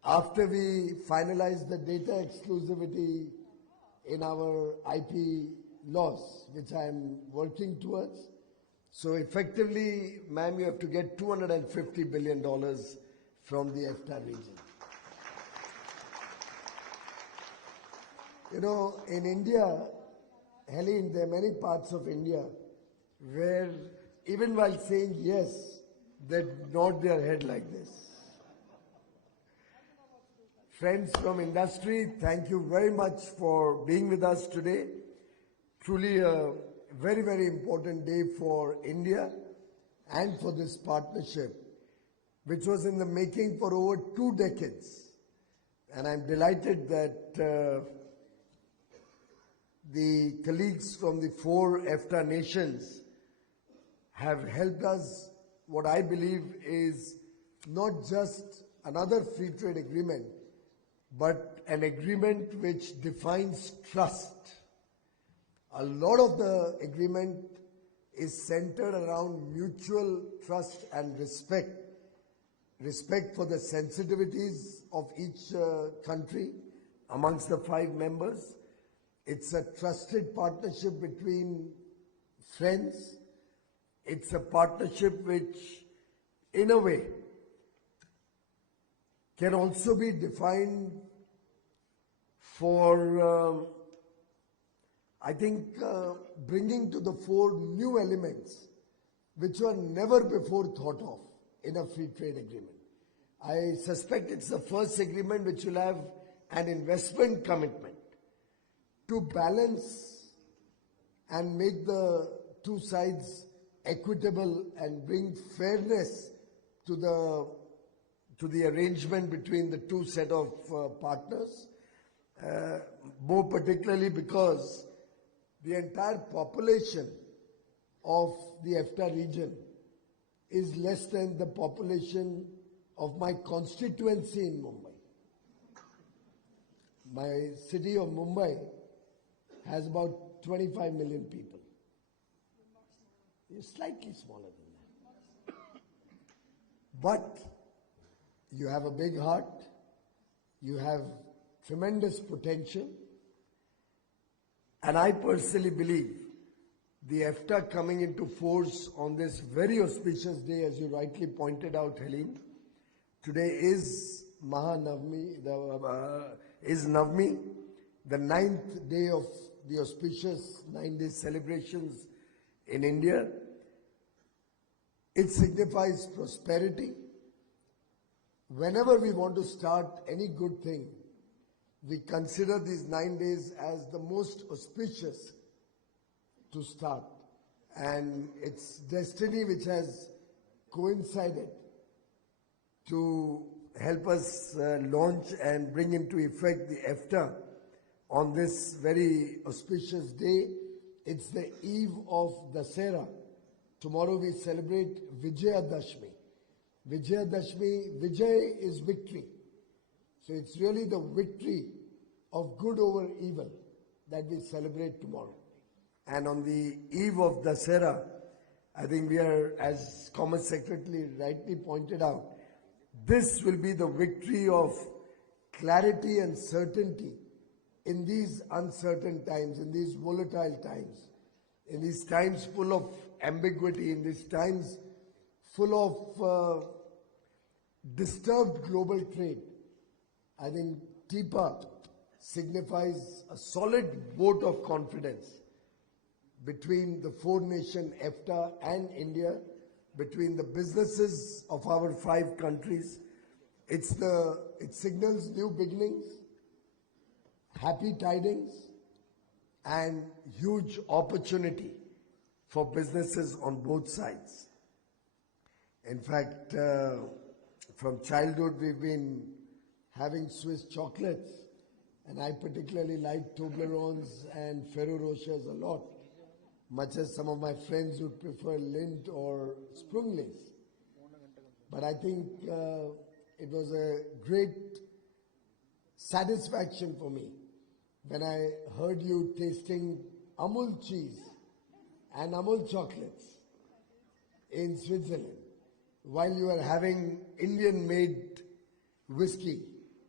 after we finalize the data exclusivity in our IP laws, which I am working towards. So effectively, ma'am, you have to get $250 billion from the EFTA region. You know, in India, Helene, there are many parts of India where even while saying yes, they nod their head like this. Friends from industry, thank you very much for being with us today. Truly a very, very important day for India and for this partnership, which was in the making for over 2 decades. And I'm delighted that the colleagues from the 4 EFTA nations have helped us, what I believe is not just another free trade agreement, but an agreement which defines trust. A lot of the agreement is centered around mutual trust and respect. Respect for the sensitivities of each country amongst the 5 members. It's a trusted partnership between friends. It's a partnership which, in a way, can also be defined for, I think, bringing to the fore new elements which were never before thought of in a free trade agreement. I suspect it's the first agreement which will have an investment commitment to balance and make the 2 sides equitable and bring fairness to the arrangement between the 2 set of partners, more particularly because the entire population of the EFTA region is less than the population of my constituency in Mumbai. My city of Mumbai has about 25 million people. It's slightly smaller than that. But you have a big heart, you have tremendous potential, and I personally believe the EFTA coming into force on this very auspicious day, as you rightly pointed out, Helene. Today is Navami, the 9th day of the auspicious 9-day celebrations in India. It signifies prosperity. Whenever we want to start any good thing, we consider these 9 days as the most auspicious to start. And it's destiny which has coincided to help us launch and bring into effect the EFTA on this very auspicious day. It's the eve of Dasera. Tomorrow we celebrate Vijayadashmi. Vijayadashmi, Vijay is victory. So it's really the victory of good over evil that we celebrate tomorrow. And on the eve of Dasera, I think we are, as Commerce Secretary rightly pointed out, this will be the victory of clarity and certainty in these uncertain times, in these volatile times, in these times full of ambiguity, in these times full of disturbed global trade. I think TIPA signifies a solid vote of confidence between the 4-nation EFTA and India, between the businesses of our 5 countries. It signals new beginnings, happy tidings, and huge opportunity for businesses on both sides. In fact, from childhood we've been having Swiss chocolates, and I particularly like Toblerones and Ferrero Rochers a lot, much as some of my friends would prefer Lindt or Sprunglis. But I think it was a great satisfaction for me when I heard you tasting Amul cheese and Amul chocolates in Switzerland while you were having Indian-made whiskey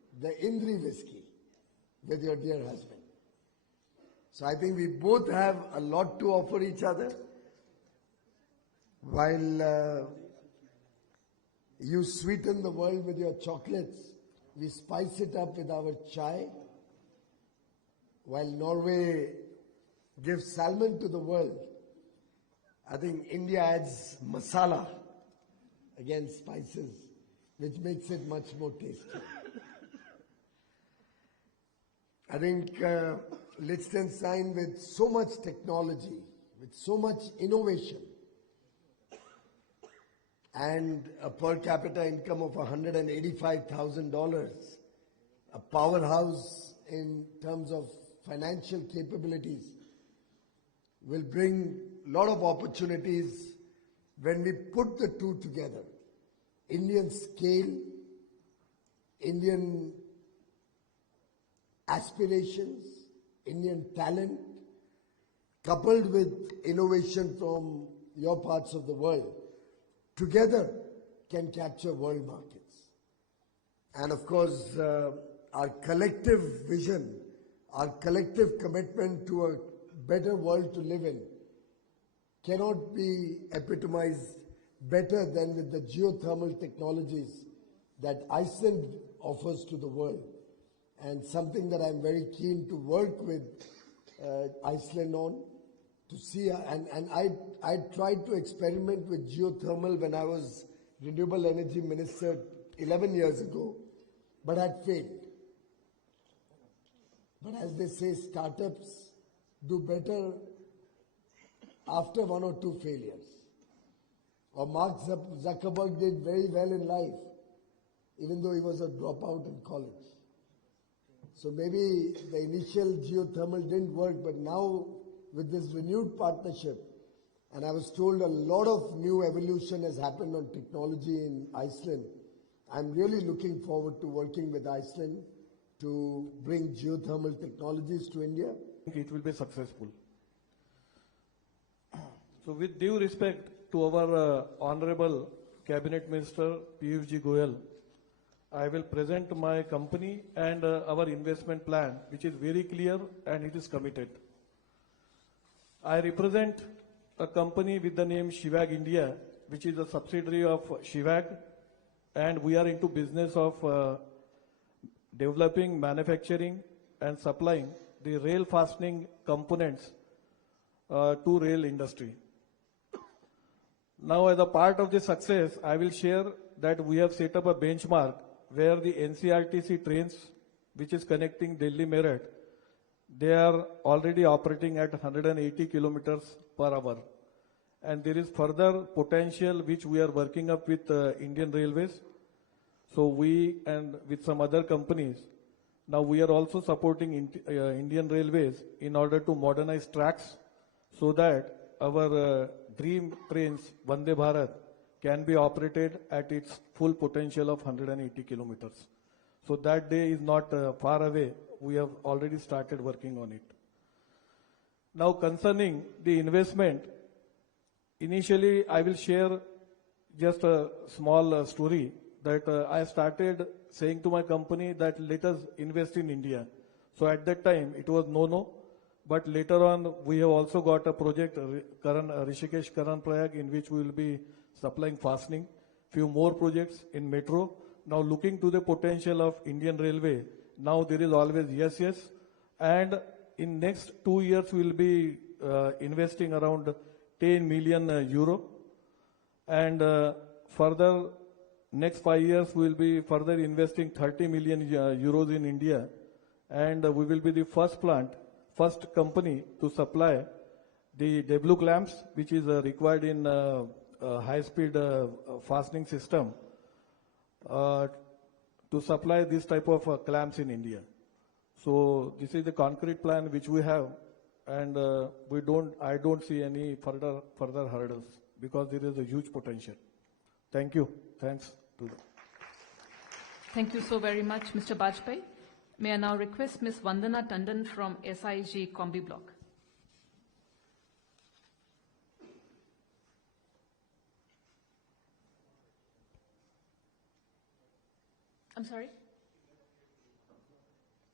the Indri whiskey with your dear husband. So I think we both have a lot to offer each other. While you sweeten the world with your chocolates, we spice it up with our chai. While Norway gives salmon to the world, I think India adds masala, again spices, which makes it much more tasty. I think Liechtenstein, with so much technology, with so much innovation, and a per capita income of $185,000, a powerhouse in terms of financial capabilities, will bring a lot of opportunities when we put the two together. Indian scale, Indian aspirations, Indian talent, coupled with innovation from your parts of the world, together can capture world markets. And of course, our collective vision, our collective commitment to a better world to live in cannot be epitomized better than with the geothermal technologies that Iceland offers to the world, and something that I'm very keen to work with Iceland on, to see, and I tried to experiment with geothermal when I was Renewable Energy Minister 11 years ago, but had failed. But as they say, startups do better after one or two failures. Or Mark Zuckerberg did very well in life, even though he was a dropout in college. So maybe the initial geothermal didn't work, but now with this renewed partnership, and I was told a lot of new evolution has happened on technology in Iceland, I'm really looking forward to working with Iceland to bring geothermal technologies to India. It will be successful. So with due respect to our Honorable Cabinet Minister Piyush Goyal, I will present my company and our investment plan, which is very clear and it is committed. I represent a company with the name Shivag India, which is a subsidiary of Shivag, and we are into business of developing, manufacturing and supplying the rail fastening components to rail industry. Now, as a part of this success, I will share that we have set up a benchmark where the NCRTC trains, which is connecting Delhi Meerut, they are already operating at 180 kilometers per hour. And there is further potential which we are working up with Indian Railways. So we and with some other companies, now we are also supporting Indian Railways in order to modernize tracks so that our dream trains, Vande Bharat, can be operated at its full potential of 180 kilometers. So that day is not far away. We have already started working on it. Now concerning the investment, initially I will share just a small story that I started saying to my company that let us invest in India. So at that time it was no, but later on we have also got a project, Rishikesh Karan Prayag, in which we will be supplying fastening, few more projects in metro. Now looking to the potential of Indian Railway, now there is always yes, and in next 2 years we will be investing around 10 million euro, and further next 5 years we will be further investing 30 million euros in India, and we will be the first company to supply the W clamps, which is required in high-speed fastening system, to supply this type of clamps in India. So this is the concrete plan which we have, and I don't see any further hurdles because there is a huge potential. Thank you. Thanks. Thank you so very much, Mr. Bajpai. May I now request Ms. Vandana Tandon from SIG Combi Block. I'm sorry?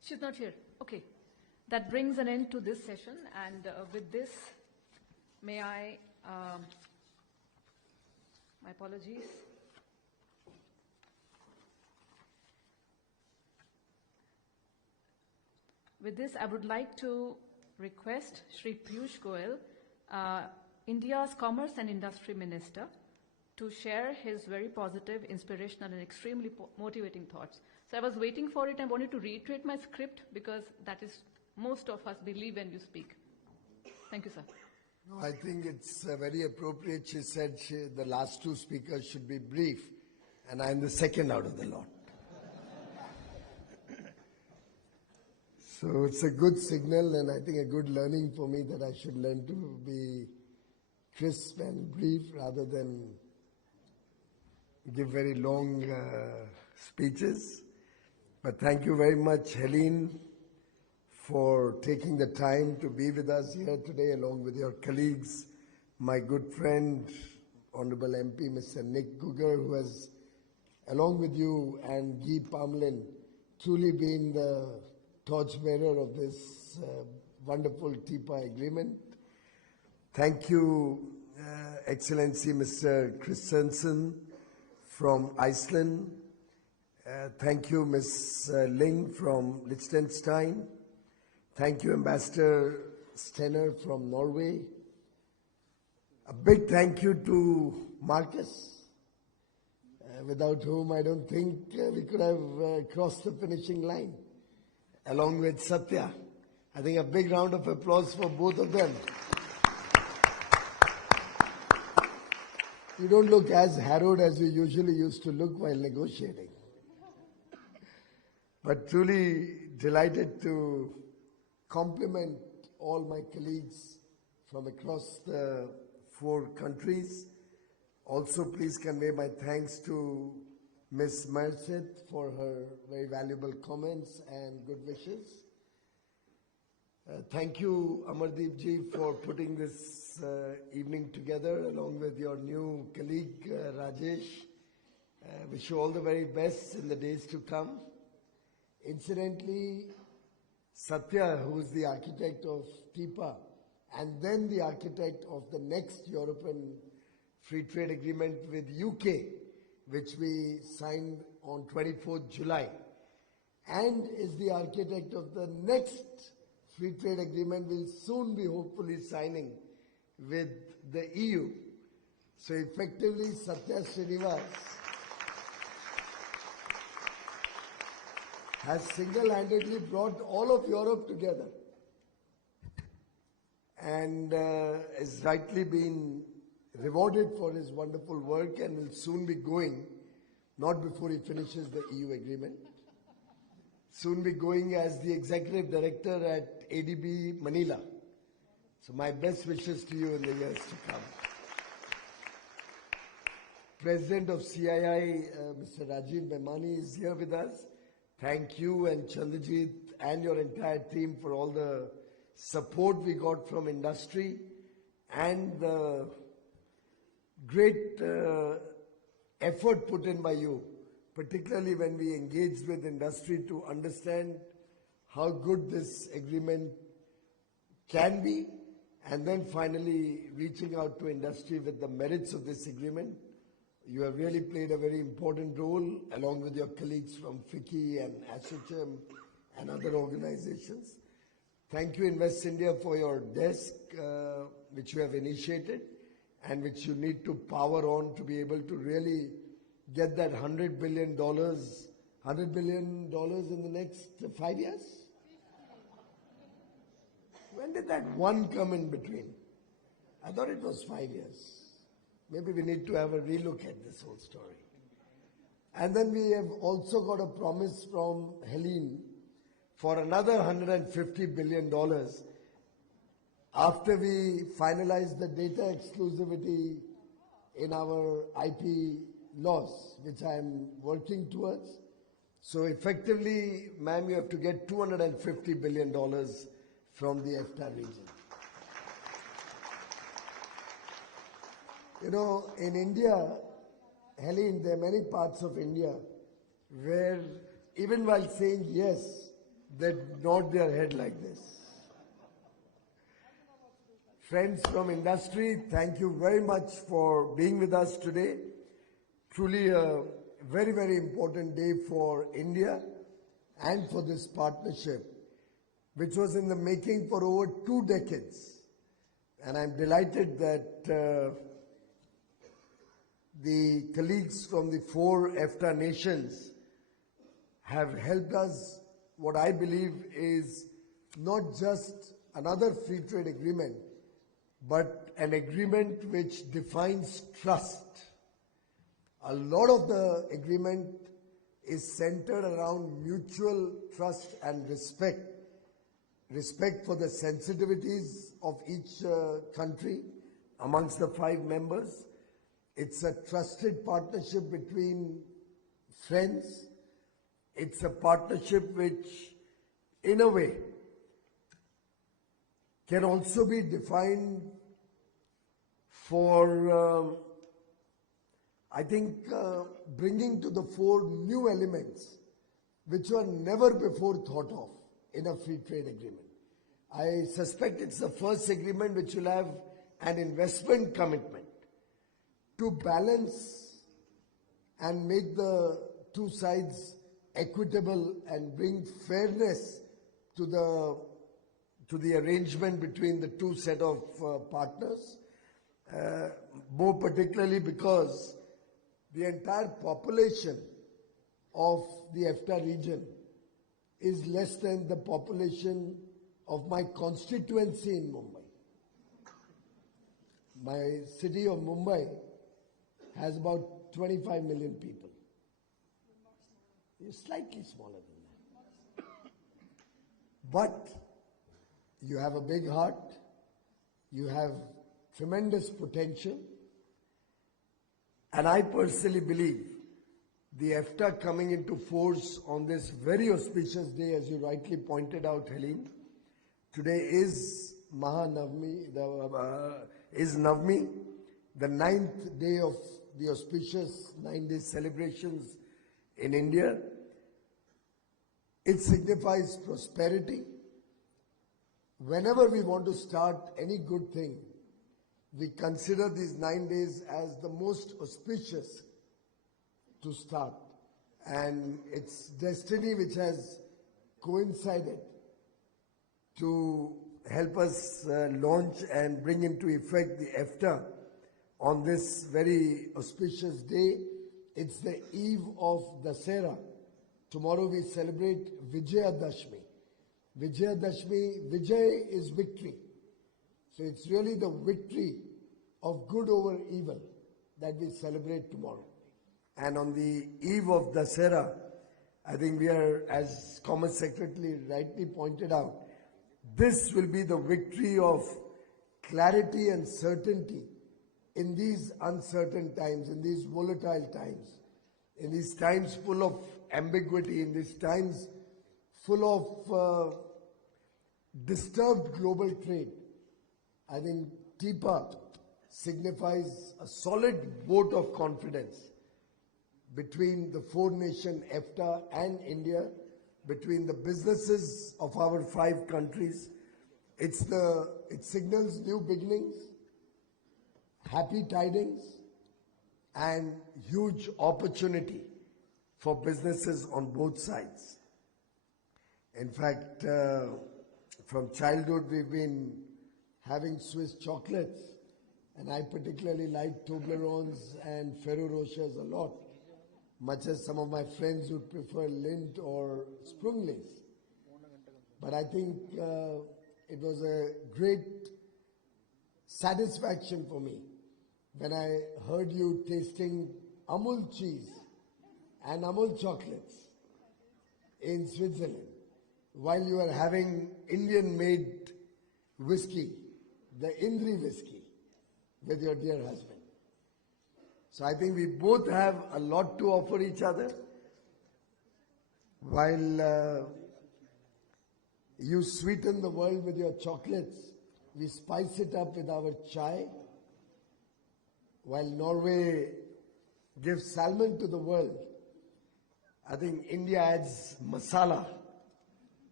She's not here. Okay. That brings an end to this session. And with this, may I, my apologies. With this, I would like to request Shri Piyush Goyal, India's Commerce and Industry Minister, to share his very positive, inspirational, and extremely motivating thoughts. So I was waiting for it. I wanted to reiterate my script because that is most of us believe when you speak. Thank you, sir. No, I think it's very appropriate. She said the last two speakers should be brief, and I'm the second out of the lot. So it's a good signal, and I think a good learning for me that I should learn to be crisp and brief rather than give very long speeches. But thank you very much, Helene, for taking the time to be with us here today along with your colleagues, my good friend, Honorable MP Mr. Nick Gugger, who has, along with you and Guy Parmelin, truly been the torchbearer of this wonderful TIPA agreement. Thank you, Excellency Mr. Christensen from Iceland. Thank you, Ms. Ling from Liechtenstein. Thank you, Ambassador Stenner from Norway. A big thank you to Marcus, without whom I don't think we could have crossed the finishing line, along with Satya. I think a big round of applause for both of them. You don't look as harrowed as you usually used to look while negotiating. But truly delighted to compliment all my colleagues from across the 4 countries. Also, please convey my thanks to Ms. Merced for her very valuable comments and good wishes. Thank you, Amardeep ji, for putting this evening together along with your new colleague, Rajesh. Wish you all the very best in the days to come. Incidentally, Satya, who is the architect of TIPA and then the architect of the next European Free Trade Agreement with UK, which we signed on 24th July, and is the architect of the next Free Trade Agreement we'll soon be hopefully signing with the EU. So effectively, Satya Srinivas has single-handedly brought all of Europe together and has rightly been rewarded for his wonderful work and will soon be going, not before he finishes the EU agreement, soon be going as the executive director at ADB Manila. So my best wishes to you in the years to come. President of CII, Mr. Rajiv Memani, is here with us. Thank you and Chandrajit and your entire team for all the support we got from industry and the great effort put in by you, particularly when we engaged with industry to understand how good this agreement can be, and then finally reaching out to industry with the merits of this agreement. You have really played a very important role along with your colleagues from FICCI and ASSOCHAM and other organizations. Thank you, Invest India, for your desk, which you have initiated and which you need to power on to be able to really get that $100 billion in the next 5 years? When did that one come in between? I thought it was 5 years. Maybe we need to have a relook at this whole story. And then we have also got a promise from Helene for another $150 billion after we finalize the data exclusivity in our IP laws, which I am working towards. So effectively, ma'am, you have to get $250 billion from the EFTA region. You know, in India, Helene, there are many parts of India where even while saying yes, that nod their head like this. Friends from industry, thank you very much for being with us today. Truly a very, very important day for India and for this partnership, which was in the making for over 2 decades. And I'm delighted that the colleagues from the 4 EFTA nations have helped us, what I believe is not just another free trade agreement, but an agreement which defines trust. A lot of the agreement is centered around mutual trust and respect. Respect for the sensitivities of each country amongst the 5 members. It's a trusted partnership between friends. It's a partnership which, in a way, can also be defined for, I think, bringing to the fore new elements which were never before thought of in a free trade agreement. I suspect it's the first agreement which will have an investment commitment to balance and make the 2 sides equitable and bring fairness to the arrangement between the 2 set of partners, more particularly because the entire population of the EFTA region is less than the population of my constituency in Mumbai. My city of Mumbai has about 25 million people. It's slightly smaller than that. But you have a big heart, you have tremendous potential, and I personally believe the EFTA coming into force on this very auspicious day, as you rightly pointed out, Helene. Today is Mahanavami, is Navami, the 9th day of the auspicious 9-day celebrations in India. It signifies prosperity. Whenever we want to start any good thing, we consider these 9 days as the most auspicious to start. And it's destiny which has coincided to help us launch and bring into effect the EFTA on this very auspicious day. It's the eve of Dasera. Tomorrow we celebrate Vijayadashmi. Vijayadashmi, Vijay is victory. So it's really the victory of good over evil that we celebrate tomorrow. And on the eve of Dasera, I think we are, as Commerce Secretary rightly pointed out, this will be the victory of clarity and certainty in these uncertain times, in these volatile times, in these times full of ambiguity, in these times full of disturbed global trade. I think TIPA signifies a solid vote of confidence between the 4-nation EFTA and India, between the businesses of our 5 countries. It signals new beginnings, happy tidings, and huge opportunity for businesses on both sides. In fact, from childhood we've been having Swiss chocolates, and I particularly like Toblerones and Ferrero Rochers a lot, much as some of my friends would prefer Lindt or Sprunglis. But I think it was a great satisfaction for me when I heard you tasting Amul cheese and Amul chocolates in Switzerland while you were having Indian-made whiskey, the Indri whiskey, with your dear husband. So I think we both have a lot to offer each other. While you sweeten the world with your chocolates, we spice it up with our chai. While Norway gives salmon to the world, I think India adds masala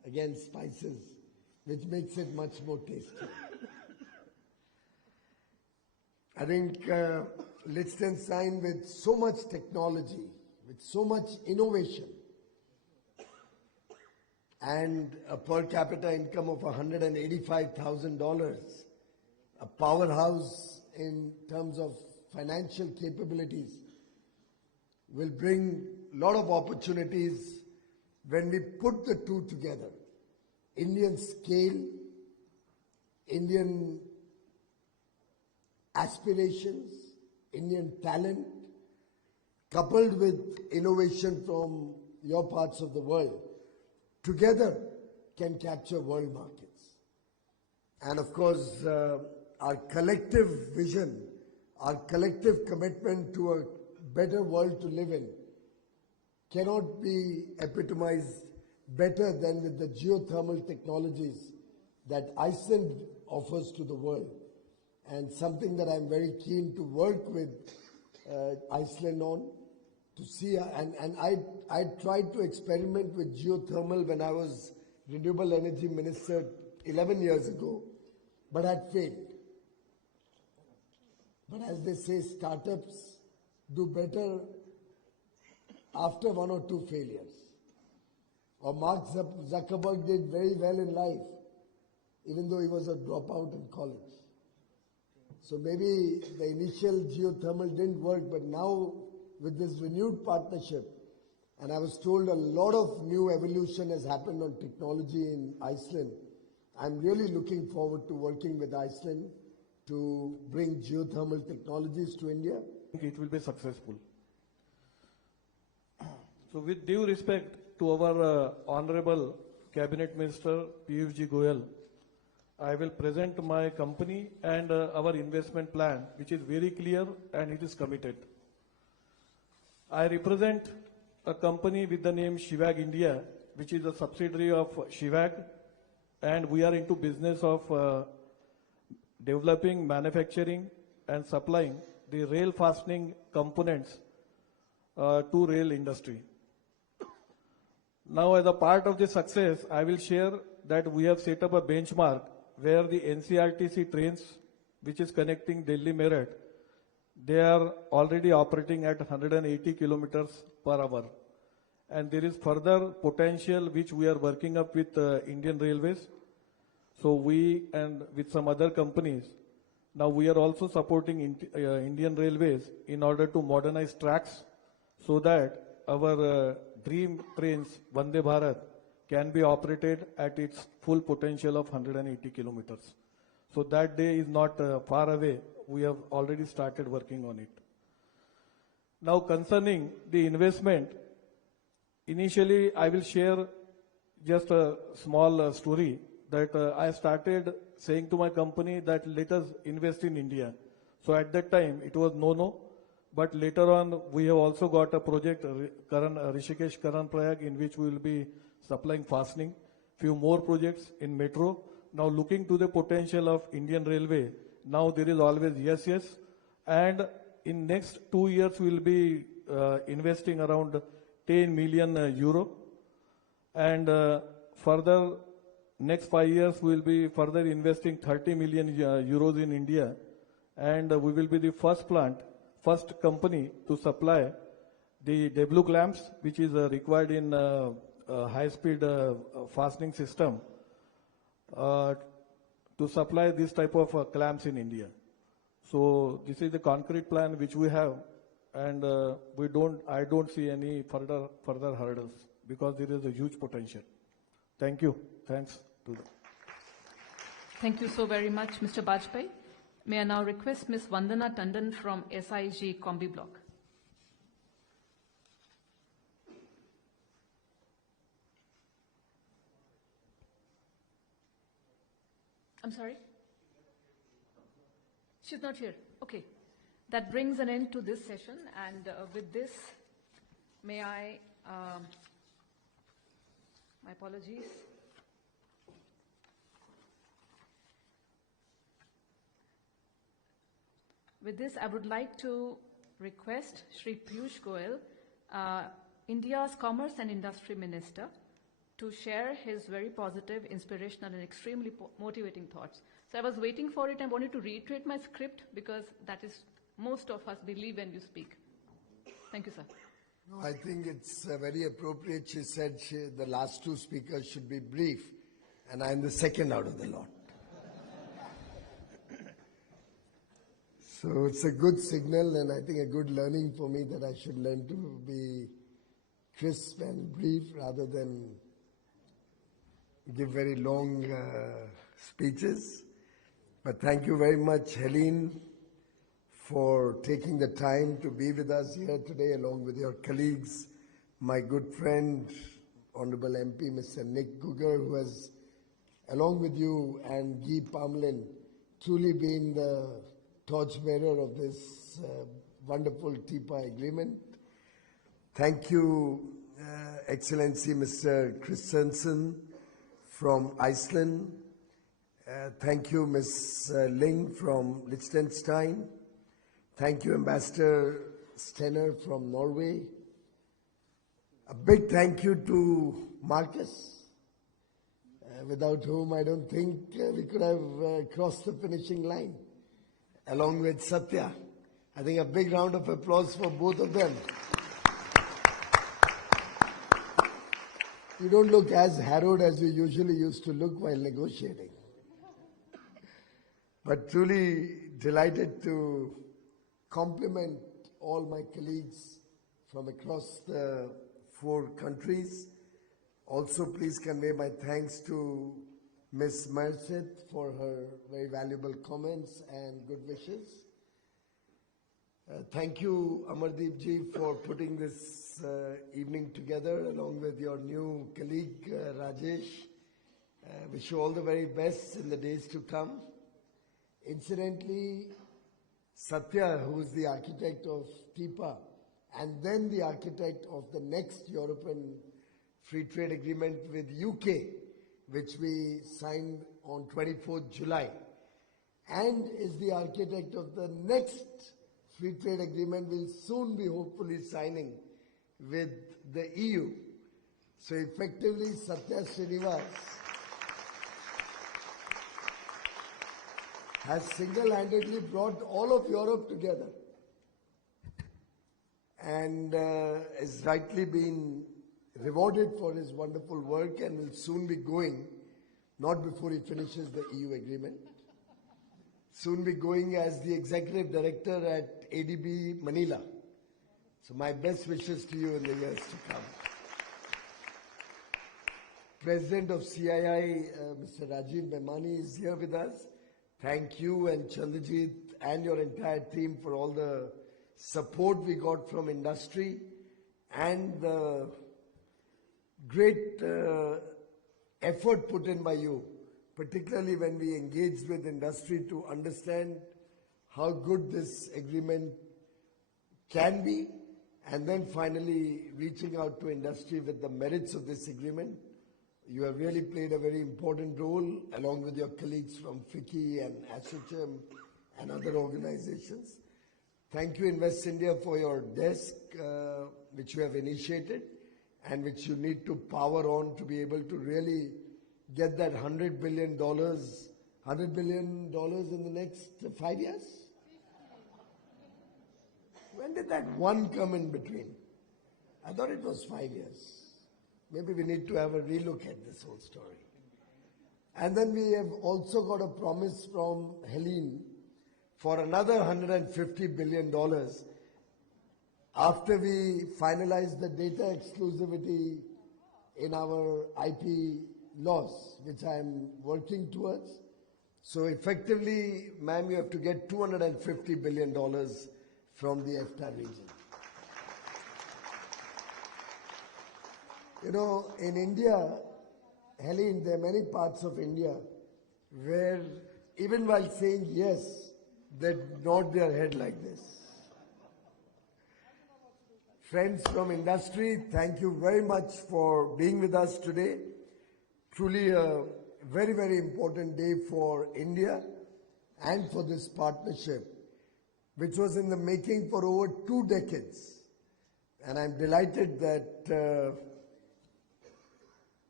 again, spices, which makes it much more tasty. I think Liechtenstein, with so much technology, with so much innovation, and a per capita income of $185,000, a powerhouse in terms of financial capabilities, will bring a lot of opportunities when we put the two together. Indian scale, Indian aspirations, Indian talent, coupled with innovation from your parts of the world, together can capture world markets. And of course, our collective vision, our collective commitment to a better world to live in cannot be epitomized better than with the geothermal technologies that Iceland offers to the world, and something that I'm very keen to work with Iceland on, to see, and I tried to experiment with geothermal when I was Renewable Energy Minister 11 years ago, but had failed. But as they say, startups do better after one or two failures. Or Mark Zuckerberg did very well in life, even though he was a dropout in college. So maybe the initial geothermal didn't work, but now with this renewed partnership, and I was told a lot of new evolution has happened on technology in Iceland, I'm really looking forward to working with Iceland to bring geothermal technologies to India. It will be successful. So with due respect to our Honorable Cabinet Minister Piyush Goyal, I will present my company and our investment plan, which is very clear and it is committed. I represent a company with the name Shivag India, which is a subsidiary of Shivag, and we are into business of developing, manufacturing and supplying the rail fastening components to rail industry. Now, as a part of the success, I will share that we have set up a benchmark where the NCRTC trains, which is connecting Delhi Meerut, they are already operating at 180 kilometers per hour. And there is further potential which we are working up with Indian Railways. So we and with some other companies, now we are also supporting Indian Railways in order to modernize tracks so that our dream trains, Vande Bharat, can be operated at its full potential of 180 kilometers. So that day is not far away. We have already started working on it. Now concerning the investment, initially I will share just a small story that I started saying to my company that let us invest in India. So at that time it was no, but later on we have also got a project, Rishikesh Karan Prayag, in which we will be supplying fastening, few more projects in metro. Now looking to the potential of Indian Railway, now there is always yes, and in next 2 years we will be investing around 10 million euro, and further next 5 years we will be further investing 30 million euros in India, and we will be the first company to supply the W clamps, which is required in high-speed fastening system, to supply this type of clamps in India. So this is the concrete plan which we have, and I don't see any further hurdles because there is a huge potential. Thank you. Thanks to them. Thank you so very much, Mr. Bajpai. May I now request Ms. Vandana Tandon from SIG Combi Block. I'm sorry? She's not here. Okay. That brings an end to this session, and with this, may I, my apologies. With this, I would like to request Shri Piyush Goyal, India's Commerce and Industry Minister, to share his very positive, inspirational, and extremely motivating thoughts. So I was waiting for it. I wanted to reiterate my script because that is most of us believe when you speak. Thank you, sir. No, I think it's very appropriate. She said the last two speakers should be brief, and I'm the second out of the lot. So it's a good signal, and I think a good learning for me that I should learn to be crisp and brief rather than give very long speeches. But thank you very much, Helene, for taking the time to be with us here today along with your colleagues, my good friend, Honorable MP, Mr. Nick Gugger, who has, along with you and Guy Parmelin, truly been the torchbearer of this wonderful TIPA agreement. Thank you, Excellency Mr. Christensen from Iceland. Thank you, Ms. Ling from Liechtenstein. Thank you, Ambassador Stenner from Norway. A big thank you to Marcus, without whom I don't think we could have crossed the finishing line, along with Satya. I think a big round of applause for both of them. You don't look as harrowed as you usually used to look while negotiating. But truly delighted to compliment all my colleagues from across the 4 countries. Also, please convey my thanks to Ms. Merced for her very valuable comments and good wishes. Thank you, Amardeep ji, for putting this evening together along with your new colleague, Rajesh. Wish you all the very best in the days to come. Incidentally, Satya, who is the architect of TIPA and then the architect of the next European Free Trade Agreement with UK, which we signed on 24th July, and is the architect of the next Free Trade Agreement we'll soon be hopefully signing with the EU. So effectively, Satya Srinivas has single-handedly brought all of Europe together and is rightly been rewarded for his wonderful work and will soon be going, not before he finishes the EU agreement, soon be going as the executive director at ADB Manila. So my best wishes to you in the years to come. President of CII, Mr. Rajiv Memani, is here with us. Thank you and Chandrajit and your entire team for all the support we got from industry and the great effort put in by you, particularly when we engaged with industry to understand how good this agreement can be, and then finally reaching out to industry with the merits of this agreement. You have really played a very important role along with your colleagues from FICCI and ASSOCHAM and other organizations. Thank you, Invest India, for your desk, which you have initiated and which you need to power on to be able to really get that $100 billion in the next 5 years? When did that one come in between? I thought it was 5 years. Maybe we need to have a relook at this whole story. And then we have also got a promise from Helene for another $150 billion after we finalize the data exclusivity in our IP laws, which I am working towards. So effectively, ma'am, you have to get $250 billion from the EFTA region. You know, in India, Helene, there are many parts of India where even while saying yes, they nod their head like this. Friends from industry, thank you very much for being with us today. Truly a very, very important day for India and for this partnership, which was in the making for over 2 decades. And I'm delighted that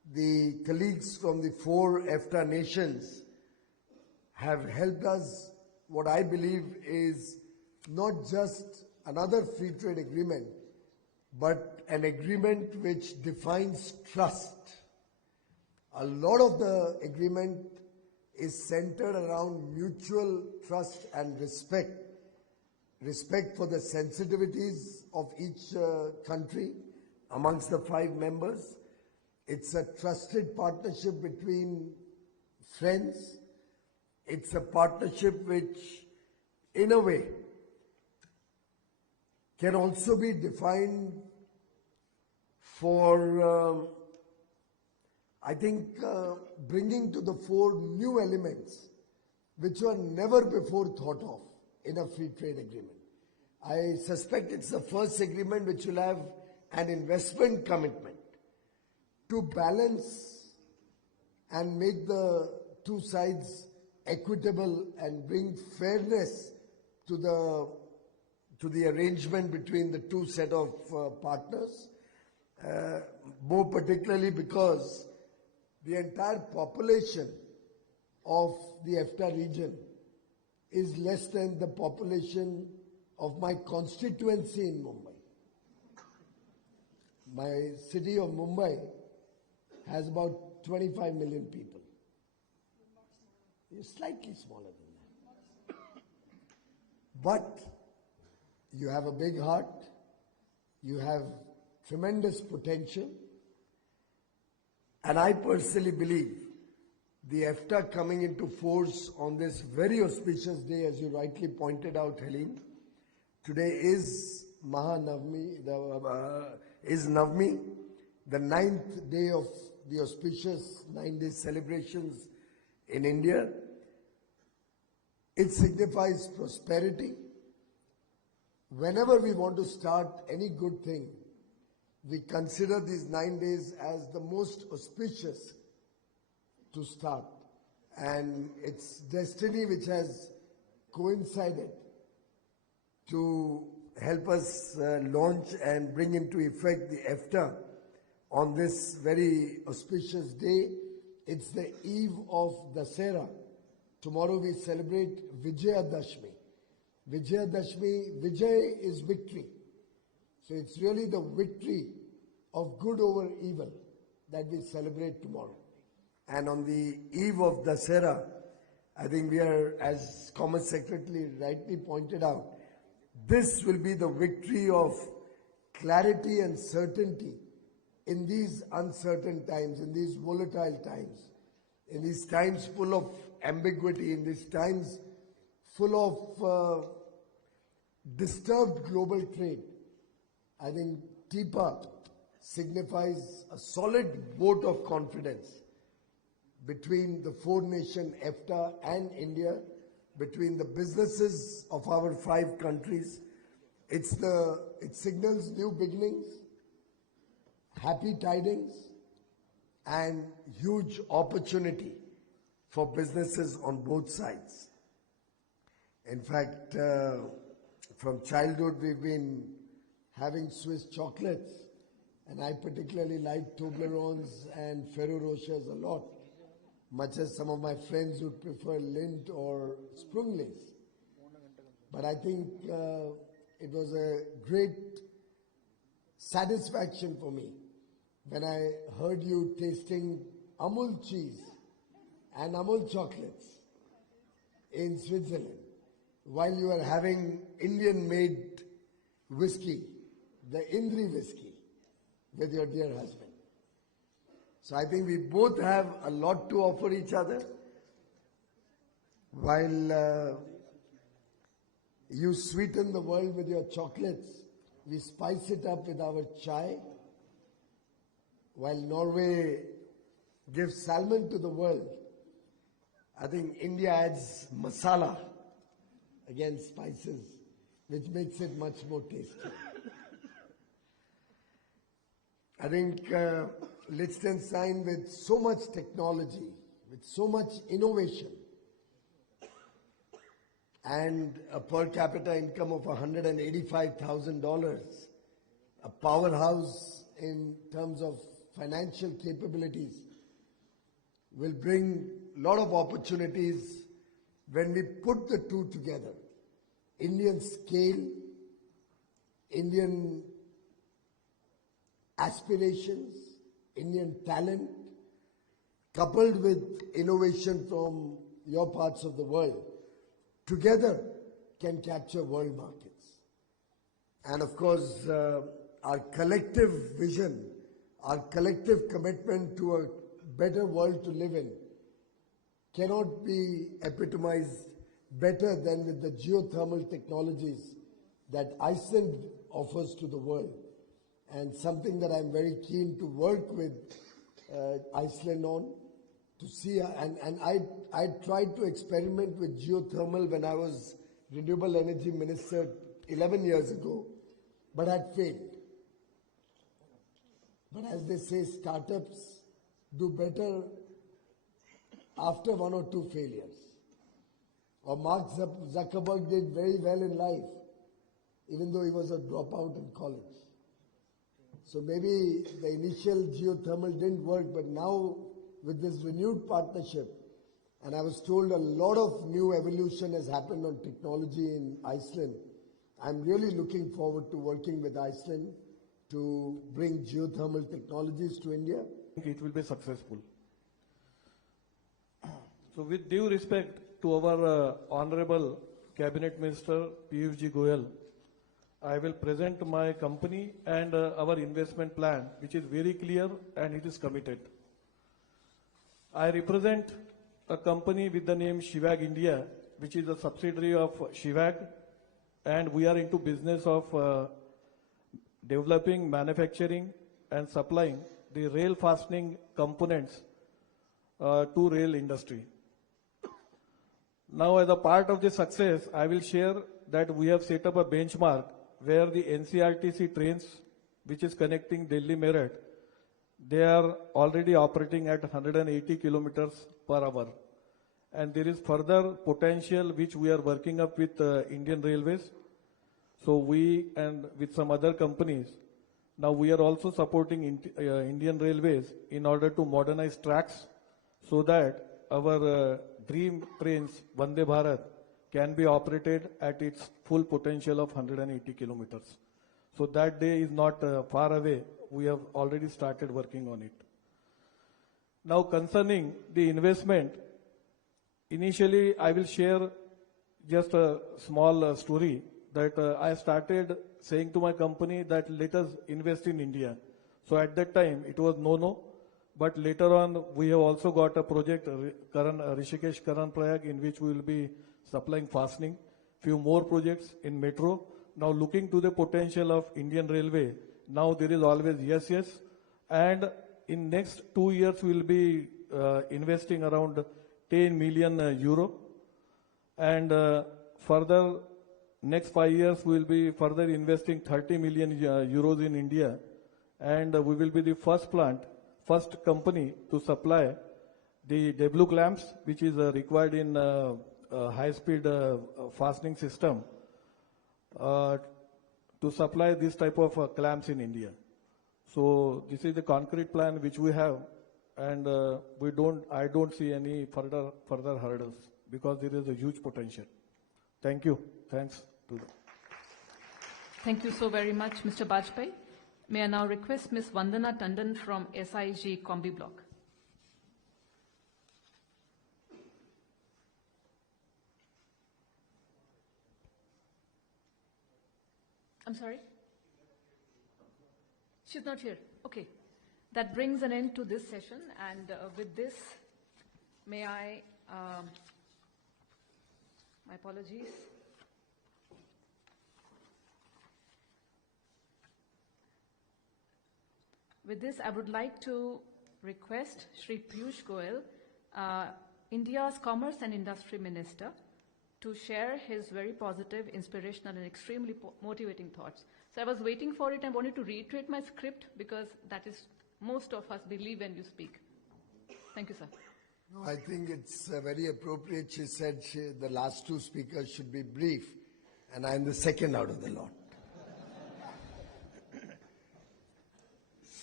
the colleagues from the 4 EFTA nations have helped us, what I believe is not just another free trade agreement, but an agreement which defines trust. A lot of the agreement is centered around mutual trust and respect. Respect for the sensitivities of each country amongst the 5 members. It's a trusted partnership between friends. It's a partnership which, in a way, can also be defined for, I think, bringing to the fore new elements which were never before thought of in a free trade agreement. I suspect it's the first agreement which will have an investment commitment to balance and make the 2 sides equitable and bring fairness to the arrangement between the 2 set of partners, more particularly because the entire population of the EFTA region is less than the population of my constituency in Mumbai. My city of Mumbai has about 25 million people. It's slightly smaller than that. But you have a big heart, you have tremendous potential, and I personally believe the EFTA coming into force on this very auspicious day, as you rightly pointed out, Helene. Today is Mahanavami, is Navami, the 9th day of the auspicious 9-day celebrations in India. It signifies prosperity. Whenever we want to start any good thing, we consider these 9 days as the most auspicious to start, and it's destiny which has coincided to help us launch and bring into effect the EFTA on this very auspicious day. It's the eve of Dasera. Tomorrow we celebrate Vijayadashmi. Vijayadashmi, Vijay is victory. So it's really the victory of good over evil that we celebrate tomorrow. And on the eve of Dasera, I think we are, as Commerce Secretary rightly pointed out, this will be the victory of clarity and certainty in these uncertain times, in these volatile times, in these times full of ambiguity, in these times full of disturbed global trade. I think TIPA signifies a solid vote of confidence between the 4-nation EFTA and India, between the businesses of our 5 countries. It signals new beginnings, happy tidings, and huge opportunity for businesses on both sides. In fact, from childhood we've been having Swiss chocolates, and I particularly like Toblerones and Ferrero Rochers a lot, much as some of my friends would prefer Lindt or Sprunglis. But I think it was a great satisfaction for me when I heard you tasting Amul cheese and Amul chocolates in Switzerland while you were having Indian-made whiskey, the Indri whiskey, with your dear husband. So I think we both have a lot to offer each other. While you sweeten the world with your chocolates, we spice it up with our chai. While Norway gives salmon to the world, I think India adds masala, again spices, which makes it much more tasty. I think Liechtenstein, with so much technology, with so much innovation, and a per capita income of $185,000, a powerhouse in terms of financial capabilities will bring a lot of opportunities when we put the two together. Indian scale, Indian aspirations, Indian talent, coupled with innovation from your parts of the world, together can capture world markets. And of course, our collective vision, our collective commitment to a better world to live in cannot be epitomized better than with the geothermal technologies that Iceland offers to the world, and something that I'm very keen to work with Iceland on to see. And I tried to experiment with geothermal when I was Renewable Energy Minister 11 years ago, but had failed. But as they say, startups do better after one or two failures. Or Mark Zuckerberg did very well in life, even though he was a dropout in college. So maybe the initial geothermal didn't work, but now with this renewed partnership, and I was told a lot of new evolution has happened on technology in Iceland, I'm really looking forward to working with Iceland to bring geothermal technologies to India. I think it will be successful. So with due respect to our Honorable Cabinet Minister Piyush Goyal, I will present my company and our investment plan, which is very clear and it is committed. I represent a company with the name Shivag India, which is a subsidiary of Shivag, and we are into business of developing, manufacturing and supplying the rail fastening components to rail industry. Now, as a part of the success, I will share that we have set up a benchmark where the NCRTC trains, which is connecting Delhi Meerut, they are already operating at 180 kilometers per hour. And there is further potential which we are working up with Indian Railways. So we and with some other companies, now we are also supporting Indian Railways in order to modernize tracks so that our dream trains, Vande Bharat, can be operated at its full potential of 180 kilometers. So that day is not far away. We have already started working on it. Now concerning the investment, initially I will share just a small story that I started saying to my company that let us invest in India. So at that time it was no, but later on we have also got a project, Rishikesh Karan Prayag, in which we will be supplying fastening, few more projects in metro. Now looking to the potential of Indian Railway, now there is always yes, and in next 2 years we will be investing around 10 million euro, and further next 5 years we will be further investing 30 million euros in India, and we will be the first company to supply the W clamps, which is required in high-speed fastening system, to supply this type of clamps in India. So this is the concrete plan which we have, and I don't see any further hurdles because there is a huge potential. Thank you. Thanks to them. Thank you so very much, Mr. Bajpai. May I now request Ms. Vandana Tandon from SIG Combi Block. I'm sorry? She's not here. Okay. That brings an end to this session, and with this, may I, my apologies. With this, I would like to request Shri Piyush Goyal, India's Commerce and Industry Minister, to share his very positive, inspirational and extremely motivating thoughts. So I was waiting for it and wanted to reiterate my script because that is most of us believe when you speak. Thank you, sir. No, I think it's very appropriate. She said the last two speakers should be brief, and I'm the second out of the lot.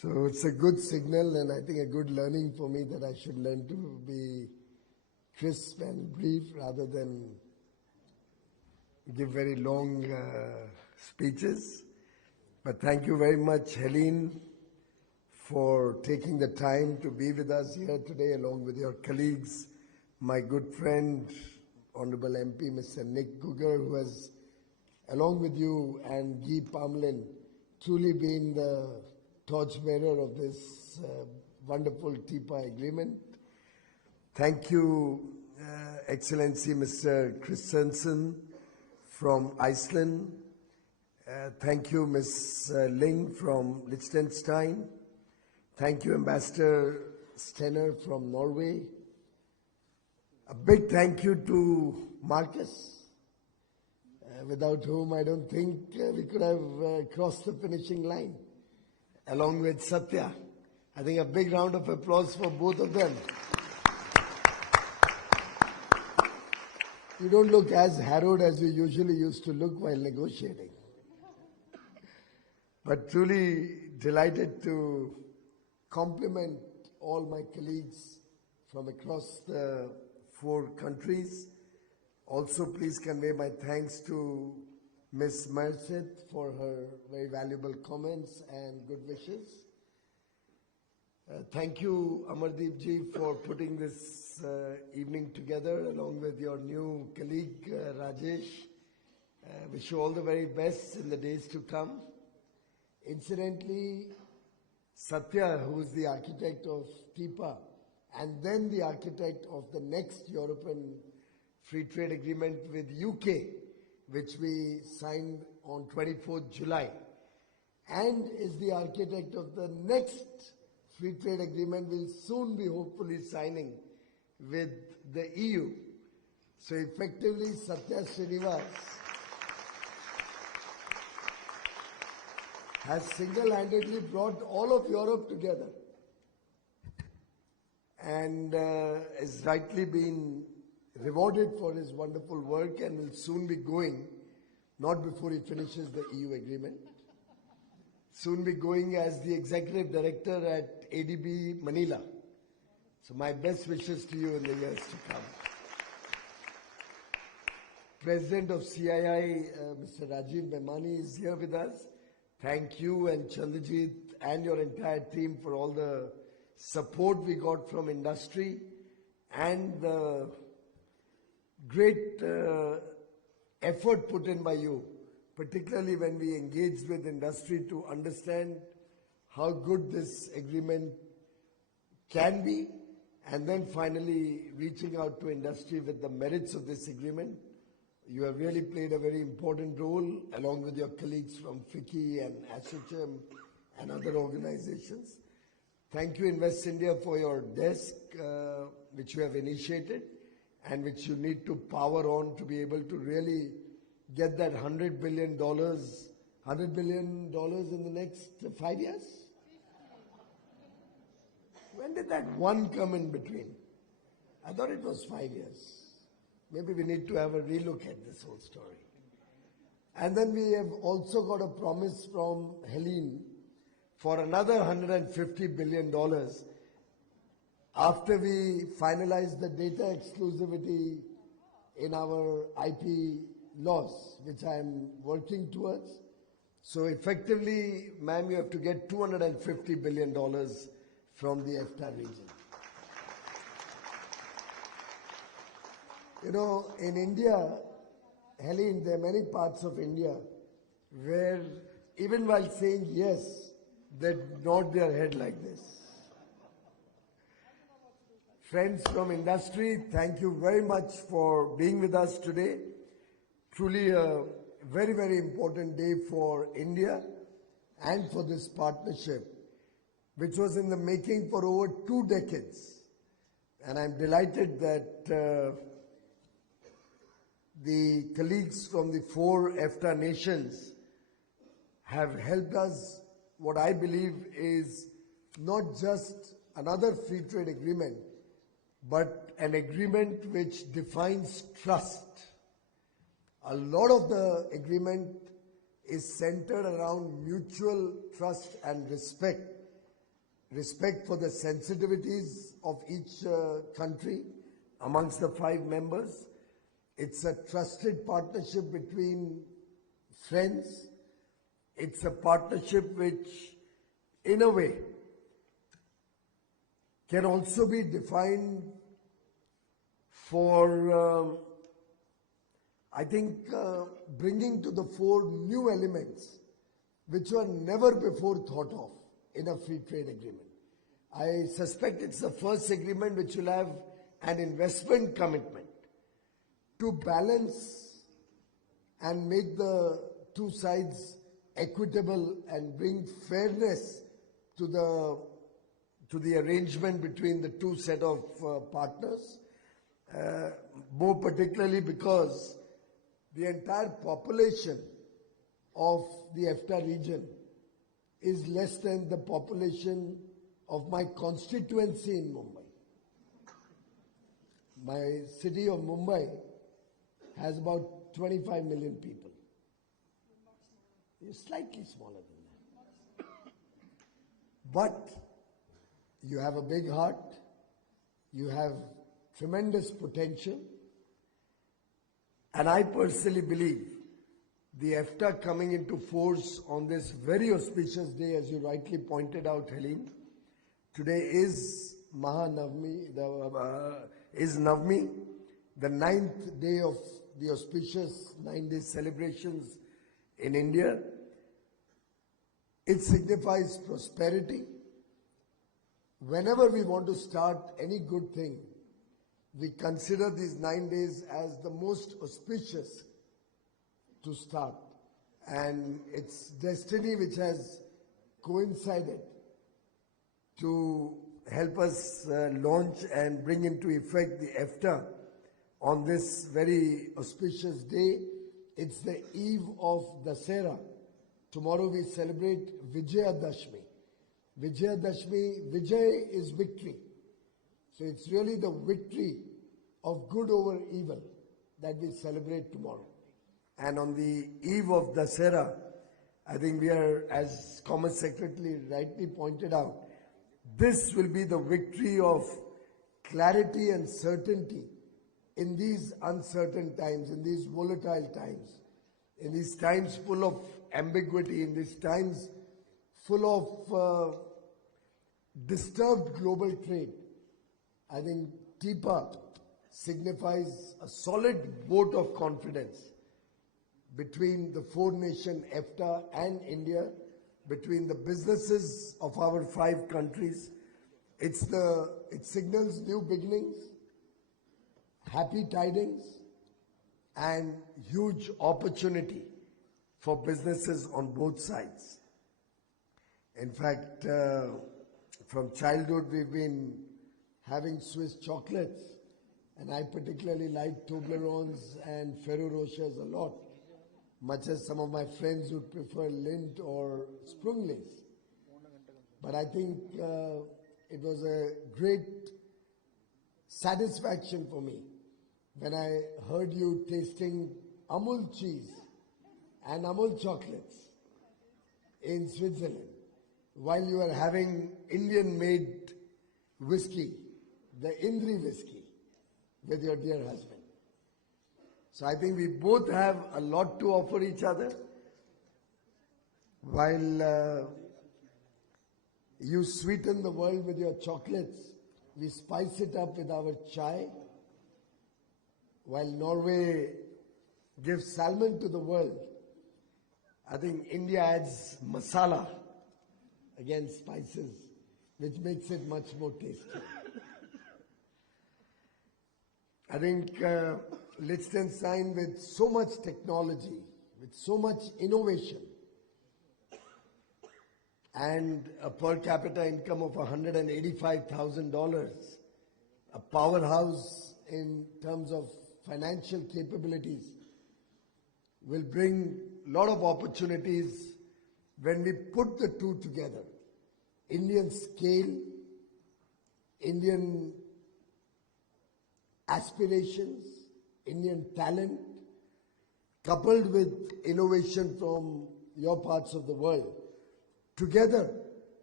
So it's a good signal and I think a good learning for me that I should learn to be crisp and brief rather than give very long speeches. But thank you very much, Helene, for taking the time to be with us here today along with your colleagues, my good friend, Honorable MP, Mr. Nick Gugger, who has, along with you and Guy Parmelin, truly been the torchbearer of this wonderful TIPA agreement. Thank you, Excellency Mr. Christensen from Iceland. Thank you, Ms. Ling from Liechtenstein. Thank you, Ambassador Stenner from Norway. A big thank you to Marcus, without whom I don't think we could have crossed the finishing line, along with Satya. I think a big round of applause for both of them. You don't look as harrowed as you usually used to look while negotiating. But truly delighted to compliment all my colleagues from across the 4 countries. Also, please convey my thanks to Ms. Merced for her very valuable comments and good wishes. Thank you, Amardeep ji, for putting this evening together along with your new colleague, Rajesh. Wish you all the very best in the days to come. Incidentally, Satya, who is the architect of TIPA and then the architect of the next European Free Trade Agreement with UK, which we signed on 24th July, and is the architect of the next Free Trade Agreement we'll soon be hopefully signing with the EU. So effectively, Satya Srinivas has single-handedly brought all of Europe together and has rightly been rewarded for his wonderful work and will soon be going, not before he finishes the EU agreement, soon be going as the executive director at ADB Manila. So my best wishes to you in the years to come. President of CII, Mr. Rajiv Memani, is here with us. Thank you and Chandrajit and your entire team for all the support we got from industry and the great effort put in by you, particularly when we engaged with industry to understand how good this agreement can be, and then finally reaching out to industry with the merits of this agreement. You have really played a very important role along with your colleagues from FICCI and ASSOCHAM and other organizations. Thank you, Invest India, for your desk, which you have initiated and which you need to power on to be able to really get that $100 billion in the next 5 years? When did that one come in between? I thought it was 5 years. Maybe we need to have a relook at this whole story. And then we have also got a promise from Helene for another $150 billion after we finalize the data exclusivity in our IP laws, which I am working towards. So effectively, ma'am, you have to get $250 billion from the EFTA region. You know, in India, Helene, there are many parts of India where even while saying yes, they nod their head like this. Friends from industry, thank you very much for being with us today. Truly a very, very important day for India and for this partnership, which was in the making for over 2 decades. And I'm delighted that the colleagues from the 4 EFTA nations have helped us, what I believe is not just another free trade agreement, but an agreement which defines trust. A lot of the agreement is centered around mutual trust and respect, respect for the sensitivities of each country amongst the 5 members. It's a trusted partnership between friends. It's a partnership which, in a way, can also be defined for, I think, bringing to the fore new elements which were never before thought of in a free trade agreement. I suspect it's the first agreement which will have an investment commitment to balance and make the two sides equitable and bring fairness to the arrangement between the two set of partners, more particularly because the entire population of the EFTA region is less than the population of my constituency in Mumbai. My city of Mumbai has about 25 million people. It's slightly smaller than that. But you have a big heart, you have tremendous potential, and I personally believe the EFTA coming into force on this very auspicious day, as you rightly pointed out, Helene. Today is Navami, the 9th day of the auspicious 9-day celebrations in India. It signifies prosperity. Whenever we want to start any good thing, we consider these 9 days as the most auspicious to start. And it's destiny which has coincided to help us launch and bring into effect the EFTA on this very auspicious day. It's the eve of Dasera. Tomorrow we celebrate Vijayadashmi. Vijayadashmi, Vijay is victory. So it's really the victory of good over evil that we celebrate tomorrow. And on the eve of Dasera, I think we are, as Commerce Secretary rightly pointed out, this will be the victory of clarity and certainty in these uncertain times, in these volatile times, in these times full of ambiguity, in these times full of disturbed global trade. I think TIPA signifies a solid vote of confidence between the 4-nation EFTA and India, between the businesses of our 5 countries. It signals new beginnings, happy tidings, and huge opportunity for businesses on both sides. In fact, from childhood we've been having Swiss chocolates, and I particularly like Toblerones and Ferrero Rochers a lot, much as some of my friends would prefer Lindt or Sprunglis. But I think it was a great satisfaction for me when I heard you tasting Amul cheese and Amul chocolates in Switzerland while you were having Indian-made whiskey, the Indri whiskey, with your dear husband. So I think we both have a lot to offer each other. While you sweeten the world with your chocolates, we spice it up with our chai. While Norway gives salmon to the world, I think India adds masala, again spices, which makes it much more tasty. I think Liechtenstein, with so much technology, with so much innovation, and a per capita income of $185,000, a powerhouse in terms of financial capabilities, will bring a lot of opportunities when we put the two together. Indian scale, Indian aspirations, Indian talent, coupled with innovation from your parts of the world. Together,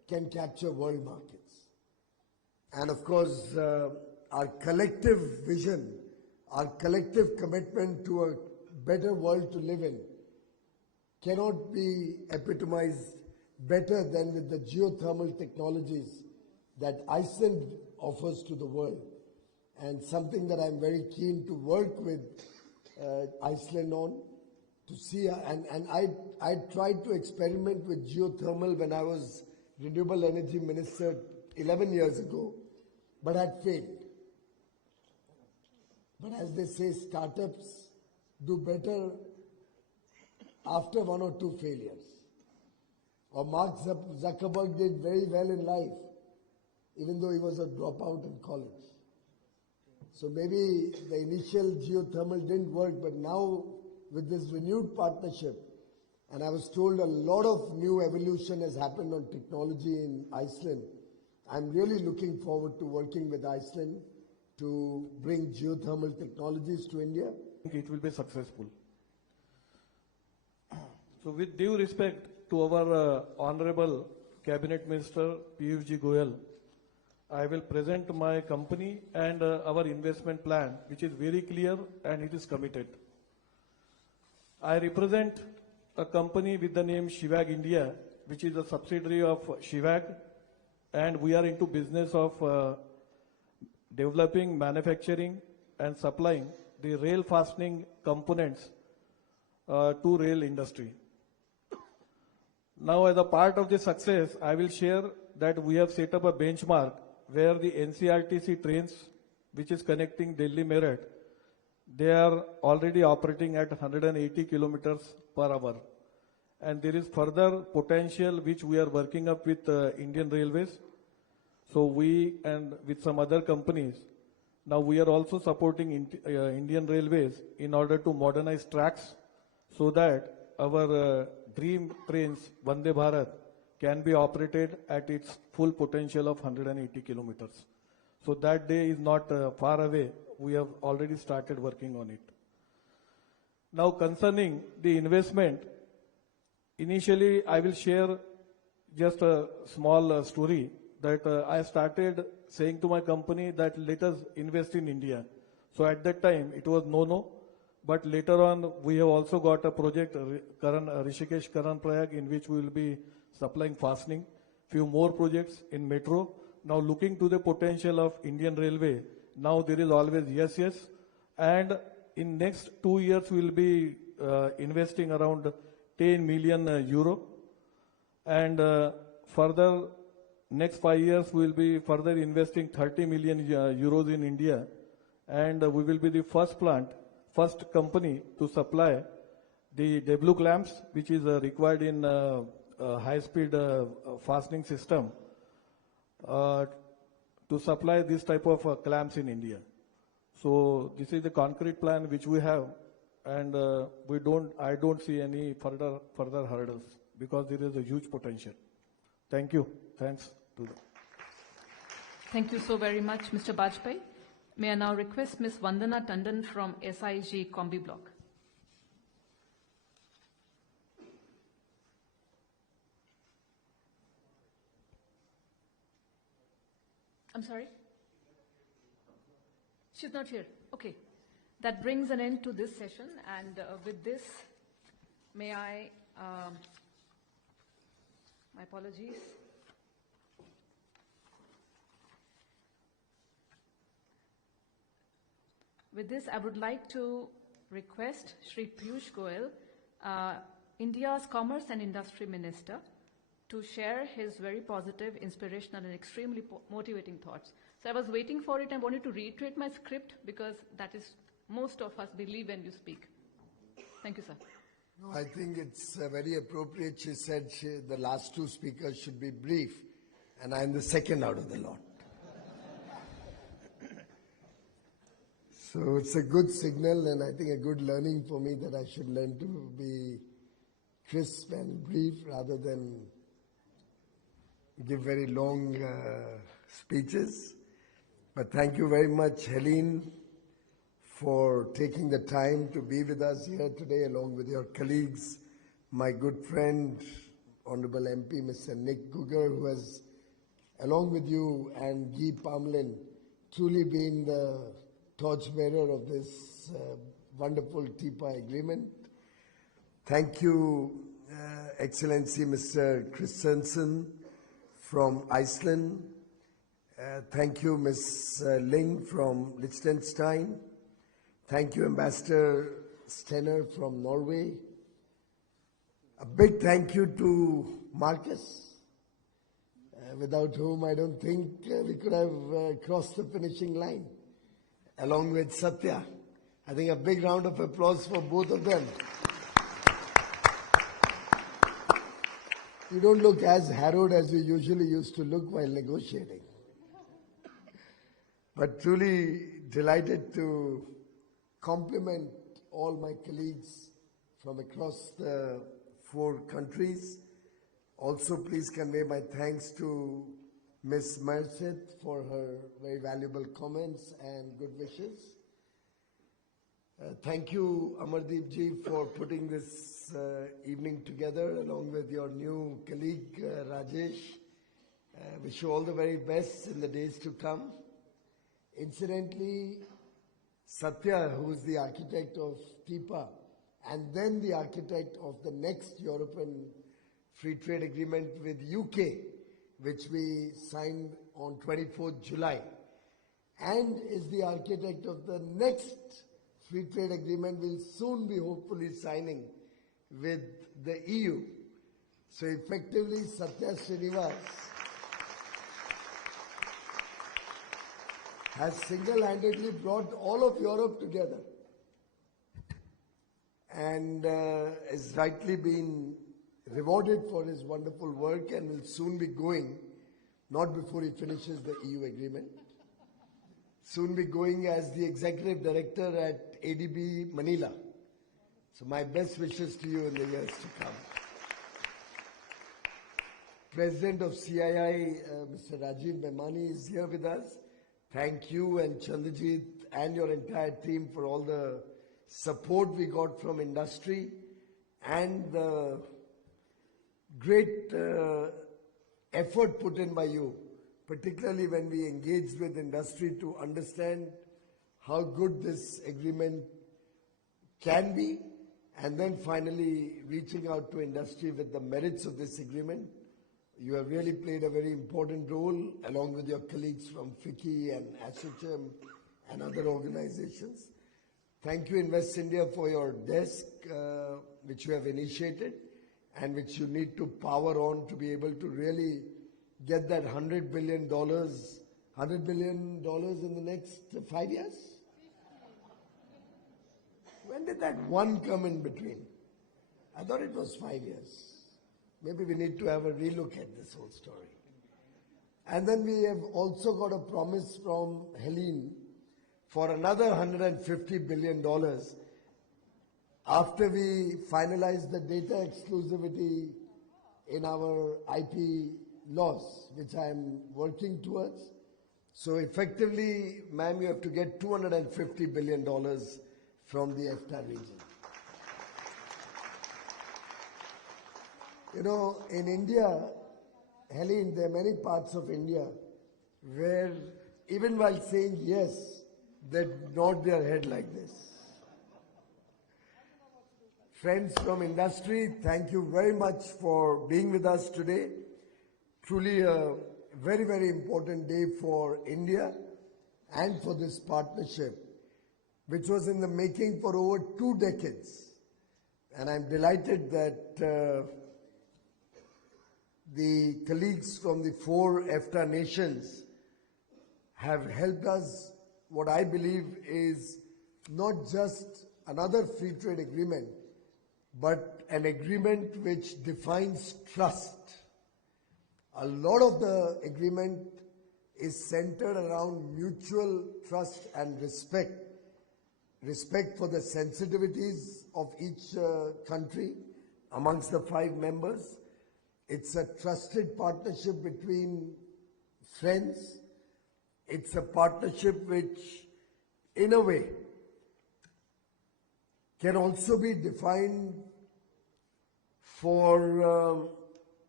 can capture world markets. And of course, our collective vision, our collective commitment to a better world to live in cannot be epitomized better than with the geothermal technologies that Iceland offers to the world, and something that I'm very keen to work with Iceland on to see. And I tried to experiment with geothermal when I was Renewable Energy Minister 11 years ago, but had failed. But as they say, startups do better after one or two failures. Or Mark Zuckerberg did very well in life, even though he was a dropout in college. So maybe the initial geothermal didn't work, but now with this renewed partnership, and I was told a lot of new evolution has happened on technology in Iceland, I'm really looking forward to working with Iceland to bring geothermal technologies to India. I think it will be successful. So with due respect to our Honorable Cabinet Minister Piyush Goyal, I will present my company and our investment plan, which is very clear and it is committed. I represent a company with the name Shivag India, which is a subsidiary of Shivag, and we are into business of developing, manufacturing and supplying the rail fastening components to rail industry. Now, as a part of this success, I will share that we have set up a benchmark where the NCRTC trains, which is connecting Delhi Meerut, they are already operating at 180 kilometers per hour. And there is further potential which we are working up with Indian Railways. So we and with some other companies, now we are also supporting Indian Railways in order to modernize tracks so that our dream trains, Vande Bharat, can be operated at its full potential of 180 kilometers. So that day is not far away. We have already started working on it. Now concerning the investment, initially I will share just a small story that I started saying to my company that let us invest in India. So at that time it was no, but later on we have also got a project, Rishikesh Karan Prayag, in which we will be supplying fastening, few more projects in metro. Now looking to the potential of Indian Railway, now there is always yes, and in next 2 years we will be investing around 10 million euro, and further next 5 years we will be further investing 30 million euros in India, and we will be the first company to supply the W clamps, which is required in high-speed fastening system, to supply this type of clamps in India. So this is the concrete plan which we have, and I don't see any further hurdles because there is a huge potential. Thank you. Thanks to them. Thank you so very much, Mr. Bajpai. May I now request Ms. Vandana Tandon from SIG Combi Block. I'm sorry? She's not here. Okay. That brings an end to this session, and with this, may I, my apologies. With this, I would like to request Shri Piyush Goyal, India's Commerce and Industry Minister, to share his very positive, inspirational and extremely motivating thoughts. So I was waiting for it and wanted to reiterate my script because that is most of us believe when you speak. Thank you, sir. No, I think it's very appropriate. She said the last two speakers should be brief, and I'm the second out of the lot. So it's a good signal, and I think a good learning for me that I should learn to be crisp and brief rather than give very long speeches. But thank you very much, Helene, for taking the time to be with us here today along with your colleagues, my good friend, Honorable MP, Mr. Nick Gugar, who has, along with you and Guy Parmelin, truly been the torchbearer of this wonderful TIPA agreement. Thank you, Excellency Mr. Christensen from Iceland. Thank you, Ms. Ling from Liechtenstein. Thank you, Ambassador Stenner from Norway. A big thank you to Marcus, without whom I don't think we could have crossed the finishing line, along with Satya. I think a big round of applause for both of them. You don't look as harrowed as you usually used to look while negotiating. But truly delighted to compliment all my colleagues from across the 4 countries. Also, please convey my thanks to Ms. Merced for her very valuable comments and good wishes. Thank you, Amardeep ji, for putting this evening together along with your new colleague, Rajesh. Wish you all the very best in the days to come. Incidentally, Satya, who is the architect of TIPA and then the architect of the next European Free Trade Agreement with UK, which we signed on 24th July, and is the architect of the next Free Trade Agreement we'll soon be hopefully signing with the EU. So effectively, Satya Srinivas has single-handedly brought all of Europe together and is rightly been rewarded for his wonderful work and will soon be going, not before he finishes the EU agreement, soon be going as the executive director at ADB Manila. So my best wishes to you in the years to come. President of CII, Mr. Rajiv Memani, is here with us. Thank you and Chandrajit and your entire team for all the support we got from industry and the great effort put in by you, particularly when we engaged with industry to understand how good this agreement can be, and then finally reaching out to industry with the merits of this agreement. You have really played a very important role along with your colleagues from FICCI and ASSOCHAM and other organizations. Thank you, Invest India, for your desk, which you have initiated and which you need to power on to be able to really get that $100 billion in the next 5 years? When did that one come in between? I thought it was 5 years. Maybe we need to have a relook at this whole story. And then we have also got a promise from Helene for another $150 billion after we finalize the data exclusivity in our IP laws, which I am working towards. So effectively, ma'am, you have to get $250 billion from the EFTA region. You know, in India, Helene, there are many parts of India where even while saying yes, they nod their head like this. Friends from industry, thank you very much for being with us today. Truly a very, very important day for India and for this partnership, which was in the making for over 2 decades. And I'm delighted that the colleagues from the 4 EFTA nations have helped us, what I believe is not just another free trade agreement, but an agreement which defines trust. A lot of the agreement is centered around mutual trust and respect. Respect for the sensitivities of each country amongst the 5 members. It's a trusted partnership between friends. It's a partnership which, in a way, can also be defined for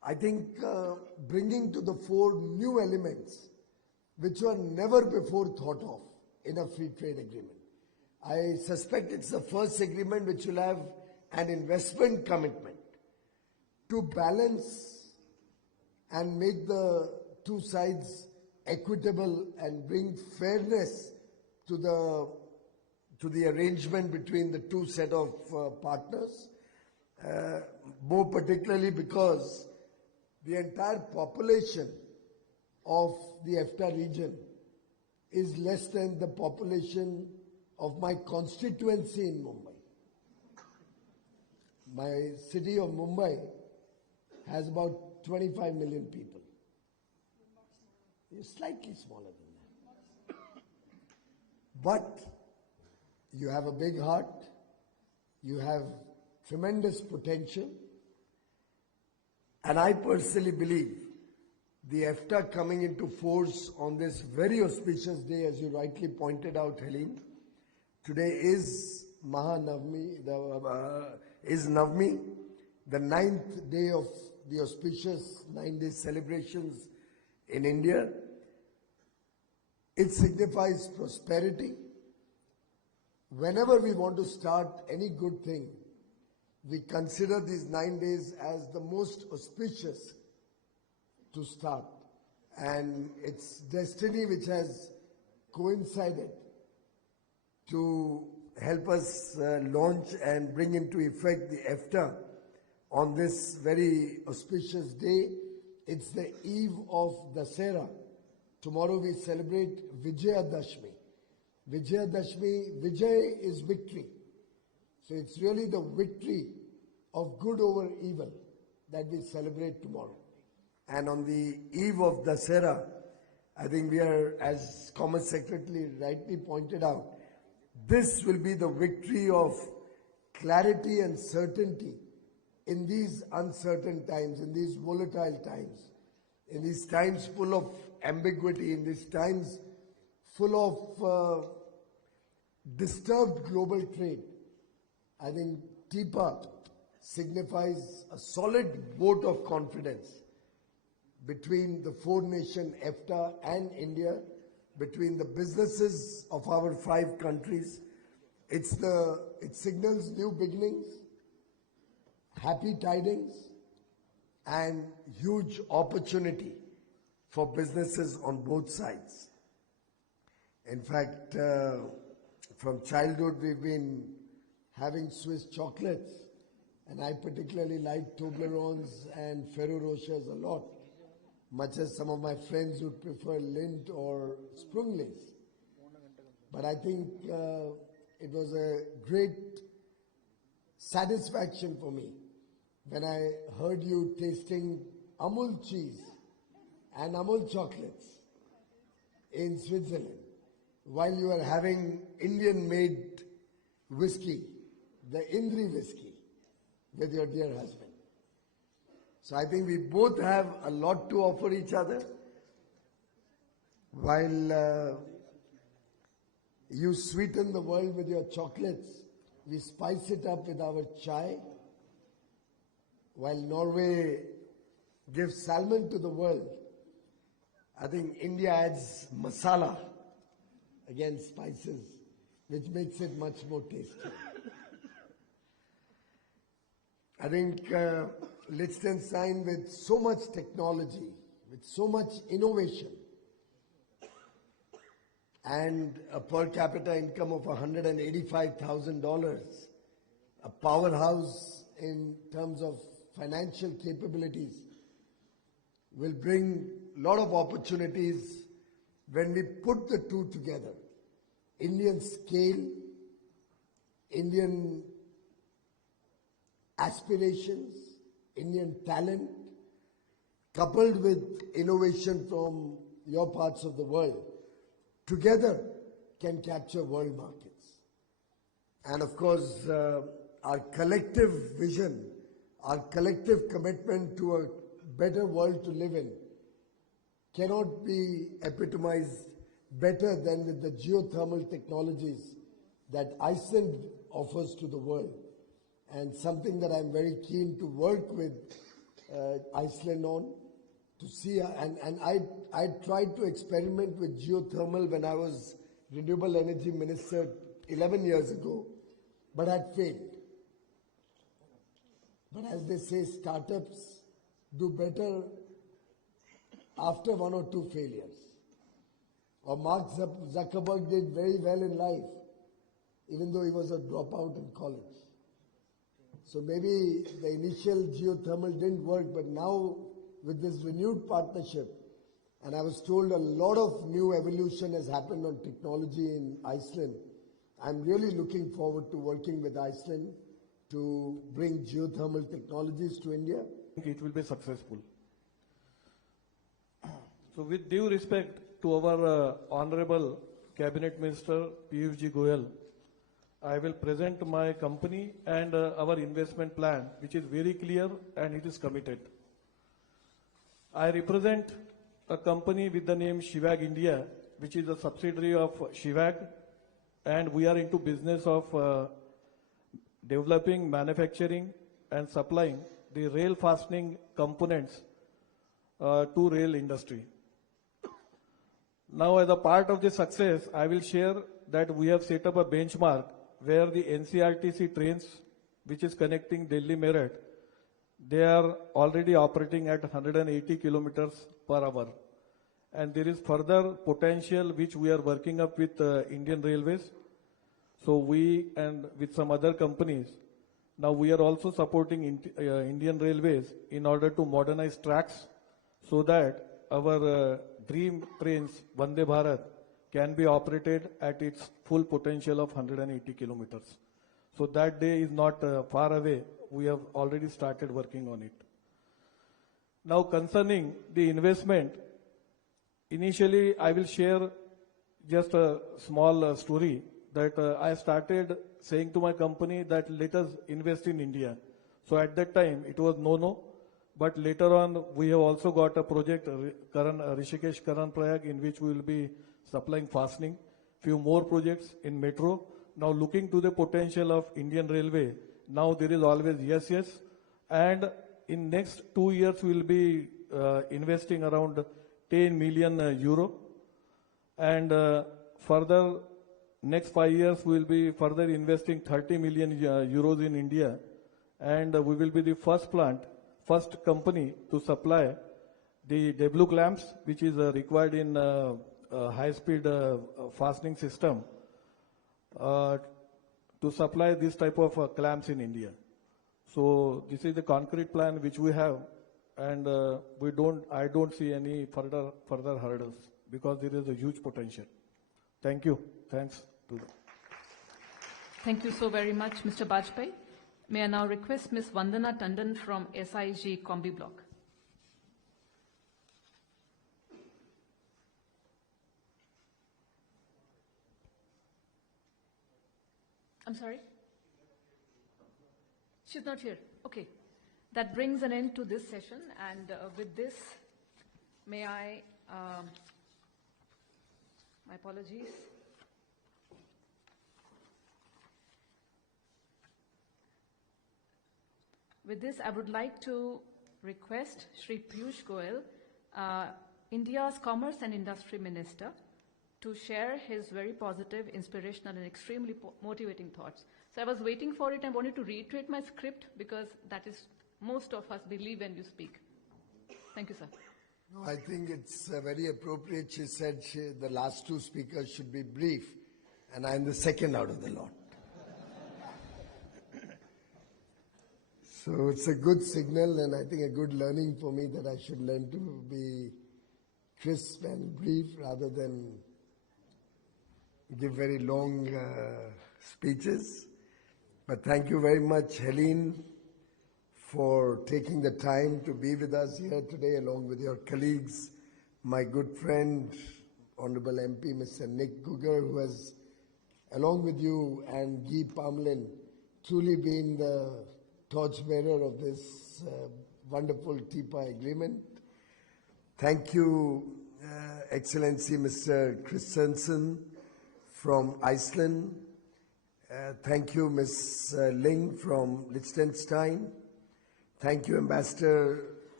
I think bringing to the fore new elements which were never before thought of in a free trade agreement. I suspect it's the first agreement which will have an investment commitment to balance and make the two sides equitable and bring fairness to the arrangement between the two set of partners, more particularly because the entire population of the EFTA region is less than the population of my constituency in Mumbai. My city of Mumbai has about 25 million people. It's slightly smaller than that. But you have a big heart, you have tremendous potential, and I personally believe the EFTA coming into force on this very auspicious day, as you rightly pointed out, Helene. Today is Mahanavami, is Navami, the 9th day of the auspicious 9-day celebrations in India. It signifies prosperity. Whenever we want to start any good thing, we consider these 9 days as the most auspicious to start. And it's destiny which has coincided to help us launch and bring into effect the EFTA on this very auspicious day. It's the eve of Dasera. Tomorrow we celebrate Vijayadashmi. Vijayadashmi, Vijay is victory. So it's really the victory of good over evil that we celebrate tomorrow. And on the eve of Dasera, I think we are, as Commerce Secretary rightly pointed out, this will be the victory of clarity and certainty in these uncertain times, in these volatile times, in these times full of ambiguity, in these times full of disturbed global trade. I think TIPA signifies a solid vote of confidence between the four-nation EFTA and India, between the businesses of our 5 countries. It signals new beginnings, happy tidings, and huge opportunity for businesses on both sides. In fact, from childhood we've been having Swiss chocolates, and I particularly like Toblerones and Ferrero Rochers a lot, much as some of my friends would prefer Lindt or Sprunglis. But I think it was a great satisfaction for me when I heard you tasting Amul cheese and Amul chocolates in Switzerland while you were having Indian-made whiskey, the Indri whiskey, with your dear husband. So I think we both have a lot to offer each other. While you sweeten the world with your chocolates, we spice it up with our chai. While Norway gives salmon to the world, I think India adds masala, again spices, which makes it much more tasty. I think Liechtenstein, with so much technology, with so much innovation, and a per capita income of $185,000, a powerhouse in terms of financial capabilities, will bring a lot of opportunities when we put the two together. Indian scale, Indian aspirations, Indian talent, coupled with innovation from your parts of the world, together can capture world markets. And of course, our collective vision, our collective commitment to a better world to live in cannot be epitomized better than with the geothermal technologies that Iceland offers to the world, and something that I'm very keen to work with Iceland on to see, and I tried to experiment with geothermal when I was Renewable Energy Minister 11 years ago, but had failed. But as they say, startups do better after one or two failures. Or Mark Zuckerberg did very well in life, even though he was a dropout in college. So maybe the initial geothermal didn't work, but now with this renewed partnership, and I was told a lot of new evolution has happened on technology in Iceland. I'm really looking forward to working with Iceland to bring geothermal technologies to India. I think it will be successful. So with due respect to our Honorable Cabinet Minister Piyush Goyal, I will present my company and our investment plan, which is very clear and it is committed. I represent a company with the name Shivag India, which is a subsidiary of Shivag, and we are into business of developing, manufacturing and supplying the rail fastening components to rail industry. Now, as a part of this success, I will share that we have set up a benchmark where the NCRTC trains, which is connecting Delhi Meerut, they are already operating at 180 kilometers per hour. And there is further potential which we are working up with Indian Railways. So we and with some other companies, now we are also supporting Indian Railways in order to modernize tracks so that our dream trains, Vande Bharat, can be operated at its full potential of 180 kilometers. So that day is not far away. We have already started working on it. Now concerning the investment, initially I will share just a small story that I started saying to my company that let us invest in India. So at that time it was no, but later on we have also got a project, Rishikesh Karan Prayag, in which we will be supplying fastening, few more projects in metro. Now looking to the potential of Indian Railway, now there is always yes, and in next 2 years we will be investing around 10 million euro, and further next 5 years we will be further investing 30 million euros in India, and we will be the first company to supply the W clamps, which is required in high-speed fastening system, to supply this type of clamps in India. So this is the concrete plan which we have, and I don't see any further hurdles because there is a huge potential. Thank you. Thanks to them. Thank you so very much, Mr. Bajpai. May I now request Ms. Vandana Tandon from SIG Combi Block. I'm sorry? She's not here. Okay. That brings an end to this session, and with this, may I, my apologies. With this, I would like to request Shri Piyush Goyal, India's Commerce and Industry Minister, to share his very positive, inspirational and extremely motivating thoughts. So I was waiting for it and wanted to reiterate my script because that is most of us believe when you speak. Thank you, sir. No, I think it's very appropriate. She said the last two speakers should be brief, and I'm the second out of the lot. So it's a good signal, and I think a good learning for me that I should learn to be crisp and brief rather than give very long speeches. But thank you very much, Helene, for taking the time to be with us here today along with your colleagues, my good friend, Honorable MP Mr. Nick Gugger, who has, along with you and Guy Parmelin, truly been the torchbearer of this wonderful TIPA agreement. Thank you, Excellency Mr. Christensen from Iceland. Thank you, Ms. Ling from Liechtenstein. Thank you, Ambassador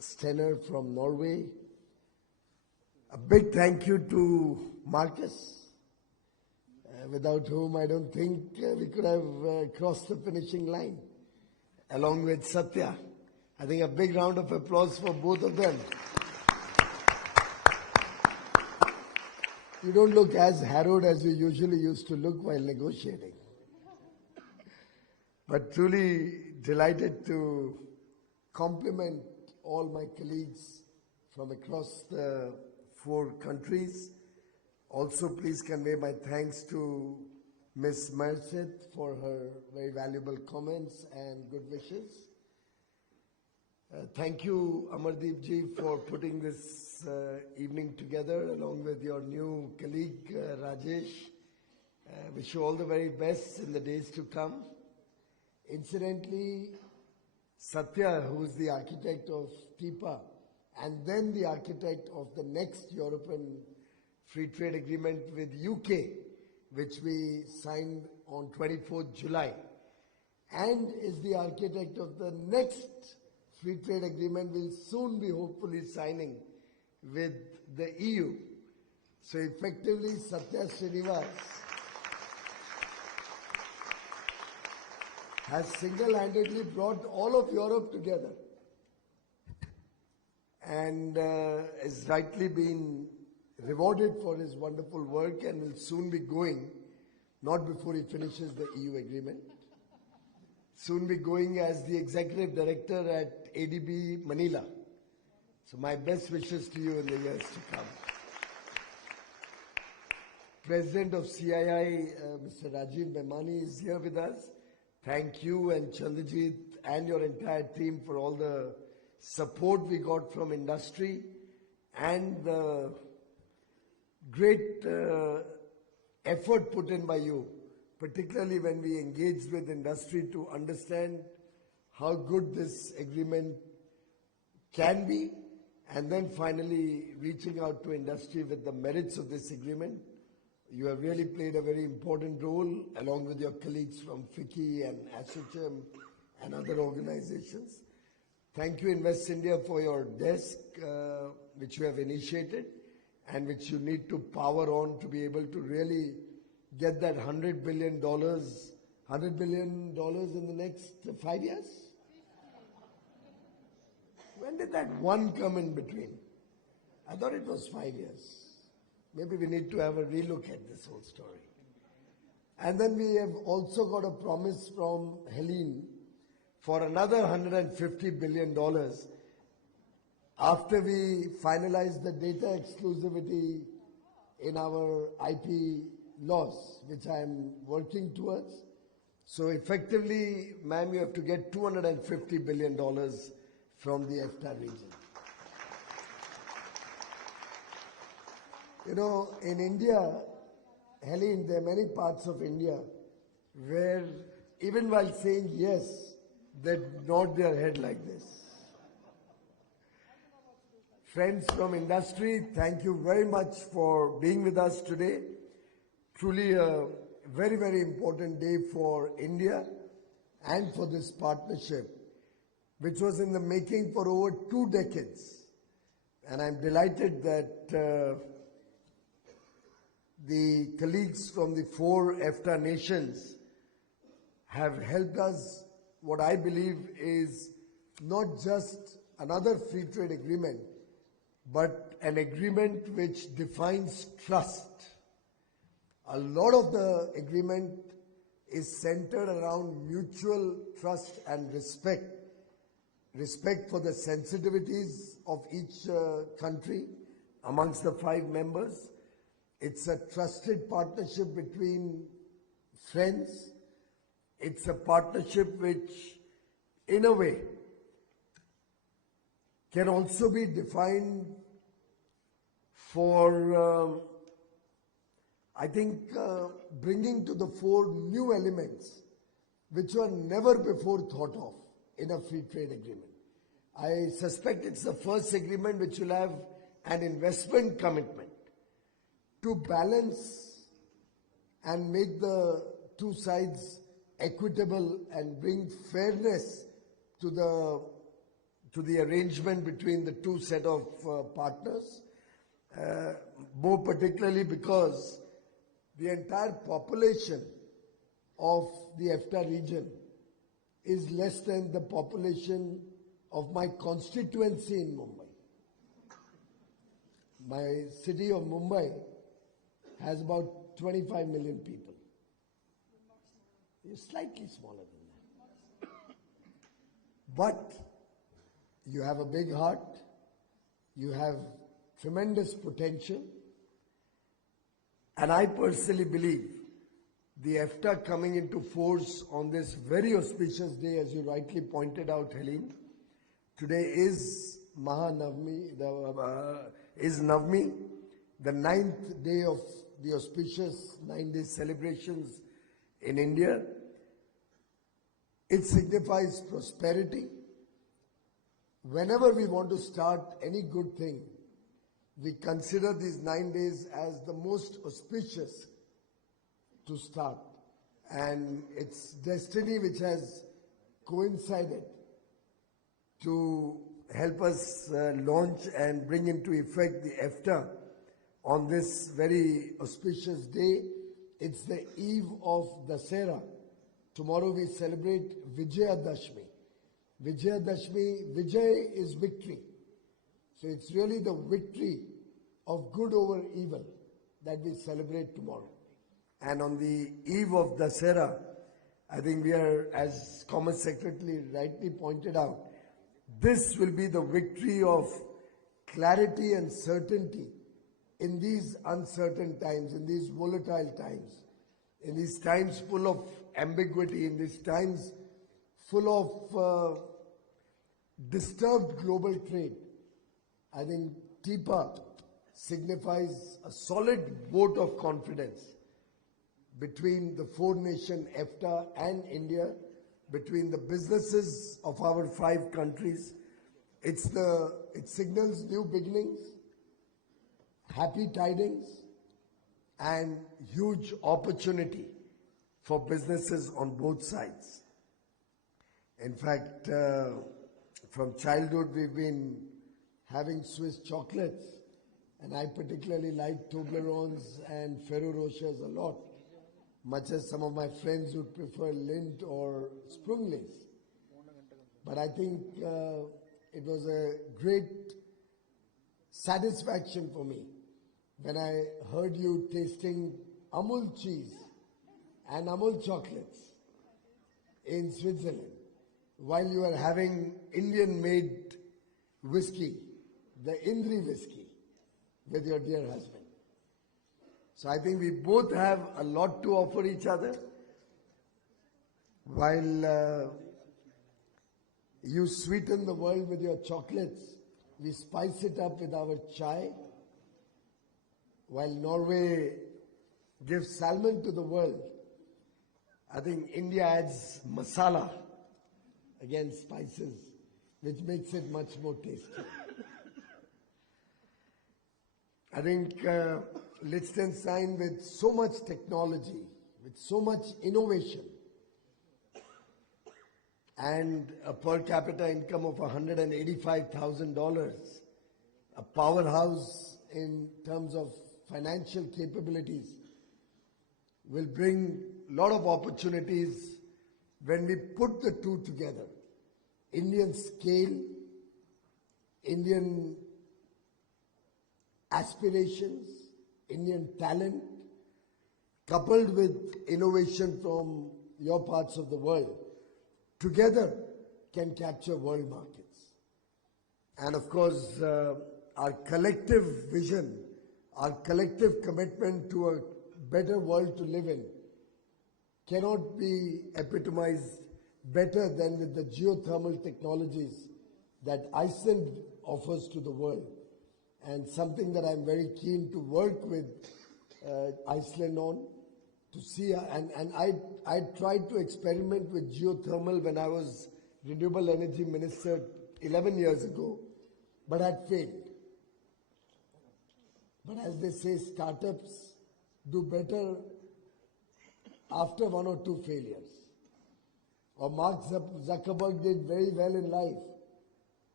Stenner from Norway. A big thank you to Marcus, without whom I don't think we could have crossed the finishing line, along with Satya. I think a big round of applause for both of them. You don't look as harrowed as you usually used to look while negotiating. But truly delighted to compliment all my colleagues from across the 4 countries. Also, please convey my thanks to Ms. Merced for her very valuable comments and good wishes. Thank you, Amardeep ji, for putting this evening together along with your new colleague, Rajesh. Wish you all the very best in the days to come. Incidentally, Satya, who is the architect of TIPA and then the architect of the next European Free Trade Agreement with UK, which we signed on 24th July, and is the architect of the next Free Trade Agreement we'll soon be hopefully signing with the EU. So effectively, Satya Srinivas has single-handedly brought all of Europe together and is rightly been rewarded for his wonderful work and will soon be going, not before he finishes the EU agreement, soon be going as the executive director at ADB Manila. So my best wishes to you in the years to come. President of CII, Mr. Rajiv Memani is here with us. Thank you and Chandrajit and your entire team for all the support we got from industry and the great effort put in by you, particularly when we engaged with industry to understand how good this agreement can be, and then finally reaching out to industry with the merits of this agreement. You have really played a very important role along with your colleagues from FICCI and ASSOCHAM and other organizations. Thank you, Invest India, for your desk, which you have initiated and which you need to power on to be able to really get that $100 billion in the next 5 years? When did that one come in between? I thought it was 5 years. Maybe we need to have a relook at this whole story. And then we have also got a promise from Helene for another $150 billion after we finalize the data exclusivity in our IP laws, which I am working towards. So effectively, ma'am, you have to get $250 billion from the EFTA region. You know, in India, Helene, there are many parts of India where even while saying yes, they nod their head like this. Friends from industry, thank you very much for being with us today. Truly a very, very important day for India and for this partnership, which was in the making for over 2 decades. And I'm delighted that the colleagues from the 4 EFTA nations have helped us, what I believe is not just another free trade agreement, but an agreement which defines trust. A lot of the agreement is centered around mutual trust and respect. Respect for the sensitivities of each country amongst the 5 members. It's a trusted partnership between friends. It's a partnership which, in a way, can also be defined for, I think, bringing to the fore new elements which were never before thought of in a free trade agreement. I suspect it's the first agreement which will have an investment commitment to balance and make the 2 sides equitable and bring fairness to the to the arrangement between the two set of partners, more particularly because the entire population of the EFTA region is less than the population of my constituency in Mumbai. My city of Mumbai has about 25 million people. It's slightly smaller than that. But you have a big heart, you have tremendous potential, and I personally believe the EFTA coming into force on this very auspicious day, as you rightly pointed out, Helene. Today is Mahanavami, is Navami, the 9th day of the auspicious 9-day celebrations in India. It signifies prosperity. Whenever we want to start any good thing, we consider these 9 days as the most auspicious to start. And it's destiny which has coincided to help us launch and bring into effect the EFTA on this very auspicious day. It's the eve of Dasera. Tomorrow we celebrate Vijayadashmi. Vijayadashmi, Vijay is victory. So it's really the victory of good over evil that we celebrate tomorrow. And on the eve of Dasera, I think we are, as Commerce Secretary rightly pointed out, this will be the victory of clarity and certainty in these uncertain times, in these volatile times, in these times full of ambiguity, in these times full of disturbed global trade. I think TIPA signifies a solid vote of confidence between the four-nation EFTA and India, between the businesses of our 5 countries. It signals new beginnings, happy tidings, and huge opportunity for businesses on both sides. In fact, from childhood we've been having Swiss chocolates, and I particularly like Toblerones and Ferrero Rochers a lot, much as some of my friends would prefer Lindt or Sprunglis. But I think it was a great satisfaction for me when I heard you tasting Amul cheese and Amul chocolates in Switzerland while you were having Indian-made whiskey, the Indri whiskey, with your dear husband. So I think we both have a lot to offer each other. While you sweeten the world with your chocolates, we spice it up with our chai. While Norway gives salmon to the world, I think India adds masala, again spices, which makes it much more tasty. I think Liechtenstein, with so much technology, with so much innovation, and a per capita income of $185,000, a powerhouse in terms of financial capabilities, will bring a lot of opportunities when we put the two together. Indian scale, Indian aspirations, Indian talent, coupled with innovation from your parts of the world, together can capture world markets. And of course, our collective vision, our collective commitment to a better world to live in cannot be epitomized better than with the geothermal technologies that Iceland offers to the world, and something that I'm very keen to work with Iceland on, to see, and I tried to experiment with geothermal when I was Renewable Energy Minister 11 years ago, but had failed. But as they say, startups do better after 1 or 2 failures. Or Mark Zuckerberg did very well in life,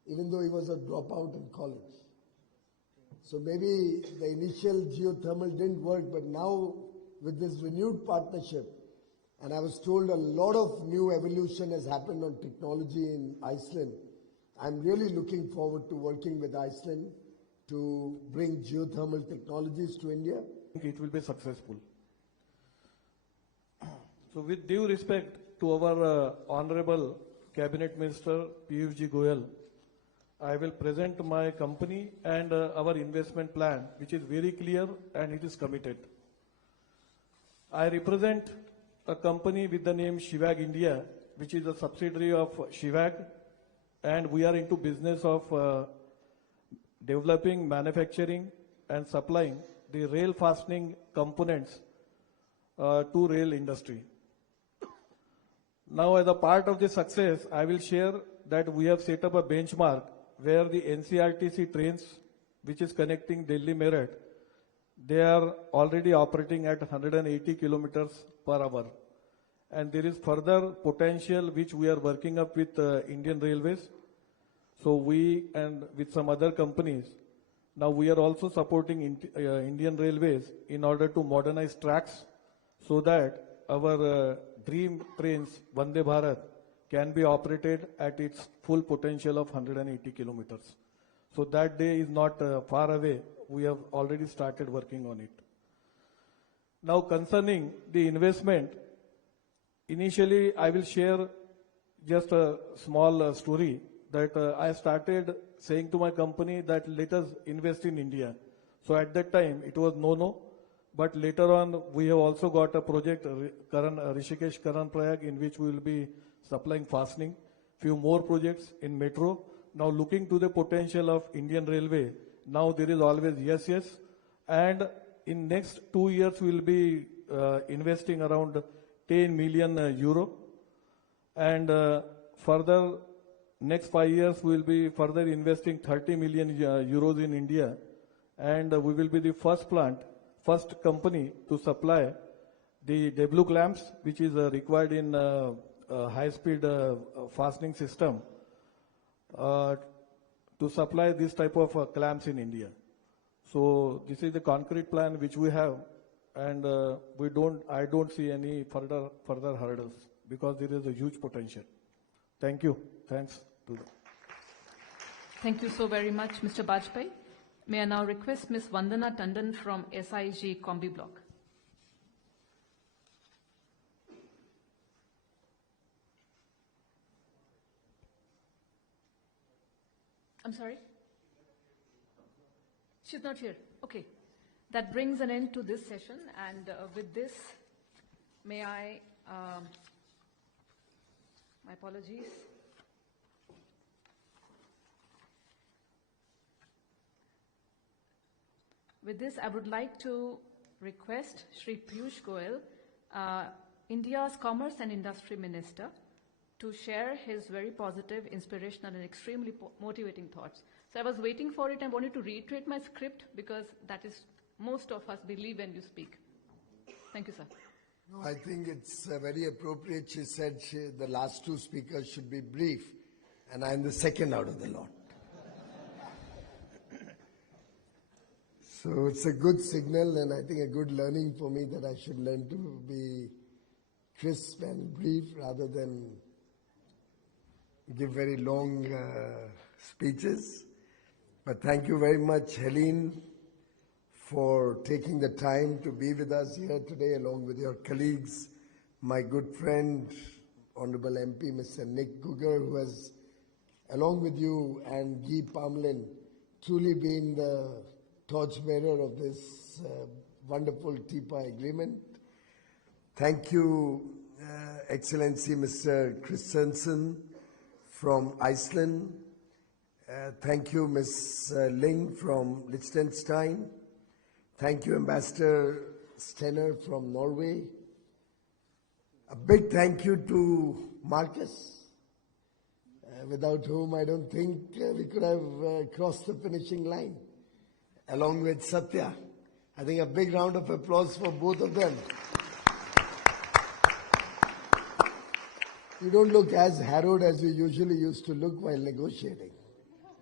even though he was a dropout in college. So maybe the initial geothermal didn't work, but now with this renewed partnership, and I was told a lot of new evolution has happened on technology in Iceland. I'm really looking forward to working with Iceland to bring geothermal technologies to India. I think it will be successful. So with due respect to our Honorable Cabinet Minister Piyush Goyal, I will present my company and our investment plan, which is very clear and it is committed. I represent a company with the name Shivag India, which is a subsidiary of Shivag, and we are into business of developing, manufacturing and supplying the rail fastening components to rail industry. Now, as a part of the success, I will share that we have set up a benchmark where the NCRTC trains, which is connecting Delhi Meerut, they are already operating at 180 kilometers per hour. And there is further potential which we are working up with Indian Railways. So we and with some other companies, now we are also supporting Indian Railways in order to modernize tracks so that our dream trains, Vande Bharat, can be operated at its full potential of 180 kilometers. So that day is not far away. We have already started working on it. Now concerning the investment, initially I will share just a small story that I started saying to my company that let us invest in India. So at that time it was no, but later on we have also got a project, Rishikesh Karan Prayag, in which we will be supplying fastening, few more projects in metro. Now looking to the potential of Indian Railway, now there is always yes, and in next 2 years we will be investing around 10 million euro, and further next 5 years we will be further investing 30 million euros in India, and we will be the first company to supply the W clamps, which is required in high-speed fastening system, to supply this type of clamps in India. So this is the concrete plan which we have, and I don't see any further hurdles because there is a huge potential. Thank you. Thanks to them. Thank you so very much, Mr. Bajpai. May I now request Ms. Vandana Tandon from SIG Combi Block. I'm sorry? She's not here. Okay. That brings an end to this session, and with this, may I, my apologies. With this, I would like to request Shri Piyush Goyal, India's Commerce and Industry Minister, to share his very positive, inspirational and extremely motivating thoughts. So I was waiting for it and wanted to reiterate my script because that is most of us believe when you speak. Thank you, sir. No, I think it's very appropriate. She said the last two speakers should be brief, and I'm the second out of the lot. So it's a good signal, and I think a good learning for me that I should learn to be crisp and brief rather than give very long speeches. But thank you very much, Helene, for taking the time to be with us here today along with your colleagues, my good friend, Honorable MP, Mr. Nick Gugger, who has, along with you and Guy Parmelin, truly been the torchbearer of this wonderful TIPA agreement. Thank you, Excellency Mr. Christensen from Iceland. Thank you, Ms. Ling from Liechtenstein. Thank you, Ambassador Stenner from Norway. A big thank you to Marcus, without whom I don't think we could have crossed the finishing line, along with Satya. I think a big round of applause for both of them. You don't look as harrowed as you usually used to look while negotiating.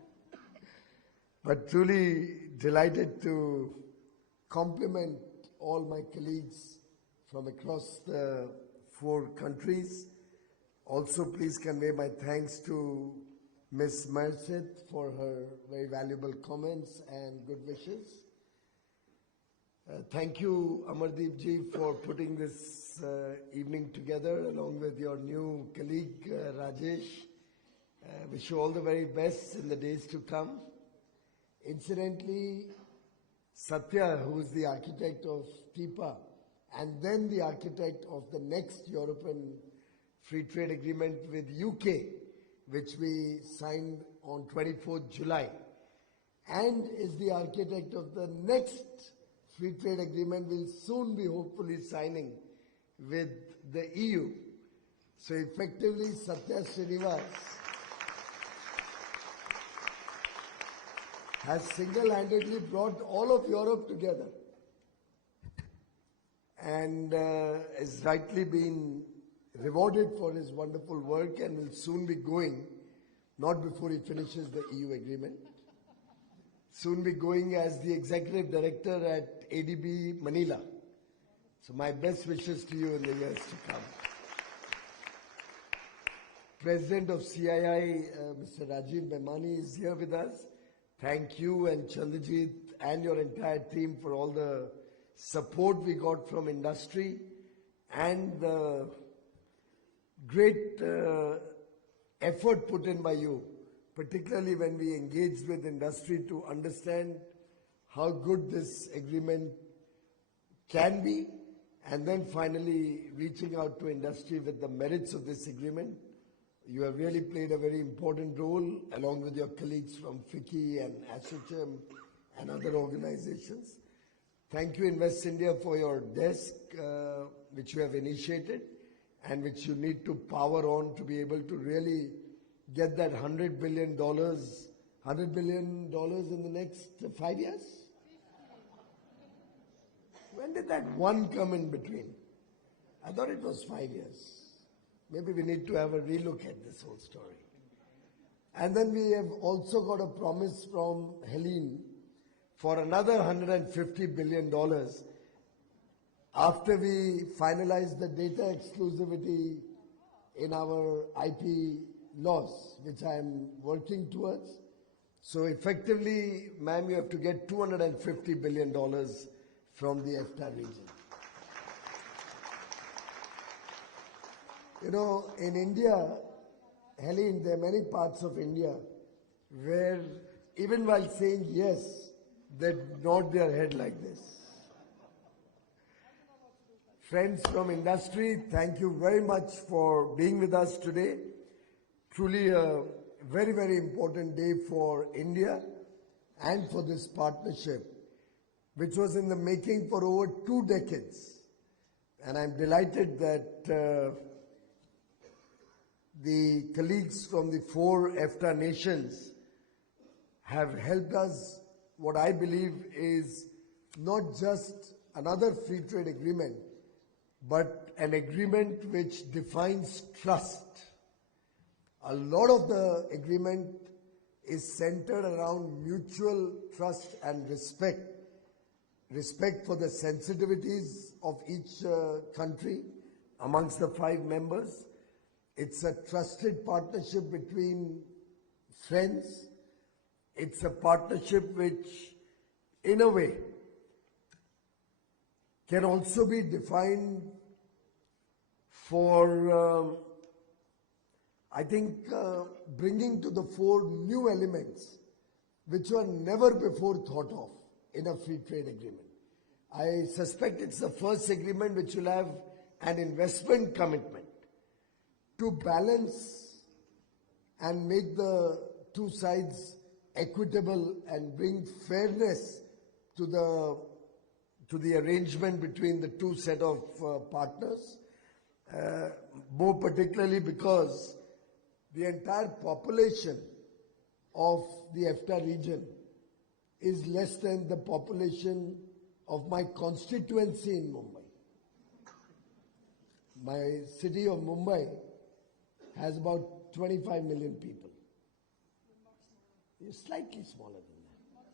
but truly delighted to compliment all my colleagues from across the 4 countries. Also, please convey my thanks to Ms. Merced for her very valuable comments and good wishes. Thank you, Amardeep ji, for putting this evening together along with your new colleague, Rajesh. Wish you all the very best in the days to come. Incidentally, Satya, who is the architect of TIPA and then the architect of the next European Free Trade Agreement with UK, which we signed on 24th July, and is the architect of the next Free Trade Agreement we'll soon be hopefully signing with the EU. So effectively, Satya Srinivas has single-handedly brought all of Europe together and has rightly been rewarded for his wonderful work and will soon be going, not before he finishes the EU agreement, soon be going as the executive director at ADB Manila. So my best wishes to you in the years to come. President of CII, Mr. Rajiv Memani, is here with us. Thank you and Chandrajit and your entire team for all the support we got from industry and the great effort put in by you, particularly when we engaged with industry to understand how good this agreement can be, and then finally reaching out to industry with the merits of this agreement. You have really played a very important role along with your colleagues from FICCI and ASSOCHAM and other organizations. Thank you, Invest India, for your desk, which you have initiated and which you need to power on to be able to really get that $100 billion in the next 5 years? When did that one come in between? I thought it was 5 years. Maybe we need to have a relook at this whole story. And then we have also got a promise from Helene for another $150 billion after we finalize the data exclusivity in our IP laws, which I am working towards. So effectively, ma'am, you have to get $250 billion from the EFTA region. You know, in India, Helene, there are many parts of India where even while saying yes, they nod their head like this. Friends from industry, thank you very much for being with us today. Truly a very, very important day for India and for this partnership, which was in the making for over 2 decades. And I'm delighted that the colleagues from the 4 EFTA nations have helped us, what I believe is not just another free trade agreement, but an agreement which defines trust. A lot of the agreement is centered around mutual trust and respect. Respect for the sensitivities of each country amongst the 5 members. It's a trusted partnership between friends. It's a partnership which, in a way, can also be defined for, I think, bringing to the fore new elements which were never before thought of in a free trade agreement. I suspect it's the first agreement which will have an investment commitment to balance and make the 2 sides equitable and bring fairness to the arrangement between the 2 set of partners, more particularly because the entire population of the EFTA region is less than the population of my constituency in Mumbai. My city of Mumbai has about 25 million people. It's slightly smaller than that.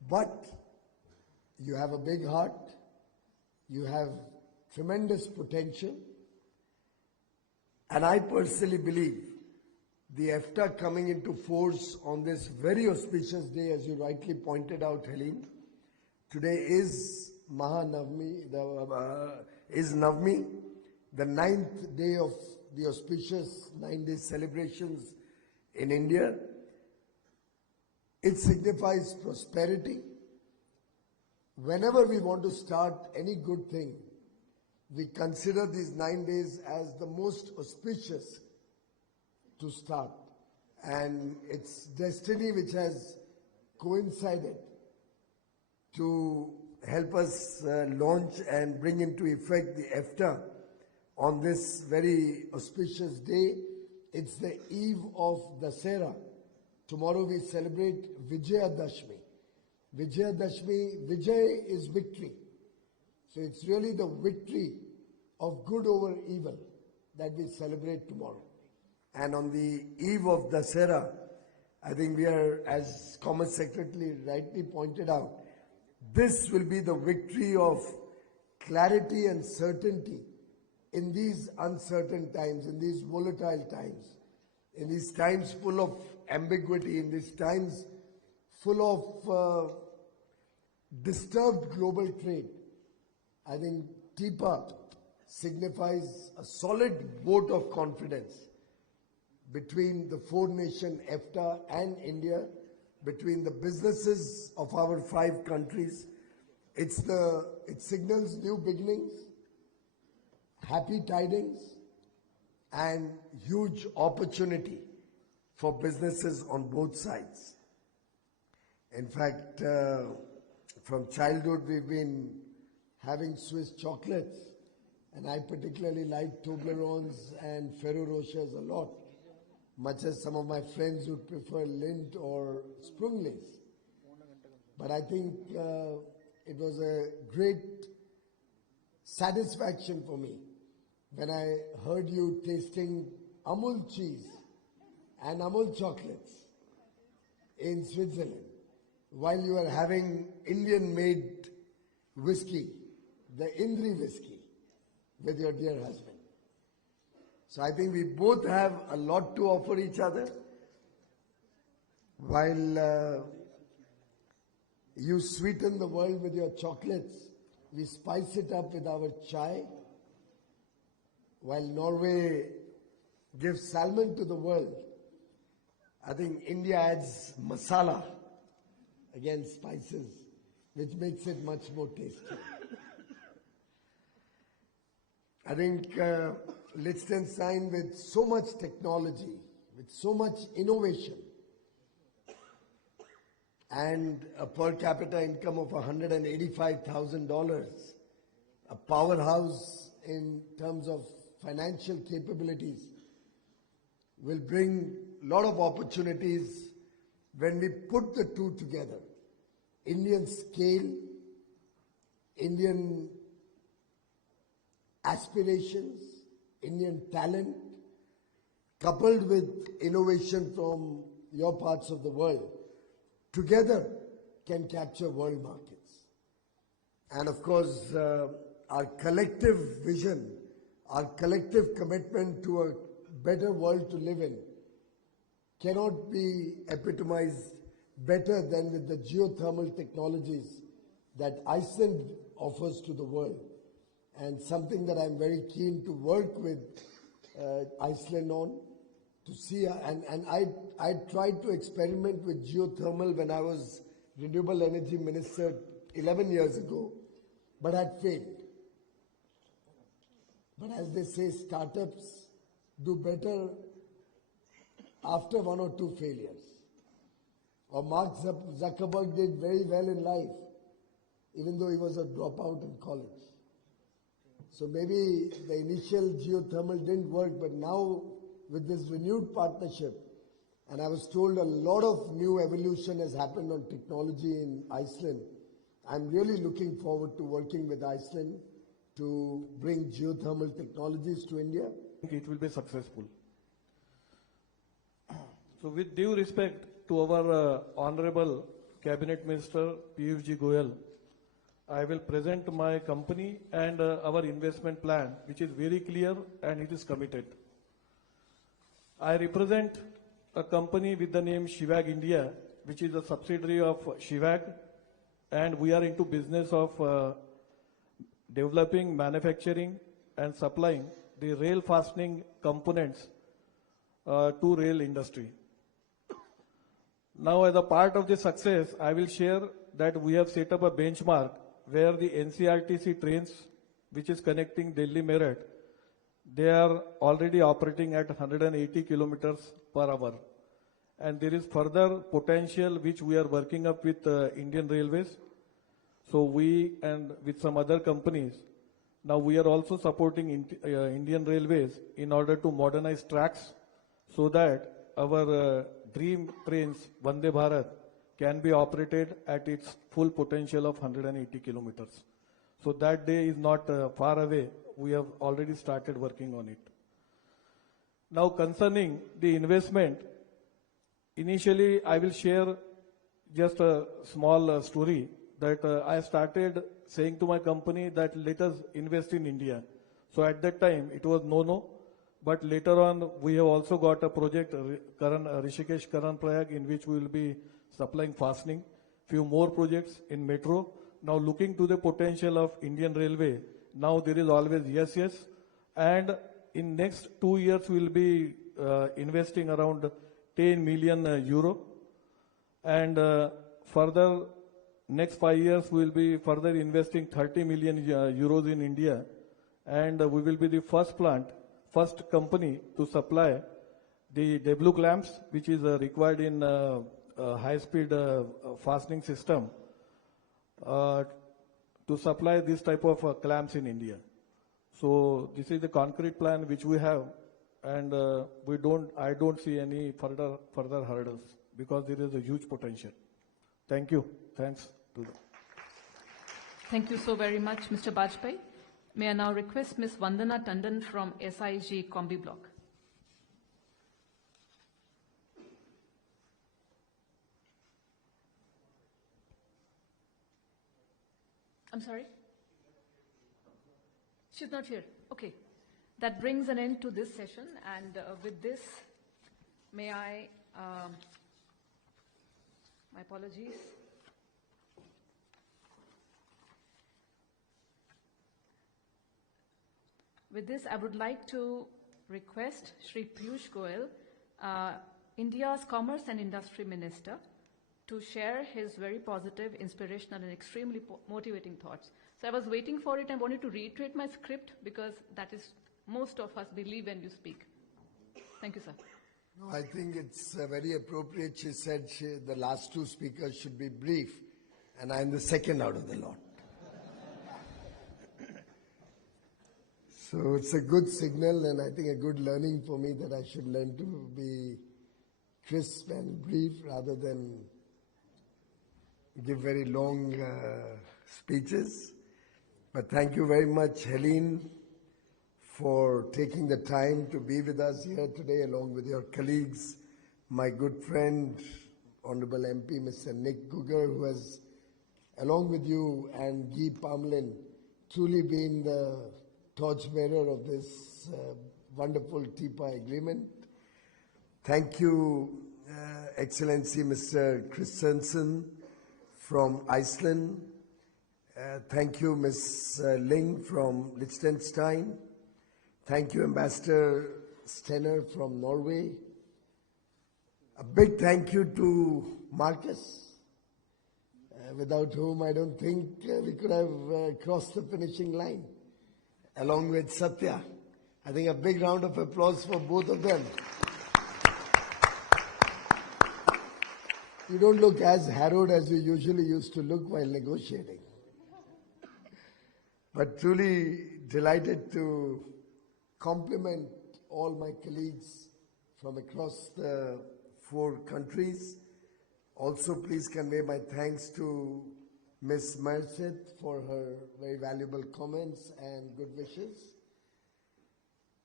But you have a big heart, you have tremendous potential, and I personally believe the EFTA coming into force on this very auspicious day, as you rightly pointed out, Helene. Today is Mahanavami, is Navami, the 9th day of the auspicious 9-day celebrations in India. It signifies prosperity. Whenever we want to start any good thing, we consider these 9 days as the most auspicious to start. And it's destiny which has coincided to help us launch and bring into effect the EFTA on this very auspicious day. It's the eve of Dasera. Tomorrow we celebrate Vijayadashmi. Vijayadashmi, Vijay is victory. So it's really the victory of good over evil that we celebrate tomorrow. And on the eve of Dasera, I think we are, as Commerce Secretary rightly pointed out, this will be the victory of clarity and certainty in these uncertain times, in these volatile times, in these times full of ambiguity, in these times full of disturbed global trade. I think TIPA signifies a solid vote of confidence between the four-nation EFTA and India, between the businesses of our 5 countries. It signals new beginnings, happy tidings, and huge opportunity for businesses on both sides. In fact, from childhood we've been having Swiss chocolates, and I particularly like Toblerones and Ferrero Rochers a lot, much as some of my friends would prefer Lindt or Sprunglis. But I think it was a great satisfaction for me when I heard you tasting Amul cheese and Amul chocolates in Switzerland while you were having Indian-made whiskey, the Indri whiskey, with your dear husband. So I think we both have a lot to offer each other. While you sweeten the world with your chocolates, we spice it up with our chai. While Norway gives salmon to the world, I think India adds masala, again spices, which makes it much more tasty. I think Liechtenstein, with so much technology, with so much innovation, and a per capita income of $185,000, a powerhouse in terms of financial capabilities, will bring a lot of opportunities when we put the two together. Indian scale, Indian aspirations, Indian talent, coupled with innovation from your parts of the world, together can capture world markets. And of course, our collective vision, our collective commitment to a better world to live in cannot be epitomized better than with the geothermal technologies that Iceland offers to the world, and something that I'm very keen to work with Iceland on, to see, and I tried to experiment with geothermal when I was Renewable Energy Minister 11 years ago, but had failed. But as they say, startups do better after 1 or 2 failures. Or Mark Zuckerberg did very well in life, even though he was a dropout in college. So maybe the initial geothermal didn't work, but now with this renewed partnership, and I was told a lot of new evolution has happened on technology in Iceland, I'm really looking forward to working with Iceland to bring geothermal technologies to India. It will be successful. So with due respect to our Honorable Cabinet Minister Piyush Goyal, I will present my company and our investment plan, which is very clear and it is committed. I represent a company with the name Shivag India, which is a subsidiary of Shivag, and we are into business of developing, manufacturing, and supplying the rail fastening components to rail industry. Now, as a part of this success, I will share that we have set up a benchmark where the NCRTC trains, which is connecting Delhi Meerut, they are already operating at 180 kilometers per hour. And there is further potential which we are working up with Indian Railways. So we and with some other companies, now we are also supporting Indian Railways in order to modernize tracks so that our dream trains, Vande Bharat, can be operated at its full potential of 180 kilometers. So that day is not far away. We have already started working on it. Now concerning the investment, initially I will share just a small story that I started saying to my company that let us invest in India. So at that time it was no, but later on we have also got a project, Rishikesh Karan Prayag, in which we will be supplying fastening, few more projects in metro. Now looking to the potential of Indian Railway, now there is always yes, and in next 2 years we will be investing around 10 million euro, and further next 5 years we will be further investing 30 million euros in India, and we will be the first company to supply the W clamps, which is required in high-speed fastening system, to supply this type of clamps in India. So this is the concrete plan which we have, and I don't see any further hurdles because there is a huge potential. Thank you. Thanks. Thank you so very much, Mr. Bajpai. May I now request Ms. Vandana Tandon from SIG Combi Block. I'm sorry? She's not here. Okay. That brings an end to this session, and with this, may I, my apologies. With this, I would like to request Shri Piyush Goyal, India's Commerce and Industry Minister, to share his very positive, inspirational, and extremely motivating thoughts. So I was waiting for it and wanted to reiterate my script because that is most of us believe when you speak. Thank you, sir. No, I think it's very appropriate. She said the last two speakers should be brief, and I'm the second out of the lot. So it's a good signal, and I think a good learning for me that I should learn to be crisp and brief rather than give very long speeches. But thank you very much, Helene, for taking the time to be with us here today along with your colleagues, my good friend, Honorable MP, Mr. Nick Gugger, who has, along with you and Guy Parmelin, truly been the torchbearer of this wonderful TIPA agreement. Thank you, Excellency Mr. Christensen from Iceland. Thank you, Ms. Ling from Liechtenstein. Thank you, Ambassador Stenner from Norway. A big thank you to Marcus, without whom I don't think we could have crossed the finishing line, along with Satya. I think a big round of applause for both of them. You don't look as harrowed as you usually used to look while negotiating. But truly delighted to compliment all my colleagues from across the 4 countries. Also, please convey my thanks to Ms. Merced for her very valuable comments and good wishes.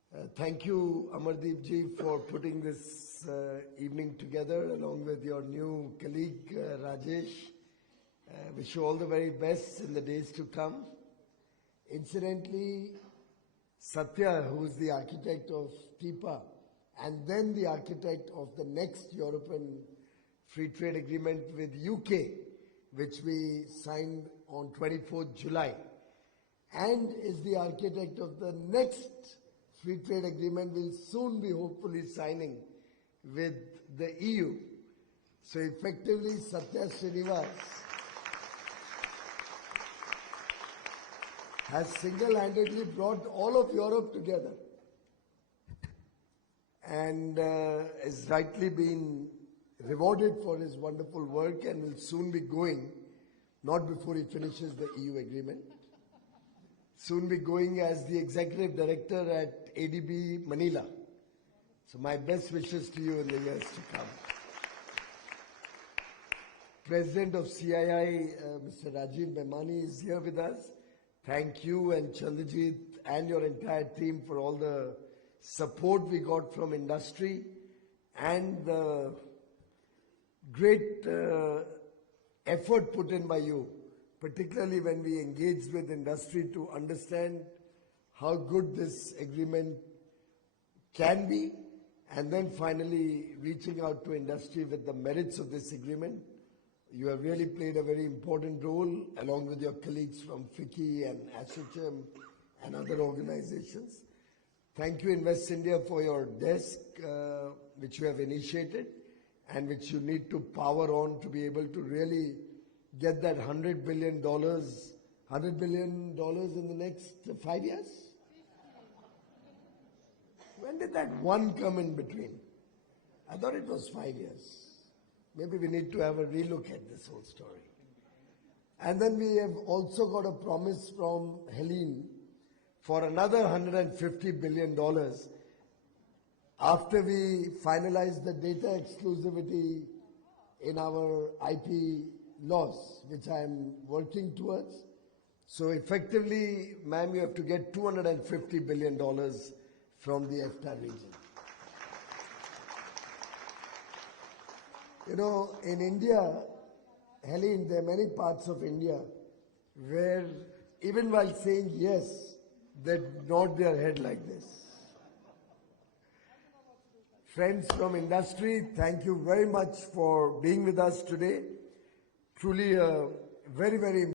Thank you, Amardeep ji, for putting this evening together along with your new colleague, Rajesh. Wish you all the very best in the days to come. Incidentally, Satya, who is the architect of TIPA and then the architect of the next European Free Trade Agreement with UK, which we signed on 24th July, and is the architect of the next Free Trade Agreement we'll soon be hopefully signing with the EU. So effectively, Satya Srinivas has single-handedly brought all of Europe together and is rightly been rewarded for his wonderful work and will soon be going, not before he finishes the EU agreement, soon be going as the executive director at ADB Manila. So my best wishes to you in the years to come. President of CII, Mr. Rajiv Memani is here with us. Thank you and Chandrajit and your entire team for all the support we got from industry and the great effort put in by you, particularly when we engaged with industry to understand how good this agreement can be, and then finally reaching out to industry with the merits of this agreement. You have really played a very important role along with your colleagues from FICCI and ASSOCHAM and other organizations. Thank you, Invest India, for your desk, which you have initiated and which you need to power on to be able to really get that $100 billion in the next 5 years? When did that one come in between? I thought it was 5 years. Maybe we need to have a relook at this whole story. And then we have also got a promise from Helene for another $150 billion after we finalize the data exclusivity in our IP laws, which I am working towards. So effectively, ma'am, you have to get $250 billion from the EFTA region. You know, in India, Helene, there are many parts of India where even while saying yes, they nod their head like this. Friends from industry, thank you very much for being with us today. Truly a very, very